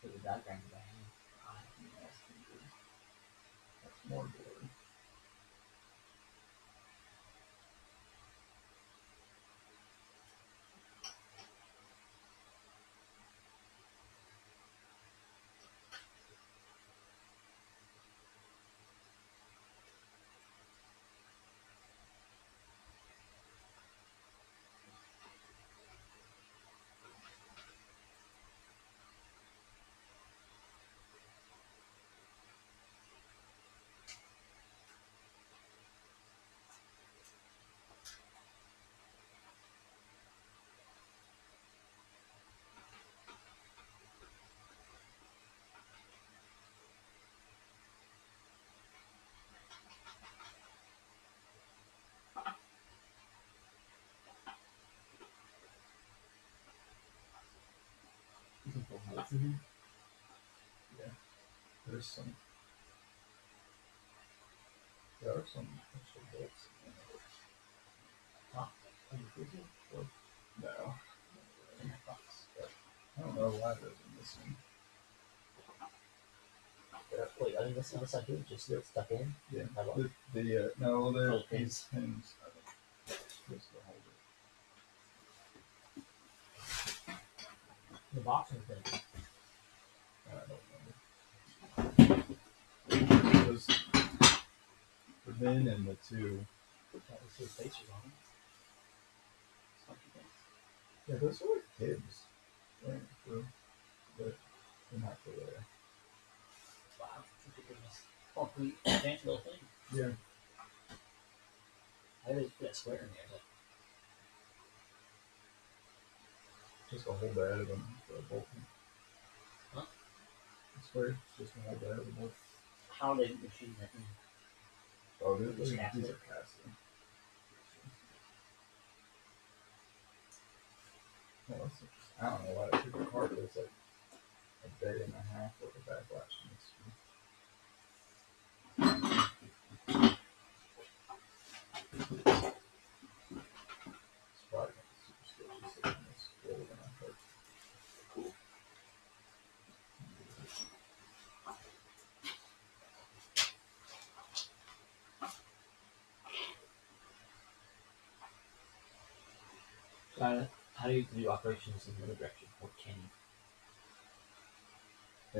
Put the diagram down. knots in here? There's some. There are some extra bolts. No. I don't know why those are missing. Wait, I think this on the side too, just stuck in. Yeah. How about No, they're Little these pins. I think. Just to hold it. the box and thing? I don't remember. Those, the bin and the two. That was his face was on it. Yeah, those are like kids. Right? But they're not for there. Wow, look at this. Concrete, fancy little thing. Yeah. I just put that square in there. Just to hold the head of them for a bolt. Huh? The square, just to hold the head of the bolt. How they machine that in? Oh, these Just are casting. casting. Well, that's interesting. I don't know why it took apart, but it's like a day and a half worth of backlash in this screen. It's probably gonna be super sketchy sitting in this roll when I start. Cool. How do you do operations in the other direction? Or can you?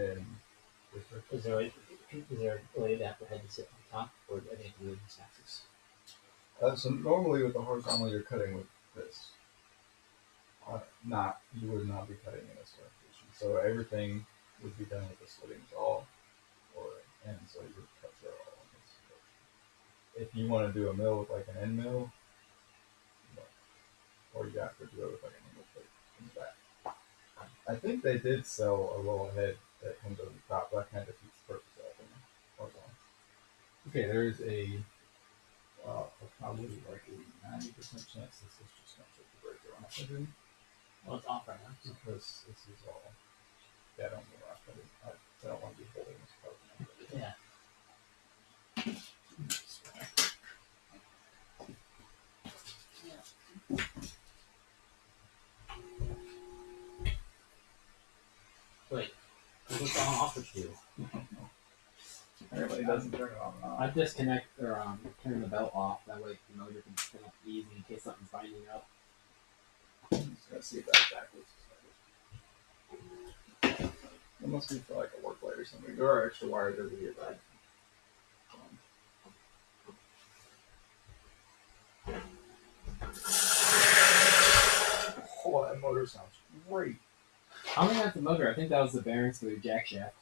And Is there a way that the head to sit on top, or do I need to move this axis? so normally with the horizontal, you're cutting with this. You would not be cutting in this orientation. So everything would be done with a slitting saw, and so your cuts are all in this direction. If you want to do a mill with like an end mill, or you have to do it with like an angle plate in the back. I think they did sell a roll head that comes over the top. That kind of defeats the purpose of it. Okay, there's probably like a 90% chance this is just going to take the breaker off of it. Well, it's off right now. Because this is all. Yeah, I don't know why I don't want to be holding this part. Yeah. Wait, what's the on off switch do? Apparently it doesn't turn it on and off. I disconnect or turn the belt off. That way the motor can spin up easy in case something's binding up. I'm just going to see if that's backwards. It must be for like a work light or something. There are extra wires over here, but oh, that motor sounds great. I don't think that's the motor. I think that was the bearings for the jack shaft.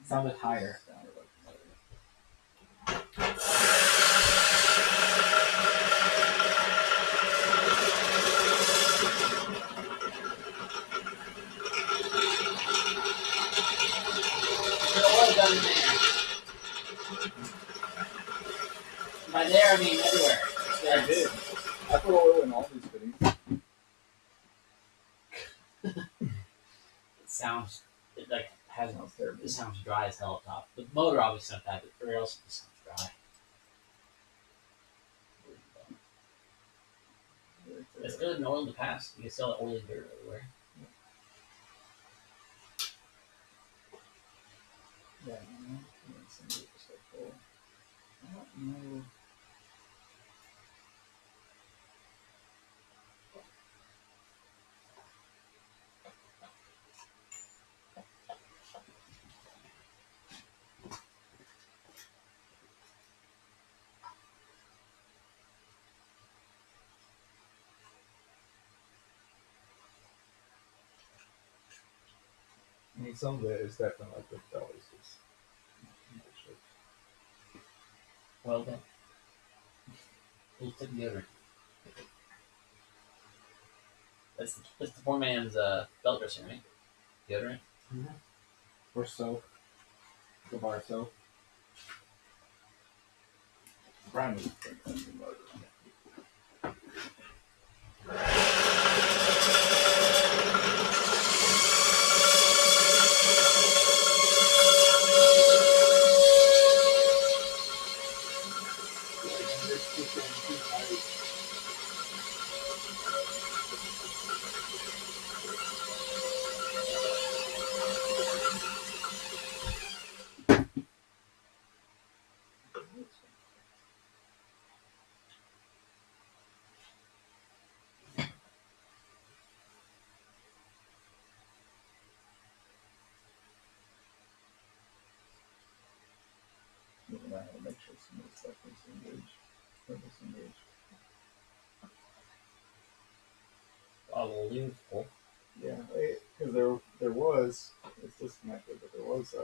It sounded higher. Sounded like the motor. By there, I mean everywhere. I did. I put oil in all these fittings. It sounds Sounds terrible. it sounds dry as hell up top. The motor obviously not that, but everywhere else it sounds dry. It's good in oil in the past. You can sell oil and dirt everywhere. Yeah, I don't know. Some of it just like, oh, I don't know. I mean, some of it is definitely like the bellies. Well done. We'll take deodorant. That's the poor man's belt dressing, right? Deodorant. Or soap. The bar soap. Brian was thinking of the motor. Loom pull. Yeah, because there was, it's disconnected, but there was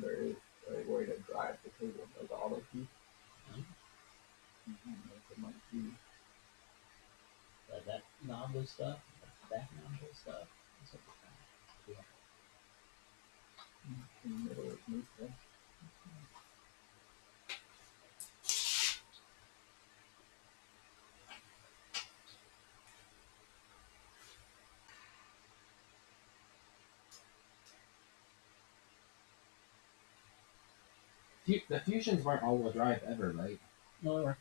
there is a way to drive the cable, like the auto key. It might be. That novel stuff, that novel stuff. In the middle of neutral. The Fusions weren't all-wheel drive ever, right? No,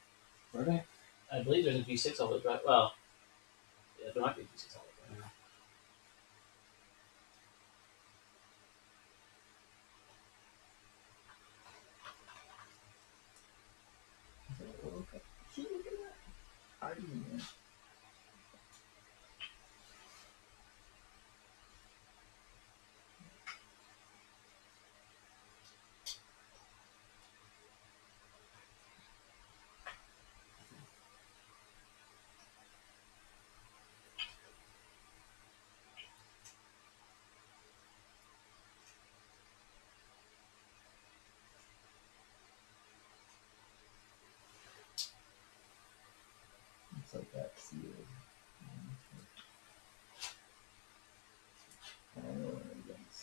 Were they? I believe there's a V6 all-wheel drive. Well, yeah, there might be a V6 all-wheel drive. I didn't know. It's like that sealed. I don't know what it is.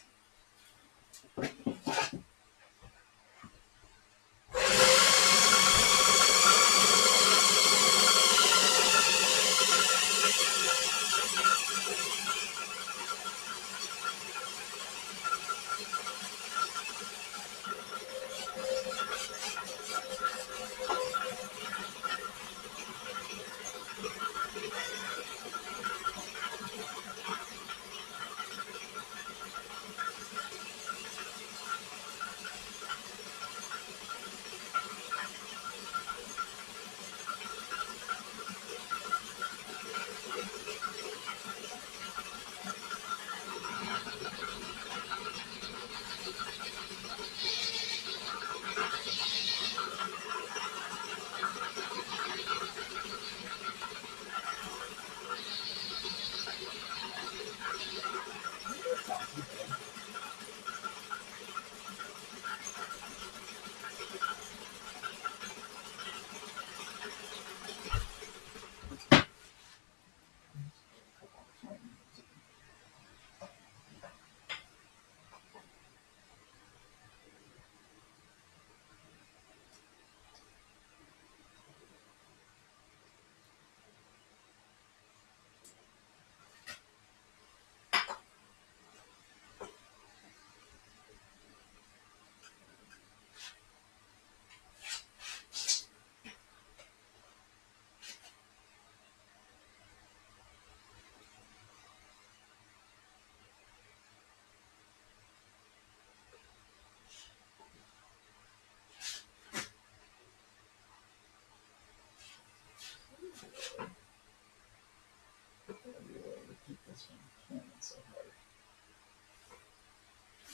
Keep this one turning so hard.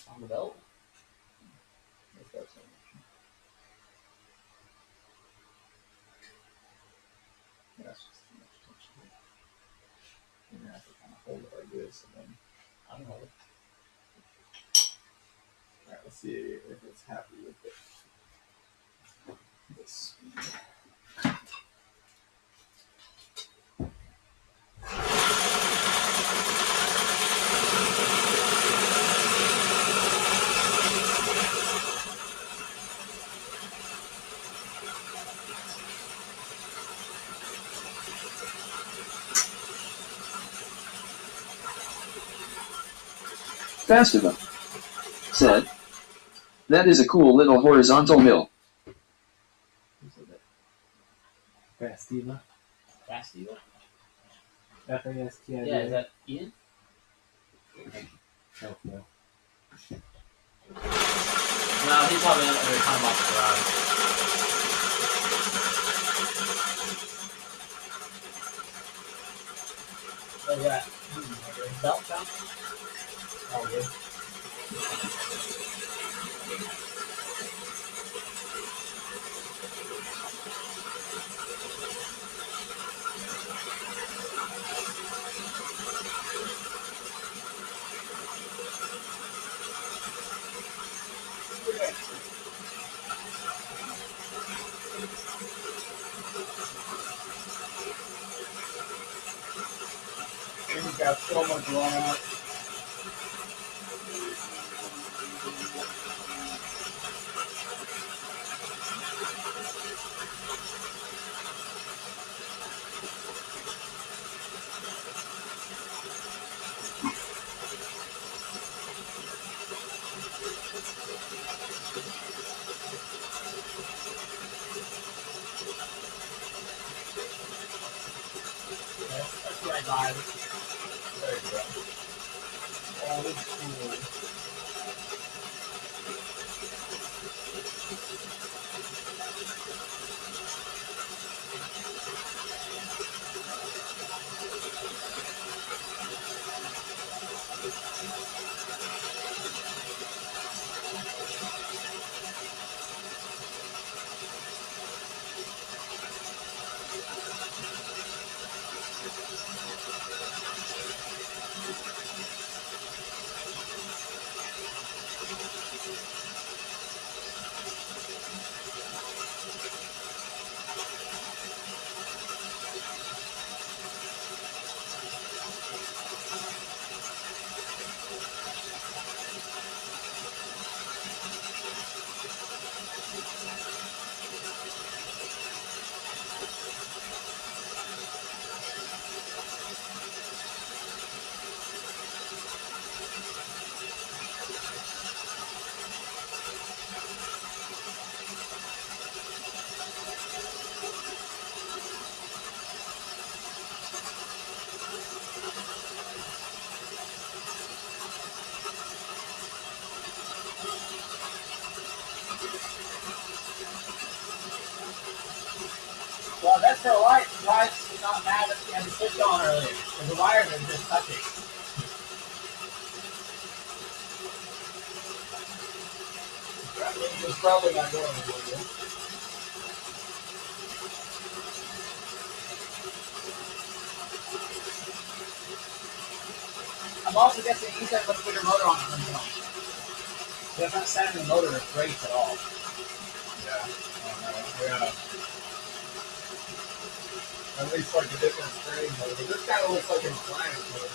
On the belt? If that's an option. That's just too much tension. You're gonna have to kind of hold it like this and then. I don't know. Alright, let's see if it's happy with it. This. Fastiva said, "That is a cool little horizontal mill." Fastiva. Fastiva? F-A-S-T-I-V-A. Yeah, is that Ian? Oh, no. No, he's probably not very talking about the garage. What is that? Belt shop? Oh, good. start to run out. That's the right vibe. There you go. Oh, this is cool. Well, that's her wife. Wife's not mad that she had to switch on earlier. Because the wires are just touching. That means it's probably not going anywhere. I'm also guessing you said let's put your motor on it. That's not sounding the motor great at all. Yeah. I don't know. Yeah. At least like a different strain motor. This kind of looks like an appliance motor.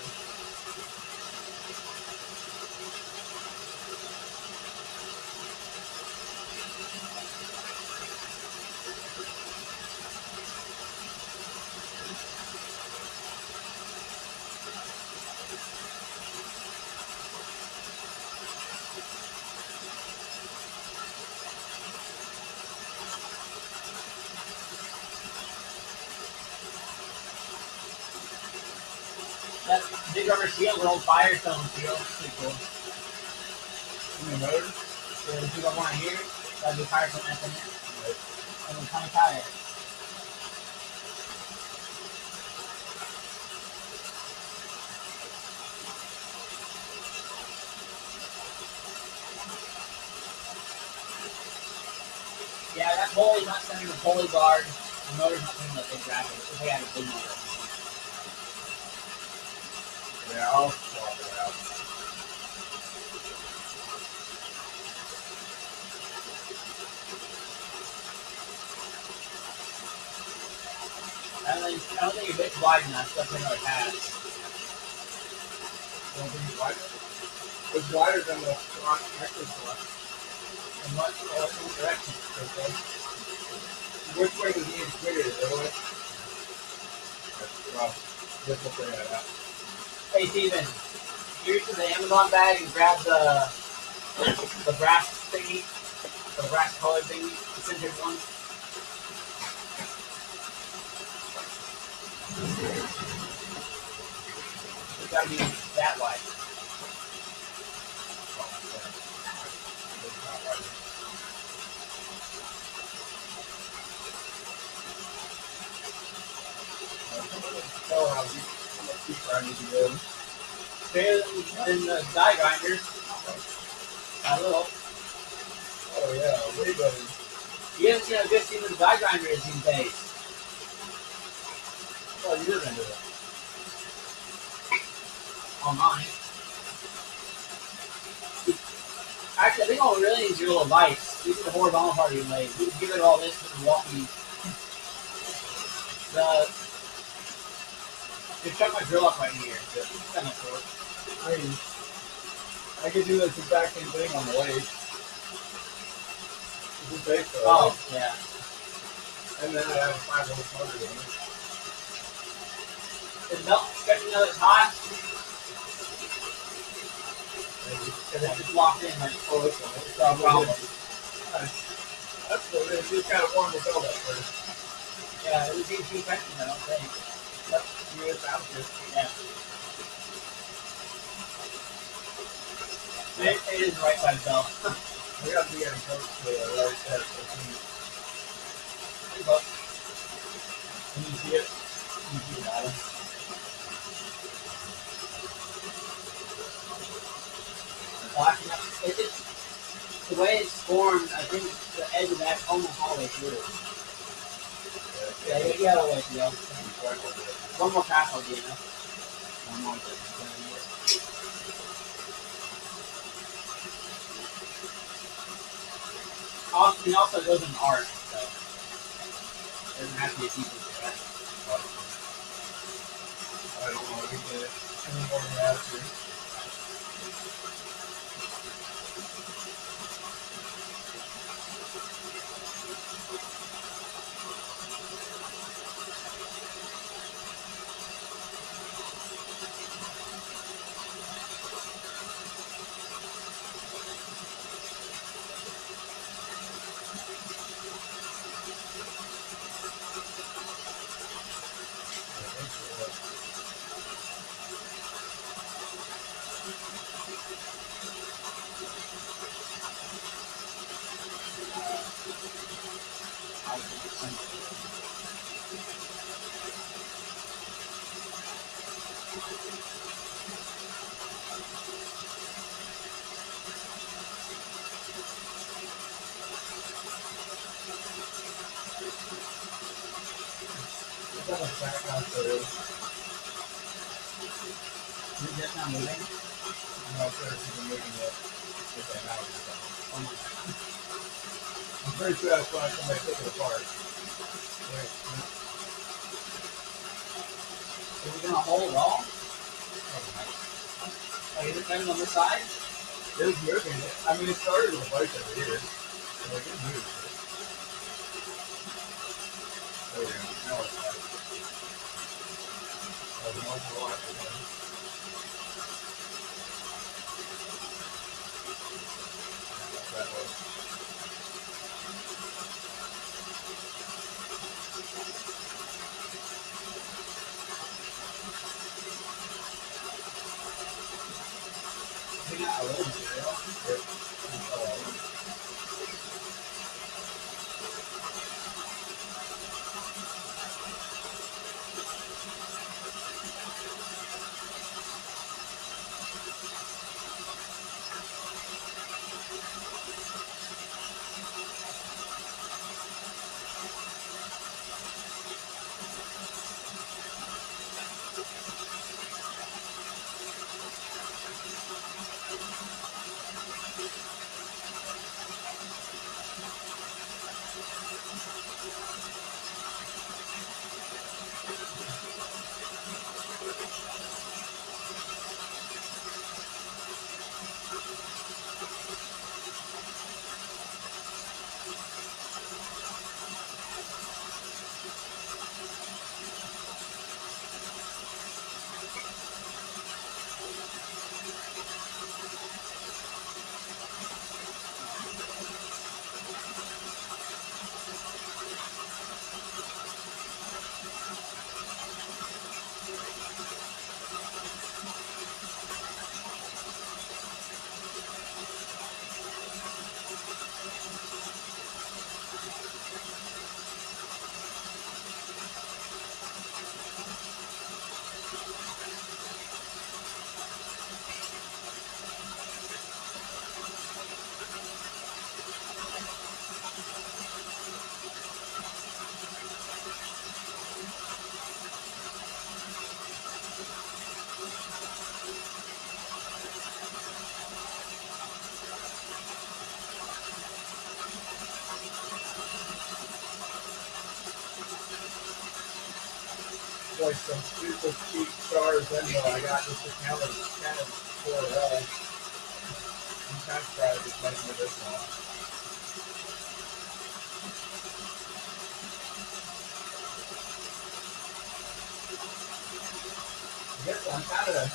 That big rubber seal, the old Firestone seal. Pretty cool. In the motor? So if you don't want to hear it, that'd be Firestone S in there. And then tiny tire. Yeah, that pulley's not sending the pulley guard. The motor's not sending the big bracket. It's like a big motor. Yeah, I'll swap it out. I don't think your bit's wide enough, so that's another pass. Don't think it's wider? It's wider than the front extra slot. In what direction? Okay. Which way does it need to clear it? The other way? Well, this will figure that out. Hey Steven, you reach to the Amazon bag and grab the brass thingy, the brass colored thingy, the centered one. It's gotta be that wide. Tell how much deeper I need to go. In the die grinders, a little. Oh yeah, way better. You haven't seen how good Steven's die grinder is these days. Oh, you're into it. On mine. Actually, I think all we really need is your little vise. These are the horizontal part of your leg. We can give it all this and walk you. Just cut my drill off right here. Just kind of short. I mean, I could do this exact same thing on the lathe. This is base though. Oh, yeah. And then I have a 5-volt motor in it. Is milk expecting another hot? Because it's just locked in like, oh, it's no problem. That's what it is. Just kind of warm the belt up first. Yeah, it would be too affecting, I don't think. Yep. I mean, it sounds good. Yeah. It is right by the belt. We got to be getting close to the right test. Hey, bud. Can you see it? You see the bottom. Locking up. The way it's formed, I think the edge of that almost all the way through. Yeah, you got a way to go. One more pass I'll do enough. One more. It also goes in art, so it doesn't have to be a piece of it. I don't know. We did it. Any more than that, too. It's on the back out there. Is it just not moving? I'm not sure if you can move it with that out. I'm pretty sure that's why somebody took it apart. Wait, Is it gonna hold at all? Like, is it coming on this side? it was moving it. I mean, it started with a bike over here. So like, it moved. There we go. Now it's back. There's no more after that. That way. We got a little material. like some super cheap stars anyway. I got just a kind of for I'm kind of proud of just making it this one. I guess I'm kind of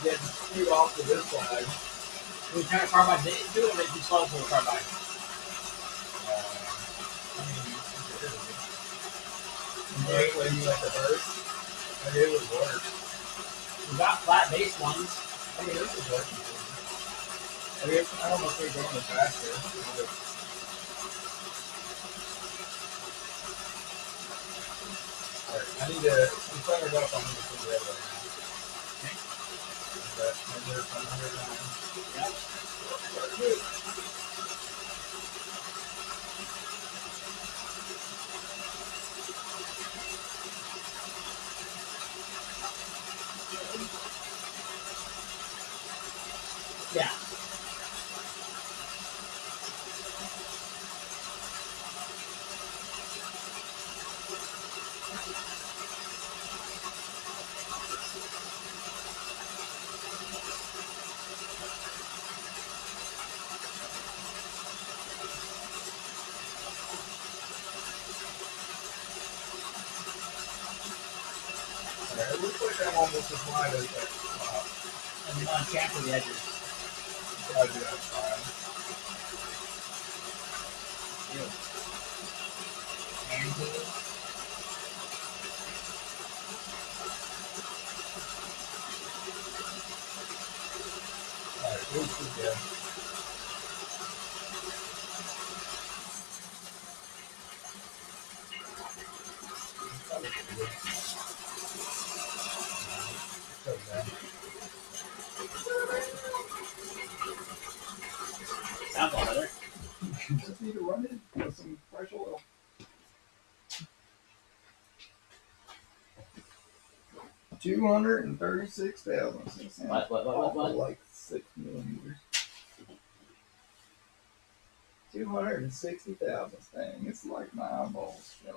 getting skewed off to this side. What kind of carbide did it do it? Or did you slow for the carbide? I mean, when you like reverse, I mean, it would work. We got flat base ones. I mean, this is working. I mean, I don't know if they're going faster. Alright, I need to, I'm fired up, I'm going to put the other one now. Is that 109? Yep. Good. Yeah. Alright, it looks like I'm almost as wide as that top. And you want to chamfer the edges. I'll do that fine. Hand tool. Alright, this is good. Sounds all better. Just need to run it with some fresh oil. $236,000. What? Like 6 millimeters. 260,000 thing. It's like my eyeballs, dude.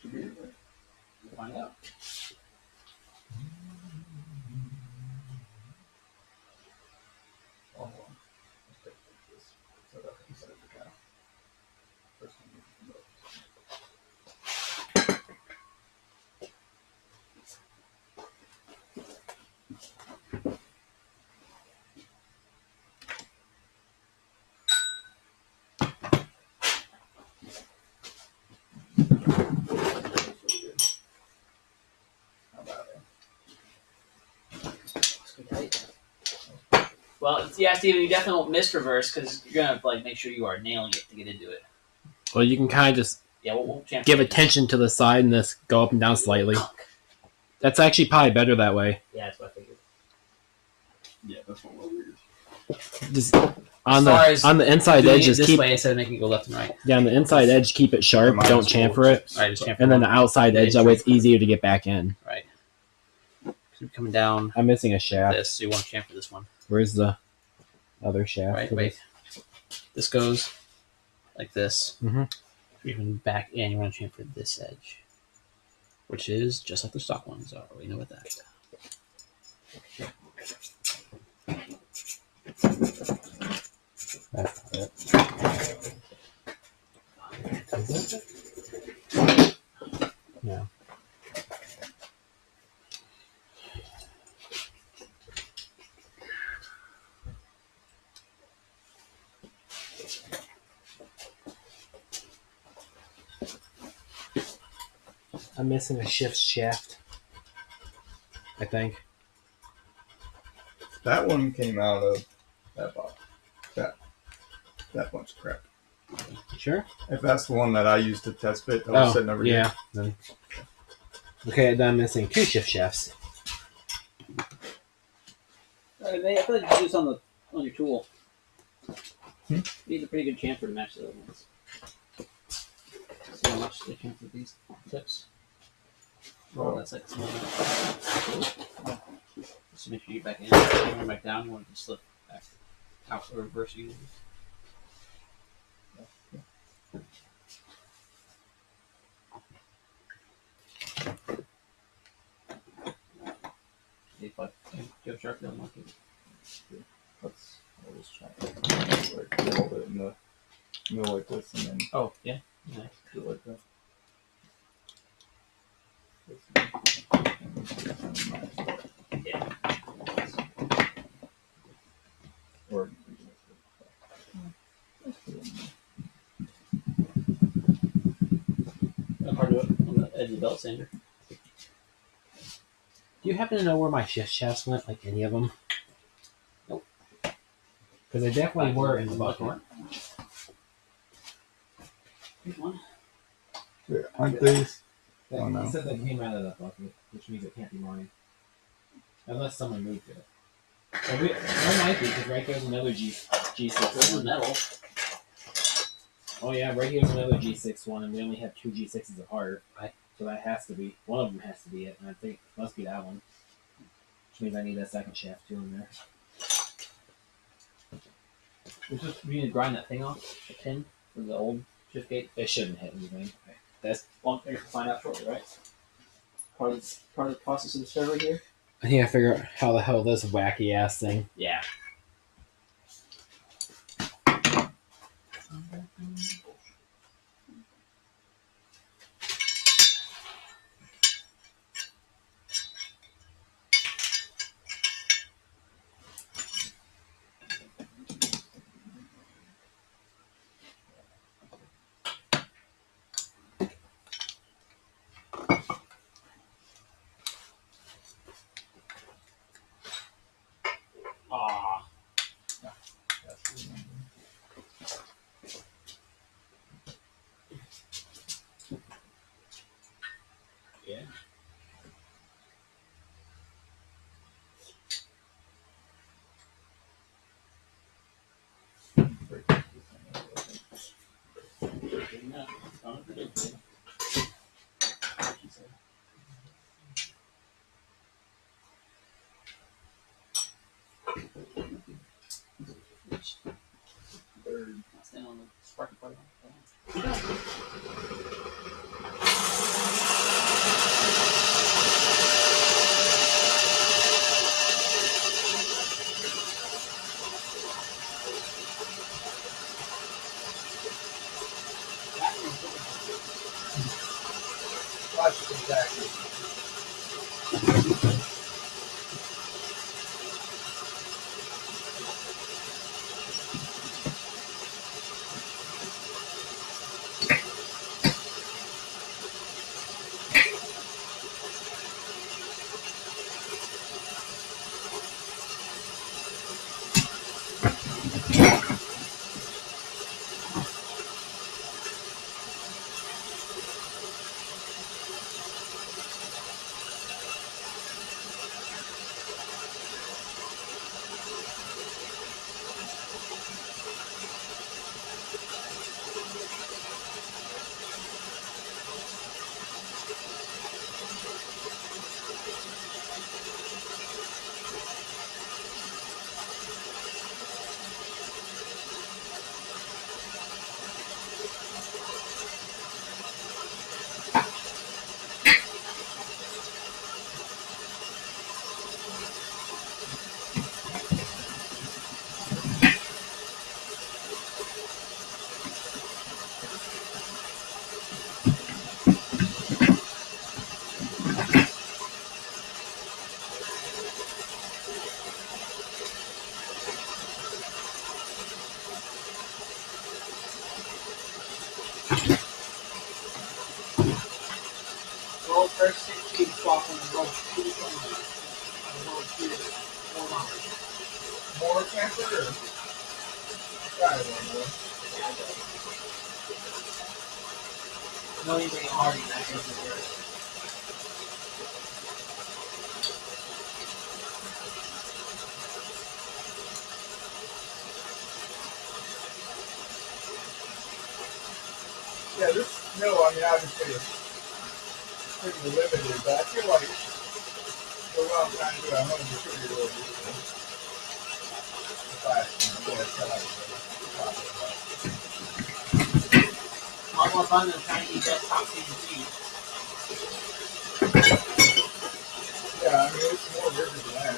Should be right. We'll find out. Oh, hold on. Let's take this. Set up inside the cow. First one you can look. How about it? Well, yeah, Steven, you definitely won't miss reverse because you're gonna like make sure you are nailing it to get into it. Well, you can kind of just Yeah, we'll chamfer give the attention to the side and this go up and down slightly. That's actually probably better that way. Yeah, that's what I figured. Yeah, that's what we're weird. Just on As far as the inside Doing edge, it just this keep way instead of making it go left and right. on the inside edge, keep it sharp. Mine Don't is chamfer it, All right, just chamfer and then one. the outside edge. That way, it's easier to get back in. Right. So you're coming down I'm missing a shaft. this, so you want to chamfer this one. Where's the other shaft? Right, for wait. this? This goes like this. Mhm. Even back in, you want to chamfer this edge, which is just like the stock ones are. We know what that. That's not it. Is it? No. I'm missing a shift shaft, I think. That one came out of that box. That bunch of crap. Sure? If that's the one that I used to test fit that was sitting over yeah. here. Then. Okay, then I'm missing 2 shift shafts. I feel like you do this on your tool. You need a pretty good chamfer to match the other ones. See how much they chamfer these tips. Oh, that's like small. Just make sure you back in. When you back down, you want to slip back out or reverse you. but do you have sharp feeling monkey? I'll just try it. Like, hold it in the middle like this and then Oh, yeah. Nice. do it like that. Yeah. Or Part of it on the edge of the belt sander. Do you happen to know where my shift shafts went? Like any of them? Because they definitely were in the bucket. Here's one. aren't these? They Oh, no. said they came out of that bucket, which means it can't be mine. Unless someone moved it. That might be, because right there's another G6 There's one. metal. Oh yeah, right here's another G6 one, and we only have 2 G6s apart. Right. So that has to be, one of them has to be it, and I think it must be that one. Which means I need that second shaft too in there. We need to grind that thing off, the pin for the old shift gate. It shouldn't hit anything. That's one thing to find out shortly, right? Part of the process of the server here. I need to figure out how the hell this wacky ass thing. Yeah. Ah. Yeah. Stand on the sparking plug. Exactly. Roll first 16 swap and then roll 2 and roll 2 4 miles. More camper or? Try one more. Yeah, I got it. No anything hard in that case. Yeah, this mill, I mean, obviously it's pretty limited, but I feel like for what I'm trying to do, I'm going to be pretty real useful. If I go and tell A lot more fun than trying to eat desktop CNC. Yeah, I mean, it's more rigid than that.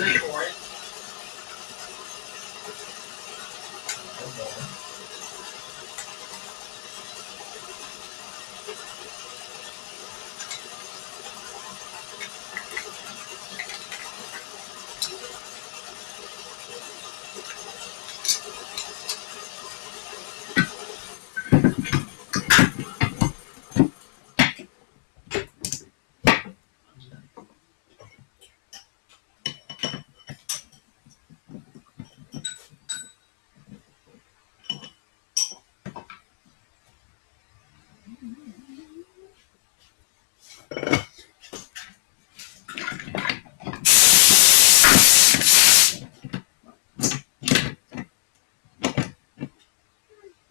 3 for it.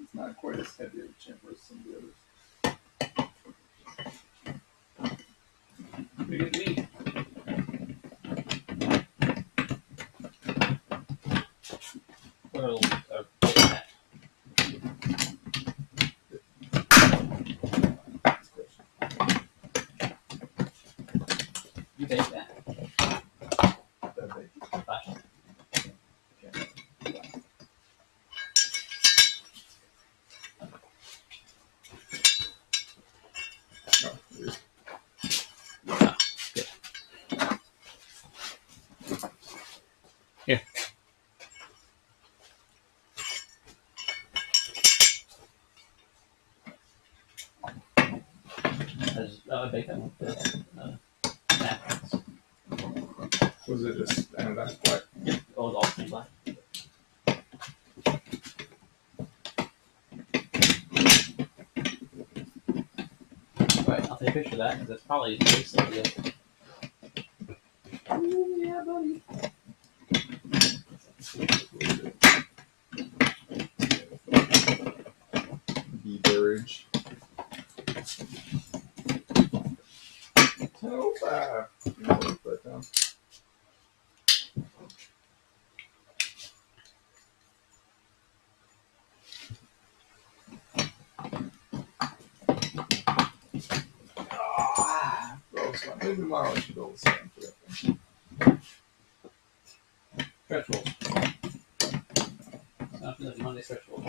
It's not quite as heavy of a chamfer as some of the others. Pretty good to me. You take that. That big. Flash. Oh, it is. Here. I would bake that one with napkins. Was it just anodized black? Yep. It was all plain black. Alright, I'll take a picture of that because it's probably tasty. Yeah, buddy. Beverage. 10:05. Put that down. So maybe tomorrow I should go with Sam for that thing. Stretch rolls. Not like Monday stretch rolls.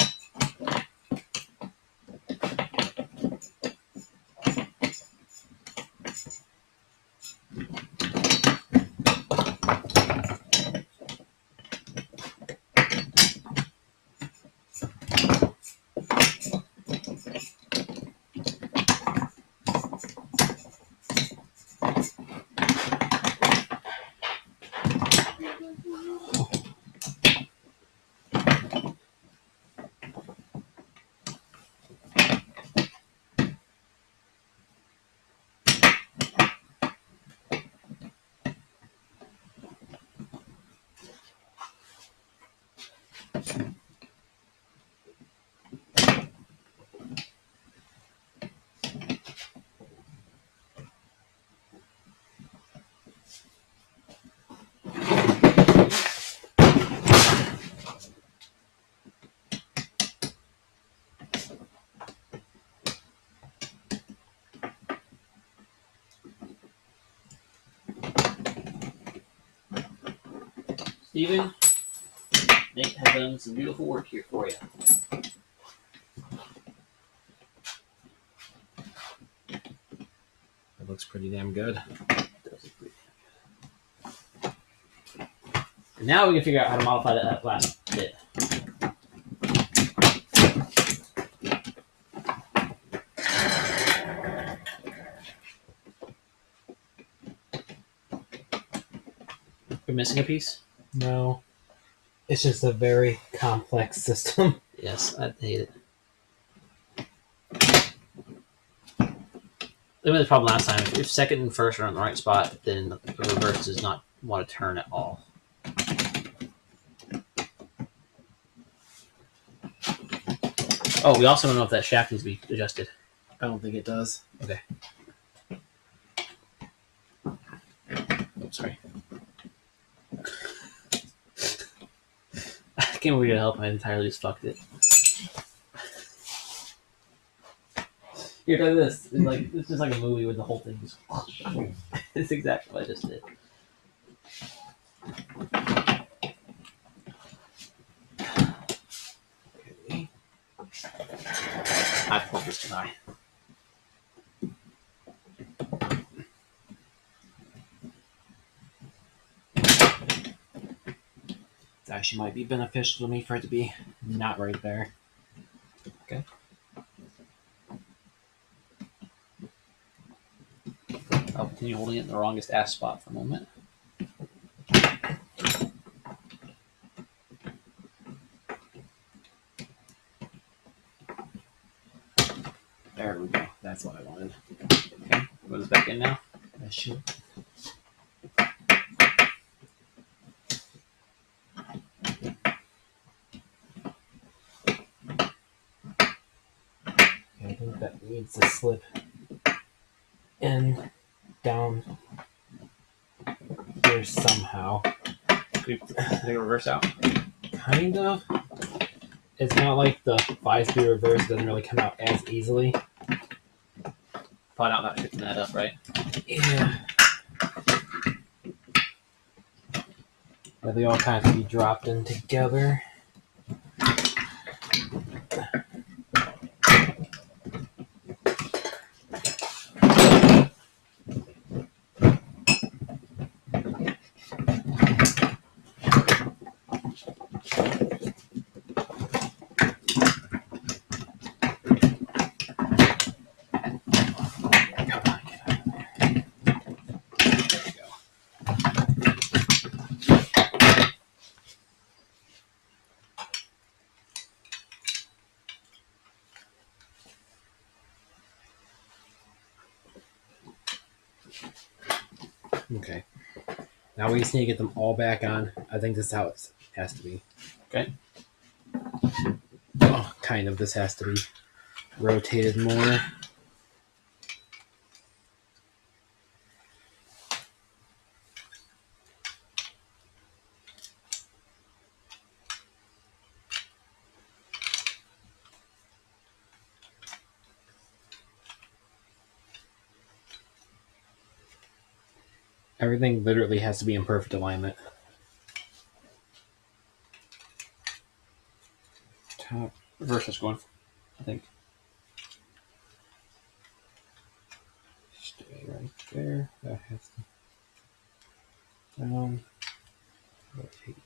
Steven, Nate has done some beautiful work here for you. It looks pretty damn good. And now we can figure out how to modify that last bit. You're missing a piece? No. It's just a very complex system. Yes, I hate it. We had the problem last time. If second and first are in the right spot, then the reverse does not want to turn at all. Oh, we also don't know if that shaft needs to be adjusted. I don't think it does. Okay. Oh, sorry. I can't believe we help. I entirely just fucked it. Here, try this. It's just like a movie where the whole thing is. It's exactly what I just did. I pulled this guy. It actually might be beneficial to me for it to be not right there. Okay. I'll continue holding it in the wrongest ass spot for a moment. There we go. That's what I wanted. Okay, put this back in now. That should. I think that needs to slip in down here somehow. Take a reverse out. Kind of. It's not like the 5-speed reverse doesn't really come out as easily. Probably not picking that up, right? Yeah. But they all kind of have to be dropped in together. Okay. Now we just need to get them all back on. I think this is how it has to be. Okay. Oh, kind of. This has to be rotated more. Everything literally has to be in perfect alignment. Top. Reverse is going, I think. Stay right there. That has to down. Rotate.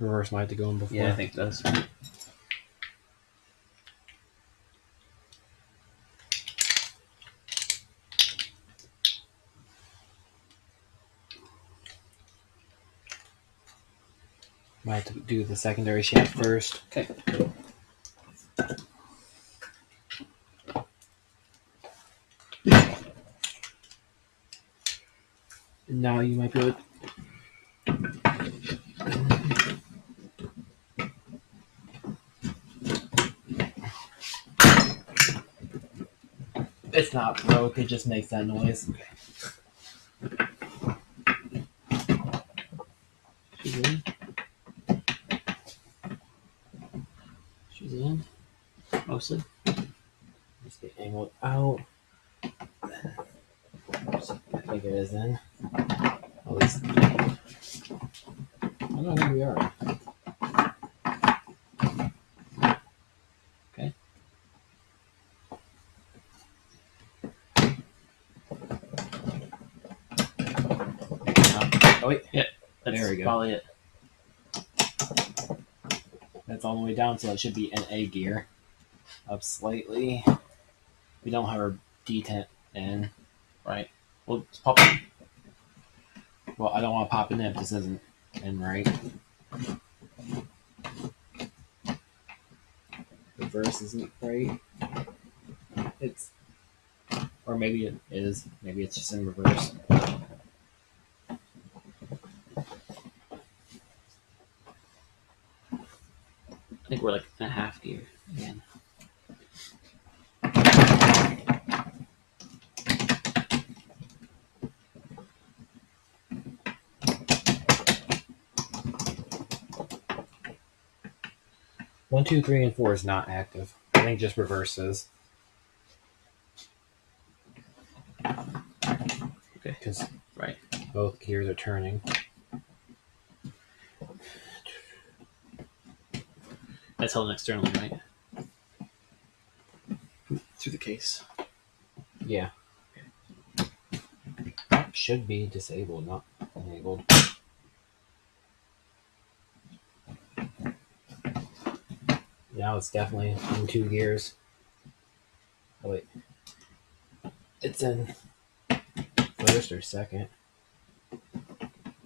Reverse might have to go in before. Yeah, I think it does. Might have to do the secondary shaft first. Okay. Now you might be able to. It's not broke, it just makes that noise. She's in. She's in. Mostly. Just get angled out. I think it is in. At least. I don't think we are. Okay. Oh, wait. Yeah. That's There we go. probably it. That's all the way down, so it should be an A gear. Up slightly. We don't have our detent in. Right. Well, it's popping. Well, I don't want to pop it in if this isn't in right. Reverse isn't right. It's, or maybe it is. Maybe it's just in reverse. I think we're like in a half gear again. One, two, three, and 4 is not active. I think just reverses. Okay. Because Right. both gears are turning. That's held externally, right? Through the case. Yeah. Should be disabled, not enabled. Now it's definitely in 2 gears. Oh wait. It's in first or second.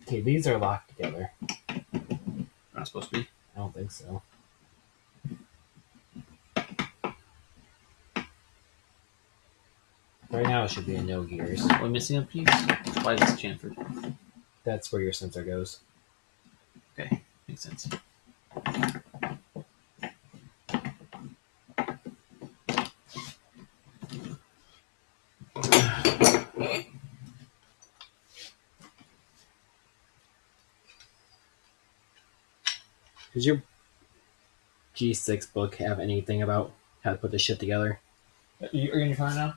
Okay, these are locked together. Not supposed to be. I don't think so. Right now it should be in no gears. Are we missing a piece? Why is this chamfered? That's where your sensor goes. Okay, makes sense. Does your G6 book have anything about how to put this shit together? Are you in your phone now?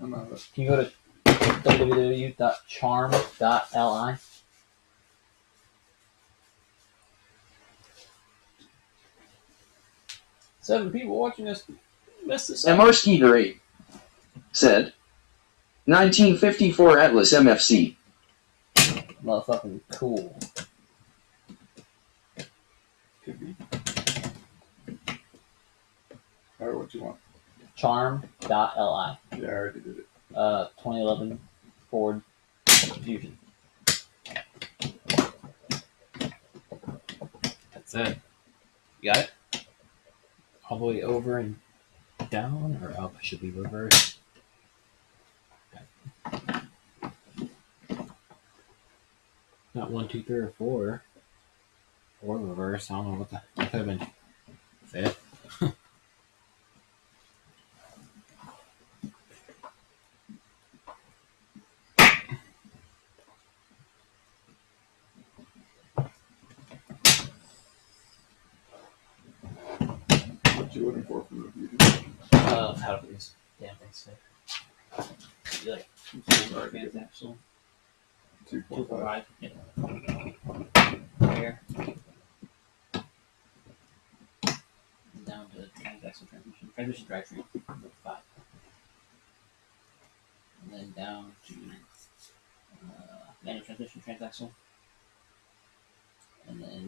I'm out of it. Can you go to www.charm.li? Seven people watching us mess this up. MR Skeeter 8 said, 1954 Atlas MFC. Motherfucking cool. Could be. Or what you want. Charm.li. Yeah, I already did it. 2011 Ford Fusion. That's it. You got it? All the way over and down or up? Should be reversed. Not 1, 2, 3, or 4. Or reverse. I don't know what the could have been. Fit. What you looking for from the beauty? How to put these damn things together. You like advanced axle. 2.5. 2.5. Yeah. There. Down to transaxle transmission. Transmission drivetrain. 5. And then down to manual transmission transaxle. And then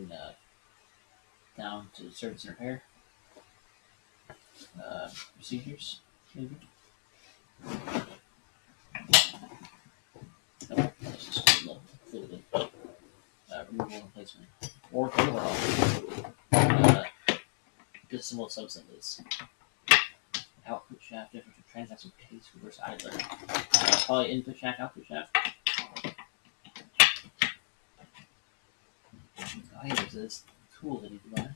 down to service and repair. Procedures, maybe. No, that's just low fluid. Removal and replacement. Or overall. Disassemble subassemblies. Output shaft, different from transaxle case, reverse idler. Probably input shaft, output shaft. Oh, yeah, there's this tool that you can buy.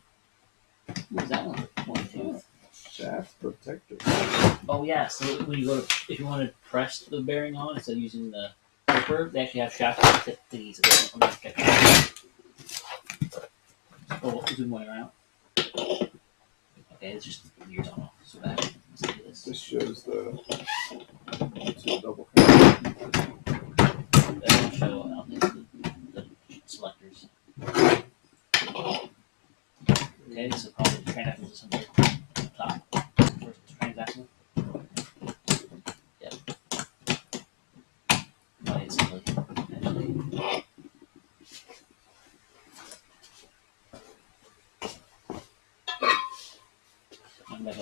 What is that one? One tooth. Shaft protector. Oh yeah, so when you go to, if you want to press the bearing on instead of using the gripper, they actually have shaft thingies available. Oh, zoom way around. Okay, it's just the gears on off. So back. Let's do this. This shows the double. That will show the selectors. Okay, so probably the transaxle is somewhere top. First transaxle. Yep. Body assembly. Actually. I'm like a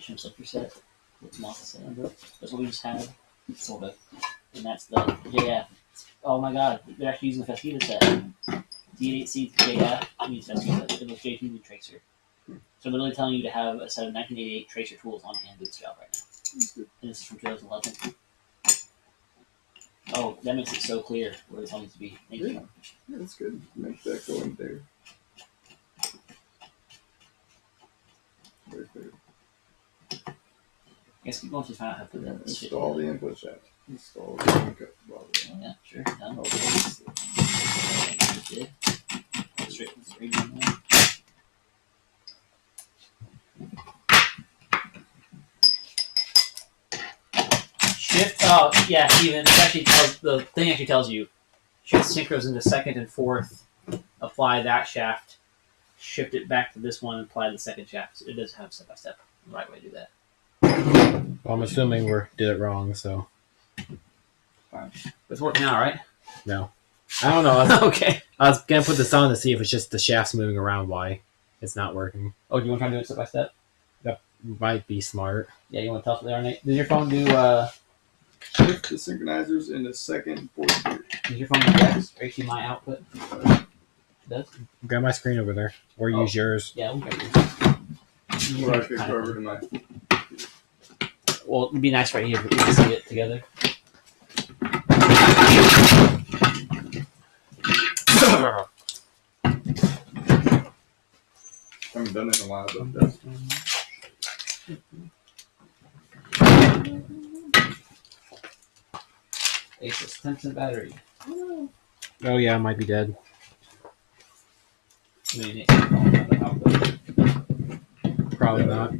shim selector set with moth set under it. That's what we just had, sort of. And that's the JF. Oh my god, they're actually using the Festida set. D8C JF means Festida. It was J2 Tracer. So they're literally telling you to have a set of 1988 Tracer tools on hand to this job right now. And this is from 2011. Oh, that makes it so clear where it's all needs to be. Thank you. Yeah, that's good. Make that go in there. Very clear. I guess keep going to find out how to put that shit Install the together. input shaft. Install the input. Blah, blah, blah. Yeah, sure. Done. Oh, Did. Straight on there. Shift. Oh, yeah, Steven. It actually tells the thing. Actually tells you shift synchros into second and fourth. Apply that shaft shift it back to this one and apply the second shaft. So it does have step by step the right way to do that. Well, I'm assuming we did it wrong, so It's working out, right? no. I don't know. Okay. I was gonna put this on to see if it's just the shafts moving around. Why it's not working? Oh, do you want to try to do it step by step? That might be smart. Yeah, you want to tell us what they are, Nate? Does your phone do Shift the synchronizers in the second, fourth gear. does your phone do X or HDMI output? It does? Grab my screen over there, or use yours. Yeah, we'll get Or I could go over to my. Well, it'd be nice right here if we can see it together. I haven't done it in a while, but that's. Asus 10% battery. Oh yeah, it might be dead. Maybe output. Probably not.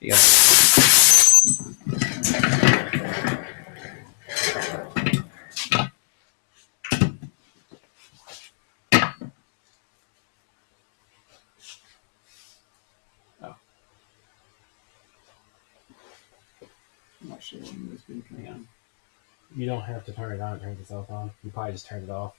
Yeah. I'm not sure when this being Hang on. You don't have to turn it on and turn yourself on. You probably just turned it off.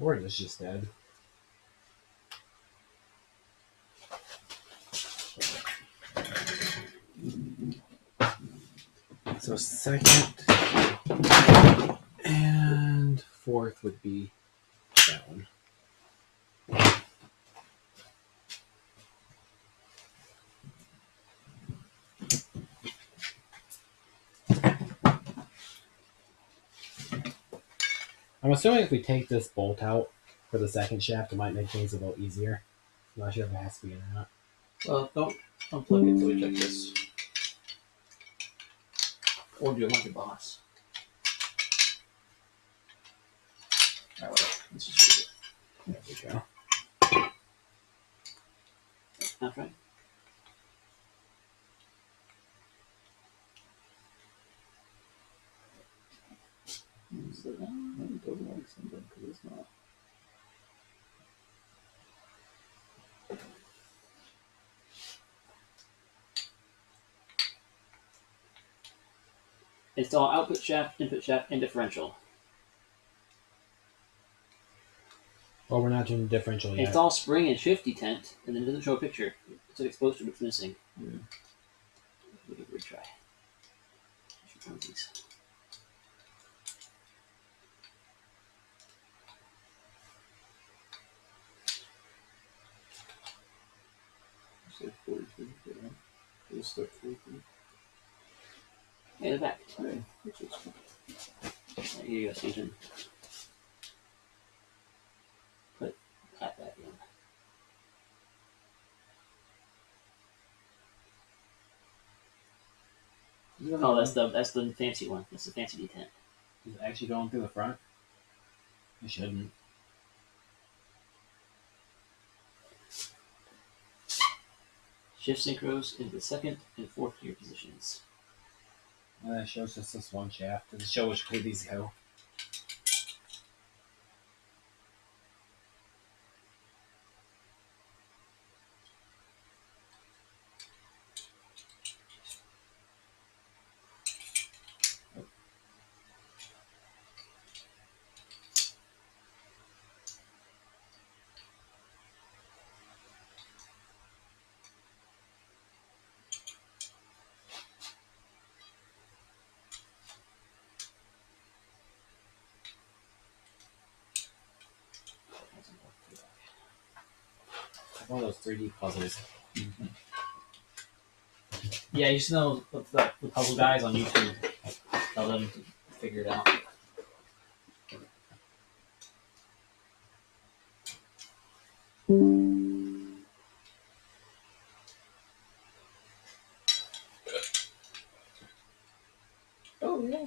Or it's just dead. So second and fourth would be that one. I'm assuming if we take this bolt out for the second shaft, it might make things a little easier. I'm not sure if it has to be or not. Well, don't unplug it until we check this. Or do it like a boss. Alright, whatever. Let's just read it. There we go. That's right. So, it doesn't like something because it's not. Install output shaft, input shaft, and differential. Well, we're not doing the differential yet. Install spring and shift detent, and then it doesn't show a picture. It's an exposure that's missing. Yeah. We can retry. These. Say 42. Yeah. Just like 42. Yeah, the back. Yeah. Which is Right, here you go, Stephen. Put that back in. Oh, that's the fancy one. That's the fancy detent. Is it actually going through the front? It shouldn't. Shift synchros into the second and fourth gear positions. And that shows just this one shaft. Does it show which way these go? One of those 3D puzzles. Yeah, you should know the puzzle guys on YouTube. Tell them to figure it out. Oh yeah.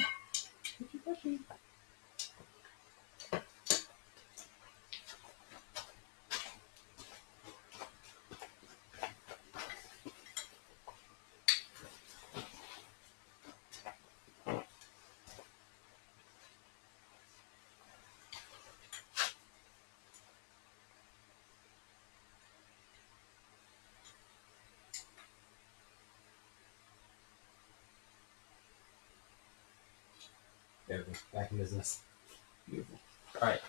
There we go. Back in business. Beautiful. All right.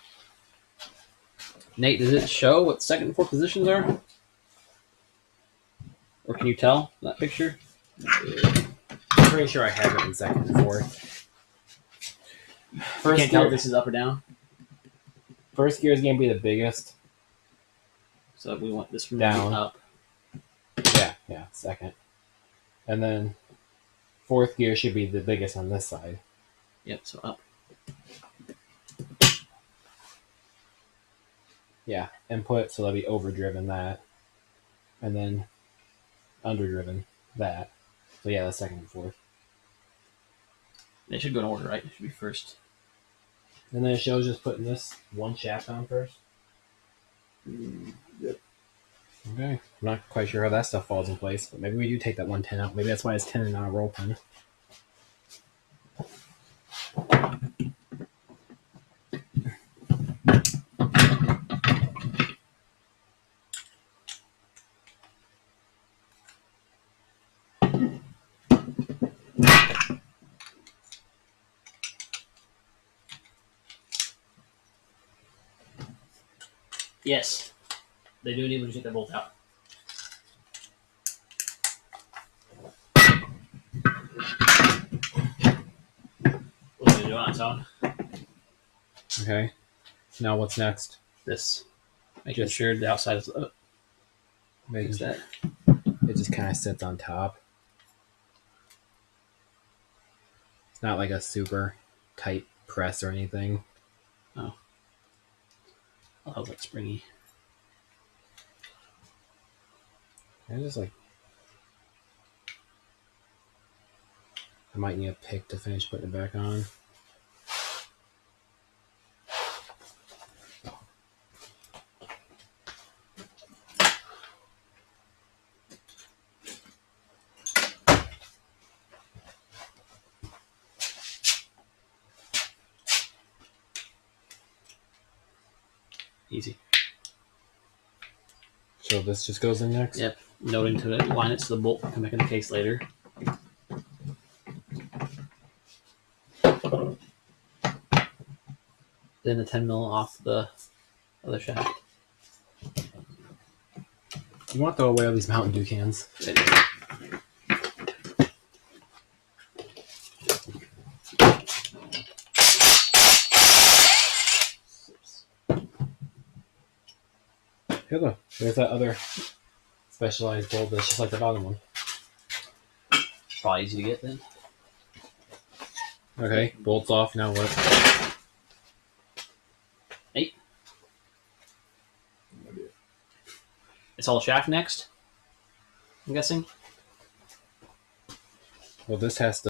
Nate, does it show what second and fourth positions are? Or can you tell from that picture? I'm pretty sure I have it in second and fourth. You First can't tell gear, if this is up or down. first gear is gonna be the biggest. So we want this from Down. up. Yeah, second. And then fourth gear should be the biggest on this side. Yep, so up. Yeah, input, so that'll be overdriven that. And then underdriven that. So yeah, that's second and fourth. They should go in order, right? It should be first. And then it shows just putting this one shaft on first. Yep. Okay. I'm not quite sure how that stuff falls in place, but maybe we do take that 110 out. Maybe that's why it's 10 and not a roll pin. Yes. They do need to take that bolt out. What's it gonna do on its own? Okay. Now what's next? This. Making Just- sure the outside is up. Making Fix that. It just kind of sits on top. It's not like a super tight press or anything. Oh, that was like springy. I just like. I might need a pick to finish putting it back on. Easy. So this just goes in next? Yep. Noting to line it so the bolt can come back in the case later. Then the 10 mil off the other shaft. You want to throw away all these Mountain Dew cans. Here, look. There's that other specialized bolt that's just like the bottom one. Probably easy to get then. Okay, bolts off. Now what? It's all shaft next, I'm guessing. Well, this has to